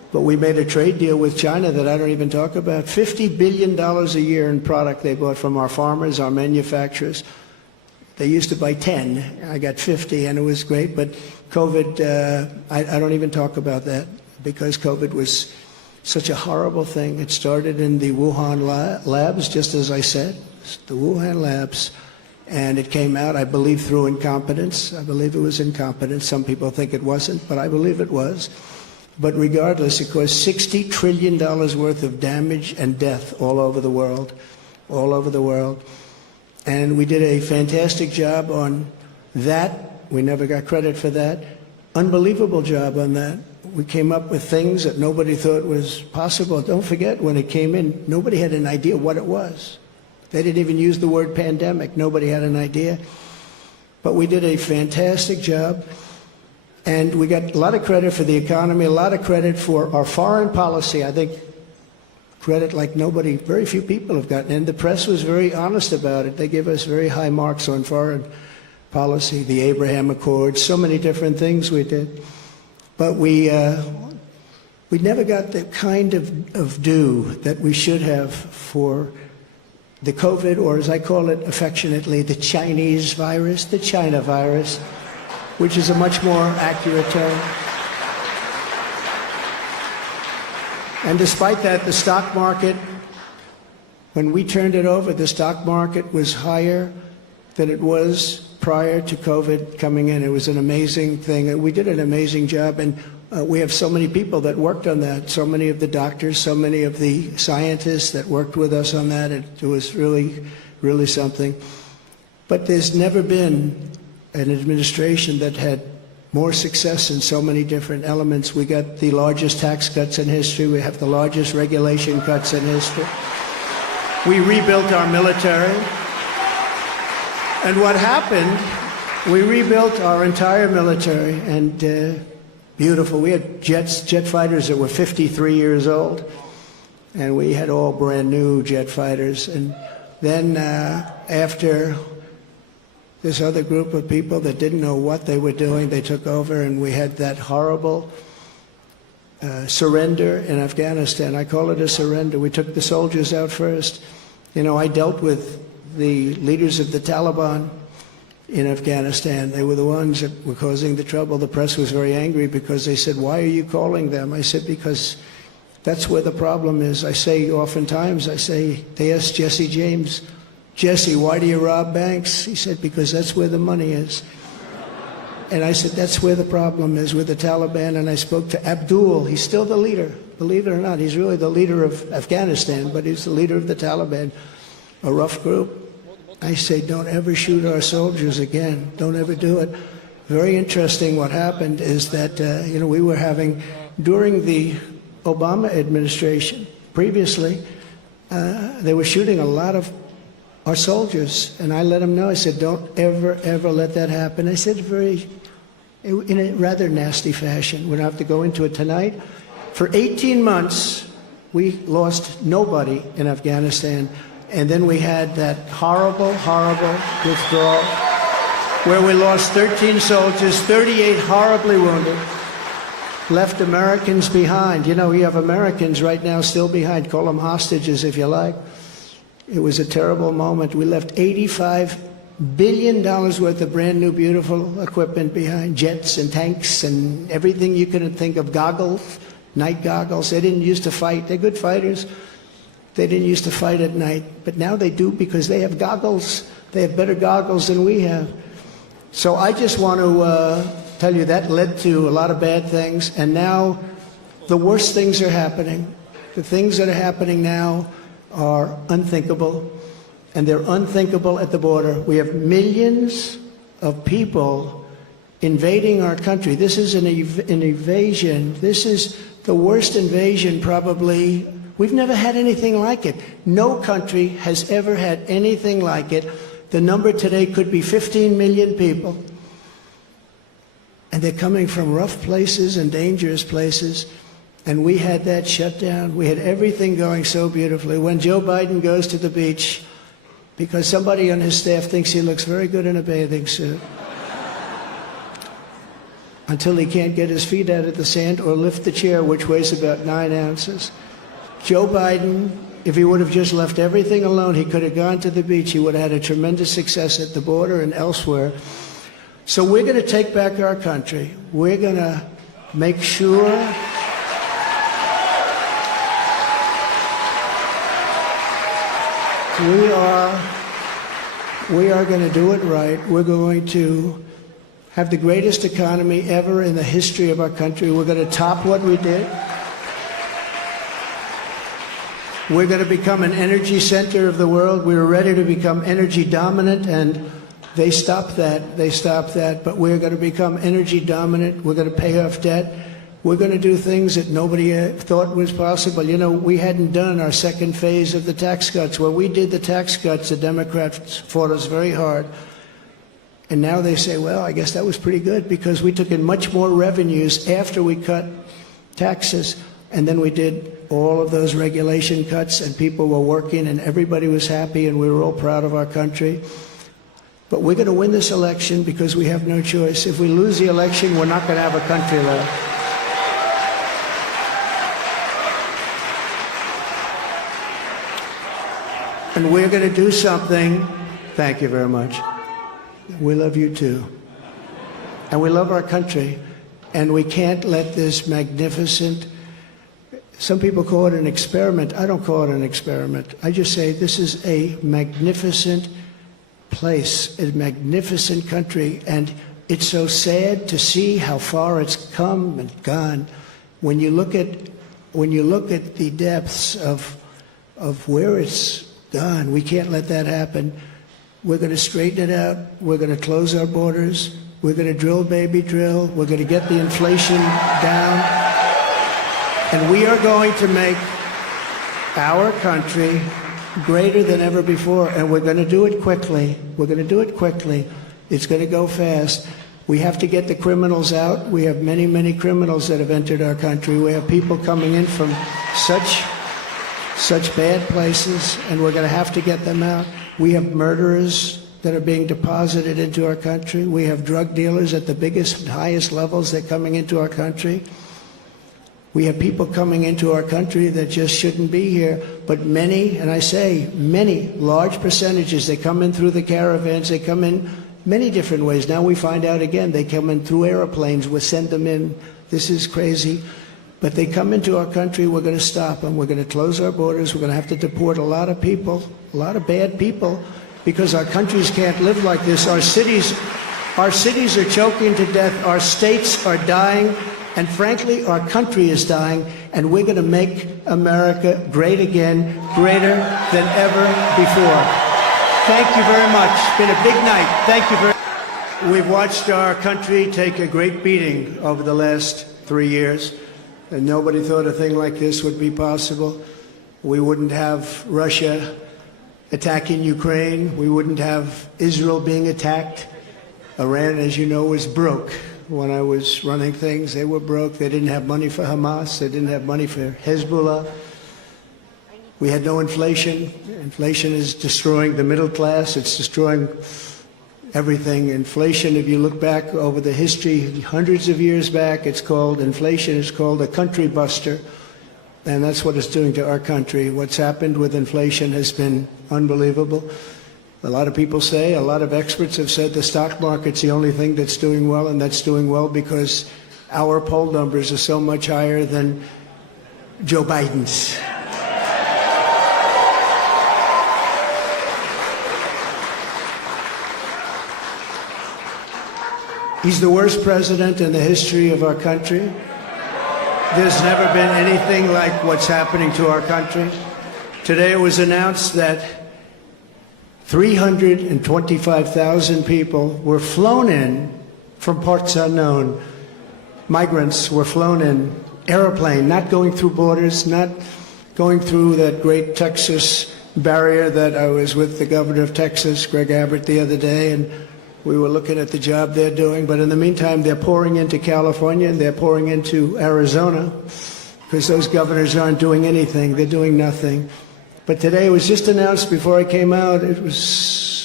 But we made a trade deal with China that I don't even talk about. $50 billion a year in product they bought from our farmers, our manufacturers. They used to buy 10. I got 50, and it was great. But COVID, I don't even talk about that because COVID was such a horrible thing. It started in the Wuhan labs, just as I said, the Wuhan labs. And it came out, I believe, through incompetence. I believe it was incompetence. Some people think it wasn't, but I believe it was. But regardless, it caused $60 trillion worth of damage and death all over the world, all over the world. And we did a fantastic job on that. We never got credit for that. Unbelievable job on that. We came up with things that nobody thought was possible. Don't forget, when it came in, nobody had an idea what it was. They didn't even use the word pandemic. Nobody had an idea. But we did a fantastic job. And we got a lot of credit for the economy, a lot of credit for our foreign policy. I think credit like nobody, very few people have gotten. And the press was very honest about it. They gave us very high marks on foreign policy, the Abraham Accords, so many different things we did. But we never got the kind of due that we should have for the COVID, or as I call it affectionately, the Chinese virus, the China virus, which is a much more accurate term. And despite that, the stock market, when we turned it over, the stock market was higher than it was prior to COVID coming in. It was an amazing thing. We did an amazing job, and we have so many people that worked on that, so many of the doctors, so many of the scientists that worked with us on that. It was really, really something. But there's never been an administration that had more success in so many different elements. We got the largest tax cuts in history. We have the largest regulation cuts in history. We rebuilt our military. And what happened, we rebuilt our entire military, and beautiful. We had jet fighters that were 53 years old, and we had all brand new jet fighters. And then after this other group of people that didn't know what they were doing, they took over, and we had that horrible surrender in Afghanistan. I call it a surrender. We took the soldiers out first. You know, I dealt with the leaders of the Taliban in Afghanistan. They were the ones that were causing the trouble. The press was very angry because they said, "Why are you calling them?" I said, "Because that's where the problem is." I say oftentimes, they asked Jesse James, "Jesse, why do you rob banks?" He said, "Because that's where the money is." And I said, that's where the problem is, with the Taliban. And I spoke to Abdul. He's still the leader. Believe it or not, he's really the leader of Afghanistan, but he's the leader of the Taliban, a rough group. I say, don't ever shoot our soldiers again. Don't ever do it. Very interesting what happened is that, we were having, during the Obama administration, previously, they were shooting a lot of our soldiers. And I let them know, I said, don't ever, ever let that happen. I said in a rather nasty fashion. We don't have to go into it tonight. For 18 months, we lost nobody in Afghanistan. And then we had that horrible, horrible withdrawal where we lost 13 soldiers, 38 horribly wounded, left Americans behind. You know, we have Americans right now still behind. Call them hostages if you like. It was a terrible moment. We left $85 billion worth of brand new, beautiful equipment behind, jets and tanks and everything you could think of, goggles, night goggles. They didn't used to fight. They're good fighters. They didn't used to fight at night, but now they do because they have goggles. They have better goggles than we have. So I just want to tell you that led to a lot of bad things, and now the worst things are happening. The things that are happening now are unthinkable, and they're unthinkable at the border. We have millions of people invading our country. This is an invasion. This is the worst invasion probably. We've never had anything like it. No country has ever had anything like it. The number today could be 15 million people. And they're coming from rough places and dangerous places. And we had that shut down. We had everything going so beautifully. When Joe Biden goes to the beach, because somebody on his staff thinks he looks very good in a bathing suit. until he can't get his feet out of the sand or lift the chair, which weighs about 9 ounces. Joe Biden, if he would have just left everything alone, he could have gone to the beach. He would have had a tremendous success at the border and elsewhere. So we're going to take back our country. We're going to make sure we are going to do it right. We're going to have the greatest economy ever in the history of our country. We're going to top what we did. We're going to become an energy center of the world. We were ready to become energy dominant, and they stopped that. They stopped that. But we're going to become energy dominant. We're going to pay off debt. We're going to do things that nobody thought was possible. You know, we hadn't done our second phase of the tax cuts. When we did the tax cuts, the Democrats fought us very hard. And now they say, well, I guess that was pretty good because we took in much more revenues after we cut taxes. And then we did all of those regulation cuts, and people were working, and everybody was happy, and we were all proud of our country. But we're going to win this election because we have no choice. If we lose the election, we're not going to have a country left. And we're going to do something. Thank you very much. We love you too. And we love our country. And we can't let this magnificent, some people call it an experiment. I don't call it an experiment. I just say this is a magnificent place, a magnificent country. And it's so sad to see how far it's come and gone. When you look at the depths of where it's gone, we can't let that happen. We're going to straighten it out. We're going to close our borders. We're going to drill, baby, drill. We're going to get the inflation down. And we are going to make our country greater than ever before. And we're going to do it quickly. We're going to do it quickly. It's going to go fast. We have to get the criminals out. We have many, many criminals that have entered our country. We have people coming in from such bad places, and we're going to have to get them out. We have murderers that are being deposited into our country. We have drug dealers at the biggest and highest levels that are coming into our country. We have people coming into our country that just shouldn't be here. But many, and I say many, large percentages, they come in through the caravans. They come in many different ways. Now we find out again, they come in through airplanes. We send them in. This is crazy. But they come into our country, we're going to stop them. We're going to close our borders. We're going to have to deport a lot of people, a lot of bad people, because our countries can't live like this. Our cities are choking to death. Our states are dying. And frankly, our country is dying. And we're going to make America great again, greater than ever before. Thank you very much. It's been a big night. Thank you very much. We've watched our country take a great beating over the last 3 years. And nobody thought a thing like this would be possible. We wouldn't have Russia attacking Ukraine. We wouldn't have Israel being attacked. Iran, as you know, was broke. When I was running things, they were broke. They didn't have money for Hamas. They didn't have money for Hezbollah. We had no inflation. Inflation is destroying the middle class. It's destroying everything. Inflation, if you look back over the history, hundreds of years back, inflation is called a country buster. And that's what it's doing to our country. What's happened with inflation has been unbelievable. A lot of people say, a lot of experts have said the stock market's the only thing that's doing well, and that's doing well because our poll numbers are so much higher than Joe Biden's. He's the worst president in the history of our country. There's never been anything like what's happening to our country. Today it was announced that 325,000 people were flown in from parts unknown. Migrants were flown in, airplane, not going through borders, not going through that great Texas barrier that I was with the governor of Texas, Greg Abbott, the other day, and we were looking at the job they're doing. But in the meantime, they're pouring into California and they're pouring into Arizona because those governors aren't doing anything. They're doing nothing. But today it was just announced before I came out, it was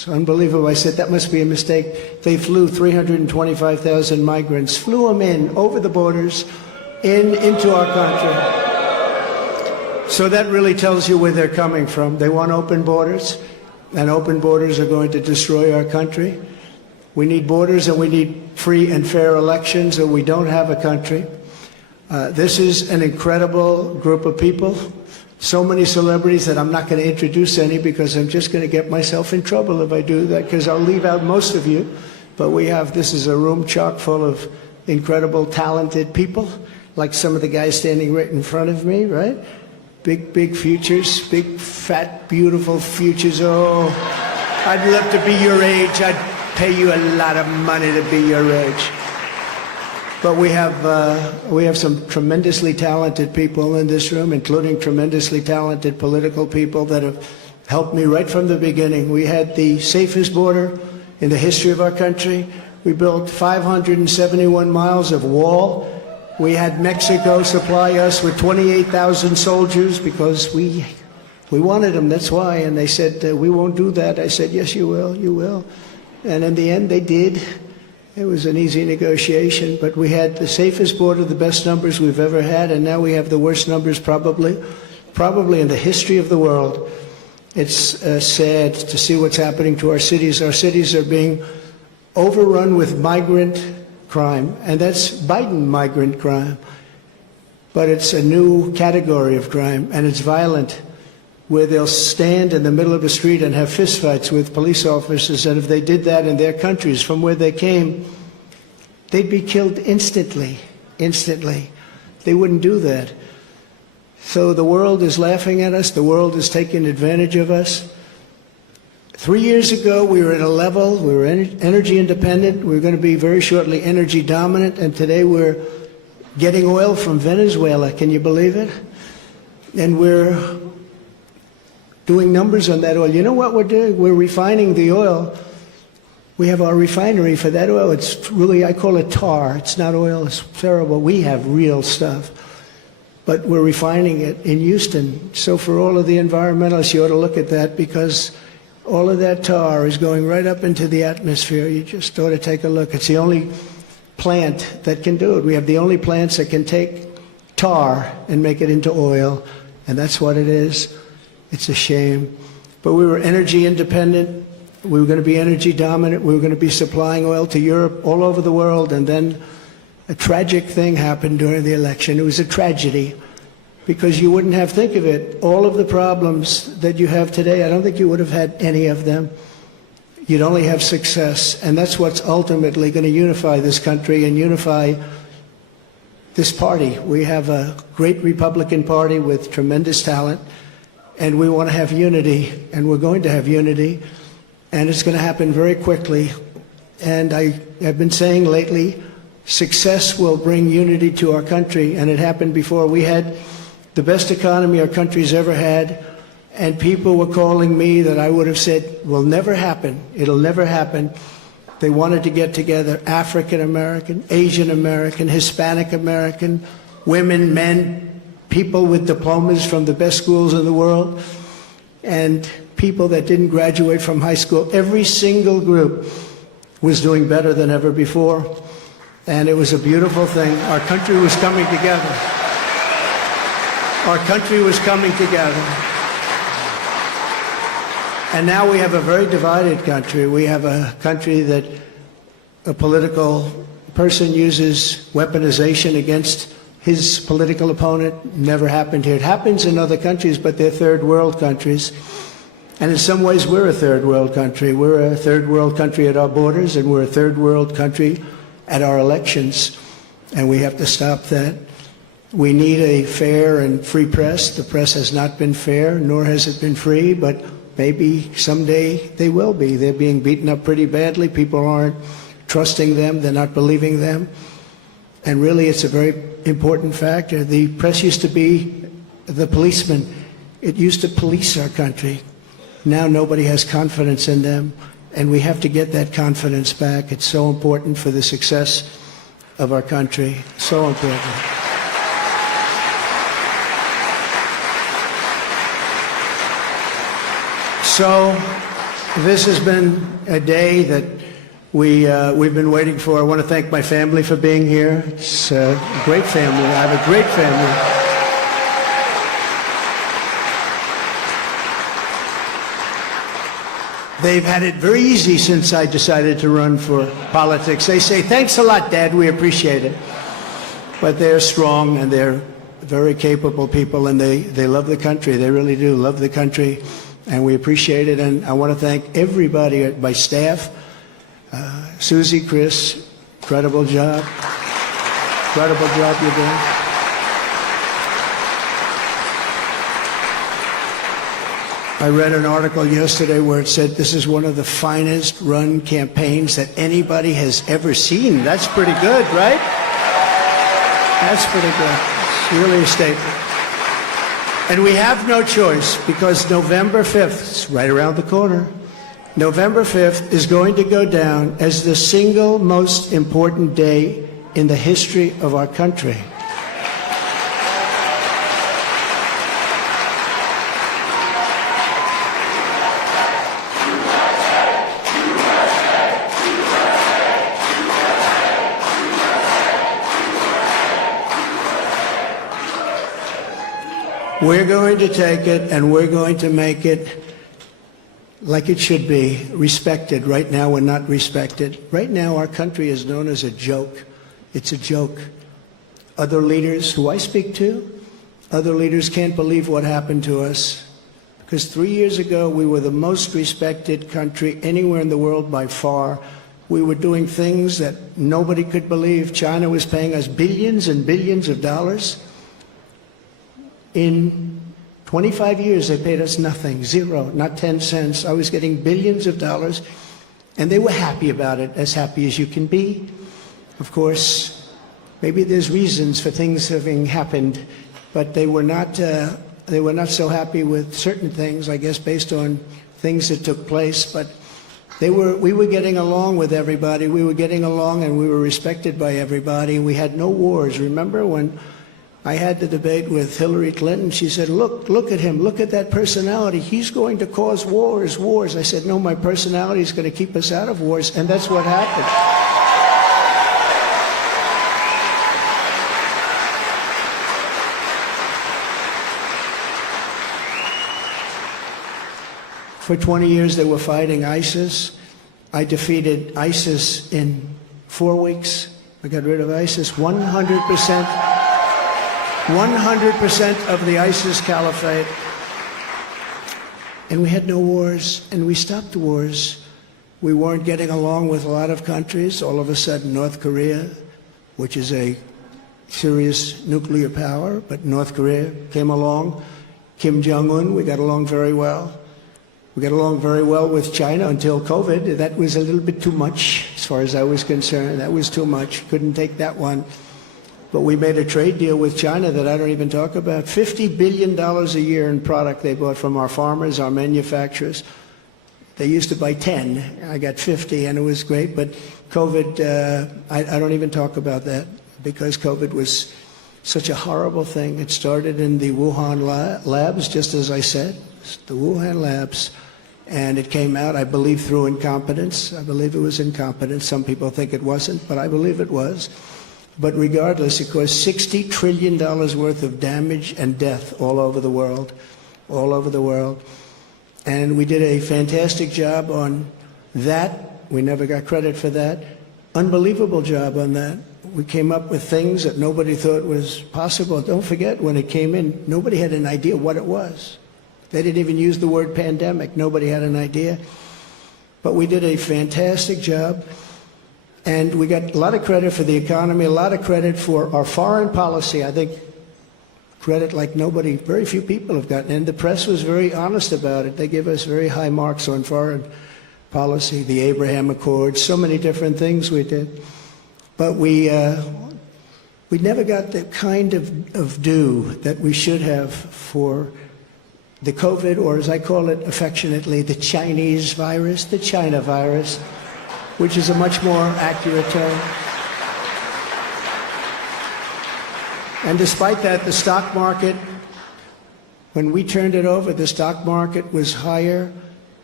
It's unbelievable. I said, that must be a mistake. They flew 325,000 migrants, flew them in over the borders into our country. So that really tells you where they're coming from. They want open borders, and open borders are going to destroy our country. We need borders, and we need free and fair elections, or we don't have a country. This is an incredible group of people. So many celebrities that I'm not going to introduce any, because I'm just going to get myself in trouble if I do that, because I'll leave out most of you. But this is a room chock full of incredible, talented people, like some of the guys standing right in front of me, right? Big, big futures, big, fat, beautiful futures. Oh, I'd love to be your age. I'd pay you a lot of money to be your age. But we have some tremendously talented people in this room, including tremendously talented political people that have helped me right from the beginning. We had the safest border in the history of our country. We built 571 miles of wall. We had Mexico supply us with 28,000 soldiers because we wanted them, that's why. And they said, we won't do that. I said, yes, you will, you will. And in the end, they did. It was an easy negotiation, but we had the safest border, the best numbers we've ever had, and now we have the worst numbers probably in the history of the world. It's sad to see what's happening to our cities. Our cities are being overrun with migrant crime, and that's Biden migrant crime. But it's a new category of crime, and it's violent, where they'll stand in the middle of the street and have fistfights with police officers, and if they did that in their countries from where they came, they'd be killed instantly. They wouldn't do that. So the world is laughing at us. The world is taking advantage of us. 3 years ago, we were at a level, we were energy independent. We were going to be very shortly energy dominant, and today we're getting oil from Venezuela. Can you believe it? And we're doing numbers on that oil. You know what we're doing? We're refining the oil. We have our refinery for that oil. It's really, I call it tar. It's not oil. It's terrible. We have real stuff. But we're refining it in Houston. So for all of the environmentalists, you ought to look at that, because all of that tar is going right up into the atmosphere. You just ought to take a look. It's the only plant that can do it. We have the only plants that can take tar and make it into oil, and that's what it is. It's a shame. But we were energy independent. We were going to be energy dominant. We were going to be supplying oil to Europe, all over the world. And then a tragic thing happened during the election. It was a tragedy, because you wouldn't have, think of it, all of the problems that you have today, I don't think you would have had any of them. You'd only have success. And that's what's ultimately going to unify this country and unify this party. We have a great Republican Party with tremendous talent. And we want to have unity, and we're going to have unity, and it's going to happen very quickly. And I have been saying lately, success will bring unity to our country, and it happened before. We had the best economy our country's ever had, and people were calling me that I would have said will never happen. It'll never happen. They wanted to get together, African American, Asian American, Hispanic American, women, men, people with diplomas from the best schools in the world, and people that didn't graduate from high school. Every single group was doing better than ever before, and it was a beautiful thing. Our country was coming together. Our country was coming together. And now we have a very divided country. We have a country that a political person uses weaponization against his political opponent. Never happened here. It happens in other countries, but they're third world countries. And in some ways, we're a third world country. We're a third world country at our borders, and we're a third world country at our elections. And we have to stop that. We need a fair and free press. The press has not been fair, nor has it been free, but maybe someday they will be. They're being beaten up pretty badly. People aren't trusting them. They're not believing them. And really, it's a very important factor. The press used to be the policeman. It used to police our country. Now nobody has confidence in them, and we have to get that confidence back. It's so important for the success of our country. So important. So This has been a day that we've been waiting for. I want to thank my family for being here. It's a great family. I have a great family. They've had it very easy since I decided to run for politics. They say, thanks a lot, Dad, we appreciate it. But they're strong and they're very capable people, and they love the country. They really do love the country, and we appreciate it. And I want to thank everybody, my staff, Susie, Chris, incredible job. Incredible job you're doing. I read an article yesterday where it said this is one of the finest run campaigns that anybody has ever seen. That's pretty good, right? That's pretty good. It's really a statement. And we have no choice, because November 5th, it's right around the corner, November 5th is going to go down as the single most important day in the history of our country. We're going to take it and we're going to make it like it should be, respected. Right now we're not respected. Right now our country is known as a joke. It's a joke. Other leaders who I speak to, other leaders can't believe what happened to us. Because 3 years ago we were the most respected country anywhere in the world by far. We were doing things that nobody could believe. China was paying us billions and billions of dollars. In 25 years, they paid us nothing, zero, not 10 cents. I was getting billions of dollars, and they were happy about it, as happy as you can be. Of course, maybe there's reasons for things having happened, but they were not so happy with certain things, I guess, based on things that took place. But we were getting along with everybody. We were getting along, and we were respected by everybody. We had no wars. Remember when I had the debate with Hillary Clinton? She said, look at him, look at that personality. He's going to cause wars. I said, no, my personality is going to keep us out of wars, and that's what happened. For 20 years they were fighting ISIS. I defeated ISIS in 4 weeks. I got rid of ISIS 100%. 100% of the ISIS caliphate. And we had no wars, and we stopped the wars. We weren't getting along with a lot of countries. All of a sudden, North Korea, which is a serious nuclear power, but North Korea came along. Kim Jong-un, we got along very well. We got along very well with China until COVID. That was a little bit too much, as far as I was concerned. That was too much. Couldn't take that one. But we made a trade deal with China that I don't even talk about. $50 billion a year in product they bought from our farmers, our manufacturers. They used to buy 10. I got 50, and it was great. But COVID, I don't even talk about that, because COVID was such a horrible thing. It started in the Wuhan labs, just as I said, the Wuhan labs. And it came out, I believe, through incompetence. I believe it was incompetence. Some people think it wasn't, but I believe it was. But regardless, it caused $60 trillion worth of damage and death all over the world, all over the world. And we did a fantastic job on that. We never got credit for that. Unbelievable job on that. We came up with things that nobody thought was possible. Don't forget, when it came in, nobody had an idea what it was. They didn't even use the word pandemic. Nobody had an idea. But we did a fantastic job. And we got a lot of credit for the economy, a lot of credit for our foreign policy. I think credit like nobody, very few people have gotten. And the press was very honest about it. They give us very high marks on foreign policy, the Abraham Accords, so many different things we did. But we never got the kind of due that we should have for the COVID, or as I call it affectionately, the Chinese virus, the China virus, which is a much more accurate term. And despite that, the stock market, when we turned it over, the stock market was higher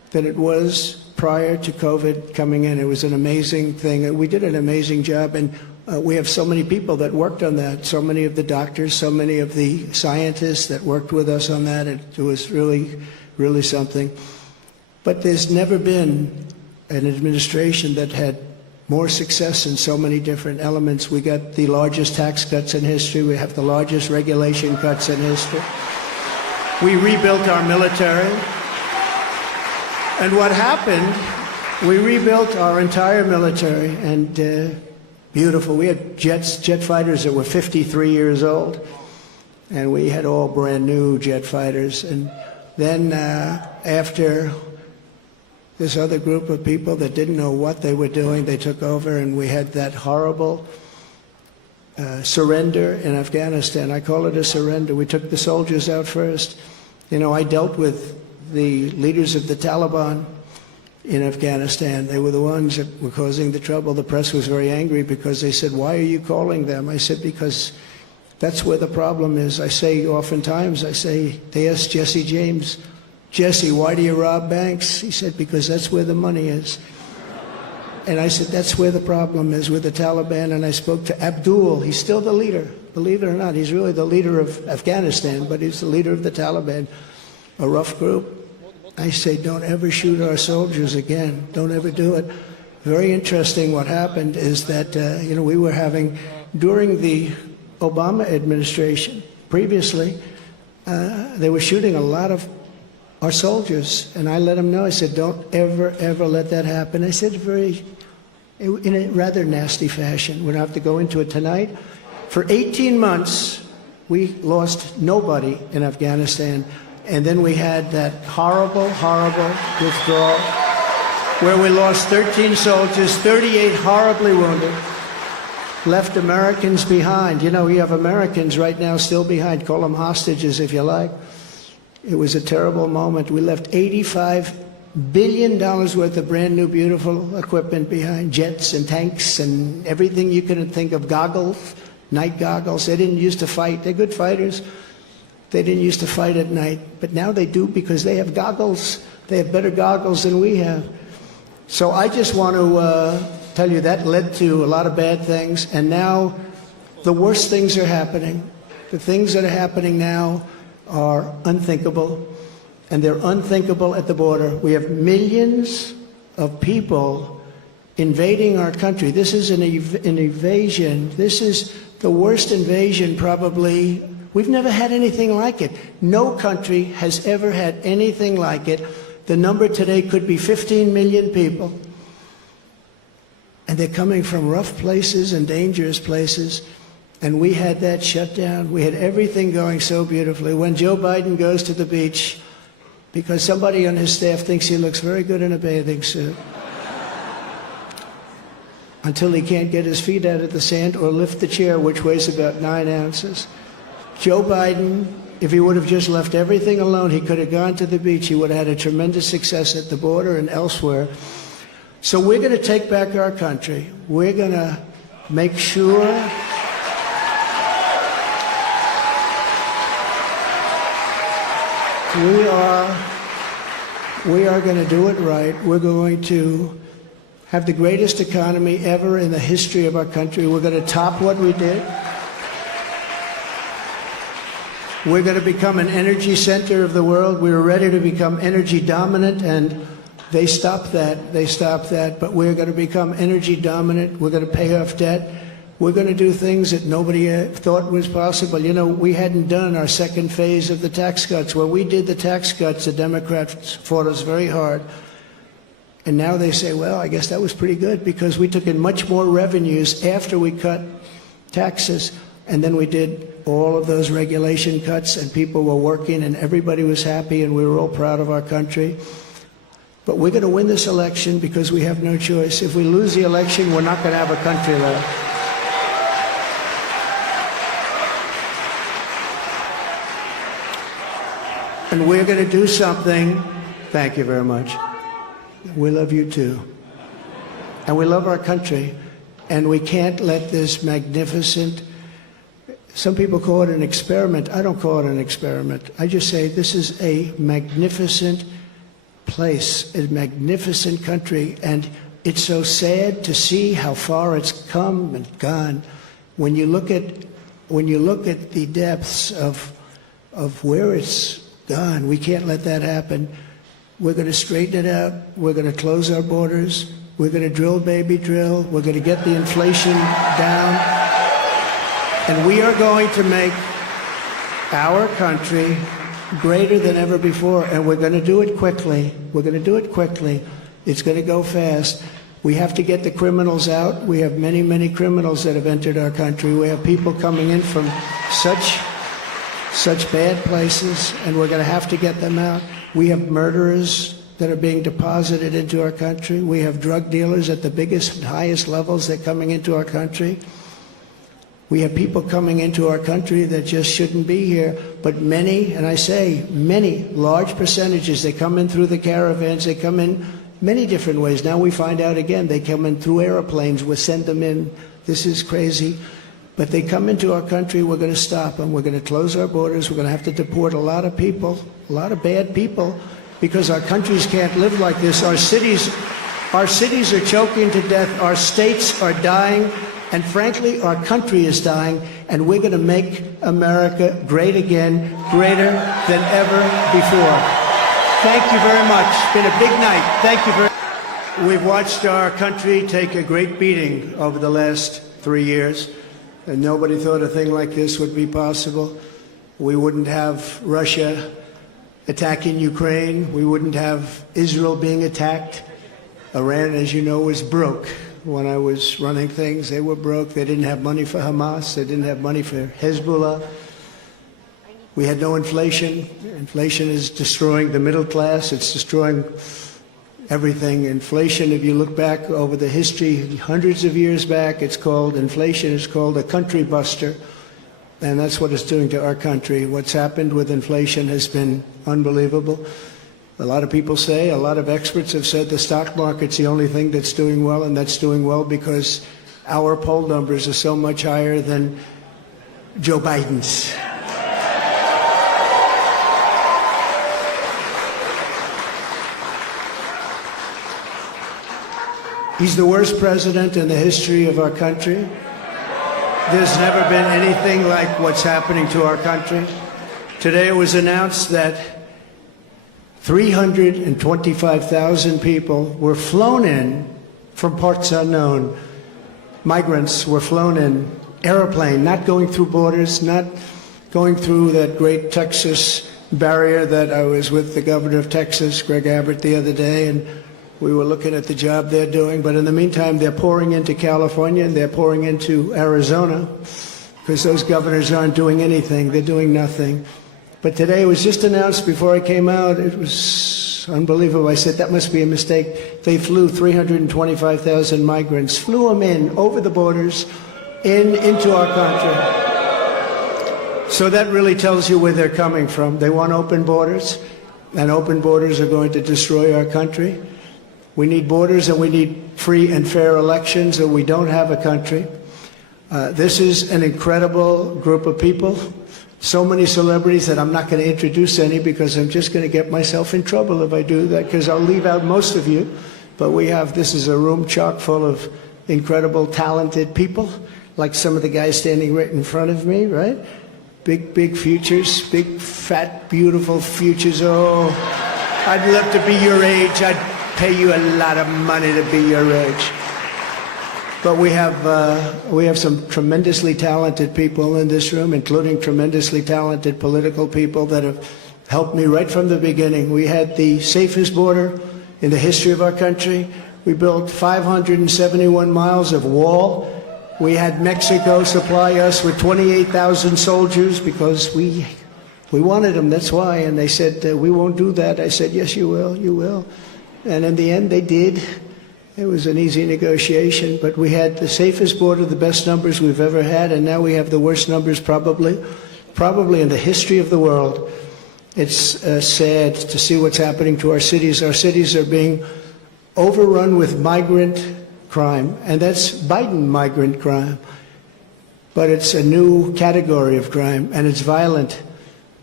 than it was prior to COVID coming in. It was an amazing thing. We did an amazing job, and we have so many people that worked on that, so many of the doctors, so many of the scientists that worked with us on that. It was really, really something. But there's never been an administration that had more success in so many different elements. We got the largest tax cuts in history. We have the largest regulation cuts in history. We rebuilt our military. And what happened, we rebuilt our entire military, and beautiful. We had jet fighters that were 53 years old, and we had all brand new jet fighters. And then after this other group of people that didn't know what they were doing, they took over, and we had that horrible surrender in Afghanistan. I call it a surrender. We took the soldiers out first. You know, I dealt with the leaders of the Taliban in Afghanistan. They were the ones that were causing the trouble. The press was very angry because they said, "Why are you calling them?" I said, "Because that's where the problem is." I say oftentimes, they asked Jesse James, "Jesse, why do you rob banks?" He said, "Because that's where the money is." And I said, that's where the problem is, with the Taliban. And I spoke to Abdul. He's still the leader. Believe it or not, he's really the leader of Afghanistan, but he's the leader of the Taliban, a rough group. I say, don't ever shoot our soldiers again. Don't ever do it. Very interesting what happened is that, we were having, during the Obama administration, previously, they were shooting a lot of our soldiers. And I let them know, I said, don't ever, ever let that happen. I said in a rather nasty fashion. We don't have to go into it tonight. For 18 months, we lost nobody in Afghanistan. And then we had that horrible, horrible withdrawal where we lost 13 soldiers, 38 horribly wounded, left Americans behind. You know, you have Americans right now still behind. Call them hostages if you like. It was a terrible moment. We left $85 billion worth of brand new, beautiful equipment behind, jets and tanks and everything you could think of, goggles, night goggles. They didn't used to fight. They're good fighters. They didn't used to fight at night, but now they do because they have goggles. They have better goggles than we have. So I just want to tell you that led to a lot of bad things, and now the worst things are happening. The things that are happening now are unthinkable, and they're unthinkable at the border. We have millions of people invading our country. This is an invasion. This is the worst invasion probably. We've never had anything like it. No country has ever had anything like it. The number today could be 15 million people. And they're coming from rough places and dangerous places. And we had that shut down. We had everything going so beautifully. When Joe Biden goes to the beach, because somebody on his staff thinks he looks very good in a bathing suit, until he can't get his feet out of the sand or lift the chair, which weighs about 9 ounces. Joe Biden, if he would have just left everything alone, he could have gone to the beach. He would have had a tremendous success at the border and elsewhere. So we're going to take back our country. We're going to make sure we are going to do it right. We're going to have the greatest economy ever in the history of our country. We're going to top what we did. We're going to become an energy center of the world. We were ready to become energy dominant, and they stopped that. They stopped that. But we're going to become energy dominant. We're going to pay off debt. We're going to do things that nobody thought was possible. You know, we hadn't done our second phase of the tax cuts. When we did the tax cuts, the Democrats fought us very hard. And now they say, well, I guess that was pretty good because we took in much more revenues after we cut taxes. And then we did all of those regulation cuts, and people were working, and everybody was happy, and we were all proud of our country. But we're going to win this election because we have no choice. If we lose the election, we're not going to have a country left. And we're going to do something. Thank you very much. We love you too. And we love our country. And we can't let this magnificent, some people call it an experiment. I don't call it an experiment. I just say this is a magnificent place, a magnificent country, and it's so sad to see how far it's come and gone. When you look at the depths of where it's gone, we can't let that happen. We're going to straighten it out. We're going to close our borders. We're going to drill, baby, drill. We're going to get the inflation down. And we are going to make our country greater than ever before. And we're going to do it quickly. We're going to do it quickly. It's going to go fast. We have to get the criminals out. We have many, many criminals that have entered our country. We have people coming in from such bad places, and we're going to have to get them out. We have murderers that are being deposited into our country. We have drug dealers at the biggest and highest levels that are coming into our country. We have people coming into our country that just shouldn't be here. But many, and I say many, large percentages, they come in through the caravans. They come in many different ways. Now we find out again, they come in through airplanes. We send them in. This is crazy. But they come into our country, we're going to stop them. We're going to close our borders. We're going to have to deport a lot of people, a lot of bad people, because our countries can't live like this. Our cities are choking to death. Our states are dying. And frankly, our country is dying. And we're going to make America great again, greater than ever before. Thank you very much. It's been a big night. Thank you very much. We've watched our country take a great beating over the last 3 years. And nobody thought a thing like this would be possible. We wouldn't have Russia attacking Ukraine. We wouldn't have Israel being attacked. Iran, as you know, was broke. When I was running things, they were broke. They didn't have money for Hamas. They didn't have money for Hezbollah. We had no inflation. Inflation is destroying the middle class. It's destroying everything. Inflation, if you look back over the history, hundreds of years back, inflation is called a country buster. And that's what it's doing to our country. What's happened with inflation has been unbelievable. A lot of people say, a lot of experts have said the stock market's the only thing that's doing well, and that's doing well because our poll numbers are so much higher than Joe Biden's. He's the worst president in the history of our country. There's never been anything like what's happening to our country. Today it was announced that 325,000 people were flown in from parts unknown. Migrants were flown in, airplane, not going through borders, not going through that great Texas barrier that I was with the governor of Texas, Greg Abbott, the other day, and we were looking at the job they're doing. But in the meantime, they're pouring into California and they're pouring into Arizona because those governors aren't doing anything. They're doing nothing. But today it was just announced before I came out. It was unbelievable. I said, that must be a mistake. They flew 325,000 migrants, flew them in over the borders into our country. So that really tells you where they're coming from. They want open borders, and open borders are going to destroy our country. We need borders and we need free and fair elections, or we don't have a country. This is an incredible group of people. So many celebrities that I'm not going to introduce any because I'm just going to get myself in trouble if I do that, because I'll leave out most of you. But this is a room chock full of incredible, talented people, like some of the guys standing right in front of me, right? Big futures, big, fat, beautiful futures. Oh, I'd love to be your age. I'd pay you a lot of money to be your age. But we have some tremendously talented people in this room, including tremendously talented political people that have helped me right from the beginning. We had the safest border in the history of our country. We built 571 miles of wall. We had Mexico supply us with 28,000 soldiers because we wanted them, that's why. And they said, we won't do that. I said, yes, you will, you will. And in the end, they did. It was an easy negotiation, but we had the safest border, the best numbers we've ever had, and now we have the worst numbers probably in the history of the world. It's sad to see what's happening to our cities. Our cities are being overrun with migrant crime, and that's Biden migrant crime. But it's a new category of crime, and it's violent.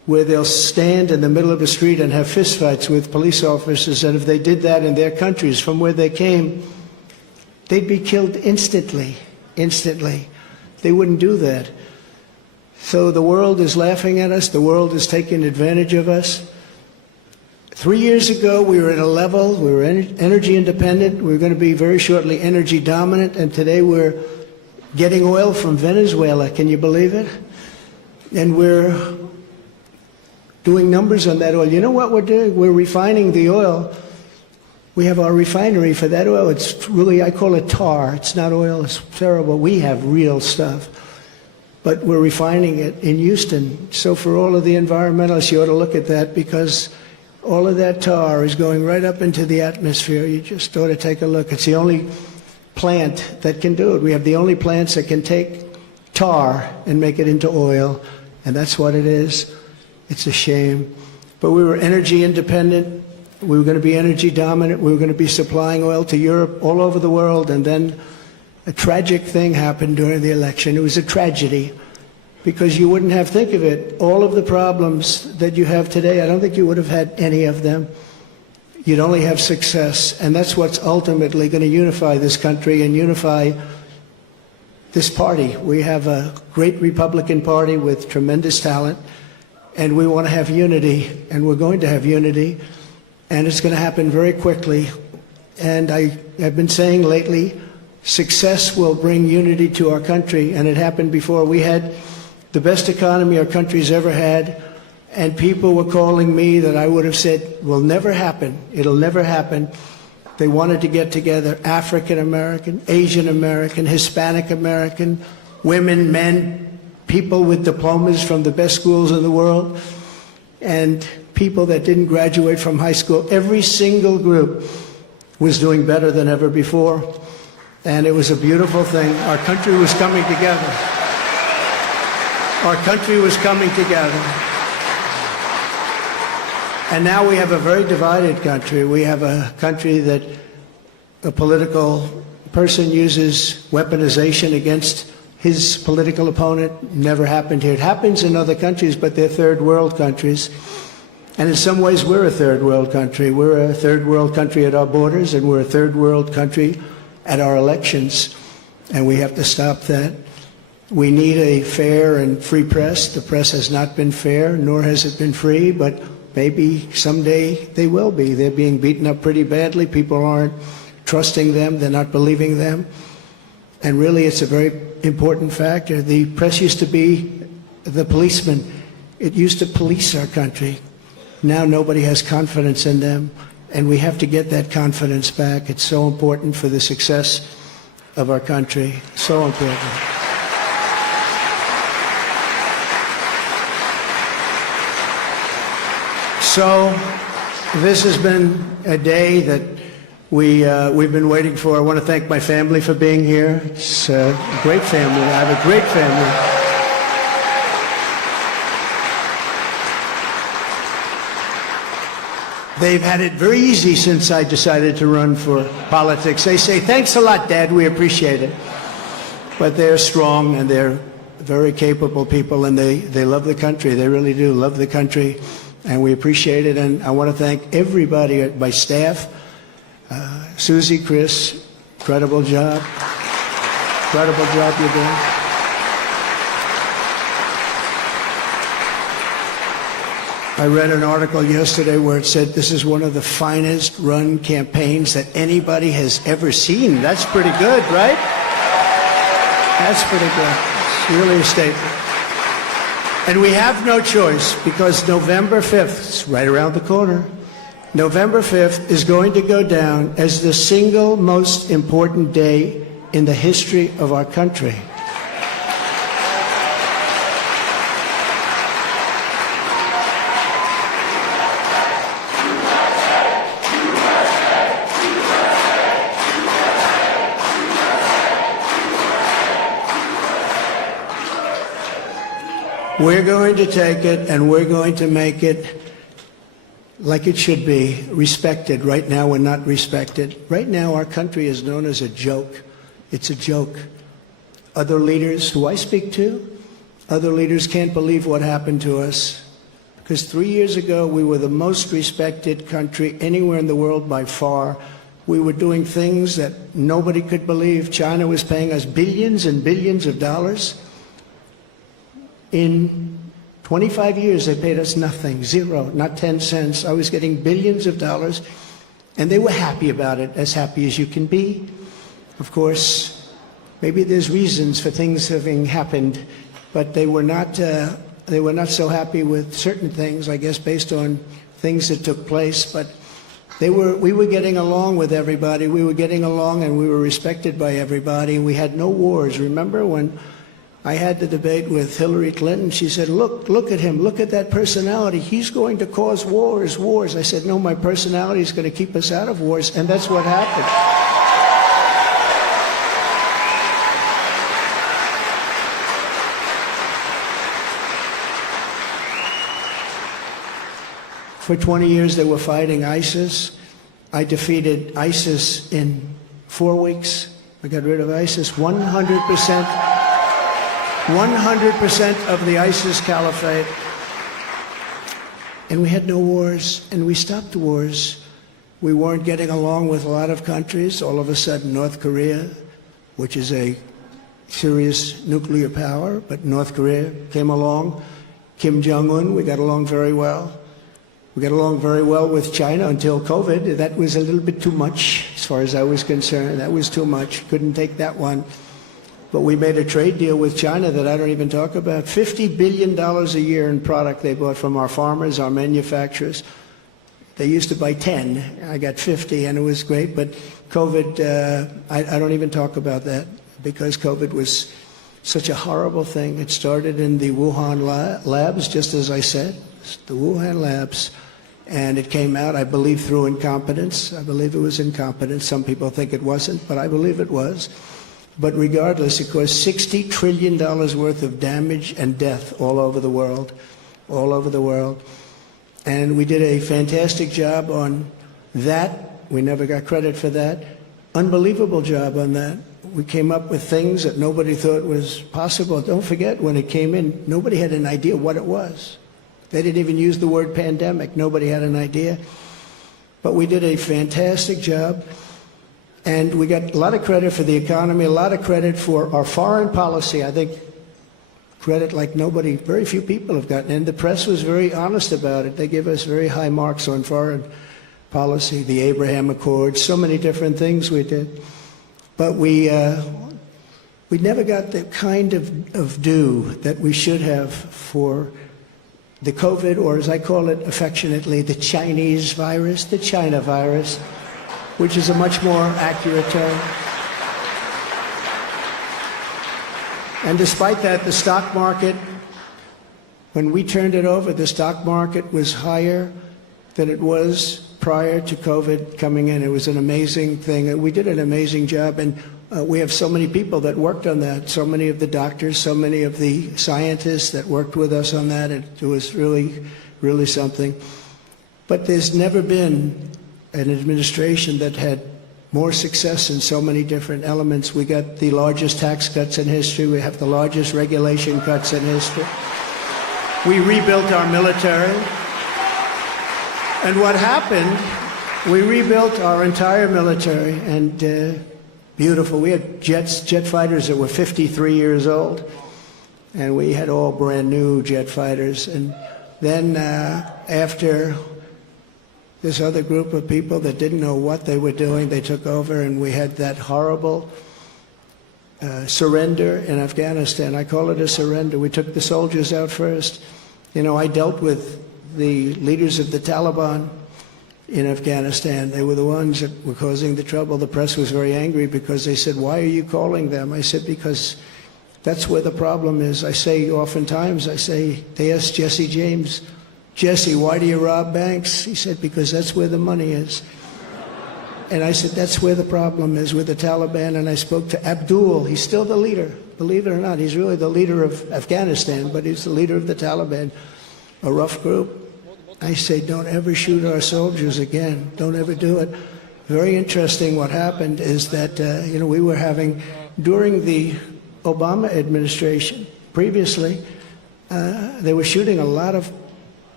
where they'll stand in the middle of the street and have fistfights with police officers, and if they did that in their countries from where they came, they'd be killed instantly, instantly. They wouldn't do that. So the world is laughing at us. The world is taking advantage of us. 3 years ago, we were at a level, we were energy independent. We were going to be very shortly energy dominant, and today we're getting oil from Venezuela. Can you believe it? And we're doing numbers on that oil. You know what we're doing? We're refining the oil. We have our refinery for that oil. It's really, I call it tar. It's not oil. It's terrible. We have real stuff. But we're refining it in Houston. So for all of the environmentalists, you ought to look at that, because all of that tar is going right up into the atmosphere. You just ought to take a look. It's the only plant that can do it. We have the only plants that can take tar and make it into oil, and that's what it is. It's a shame. But we were energy independent. We were going to be energy dominant. We were going to be supplying oil to Europe, all over the world, and then a tragic thing happened during the election. It was a tragedy, because you wouldn't have, think of it, all of the problems that you have today, I don't think you would have had any of them. You'd only have success, and that's what's ultimately going to unify this country and unify this party. We have a great Republican Party with tremendous talent, and we want to have unity, and we're going to have unity, and it's going to happen very quickly. And I've been saying lately, success will bring unity to our country, and it happened before. We had the best economy our country's ever had, and people were calling me that I would have said will never happen. It'll never happen. They wanted to get together, African American, Asian American, Hispanic American, women, men, people with diplomas from the best schools in the world, and people that didn't graduate from high school. Every single group was doing better than ever before, and it was a beautiful thing. Our country was coming together. Our country was coming together. And now we have a very divided country. We have a country that a political person uses weaponization against his political opponent. Never happened here. It happens in other countries, but they're third world countries. And in some ways, we're a third world country. We're a third world country at our borders, and we're a third world country at our elections. And we have to stop that. We need a fair and free press. The press has not been fair, nor has it been free, but maybe someday they will be. They're being beaten up pretty badly. People aren't trusting them. They're not believing them. And really, it's a very important factor. The press used to be the policeman. It used to police our country. Now nobody has confidence in them, and we have to get that confidence back. It's so important for the success of our country. So important. So this has been a day that we've been waiting for. I want to thank my family for being here. It's a great family. I have a great family. They've had it very easy since I decided to run for politics. They say, "Thanks a lot, Dad. We appreciate it." But they're strong, and they're very capable people, and they love the country. They really do love the country. And we appreciate it, and I want to thank everybody, my staff, Susie, Chris, incredible job you're doing. I read an article yesterday where it said this is one of the finest run campaigns that anybody has ever seen. That's pretty good, right? That's pretty good. It's really a statement. And we have no choice, because November 5th, it's right around the corner, November 5th is going to go down as the single most important day in the history of our country. We're going to take it, and we're going to make it like it should be, respected. Right now, we're not respected. Right now, our country is known as a joke. It's a joke. Other leaders who I speak to, other leaders can't believe what happened to us. Because 3 years ago, we were the most respected country anywhere in the world by far. We were doing things that nobody could believe. China was paying us billions and billions of dollars. In 25 years, they paid us nothing, zero, not 10 cents. I was getting billions of dollars, and they were happy about it, as happy as you can be. Of course, maybe there's reasons for things having happened, but they were not so happy with certain things, I guess, based on things that took place. But we were getting along with everybody. We were getting along, and we were respected by everybody. We had no wars. Remember when I had the debate with Hillary Clinton? She said, look at him. Look at that personality. He's going to cause wars. I said, no, my personality is going to keep us out of wars, and that's what happened. For 20 years, they were fighting ISIS. I defeated ISIS in 4 weeks. I got rid of ISIS 100%. 100% of the ISIS caliphate. And we had no wars, and we stopped wars. We weren't getting along with a lot of countries. All of a sudden, North Korea, which is a serious nuclear power, but North Korea came along. Kim Jong-un, we got along very well. We got along very well with China until COVID. That was a little bit too much, as far as I was concerned. That was too much. Couldn't take that one. But we made a trade deal with China that I don't even talk about. $50 billion a year in product they bought from our farmers, our manufacturers. They used to buy 10. I got 50, and it was great. But COVID, I don't even talk about that, because COVID was such a horrible thing. It started in the Wuhan labs, just as I said, the Wuhan labs. And it came out, I believe, through incompetence. I believe it was incompetence. Some people think it wasn't, but I believe it was. But regardless, it caused $60 trillion worth of damage and death all over the world, all over the world. And we did a fantastic job on that. We never got credit for that. Unbelievable job on that. We came up with things that nobody thought was possible. Don't forget, when it came in, nobody had an idea what it was. They didn't even use the word pandemic. Nobody had an idea. But we did a fantastic job. And we got a lot of credit for the economy, a lot of credit for our foreign policy. I think credit like nobody, very few people have gotten. And the press was very honest about it. They gave us very high marks on foreign policy, the Abraham Accords, so many different things we did. But we never got the kind of due that we should have for the COVID, or as I call it affectionately, the Chinese virus, the China virus, which is a much more accurate term. And despite that, the stock market, when we turned it over, the stock market was higher than it was prior to COVID coming in. It was an amazing thing. And we did an amazing job. And we have so many people that worked on that, so many of the doctors, so many of the scientists that worked with us on that. It was really, really something. But there's never been an administration that had more success in so many different elements. We got the largest tax cuts in history. We have the largest regulation cuts in history. We rebuilt our military. And what happened, we rebuilt our entire military, and beautiful. We had jet fighters that were 53 years old, and we had all brand new jet fighters. And then after this other group of people that didn't know what they were doing, they took over, and we had that horrible surrender in Afghanistan. I call it a surrender. We took the soldiers out first. You know, I dealt with the leaders of the Taliban in Afghanistan. They were the ones that were causing the trouble. The press was very angry because they said, "Why are you calling them?" I said, "Because that's where the problem is." I say oftentimes, they asked Jesse James, "Jesse, why do you rob banks?" He said, "Because that's where the money is." And I said, that's where the problem is, with the Taliban. And I spoke to Abdul. He's still the leader. Believe it or not, he's really the leader of Afghanistan, but he's the leader of the Taliban, a rough group. I say, don't ever shoot our soldiers again. Don't ever do it. Very interesting what happened is that, we were having, during the Obama administration, previously, they were shooting a lot of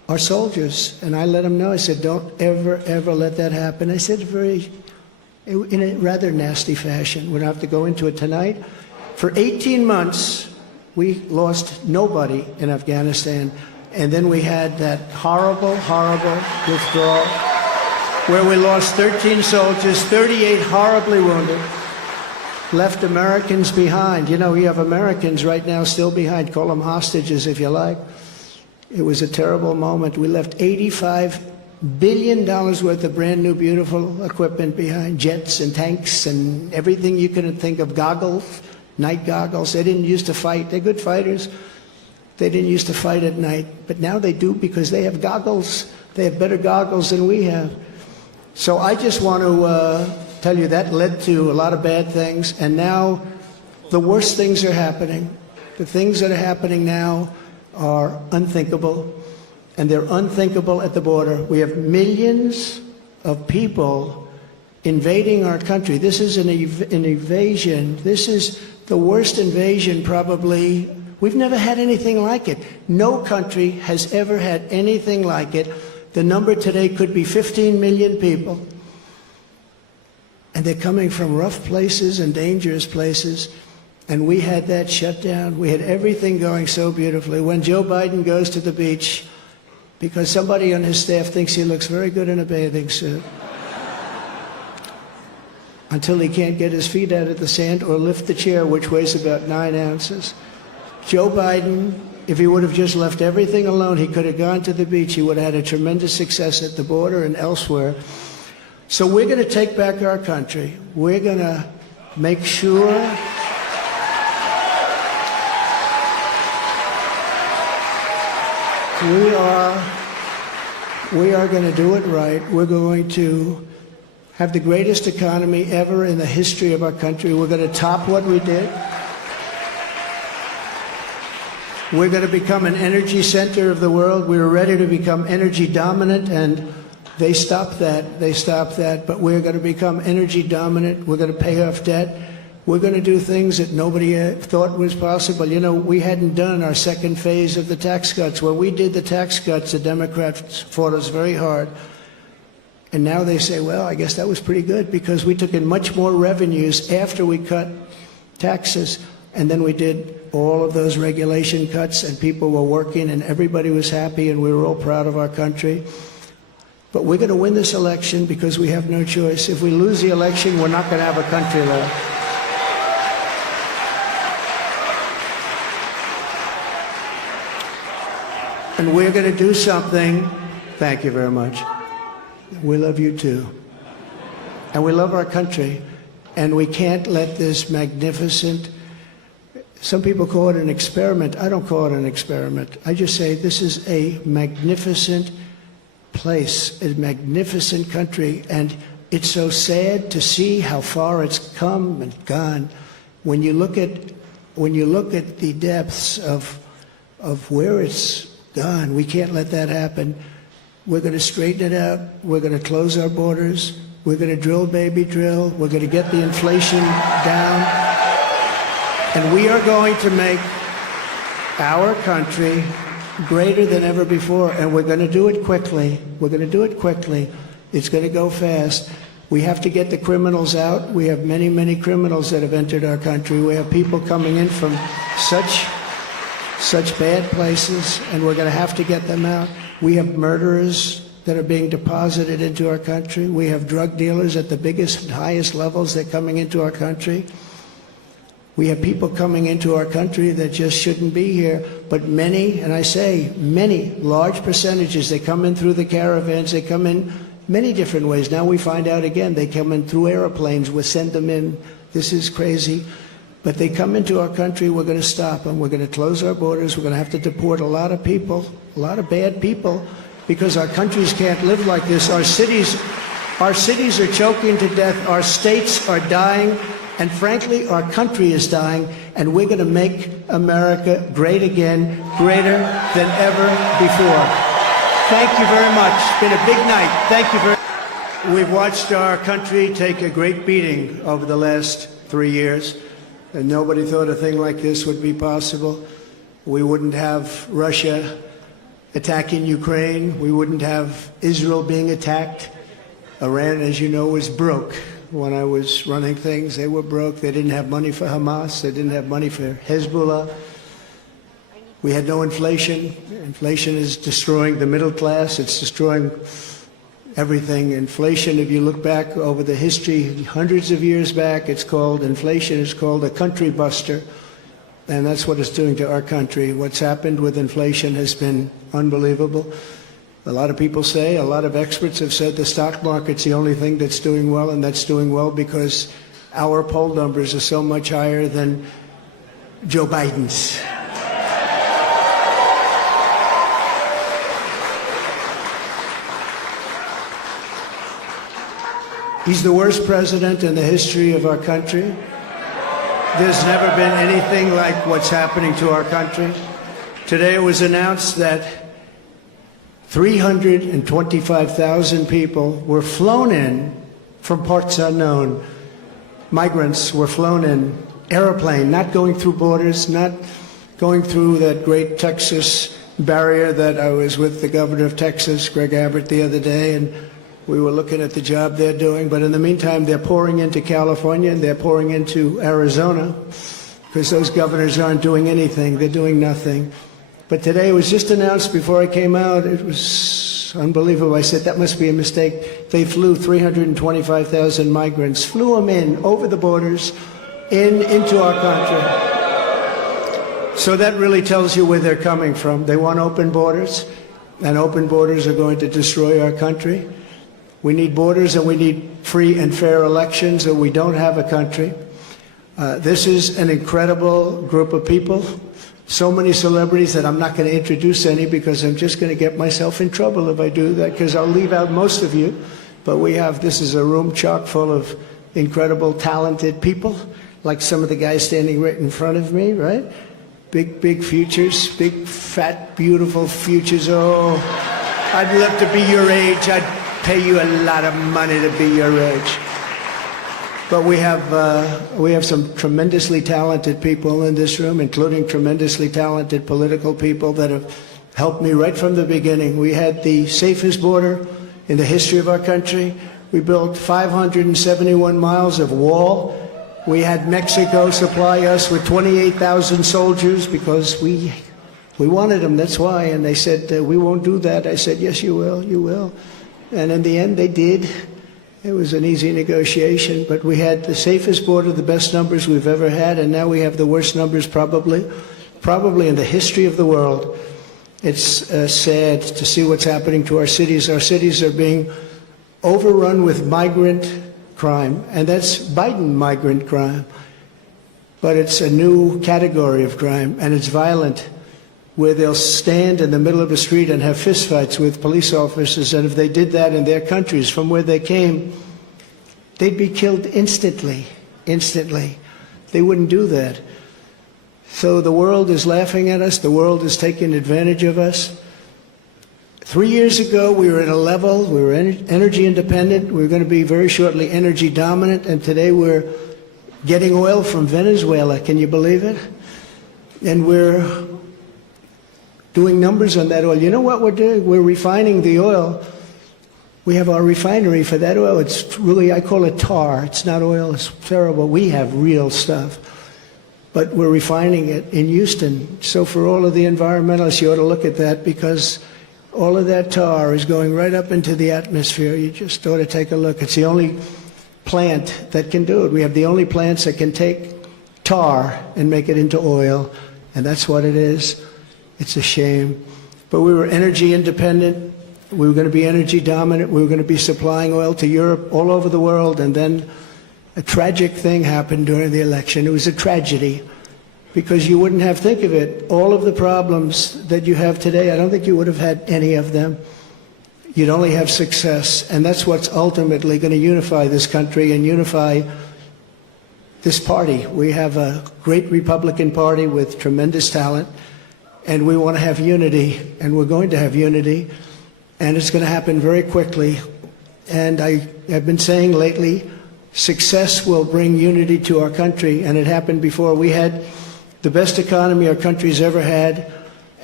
our soldiers. And I let them know, I said, don't ever, ever let that happen. I said in a rather nasty fashion. We don't have to go into it tonight. For 18 months, we lost nobody in Afghanistan. And then we had that horrible, horrible withdrawal where we lost 13 soldiers, 38 horribly wounded, left Americans behind. You know, you have Americans right now still behind. Call them hostages if you like. It was a terrible moment. We left $85 billion worth of brand new, beautiful equipment behind, jets and tanks and everything you could think of, goggles, night goggles. They didn't used to fight. They're good fighters. They didn't used to fight at night, but now they do because they have goggles. They have better goggles than we have. So I just want to tell you that led to a lot of bad things, and now the worst things are happening. The things that are happening now are unthinkable, and they're unthinkable at the border. We have millions of people invading our country. This is an invasion. This is the worst invasion probably. We've never had anything like it. No country has ever had anything like it. The number today could be 15 million people. And they're coming from rough places and dangerous places. And we had that shut down. We had everything going so beautifully. When Joe Biden goes to the beach, because somebody on his staff thinks he looks very good in a bathing suit, until he can't get his feet out of the sand or lift the chair, which weighs about 9 ounces. Joe Biden, if he would have just left everything alone, he could have gone to the beach. He would have had a tremendous success at the border and elsewhere. So we're going to take back our country. We're going to make sure we are going to do it right. We're going to have the greatest economy ever in the history of our country. We're going to top what we did. We're going to become an energy center of the world. We were ready to become energy dominant, and they stopped that. They stopped that. But we're going to become energy dominant. We're going to pay off debt. We're going to do things that nobody thought was possible. You know, we hadn't done our second phase of the tax cuts. When we did the tax cuts, the Democrats fought us very hard. And now they say, well, I guess that was pretty good because we took in much more revenues after we cut taxes. And then we did all of those regulation cuts, and people were working, and everybody was happy, and we were all proud of our country. But we're going to win this election because we have no choice. If we lose the election, we're not going to have a country left. And we're going to do something. Thank you very much. We love you too. And we love our country. And we can't let this magnificent, some people call it an experiment. I don't call it an experiment. I just say this is a magnificent place, a magnificent country. And it's so sad to see how far it's come and gone. When you look at the depths of where it's gone, we can't let that happen. We're going to straighten it out. We're going to close our borders. We're going to drill, baby, drill. We're going to get the inflation down. And we are going to make our country greater than ever before. And we're going to do it quickly. We're going to do it quickly. It's going to go fast. We have to get the criminals out. We have many, many criminals that have entered our country. We have people coming in from such bad places, and we're going to have to get them out. We have murderers that are being deposited into our country. We have drug dealers at the biggest and highest levels that are coming into our country. We have people coming into our country that just shouldn't be here, but many, and I say many, large percentages, they come in through the caravans, they come in many different ways. Now we find out again, they come in through airplanes, we send them in. This is crazy. But they come into our country, we're going to stop them. We're going to close our borders. We're going to have to deport a lot of people, a lot of bad people, because our countries can't live like this. Our cities are choking to death. Our states are dying. And frankly, our country is dying. And we're going to make America great again, greater than ever before. Thank you very much. It's been a big night. Thank you very much. We've watched our country take a great beating over the last 3 years. And nobody thought a thing like this would be possible. We wouldn't have Russia attacking Ukraine. We wouldn't have Israel being attacked. Iran, as you know, was broke. When I was running things, they were broke. They didn't have money for Hamas. They didn't have money for Hezbollah. We had no inflation. Inflation is destroying the middle class. It's destroying everything. Inflation, if you look back over the history, hundreds of years back, inflation is called a country buster. And that's what it's doing to our country. What's happened with inflation has been unbelievable. A lot of people say, a lot of experts have said the stock market's the only thing that's doing well, and that's doing well because our poll numbers are so much higher than Joe Biden's. He's the worst president in the history of our country. There's never been anything like what's happening to our country. Today it was announced that 325,000 people were flown in from parts unknown. Migrants were flown in, airplane, not going through borders, not going through that great Texas barrier that I was with the governor of Texas, Greg Abbott, the other day, and we were looking at the job they're doing. But in the meantime, they're pouring into California and they're pouring into Arizona because those governors aren't doing anything. They're doing nothing. But today it was just announced before I came out. It was unbelievable. I said, that must be a mistake. They flew 325,000 migrants, flew them in over the borders into our country. So that really tells you where they're coming from. They want open borders, and open borders are going to destroy our country. We need borders and we need free and fair elections, or we don't have a country. This is an incredible group of people. So many celebrities that I'm not going to introduce any because I'm just going to get myself in trouble if I do that, because I'll leave out most of you. But this is a room chock full of incredible, talented people, like some of the guys standing right in front of me, right? Big futures, big, fat, beautiful futures. Oh, I'd love to be your age. I'd pay you a lot of money to be your age. But we have some tremendously talented people in this room, including tremendously talented political people that have helped me right from the beginning. We had the safest border in the history of our country. We built 571 miles of wall. We had Mexico supply us with 28,000 soldiers because we wanted them, that's why. And they said, we won't do that. I said, yes, you will, you will. And in the end, they did. It was an easy negotiation, but we had the safest border, the best numbers we've ever had, and now we have the worst numbers probably in the history of the world. It's sad to see what's happening to our cities. Our cities are being overrun with migrant crime, and that's Biden migrant crime. But it's a new category of crime, and it's violent, where they'll stand in the middle of a street and have fistfights with police officers, and if they did that in their countries from where they came, they'd be killed instantly. They wouldn't do that. So the world is laughing at us. The world is taking advantage of us. 3 years ago, we were at a level, we were energy independent. We were going to be very shortly energy dominant, and today we're getting oil from Venezuela. Can you believe it? And we're doing numbers on that oil. You know what we're doing? We're refining the oil. We have our refinery for that oil. It's really, I call it tar. It's not oil. It's terrible. We have real stuff. But we're refining it in Houston. So for all of the environmentalists, you ought to look at that, because all of that tar is going right up into the atmosphere. You just ought to take a look. It's the only plant that can do it. We have the only plants that can take tar and make it into oil, and that's what it is. It's a shame. But we were energy independent. We were going to be energy dominant. We were going to be supplying oil to Europe, all over the world. And then a tragic thing happened during the election. It was a tragedy, because you wouldn't have, think of it, all of the problems that you have today, I don't think you would have had any of them. You'd only have success. And that's what's ultimately going to unify this country and unify this party. We have a great Republican Party with tremendous talent. And we want to have unity, and we're going to have unity, and it's going to happen very quickly. And I have been saying lately, success will bring unity to our country, and it happened before. We had the best economy our country's ever had,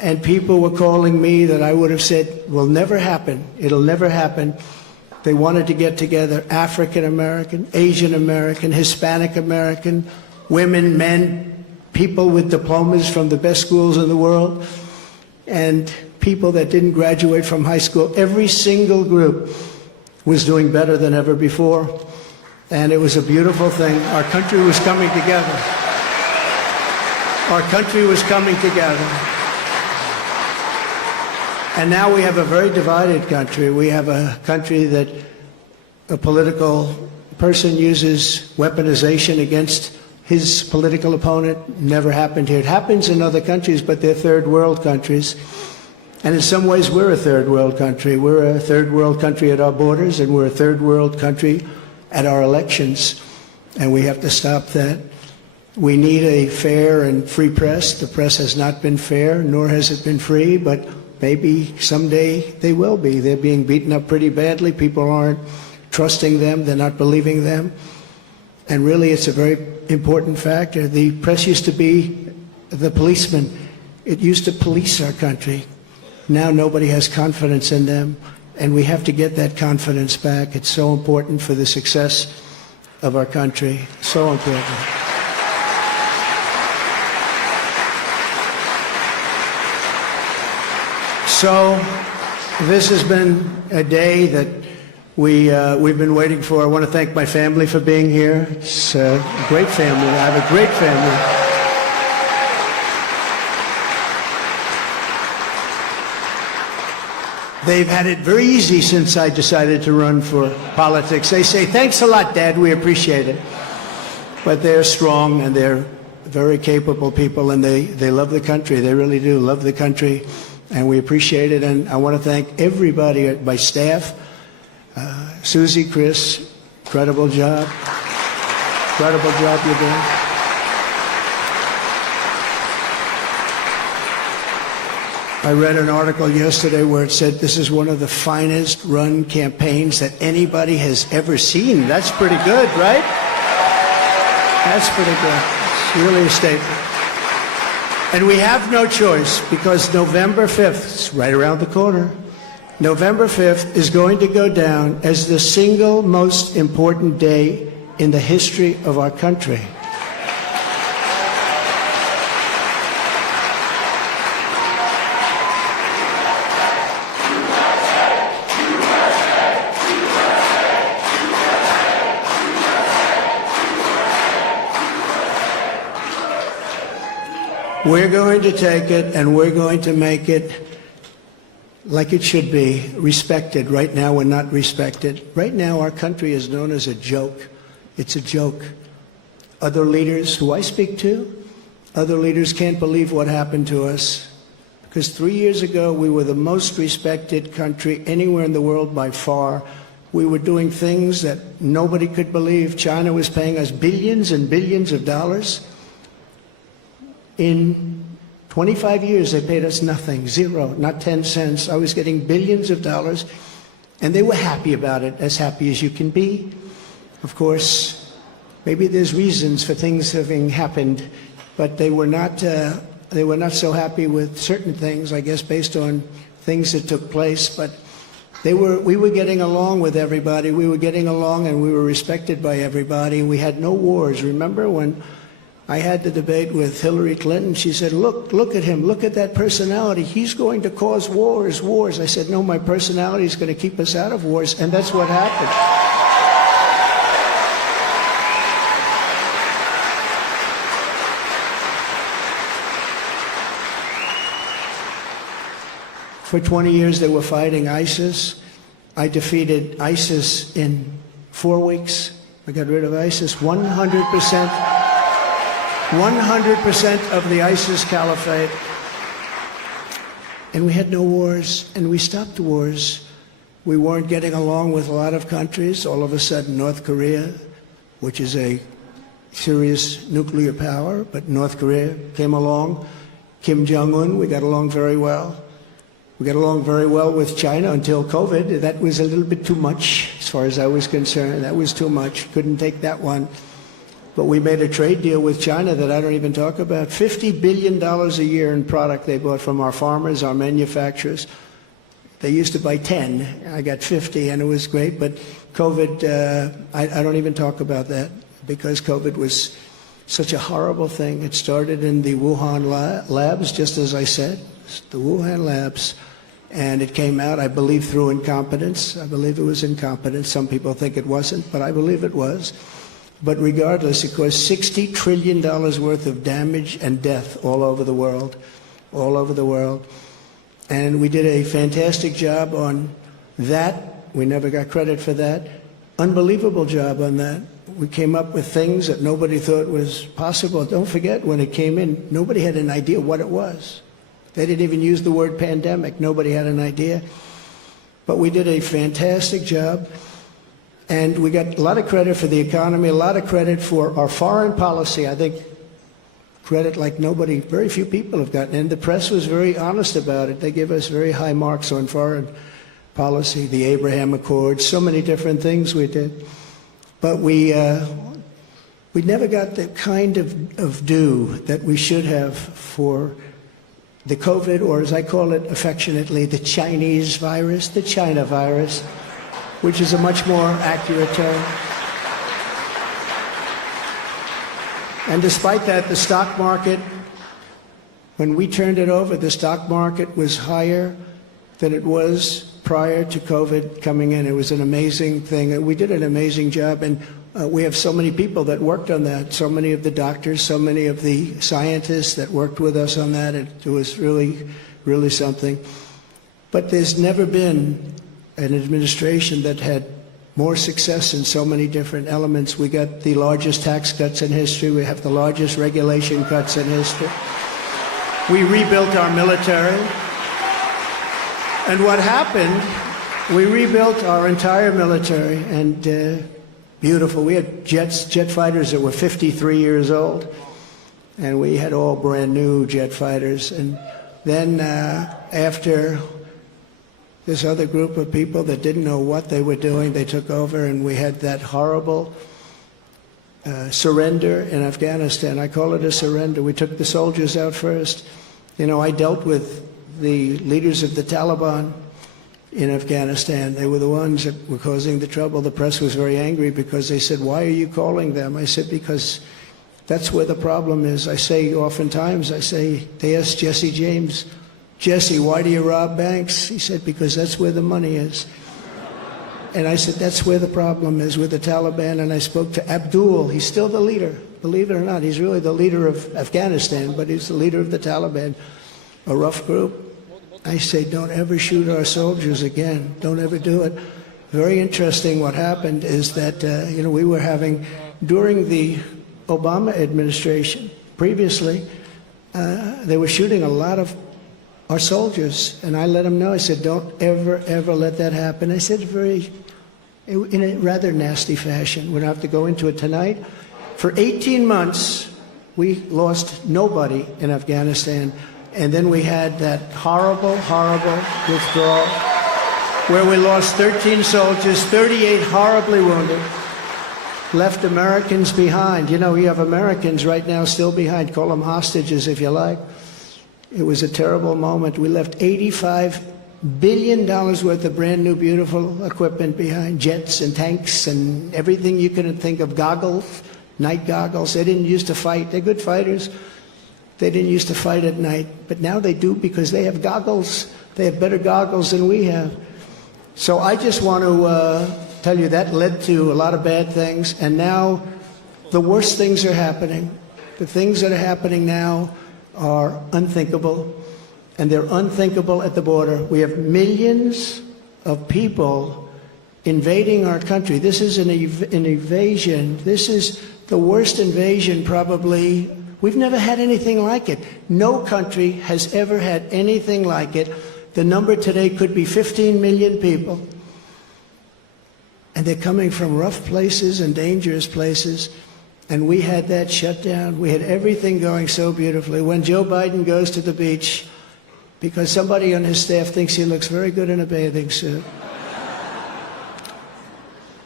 and people were calling me that I would have said will never happen. It'll never happen. They wanted to get together, African American, Asian American, Hispanic American, women, men, people with diplomas from the best schools in the world, and people that didn't graduate from high school. Every single group was doing better than ever before, and it was a beautiful thing. Our country was coming together. Our country was coming together. And now we have a very divided country. We have a country that a political person uses weaponization against his political opponent. Never happened here. It happens in other countries, but they're third world countries. And in some ways, we're a third world country. We're a third world country at our borders, and we're a third world country at our elections. And we have to stop that. We need a fair and free press. The press has not been fair, nor has it been free, but maybe someday they will be. They're being beaten up pretty badly. People aren't trusting them. They're not believing them. And really, it's a very important factor. The press used to be the policeman. It used to police our country. Now nobody has confidence in them, and we have to get that confidence back. It's so important for the success of our country. So important. So this has been a day that we've been waiting for. I want to thank my family for being here. It's a great family. I have a great family. They've had it very easy since I decided to run for politics. They say, thanks a lot, Dad, we appreciate it. But they're strong, and they're very capable people, and they love the country. They really do love the country, and we appreciate it. And I want to thank everybody at my staff. Susie, Chris, incredible job. Incredible job you're doing. I read an article yesterday where it said this is one of the finest run campaigns that anybody has ever seen. That's pretty good, right? That's pretty good. It's really a statement. And we have no choice, because November 5th, it's right around the corner, November 5th is going to go down as the single most important day in the history of our country. We're going to take it, and we're going to make it like it should be, respected. Right now, we're not respected. Right now, our country is known as a joke. It's a joke. Other leaders who I speak to, other leaders can't believe what happened to us. Because 3 years ago, we were the most respected country anywhere in the world by far. We were doing things that nobody could believe. China was paying us billions and billions of dollars. In 25 years, they paid us nothing, zero, not 10 cents. I was getting billions of dollars, and they were happy about it, as happy as you can be. Of course, maybe there's reasons for things having happened, but they were not so happy with certain things, I guess, based on things that took place. But we were getting along with everybody. We were getting along, and we were respected by everybody. We had no wars. Remember when I had the debate with Hillary Clinton? She said, look at him, look at that personality. He's going to cause wars. I said, no, my personality is going to keep us out of wars, and that's what happened. For 20 years, they were fighting ISIS. I defeated ISIS in 4 weeks. I got rid of ISIS 100%. 100% of the ISIS caliphate. And we had no wars, and we stopped wars. We weren't getting along with a lot of countries. All of a sudden, North Korea, which is a serious nuclear power, but North Korea came along. Kim Jong-un, we got along very well. We got along very well with China until COVID. That was a little bit too much, as far as I was concerned. That was too much. Couldn't take that one. But we made a trade deal with China that I don't even talk about. $50 billion a year in product they bought from our farmers, our manufacturers. They used to buy 10. I got 50, and it was great. But COVID, I don't even talk about that because COVID was such a horrible thing. It started in the Wuhan labs, just as I said, the Wuhan labs. And it came out, I believe, through incompetence. I believe it was incompetence. Some people think it wasn't, but I believe it was. But regardless, it caused $60 trillion worth of damage and death all over the world, all over the world. And we did a fantastic job on that. We never got credit for that. Unbelievable job on that. We came up with things that nobody thought was possible. Don't forget, when it came in, nobody had an idea what it was. They didn't even use the word pandemic. Nobody had an idea. But we did a fantastic job. And we got a lot of credit for the economy, a lot of credit for our foreign policy. I think credit like nobody, very few people have gotten. And the press was very honest about it. They give us very high marks on foreign policy, the Abraham Accords, so many different things we did. But we never got the kind of due that we should have for the COVID, or as I call it affectionately, the Chinese virus, the China virus, which is a much more accurate term. And despite that, the stock market, when we turned it over, the stock market was higher than it was prior to COVID coming in. It was an amazing thing. We did an amazing job, and we have so many people that worked on that, so many of the doctors, so many of the scientists that worked with us on that. It was really, really something. But there's never been an administration that had more success in so many different elements. We got the largest tax cuts in history. We have the largest regulation cuts in history. We rebuilt our military. And what happened, we rebuilt our entire military, and beautiful. We had jet fighters that were 53 years old, and we had all brand new jet fighters. And then after this other group of people that didn't know what they were doing, they took over, and we had that horrible surrender in Afghanistan. I call it a surrender. We took the soldiers out first. You know, I dealt with the leaders of the Taliban in Afghanistan. They were the ones that were causing the trouble. The press was very angry because they said, "Why are you calling them?" I said, "Because that's where the problem is." I say oftentimes, they asked Jesse James, "Jesse, why do you rob banks?" He said, "Because that's where the money is." And I said, that's where the problem is with the Taliban. And I spoke to Abdul. He's still the leader. Believe it or not, he's really the leader of Afghanistan, but he's the leader of the Taliban, a rough group. I say, don't ever shoot our soldiers again. Don't ever do it. Very interesting what happened is that, we were having, during the Obama administration, previously, they were shooting a lot of our soldiers. And I let them know, I said, don't ever, ever let that happen. I said in a rather nasty fashion. We don't have to go into it tonight. For 18 months, we lost nobody in Afghanistan. And then we had that horrible, horrible withdrawal where we lost 13 soldiers, 38 horribly wounded, left Americans behind. You know, you have Americans right now still behind. Call them hostages if you like. It was a terrible moment. We left $85 billion worth of brand new, beautiful equipment behind, jets and tanks and everything you could think of, goggles, night goggles. They didn't used to fight. They're good fighters. They didn't used to fight at night, but now they do because they have goggles. They have better goggles than we have. So I just want to tell you that led to a lot of bad things, and now the worst things are happening. The things that are happening now are unthinkable, and they're unthinkable at the border. We have millions of people invading our country. This is an invasion. This is the worst invasion probably. We've never had anything like it. No country has ever had anything like it. The number today could be 15 million people. And they're coming from rough places and dangerous places. And we had that shut down. We had everything going so beautifully. When Joe Biden goes to the beach, because somebody on his staff thinks he looks very good in a bathing suit,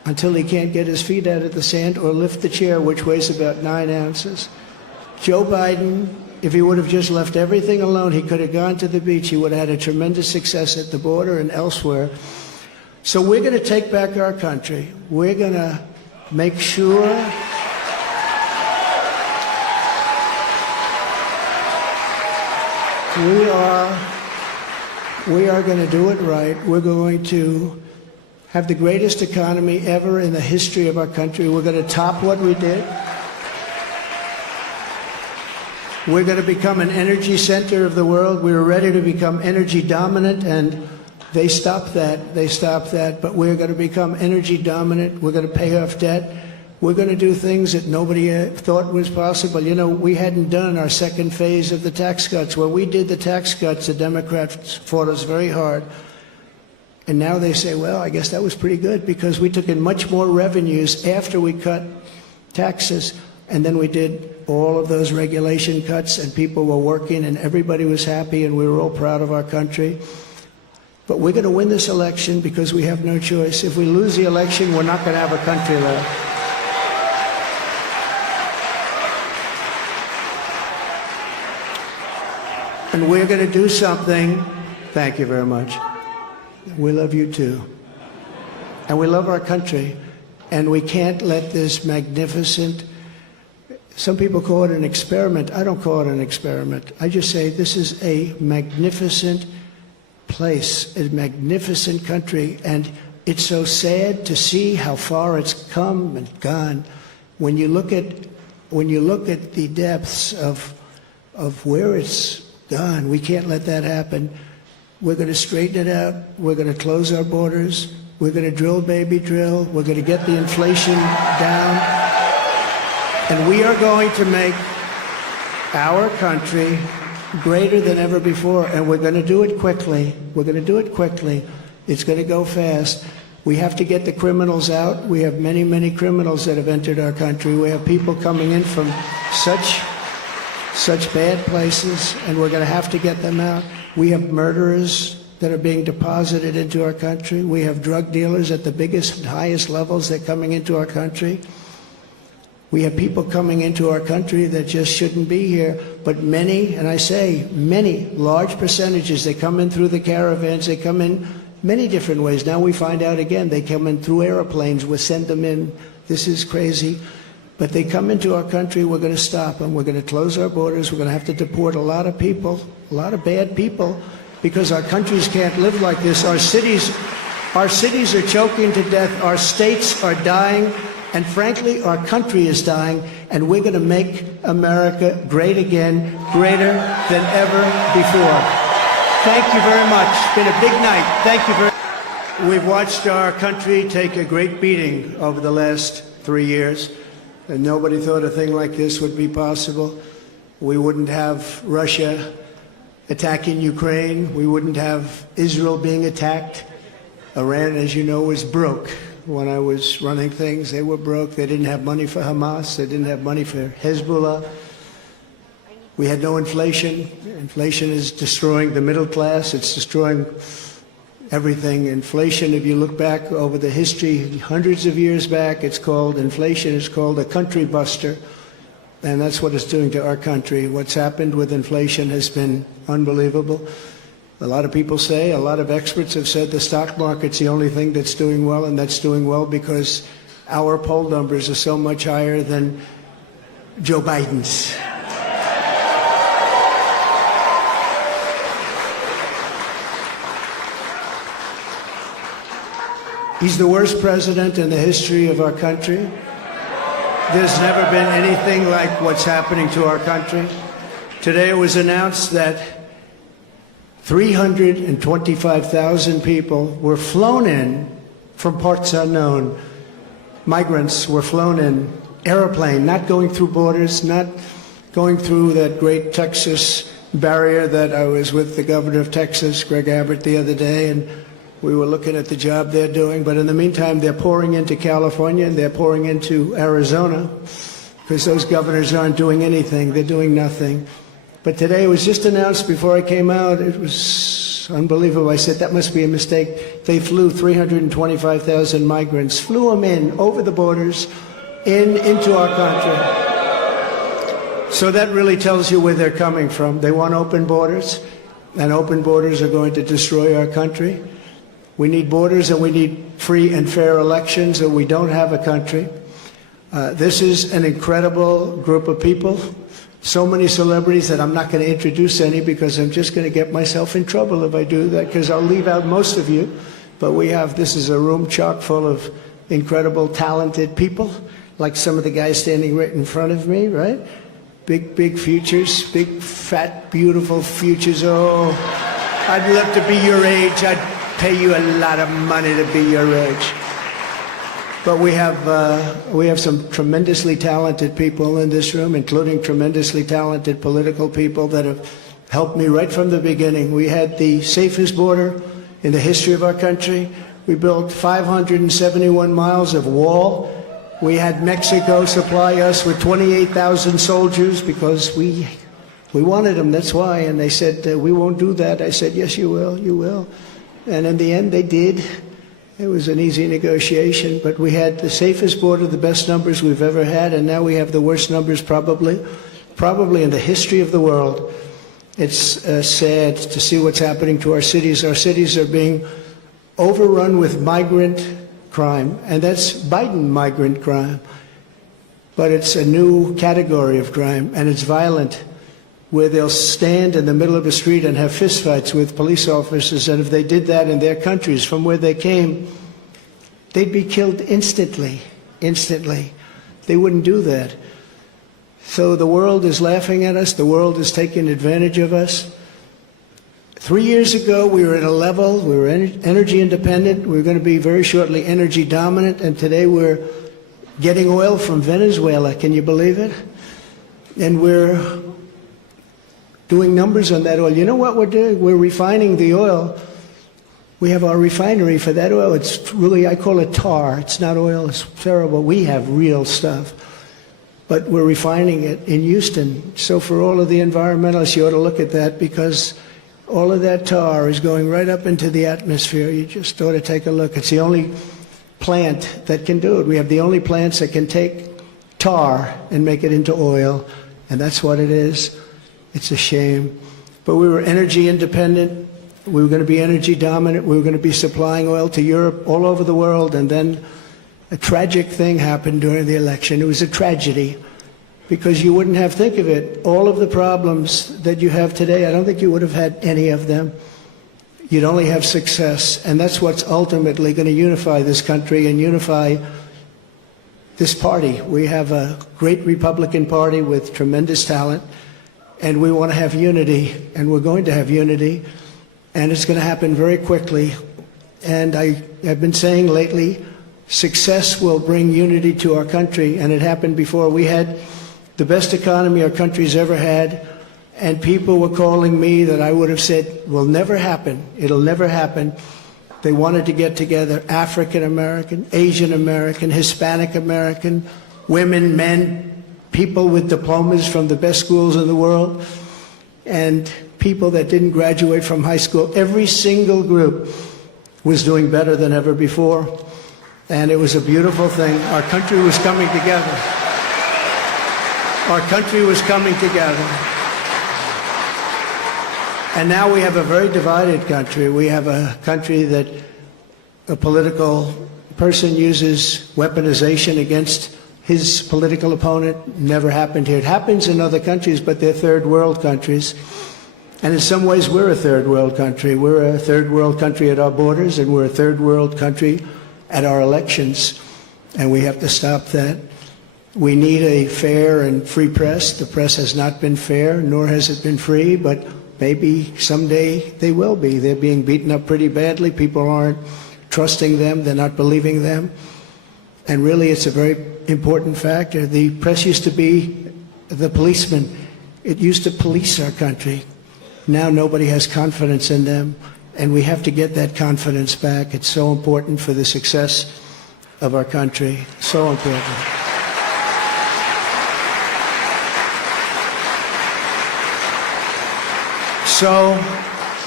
until he can't get his feet out of the sand or lift the chair, which weighs about 9 ounces. Joe Biden, if he would have just left everything alone, he could have gone to the beach. He would have had a tremendous success at the border and elsewhere. So we're going to take back our country. We're going to make sure we are going to do it right. We're going to have the greatest economy ever in the history of our country. We're going to top what we did. We're going to become an energy center of the world. We were ready to become energy dominant, and they stopped that. They stopped that. But we're going to become energy dominant. We're going to pay off debt. We're going to do things that nobody thought was possible. You know, we hadn't done our second phase of the tax cuts. When we did the tax cuts, the Democrats fought us very hard. And now they say, well, I guess that was pretty good because we took in much more revenues after we cut taxes. And then we did all of those regulation cuts, and people were working, and everybody was happy, and we were all proud of our country. But we're going to win this election because we have no choice. If we lose the election, we're not going to have a country left. And we're going to do something. Thank you very much. We love you too. And we love our country. And we can't let this magnificent, some people call it an experiment. I don't call it an experiment. I just say this is a magnificent place, a magnificent country. And it's so sad to see how far it's come and gone. When you look at the depths of where it's gone, we can't let that happen. We're going to straighten it out. We're going to close our borders. We're going to drill, baby, drill. We're going to get the inflation down. And we are going to make our country greater than ever before. And we're going to do it quickly. We're going to do it quickly. It's going to go fast. We have to get the criminals out. We have many, many criminals that have entered our country. We have people coming in from such bad places, and we're going to have to get them out. We have murderers that are being deposited into our country. We have drug dealers at the biggest and highest levels that are coming into our country. We have people coming into our country that just shouldn't be here. But many, and I say many, large percentages, they come in through the caravans. They come in many different ways. Now we find out again, they come in through airplanes. We send them in. This is crazy. But they come into our country, we're going to stop them. We're going to close our borders. We're going to have to deport a lot of people, a lot of bad people, because our countries can't live like this. Our cities are choking to death. Our states are dying. And frankly, our country is dying. And we're going to make America great again, greater than ever before. Thank you very much. It's been a big night. Thank you very much. We've watched our country take a great beating over the last 3 years. And nobody thought a thing like this would be possible. We wouldn't have Russia attacking Ukraine. We wouldn't have Israel being attacked. Iran, as you know, was broke. When I was running things, they were broke. They didn't have money for Hamas. They didn't have money for Hezbollah. We had no inflation. Inflation is destroying the middle class. It's destroying everything. Inflation, if you look back over the history, hundreds of years back, inflation is called a country buster. And that's what it's doing to our country. What's happened with inflation has been unbelievable. A lot of people say, a lot of experts have said the stock market's the only thing that's doing well, and that's doing well because our poll numbers are so much higher than Joe Biden's. He's the worst president in the history of our country. There's never been anything like what's happening to our country. Today it was announced that 325,000 people were flown in from parts unknown. Migrants were flown in, airplane, not going through borders, not going through that great Texas barrier that I was with the governor of Texas, Greg Abbott, the other day, and we were looking at the job they're doing. But in the meantime, they're pouring into California and they're pouring into Arizona because those governors aren't doing anything. They're doing nothing. But today it was just announced before I came out, it was It's unbelievable. I said, that must be a mistake. They flew 325,000 migrants, flew them in over the borders, into our country. So that really tells you where they're coming from. They want open borders, and open borders are going to destroy our country. We need borders, and we need free and fair elections, or we don't have a country. This is an incredible group of people. So many celebrities that I'm not going to introduce any, because I'm just going to get myself in trouble if I do that, because I'll leave out most of you. But this is a room chock full of incredible, talented people, like some of the guys standing right in front of me, right? Big futures, big, fat, beautiful futures. Oh, I'd love to be your age. I'd pay you a lot of money to be your age. But we have some tremendously talented people in this room, including tremendously talented political people that have helped me right from the beginning. We had the safest border in the history of our country. We built 571 miles of wall. We had Mexico supply us with 28,000 soldiers because we wanted them, that's why. And they said, we won't do that. I said, yes, you will, you will. And in the end, they did. It was an easy negotiation, but we had the safest border, the best numbers we've ever had, and now we have the worst numbers probably in the history of the world. It's sad to see what's happening to our cities. Our cities are being overrun with migrant crime, and that's Biden migrant crime. But it's a new category of crime, and it's violent, where they'll stand in the middle of a street and have fistfights with police officers, and if they did that in their countries from where they came, they'd be killed instantly. They wouldn't do that. So the world is laughing at us. The world is taking advantage of us. 3 years ago, we were at a level, we were energy independent. We were going to be very shortly energy dominant, and today we're getting oil from Venezuela. Can you believe it? And we're doing numbers on that oil. You know what we're doing? We're refining the oil. We have our refinery for that oil. It's really, I call it tar. It's not oil. It's terrible. We have real stuff. But we're refining it in Houston. So for all of the environmentalists, you ought to look at that, because all of that tar is going right up into the atmosphere. You just ought to take a look. It's the only plant that can do it. We have the only plants that can take tar and make it into oil, and that's what it is. It's a shame. But we were energy independent. We were going to be energy dominant. We were going to be supplying oil to Europe, all over the world. And then a tragic thing happened during the election. It was a tragedy, because you wouldn't have, think of it, all of the problems that you have today, I don't think you would have had any of them. You'd only have success. And that's what's ultimately going to unify this country and unify this party. We have a great Republican Party with tremendous talent. And we want to have unity, and we're going to have unity, and it's going to happen very quickly. And I have been saying lately, success will bring unity to our country, and it happened before. We had the best economy our country's ever had, and people were calling me that I would have said will never happen. It'll never happen. They wanted to get together, African American, Asian American, Hispanic American, women, men, people with diplomas from the best schools in the world, and people that didn't graduate from high school. Every single group was doing better than ever before, and it was a beautiful thing. Our country was coming together. Our country was coming together. And now we have a very divided country. We have a country that a political person uses weaponization against his political opponent. Never happened here. It happens in other countries, but they're third world countries. And in some ways, we're a third world country. We're a third world country at our borders, and we're a third world country at our elections. And we have to stop that. We need a fair and free press. The press has not been fair, nor has it been free, but maybe someday they will be. They're being beaten up pretty badly. People aren't trusting them. They're not believing them. And really, it's a very important factor. The press used to be the policeman. It used to police our country. Now nobody has confidence in them, and we have to get that confidence back. It's so important for the success of our country. So important. So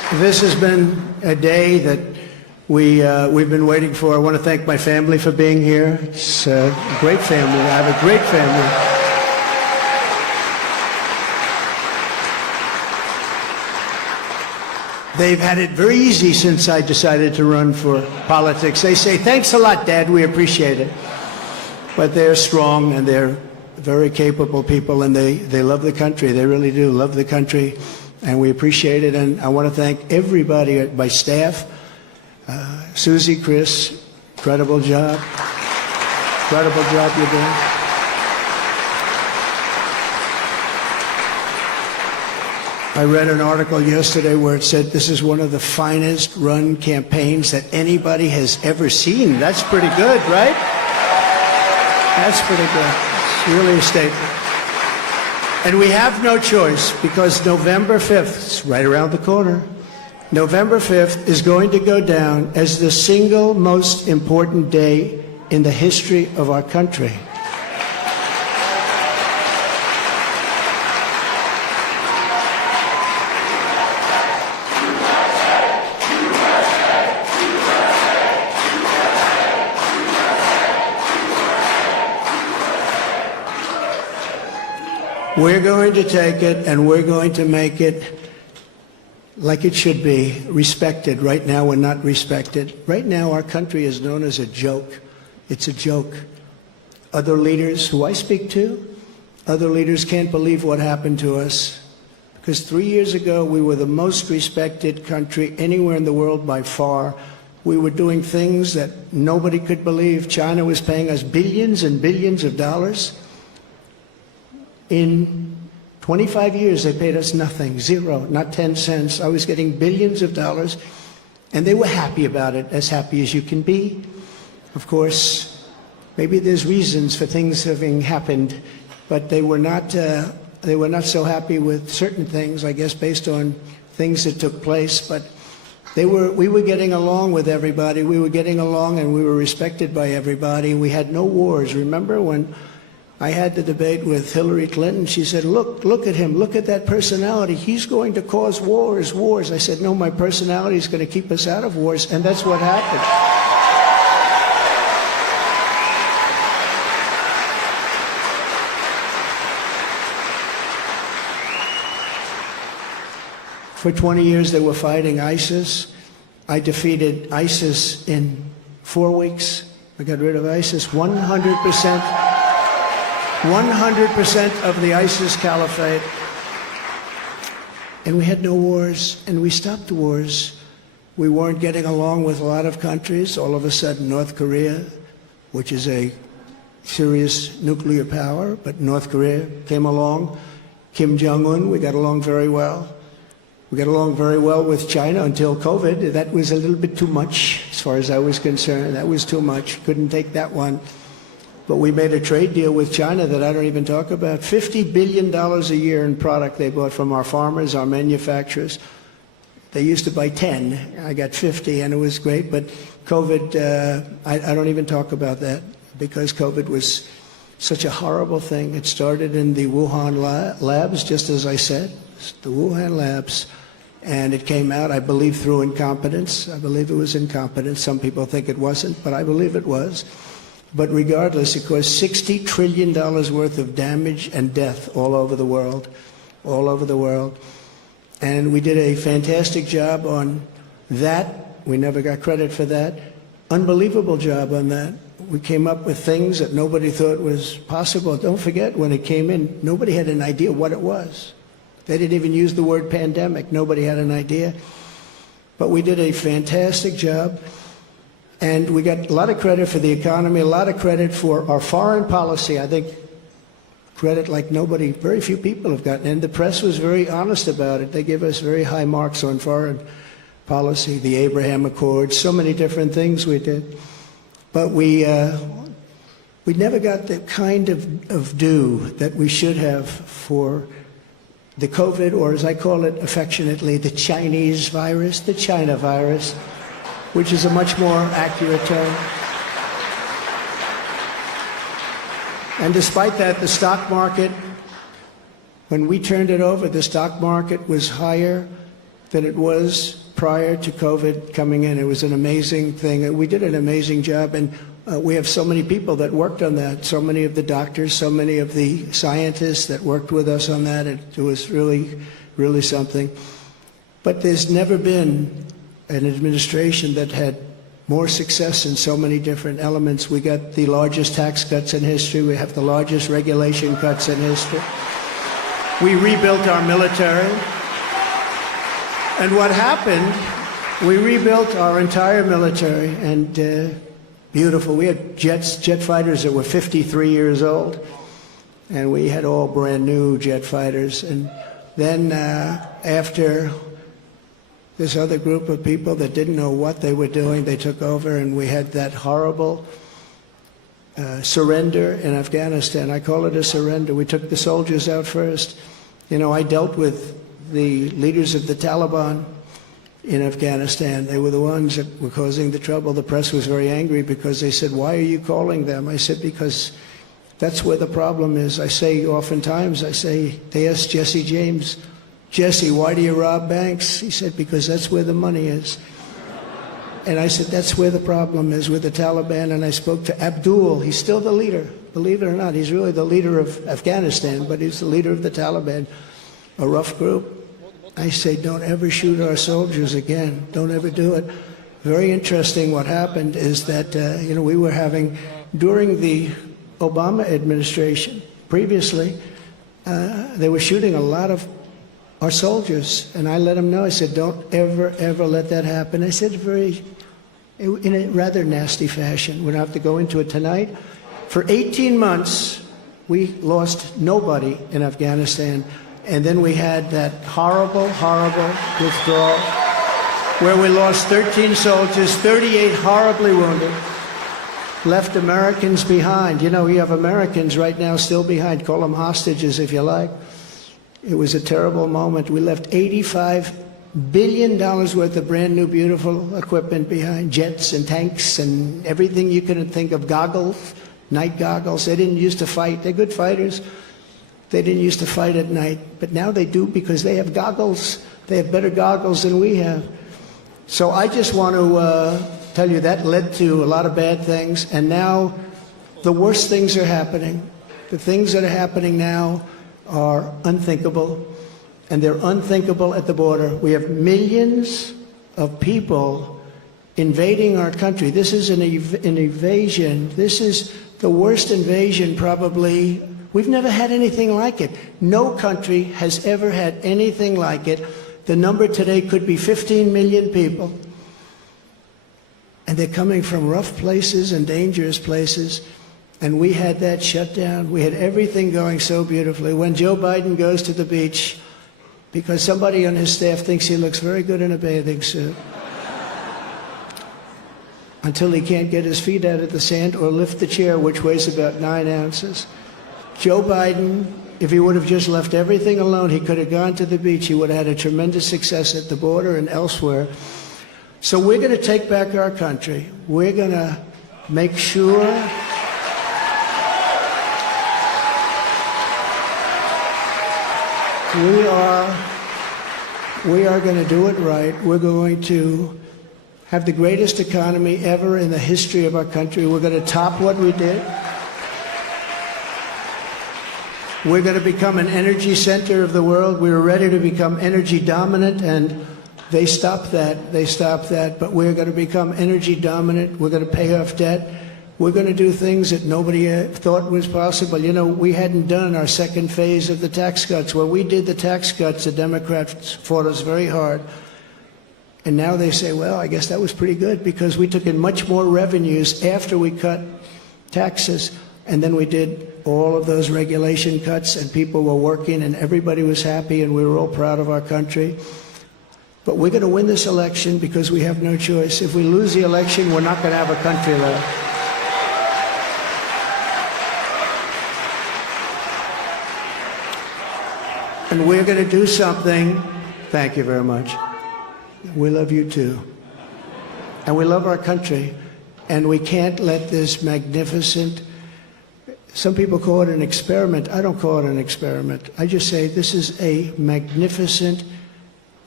This has been a day that we've been waiting for. I want to thank my family for being here. It's a great family. I have a great family. They've had it very easy since I decided to run for politics. They say, thanks a lot, Dad, we appreciate it. But they're strong and they're very capable people, and they love the country. They really do love the country, and we appreciate it. And I want to thank everybody, my staff, Susie, Chris, incredible job. Incredible job you're doing. I read an article yesterday where it said this is one of the finest run campaigns that anybody has ever seen. That's pretty good, right? That's pretty good. It's really a statement. And we have no choice, because November 5th, it's right around the corner, November 5th is going to go down as the single most important day in the history of our country. We're going to take it and we're going to make it like it should be, respected. Right now we're not respected. Right now our country is known as a joke. It's a joke. Other leaders who I speak to, other leaders can't believe what happened to us, because 3 years ago we were the most respected country anywhere in the world by far. We were doing things that nobody could believe. China was paying us billions and billions of dollars. In 25 years, they paid us nothing, zero, not 10 cents. I was getting billions of dollars, and they were happy about it, as happy as you can be. Of course, maybe there's reasons for things having happened, but they were not so happy with certain things, I guess, based on things that took place. But we were getting along with everybody. We were getting along, and we were respected by everybody. We had no wars. Remember when I had the debate with Hillary Clinton? She said, look at him, look at that personality. He's going to cause wars. I said, no, my personality is going to keep us out of wars, and that's what happened. For 20 years they were fighting ISIS. I defeated ISIS in 4 weeks. I got rid of ISIS 100%. 100% of the ISIS caliphate. And we had no wars, and we stopped wars. We weren't getting along with a lot of countries. All of a sudden, North Korea, which is a serious nuclear power, but North Korea came along. Kim Jong-un, we got along very well. We got along very well with China until COVID. That was a little bit too much, as far as I was concerned. That was too much. Couldn't take that one. But we made a trade deal with China that I don't even talk about. $50 billion a year in product they bought from our farmers, our manufacturers. They used to buy 10. I got 50, and it was great. But COVID, I don't even talk about that, because COVID was such a horrible thing. It started in the Wuhan labs, just as I said, the Wuhan labs. And it came out, I believe, through incompetence. I believe it was incompetence. Some people think it wasn't, but I believe it was. But regardless, it caused $60 trillion worth of damage and death all over the world, all over the world. And we did a fantastic job on that. We never got credit for that. Unbelievable job on that. We came up with things that nobody thought was possible. Don't forget, when it came in, nobody had an idea what it was. They didn't even use the word pandemic. Nobody had an idea. But we did a fantastic job. And we got a lot of credit for the economy, a lot of credit for our foreign policy. I think credit like nobody, very few people have gotten. And the press was very honest about it. They gave us very high marks on foreign policy, the Abraham Accords, so many different things we did. But we never got the kind of due that we should have for the COVID, or as I call it affectionately, the Chinese virus, the China virus, which is a much more accurate term. And despite that, the stock market, when we turned it over, the stock market was higher than it was prior to COVID coming in. It was an amazing thing. We did an amazing job, and we have so many people that worked on that, so many of the doctors, so many of the scientists that worked with us on that. It was really, really something. But there's never been an administration that had more success in so many different elements. We got the largest tax cuts in history. We have the largest regulation cuts in history. We rebuilt our military. And what happened, we rebuilt our entire military, and beautiful. We had jet fighters that were 53 years old, and we had all brand new jet fighters. And then after this other group of people that didn't know what they were doing, they took over, and we had that horrible surrender in Afghanistan. I call it a surrender. We took the soldiers out first. You know, I dealt with the leaders of the Taliban in Afghanistan. They were the ones that were causing the trouble. The press was very angry because they said, "Why are you calling them?" I said, "Because that's where the problem is." I say oftentimes, they asked Jesse James, "Jesse, why do you rob banks?" He said, "Because that's where the money is." And I said, that's where the problem is with the Taliban. And I spoke to Abdul. He's still the leader. Believe it or not, he's really the leader of Afghanistan, but he's the leader of the Taliban, a rough group. I say, don't ever shoot our soldiers again. Don't ever do it. Very interesting what happened is that, we were having, during the Obama administration, previously, they were shooting a lot of our soldiers, and I let them know. I said, don't ever, ever let that happen. I said in a rather nasty fashion. We don't have to go into it tonight. For 18 months, we lost nobody in Afghanistan, and then we had that horrible, horrible withdrawal, where we lost 13 soldiers, 38 horribly wounded, left Americans behind. You know, you have Americans right now still behind. Call them hostages if you like. It was a terrible moment. We left $85 billion worth of brand new, beautiful equipment behind, jets and tanks and everything you could think of, goggles, night goggles. They didn't used to fight. They're good fighters. They didn't used to fight at night, but now they do because they have goggles. They have better goggles than we have. So I just want to tell you that led to a lot of bad things, and now the worst things are happening. The things that are happening now are unthinkable, and they're unthinkable at the border. We have millions of people invading our country. This is an invasion. This is the worst invasion probably. We've never had anything like it. No country has ever had anything like it. The number today could be 15 million people. And they're coming from rough places and dangerous places. And we had that shut down. We had everything going so beautifully. When Joe Biden goes to the beach, because somebody on his staff thinks he looks very good in a bathing suit, until he can't get his feet out of the sand or lift the chair, which weighs about 9 ounces. Joe Biden, if he would have just left everything alone, he could have gone to the beach. He would have had a tremendous success at the border and elsewhere. So we're going to take back our country. We're going to make sure we are going to do it right. We're going to have the greatest economy ever in the history of our country. We're going to top what we did. We're going to become an energy center of the world. We were ready to become energy dominant, and they stopped that. They stopped that. But we're going to become energy dominant. We're going to pay off debt. We're going to do things that nobody thought was possible. You know, we hadn't done our second phase of the tax cuts. When we did the tax cuts, the Democrats fought us very hard. And now they say, well, I guess that was pretty good because we took in much more revenues after we cut taxes. And then we did all of those regulation cuts, and people were working, and everybody was happy, and we were all proud of our country. But we're going to win this election because we have no choice. If we lose the election, we're not going to have a country left. And we're going to do something. Thank you very much. We love you too. And we love our country. And we can't let this magnificent, some people call it an experiment. I don't call it an experiment. I just say this is a magnificent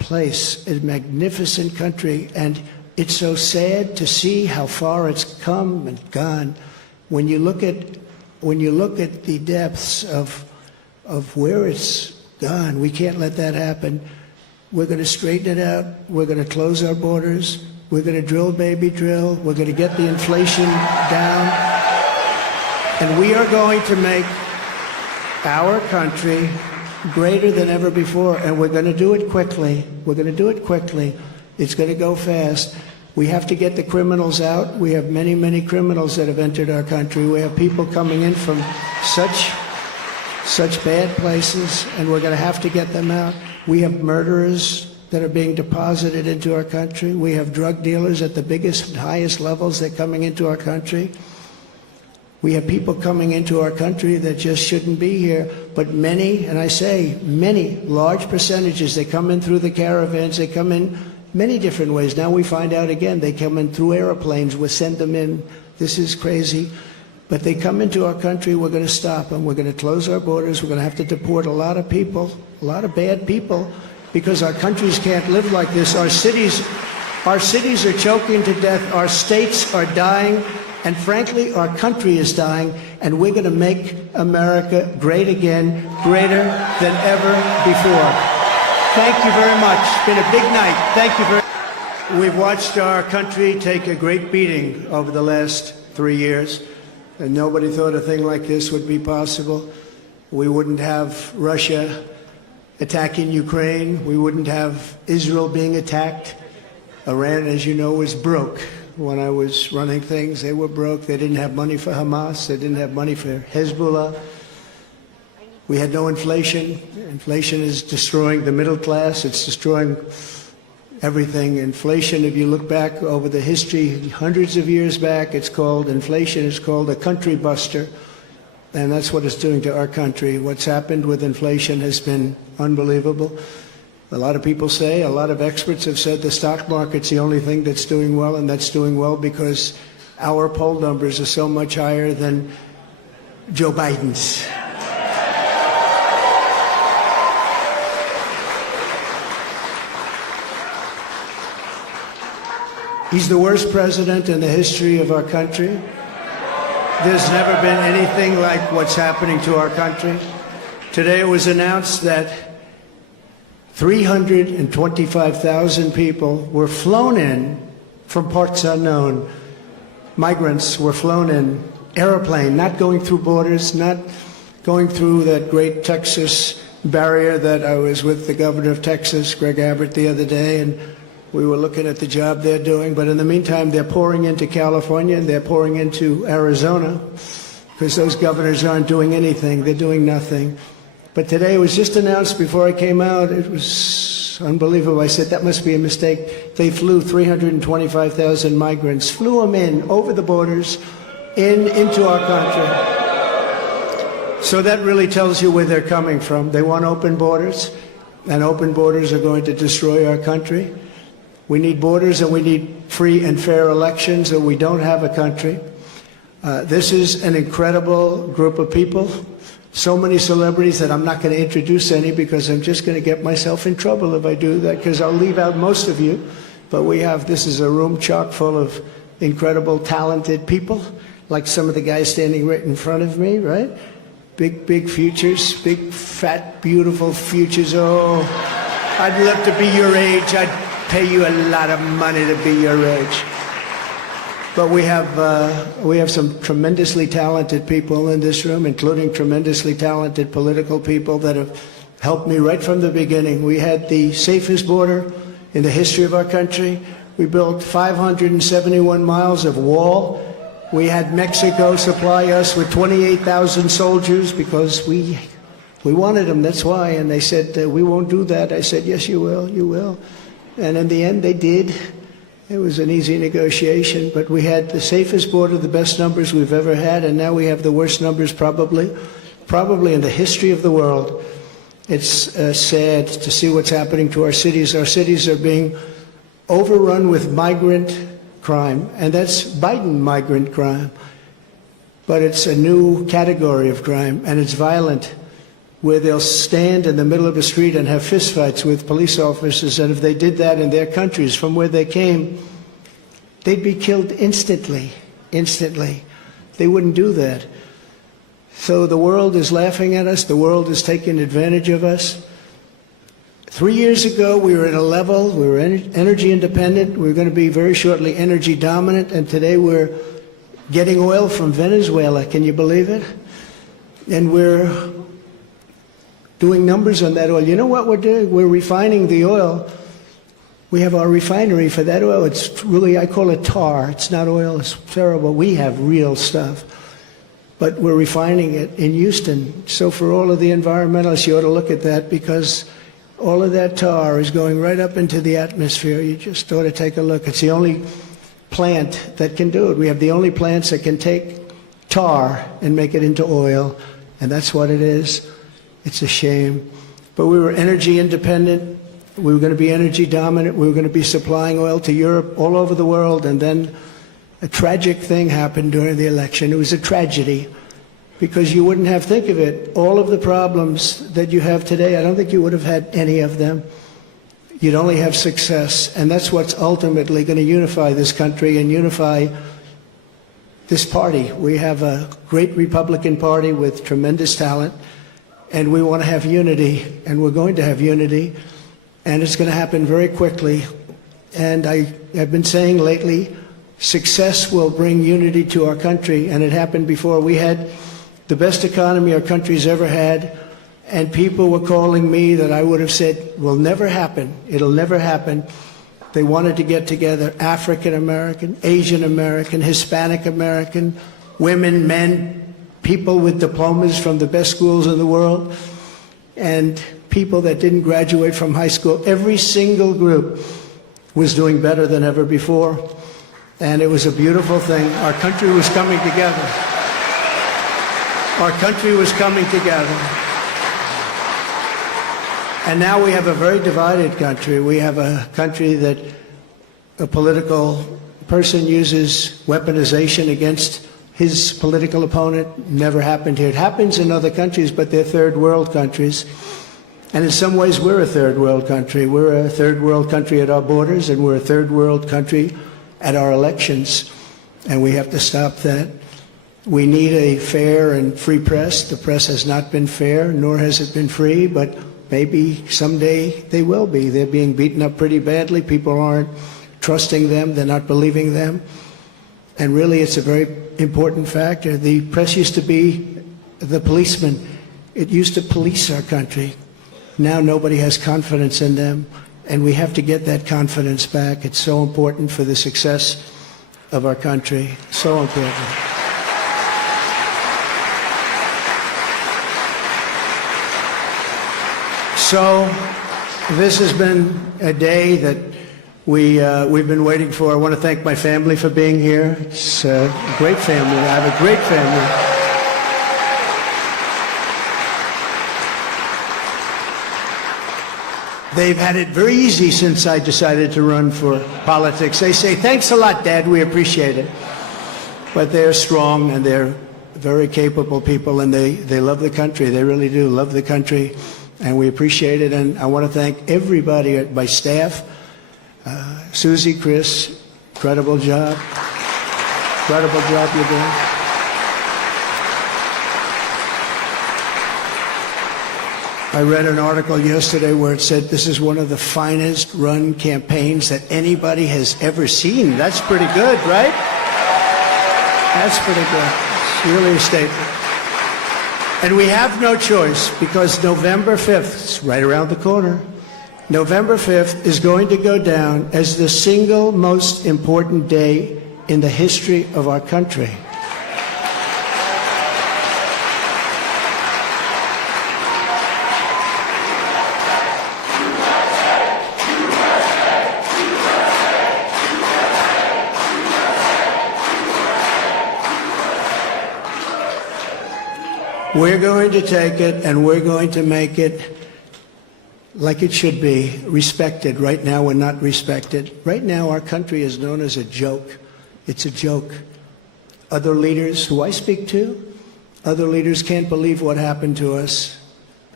place, a magnificent country, and it's so sad to see how far it's come and gone. When you look at the depths of where it's gone, we can't let that happen. We're going to straighten it out. We're going to close our borders. We're going to drill, baby, drill. We're going to get the inflation down. And we are going to make our country greater than ever before. And we're going to do it quickly. We're going to do it quickly. It's going to go fast. We have to get the criminals out. We have many, many criminals that have entered our country. We have people coming in from such bad places, and we're going to have to get them out. We have murderers that are being deposited into our country. We have drug dealers at the biggest and highest levels that are coming into our country. We have people coming into our country that just shouldn't be here. But many, and I say many, large percentages, they come in through the caravans, they come in many different ways. Now we find out again, they come in through airplanes, we send them in. This is crazy. But they come into our country, we're going to stop them. We're going to close our borders. We're going to have to deport a lot of people, a lot of bad people, because our countries can't live like this. Our cities are choking to death. Our states are dying. And frankly, our country is dying. And we're going to make America great again, greater than ever before. Thank you very much. It's been a big night. Thank you very much. We've watched our country take a great beating over the last 3 years. And nobody thought a thing like this would be possible. We wouldn't have Russia attacking Ukraine. We wouldn't have Israel being attacked. Iran, as you know, was broke. When I was running things, they were broke. They didn't have money for Hamas. They didn't have money for Hezbollah. We had no inflation. Inflation is destroying the middle class. It's destroying everything. Inflation, if you look back over the history, hundreds of years back, inflation is called a country buster. And that's what it's doing to our country. What's happened with inflation has been unbelievable. A lot of people say, a lot of experts have said the stock market's the only thing that's doing well, and that's doing well because our poll numbers are so much higher than Joe Biden's. He's the worst president in the history of our country. There's never been anything like what's happening to our country. Today it was announced that 325,000 people were flown in from parts unknown. Migrants were flown in, airplane, not going through borders, not going through that great Texas barrier that I was with the governor of Texas, Greg Abbott, the other day, and we were looking at the job they're doing. But in the meantime, they're pouring into California and they're pouring into Arizona because those governors aren't doing anything. They're doing nothing. But today it was just announced before I came out. It was unbelievable. I said, that must be a mistake. They flew 325,000 migrants, flew them in over the borders into our country. So that really tells you where they're coming from. They want open borders, and open borders are going to destroy our country. We need borders and we need free and fair elections, or we don't have a country. This is an incredible group of people. So many celebrities that I'm not going to introduce any because I'm just going to get myself in trouble if I do that, because I'll leave out most of you. But this is a room chock full of incredible, talented people, like some of the guys standing right in front of me, right? Big, big futures, big, fat, beautiful futures. Oh, I'd love to be your age. I'd pay you a lot of money to be your age. But we have some tremendously talented people in this room, including tremendously talented political people that have helped me right from the beginning. We had the safest border in the history of our country. We built 571 miles of wall. We had Mexico supply us with 28,000 soldiers because we wanted them, that's why. And they said, we won't do that. I said, yes, you will, you will. And in the end, they did. It was an easy negotiation, but we had the safest border, the best numbers we've ever had, and now we have the worst numbers probably in the history of the world. It's sad to see what's happening to our cities. Our cities are being overrun with migrant crime, and that's Biden migrant crime. But it's a new category of crime, and it's violent. where they'll stand in the middle of a street and have fistfights with police officers, and if they did that in their countries from where they came, they'd be killed instantly. They wouldn't do that. So the world is laughing at us. The world is taking advantage of us. 3 years ago, we were at a level, we were energy independent. We were going to be very shortly energy dominant, and today we're getting oil from Venezuela. Can you believe it? And we're doing numbers on that oil. You know what we're doing? We're refining the oil. We have our refinery for that oil. It's really, I call it tar. It's not oil. It's terrible. We have real stuff. But we're refining it in Houston. So for all of the environmentalists, you ought to look at that, because all of that tar is going right up into the atmosphere. You just ought to take a look. It's the only plant that can do it. We have the only plants that can take tar and make it into oil, and that's what it is. It's a shame. But we were energy independent. We were going to be energy dominant. We were going to be supplying oil to Europe, all over the world, and then a tragic thing happened during the election. It was a tragedy, because you wouldn't have, think of it, all of the problems that you have today, I don't think you would have had any of them. You'd only have success, and that's what's ultimately going to unify this country and unify this party. We have a great Republican Party with tremendous talent, and we want to have unity, and we're going to have unity, and it's going to happen very quickly. And I have been saying lately, success will bring unity to our country, and it happened before. We had the best economy our country's ever had, and people were calling me that I would have said will never happen. It'll never happen. They wanted to get together, African American, Asian American, Hispanic American, women, men, people with diplomas from the best schools in the world, and people that didn't graduate from high school. Every single group was doing better than ever before. And it was a beautiful thing. Our country was coming together. Our country was coming together. And now we have a very divided country. We have a country that a political person uses weaponization against his political opponent. Never happened here. It happens in other countries, but they're third world countries. And in some ways, we're a third world country. We're a third world country at our borders, and we're a third world country at our elections, and we have to stop that. We need a fair and free press. The press has not been fair, nor has it been free, but maybe someday they will be. They're being beaten up pretty badly. People aren't trusting them. They're not believing them. And really, it's a very important factor. The press used to be the policeman. It used to police our country. Now nobody has confidence in them. And we have to get that confidence back. It's so important for the success of our country. So important. So this has been a day that we've been waiting for. I want to thank my family for being here. It's a great family. I have a great family. They've had it very easy since I decided to run for politics. They say, thanks a lot, Dad, we appreciate it. But they're strong, and they're very capable people, and they love the country. They really do love the country, and we appreciate it. And I want to thank everybody at my staff. Susie, Chris, incredible job. Incredible job you're doing. I read an article yesterday where it said this is one of the finest run campaigns that anybody has ever seen. That's pretty good, right? That's pretty good. It's really a statement. And we have no choice, because November 5th, it's right around the corner, November 5th is going to go down as the single most important day in the history of our country. We're going to take it, and we're going to make it like it should be, respected. Right now, we're not respected. Right now, our country is known as a joke. It's a joke. Other leaders who I speak to, other leaders can't believe what happened to us,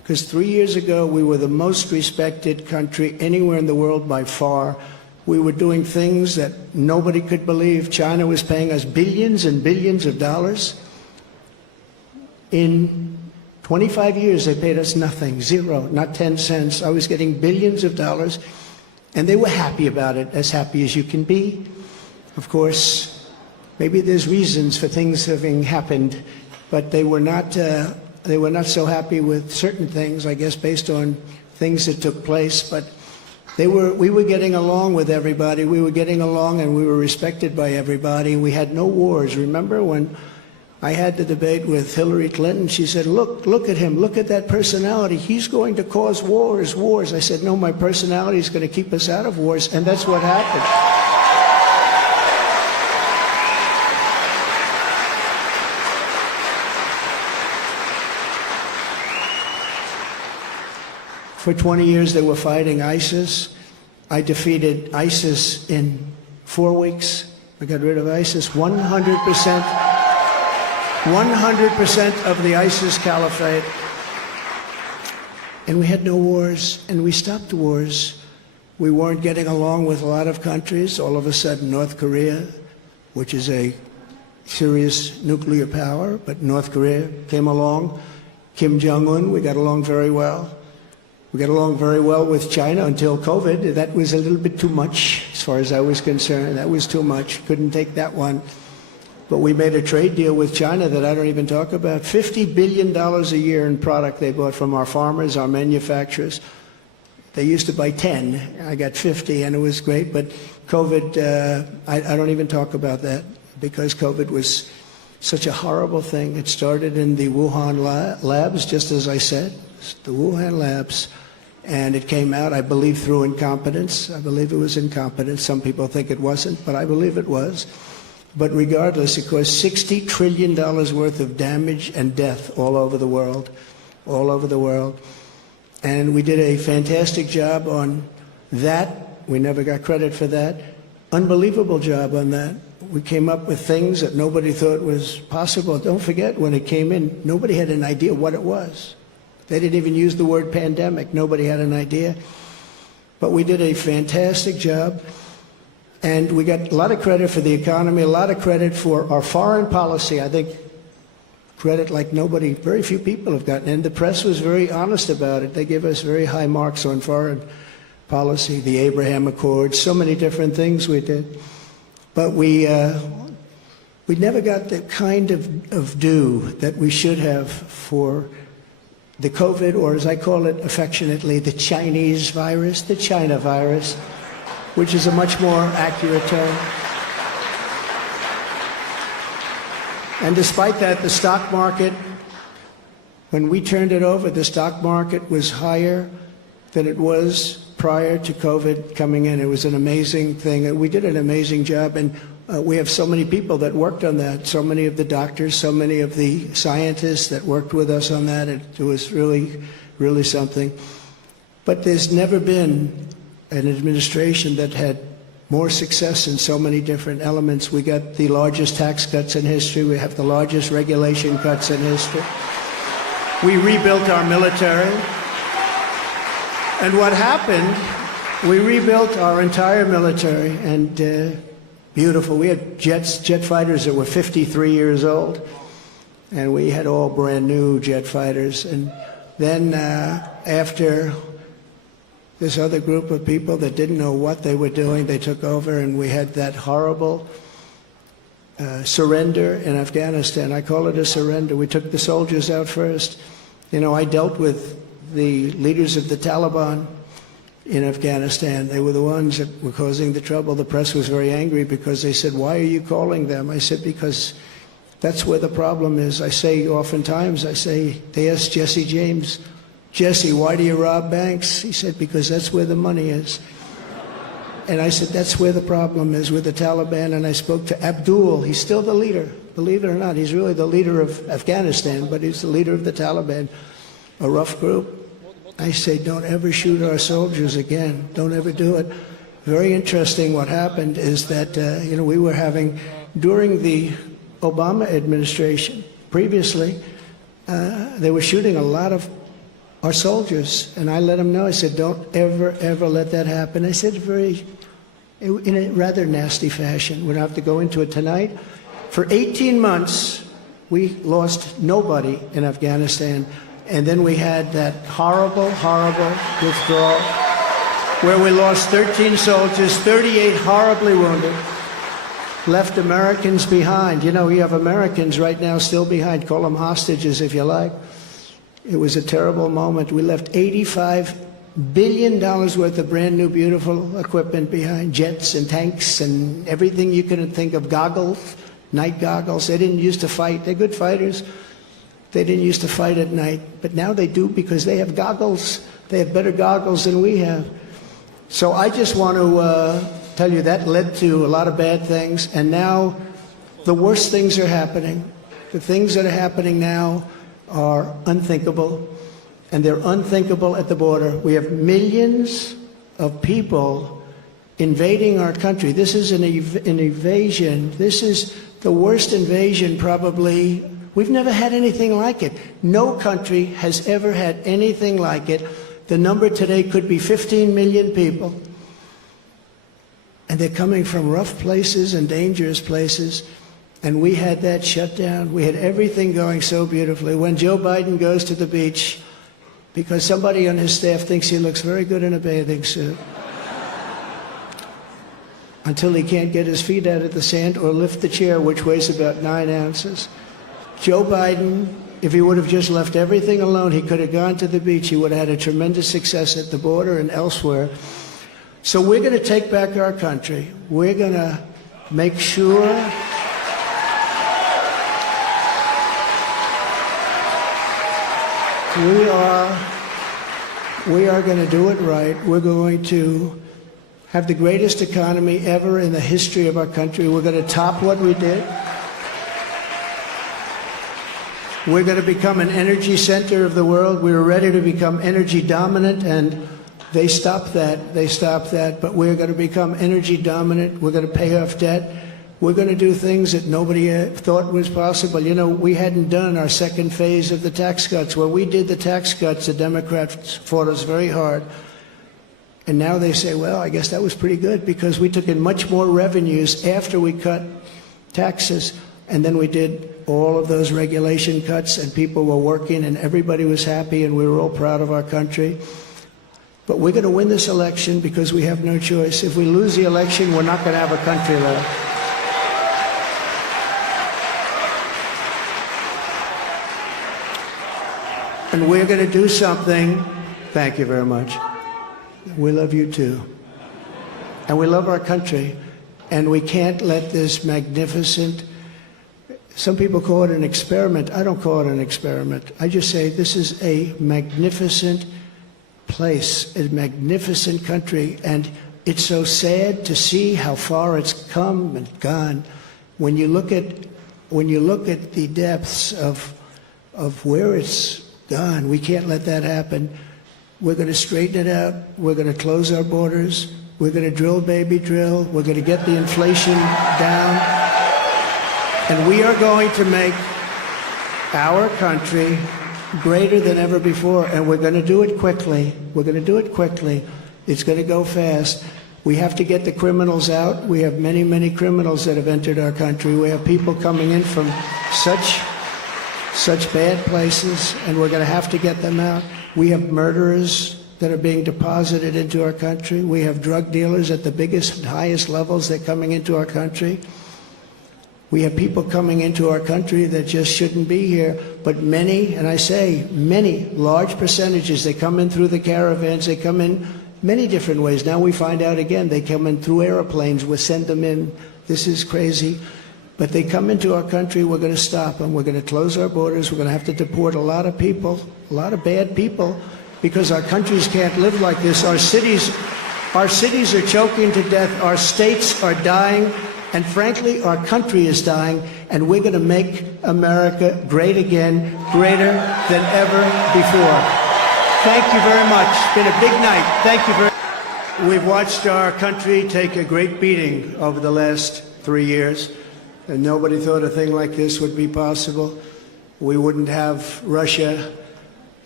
Because 3 years ago, we were the most respected country anywhere in the world by far. We were doing things that nobody could believe. China was paying us billions and billions of dollars. In 25 years, they paid us nothing, zero, not 10 cents. I was getting billions of dollars, and they were happy about it, as happy as you can be. Of course, maybe there's reasons for things having happened, but they were not so happy with certain things, I guess, based on things that took place. But we were getting along with everybody. We were getting along, and we were respected by everybody. We had no wars. Remember when I had the debate with Hillary Clinton? She said, look at him. Look at that personality. He's going to cause wars. I said, no, my personality is going to keep us out of wars, and that's what happened. For 20 years, they were fighting ISIS. I defeated ISIS in 4 weeks. I got rid of ISIS. 100% of the ISIS caliphate. And we had no wars, and we stopped wars. We weren't getting along with a lot of countries. All of a sudden, North Korea, which is a serious nuclear power, but North Korea came along. Kim Jong-un, we got along very well. We got along very well with China until COVID. That was a little bit too much as far as I was concerned. That was too much. Couldn't take that one. But we made a trade deal with China that I don't even talk about. $50 billion a year in product they bought from our farmers, our manufacturers. They used to buy 10. I got 50, and it was great. But COVID, I don't even talk about that because COVID was such a horrible thing. It started in the Wuhan labs, just as I said, the Wuhan labs. And it came out, I believe, through incompetence. I believe it was incompetence. Some people think it wasn't, but I believe it was. But regardless, it caused $60 trillion worth of damage and death all over the world, all over the world. And we did a fantastic job on that. We never got credit for that. Unbelievable job on that. We came up with things that nobody thought was possible. Don't forget, when it came in, nobody had an idea what it was. They didn't even use the word pandemic. Nobody had an idea. But we did a fantastic job. And we got a lot of credit for the economy, a lot of credit for our foreign policy. I think credit like nobody, very few people have gotten. And the press was very honest about it. They give us very high marks on foreign policy, the Abraham Accords, so many different things we did. But we never got the kind of due that we should have for the COVID, or as I call it affectionately, the Chinese virus, the China virus, which is a much more accurate term. And despite that, the stock market, when we turned it over, the stock market was higher than it was prior to COVID coming in. It was an amazing thing. And we did an amazing job. And we have so many people that worked on that, so many of the doctors, so many of the scientists that worked with us on that. It was really, really something. But there's never been an administration that had more success in so many different elements. We got the largest tax cuts in history. We have the largest regulation cuts in history. We rebuilt our military. And what happened, we rebuilt our entire military, and beautiful. We had jet fighters that were 53 years old, and we had all brand new jet fighters. And then after this other group of people that didn't know what they were doing, they took over, and we had that horrible surrender in Afghanistan. I call it a surrender. We took the soldiers out first. You know, I dealt with the leaders of the Taliban in Afghanistan. They were the ones that were causing the trouble. The press was very angry because they said, "Why are you calling them?" I said, "Because that's where the problem is." I say oftentimes, they asked Jesse James, "Jesse, why do you rob banks?" He said, "Because that's where the money is." And I said, that's where the problem is, with the Taliban. And I spoke to Abdul. He's still the leader. Believe it or not, he's really the leader of Afghanistan, but he's the leader of the Taliban, a rough group. I say, don't ever shoot our soldiers again. Don't ever do it. Very interesting. What happened is that, we were having, during the Obama administration, previously, they were shooting a lot of our soldiers. And I let them know, I said, don't ever, ever let that happen. I said in a rather nasty fashion. We don't have to go into it tonight. For 18 months, we lost nobody in Afghanistan. And then we had that horrible, horrible withdrawal where we lost 13 soldiers, 38 horribly wounded, left Americans behind. You know, we have Americans right now still behind. Call them hostages if you like. It was a terrible moment. We left $85 billion worth of brand new, beautiful equipment behind, jets and tanks and everything you can think of, goggles, night goggles. They didn't used to fight. They're good fighters. They didn't used to fight at night, but now they do because they have goggles. They have better goggles than we have. So I just want to tell you that led to a lot of bad things, and now the worst things are happening. The things that are happening now are unthinkable, and they're unthinkable at the border. We have millions of people invading our country. This is an invasion. This is the worst invasion probably. We've never had anything like it. No country has ever had anything like it. The number today could be 15 million people. And they're coming from rough places and dangerous places. And we had that shut down. We had everything going so beautifully. When Joe Biden goes to the beach, because somebody on his staff thinks he looks very good in a bathing suit, until he can't get his feet out of the sand or lift the chair, which weighs about 9 ounces. Joe Biden, if he would have just left everything alone, he could have gone to the beach. He would have had a tremendous success at the border and elsewhere. So we're going to take back our country. We're going to make sure we are going to do it right. We're going to have the greatest economy ever in the history of our country. We're going to top what we did. We're going to become an energy center of the world. We were ready to become energy dominant, and they stopped that. They stopped that. But we're going to become energy dominant. We're going to pay off debt. We're going to do things that nobody thought was possible. You know, we hadn't done our second phase of the tax cuts. When we did the tax cuts, the Democrats fought us very hard. And now they say, well, I guess that was pretty good because we took in much more revenues after we cut taxes. And then we did all of those regulation cuts, and people were working, and everybody was happy, and we were all proud of our country. But we're going to win this election because we have no choice. If we lose the election, we're not going to have a country left. And we're going to do something. Thank you very much. We love you too. And we love our country. And we can't let this magnificent, some people call it an experiment. I don't call it an experiment. I just say this is a magnificent place, a magnificent country. And it's so sad to see how far it's come and gone. When you look at the depths of where it's gone, we can't let that happen. We're going to straighten it out. We're going to close our borders. We're going to drill, baby, drill. We're going to get the inflation down. And we are going to make our country greater than ever before. And we're going to do it quickly. We're going to do it quickly. It's going to go fast. We have to get the criminals out. We have many, many criminals that have entered our country. We have people coming in from such bad places, and we're going to have to get them out. We have murderers that are being deposited into our country. We have drug dealers at the biggest, highest levels. They're coming into our country. We have people coming into our country that just shouldn't be here. But many, and I say many, large percentages, they come in through the caravans. They come in many different ways. Now we find out again, they come in through airplanes. We send them in. This is crazy. But they come into our country, we're going to stop them. We're going to close our borders. We're going to have to deport a lot of people, a lot of bad people, because our countries can't live like this. Our cities are choking to death. Our states are dying. And frankly, our country is dying. And we're going to make America great again, greater than ever before. Thank you very much. It's been a big night. Thank you very much. We've watched our country take a great beating over the last 3 years. And nobody thought a thing like this would be possible. We wouldn't have Russia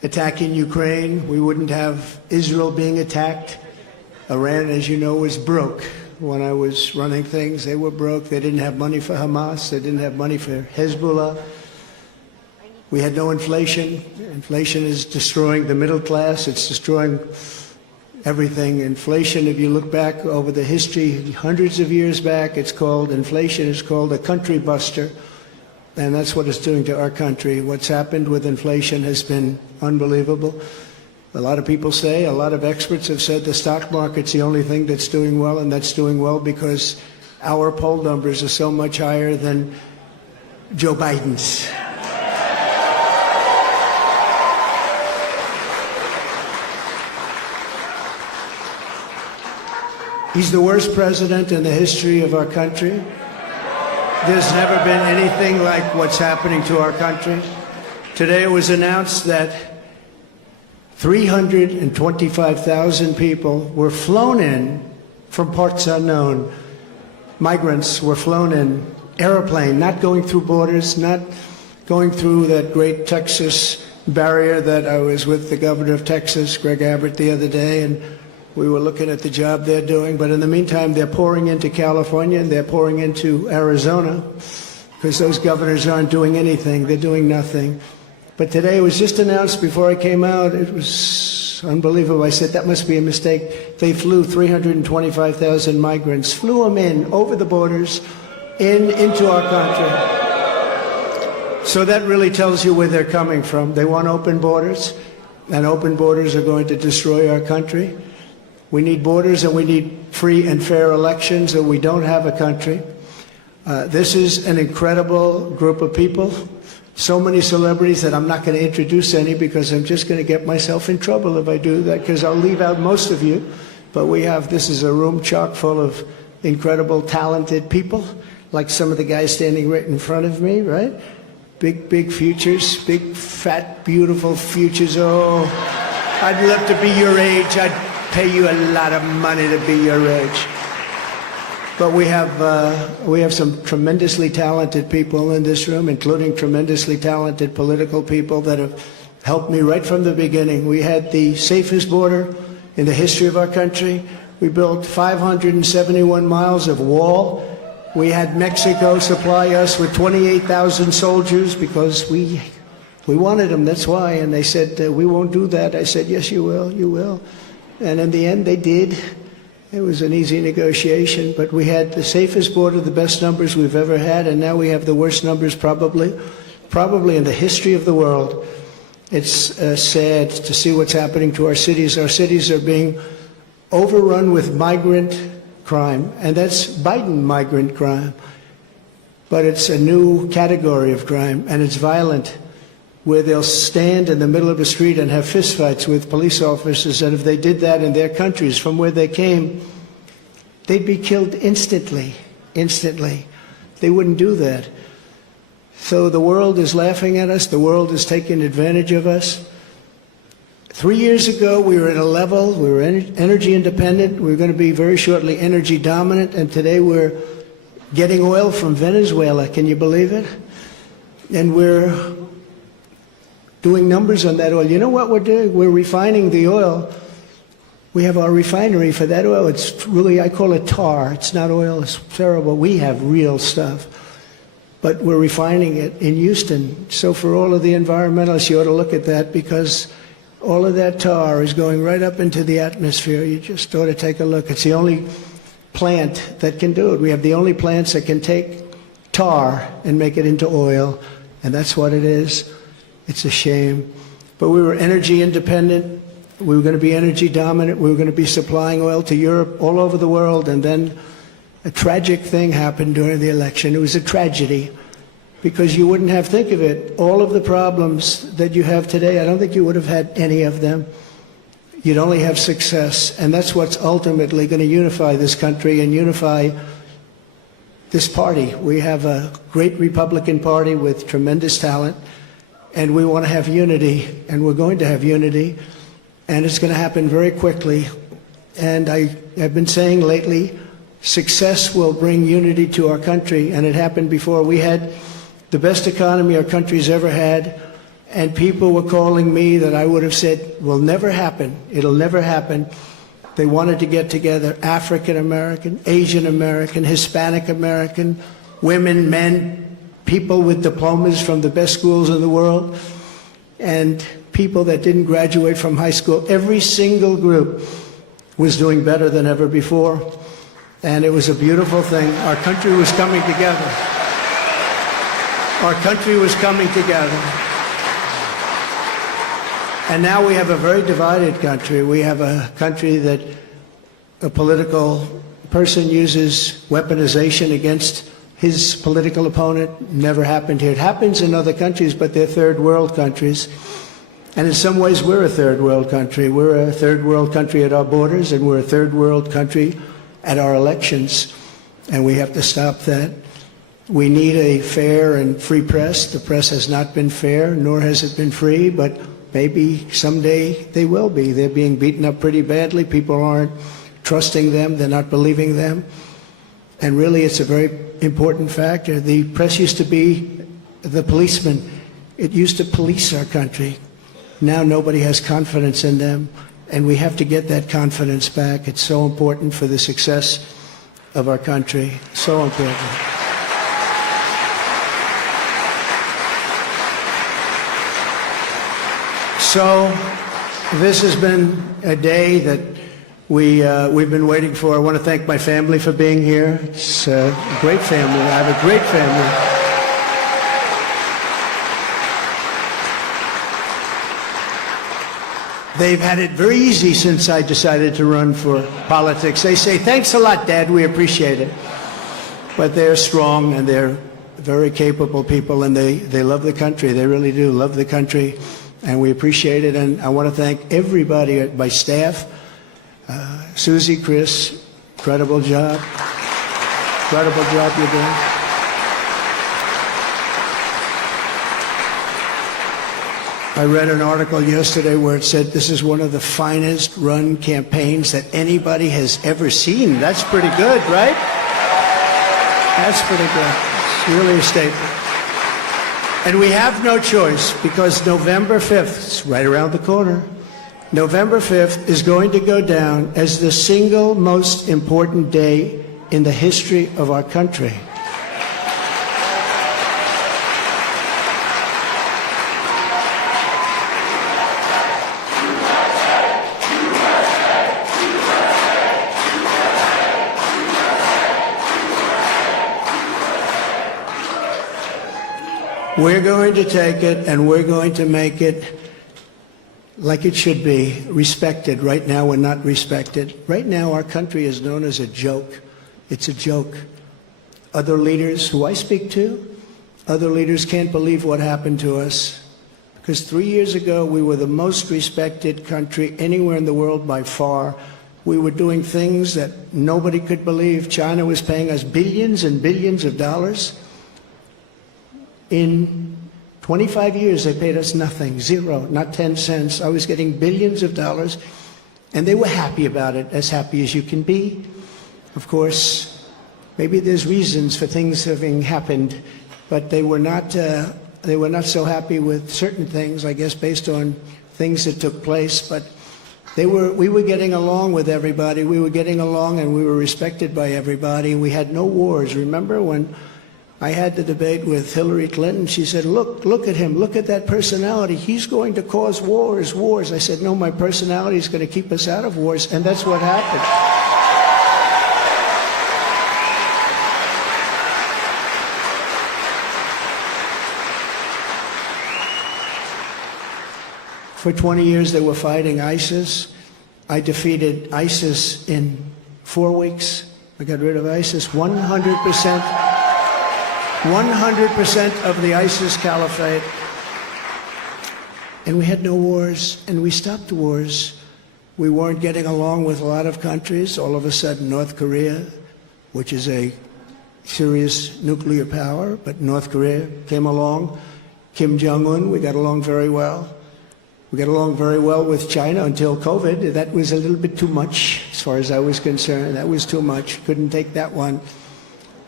attacking Ukraine. We wouldn't have Israel being attacked. Iran, as you know, was broke. When I was running things, they were broke. They didn't have money for Hamas. They didn't have money for Hezbollah. We had no inflation. Inflation is destroying the middle class. It's destroying everything. Inflation, if you look back over the history, hundreds of years back, inflation is called a country buster. And that's what it's doing to our country. What's happened with inflation has been unbelievable. A lot of people say, a lot of experts have said the stock market's the only thing that's doing well, and that's doing well because our poll numbers are so much higher than Joe Biden's. He's the worst president in the history of our country. There's never been anything like what's happening to our country. Today it was announced that 325,000 people were flown in from parts unknown. Migrants were flown in, airplane, not going through borders, not going through that great Texas barrier that I was with the governor of Texas, Greg Abbott, the other day, and we were looking at the job they're doing. But in the meantime, they're pouring into California and they're pouring into Arizona because those governors aren't doing anything. They're doing nothing. But today it was just announced before I came out. It was unbelievable. I said, that must be a mistake. They flew 325,000 migrants, flew them in over the borders into our country. So that really tells you where they're coming from. They want open borders, and open borders are going to destroy our country. We need borders and we need free and fair elections, or we don't have a country. This is an incredible group of people. So many celebrities that I'm not going to introduce any because I'm just going to get myself in trouble if I do that, because I'll leave out most of you. But this is a room chock full of incredible, talented people, like some of the guys standing right in front of me, right? Big futures, big, fat, beautiful futures. Oh, I'd love to be your age. I'd pay you a lot of money to be your age. But we have some tremendously talented people in this room, including tremendously talented political people that have helped me right from the beginning. We had the safest border in the history of our country. We built 571 miles of wall. We had Mexico supply us with 28,000 soldiers because we wanted them, that's why. And they said, we won't do that. I said, yes, you will, you will. And in the end, they did. It was an easy negotiation, but we had the safest border, the best numbers we've ever had, and now we have the worst numbers probably in the history of the world. It's sad to see what's happening to our cities. Our cities are being overrun with migrant crime, and that's Biden migrant crime. But it's a new category of crime, and it's violent, where they'll stand in the middle of the street and have fistfights with police officers, and if they did that in their countries from where they came, they'd be killed instantly. They wouldn't do that. So the world is laughing at us. The world is taking advantage of us. 3 years ago, we were at a level, we were energy independent. We were going to be very shortly energy dominant, and today we're getting oil from Venezuela. Can you believe it? And we're doing numbers on that oil. You know what we're doing? We're refining the oil. We have our refinery for that oil. It's really, I call it tar. It's not oil. It's terrible. We have real stuff. But we're refining it in Houston. So for all of the environmentalists, you ought to look at that, because all of that tar is going right up into the atmosphere. You just ought to take a look. It's the only plant that can do it. We have the only plants that can take tar and make it into oil, and that's what it is. It's a shame. But we were energy independent. We were going to be energy dominant. We were going to be supplying oil to Europe, all over the world. And then a tragic thing happened during the election. It was a tragedy, because you wouldn't have, think of it, all of the problems that you have today, I don't think you would have had any of them. You'd only have success. And that's what's ultimately going to unify this country and unify this party. We have a great Republican Party with tremendous talent. And we want to have unity, and we're going to have unity, and it's going to happen very quickly. And I've been saying lately, success will bring unity to our country, and it happened before. We had the best economy our country's ever had, and people were calling me that I would have said will never happen. It'll never happen. They wanted to get together, African American, Asian American, Hispanic American, women, men, people with diplomas from the best schools in the world, and people that didn't graduate from high school. Every single group was doing better than ever before, and it was a beautiful thing. Our country was coming together. Our country was coming together. And now we have a very divided country. We have a country that a political person uses weaponization against his political opponent. Never happened here. It happens in other countries, but they're third world countries. And in some ways, we're a third world country. We're a third world country at our borders, and we're a third world country at our elections. And we have to stop that. We need a fair and free press. The press has not been fair, nor has it been free, but maybe someday they will be. They're being beaten up pretty badly. People aren't trusting them. They're not believing them. And really, it's a very important factor. The press used to be the policeman. It used to police our country. Now nobody has confidence in them, and we have to get that confidence back. It's so important for the success of our country. So important. So this has been a day that we've been waiting for. I want to thank my family for being here. It's a great family. I have a great family. They've had it very easy since I decided to run for politics. They say, thanks a lot, Dad, we appreciate it. But they're strong, and they're very capable people, and they love the country. They really do love the country, and we appreciate it. And I want to thank everybody at my staff. Susie, Chris, incredible job. Incredible job you're doing. I read an article yesterday where it said this is one of the finest run campaigns that anybody has ever seen. That's pretty good, right? That's pretty good. It's really a statement. And we have no choice, because November 5th, it's right around the corner, November 5th is going to go down as the single most important day in the history of our country. We're going to take it, and we're going to make it like it should be, respected. Right now, we're not respected. Right now, our country is known as a joke. It's a joke. Other leaders who I speak to, other leaders can't believe what happened to us. Because 3 years ago, we were the most respected country anywhere in the world by far. We were doing things that nobody could believe. China was paying us billions and billions of dollars. In 25 years, they paid us nothing, zero, not 10 cents. I was getting billions of dollars, and they were happy about it, as happy as you can be. Of course, maybe there's reasons for things having happened, but they were not so happy with certain things, I guess, based on things that took place. But we were getting along with everybody. We were getting along, and we were respected by everybody. We had no wars. Remember when I had the debate with Hillary Clinton? She said, look at him, look at that personality. He's going to cause wars. I said, no, my personality is going to keep us out of wars, and that's what happened. For 20 years, they were fighting ISIS. I defeated ISIS in 4 weeks. I got rid of ISIS 100%. 100% of the ISIS caliphate. And we had no wars, and we stopped wars. We weren't getting along with a lot of countries. All of a sudden, North Korea, which is a serious nuclear power, but North Korea came along. Kim Jong-un, we got along very well. We got along very well with China until COVID. That was a little bit too much, as far as I was concerned. That was too much. Couldn't take that one.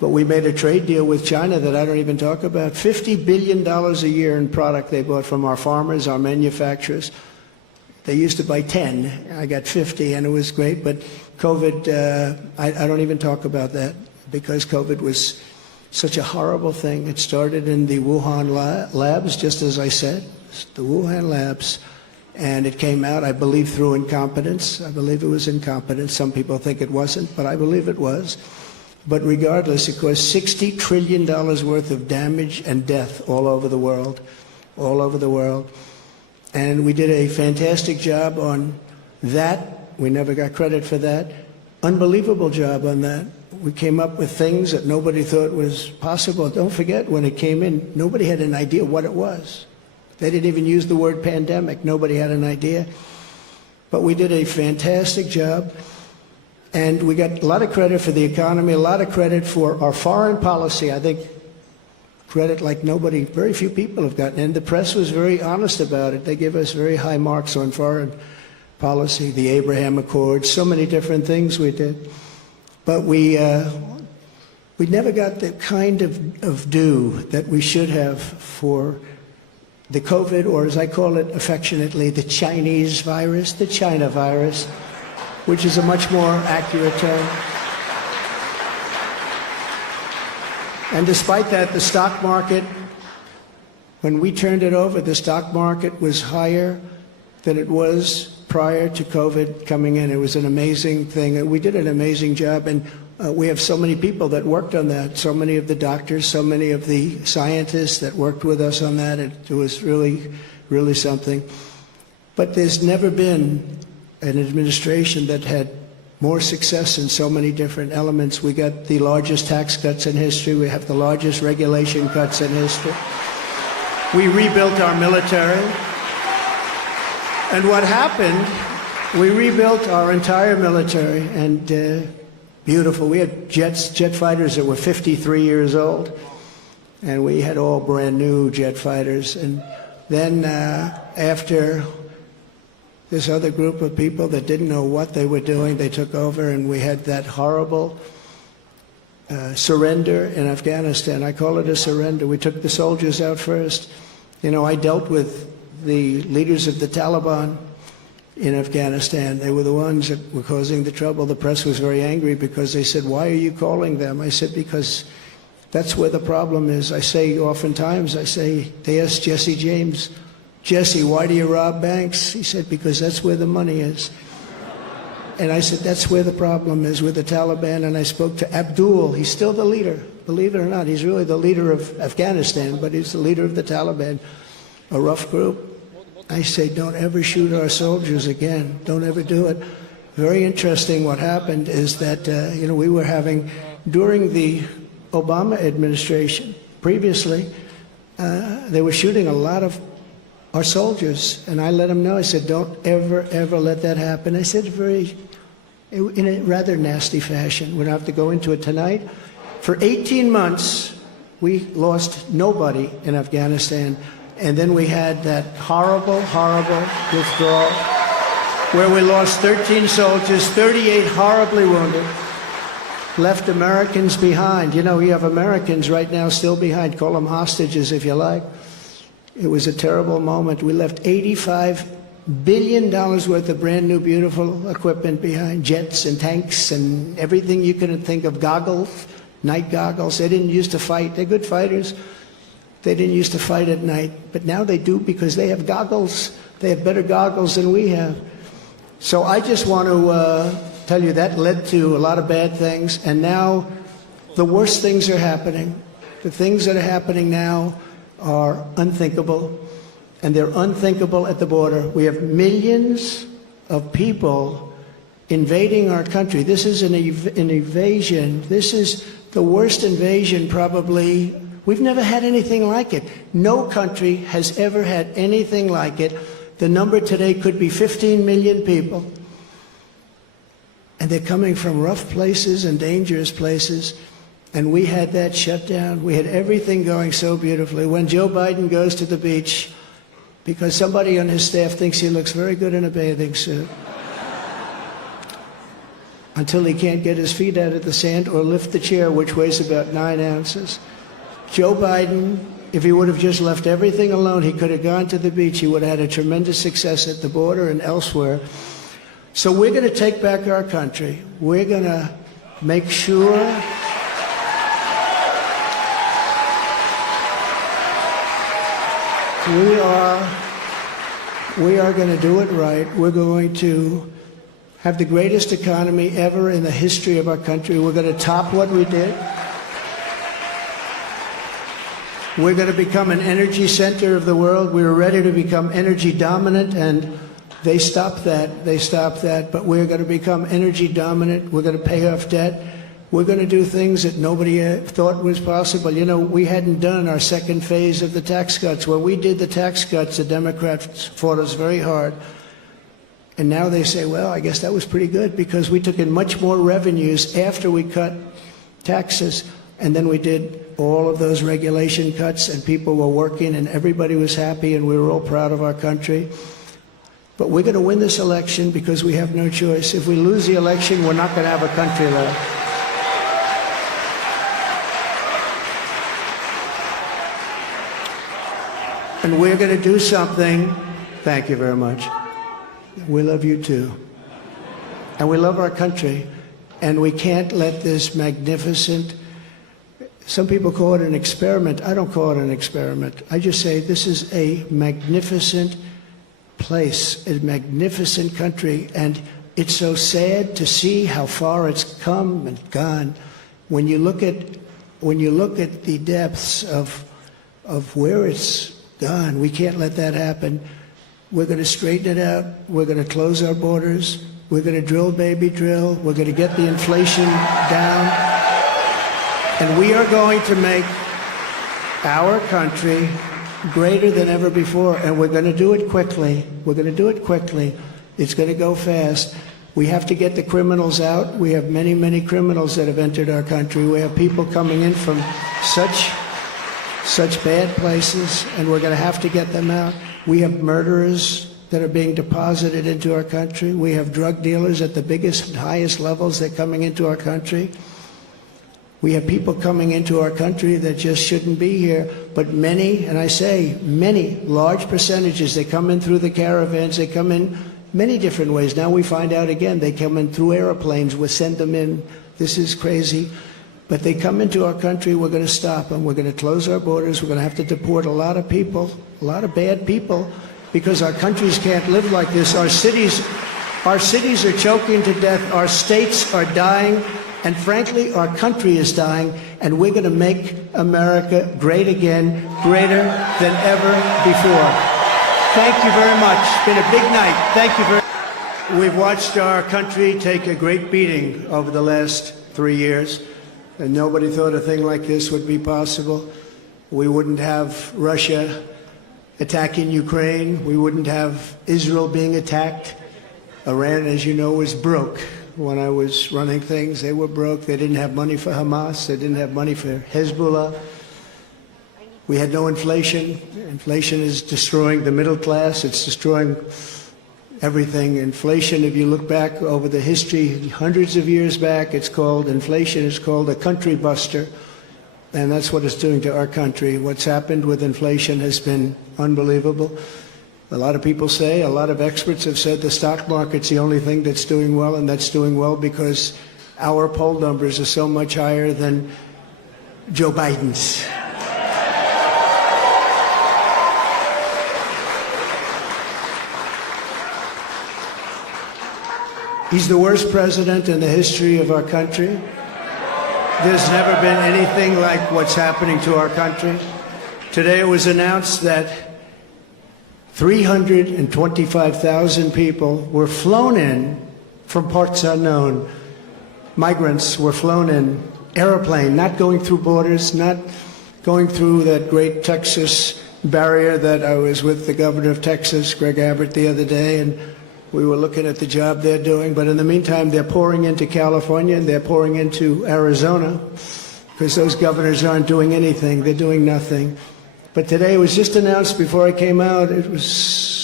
But we made a trade deal with China that I don't even talk about. $50 billion a year in product they bought from our farmers, our manufacturers. They used to buy 10. I got 50, and it was great. But COVID, I don't even talk about that because COVID was such a horrible thing. It started in the Wuhan labs, just as I said, the Wuhan labs. And it came out, I believe, through incompetence. I believe it was incompetence. Some people think it wasn't, but I believe it was. But regardless, it caused $60 trillion worth of damage and death all over the world, all over the world. And we did a fantastic job on that. We never got credit for that. Unbelievable job on that. We came up with things that nobody thought was possible. Don't forget, when it came in, nobody had an idea what it was. They didn't even use the word pandemic. Nobody had an idea. But we did a fantastic job. And we got a lot of credit for the economy, a lot of credit for our foreign policy. I think credit like nobody, very few people have gotten. And the press was very honest about it. They gave us very high marks on foreign policy, the Abraham Accords, so many different things we did. But we never got the kind of due that we should have for the COVID, or as I call it affectionately, the Chinese virus, the China virus, which is a much more accurate term. And despite that, the stock market, when we turned it over, the stock market was higher than it was prior to COVID coming in. It was an amazing thing. And we did an amazing job. And we have so many people that worked on that, so many of the doctors, so many of the scientists that worked with us on that. It was really, really something. But there's never been an administration that had more success in so many different elements. We got the largest tax cuts in history. We have the largest regulation cuts in history. We rebuilt our military. And what happened, we rebuilt our entire military, and beautiful. We had jet fighters that were 53 years old, and we had all brand new jet fighters. And then after this other group of people that didn't know what they were doing, they took over, and we had that horrible surrender in Afghanistan. I call it a surrender. We took the soldiers out first. You know, I dealt with the leaders of the Taliban in Afghanistan. They were the ones that were causing the trouble. The press was very angry because they said, "Why are you calling them?" I said, "Because that's where the problem is." I say oftentimes, they asked Jesse James, "Jesse, why do you rob banks?" He said, "Because that's where the money is." And I said, that's where the problem is, with the Taliban. And I spoke to Abdul. He's still the leader. Believe it or not, he's really the leader of Afghanistan, but he's the leader of the Taliban, a rough group. I say, don't ever shoot our soldiers again. Don't ever do it. Very interesting what happened is that, we were having, during the Obama administration, previously, they were shooting a lot of our soldiers, and I let them know. I said, don't ever, ever let that happen. I said in a rather nasty fashion. We don't have to go into it tonight. For 18 months, we lost nobody in Afghanistan, and then we had that horrible, horrible withdrawal, where we lost 13 soldiers, 38 horribly wounded, left Americans behind. You know, we have Americans right now still behind. Call them hostages if you like. It was a terrible moment. We left $85 billion worth of brand new, beautiful equipment behind, jets and tanks and everything you could think of, goggles, night goggles. They didn't used to fight. They're good fighters. They didn't used to fight at night, but now they do because they have goggles. They have better goggles than we have. So I just want to tell you that led to a lot of bad things, and now the worst things are happening. The things that are happening now are unthinkable, and they're unthinkable at the border. We have millions of people invading our country. This is an invasion. This is the worst invasion probably. We've never had anything like it. No country has ever had anything like it. The number today could be 15 million people. And they're coming from rough places and dangerous places. And we had that shut down. We had everything going so beautifully. When Joe Biden goes to the beach, because somebody on his staff thinks he looks very good in a bathing suit. until he can't get his feet out of the sand or lift the chair, which weighs about 9 ounces. Joe Biden, if he would have just left everything alone, he could have gone to the beach. He would have had a tremendous success at the border and elsewhere. So we're going to take back our country. We're going to make sure we are going to do it right. We're going to have the greatest economy ever in the history of our country. We're going to top what we did. We're going to become an energy center of the world. We were ready to become energy dominant, and they stopped that. They stopped that. But we're going to become energy dominant. We're going to pay off debt. We're going to do things that nobody thought was possible. You know, we hadn't done our second phase of the tax cuts. When we did the tax cuts, the Democrats fought us very hard. And now they say, well, I guess that was pretty good because we took in much more revenues after we cut taxes. And then we did all of those regulation cuts, and people were working, and everybody was happy, and we were all proud of our country. But we're going to win this election because we have no choice. If we lose the election, we're not going to have a country left. And we're going to do something. Thank you very much. We love you too. And we love our country. And we can't let this magnificent, some people call it an experiment. I don't call it an experiment. I just say this is a magnificent place, a magnificent country. And it's so sad to see how far it's come and gone. When you look at the depths of where it's gone, we can't let that happen. We're going to straighten it out. We're going to close our borders. We're going to drill, baby, drill. We're going to get the inflation down. And we are going to make our country greater than ever before. And we're going to do it quickly. We're going to do it quickly. It's going to go fast. We have to get the criminals out. We have many, many criminals that have entered our country. We have people coming in from such bad places, and we're going to have to get them out. We have murderers that are being deposited into our country. We have drug dealers at the biggest and highest levels that are coming into our country. We have people coming into our country that just shouldn't be here. But many, and I say many, large percentages, they come in through the caravans. They come in many different ways. Now we find out again, they come in through airplanes. We send them in. This is crazy. But they come into our country, we're going to stop them. We're going to close our borders. We're going to have to deport a lot of people, a lot of bad people, because our countries can't live like this. Our cities are choking to death. Our states are dying. And frankly, our country is dying. And we're going to make America great again, greater than ever before. Thank you very much. It's been a big night. Thank you very much. We've watched our country take a great beating over the last 3 years. And nobody thought a thing like this would be possible. We wouldn't have Russia attacking Ukraine. We wouldn't have Israel being attacked. Iran, as you know, was broke. When I was running things, they were broke. They didn't have money for Hamas. They didn't have money for Hezbollah. We had no inflation. Inflation is destroying the middle class. It's destroying everything. Inflation, if you look back over the history, hundreds of years back, inflation is called a country buster. And that's what it's doing to our country. What's happened with inflation has been unbelievable. A lot of people say, a lot of experts have said the stock market's the only thing that's doing well, and that's doing well because our poll numbers are so much higher than Joe Biden's. He's the worst president in the history of our country. There's never been anything like what's happening to our country. Today it was announced that 325,000 people were flown in from parts unknown. Migrants were flown in, airplane, not going through borders, not going through that great Texas barrier that I was with the governor of Texas, Greg Abbott, the other day, and we were looking at the job they're doing. But in the meantime, they're pouring into California and they're pouring into Arizona because those governors aren't doing anything. They're doing nothing. But today it was just announced before I came out, it was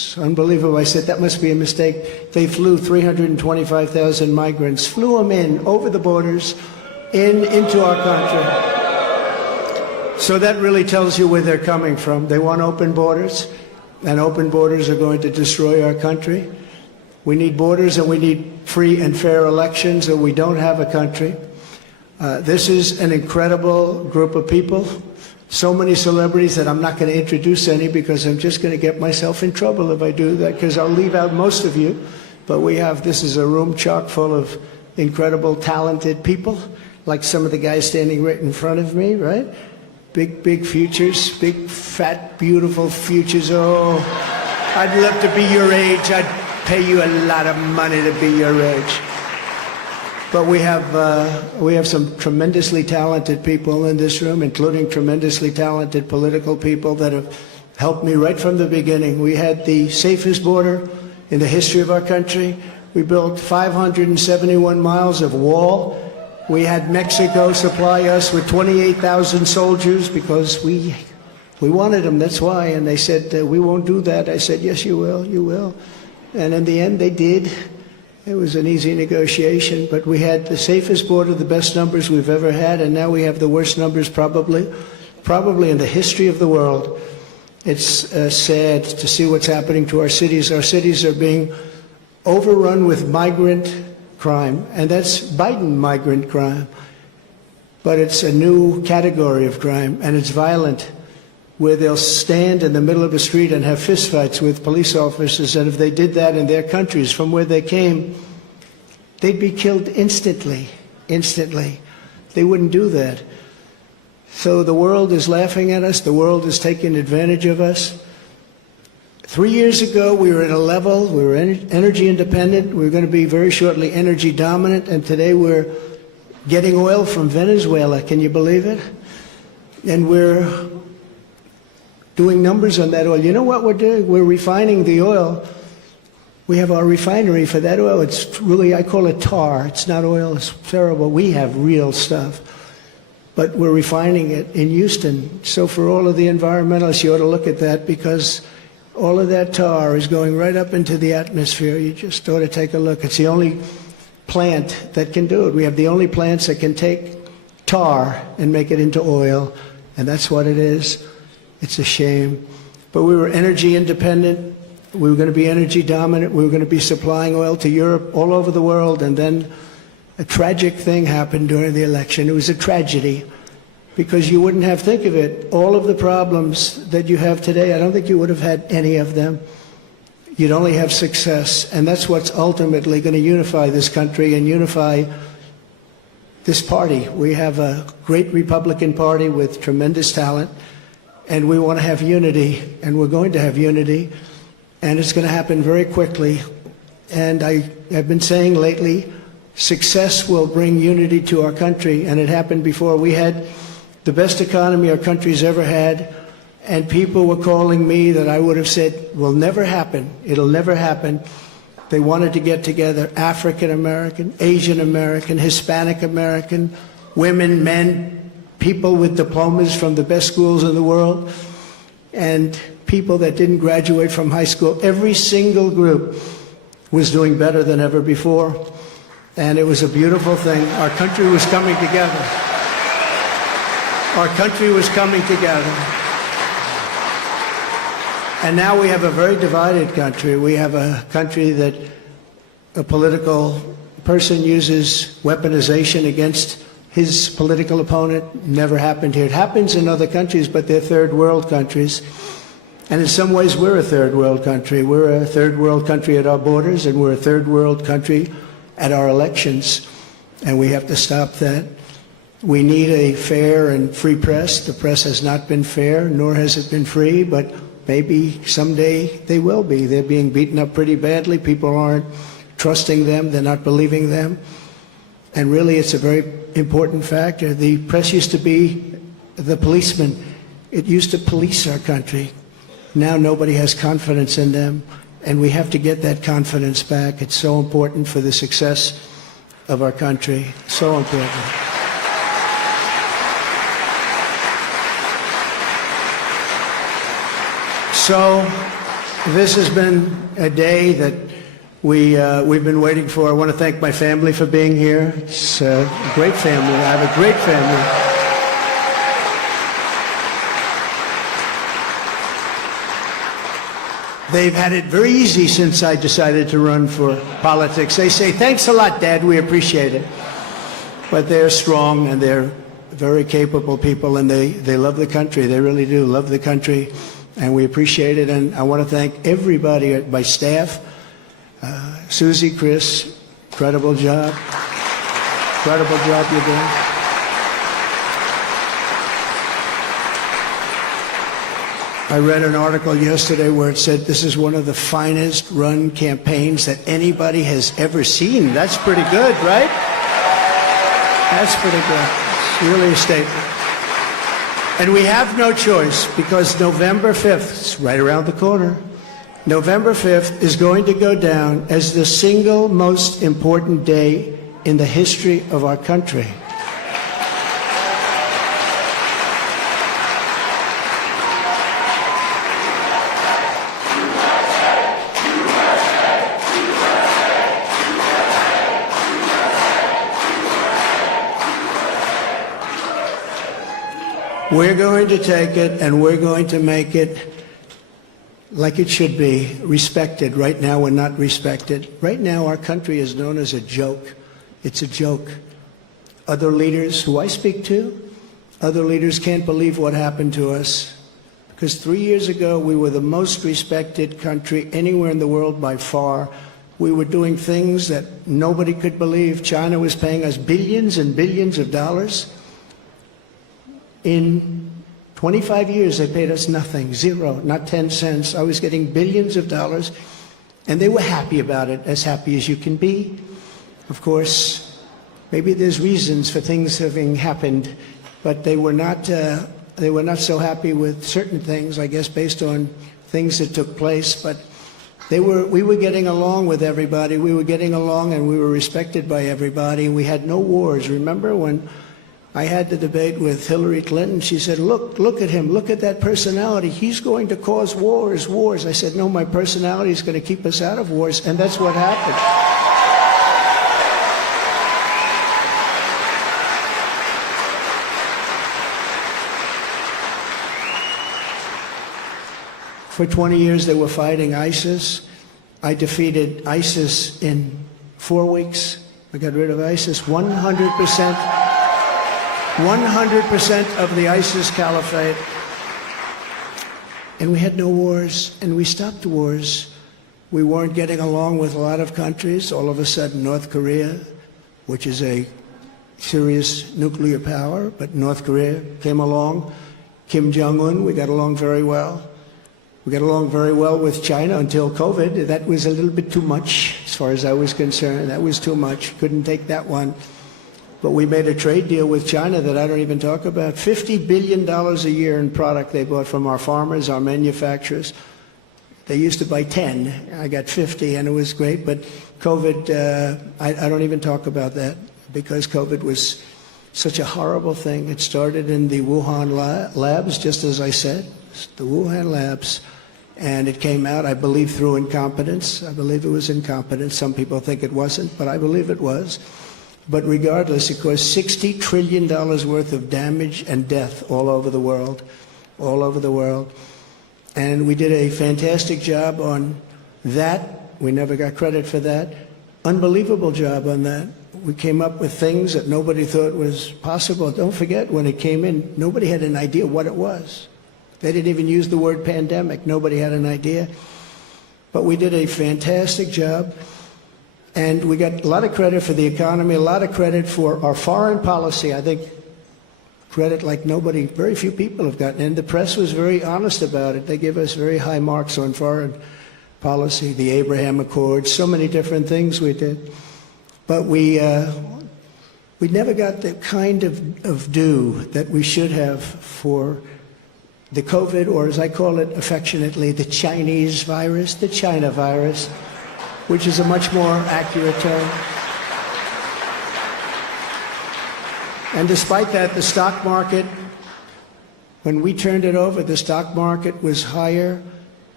It's unbelievable. I said, that must be a mistake. They flew 325,000 migrants, flew them in over the borders, into our country. So that really tells you where they're coming from. They want open borders, and open borders are going to destroy our country. We need borders, and we need free and fair elections, or we don't have a country. This is an incredible group of people. So many celebrities that I'm not going to introduce any, because I'm just going to get myself in trouble if I do that, because I'll leave out most of you. But this is a room chock full of incredible, talented people, like some of the guys standing right in front of me, right? Big, big futures, big, fat, beautiful futures. Oh, I'd love to be your age. I'd pay you a lot of money to be your age. But we have some tremendously talented people in this room, including tremendously talented political people that have helped me right from the beginning. We had the safest border in the history of our country. We built 571 miles of wall. We had Mexico supply us with 28,000 soldiers because we wanted them, that's why. And they said, we won't do that. I said, yes, you will, you will. And in the end, they did. It was an easy negotiation, but we had the safest border, the best numbers we've ever had, and now we have the worst numbers probably in the history of the world. It's sad to see what's happening to our cities. Our cities are being overrun with migrant crime, and that's Biden migrant crime. But it's a new category of crime, and it's violent, where they'll stand in the middle of a street and have fistfights with police officers, and if they did that in their countries from where they came, they'd be killed instantly. They wouldn't do that. So the world is laughing at us. The world is taking advantage of us. 3 years ago, we were at a level, we were energy independent. We were going to be very shortly energy dominant, and today we're getting oil from Venezuela. Can you believe it? And we're doing numbers on that oil. You know what we're doing? We're refining the oil. We have our refinery for that oil. It's really, I call it tar. It's not oil. It's terrible. We have real stuff. But we're refining it in Houston. So for all of the environmentalists, you ought to look at that, because all of that tar is going right up into the atmosphere. You just ought to take a look. It's the only plant that can do it. We have the only plants that can take tar and make it into oil, and that's what it is. It's a shame. But we were energy independent. We were going to be energy dominant. We were going to be supplying oil to Europe, all over the world. And then a tragic thing happened during the election. It was a tragedy, because you wouldn't have, think of it, all of the problems that you have today, I don't think you would have had any of them. You'd only have success. And that's what's ultimately going to unify this country and unify this party. We have a great Republican Party with tremendous talent. And we want to have unity, and we're going to have unity, and it's going to happen very quickly. And I have been saying lately, success will bring unity to our country, and it happened before. We had the best economy our country's ever had, and people were calling me that I would have said will never happen. It'll never happen. They wanted to get together, African American, Asian American, Hispanic American, women, men, people with diplomas from the best schools in the world, and people that didn't graduate from high school. Every single group was doing better than ever before, and it was a beautiful thing. Our country was coming together. Our country was coming together. And now we have a very divided country. We have a country that a political person uses weaponization against his political opponent. Never happened here. It happens in other countries, but they're third world countries. And in some ways, we're a third world country. We're a third world country at our borders, and we're a third world country at our elections. And we have to stop that. We need a fair and free press. The press has not been fair, nor has it been free, but maybe someday they will be. They're being beaten up pretty badly. People aren't trusting them. They're not believing them. And really, it's a very important factor. The press used to be the policeman. It used to police our country. Now nobody has confidence in them, and we have to get that confidence back. It's so important for the success of our country. So important. So This has been a day that we've been waiting for. I want to thank my family for being here. It's a great family. I have a great family. They've had it very easy since I decided to run for politics. They say, thanks a lot, Dad, we appreciate it. But they're strong and they're very capable people, and they love the country. They really do love the country, and we appreciate it. And I want to thank everybody at my staff. Susie, Chris, incredible job. Incredible job you're doing. I read an article yesterday where it said this is one of the finest run campaigns that anybody has ever seen. That's pretty good, right? That's pretty good. It's really a statement. And we have no choice, because November 5th, it's right around the corner, November 5th is going to go down as the single most important day in the history of our country. We're going to take it and we're going to make it like it should be, respected. Right now we're not respected. Right now our country is known as a joke. It's a joke. Other leaders who I speak to, other leaders can't believe what happened to us. Because 3 years ago we were the most respected country anywhere in the world by far. We were doing things that nobody could believe. China was paying us billions and billions of dollars. In 25 years, they paid us nothing, zero, not 10 cents. I was getting billions of dollars, and they were happy about it, as happy as you can be. Of course, maybe there's reasons for things having happened, but they were not so happy with certain things, I guess, based on things that took place. But we were getting along with everybody. We were getting along, and we were respected by everybody. We had no wars. Remember when I had the debate with Hillary Clinton? She said, look at him, look at that personality. He's going to cause wars. I said, no, my personality is going to keep us out of wars, and that's what happened. For 20 years they were fighting ISIS. I defeated ISIS in 4 weeks. I got rid of ISIS 100%. 100% of the ISIS caliphate. And we had no wars, and we stopped wars. We weren't getting along with a lot of countries. All of a sudden, North Korea, which is a serious nuclear power, but North Korea came along. Kim Jong-un, we got along very well. We got along very well with China until COVID. That was a little bit too much, as far as I was concerned. That was too much. Couldn't take that one. But we made a trade deal with China that I don't even talk about. $50 billion a year in product they bought from our farmers, our manufacturers. They used to buy 10. I got 50, and it was great. But COVID, I don't even talk about that, because COVID was such a horrible thing. It started in the Wuhan labs, just as I said, the Wuhan labs. And it came out, I believe, through incompetence. I believe it was incompetence. Some people think it wasn't, but I believe it was. But regardless, it caused $60 trillion worth of damage and death all over the world, all over the world. And we did a fantastic job on that. We never got credit for that. Unbelievable job on that. We came up with things that nobody thought was possible. Don't forget, when it came in, nobody had an idea what it was. They didn't even use the word pandemic. Nobody had an idea. But we did a fantastic job. And we got a lot of credit for the economy, a lot of credit for our foreign policy. I think credit like nobody, very few people have gotten. And the press was very honest about it. They give us very high marks on foreign policy, the Abraham Accords, so many different things we did. But we never got the kind of due that we should have for the COVID, or as I call it affectionately, the Chinese virus, the China virus, which is a much more accurate term. And despite that, the stock market, when we turned it over, the stock market was higher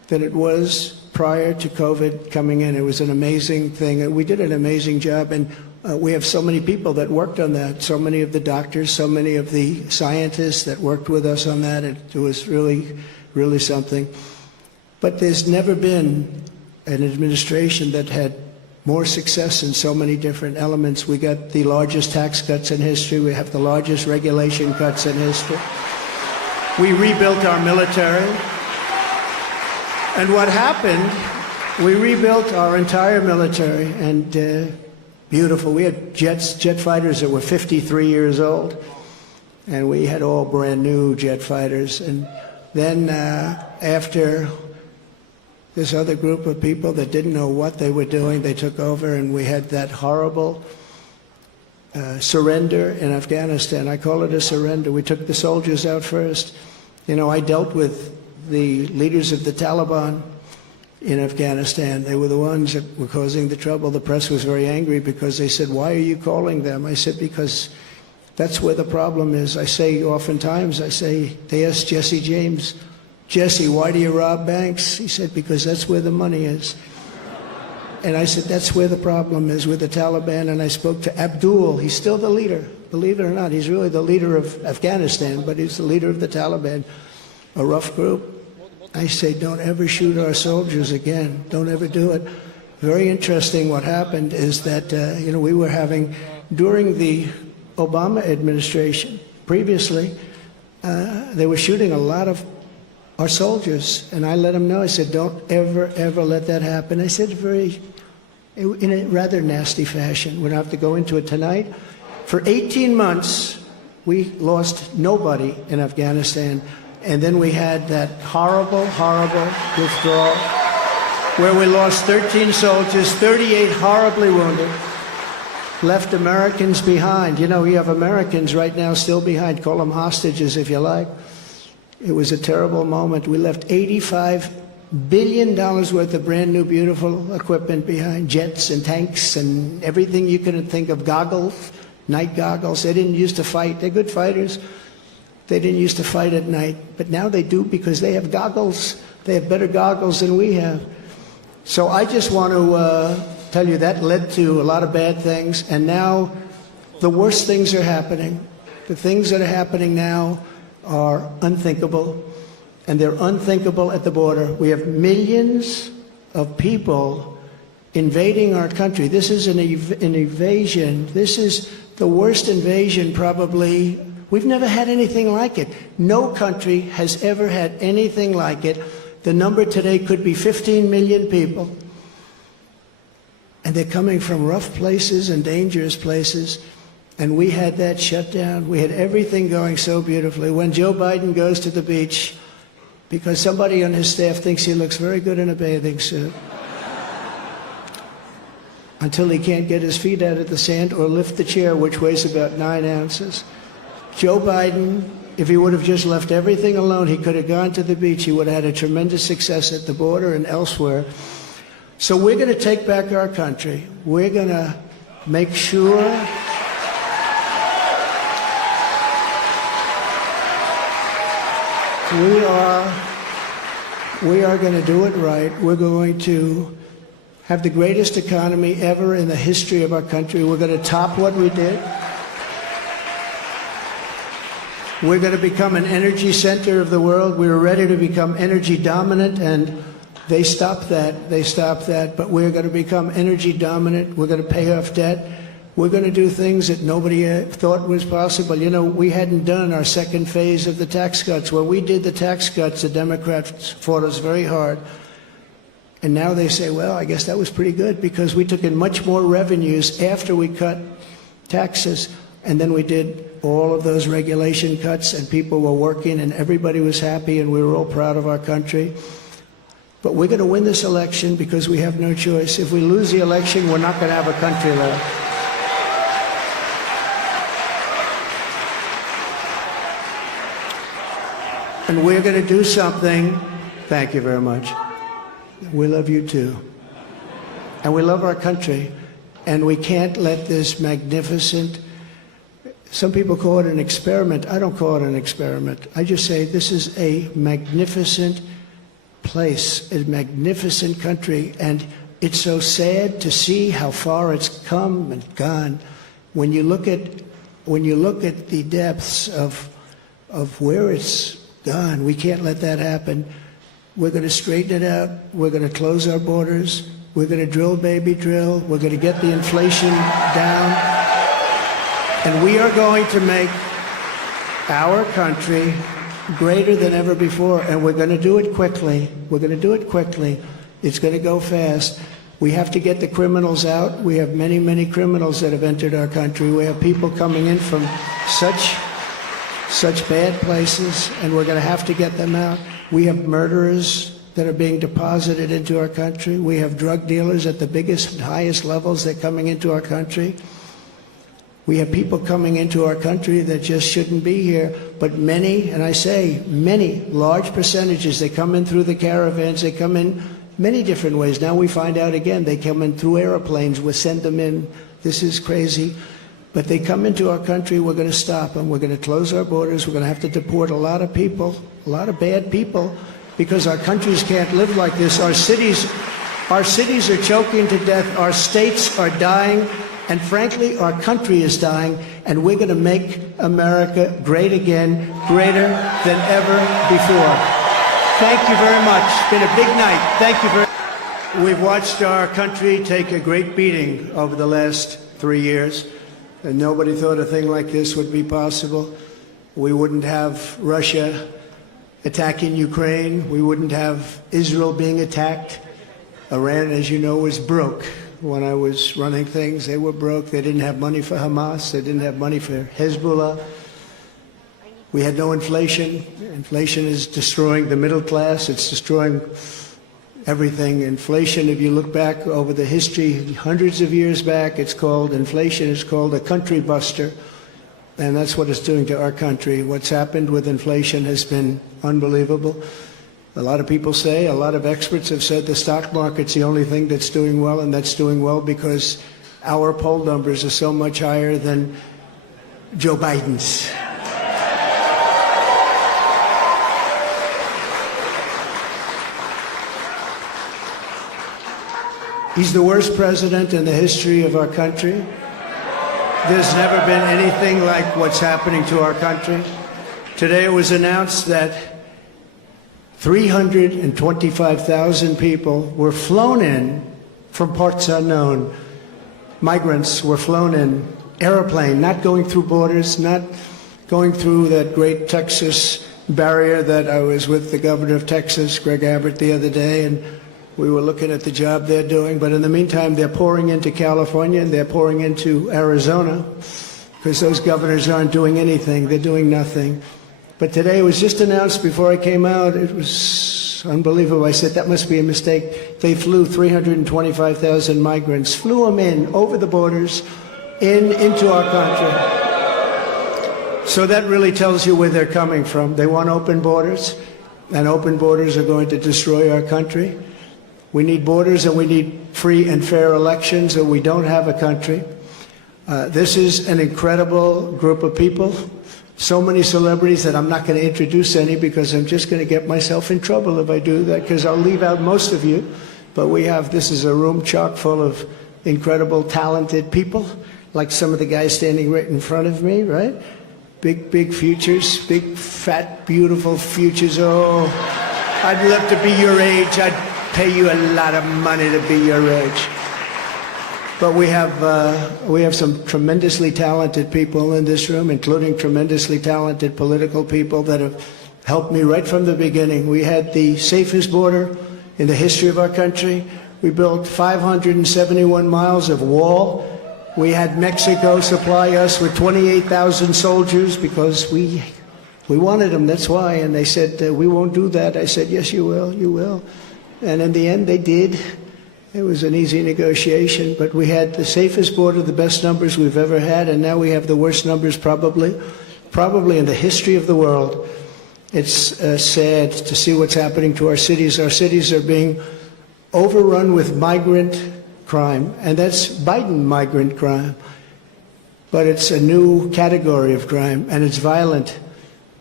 than it was prior to COVID coming in. It was an amazing thing. We did an amazing job, and we have so many people that worked on that, so many of the doctors, so many of the scientists that worked with us on that. It was really, really something. But there's never been an administration that had more success in so many different elements. We got the largest tax cuts in history. We have the largest regulation cuts in history. We rebuilt our military. And what happened, we rebuilt our entire military, and beautiful. We had jet fighters that were 53 years old, and we had all brand new jet fighters. And then after this other group of people that didn't know what they were doing, they took over, and we had that horrible surrender in Afghanistan. I call it a surrender. We took the soldiers out first. You know, I dealt with the leaders of the Taliban in Afghanistan. They were the ones that were causing the trouble. The press was very angry because they said, "Why are you calling them?" I said, "Because that's where the problem is." I say oftentimes, they asked Jesse James, "Jesse, why do you rob banks?" He said, "Because that's where the money is." And I said, that's where the problem is with the Taliban. And I spoke to Abdul. He's still the leader. Believe it or not, he's really the leader of Afghanistan, but he's the leader of the Taliban, a rough group. I say, don't ever shoot our soldiers again. Don't ever do it. Very interesting what happened is that, we were having, during the Obama administration, previously, they were shooting a lot of our soldiers. And I let them know, I said, don't ever, ever let that happen. I said in a rather nasty fashion. We don't have to go into it tonight. For 18 months, we lost nobody in Afghanistan. And then we had that horrible, horrible withdrawal where we lost 13 soldiers, 38 horribly wounded, left Americans behind. You know, we have Americans right now still behind. Call them hostages if you like. It was a terrible moment. We left $85 billion worth of brand new, beautiful equipment behind, jets and tanks and everything you could think of, goggles, night goggles. They didn't used to fight. They're good fighters. They didn't used to fight at night, but now they do because they have goggles. They have better goggles than we have. So I just want to tell you that led to a lot of bad things, and now the worst things are happening. The things that are happening now are unthinkable, and they're unthinkable at the border. We have millions of people invading our country. This is an invasion. This is the worst invasion probably. We've never had anything like it. No country has ever had anything like it. The number today could be 15 million people. And they're coming from rough places and dangerous places. And we had that shut down. We had everything going so beautifully. When Joe Biden goes to the beach, because somebody on his staff thinks he looks very good in a bathing suit, until he can't get his feet out of the sand or lift the chair, which weighs about 9 ounces. Joe Biden, if he would have just left everything alone, he could have gone to the beach. He would have had a tremendous success at the border and elsewhere. So we're going to take back our country. We're going to make sure we are going to do it right. We're going to have the greatest economy ever in the history of our country. We're going to top what we did. We're going to become an energy center of the world. We were ready to become energy dominant, and they stopped that. They stopped that. But we're going to become energy dominant. We're going to pay off debt. We're going to do things that nobody thought was possible. You know, we hadn't done our second phase of the tax cuts. When we did the tax cuts, the Democrats fought us very hard. And now they say, well, I guess that was pretty good because we took in much more revenues after we cut taxes. And then we did all of those regulation cuts, and people were working, and everybody was happy, and we were all proud of our country. But we're going to win this election because we have no choice. If we lose the election, we're not going to have a country left. And we're going to do something. Thank you very much. We love you too. And we love our country. And we can't let this magnificent, some people call it an experiment. I don't call it an experiment. I just say this is a magnificent place, a magnificent country, and it's so sad to see how far it's come and gone. When you look at the depths of where it's gone, we can't let that happen. We're going to straighten it out. We're going to close our borders. We're going to drill, baby, drill. We're going to get the inflation down. And we are going to make our country greater than ever before. And we're going to do it quickly. We're going to do it quickly. It's going to go fast. We have to get the criminals out. We have many, many criminals that have entered our country. We have people coming in from such bad places, and we're going to have to get them out. We have murderers that are being deposited into our country. We have drug dealers at the biggest and highest levels. They're coming into our country. We have people coming into our country that just shouldn't be here. But many, and I say many, large percentages, they come in through the caravans. They come in many different ways. Now we find out again, they come in through airplanes. We send them in. This is crazy. But they come into our country. We're going to stop them. We're going to close our borders. We're going to have to deport a lot of people, a lot of bad people, because our countries can't live like this. Our cities are choking to death. Our states are dying. And frankly, our country is dying. And we're going to make America great again, greater than ever before. Thank you very much. It's been a big night. Thank you very much. We've watched our country take a great beating over the last 3 years. And nobody thought a thing like this would be possible. We wouldn't have Russia attacking Ukraine. We wouldn't have Israel being attacked. Iran, as you know, was broke. When I was running things, they were broke. They didn't have money for Hamas. They didn't have money for Hezbollah. We had no inflation. Inflation is destroying the middle class. It's destroying everything. Inflation, if you look back over the history, hundreds of years back, inflation is called a country buster. And that's what it's doing to our country. What's happened with inflation has been unbelievable. A lot of people say, a lot of experts have said the stock market's the only thing that's doing well, and that's doing well because our poll numbers are so much higher than Joe Biden's. He's the worst president in the history of our country. There's never been anything like what's happening to our country. Today it was announced that 325,000 people were flown in from parts unknown. Migrants were flown in, airplane, not going through borders, not going through that great Texas barrier that I was with the governor of Texas, Greg Abbott, the other day, and we were looking at the job they're doing. But in the meantime, they're pouring into California and they're pouring into Arizona because those governors aren't doing anything. They're doing nothing. But today it was just announced before I came out. It was unbelievable. I said, that must be a mistake. They flew 325,000 migrants, flew them in over the borders into our country. So that really tells you where they're coming from. They want open borders, and open borders are going to destroy our country. We need borders and we need free and fair elections, or we don't have a country. This is an incredible group of people. So many celebrities that I'm not going to introduce any because I'm just going to get myself in trouble if I do that, because I'll leave out most of you. But this is a room chock full of incredible, talented people, like some of the guys standing right in front of me, right? Big, big futures, big, fat, beautiful futures. Oh, I'd love to be your age. I'd pay you a lot of money to be your age. But we have some tremendously talented people in this room, including tremendously talented political people that have helped me right from the beginning. We had the safest border in the history of our country. We built 571 miles of wall. We had Mexico supply us with 28,000 soldiers because we wanted them, that's why. And they said, we won't do that. I said, yes, you will, you will. And in the end, they did. It was an easy negotiation, but we had the safest border, the best numbers we've ever had, and now we have the worst numbers probably in the history of the world. It's sad to see what's happening to our cities. Our cities are being overrun with migrant crime, and that's Biden migrant crime. But it's a new category of crime, and it's violent.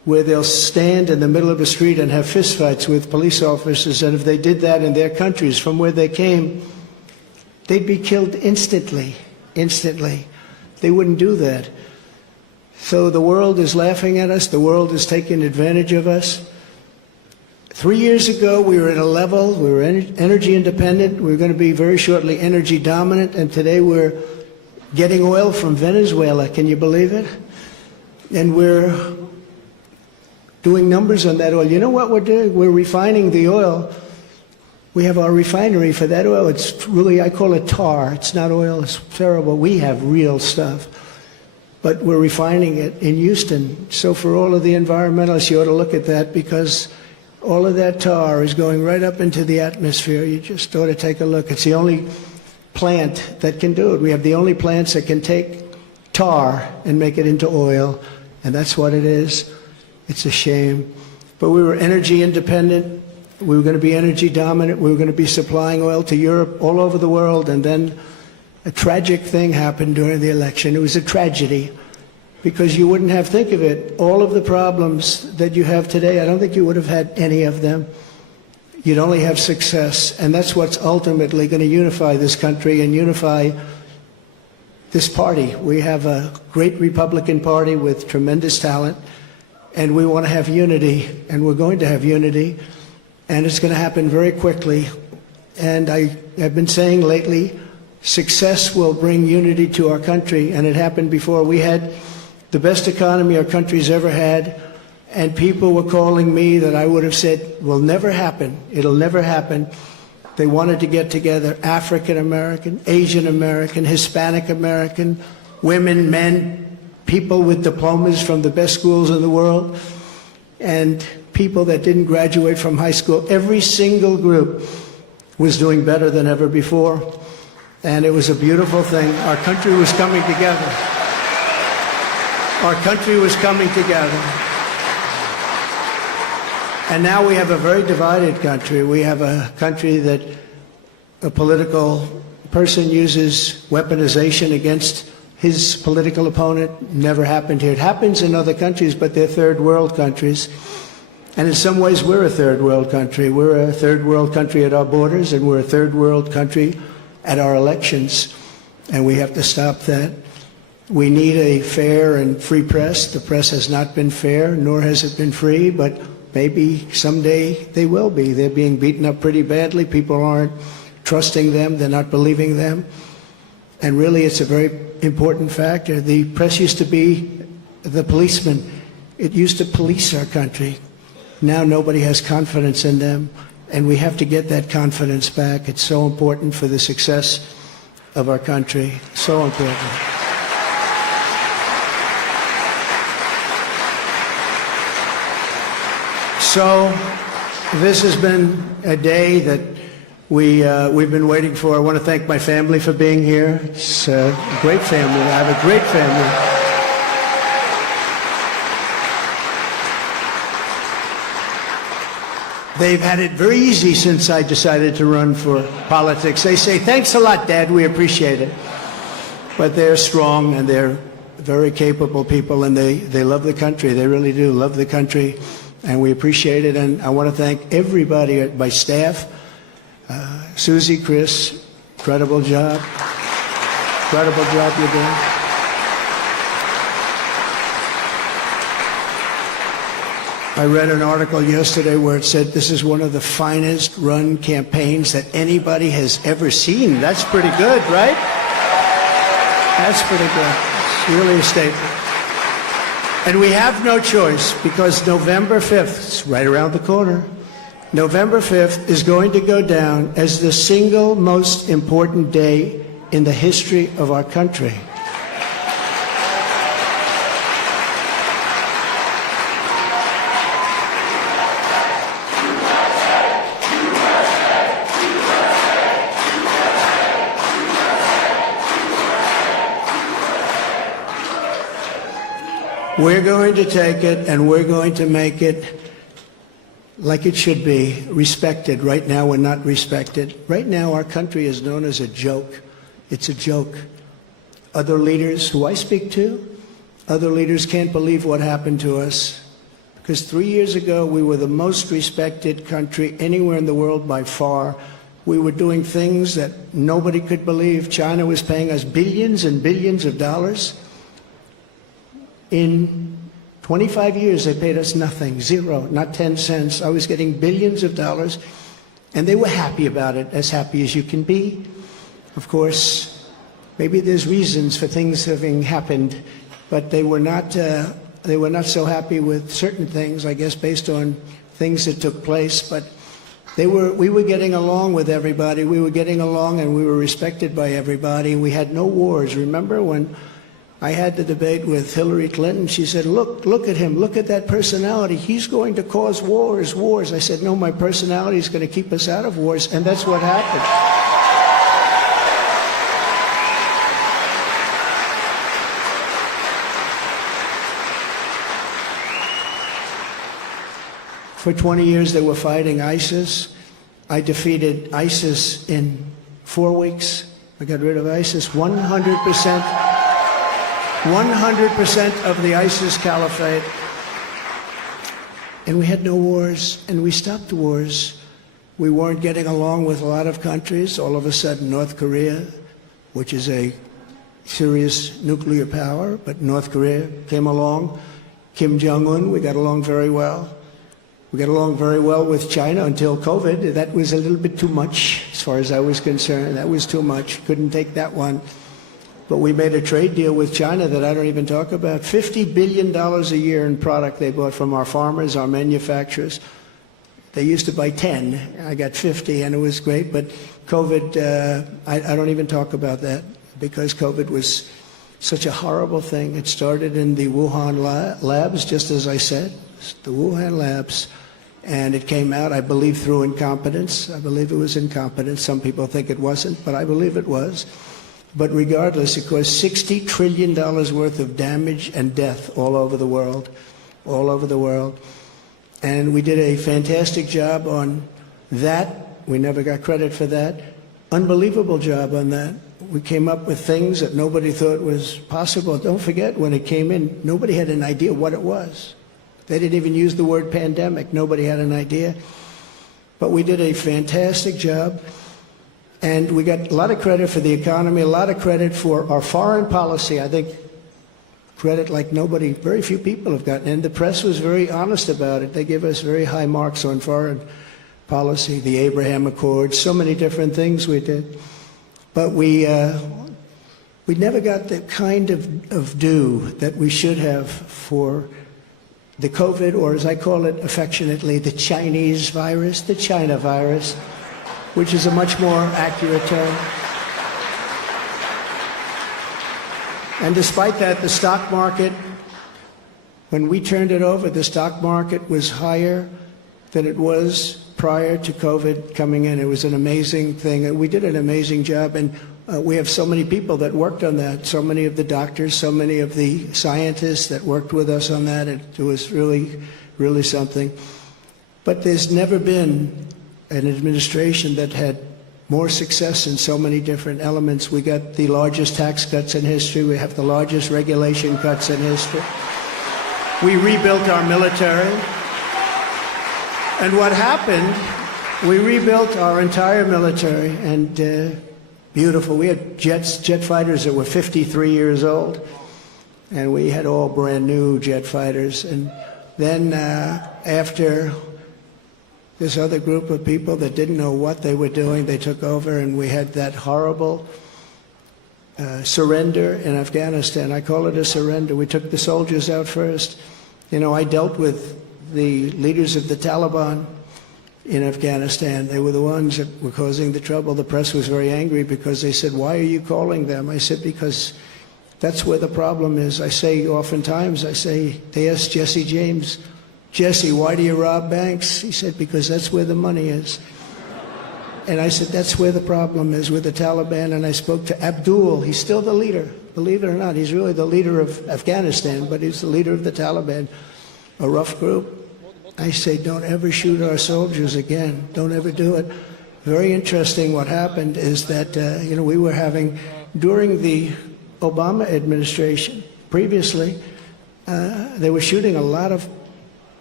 where they'll stand in the middle of a street and have fistfights with police officers, and if they did that in their countries from where they came, they'd be killed instantly. Instantly. They wouldn't do that. So the world is laughing at us. The world is taking advantage of us. 3 years ago, we were at a level, we were energy independent. We were going to be very shortly energy dominant, and today we're getting oil from Venezuela. Can you believe it? And we're doing numbers on that oil. You know what we're doing? We're refining the oil. We have our refinery for that oil. It's really, I call it tar. It's not oil. It's terrible. We have real stuff. But we're refining it in Houston. So for all of the environmentalists, you ought to look at that, because all of that tar is going right up into the atmosphere. You just ought to take a look. It's the only plant that can do it. We have the only plants that can take tar and make it into oil, and that's what it is. It's a shame. But we were energy independent. We were going to be energy dominant. We were going to be supplying oil to Europe, all over the world, and then a tragic thing happened during the election. It was a tragedy, because you wouldn't have, think of it, all of the problems that you have today, I don't think you would have had any of them. You'd only have success, and that's what's ultimately going to unify this country and unify this party. We have a great Republican Party with tremendous talent, and we want to have unity, and we're going to have unity, and it's going to happen very quickly. And I have been saying lately, success will bring unity to our country, and it happened before. We had the best economy our country's ever had, and people were calling me that I would have said will never happen. It'll never happen. They wanted to get together, African American, Asian American, Hispanic American, women, men, people with diplomas from the best schools in the world, and people that didn't graduate from high school. Every single group was doing better than ever before, and it was a beautiful thing. Our country was coming together. Our country was coming together. And now we have a very divided country. We have a country that a political person uses weaponization against his political opponent. Never happened here. It happens in other countries, but they're third world countries. And in some ways, we're a third world country. We're a third world country at our borders, and we're a third world country at our elections. And we have to stop that. We need a fair and free press. The press has not been fair, nor has it been free, but maybe someday they will be. They're being beaten up pretty badly. People aren't trusting them. They're not believing them. And really, it's a very important factor. The press used to be the policeman. It used to police our country. Now nobody has confidence in them, and we have to get that confidence back. It's so important for the success of our country. So important. So this has been a day that we've been waiting for. I want to thank my family for being here. It's a great family. I have a great family. They've had it very easy since I decided to run for politics. They say, "Thanks a lot, Dad. We appreciate it." But they're strong, and they're very capable people, and they love the country. They really do love the country. And we appreciate it, and I want to thank everybody at my staff. Susie, Chris, incredible job. Incredible job you're doing. I read an article yesterday where it said this is one of the finest run campaigns that anybody has ever seen. That's pretty good, right? That's pretty good. It's really a statement. And we have no choice, because November 5th, it's right around the corner, November 5th is going to go down as the single most important day in the history of our country. We're going to take it, and we're going to make it like it should be, respected. Right now, we're not respected. Right now, our country is known as a joke. It's a joke. Other leaders who I speak to, other leaders can't believe what happened to us. Because 3 years ago, we were the most respected country anywhere in the world by far. We were doing things that nobody could believe. China was paying us billions and billions of dollars. In 25 years, they paid us nothing, zero, not 10 cents. I was getting billions of dollars, and they were happy about it, as happy as you can be. Of course, maybe there's reasons for things having happened, but they were not so happy with certain things, I guess, based on things that took place. But we were getting along with everybody. We were getting along, and we were respected by everybody. We had no wars. Remember when I had the debate with Hillary Clinton? She said, look at him, look at that personality. He's going to cause wars. I said, no, my personality is going to keep us out of wars, and that's what happened. For 20 years, they were fighting ISIS. I defeated ISIS in 4 weeks. I got rid of ISIS 100%. 100% of the ISIS caliphate. And we had no wars, and we stopped wars. We weren't getting along with a lot of countries. All of a sudden, North Korea, which is a serious nuclear power, but North Korea came along. Kim Jong-un, we got along very well. We got along very well with China until COVID. That was a little bit too much, as far as I was concerned. That was too much. Couldn't take that one. But we made a trade deal with China that I don't even talk about. $50 billion a year in product they bought from our farmers, our manufacturers. They used to buy 10. I got 50, and it was great. But COVID, I don't even talk about that, because COVID was such a horrible thing. It started in the Wuhan labs, just as I said, the Wuhan labs. And it came out, I believe, through incompetence. I believe it was incompetence. Some people think it wasn't, but I believe it was. But regardless, it caused $60 trillion worth of damage and death all over the world, all over the world. And we did a fantastic job on that. We never got credit for that. Unbelievable job on that. We came up with things that nobody thought was possible. Don't forget, when it came in, nobody had an idea what it was. They didn't even use the word pandemic. Nobody had an idea. But we did a fantastic job. And we got a lot of credit for the economy, a lot of credit for our foreign policy. I think credit like nobody, very few people have gotten. And the press was very honest about it. They gave us very high marks on foreign policy, the Abraham Accords, so many different things we did. But we never got the kind of due that we should have for the COVID, or as I call it affectionately, the Chinese virus, the China virus, which is a much more accurate term. And despite that, the stock market, when we turned it over, the stock market was higher than it was prior to COVID coming in. It was an amazing thing. And we did an amazing job. And we have so many people that worked on that, so many of the doctors, so many of the scientists that worked with us on that. It was really, really something. But there's never been an administration that had more success in so many different elements. We got the largest tax cuts in history. We have the largest regulation cuts in history. We rebuilt our military. And what happened, we rebuilt our entire military, and beautiful. We had jet fighters that were 53 years old, and we had all brand new jet fighters. And then after this other group of people that didn't know what they were doing, they took over, and we had that horrible surrender in Afghanistan. I call it a surrender. We took the soldiers out first. You know, I dealt with the leaders of the Taliban in Afghanistan. They were the ones that were causing the trouble. The press was very angry because they said, why are you calling them? I said, because that's where the problem is. I say oftentimes, they asked Jesse James, Jesse, why do you rob banks? He said, because that's where the money is. And I said, that's where the problem is with the Taliban. And I spoke to Abdul. He's still the leader. Believe it or not, he's really the leader of Afghanistan, but he's the leader of the Taliban, a rough group. I say, don't ever shoot our soldiers again. Don't ever do it. Very interesting what happened is that, we were having, during the Obama administration, previously, they were shooting a lot of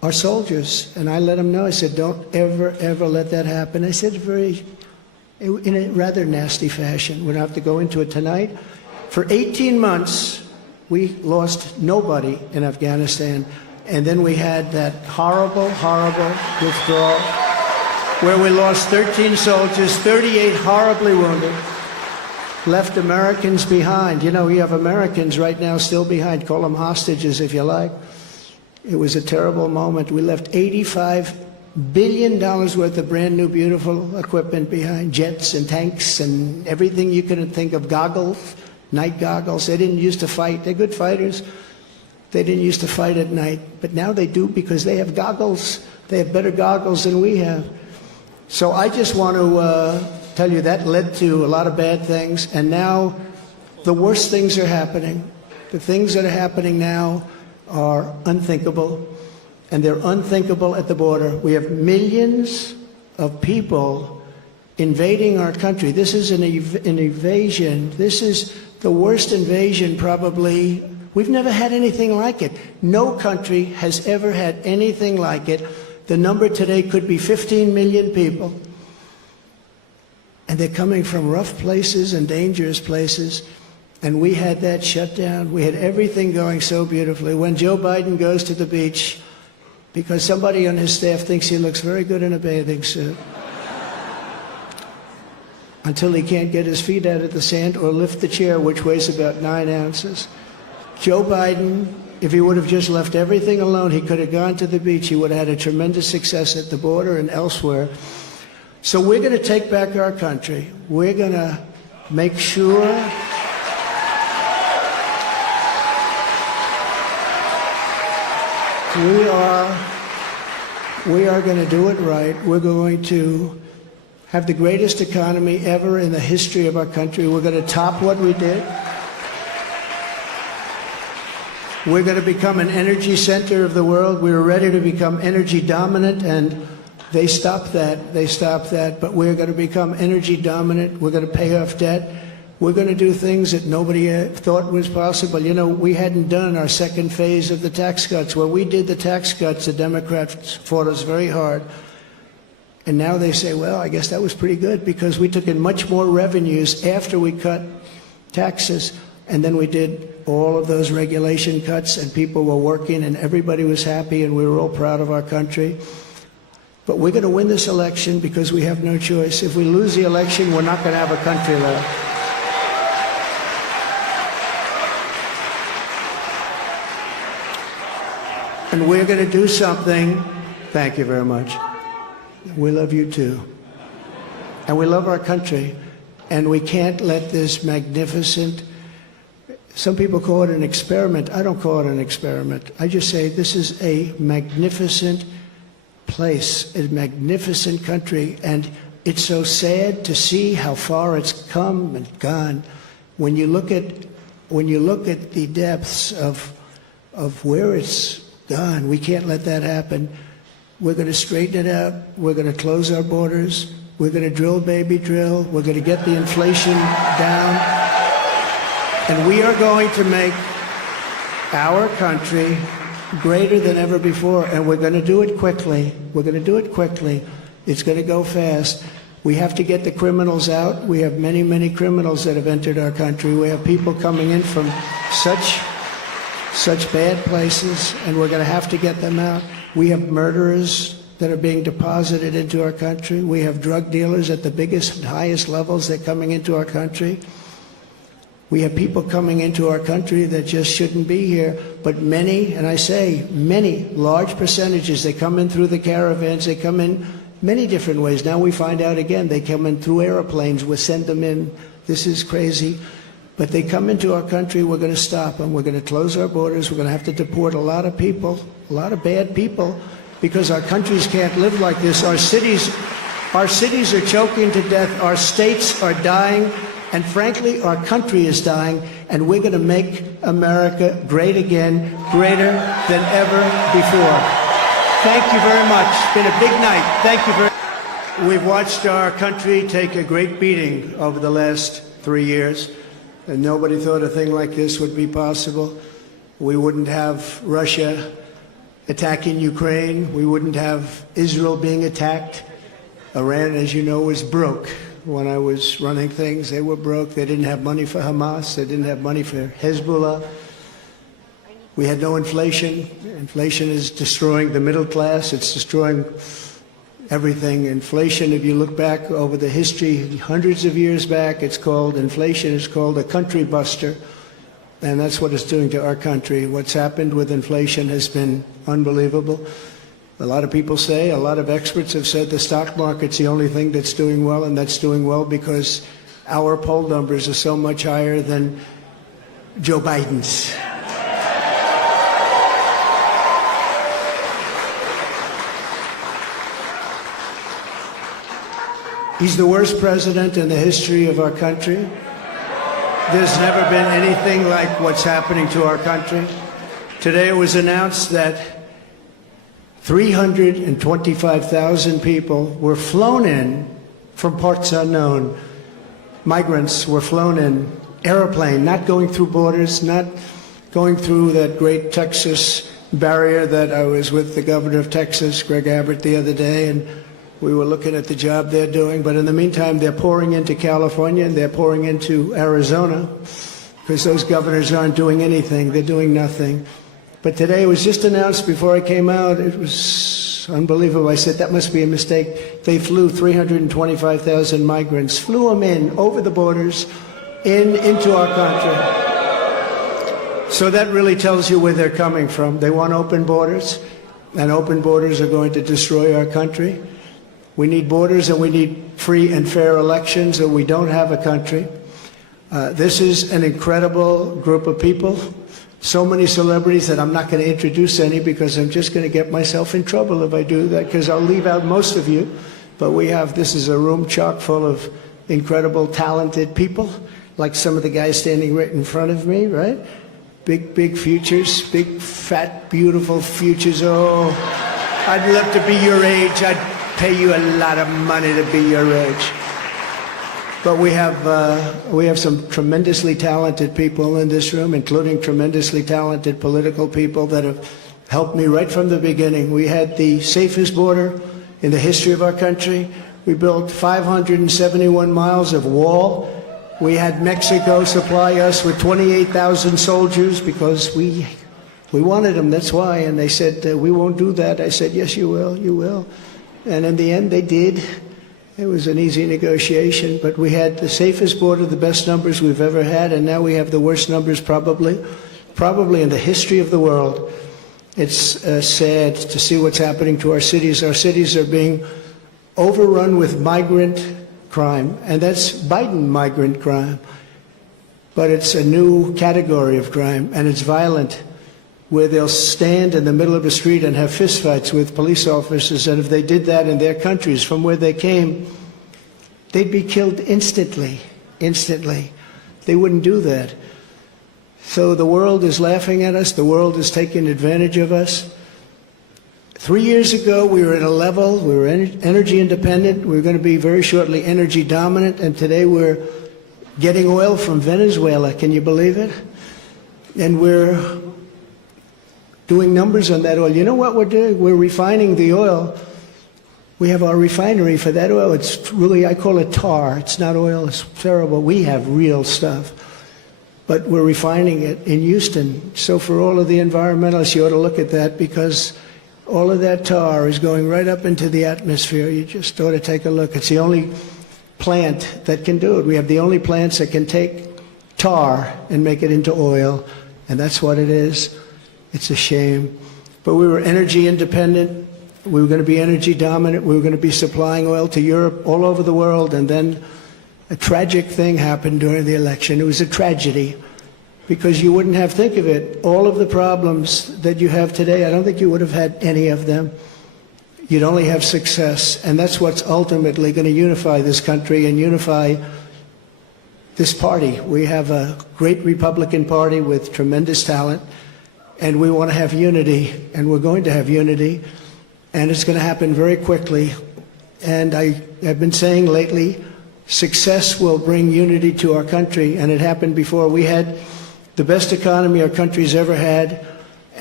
our soldiers. And I let them know, I said, don't ever, ever let that happen. I said in a rather nasty fashion. We don't have to go into it tonight. For 18 months, we lost nobody in Afghanistan. And then we had that horrible, horrible withdrawal where we lost 13 soldiers, 38 horribly wounded, left Americans behind. You know, we have Americans right now still behind. Call them hostages if you like. It was a terrible moment. We left $85 billion worth of brand new, beautiful equipment behind, jets and tanks and everything you could think of, goggles, night goggles. They didn't used to fight. They're good fighters. They didn't used to fight at night, but now they do because they have goggles. They have better goggles than we have. So I just want to tell you that led to a lot of bad things, and now the worst things are happening. The things that are happening now are unthinkable, and they're unthinkable at the border. We have millions of people invading our country. This is an invasion. This is the worst invasion probably. We've never had anything like it. No country has ever had anything like it. The number today could be 15 million people. And they're coming from rough places and dangerous places. And we had that shut down. We had everything going so beautifully. When Joe Biden goes to the beach, because somebody on his staff thinks he looks very good in a bathing suit, until he can't get his feet out of the sand or lift the chair, which weighs about 9 ounces. Joe Biden, if he would have just left everything alone, he could have gone to the beach. He would have had a tremendous success at the border and elsewhere. So we're going to take back our country. We're going to make sure we are going to do it right. We're going to have the greatest economy ever in the history of our country. We're going to top what we did. We're going to become an energy center of the world. We were ready to become energy dominant, and they stopped that. They stopped that. But we're going to become energy dominant. We're going to pay off debt. We're going to do things that nobody thought was possible. You know, we hadn't done our second phase of the tax cuts. When we did the tax cuts, the Democrats fought us very hard. And now they say, well, I guess that was pretty good because we took in much more revenues after we cut taxes. And then we did all of those regulation cuts, and people were working, and everybody was happy, and we were all proud of our country. But we're going to win this election because we have no choice. If we lose the election, we're not going to have a country left. And we're going to do something. Thank you very much. We love you too. And we love our country. And we can't let this magnificent, some people call it an experiment. I don't call it an experiment. I just say this is a magnificent place, a magnificent country. And it's so sad to see how far it's come and gone. When you look at the depths of where it's gone, we can't let that happen. We're going to straighten it out. We're going to close our borders. We're going to drill, baby, drill. We're going to get the inflation down. And we are going to make our country greater than ever before. And we're going to do it quickly. We're going to do it quickly. It's going to go fast. We have to get the criminals out. We have many, many criminals that have entered our country. We have people coming in from such bad places, and we're going to have to get them out. We have murderers that are being deposited into our country. We have drug dealers at the biggest and highest levels that are coming into our country. We have people coming into our country that just shouldn't be here, but many, and I say many, large percentages, they come in through the caravans, they come in many different ways. Now we find out again, they come in through airplanes, we send them in. This is crazy. But they come into our country, we're going to stop them. We're going to close our borders. We're going to have to deport a lot of people, a lot of bad people, because our countries can't live like this. Our cities are choking to death. Our states are dying. And frankly, our country is dying. And we're going to make America great again, greater than ever before. Thank you very much. It's been a big night. Thank you very much. We've watched our country take a great beating over the last 3 years. And nobody thought a thing like this would be possible. We wouldn't have Russia attacking Ukraine. We wouldn't have Israel being attacked. Iran, as you know, was broke. When I was running things, they were broke. They didn't have money for Hamas. They didn't have money for Hezbollah. We had no inflation. Inflation is destroying the middle class. It's destroying everything. Inflation, if you look back over the history, hundreds of years back, inflation is called a country buster. And that's what it's doing to our country. What's happened with inflation has been unbelievable. A lot of people say, a lot of experts have said the stock market's the only thing that's doing well, and that's doing well because our poll numbers are so much higher than Joe Biden's. He's the worst president in the history of our country. There's never been anything like what's happening to our country. Today it was announced that 325,000 people were flown in from parts unknown. Migrants were flown in, airplane, not going through borders, not going through that great Texas barrier that I was with the governor of Texas, Greg Abbott, the other day, and we were looking at the job they're doing. But in the meantime, they're pouring into California and they're pouring into Arizona because those governors aren't doing anything. They're doing nothing. But today it was just announced before I came out. It was unbelievable. I said, that must be a mistake. They flew 325,000 migrants, flew them in over the borders into our country. So that really tells you where they're coming from. They want open borders, and open borders are going to destroy our country. We need borders and we need free and fair elections, or we don't have a country. This is an incredible group of people. So many celebrities that I'm not going to introduce any because I'm just going to get myself in trouble if I do that, because I'll leave out most of you. But this is a room chock full of incredible, talented people, like some of the guys standing right in front of me, right? Big, big futures, big, fat, beautiful futures. Oh, I'd love to be your age. I'd pay you a lot of money to be your age. But we have some tremendously talented people in this room, including tremendously talented political people that have helped me right from the beginning. We had the safest border in the history of our country. We built 571 miles of wall. We had Mexico supply us with 28,000 soldiers because we wanted them, that's why. And they said, we won't do that. I said, yes, you will, you will. And in the end, they did. It was an easy negotiation, but we had the safest border, the best numbers we've ever had, and now we have the worst numbers probably in the history of the world. It's sad to see what's happening to our cities. Our cities are being overrun with migrant crime, and that's Biden migrant crime. But it's a new category of crime, and it's violent, where they'll stand in the middle of the street and have fistfights with police officers, and if they did that in their countries from where they came, they'd be killed instantly. They wouldn't do that. So the world is laughing at us. The world is taking advantage of us. 3 years ago, we were at a level, we were energy independent. We were going to be very shortly energy dominant, and today we're getting oil from Venezuela. Can you believe it? And we're doing numbers on that oil. You know what we're doing? We're refining the oil. We have our refinery for that oil. It's really, I call it tar. It's not oil. It's terrible. We have real stuff. But we're refining it in Houston. So for all of the environmentalists, you ought to look at that, because all of that tar is going right up into the atmosphere. You just ought to take a look. It's the only plant that can do it. We have the only plants that can take tar and make it into oil, and that's what it is. It's a shame. But we were energy independent. We were going to be energy dominant. We were going to be supplying oil to Europe, all over the world. And then a tragic thing happened during the election. It was a tragedy, because you wouldn't have, think of it, all of the problems that you have today, I don't think you would have had any of them. You'd only have success. And that's what's ultimately going to unify this country and unify this party. We have a great Republican Party with tremendous talent. And we want to have unity, and we're going to have unity, and it's going to happen very quickly. And I have been saying lately, success will bring unity to our country, and it happened before. We had the best economy our country's ever had,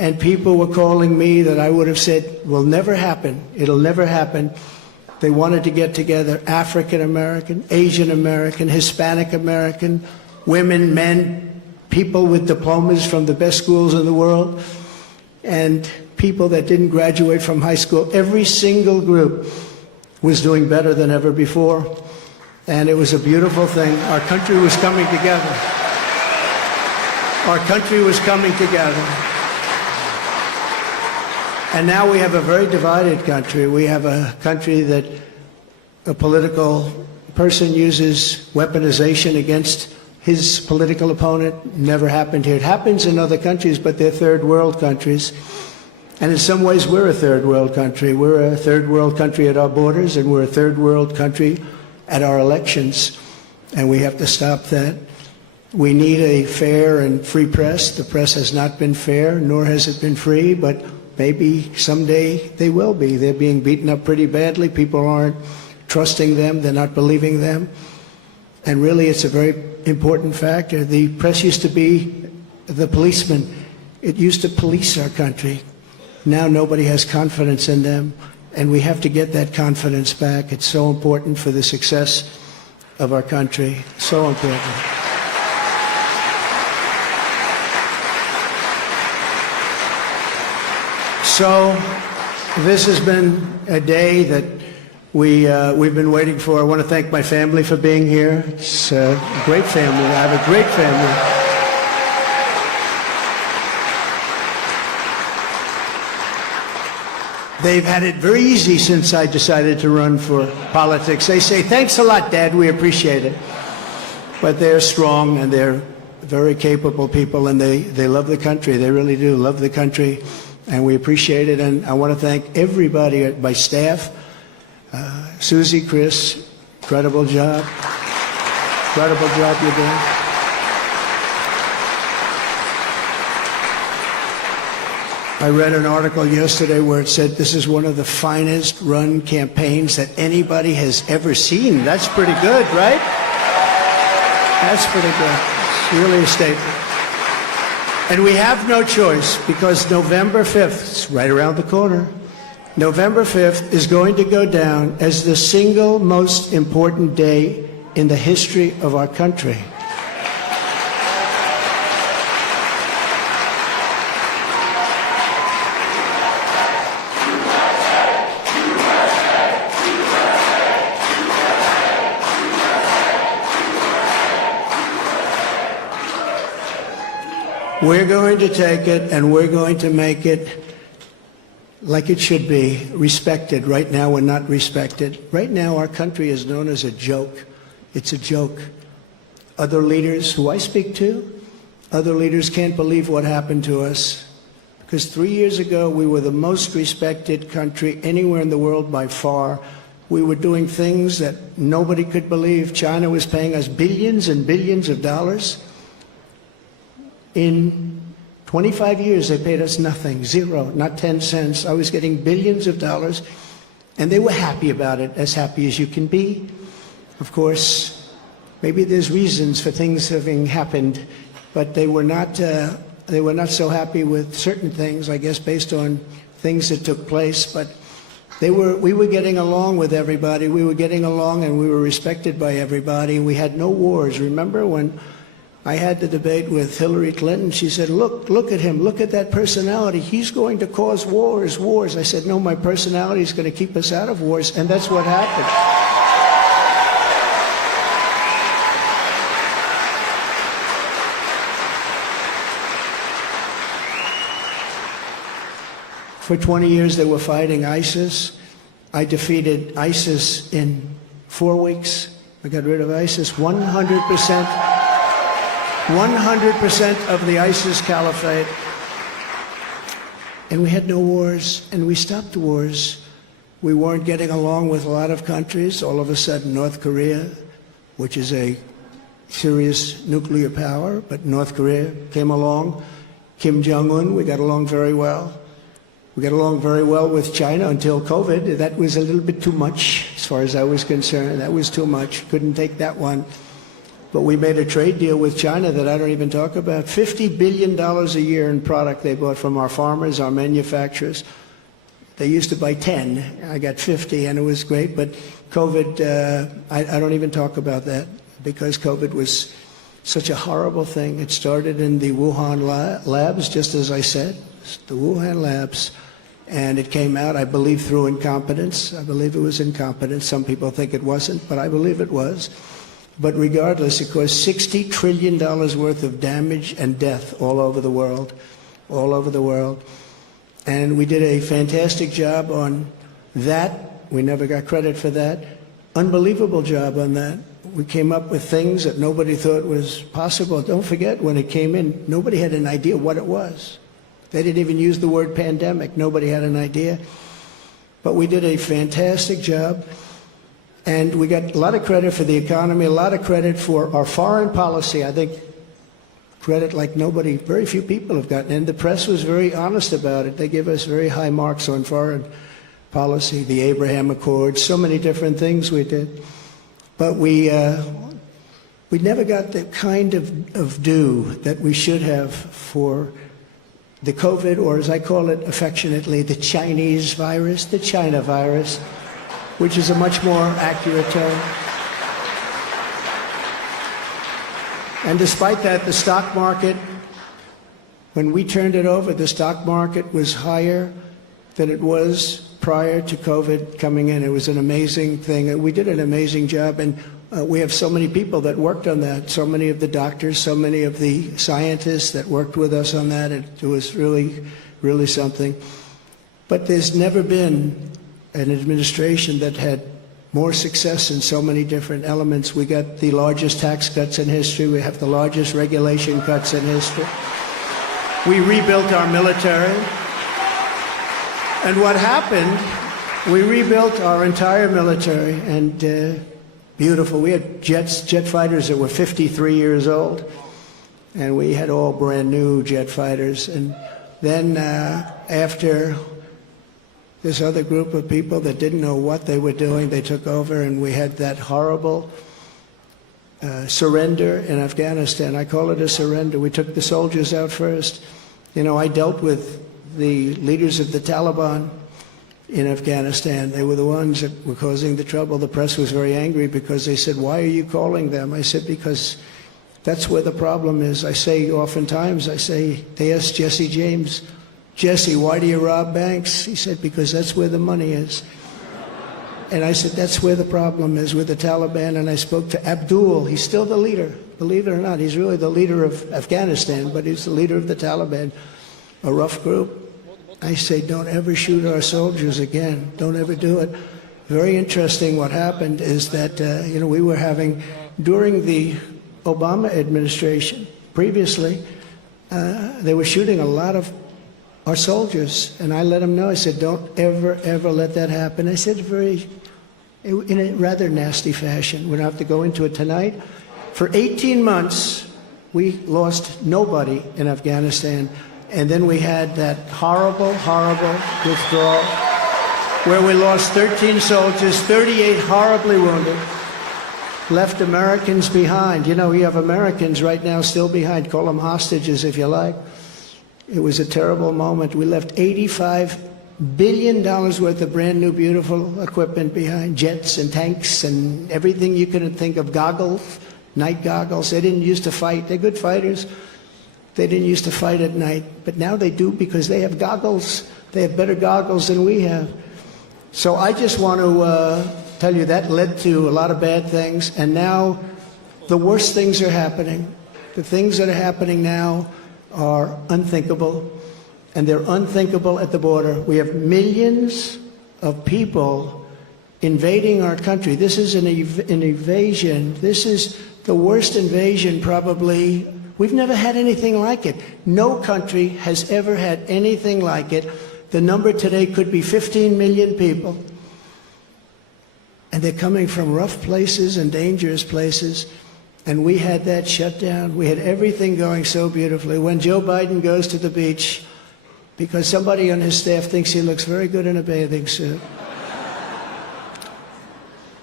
and people were calling me that I would have said will never happen. It'll never happen. They wanted to get together, African American, Asian American, Hispanic American, women, men, people with diplomas from the best schools in the world, and people that didn't graduate from high school. Every single group was doing better than ever before, and it was a beautiful thing. Our country was coming together. Our country was coming together. And now we have a very divided country. We have a country that a political person uses weaponization against his political opponent. Never happened here. It happens in other countries, but they're third world countries. And in some ways, we're a third world country. We're a third world country at our borders, and we're a third world country at our elections. And we have to stop that. We need a fair and free press. The press has not been fair, nor has it been free, but maybe someday they will be. They're being beaten up pretty badly. People aren't trusting them. They're not believing them. And really, it's a very important factor. The press used to be the policeman. It used to police our country. Now nobody has confidence in them, and we have to get that confidence back. It's so important for the success of our country. So important. So this has been a day that we've been waiting for. I want to thank my family for being here. It's a great family. I have a great family. They've had it very easy since I decided to run for politics. They say, thanks a lot, Dad, we appreciate it. But they're strong, and they're very capable people, and they love the country. They really do love the country, and we appreciate it. And I want to thank everybody at my staff. Susie, Chris, incredible job. Incredible job you're doing. I read an article yesterday where it said this is one of the finest run campaigns that anybody has ever seen. That's pretty good, right? That's pretty good. It's really a statement. And we have no choice, because November 5th, it's right around the corner, November 5th is going to go down as the single most important day in the history of our country. We're going to take it, and we're going to make it like it should be, respected. Right now, we're not respected. Right now, our country is known as a joke. It's a joke. Other leaders who I speak to, other leaders can't believe what happened to us. Because 3 years ago, we were the most respected country anywhere in the world by far. We were doing things that nobody could believe. China was paying us billions and billions of dollars. In 25 years, they paid us nothing, zero, not 10 cents. I was getting billions of dollars, and they were happy about it, as happy as you can be. Of course, maybe there's reasons for things having happened, but they were not so happy with certain things, I guess, based on things that took place. But we were getting along with everybody. We were getting along, and we were respected by everybody. We had no wars. Remember when I had the debate with Hillary Clinton? She said, look at him, look at that personality. He's going to cause wars. I said, no, my personality is going to keep us out of wars, and that's what happened. For 20 years, they were fighting ISIS. I defeated ISIS in 4 weeks. I got rid of ISIS 100%. 100% of the ISIS caliphate. And we had no wars, and we stopped wars. We weren't getting along with a lot of countries. All of a sudden, North Korea, which is a serious nuclear power, but North Korea came along. Kim Jong-un, we got along very well. We got along very well with China until COVID. That was a little bit too much, as far as I was concerned. That was too much. Couldn't take that one. But we made a trade deal with China that I don't even talk about. $50 billion a year in product they bought from our farmers, our manufacturers. They used to buy 10. I got 50, and it was great. But COVID, I don't even talk about that because COVID was such a horrible thing. It started in the Wuhan labs, just as I said, the Wuhan labs. And it came out, I believe, through incompetence. I believe it was incompetence. Some people think it wasn't, but I believe it was. But regardless, it caused $60 trillion worth of damage and death all over the world, all over the world. And we did a fantastic job on that. We never got credit for that. Unbelievable job on that. We came up with things that nobody thought was possible. Don't forget, when it came in, nobody had an idea what it was. They didn't even use the word pandemic. Nobody had an idea. But we did a fantastic job. And we got a lot of credit for the economy, a lot of credit for our foreign policy. I think credit like nobody, very few people have gotten. And the press was very honest about it. They give us very high marks on foreign policy, the Abraham Accords, so many different things we did. But we never got the kind of due that we should have for the COVID, or as I call it affectionately, the Chinese virus, the China virus, which is a much more accurate term. And despite that, the stock market, when we turned it over, the stock market was higher than it was prior to COVID coming in. It was an amazing thing. We did an amazing job, and we have so many people that worked on that, so many of the doctors, so many of the scientists that worked with us on that. It was really, really something. But there's never been an administration that had more success in so many different elements. We got the largest tax cuts in history. We have the largest regulation cuts in history. We rebuilt our military. And what happened, we rebuilt our entire military, and beautiful. We had jet fighters that were 53 years old, and we had all brand new jet fighters. And then after this other group of people that didn't know what they were doing, they took over, and we had that horrible surrender in Afghanistan. I call it a surrender. We took the soldiers out first. You know, I dealt with the leaders of the Taliban in Afghanistan. They were the ones that were causing the trouble. The press was very angry because they said, "Why are you calling them?" I said, "Because that's where the problem is." I say oftentimes, they asked Jesse James, "Jesse, why do you rob banks?" He said, "Because that's where the money is." And I said, that's where the problem is, with the Taliban. And I spoke to Abdul. He's still the leader. Believe it or not, he's really the leader of Afghanistan, but he's the leader of the Taliban, a rough group. I say, don't ever shoot our soldiers again. Don't ever do it. Very interesting. What happened is that, we were having, during the Obama administration, previously, they were shooting a lot of our soldiers. And I let them know, I said, don't ever, ever let that happen. I said in a rather nasty fashion. We don't have to go into it tonight. For 18 months, we lost nobody in Afghanistan. And then we had that horrible, horrible withdrawal where we lost 13 soldiers, 38 horribly wounded, left Americans behind. You know, we have Americans right now still behind. Call them hostages if you like. It was a terrible moment. We left $85 billion worth of brand new, beautiful equipment behind, jets and tanks and everything you could think of, goggles, night goggles. They didn't used to fight. They're good fighters. They didn't used to fight at night, but now they do because they have goggles. They have better goggles than we have. So I just want to tell you that led to a lot of bad things, and now the worst things are happening. The things that are happening now are unthinkable, and they're unthinkable at the border. We have millions of people invading our country. This is an invasion. This is the worst invasion probably. We've never had anything like it. No country has ever had anything like it. The number today could be 15 million people. And they're coming from rough places and dangerous places. And we had that shut down. We had everything going so beautifully. When Joe Biden goes to the beach, because somebody on his staff thinks he looks very good in a bathing suit.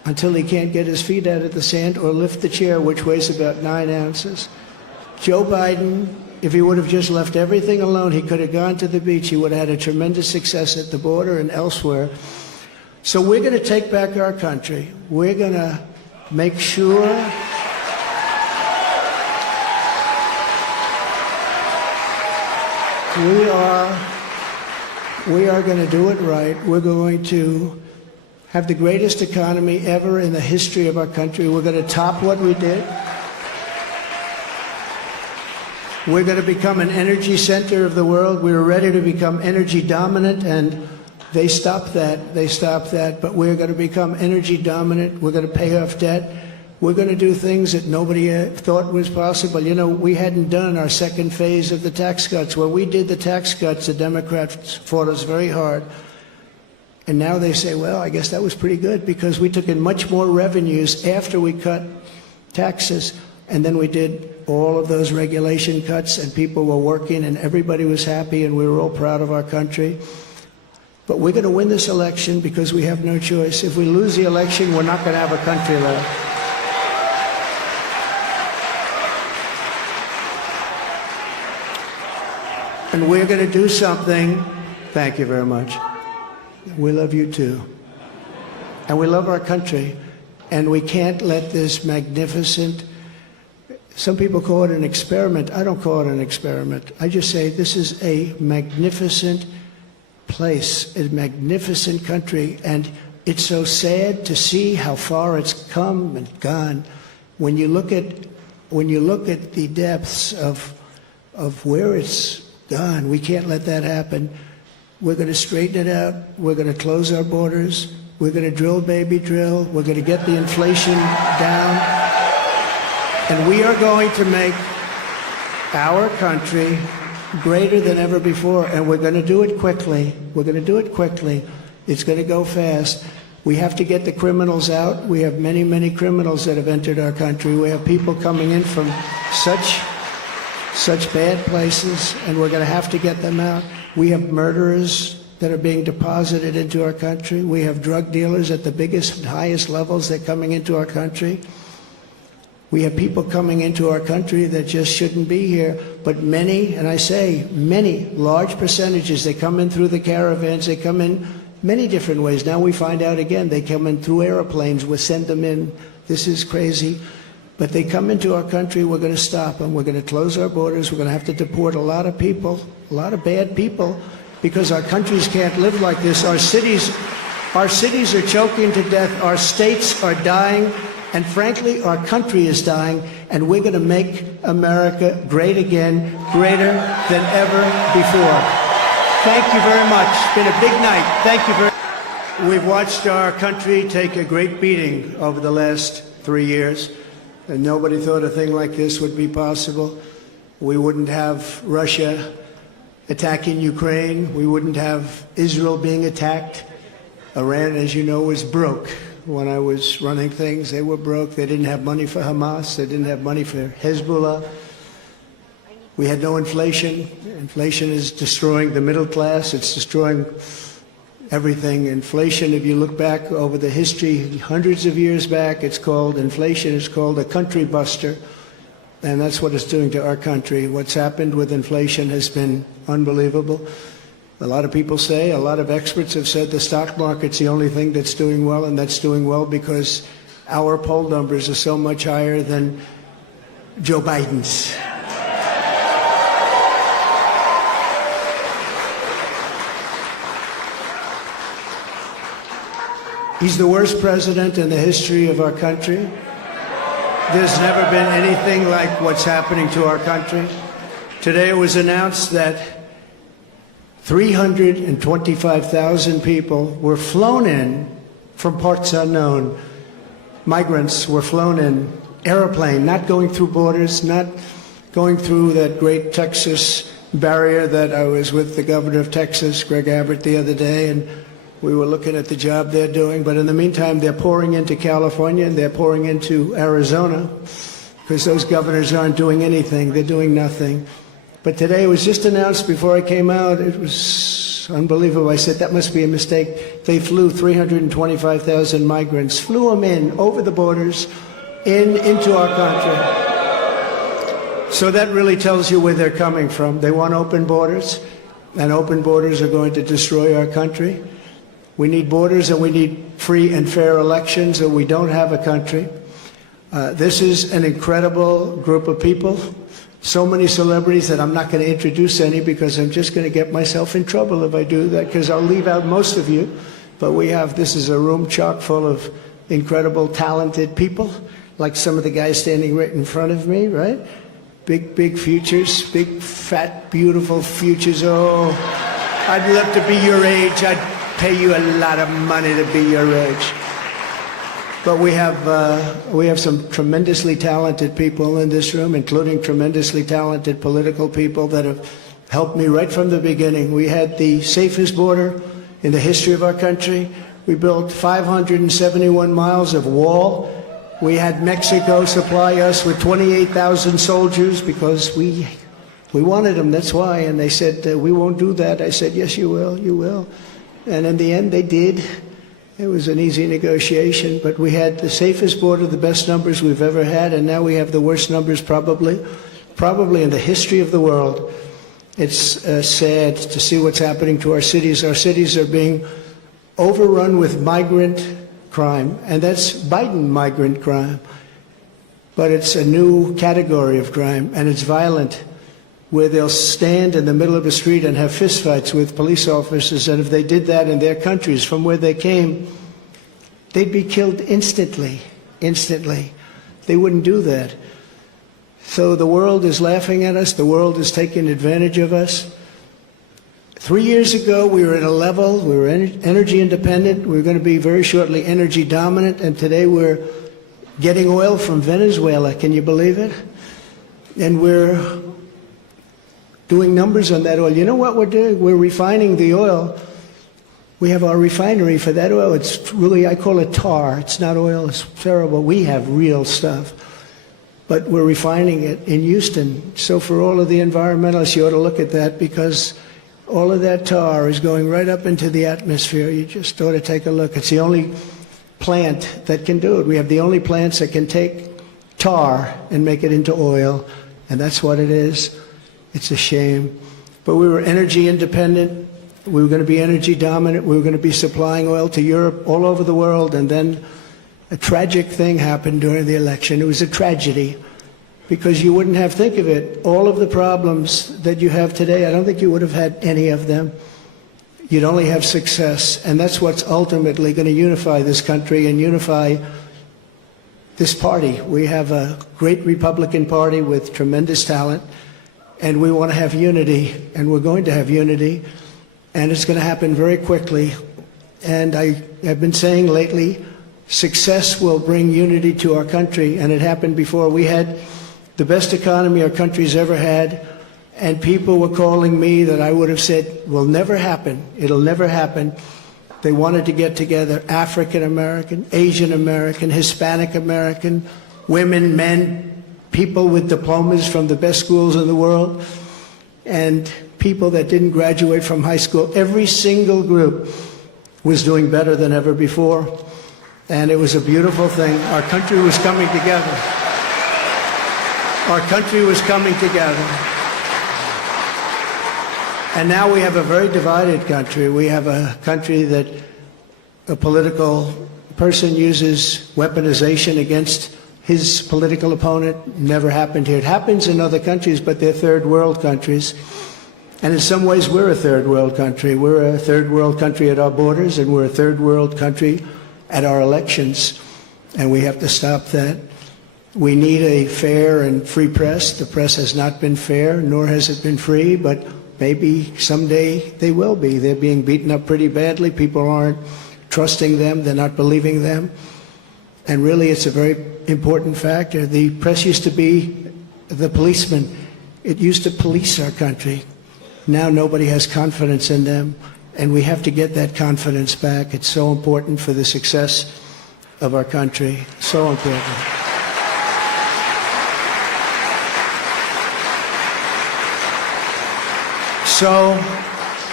until he can't get his feet out of the sand or lift the chair, which weighs about 9 ounces. Joe Biden, if he would have just left everything alone, he could have gone to the beach. He would have had a tremendous success at the border and elsewhere. So we're going to take back our country. We're going to make sure we are going to do it right. We're going to have the greatest economy ever in the history of our country. We're going to top what we did. We're going to become an energy center of the world. We were ready to become energy dominant, and they stopped that. They stopped that. But we're going to become energy dominant. We're going to pay off debt. We're going to do things that nobody thought was possible. You know, we hadn't done our second phase of the tax cuts. When we did the tax cuts, the Democrats fought us very hard. And now they say, well, I guess that was pretty good because we took in much more revenues after we cut taxes. And then we did all of those regulation cuts, and people were working, and everybody was happy, and we were all proud of our country. But we're going to win this election because we have no choice. If we lose the election, we're not going to have a country left. And we're going to do something. Thank you very much. We love you too. And we love our country. And we can't let this magnificent, some people call it an experiment. I don't call it an experiment. I just say this is a magnificent place, a magnificent country. And it's so sad to see how far it's come and gone. When you look at the depths of where it's gone, we can't let that happen. We're going to straighten it out. We're going to close our borders. We're going to drill, baby, drill. We're going to get the inflation down. And we are going to make our country greater than ever before. And we're going to do it quickly. We're going to do it quickly. It's going to go fast. We have to get the criminals out. We have many, many criminals that have entered our country. We have people coming in from such bad places, and we're going to have to get them out. We have murderers that are being deposited into our country. We have drug dealers at the biggest, highest levels. They're coming into our country. We have people coming into our country that just shouldn't be here. But many, and I say many, large percentages, they come in through the caravans. They come in many different ways. Now we find out again, they come in through airplanes. We send them in. This is crazy. But they come into our country, we're going to stop them. We're going to close our borders. We're going to have to deport a lot of people, a lot of bad people, because our countries can't live like this. Our cities are choking to death. Our states are dying. And frankly, our country is dying. And we're going to make America great again, greater than ever before. Thank you very much. It's been a big night. Thank you very much. We've watched our country take a great beating over the last 3 years. And nobody thought a thing like this would be possible. We wouldn't have Russia attacking Ukraine. We wouldn't have Israel being attacked. Iran, as you know, was broke. When I was running things, they were broke. They didn't have money for Hamas. They didn't have money for Hezbollah. We had no inflation. Inflation is destroying the middle class. It's destroying everything. Inflation, if you look back over the history, hundreds of years back, inflation is called a country buster. And that's what it's doing to our country. What's happened with inflation has been unbelievable. A lot of people say, a lot of experts have said the stock market's the only thing that's doing well, and that's doing well because our poll numbers are so much higher than Joe Biden's. He's the worst president in the history of our country. There's never been anything like what's happening to our country. Today it was announced that 325,000 people were flown in from parts unknown. Migrants were flown in, airplane, not going through borders, not going through that great Texas barrier that I was with the governor of Texas, Greg Abbott, the other day, and we were looking at the job they're doing. But in the meantime, they're pouring into California and they're pouring into Arizona because those governors aren't doing anything. They're doing nothing. But today it was just announced before I came out, it was It's unbelievable. I said, that must be a mistake. They flew 325,000 migrants, flew them in over the borders, into our country. So that really tells you where they're coming from. They want open borders, and open borders are going to destroy our country. We need borders, and we need free and fair elections, or we don't have a country. This is an incredible group of people. So many celebrities that I'm not going to introduce any, because I'm just going to get myself in trouble if I do that, because I'll leave out most of you. But this is a room chock full of incredible, talented people, like some of the guys standing right in front of me, right? Big futures, big, fat, beautiful futures. Oh, I'd love to be your age. I'd pay you a lot of money to be your age. But we have some tremendously talented people in this room, including tremendously talented political people that have helped me right from the beginning. We had the safest border in the history of our country. We built 571 miles of wall. We had Mexico supply us with 28,000 soldiers because we wanted them, that's why. And they said, we won't do that. I said, yes, you will, you will. And in the end, they did. It was an easy negotiation, but we had the safest border, the best numbers we've ever had, and now we have the worst numbers probably in the history of the world. It's sad to see what's happening to our cities. Our cities are being overrun with migrant crime, and that's Biden migrant crime. But it's a new category of crime, and it's violent, where they'll stand in the middle of a street and have fistfights with police officers, and if they did that in their countries from where they came, they'd be killed instantly. They wouldn't do that. So the world is laughing at us. The world is taking advantage of us. 3 years ago, we were at a level, we were energy independent. We were going to be very shortly energy dominant, and today we're getting oil from Venezuela. Can you believe it? And we're doing numbers on that oil. You know what we're doing? We're refining the oil. We have our refinery for that oil. It's really, I call it tar. It's not oil. It's terrible. We have real stuff. But we're refining it in Houston. So for all of the environmentalists, you ought to look at that, because all of that tar is going right up into the atmosphere. You just ought to take a look. It's the only plant that can do it. We have the only plants that can take tar and make it into oil, and that's what it is. It's a shame. But we were energy independent. We were going to be energy dominant. We were going to be supplying oil to Europe, all over the world. And then a tragic thing happened during the election. It was a tragedy, because you wouldn't have, think of it, all of the problems that you have today, I don't think you would have had any of them. You'd only have success. And that's what's ultimately going to unify this country and unify this party. We have a great Republican Party with tremendous talent. And we want to have unity, and we're going to have unity, and it's going to happen very quickly. And I have been saying lately, success will bring unity to our country, and it happened before. We had the best economy our country's ever had, and people were calling me that I would have said will never happen. It'll never happen. They wanted to get together, African American, Asian American, Hispanic American, women, men, people with diplomas from the best schools in the world, and people that didn't graduate from high school. Every single group was doing better than ever before, and it was a beautiful thing. Our country was coming together. Our country was coming together. And now we have a very divided country. We have a country that a political person uses weaponization against his political opponent. Never happened here. It happens in other countries, but they're third world countries. And in some ways, we're a third world country. We're a third world country at our borders, and we're a third world country at our elections. And we have to stop that. We need a fair and free press. The press has not been fair, nor has it been free, but maybe someday they will be. They're being beaten up pretty badly. People aren't trusting them. They're not believing them. And really, it's a very important factor. The press used to be the policeman. It used to police our country. Now nobody has confidence in them, and we have to get that confidence back. It's so important for the success of our country. So important. So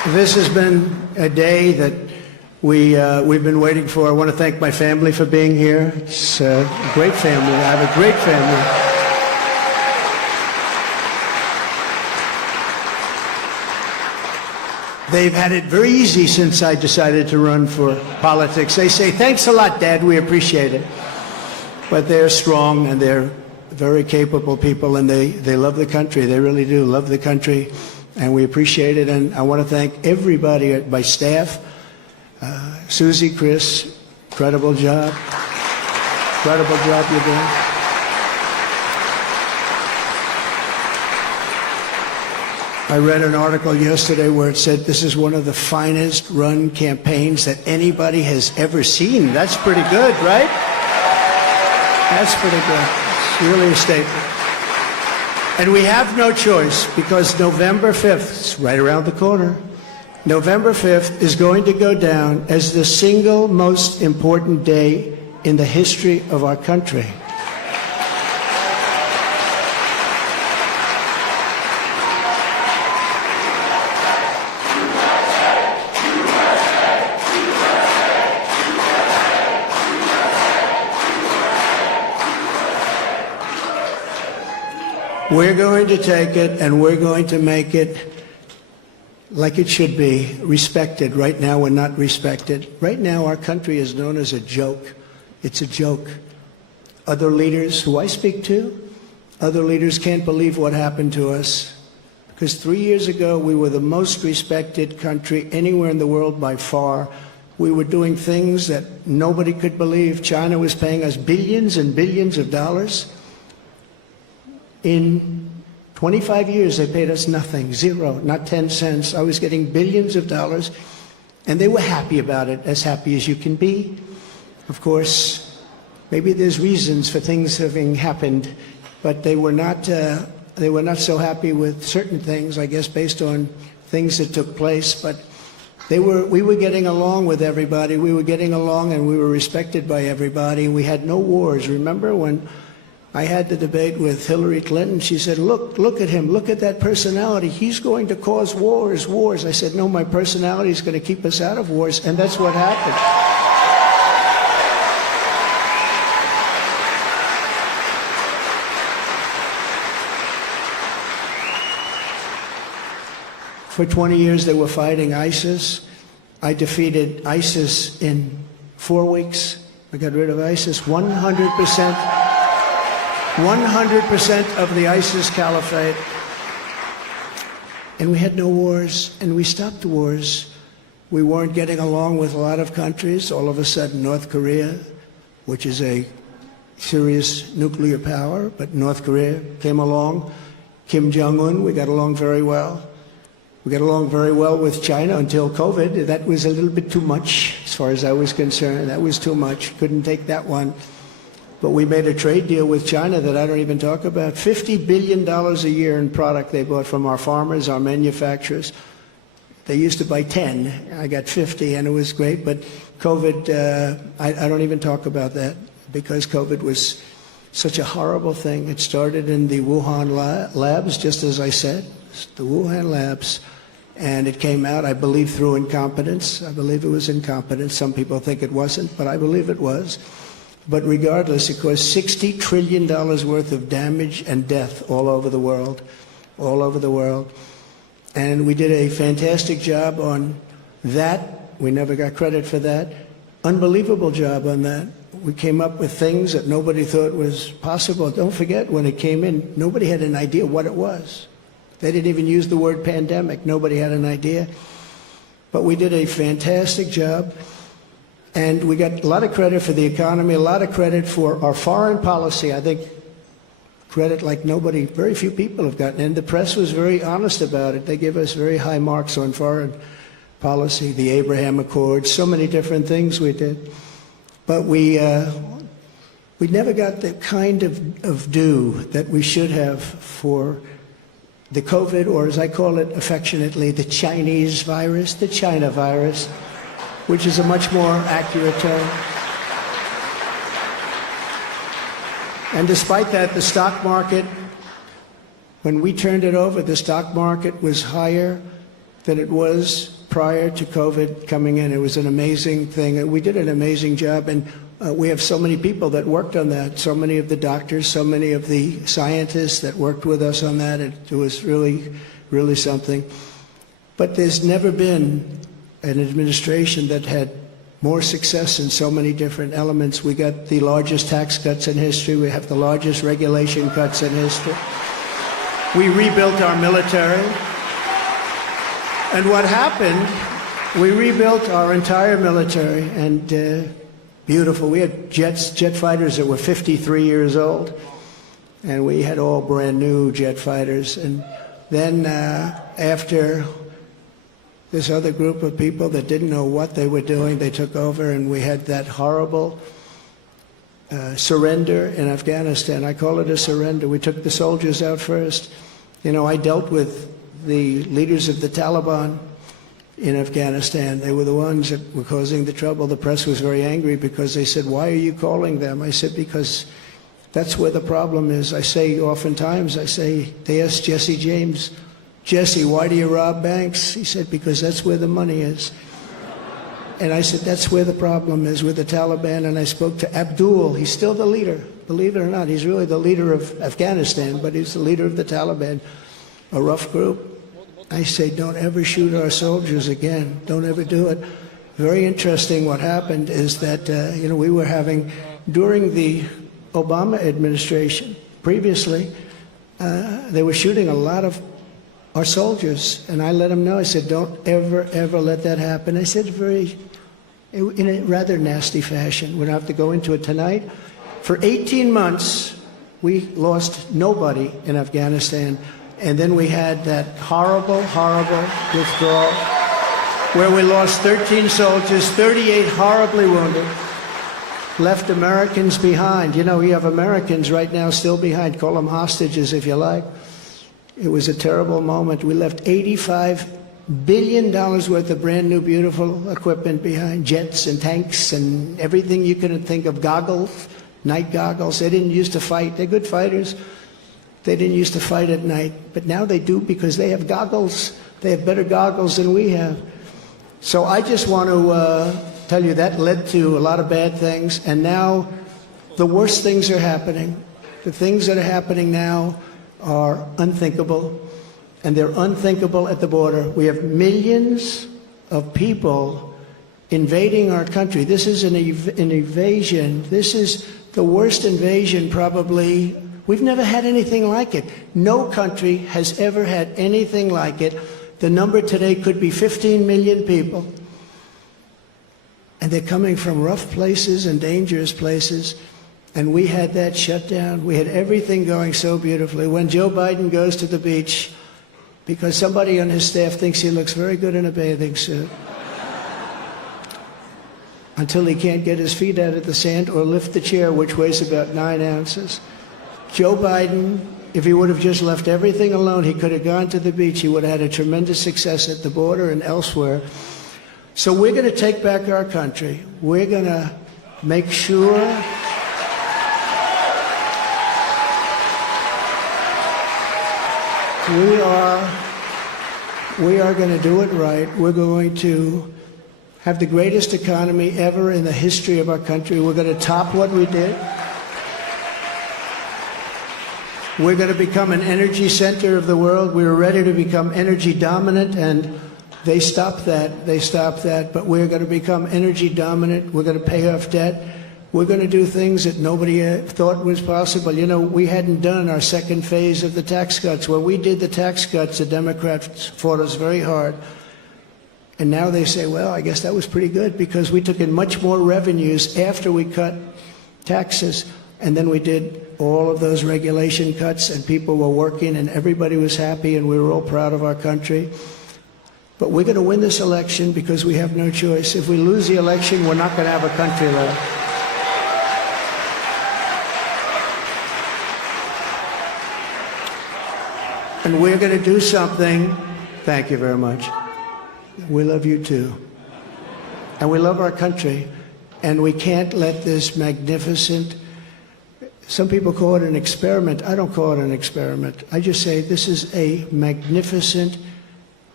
This has been a day that we've been waiting for. I want to thank my family for being here. It's a great family. I have a great family. They've had it very easy since I decided to run for politics. They say, thanks a lot, Dad, we appreciate it. But they're strong and they're very capable people, and they love the country. They really do love the country, and we appreciate it. And I want to thank everybody at my staff. Susie, Chris, incredible job. Incredible job you're doing. I read an article yesterday where it said this is one of the finest run campaigns that anybody has ever seen. That's pretty good, right? That's pretty good. It's really a statement. And we have no choice, because November 5th, it's right around the corner, November 5th is going to go down as the single most important day in the history of our country. We're going to take it and we're going to make it like it should be, respected. Right now we're not respected. Right now our country is known as a joke. It's a joke. Other leaders who I speak to, other leaders can't believe what happened to us, because 3 years ago we were the most respected country anywhere in the world by far. We were doing things that nobody could believe. China was paying us billions and billions of dollars. In 25 years, they paid us nothing, zero, not 10 cents. I was getting billions of dollars, and they were happy about it, as happy as you can be. Of course, maybe there's reasons for things having happened, but they were not so happy with certain things, I guess, based on things that took place. But we were getting along with everybody. We were getting along, and we were respected by everybody. We had no wars. Remember when I had the debate with Hillary Clinton? She said, look at him, look at that personality. He's going to cause wars. I said, no, my personality is going to keep us out of wars, and that's what happened. For 20 years they were fighting ISIS. I defeated ISIS in 4 weeks. I got rid of ISIS 100%. 100% of the ISIS caliphate. And we had no wars, and we stopped wars. We weren't getting along with a lot of countries. All of a sudden, North Korea, which is a serious nuclear power, but North Korea came along. Kim Jong-un, we got along very well. We got along very well with China until COVID. That was a little bit too much, as far as I was concerned. That was too much. Couldn't take that one. But we made a trade deal with China that I don't even talk about. $50 billion a year in product they bought from our farmers, our manufacturers. They used to buy 10. I got 50, and it was great. But COVID, I don't even talk about that, because COVID was such a horrible thing. It started in the Wuhan labs, just as I said, the Wuhan labs. And it came out, I believe, through incompetence. I believe it was incompetence. Some people think it wasn't, but I believe it was. But regardless, it caused $60 trillion worth of damage and death all over the world, all over the world. And we did a fantastic job on that. We never got credit for that. Unbelievable job on that. We came up with things that nobody thought was possible. Don't forget, when it came in, nobody had an idea what it was. They didn't even use the word pandemic. Nobody had an idea. But we did a fantastic job. And we got a lot of credit for the economy, a lot of credit for our foreign policy. I think credit like nobody, very few people have gotten. And the press was very honest about it. They gave us very high marks on foreign policy, the Abraham Accords, so many different things we did. But we never got the kind of due that we should have for the COVID, or as I call it affectionately, the Chinese virus, the China virus, which is a much more accurate term. And despite that, the stock market, when we turned it over, the stock market was higher than it was prior to COVID coming in. It was an amazing thing. We did an amazing job, and we have so many people that worked on that, so many of the doctors, so many of the scientists that worked with us on that. It was really, really something. But there's never been an administration that had more success in so many different elements. We got the largest tax cuts in history. We have the largest regulation cuts in history. We rebuilt our military. And what happened, we rebuilt our entire military, and beautiful. We had jet fighters that were 53 years old, and we had all brand new jet fighters. And then after this other group of people that didn't know what they were doing, they took over, and we had that horrible surrender in Afghanistan. I call it a surrender. We took the soldiers out first. You know, I dealt with the leaders of the Taliban in Afghanistan. They were the ones that were causing the trouble. The press was very angry because they said, "Why are you calling them?" I said, "Because that's where the problem is." I say oftentimes, they asked Jesse James, "Jesse, why do you rob banks?" He said, "Because that's where the money is." And I said, that's where the problem is, with the Taliban. And I spoke to Abdul. He's still the leader. Believe it or not, he's really the leader of Afghanistan, but he's the leader of the Taliban, a rough group. I say, don't ever shoot our soldiers again. Don't ever do it. Very interesting what happened is that, we were having, during the Obama administration, previously, they were shooting a lot of our soldiers. And I let them know, I said, don't ever, ever let that happen. I said in a rather nasty fashion. We don't have to go into it tonight. For 18 months, we lost nobody in Afghanistan. And then we had that horrible, horrible withdrawal where we lost 13 soldiers, 38 horribly wounded, left Americans behind. You know, we have Americans right now still behind. Call them hostages if you like. It was a terrible moment. We left $85 billion worth of brand new, beautiful equipment behind, jets and tanks and everything you could think of, goggles, night goggles. They didn't used to fight. They're good fighters. They didn't used to fight at night, but now they do because they have goggles. They have better goggles than we have. So I just want to tell you that led to a lot of bad things, and now the worst things are happening. The things that are happening now are unthinkable, and they're unthinkable at the border. We have millions of people invading our country. This is an invasion. This is the worst invasion probably. We've never had anything like it. No country has ever had anything like it. The number today could be 15 million people. And they're coming from rough places and dangerous places. And we had that shut down. We had everything going so beautifully. When Joe Biden goes to the beach, because somebody on his staff thinks he looks very good in a bathing suit, until he can't get his feet out of the sand or lift the chair, which weighs about 9 ounces. Joe Biden, if he would have just left everything alone, he could have gone to the beach. He would have had a tremendous success at the border and elsewhere. So we're going to take back our country. We're going to make sure we are going to do it right. We're going to have the greatest economy ever in the history of our country. We're going to top what we did. We're going to become an energy center of the world. We were ready to become energy dominant, and they stopped that. They stopped that. But we're going to become energy dominant. We're going to pay off debt. We're going to do things that nobody thought was possible. You know, we hadn't done our second phase of the tax cuts. When we did the tax cuts, the Democrats fought us very hard. And now they say, well, I guess that was pretty good because we took in much more revenues after we cut taxes. And then we did all of those regulation cuts, and people were working, and everybody was happy, and we were all proud of our country. But we're going to win this election because we have no choice. If we lose the election, we're not going to have a country left. And we're going to do something. Thank you very much. We love you too. And we love our country. And we can't let this magnificent, some people call it an experiment. I don't call it an experiment. I just say this is a magnificent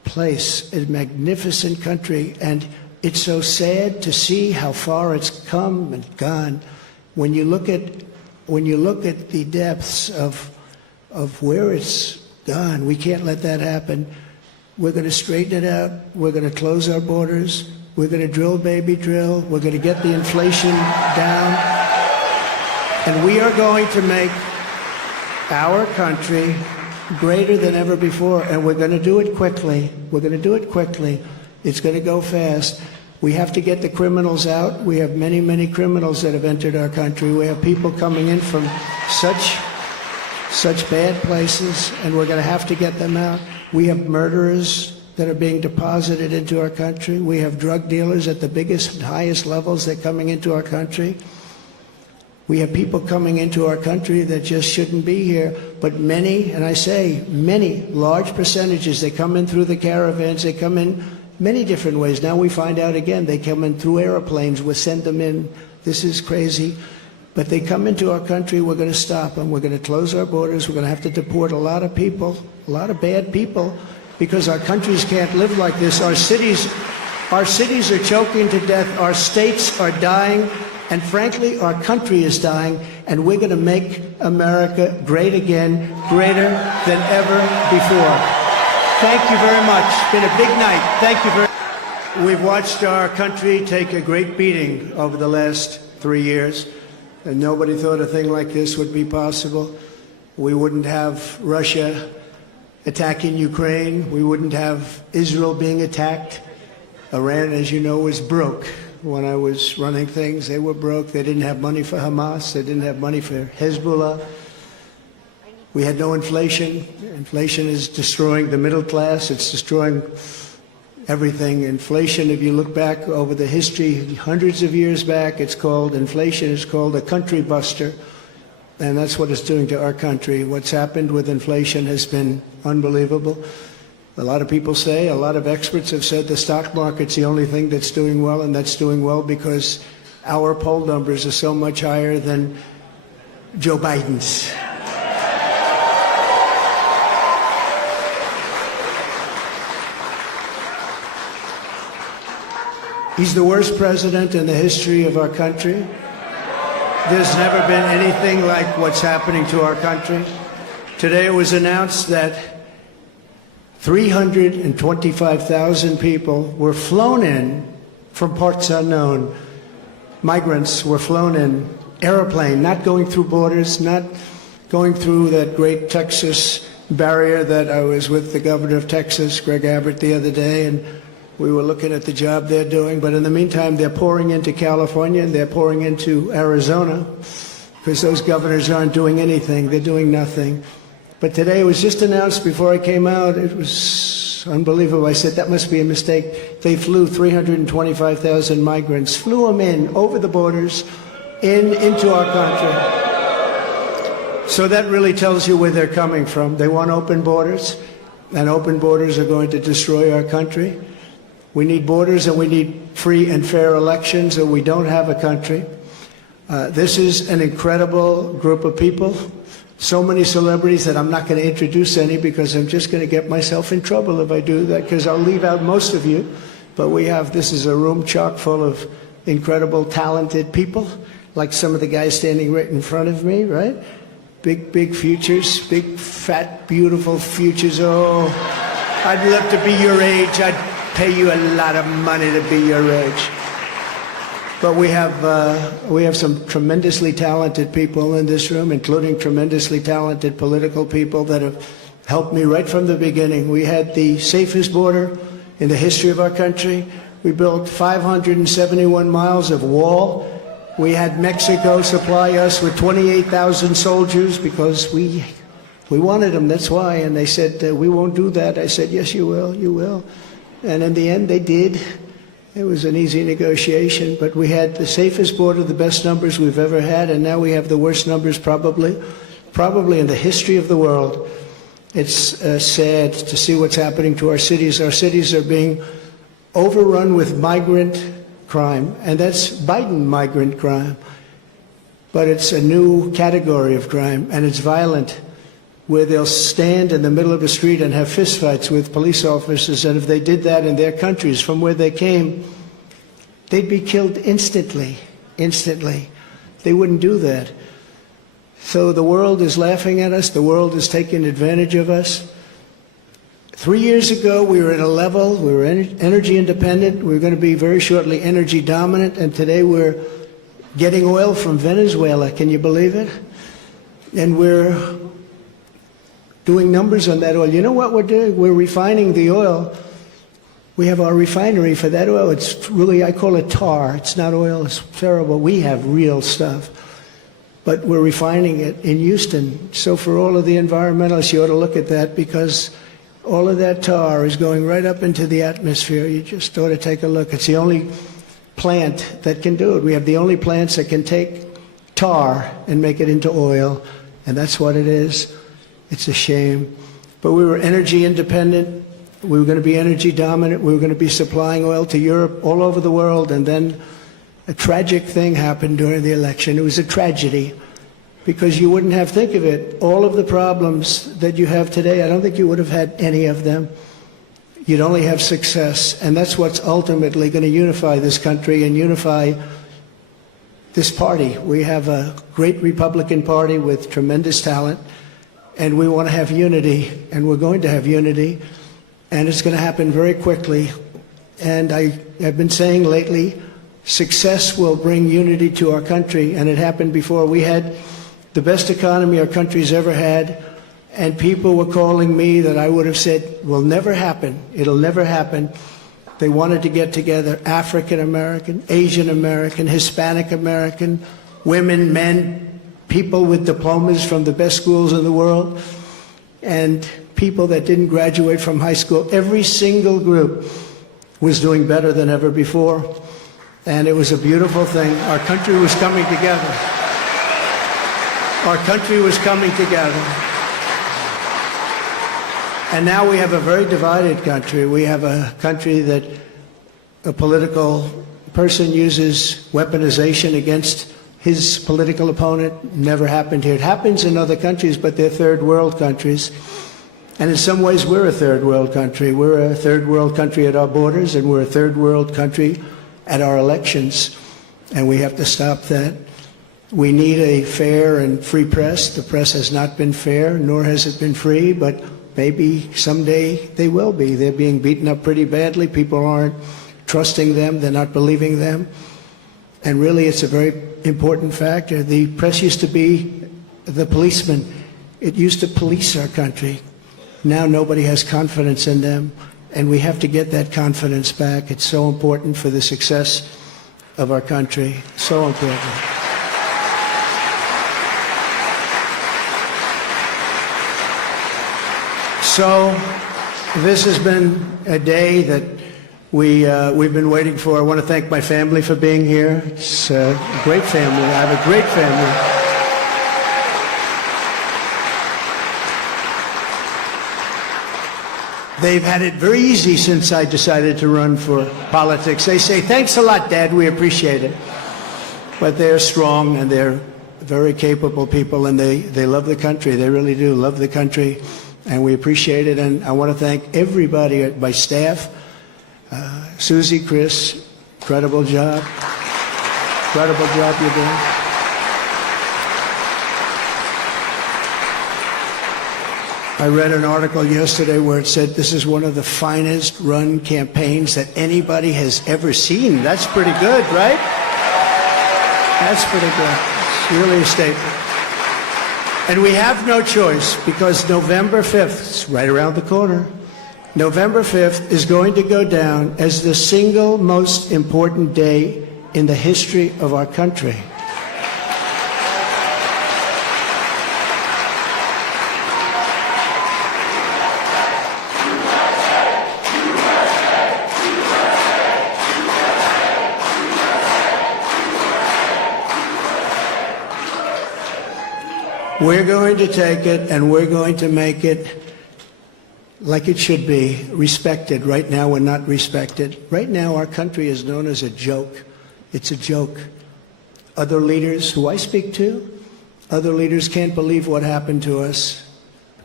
place, a magnificent country, and it's so sad to see how far it's come and gone. When you look at the depths of where it's gone, we can't let that happen. We're going to straighten it out. We're going to close our borders. We're going to drill, baby, drill. We're going to get the inflation down. And we are going to make our country greater than ever before. And we're going to do it quickly. We're going to do it quickly. It's going to go fast. We have to get the criminals out. We have many, many criminals that have entered our country. We have people coming in from such bad places, and we're going to have to get them out. We have murderers that are being deposited into our country. We have drug dealers at the biggest and highest levels that are coming into our country. We have people coming into our country that just shouldn't be here, but many, and I say many, large percentages, they come in through the caravans, they come in many different ways. Now we find out again, they come in through airplanes, we send them in. This is crazy. But they come into our country, we're going to stop them. We're going to close our borders. We're going to have to deport a lot of people, a lot of bad people, because our countries can't live like this. Our cities are choking to death. Our states are dying. And frankly, our country is dying. And we're going to make America great again, greater than ever before. Thank you very much. It's been a big night. Thank you very much. We've watched our country take a great beating over the last 3 years. And nobody thought a thing like this would be possible. We wouldn't have Russia attacking Ukraine. We wouldn't have Israel being attacked. Iran, as you know, was broke. When I was running things, they were broke. They didn't have money for Hamas. They didn't have money for Hezbollah. We had no inflation. Inflation is destroying the middle class. It's destroying everything. Inflation, if you look back over the history, hundreds of years back, inflation is called a country buster. And that's what it's doing to our country. What's happened with inflation has been unbelievable. A lot of people say, a lot of experts have said the stock market's the only thing that's doing well, and that's doing well because our poll numbers are so much higher than Joe Biden's. He's the worst president in the history of our country. There's never been anything like what's happening to our country. Today it was announced that 325,000 people were flown in from parts unknown. Migrants were flown in, airplane, not going through borders, not going through that great Texas barrier that I was with the governor of Texas, Greg Abbott, the other day, and we were looking at the job they're doing. But in the meantime, they're pouring into California and they're pouring into Arizona because those governors aren't doing anything. They're doing nothing. But today it was just announced before I came out. It was unbelievable. I said, that must be a mistake. They flew 325,000 migrants, flew them in over the borders into our country. So that really tells you where they're coming from. They want open borders, and open borders are going to destroy our country. We need borders and we need free and fair elections, or we don't have a country. This is an incredible group of people. So many celebrities that I'm not going to introduce any because I'm just going to get myself in trouble if I do that, because I'll leave out most of you. But this is a room chock full of incredible, talented people, like some of the guys standing right in front of me, right? Big, big futures, big, fat, beautiful futures. Oh, I'd love to be your age. I'd pay you a lot of money to be your age. But we have some tremendously talented people in this room, including tremendously talented political people that have helped me right from the beginning. We had the safest border in the history of our country. We built 571 miles of wall. We had Mexico supply us with 28,000 soldiers because we wanted them, that's why. And they said, we won't do that. I said, yes, you will, you will. And in the end, they did. It was an easy negotiation, but we had the safest border, the best numbers we've ever had, and now we have the worst numbers probably in the history of the world. It's sad to see what's happening to our cities. Our cities are being overrun with migrant crime, and that's Biden migrant crime. But it's a new category of crime, and it's violent. where they'll stand in the middle of a street and have fistfights with police officers, and if they did that in their countries from where they came, they'd be killed instantly. They wouldn't do that. So the world is laughing at us. The world is taking advantage of us. 3 years ago, we were at a level, we were energy independent. We were going to be very shortly energy dominant. And today we're getting oil from Venezuela. Can you believe it? And we're doing numbers on that oil. You know what we're doing? We're refining the oil. We have our refinery for that oil. It's really, I call it tar. It's not oil. It's terrible. We have real stuff. But we're refining it in Houston. So for all of the environmentalists, you ought to look at that, because all of that tar is going right up into the atmosphere. You just ought to take a look. It's the only plant that can do it. We have the only plants that can take tar and make it into oil, and that's what it is. It's a shame. But we were energy independent. We were going to be energy dominant. We were going to be supplying oil to Europe, all over the world, and then a tragic thing happened during the election. It was a tragedy, because you wouldn't have, think of it, all of the problems that you have today, I don't think you would have had any of them. You'd only have success, and that's what's ultimately going to unify this country and unify this party. We have a great Republican Party with tremendous talent, and we want to have unity, and we're going to have unity, and it's going to happen very quickly. And I have been saying lately, success will bring unity to our country, and it happened before. We had the best economy our country's ever had, and people were calling me that I would have said will never happen. It'll never happen. They wanted to get together, African American, Asian American, Hispanic American, women, men, people with diplomas from the best schools in the world, and people that didn't graduate from high school. Every single group was doing better than ever before. And it was a beautiful thing. Our country was coming together. Our country was coming together. And now we have a very divided country. We have a country that a political person uses weaponization against his political opponent. Never happened here. It happens in other countries, but they're third world countries. And in some ways, we're a third world country. We're a third world country at our borders, and we're a third world country at our elections, and we have to stop that. We need a fair and free press. The press has not been fair, nor has it been free, but maybe someday they will be. They're being beaten up pretty badly. People aren't trusting them. They're not believing them. And really, it's a very important factor. The press used to be the policeman. It used to police our country. Now nobody has confidence in them. And we have to get that confidence back. It's so important for the success of our country. So important. So this has been a day that we've been waiting for. I want to thank my family for being here. It's a great family. I have a great family. They've had it very easy since I decided to run for politics. They say, thanks a lot, Dad, we appreciate it. But they're strong, and they're very capable people, and they love the country. They really do love the country, and we appreciate it. And I want to thank everybody at my staff. Susie, Chris, incredible job. Incredible job you're doing. I read an article yesterday where it said this is one of the finest run campaigns that anybody has ever seen. That's pretty good, right? That's pretty good. It's really a statement. And we have no choice, because November 5th, it's right around the corner, November 5th is going to go down as the single most important day in the history of our country. We're going to take it, and we're going to make it like it should be, respected. Right now, we're not respected. Right now, our country is known as a joke. It's a joke. Other leaders who I speak to, other leaders can't believe what happened to us.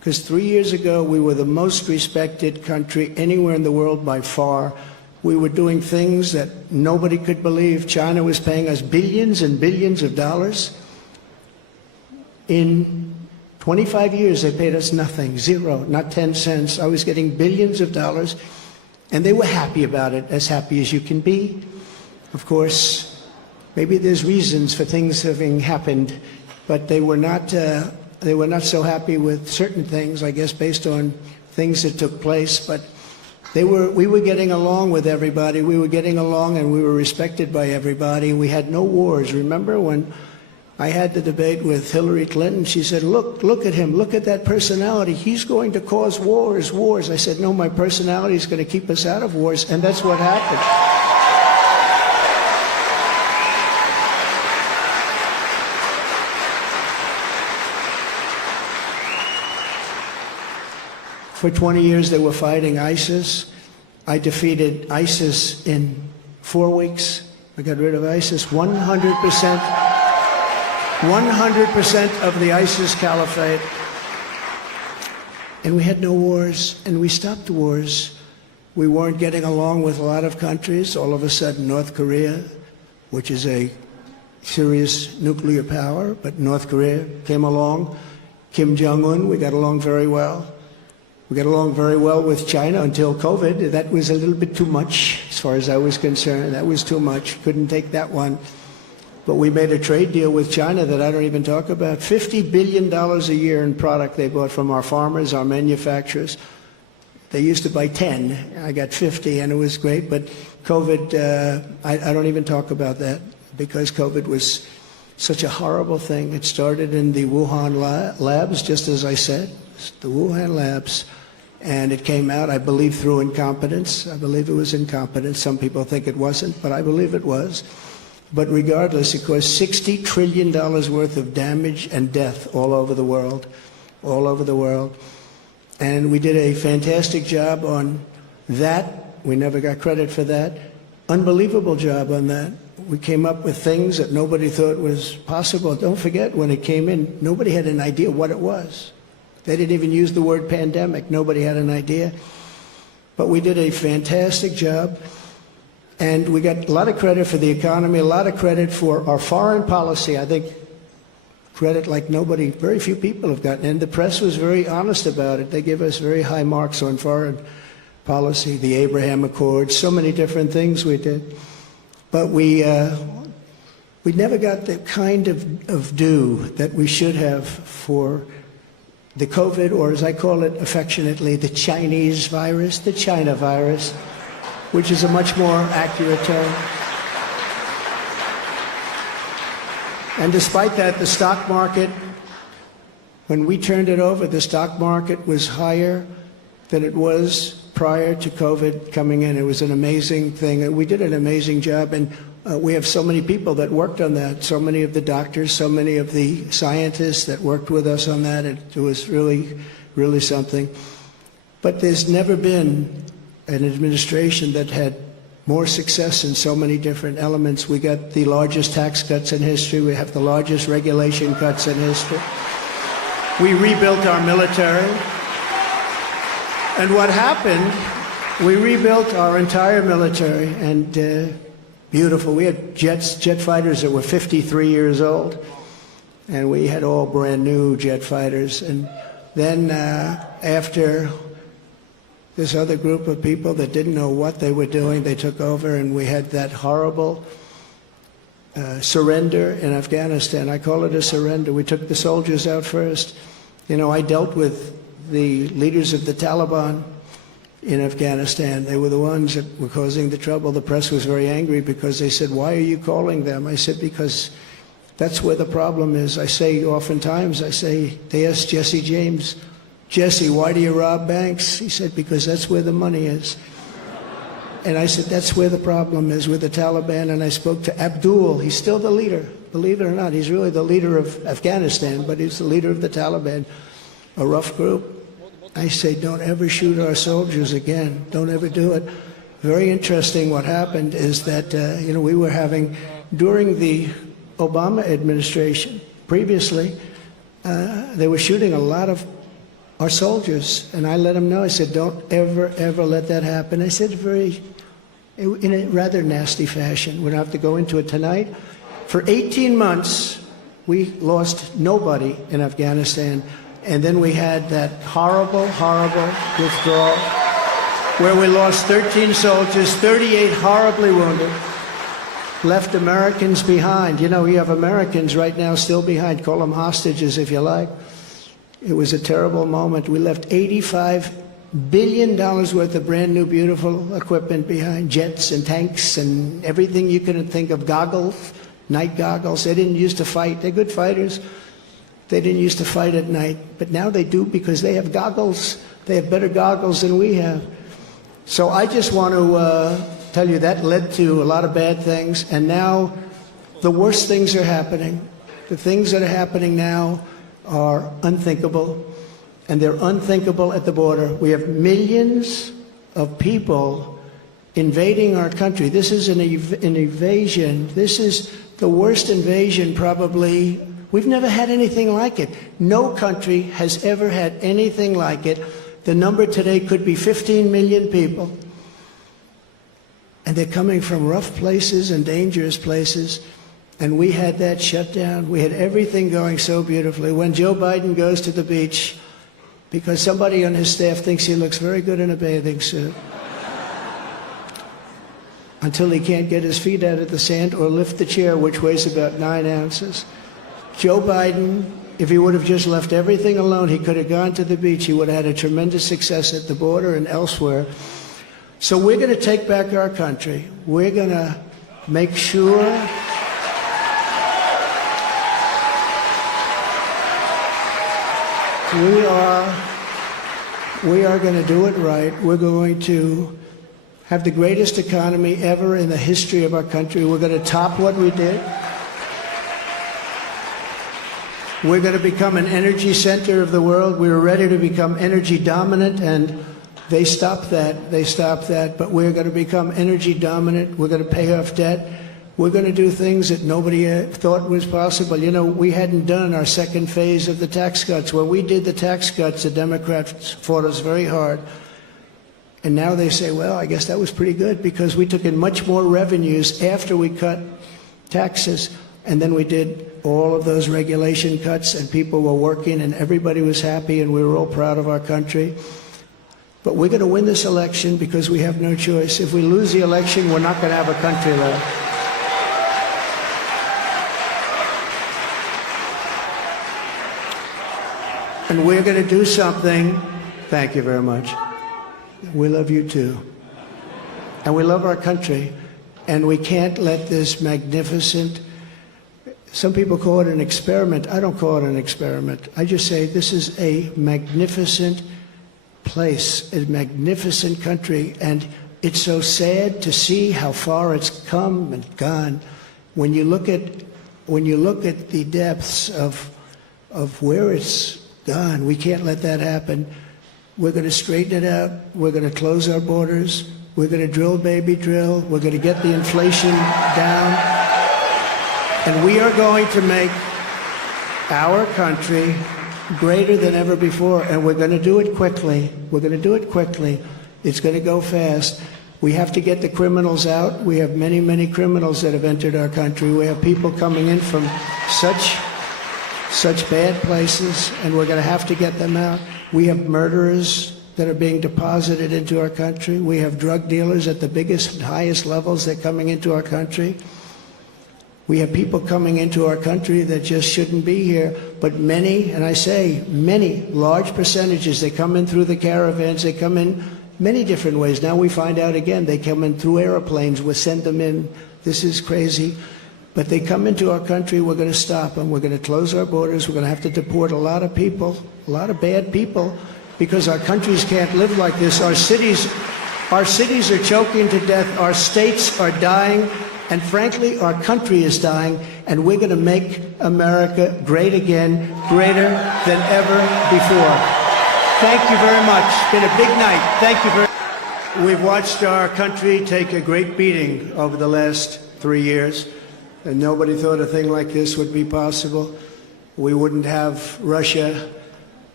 Because 3 years ago, we were the most respected country anywhere in the world by far. We were doing things that nobody could believe. China was paying us billions and billions of dollars. In 25 years, they paid us nothing, zero, not 10 cents. I was getting billions of dollars, and they were happy about it, as happy as you can be. Of course, maybe there's reasons for things having happened, but they were not so happy with certain things, I guess, based on things that took place. But we were getting along with everybody. We were getting along, and we were respected by everybody. We had no wars. Remember when I had the debate with Hillary Clinton? She said, look at him. Look at that personality. He's going to cause wars. I said, no, my personality is going to keep us out of wars, and that's what happened. For 20 years, they were fighting ISIS. I defeated ISIS in 4 weeks. I got rid of ISIS 100%. 100% of the ISIS caliphate. And we had no wars, and we stopped wars. We weren't getting along with a lot of countries. All of a sudden, North Korea, which is a serious nuclear power, but North Korea came along. Kim Jong-un, we got along very well. We got along very well with China until COVID. That was a little bit too much, as far as I was concerned. That was too much. Couldn't take that one. But we made a trade deal with China that I don't even talk about. $50 billion a year in product they bought from our farmers, our manufacturers. They used to buy 10. I got 50, and it was great. But COVID, I don't even talk about that, because COVID was such a horrible thing. It started in the Wuhan labs, just as I said, the Wuhan labs. And it came out, I believe, through incompetence. I believe it was incompetence. Some people think it wasn't, but I believe it was. But regardless, it caused $60 trillion worth of damage and death all over the world, all over the world. And we did a fantastic job on that. We never got credit for that. Unbelievable job on that. We came up with things that nobody thought was possible. Don't forget, when it came in, nobody had an idea what it was. They didn't even use the word pandemic. Nobody had an idea. But we did a fantastic job. And we got a lot of credit for the economy, a lot of credit for our foreign policy. I think credit like nobody, very few people have gotten. And the press was very honest about it. They give us very high marks on foreign policy, the Abraham Accords, so many different things we did. But we never got the kind of due that we should have for the COVID, or as I call it affectionately, the Chinese virus, the China virus, which is a much more accurate term. And despite that, the stock market, when we turned it over, the stock market was higher than it was prior to COVID coming in. It was an amazing thing. We did an amazing job, and we have so many people that worked on that, so many of the doctors, so many of the scientists that worked with us on that. It was really, really something. But there's never been an administration that had more success in so many different elements. We got the largest tax cuts in history. We have the largest regulation cuts in history. We rebuilt our military. And what happened, we rebuilt our entire military, and beautiful. We had jet fighters that were 53 years old, and we had all brand new jet fighters. And then after this other group of people that didn't know what they were doing, they took over, and we had that horrible surrender in Afghanistan. I call it a surrender. We took the soldiers out first. You know, I dealt with the leaders of the Taliban in Afghanistan. They were the ones that were causing the trouble. The press was very angry because they said, "Why are you calling them?" I said, "Because that's where the problem is." I say oftentimes, they asked Jesse James, "Jesse, why do you rob banks?" He said, "Because that's where the money is." And I said, that's where the problem is, with the Taliban. And I spoke to Abdul. He's still the leader. Believe it or not, he's really the leader of Afghanistan, but he's the leader of the Taliban, a rough group. I say, don't ever shoot our soldiers again. Don't ever do it. Very interesting what happened is that, we were having, during the Obama administration, previously, they were shooting a lot of our soldiers. And I let them know, I said, don't ever, ever let that happen. I said in a rather nasty fashion. We don't have to go into it tonight. For 18 months, we lost nobody in Afghanistan. And then we had that horrible, horrible withdrawal where we lost 13 soldiers, 38 horribly wounded, left Americans behind. You know, we have Americans right now still behind. Call them hostages if you like. It was a terrible moment. We left $85 billion worth of brand new, beautiful equipment behind, jets and tanks and everything you could think of, goggles, night goggles. They didn't used to fight. They're good fighters. They didn't used to fight at night, but now they do because they have goggles. They have better goggles than we have. So I just want to tell you that led to a lot of bad things, and now the worst things are happening. The things that are happening now are unthinkable, and they're unthinkable at the border. We have millions of people invading our country. This is an invasion. This is the worst invasion probably. We've never had anything like it. No country has ever had anything like it. The number today could be 15 million people. And they're coming from rough places and dangerous places. And we had that shut down. We had everything going so beautifully. When Joe Biden goes to the beach, because somebody on his staff thinks he looks very good in a bathing suit, until he can't get his feet out of the sand or lift the chair, which weighs about 9 ounces. Joe Biden, if he would have just left everything alone, he could have gone to the beach. He would have had a tremendous success at the border and elsewhere. So we're going to take back our country. We're going to make sure we are going to do it right. We're going to have the greatest economy ever in the history of our country. We're going to top what we did. We're going to become an energy center of the world. We were ready to become energy dominant, and they stopped that. They stopped that. But we're going to become energy dominant. We're going to pay off debt. We're going to do things that nobody thought was possible. You know, we hadn't done our second phase of the tax cuts. When we did the tax cuts, the Democrats fought us very hard. And now they say, well, I guess that was pretty good because we took in much more revenues after we cut taxes. And then we did all of those regulation cuts, and people were working, and everybody was happy, and we were all proud of our country. But we're going to win this election because we have no choice. If we lose the election, we're not going to have a country left. And we're going to do something. Thank you very much. We love you too. And we love our country. And we can't let this magnificent, some people call it an experiment. I don't call it an experiment. I just say this is a magnificent place, a magnificent country. And it's so sad to see how far it's come and gone. When you look at the depths of where it's gone, we can't let that happen. We're going to straighten it out. We're going to close our borders. We're going to drill, baby, drill. We're going to get the inflation down. And we are going to make our country greater than ever before. And we're going to do it quickly. We're going to do it quickly. It's going to go fast. We have to get the criminals out. We have many, many criminals that have entered our country. We have people coming in from such bad places, and we're going to have to get them out. We have murderers that are being deposited into our country. We have drug dealers at the biggest, highest levels. They're coming into our country. We have people coming into our country that just shouldn't be here. But many, and I say many, large percentages, they come in through the caravans. They come in many different ways. Now we find out again, they come in through airplanes. We send them in. This is crazy. But they come into our country, we're going to stop them. We're going to close our borders. We're going to have to deport a lot of people, a lot of bad people, because our countries can't live like this. Our cities are choking to death. Our states are dying. And frankly, our country is dying. And we're going to make America great again, greater than ever before. Thank you very much. It's been a big night. Thank you very much. We've watched our country take a great beating over the last 3 years. And nobody thought a thing like this would be possible. We wouldn't have Russia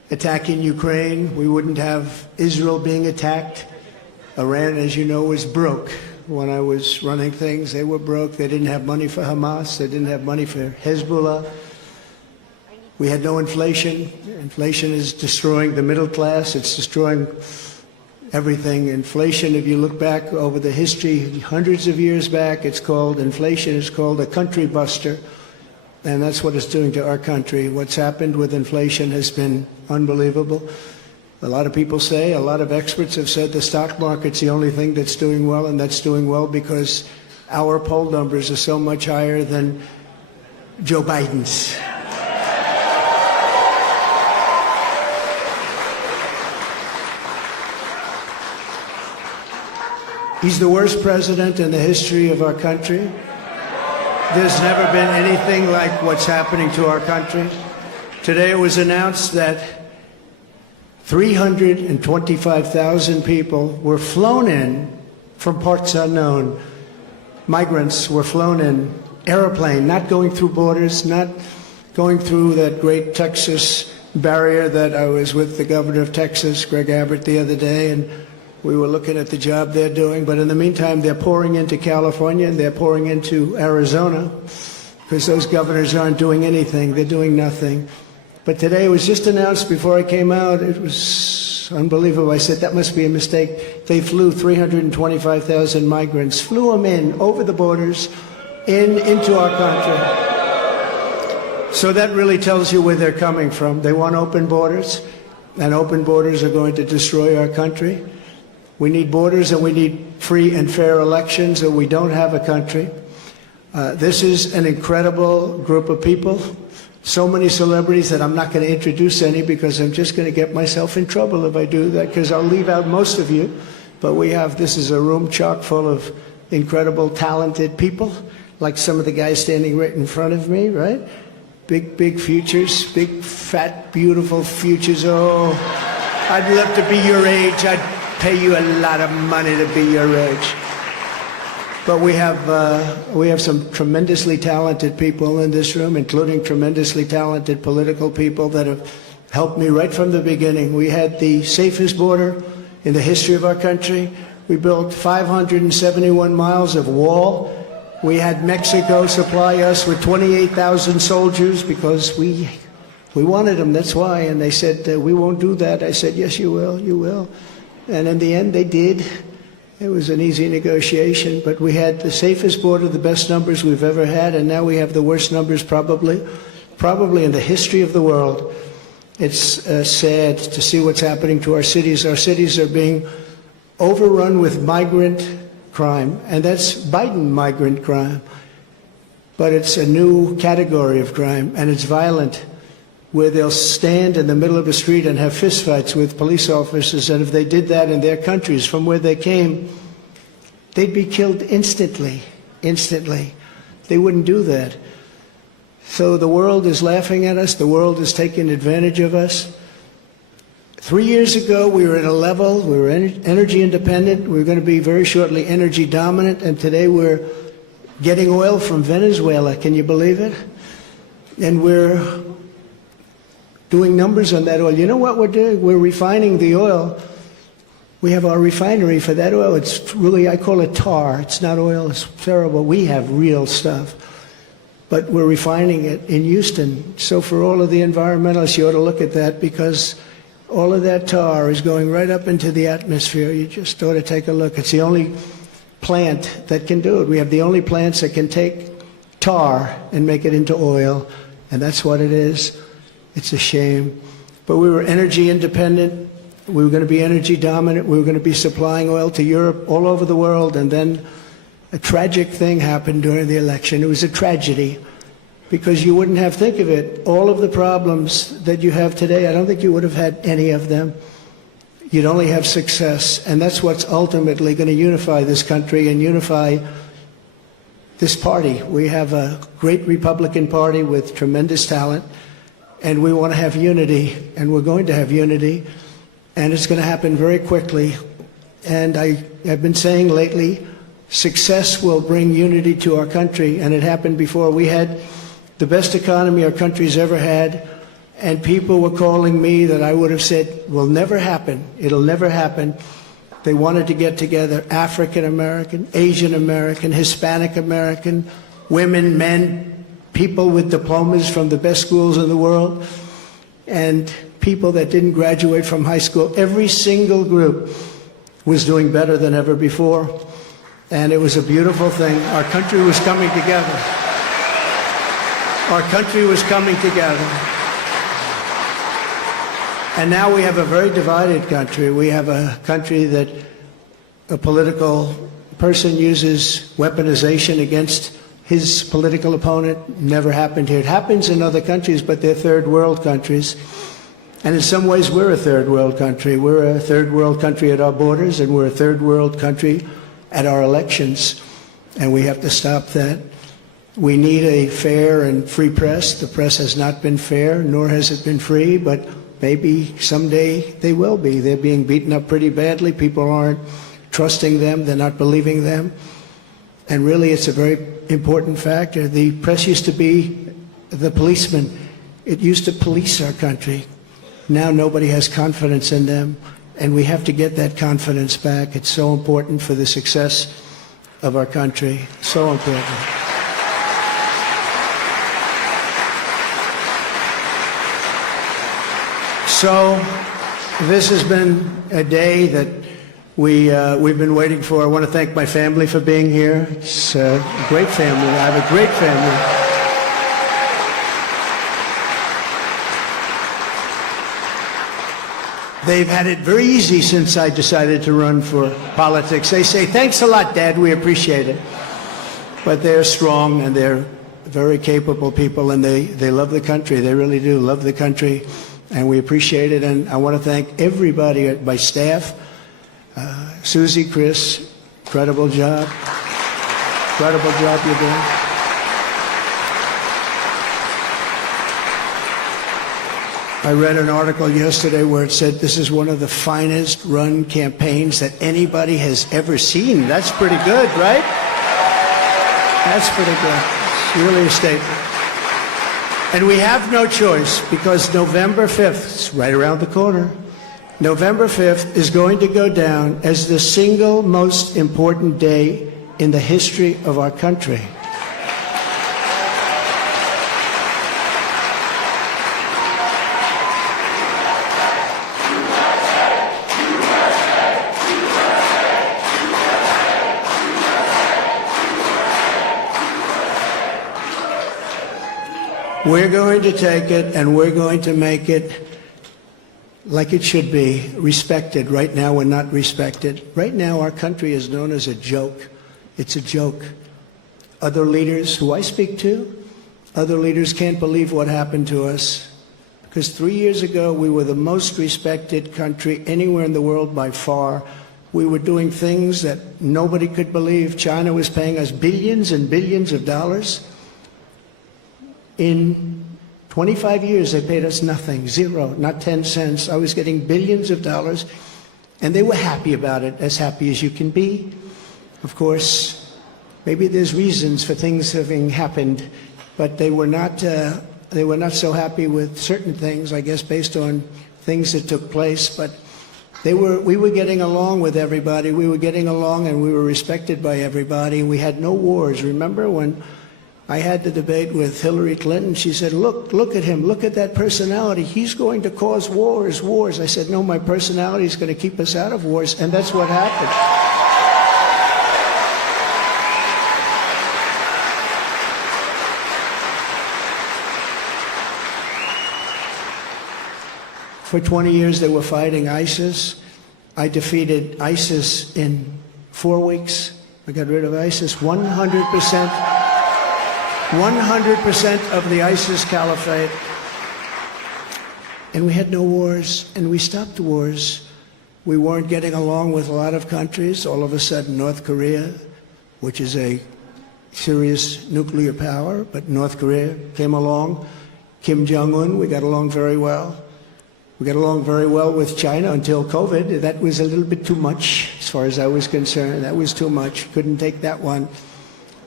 attacking Ukraine. We wouldn't have Israel being attacked. Iran, as you know, was broke. When I was running things, they were broke. They didn't have money for Hamas. They didn't have money for Hezbollah. We had no inflation. Inflation is destroying the middle class. It's destroying everything. Inflation, if you look back over the history, hundreds of years back, inflation is called a country buster. And that's what it's doing to our country. What's happened with inflation has been unbelievable. A lot of people say, a lot of experts have said the stock market's the only thing that's doing well, and that's doing well because our poll numbers are so much higher than Joe Biden's. He's the worst president in the history of our country. There's never been anything like what's happening to our country. Today it was announced that 325,000 people were flown in from parts unknown. Migrants were flown in, airplane, not going through borders, not going through that great Texas barrier that I was with the governor of Texas, Greg Abbott, the other day, and we were looking at the job they're doing. But in the meantime, they're pouring into California and they're pouring into Arizona because those governors aren't doing anything. They're doing nothing. But today it was just announced before I came out. It was unbelievable. I said, that must be a mistake. They flew 325,000 migrants, flew them in over the borders into our country. So that really tells you where they're coming from. They want open borders, and open borders are going to destroy our country. We need borders and we need free and fair elections, or we don't have a country. This is an incredible group of people. So many celebrities that I'm not going to introduce any because I'm just going to get myself in trouble if I do that, because I'll leave out most of you. But this is a room chock full of incredible, talented people, like some of the guys standing right in front of me, right? Big futures, big, fat, beautiful futures. Oh, I'd love to be your age. I'd pay you a lot of money to be your age. But we have some tremendously talented people in this room, including tremendously talented political people that have helped me right from the beginning. We had the safest border in the history of our country. We built 571 miles of wall. We had Mexico supply us with 28,000 soldiers because we wanted them, that's why. And they said, we won't do that. I said, yes, you will, you will. And in the end, they did. It was an easy negotiation, but we had the safest border, the best numbers we've ever had, and now we have the worst numbers probably in the history of the world. It's sad to see what's happening to our cities. Our cities are being overrun with migrant crime, and that's Biden migrant crime. But it's a new category of crime, and it's violent, where they'll stand in the middle of a street and have fistfights with police officers, and if they did that in their countries from where they came, they'd be killed instantly. They wouldn't do that. So the world is laughing at us. The world is taking advantage of us. 3 years ago, we were at a level, we were energy independent. We were going to be very shortly energy dominant, and today we're getting oil from Venezuela. Can you believe it? And we're doing numbers on that oil. You know what we're doing? We're refining the oil. We have our refinery for that oil. It's really, I call it tar. It's not oil. It's terrible. We have real stuff. But we're refining it in Houston. So for all of the environmentalists, you ought to look at that, because all of that tar is going right up into the atmosphere. You just ought to take a look. It's the only plant that can do it. We have the only plants that can take tar and make it into oil, and that's what it is. It's a shame. But we were energy independent. We were going to be energy dominant. We were going to be supplying oil to Europe, all over the world. And then a tragic thing happened during the election. It was a tragedy, because you wouldn't have, think of it, all of the problems that you have today, I don't think you would have had any of them. You'd only have success. And that's what's ultimately going to unify this country and unify this party. We have a great Republican Party with tremendous talent. And we want to have unity, and we're going to have unity, and it's going to happen very quickly. And I've been saying lately, success will bring unity to our country, and it happened before. We had the best economy our country's ever had, and people were calling me that I would have said will never happen. It'll never happen. They wanted to get together, African American, Asian American, Hispanic American, women, men, people with diplomas from the best schools in the world, and people that didn't graduate from high school. Every single group was doing better than ever before, and it was a beautiful thing. Our country was coming together. Our country was coming together. And now we have a very divided country. We have a country that a political person uses weaponization against his political opponent. Never happened here. It happens in other countries, but they're third world countries. And in some ways, we're a third world country. We're a third world country at our borders, and we're a third world country at our elections. And we have to stop that. We need a fair and free press. The press has not been fair, nor has it been free, but maybe someday they will be. They're being beaten up pretty badly. People aren't trusting them. They're not believing them. And really, it's a very important factor. The press used to be the policeman. It used to police our country. Now nobody has confidence in them, and we have to get that confidence back. It's so important for the success of our country. So important. So this has been a day that we've been waiting for. I want to thank my family for being here. It's a great family. I have a great family. They've had it very easy since I decided to run for politics. They say, thanks a lot, Dad, we appreciate it. But they're strong, and they're very capable people, and they love the country. They really do love the country, and we appreciate it. And I want to thank everybody at my staff. Susie, Chris, incredible job. Incredible job you're doing. I read an article yesterday where it said this is one of the finest run campaigns that anybody has ever seen. That's pretty good, right? That's pretty good. It's really a statement. And we have no choice, because November 5th, it's right around the corner, November 5th is going to go down as the single most important day in the history of our country. We're going to take it, and we're going to make it like it should be, respected. Right now, we're not respected. Right now, our country is known as a joke. It's a joke. Other leaders who I speak to, other leaders can't believe what happened to us. Because 3 years ago, we were the most respected country anywhere in the world by far. We were doing things that nobody could believe. China was paying us billions and billions of dollars. In 25 years, they paid us nothing, zero, not 10 cents. I was getting billions of dollars, and they were happy about it, as happy as you can be. Of course, maybe there's reasons for things having happened, but they were not so happy with certain things, I guess, based on things that took place. But we were getting along with everybody. We were getting along, and we were respected by everybody. We had no wars. Remember when I had the debate with Hillary Clinton? She said, look at him, look at that personality. He's going to cause wars. I said, no, my personality is going to keep us out of wars, and that's what happened. For 20 years, they were fighting ISIS. I defeated ISIS in 4 weeks. I got rid of ISIS 100%. 100% of the ISIS caliphate. And we had no wars, and we stopped wars. We weren't getting along with a lot of countries. All of a sudden, North Korea, which is a serious nuclear power, but North Korea came along. Kim Jong-un, we got along very well. We got along very well with China until COVID. That was a little bit too much, as far as I was concerned. That was too much. Couldn't take that one.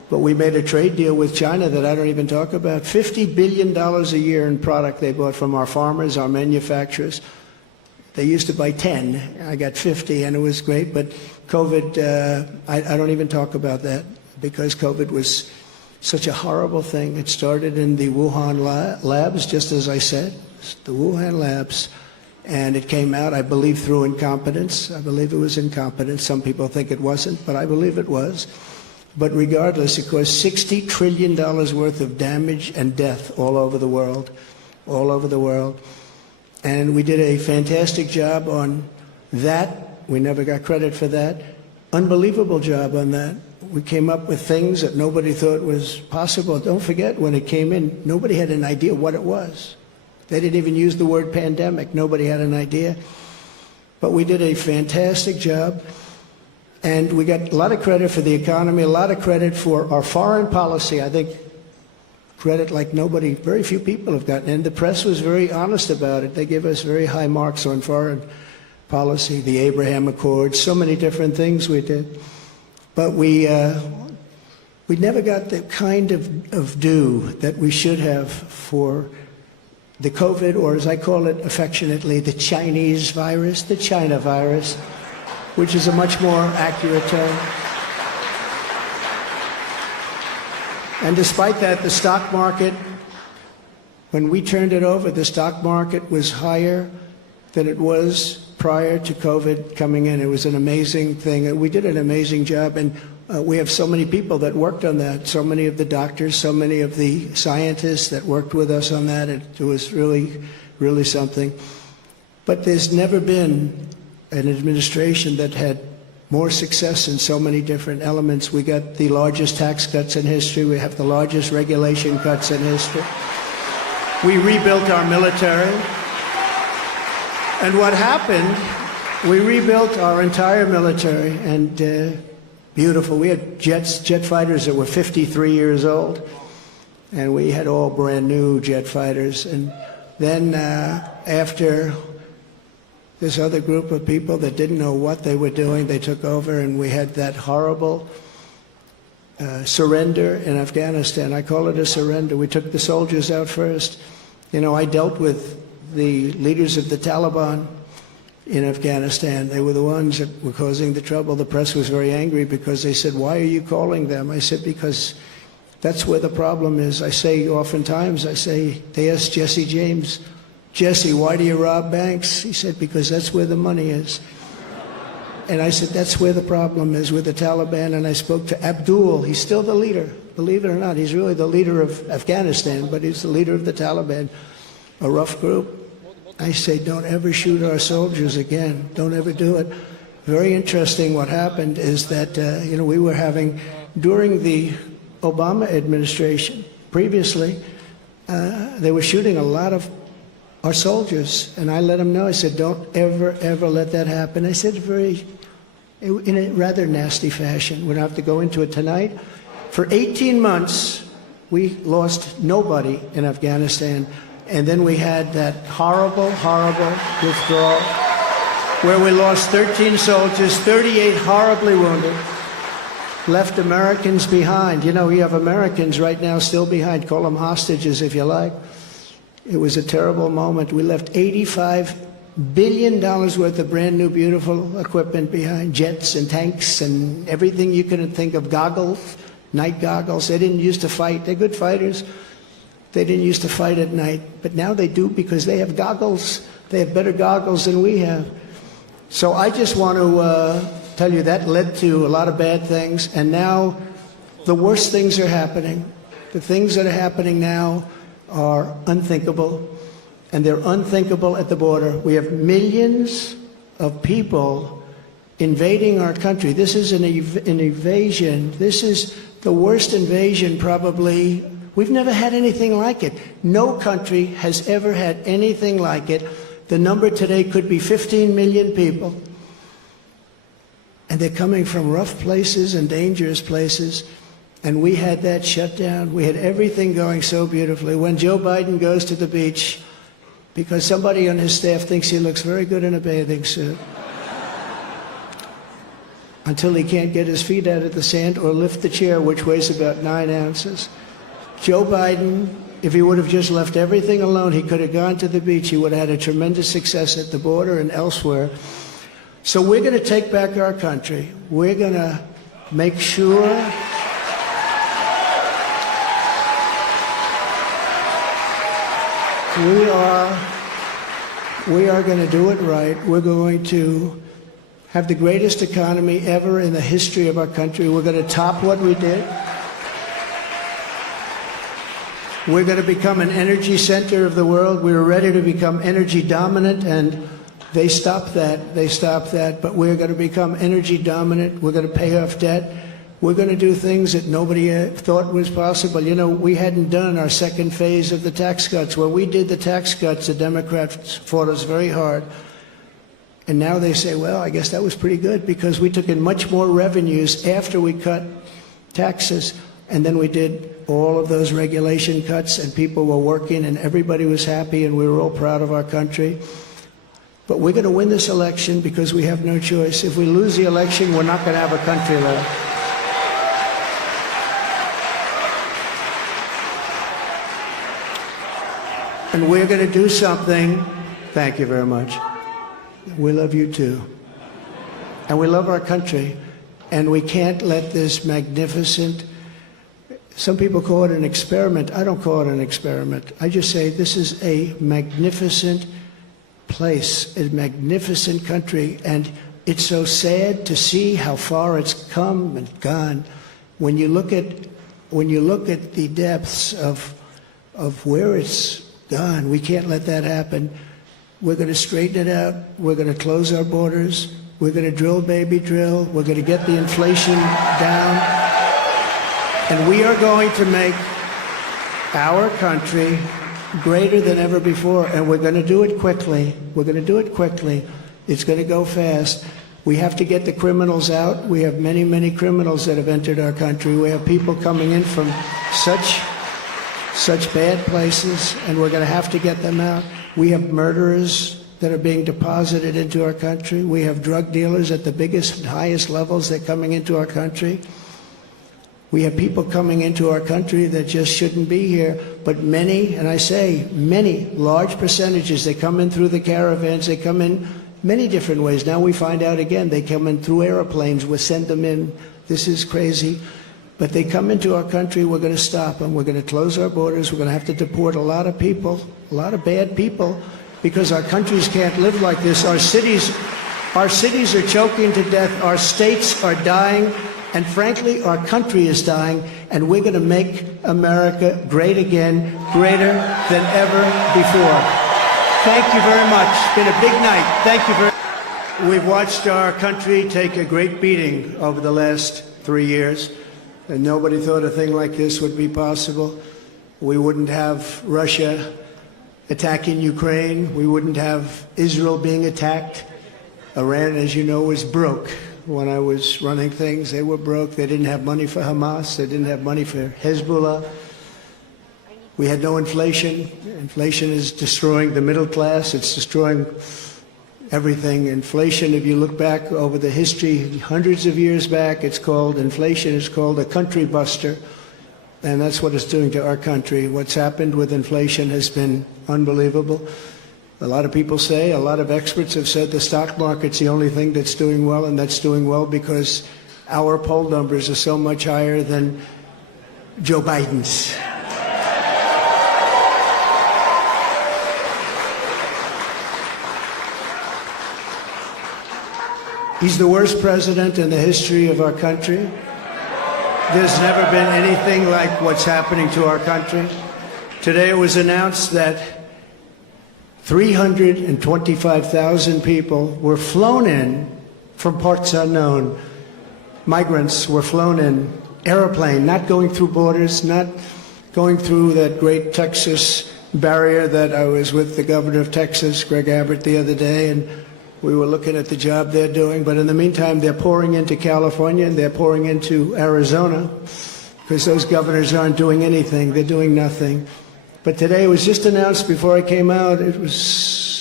But we made a trade deal with China that I don't even talk about. $50 billion a year in product they bought from our farmers, our manufacturers. They used to buy 10. I got 50, and it was great. But COVID, I don't even talk about that because COVID was such a horrible thing. It started in the Wuhan labs, just as I said, the Wuhan labs. And it came out, I believe, through incompetence. I believe it was incompetence. Some people think it wasn't, but I believe it was. But regardless, it caused $60 trillion worth of damage and death all over the world, all over the world. And we did a fantastic job on that. We never got credit for that. Unbelievable job on that. We came up with things that nobody thought was possible. Don't forget, when it came in, nobody had an idea what it was. They didn't even use the word pandemic. Nobody had an idea. But we did a fantastic job. And we got a lot of credit for the economy, a lot of credit for our foreign policy. I think credit like nobody, very few people have gotten. And the press was very honest about it. They gave us very high marks on foreign policy, the Abraham Accords, so many different things we did. But we never got the kind of due that we should have for the COVID, or as I call it affectionately, the Chinese virus, the China virus, which is a much more accurate term. And despite that, the stock market, when we turned it over, the stock market was higher than it was prior to COVID coming in. It was an amazing thing. We did an amazing job, and we have so many people that worked on that, so many of the doctors, so many of the scientists that worked with us on that. It was really, really something. But there's never been an administration that had more success in so many different elements. We got the largest tax cuts in history. We have the largest regulation cuts in history. We rebuilt our military. And what happened, we rebuilt our entire military, and beautiful. We had jet fighters that were 53 years old, and we had all brand new jet fighters. And then after this other group of people that didn't know what they were doing, they took over, and we had that horrible surrender in Afghanistan. I call it a surrender. We took the soldiers out first. You know, I dealt with the leaders of the Taliban in Afghanistan. They were the ones that were causing the trouble. The press was very angry because they said, "Why are you calling them?" I said, "Because that's where the problem is." I say oftentimes, they asked Jesse James, "Jesse, why do you rob banks?" He said, "Because that's where the money is." And I said, that's where the problem is, with the Taliban. And I spoke to Abdul. He's still the leader. Believe it or not, he's really the leader of Afghanistan, but he's the leader of the Taliban, a rough group. I say, don't ever shoot our soldiers again. Don't ever do it. Very interesting what happened is that, we were having, during the Obama administration, previously, they were shooting a lot of our soldiers. And I let them know, I said, don't ever, ever let that happen. I said in a rather nasty fashion. We don't have to go into it tonight. For 18 months, we lost nobody in Afghanistan. And then we had that horrible, horrible withdrawal where we lost 13 soldiers, 38 horribly wounded, left Americans behind. You know, we have Americans right now still behind. Call them hostages if you like. It was a terrible moment. We left $85 billion worth of brand new, beautiful equipment behind, jets and tanks and everything you could think of, goggles, night goggles. They didn't used to fight. They're good fighters. They didn't used to fight at night, but now they do because they have goggles. They have better goggles than we have. So I just want to tell you that led to a lot of bad things, and now the worst things are happening. The things that are happening now are unthinkable, and they're unthinkable at the border. We have millions of people invading our country. This is an invasion. This is the worst invasion probably. We've never had anything like it. No country has ever had anything like it. The number today could be 15 million people. And they're coming from rough places and dangerous places. And we had that shut down. We had everything going so beautifully. When Joe Biden goes to the beach, because somebody on his staff thinks he looks very good in a bathing suit. until he can't get his feet out of the sand or lift the chair, which weighs about 9 ounces. Joe Biden, if he would have just left everything alone, he could have gone to the beach. He would have had a tremendous success at the border and elsewhere. So we're going to take back our country. We're going to make sure we are going to do it right. We're going to have the greatest economy ever in the history of our country. We're going to top what we did. We're going to become an energy center of the world. We were ready to become energy dominant, and they stopped that. They stopped that. But we're going to become energy dominant. We're going to pay off debt. We're going to do things that nobody thought was possible. You know, we hadn't done our second phase of the tax cuts. When we did the tax cuts, the Democrats fought us very hard. And now they say, well, I guess that was pretty good because we took in much more revenues after we cut taxes. And then we did all of those regulation cuts, and people were working, and everybody was happy, and we were all proud of our country. But we're going to win this election because we have no choice. If we lose the election, we're not going to have a country left. And we're going to do something. Thank you very much. We love you too. And we love our country. And we can't let this magnificent, some people call it an experiment. I don't call it an experiment. I just say this is a magnificent place, a magnificent country. And it's so sad to see how far it's come and gone. When you look at the depths of where it's gone, we can't let that happen. We're going to straighten it out. We're going to close our borders. We're going to drill, baby, drill. We're going to get the inflation down. And we are going to make our country greater than ever before. And we're going to do it quickly. We're going to do it quickly. It's going to go fast. We have to get the criminals out. We have many, many criminals that have entered our country. We have people coming in from such bad places, and we're going to have to get them out. We have murderers that are being deposited into our country. We have drug dealers at the biggest and highest levels that are coming into our country. We have people coming into our country that just shouldn't be here. But many, and I say many, large percentages, they come in through the caravans. They come in many different ways. Now we find out again, they come in through airplanes. We send them in. This is crazy. But they come into our country, we're going to stop them. We're going to close our borders. We're going to have to deport a lot of people, a lot of bad people, because our countries can't live like this. Our cities are choking to death. Our states are dying. And frankly, our country is dying. And we're going to make America great again, greater than ever before. Thank you very much. It's been a big night. Thank you very much. We've watched our country take a great beating over the last 3 years. And nobody thought a thing like this would be possible. We wouldn't have Russia attacking Ukraine. We wouldn't have Israel being attacked. Iran, as you know, was broke. When I was running things, they were broke. They didn't have money for Hamas. They didn't have money for Hezbollah. We had no inflation. Inflation is destroying the middle class. It's destroying everything. Inflation, if you look back over the history, hundreds of years back, inflation is called a country buster. And that's what it's doing to our country. What's happened with inflation has been unbelievable. A lot of people say, a lot of experts have said the stock market's the only thing that's doing well, and that's doing well because our poll numbers are so much higher than Joe Biden's. He's the worst president in the history of our country. There's never been anything like what's happening to our country. Today it was announced that 325,000 people were flown in from parts unknown. Migrants were flown in, airplane, not going through borders, not going through that great Texas barrier that I was with the governor of Texas, Greg Abbott, the other day, and we were looking at the job they're doing. But in the meantime, they're pouring into California and they're pouring into Arizona because those governors aren't doing anything. They're doing nothing. But today it was just announced before I came out, it was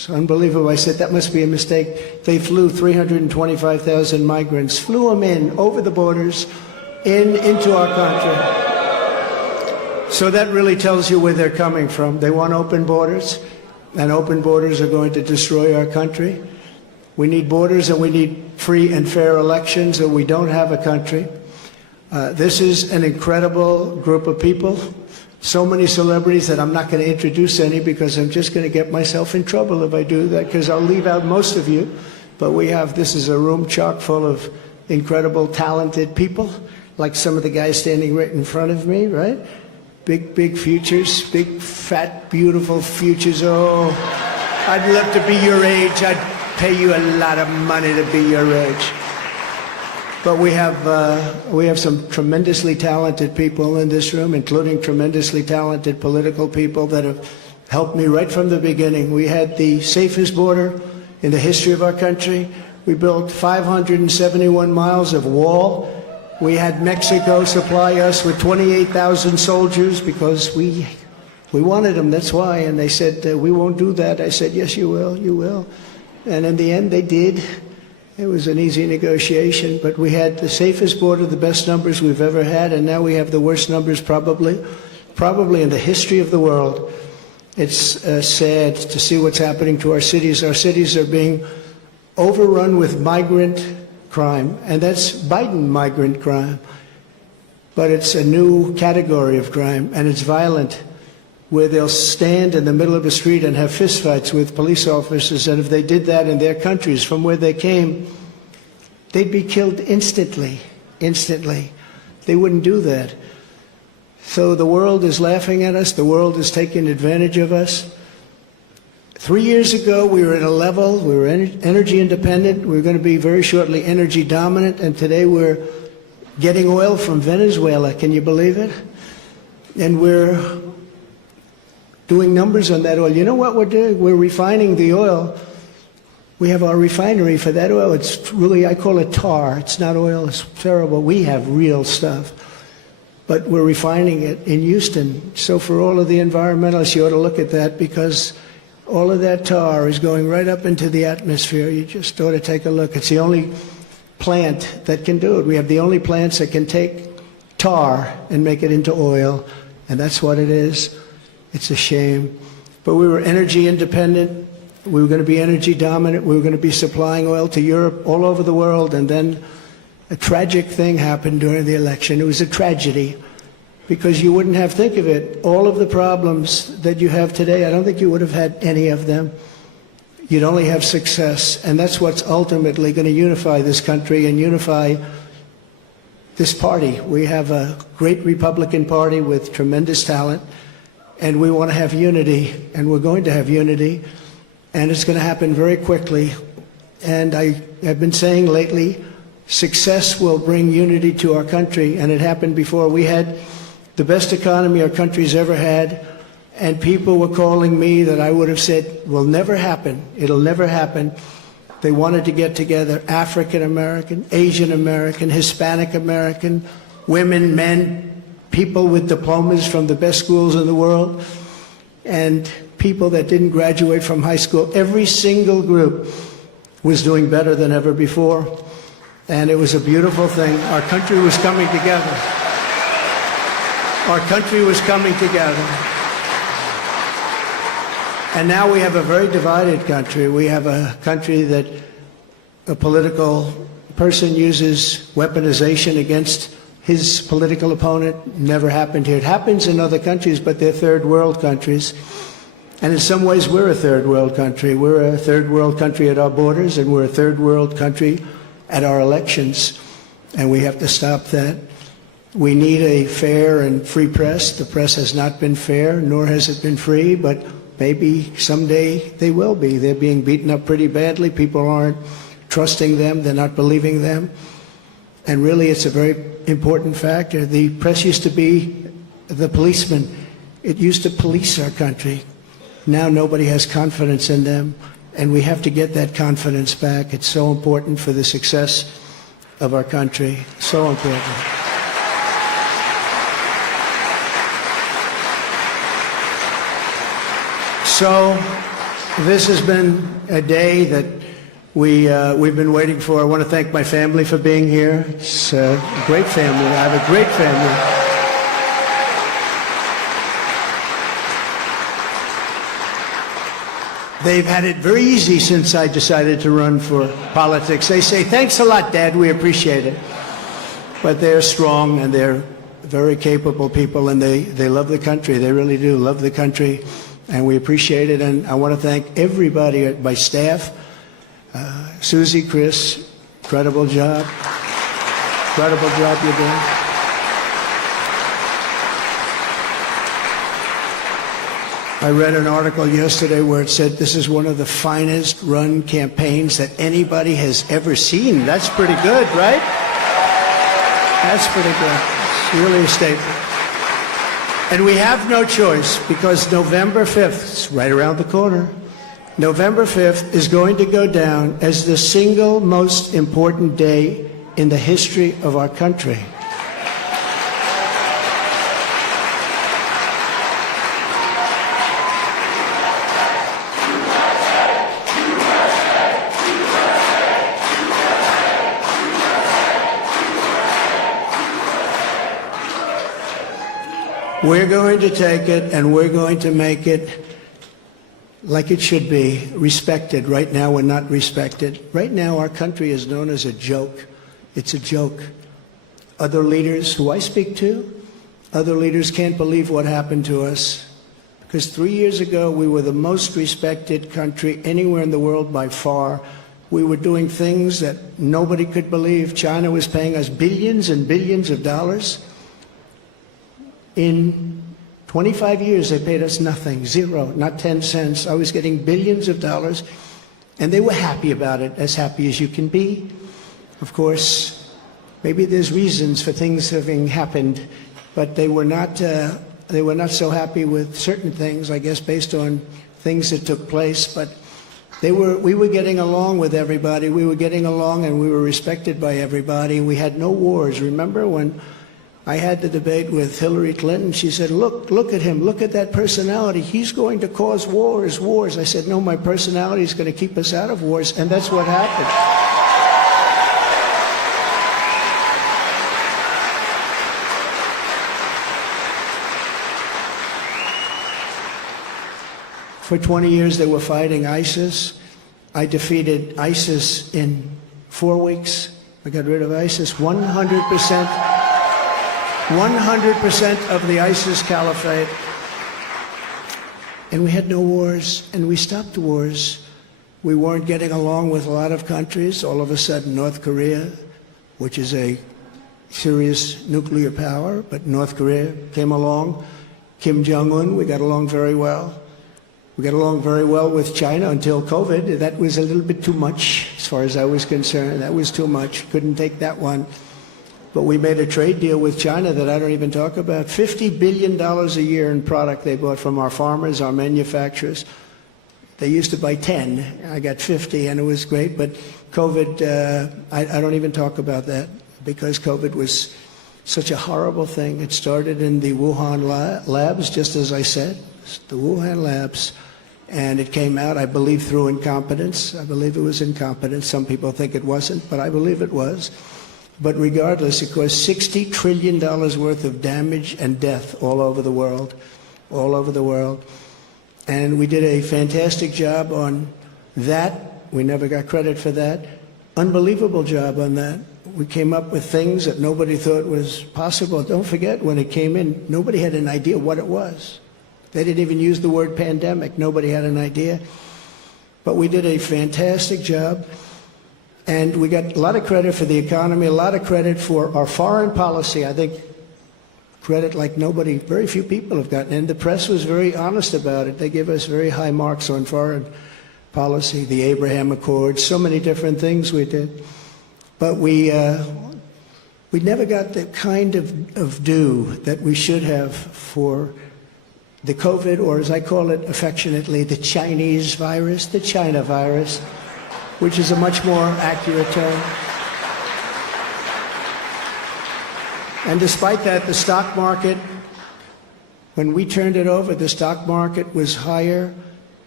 It's unbelievable. I said, that must be a mistake. They flew 325,000 migrants, flew them in over the borders, into our country. So that really tells you where they're coming from. They want open borders, and open borders are going to destroy our country. We need borders, and we need free and fair elections, or we don't have a country. This is an incredible group of people. So many celebrities that I'm not going to introduce any, because I'm just going to get myself in trouble if I do that, because I'll leave out most of you. But this is a room chock full of incredible, talented people, like some of the guys standing right in front of me, right? Big, big futures, big, fat, beautiful futures. Oh, I'd love to be your age. I'd pay you a lot of money to be your age. But we have some tremendously talented people in this room, including tremendously talented political people that have helped me right from the beginning. We had the safest border in the history of our country. We built 571 miles of wall. We had Mexico supply us with 28,000 soldiers because we wanted them, that's why. And they said, we won't do that. I said, yes, you will, you will. And in the end, they did. It was an easy negotiation, but we had the safest border, the best numbers we've ever had, and now we have the worst numbers probably in the history of the world. It's sad to see what's happening to our cities. Our cities are being overrun with migrant crime, and that's Biden migrant crime. But it's a new category of crime, and it's violent, where they'll stand in the middle of the street and have fistfights with police officers, and if they did that in their countries from where they came, they'd be killed instantly. They wouldn't do that. So the world is laughing at us. The world is taking advantage of us. 3 years ago, we were at a level, we were energy independent. We were going to be very shortly energy dominant, and today we're getting oil from Venezuela. Can you believe it? And we're doing numbers on that oil. You know what we're doing? We're refining the oil. We have our refinery for that oil. It's really, I call it tar. It's not oil. It's terrible. We have real stuff. But we're refining it in Houston. So for all of the environmentalists, you ought to look at that, because all of that tar is going right up into the atmosphere. You just ought to take a look. It's the only plant that can do it. We have the only plants that can take tar and make it into oil, and that's what it is. It's a shame. But we were energy independent. We were going to be energy dominant. We were going to be supplying oil to Europe, all over the world. And then a tragic thing happened during the election. It was a tragedy, because you wouldn't have, think of it, all of the problems that you have today, I don't think you would have had any of them. You'd only have success. And that's what's ultimately going to unify this country and unify this party. We have a great Republican Party with tremendous talent. And we want to have unity, and we're going to have unity, and it's going to happen very quickly. And I have been saying lately, success will bring unity to our country, and it happened before. We had the best economy our country's ever had, and people were calling me that I would have said will never happen. It'll never happen. They wanted to get together, African American, Asian American, Hispanic American, women, men, people with diplomas from the best schools in the world, and people that didn't graduate from high school. Every single group was doing better than ever before, and it was a beautiful thing. Our country was coming together. Our country was coming together. And now we have a very divided country. We have a country that a political person uses weaponization against his political opponent. Never happened here. It happens in other countries, but they're third world countries. And in some ways, we're a third world country. We're a third world country at our borders, and we're a third world country at our elections. And we have to stop that. We need a fair and free press. The press has not been fair, nor has it been free, but maybe someday they will be. They're being beaten up pretty badly. People aren't trusting them. They're not believing them. And really, it's a very important factor. The press used to be the policeman. It used to police our country. Now nobody has confidence in them, and we have to get that confidence back. It's so important for the success of our country. So important. So This has been a day that we've been waiting for. I want to thank my family for being here. It's a great family. I have a great family. They've had it very easy since I decided to run for politics. They say, thanks a lot, Dad, we appreciate it. But they're strong and they're very capable people, and they love the country. They really do love the country, and we appreciate it. And I want to thank everybody, my staff, Susie, Chris, incredible job. Incredible job you're doing. I read an article yesterday where it said this is one of the finest run campaigns that anybody has ever seen. That's pretty good, right? That's pretty good. It's really a statement. And we have no choice, because November 5th, it's right around the corner, November 5th is going to go down as the single most important day in the history of our country. We're going to take it and we're going to make it like it should be, respected. Right now we're not respected. Right now our country is known as a joke. It's a joke. Other leaders who I speak to, other leaders can't believe what happened to us. Because 3 years ago we were the most respected country anywhere in the world by far. We were doing things that nobody could believe. China was paying us billions and billions of dollars. In 25 years, they paid us nothing, zero, not 10 cents. I was getting billions of dollars, and they were happy about it, as happy as you can be. Of course, maybe there's reasons for things having happened, but they were not so happy with certain things, I guess, based on things that took place. But we were getting along with everybody. We were getting along, and we were respected by everybody. We had no wars. Remember when I had the debate with Hillary Clinton? She said, look at him, look at that personality. He's going to cause wars. I said, no, my personality is going to keep us out of wars, and that's what happened. For 20 years they were fighting ISIS. I defeated ISIS in 4 weeks. I got rid of ISIS 100%. 100% of the ISIS caliphate. And we had no wars, and we stopped wars. We weren't getting along with a lot of countries. All of a sudden, North Korea, which is a serious nuclear power, but North Korea came along. Kim Jong-un, we got along very well. We got along very well with China until COVID. That was a little bit too much, as far as I was concerned. That was too much. Couldn't take that one. But we made a trade deal with China that I don't even talk about. $50 billion a year in product they bought from our farmers, our manufacturers. They used to buy 10. I got 50, and it was great. But COVID, I don't even talk about that, because COVID was such a horrible thing. It started in the Wuhan labs, just as I said, the Wuhan labs. And it came out, I believe, through incompetence. I believe it was incompetence. Some people think it wasn't, but I believe it was. But regardless, it caused $60 trillion worth of damage and death all over the world, all over the world. And we did a fantastic job on that. We never got credit for that. Unbelievable job on that. We came up with things that nobody thought was possible. Don't forget, when it came in, nobody had an idea what it was. They didn't even use the word pandemic. Nobody had an idea. But we did a fantastic job. And we got a lot of credit for the economy, a lot of credit for our foreign policy. I think credit like nobody, very few people have gotten. And the press was very honest about it. They give us very high marks on foreign policy, the Abraham Accords, so many different things we did. But we never got the kind of due that we should have for the COVID, or as I call it affectionately, the Chinese virus, the China virus, which is a much more accurate term. And despite that, the stock market, when we turned it over, the stock market was higher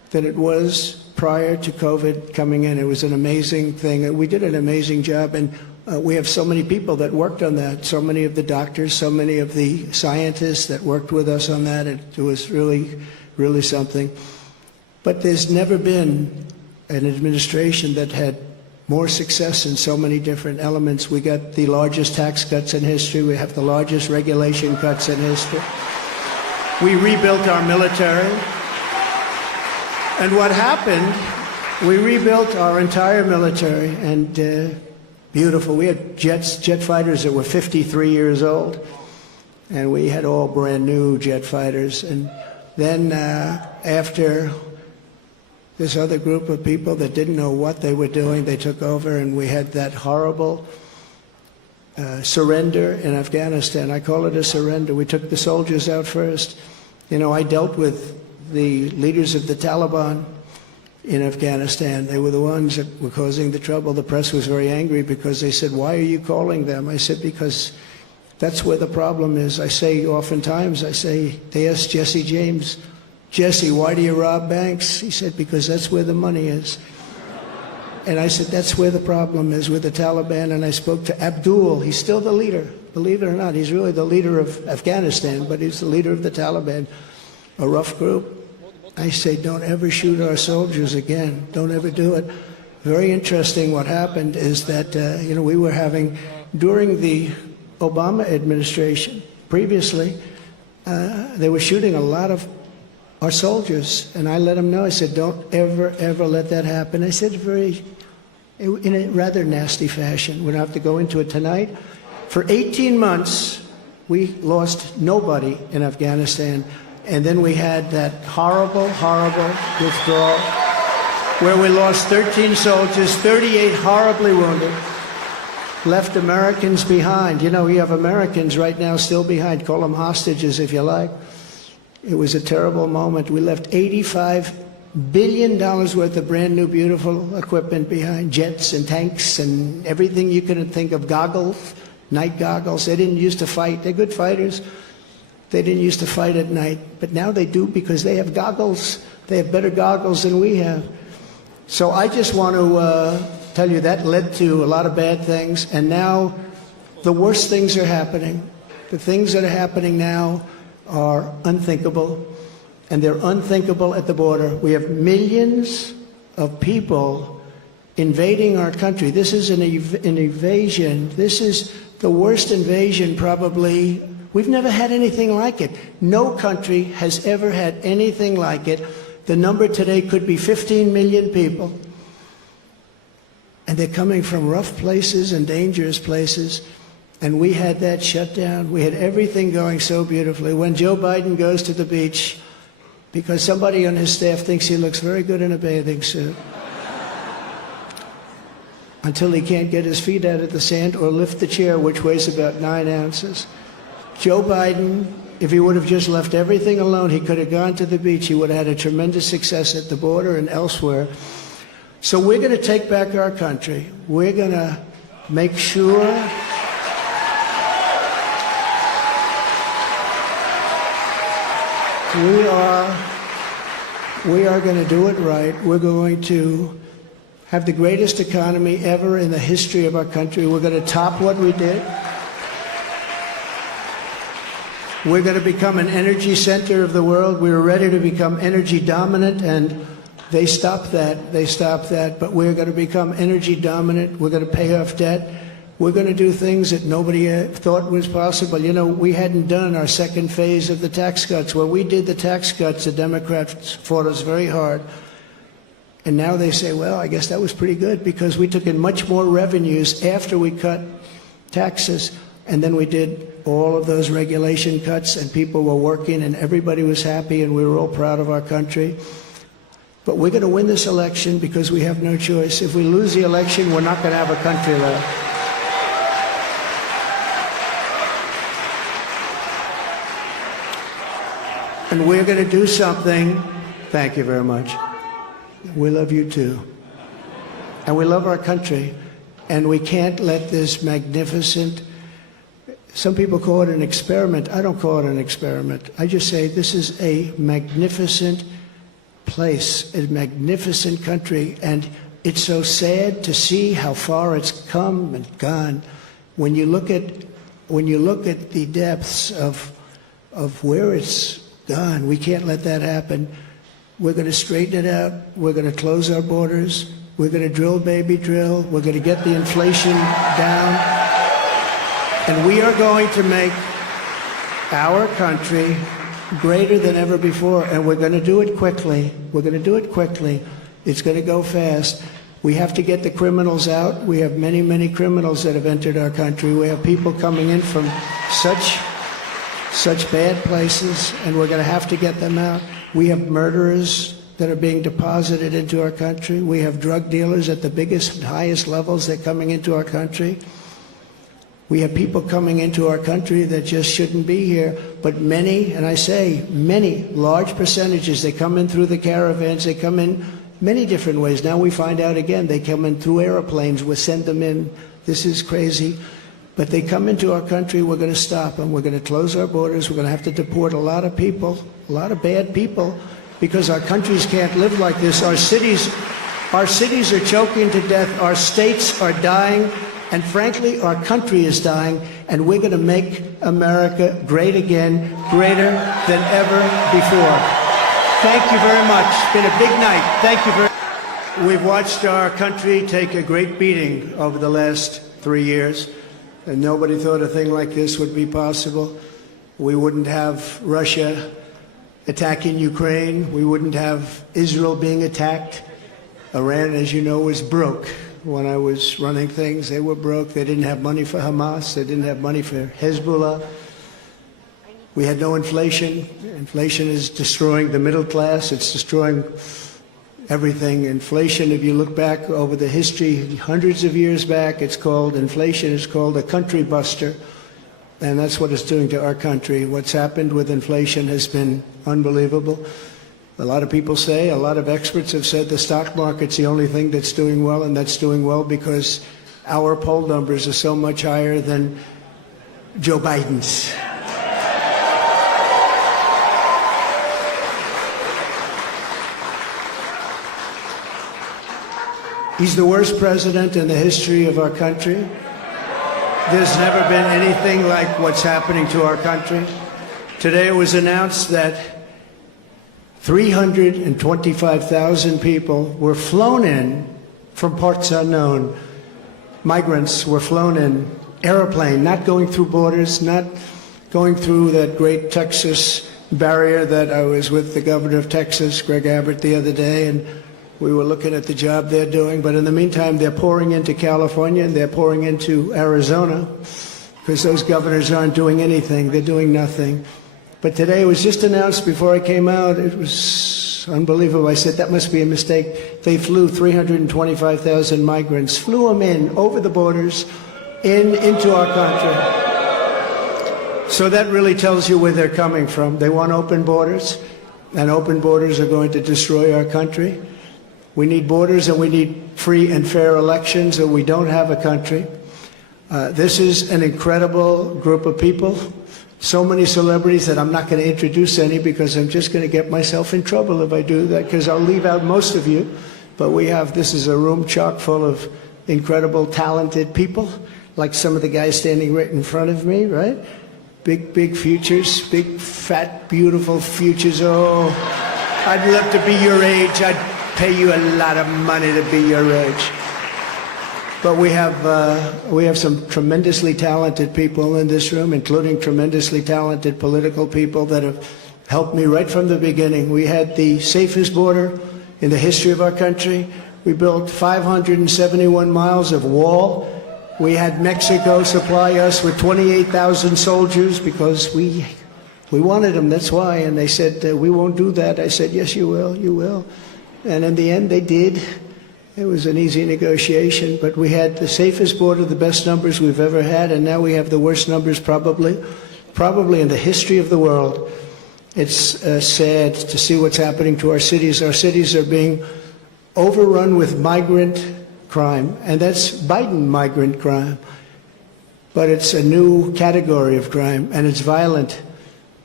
than it was prior to COVID coming in. It was an amazing thing. We did an amazing job, and we have so many people that worked on that, so many of the doctors, so many of the scientists that worked with us on that. It was really, really something. But there's never been an administration that had more success in so many different elements. We got the largest tax cuts in history. We have the largest regulation cuts in history. We rebuilt our military. And what happened, we rebuilt our entire military, and beautiful. We had jet fighters that were 53 years old, and we had all brand new jet fighters. And then after this other group of people that didn't know what they were doing, they took over, and we had that horrible surrender in Afghanistan. I call it a surrender. We took the soldiers out first. You know, I dealt with the leaders of the Taliban in Afghanistan. They were the ones that were causing the trouble. The press was very angry because they said, "Why are you calling them?" I said, "Because that's where the problem is." I say oftentimes, they asked Jesse James, "Jesse, why do you rob banks?" He said, "Because that's where the money is." And I said, that's where the problem is with the Taliban. And I spoke to Abdul. He's still the leader. Believe it or not, he's really the leader of Afghanistan, but he's the leader of the Taliban, a rough group. I say, don't ever shoot our soldiers again. Don't ever do it. Very interesting what happened is that, we were having, during the Obama administration, previously, they were shooting a lot of our soldiers, and I let them know. I said, don't ever, ever let that happen. I said in a rather nasty fashion. We don't have to go into it tonight. For 18 months, we lost nobody in Afghanistan, and then we had that horrible, horrible withdrawal, where we lost 13 soldiers, 38 horribly wounded, left Americans behind. You know, we have Americans right now still behind. Call them hostages if you like. It was a terrible moment. We left $85 billion worth of brand new, beautiful equipment behind, jets and tanks and everything you could think of, goggles, night goggles. They didn't used to fight. They're good fighters. They didn't used to fight at night, but now they do because they have goggles. They have better goggles than we have. So I just want to tell you that led to a lot of bad things, and now the worst things are happening. The things that are happening now are unthinkable, and they're unthinkable at the border. We have millions of people invading our country. This is an invasion. This is the worst invasion probably. We've never had anything like it. No country has ever had anything like it. The number today could be 15 million people, and they're coming from rough places and dangerous places. And we had that shut down. We had everything going so beautifully. When Joe Biden goes to the beach, because somebody on his staff thinks he looks very good in a bathing suit, until he can't get his feet out of the sand or lift the chair, which weighs about 9 ounces. Joe Biden, if he would have just left everything alone, he could have gone to the beach. He would have had a tremendous success at the border and elsewhere. So we're going to take back our country. We're going to make sure we are going to do it right. We're going to have the greatest economy ever in the history of our country. We're going to top what we did. We're going to become an energy center of the world. We were ready to become energy dominant, and they stopped that. They stopped that. But we're going to become energy dominant. We're going to pay off debt. We're going to do things that nobody thought was possible. You know, we hadn't done our second phase of the tax cuts. When we did the tax cuts, the Democrats fought us very hard. And now they say, well, I guess that was pretty good because we took in much more revenues after we cut taxes. And then we did all of those regulation cuts, and people were working, and everybody was happy, and we were all proud of our country. But we're going to win this election because we have no choice. If we lose the election, we're not going to have a country left. And we're going to do something. Thank you very much. We love you too. And we love our country. And we can't let this magnificent, some people call it an experiment. I don't call it an experiment. I just say this is a magnificent place, a magnificent country, and it's so sad to see how far it's come and gone. When you look at the depths of where it's gone, we can't let that happen. We're going to straighten it out. We're going to close our borders. We're going to drill, baby, drill. We're going to get the inflation down. And we are going to make our country greater than ever before. And we're going to do it quickly. We're going to do it quickly. It's going to go fast. We have to get the criminals out. We have many, many criminals that have entered our country. We have people coming in from such bad places, and we're going to have to get them out. We have murderers that are being deposited into our country. We have drug dealers at the biggest and highest levels. They're coming into our country. We have people coming into our country that just shouldn't be here. But many, and I say many, large percentages, they come in through the caravans. They come in many different ways. Now we find out again, they come in through airplanes. We send them in. This is crazy. But they come into our country, we're going to stop them. We're going to close our borders. We're going to have to deport a lot of people, a lot of bad people, because our countries can't live like this. Our cities are choking to death. Our states are dying. And frankly, our country is dying. And we're going to make America great again, greater than ever before. Thank you very much. It's been a big night. Thank you very much. We've watched our country take a great beating over the last 3 years. And nobody thought a thing like this would be possible. We wouldn't have Russia attacking Ukraine. We wouldn't have Israel being attacked. Iran, as you know, was broke. When I was running things, they were broke. They didn't have money for Hamas. They didn't have money for Hezbollah. We had no inflation. Inflation is destroying the middle class. It's destroying everything. Inflation, if you look back over the history, hundreds of years back, it's called inflation. It's called a country buster. And that's what it's doing to our country. What's happened with inflation has been unbelievable. A lot of people say, a lot of experts have said the stock market's the only thing that's doing well, and that's doing well because our poll numbers are so much higher than Joe Biden's. He's the worst president in the history of our country. There's never been anything like what's happening to our country. Today it was announced that 325,000 people were flown in from parts unknown. Migrants were flown in, airplane, not going through borders, not going through that great Texas barrier that I was with the governor of Texas, Greg Abbott, the other day, and we were looking at the job they're doing. But in the meantime, they're pouring into California and they're pouring into Arizona because those governors aren't doing anything. They're doing nothing. But today it was just announced before I came out. It was unbelievable. I said, that must be a mistake. They flew 325,000 migrants, flew them in over the borders into our country. So that really tells you where they're coming from. They want open borders, and open borders are going to destroy our country. We need borders and we need free and fair elections, or we don't have a country. This is an incredible group of people. So many celebrities that I'm not going to introduce any because I'm just going to get myself in trouble if I do that, because I'll leave out most of you. But this is a room chock full of incredible, talented people, like some of the guys standing right in front of me, right? Big futures, big, fat, beautiful futures. Oh, I'd love to be your age. I'd pay you a lot of money to be your age. But we have some tremendously talented people in this room, including tremendously talented political people that have helped me right from the beginning. We had the safest border in the history of our country. We built 571 miles of wall. We had Mexico supply us with 28,000 soldiers because we wanted them, that's why. And they said, we won't do that. I said, yes, you will, you will. And in the end, they did. It was an easy negotiation, but we had the safest border, the best numbers we've ever had, and now we have the worst numbers probably in the history of the world. It's sad to see what's happening to our cities. Our cities are being overrun with migrant crime, and that's Biden migrant crime. But it's a new category of crime, and it's violent.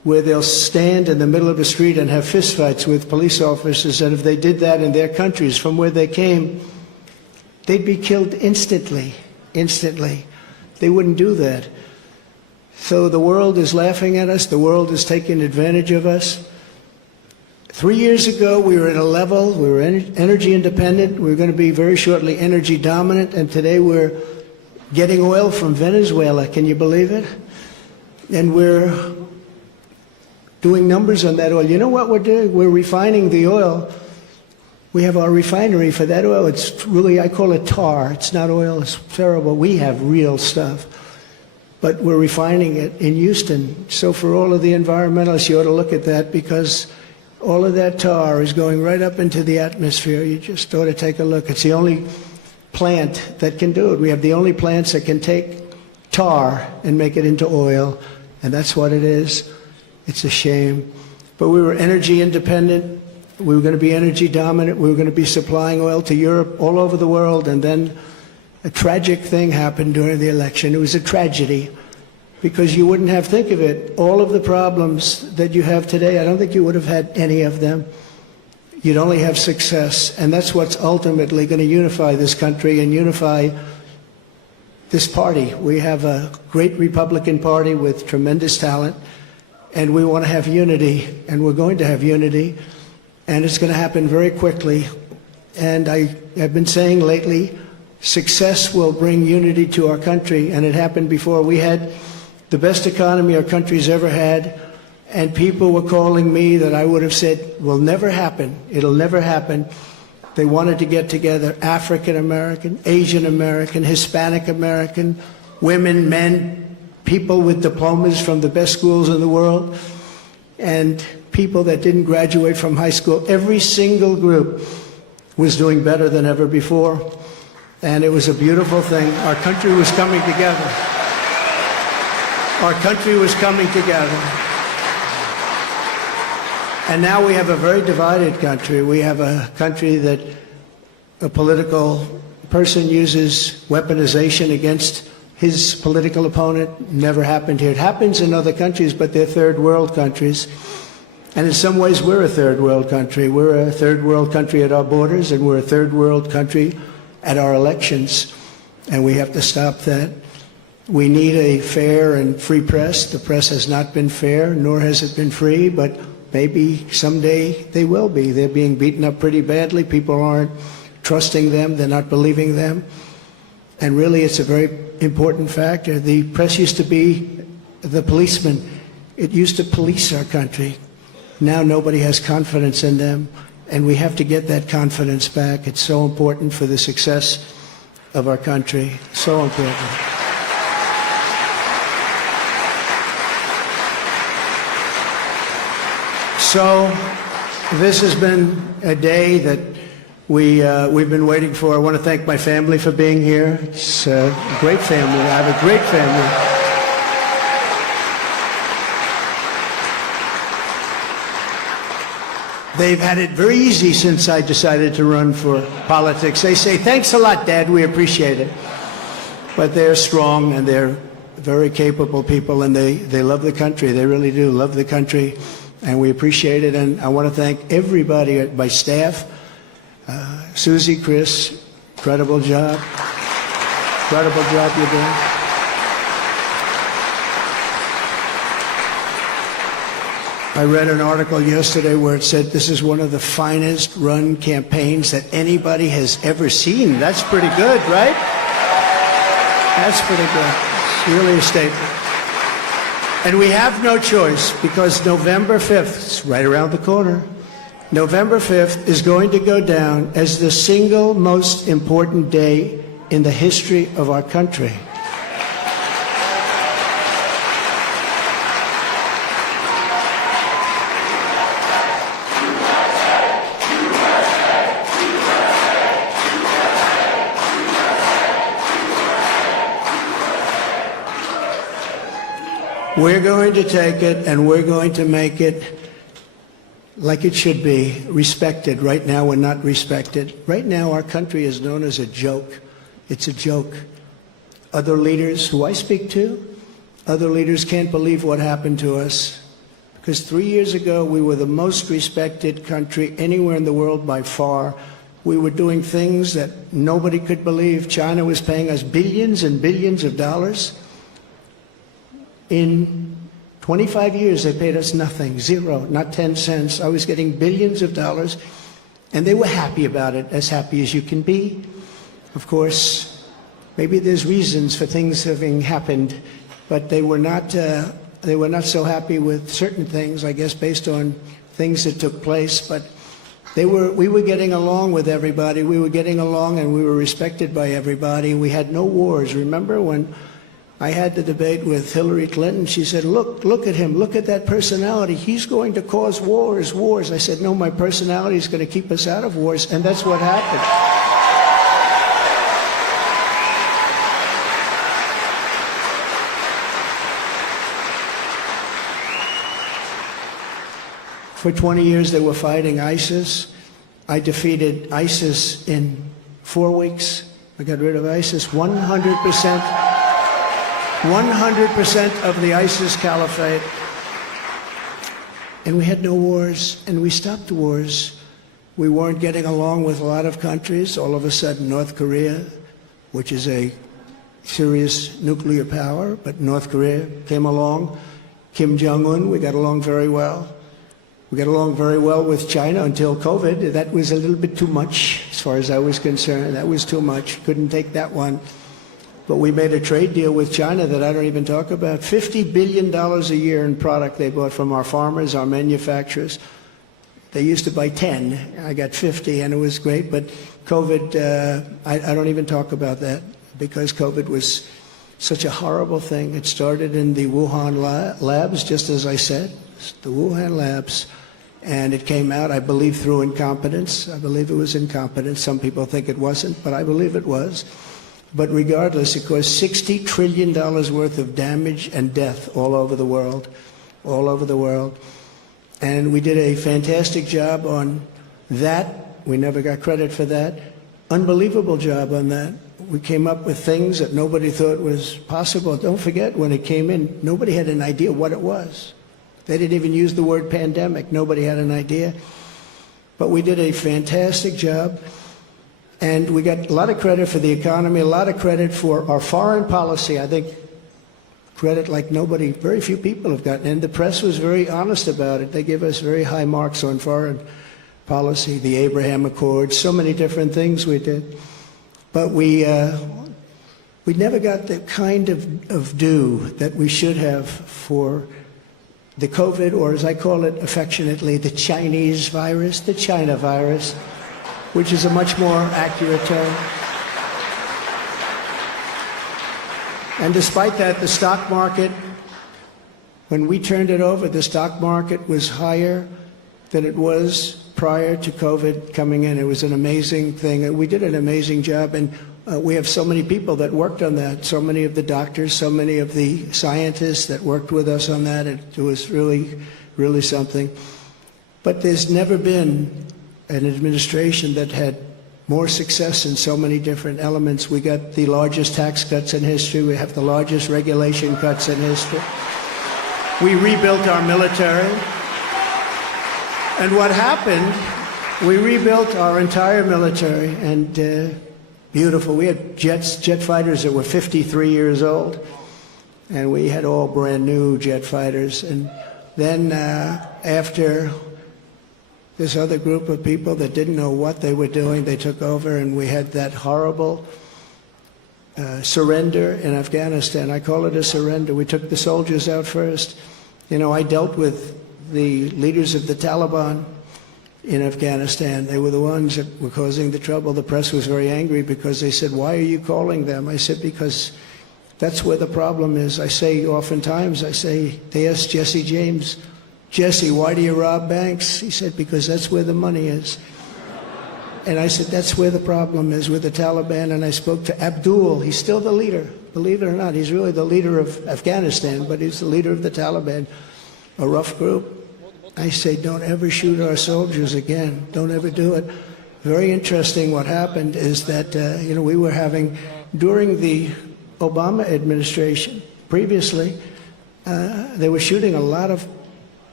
where they'll stand in the middle of a street and have fistfights with police officers, and if they did that in their countries from where they came, they'd be killed instantly. Instantly. They wouldn't do that. So the world is laughing at us. The world is taking advantage of us. 3 years ago, we were at a level, we were energy independent. We were going to be very shortly energy dominant. And today we're getting oil from Venezuela. Can you believe it? And we're doing numbers on that oil. You know what we're doing? We're refining the oil. We have our refinery for that oil. It's really, I call it tar. It's not oil. It's terrible. We have real stuff. But we're refining it in Houston. So for all of the environmentalists, you ought to look at that, because all of that tar is going right up into the atmosphere. You just ought to take a look. It's the only plant that can do it. We have the only plants that can take tar and make it into oil, and that's what it is. It's a shame. But we were energy independent. We were going to be energy dominant. We were going to be supplying oil to Europe, all over the world, and then a tragic thing happened during the election. It was a tragedy, because you wouldn't have, think of it, all of the problems that you have today, I don't think you would have had any of them. You'd only have success, and that's what's ultimately going to unify this country and unify this party. We have a great Republican Party with tremendous talent, and we want to have unity, and we're going to have unity, and it's going to happen very quickly. And I have been saying lately, success will bring unity to our country, and it happened before. We had the best economy our country's ever had, and people were calling me that I would have said will never happen. It'll never happen. They wanted to get together, African American, Asian American, Hispanic American, women, men, people with diplomas from the best schools in the world, and people that didn't graduate from high school. Every single group was doing better than ever before. And it was a beautiful thing. Our country was coming together. Our country was coming together. And now we have a very divided country. We have a country that a political person uses weaponization against his political opponent. Never happened here. It happens in other countries, but they're third world countries. And in some ways, we're a third world country. We're a third world country at our borders, and we're a third world country at our elections, and we have to stop that. We need a fair and free press. The press has not been fair, nor has it been free, but maybe someday they will be. They're being beaten up pretty badly. People aren't trusting them. They're not believing them. And really, it's a very important factor. The press used to be the policeman. It used to police our country. Now nobody has confidence in them. And we have to get that confidence back. It's so important for the success of our country. So important. So this has been a day that we've been waiting for. I want to thank my family for being here. It's a great family. I have a great family. They've had it very easy since I decided to run for politics. They say, thanks a lot, Dad, we appreciate it. But they're strong, and they're very capable people, and they love the country. They really do love the country, and we appreciate it. And I want to thank everybody at my staff. Susie, Chris, incredible job. Incredible job you're doing. I read an article yesterday where it said this is one of the finest run campaigns that anybody has ever seen. That's pretty good, right? That's pretty good. It's really a statement. And we have no choice, because November 5th, it's right around the corner, November 5th is going to go down as the single most important day in the history of our country. We're going to take it, and we're going to make it like it should be, respected. Right now, we're not respected. Right now, our country is known as a joke. It's a joke. Other leaders who I speak to, other leaders can't believe what happened to us, Because 3 years ago, we were the most respected country anywhere in the world by far. We were doing things that nobody could believe. China was paying us billions and billions of dollars. In 25 years, they paid us nothing, zero, not 10 cents. I was getting billions of dollars, and they were happy about it, as happy as you can be. Of course, maybe there's reasons for things having happened, but they were not so happy with certain things, I guess, based on things that took place. But we were getting along with everybody. We were getting along, and we were respected by everybody. We had no wars. Remember when I had the debate with Hillary Clinton? She said, look at him. Look at that personality. He's going to cause wars. I said, no, my personality is going to keep us out of wars. And that's what happened. For 20 years, they were fighting ISIS. I defeated ISIS in 4 weeks. I got rid of ISIS 100%. 100% of the ISIS caliphate. And we had no wars, and we stopped wars. We weren't getting along with a lot of countries. All of a sudden, North Korea, which is a serious nuclear power, but North Korea came along. Kim Jong-un, we got along very well. We got along very well with China until COVID. That was a little bit too much, as far as I was concerned. That was too much. Couldn't take that one. But we made a trade deal with China that I don't even talk about. $50 billion a year in product they bought from our farmers, our manufacturers. They used to buy 10. I got 50, and it was great. But COVID, I don't even talk about that, because COVID was such a horrible thing. It started in the Wuhan labs, just as I said, the Wuhan labs. And it came out, I believe, through incompetence. I believe it was incompetence. Some people think it wasn't, but I believe it was. But regardless, it caused $60 trillion worth of damage and death all over the world, all over the world. And we did a fantastic job on that. We never got credit for that. Unbelievable job on that. We came up with things that nobody thought was possible. Don't forget, when it came in, nobody had an idea what it was. They didn't even use the word pandemic. Nobody had an idea. But we did a fantastic job. And we got a lot of credit for the economy, a lot of credit for our foreign policy. I think credit like nobody, very few people have gotten. And the press was very honest about it. They give us very high marks on foreign policy, the Abraham Accords, so many different things we did. But we never got the kind of due that we should have for the COVID, or as I call it affectionately, the Chinese virus, the China virus, which is a much more accurate term. And despite that, the stock market, when we turned it over, the stock market was higher than it was prior to COVID coming in. It was an amazing thing. We did an amazing job, and we have so many people that worked on that, so many of the doctors, so many of the scientists that worked with us on that. It was really, really something. But there's never been an administration that had more success in so many different elements. We got the largest tax cuts in history. We have the largest regulation cuts in history. We rebuilt our military. And what happened, we rebuilt our entire military, and beautiful. We had jet fighters that were 53 years old, and we had all brand new jet fighters. And then after this other group of people that didn't know what they were doing, they took over, and we had that horrible surrender in Afghanistan. I call it a surrender. We took the soldiers out first. You know, I dealt with the leaders of the Taliban in Afghanistan. They were the ones that were causing the trouble. The press was very angry because they said, "Why are you calling them?" I said, "Because that's where the problem is." I say oftentimes, they asked Jesse James, "Jesse, why do you rob banks?" He said, "Because that's where the money is." And I said, that's where the problem is, with the Taliban. And I spoke to Abdul. He's still the leader. Believe it or not, he's really the leader of Afghanistan, but he's the leader of the Taliban, a rough group. I say, don't ever shoot our soldiers again. Don't ever do it. Very interesting what happened is that, we were having, during the Obama administration, previously, they were shooting a lot of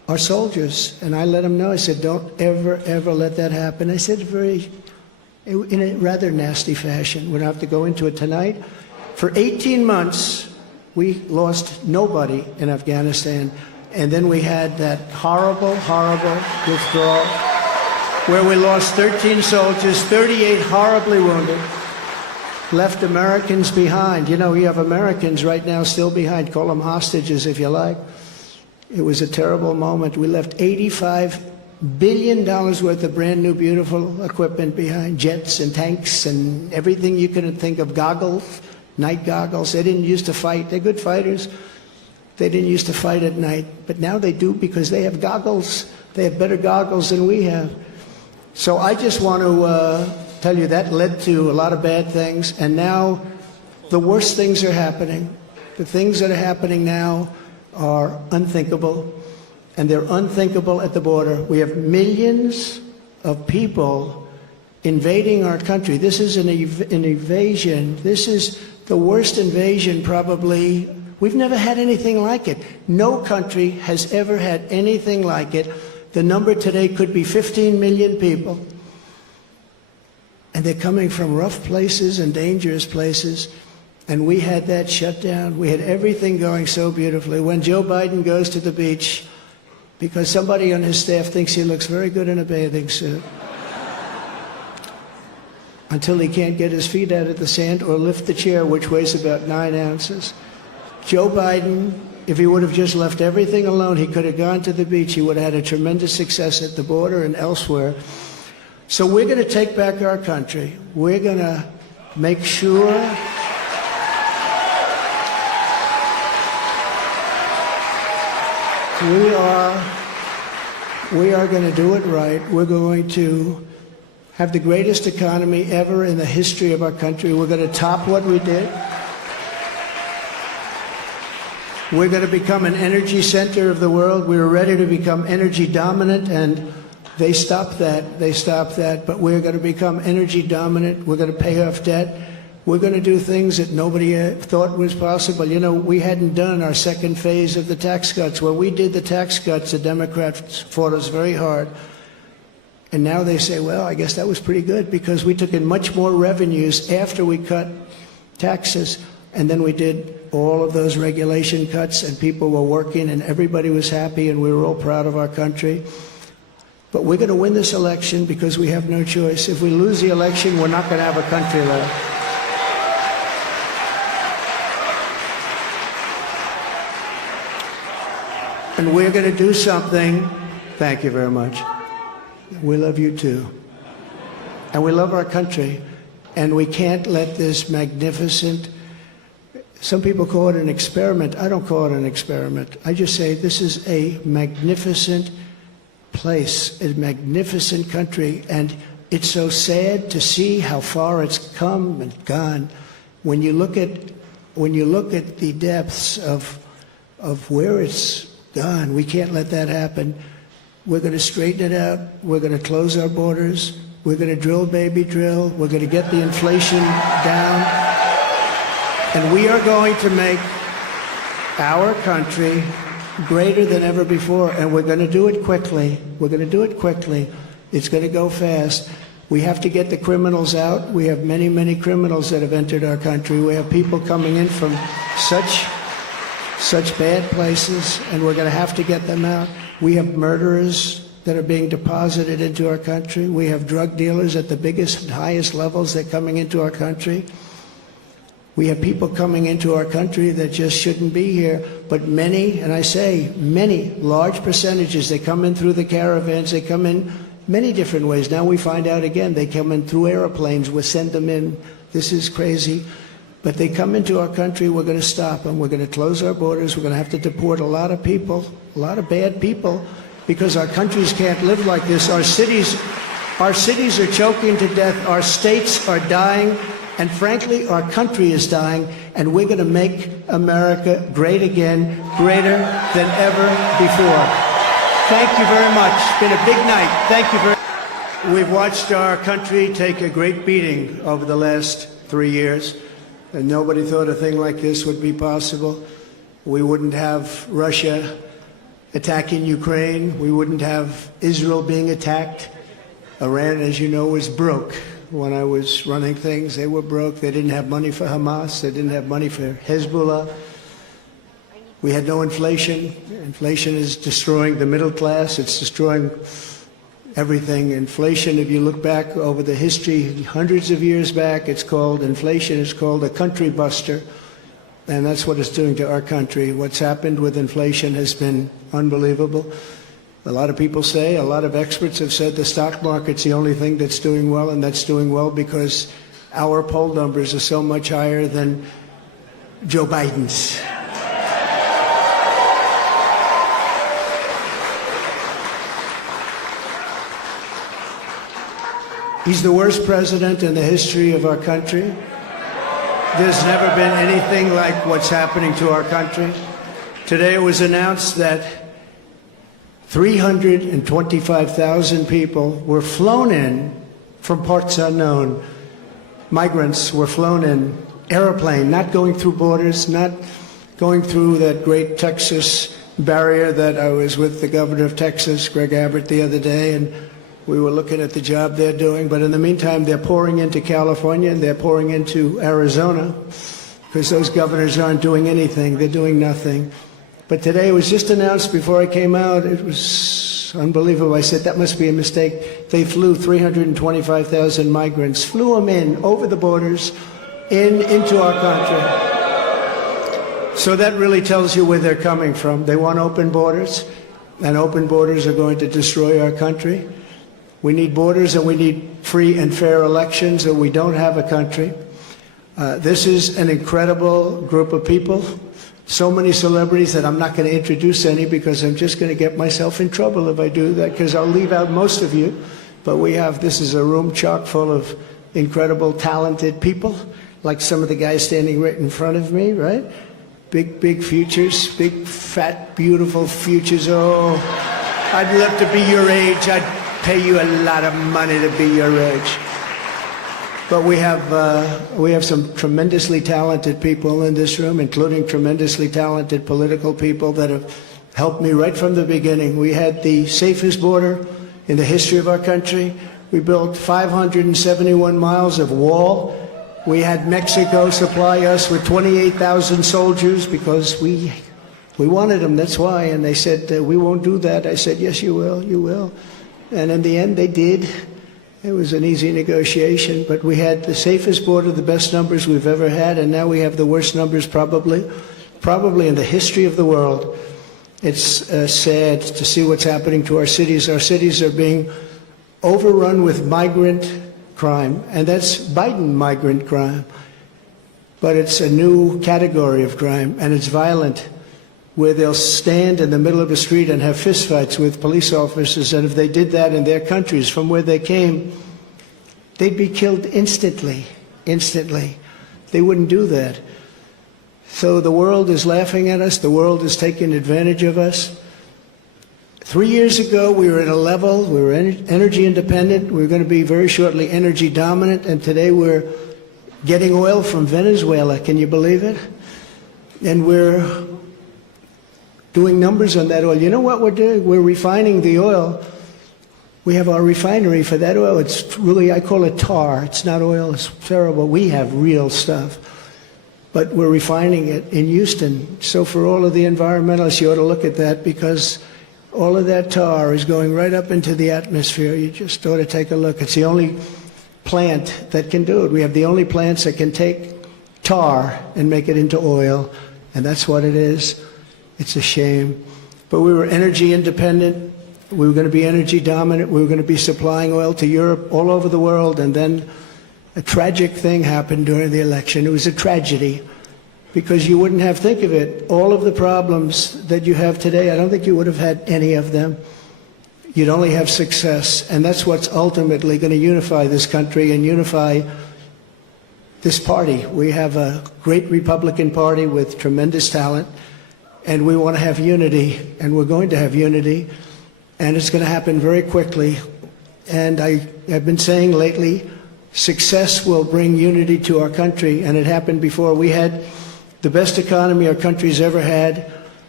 our soldiers. And I let them know, I said, don't ever, ever let that happen. I said in a rather nasty fashion. We don't have to go into it tonight. For 18 months, we lost nobody in Afghanistan. And then we had that horrible, horrible withdrawal where we lost 13 soldiers, 38 horribly wounded, left Americans behind. You know, you have Americans right now still behind. Call them hostages if you like. It was a terrible moment. We left $85 billion worth of brand new, beautiful equipment behind, jets and tanks and everything you could think of, goggles, night goggles. They didn't used to fight. They're good fighters. They didn't used to fight at night, but now they do because they have goggles. They have better goggles than we have. So I just want to tell you that led to a lot of bad things, and now the worst things are happening. The things that are happening now are unthinkable, and they're unthinkable at the border. We have millions of people invading our country. This is an invasion. This is the worst invasion probably. We've never had anything like it. No country has ever had anything like it. The number today could be 15 million people. And they're coming from rough places and dangerous places. And we had that shut down. We had everything going so beautifully. When Joe Biden goes to the beach, because somebody on his staff thinks he looks very good in a bathing suit, until he can't get his feet out of the sand or lift the chair, which weighs about 9 ounces. Joe Biden, if he would have just left everything alone, he could have gone to the beach. He would have had a tremendous success at the border and elsewhere. So we're going to take back our country. We're going to make sure we are going to do it right. We're going to have the greatest economy ever in the history of our country. We're going to top what we did. We're going to become an energy center of the world. We were ready to become energy dominant, and they stopped that. They stopped that. But we're going to become energy dominant. We're going to pay off debt. We're going to do things that nobody thought was possible. You know, we hadn't done our second phase of the tax cuts. When we did the tax cuts, the Democrats fought us very hard. And now they say, well, I guess that was pretty good because we took in much more revenues after we cut taxes. And then we did all of those regulation cuts, and people were working, and everybody was happy, and we were all proud of our country. But we're going to win this election because we have no choice. If we lose the election, we're not going to have a country left. And we're going to do something. Thank you very much. We love you too. And we love our country. And we can't let this magnificent, some people call it an experiment. I don't call it an experiment. I just say this is a magnificent place, a magnificent country. And it's so sad to see how far it's come and gone. When you look at the depths of where it's gone, we can't let that happen. We're going to straighten it out. We're going to close our borders. We're going to drill, baby, drill. We're going to get the inflation down. And we are going to make our country greater than ever before. And we're going to do it quickly. We're going to do it quickly. It's going to go fast. We have to get the criminals out. We have many, many criminals that have entered our country. We have people coming in from such bad places, and we're going to have to get them out. We have murderers that are being deposited into our country. We have drug dealers at the biggest and highest levels that are coming into our country. We have people coming into our country that just shouldn't be here, but many, and I say many, large percentages, they come in through the caravans, they come in many different ways. Now we find out again, they come in through airplanes, we send them in. This is crazy. But they come into our country, we're going to stop them. We're going to close our borders. We're going to have to deport a lot of people, a lot of bad people, because our countries can't live like this. Our cities are choking to death. Our states are dying. And frankly, our country is dying. And we're going to make America great again, greater than ever before. Thank you very much. It's been a big night. Thank you very much. We've watched our country take a great beating over the last 3 years. And nobody thought a thing like this would be possible. We wouldn't have Russia attacking Ukraine. We wouldn't have Israel being attacked. Iran, as you know, was broke. When I was running things, they were broke. They didn't have money for Hamas. They didn't have money for Hezbollah. We had no inflation. Inflation is destroying the middle class. It's destroying everything. Inflation, if you look back over the history, hundreds of years back, it's called inflation. It's called a country buster. And that's what it's doing to our country. What's happened with inflation has been unbelievable. A lot of people say, a lot of experts have said the stock market's the only thing that's doing well, and that's doing well because our poll numbers are so much higher than Joe Biden's. He's the worst president in the history of our country. There's never been anything like what's happening to our country. Today it was announced that 325,000 people were flown in from parts unknown. Migrants were flown in, airplane, not going through borders, not going through that great Texas barrier that I was with the governor of Texas, Greg Abbott, the other day, and we were looking at the job they're doing. But in the meantime, they're pouring into California and they're pouring into Arizona because those governors aren't doing anything. They're doing nothing. But today it was just announced before I came out. It was unbelievable. I said, that must be a mistake. They flew 325,000 migrants, flew them in over the borders into our country. So that really tells you where they're coming from. They want open borders, and open borders are going to destroy our country. We need borders and we need free and fair elections, or we don't have a country. This is an incredible group of people. So many celebrities that I'm not going to introduce any because I'm just going to get myself in trouble if I do that, because I'll leave out most of you. But this is a room chock full of incredible, talented people, like some of the guys standing right in front of me, right? Big, big futures, big, fat, beautiful futures. Oh, I'd love to be your age. I'd pay you a lot of money to be your age. But we have some tremendously talented people in this room, including tremendously talented political people that have helped me right from the beginning. We had the safest border in the history of our country. We built 571 miles of wall. We had Mexico supply us with 28,000 soldiers because we wanted them, that's why. And they said, we won't do that. I said, yes, you will, you will. And in the end, they did. It was an easy negotiation, but we had the safest border, the best numbers we've ever had, and now we have the worst numbers probably in the history of the world. It's sad to see what's happening to our cities. Our cities are being overrun with migrant crime, and that's Biden migrant crime. But it's a new category of crime, and it's violent, where they'll stand in the middle of the street and have fistfights with police officers, and if they did that in their countries from where they came, they'd be killed instantly. They wouldn't do that. So the world is laughing at us. The world is taking advantage of us. 3 years ago, we were at a level, we were energy independent. We were going to be very shortly energy dominant, and today we're getting oil from Venezuela. Can you believe it? And we're doing numbers on that oil. You know what we're doing? We're refining the oil. We have our refinery for that oil. It's really, I call it tar. It's not oil. It's terrible. We have real stuff. But we're refining it in Houston. So for all of the environmentalists, you ought to look at that, because all of that tar is going right up into the atmosphere. You just ought to take a look. It's the only plant that can do it. We have the only plants that can take tar and make it into oil, and that's what it is. It's a shame. But we were energy independent. We were going to be energy dominant. We were going to be supplying oil to Europe, all over the world. And then a tragic thing happened during the election. It was a tragedy, because you wouldn't have, think of it, all of the problems that you have today, I don't think you would have had any of them. You'd only have success. And that's what's ultimately going to unify this country and unify this party. We have a great Republican Party with tremendous talent. And we want to have unity, and we're going to have unity, and it's going to happen very quickly. And I have been saying lately, success will bring unity to our country, and it happened before. We had the best economy our country's ever had.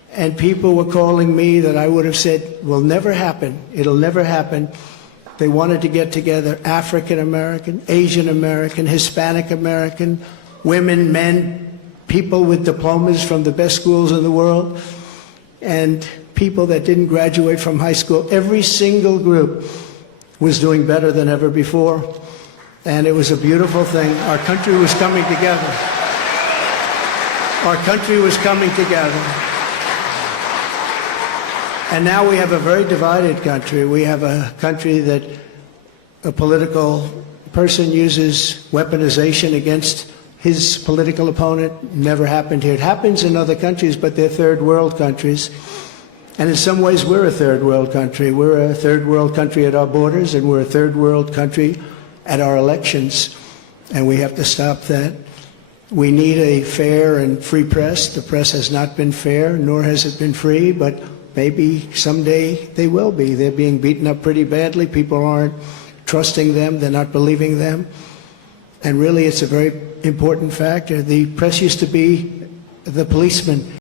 and people were calling me that I would have said will never happen. It'll never happen. They wanted to get together, African American, Asian American, Hispanic American, women, men, people with diplomas from the best schools in the world, and people that didn't graduate from high school. Every single group was doing better than ever before, and it was a beautiful thing. Our country was coming together. Our country was coming together. And now we have a very divided country. We have a country that a political person uses weaponization against his political opponent. Never happened here. It happens in other countries, but they're third world countries. And in some ways, we're a third world country. We're a third world country at our borders, and we're a third world country at our elections. And we have to stop that. We need a fair and free press. The press has not been fair, nor has it been free, but maybe someday they will be. They're being beaten up pretty badly. People aren't trusting them. They're not believing them. And really, it's a very important factor. The press used to be the policeman.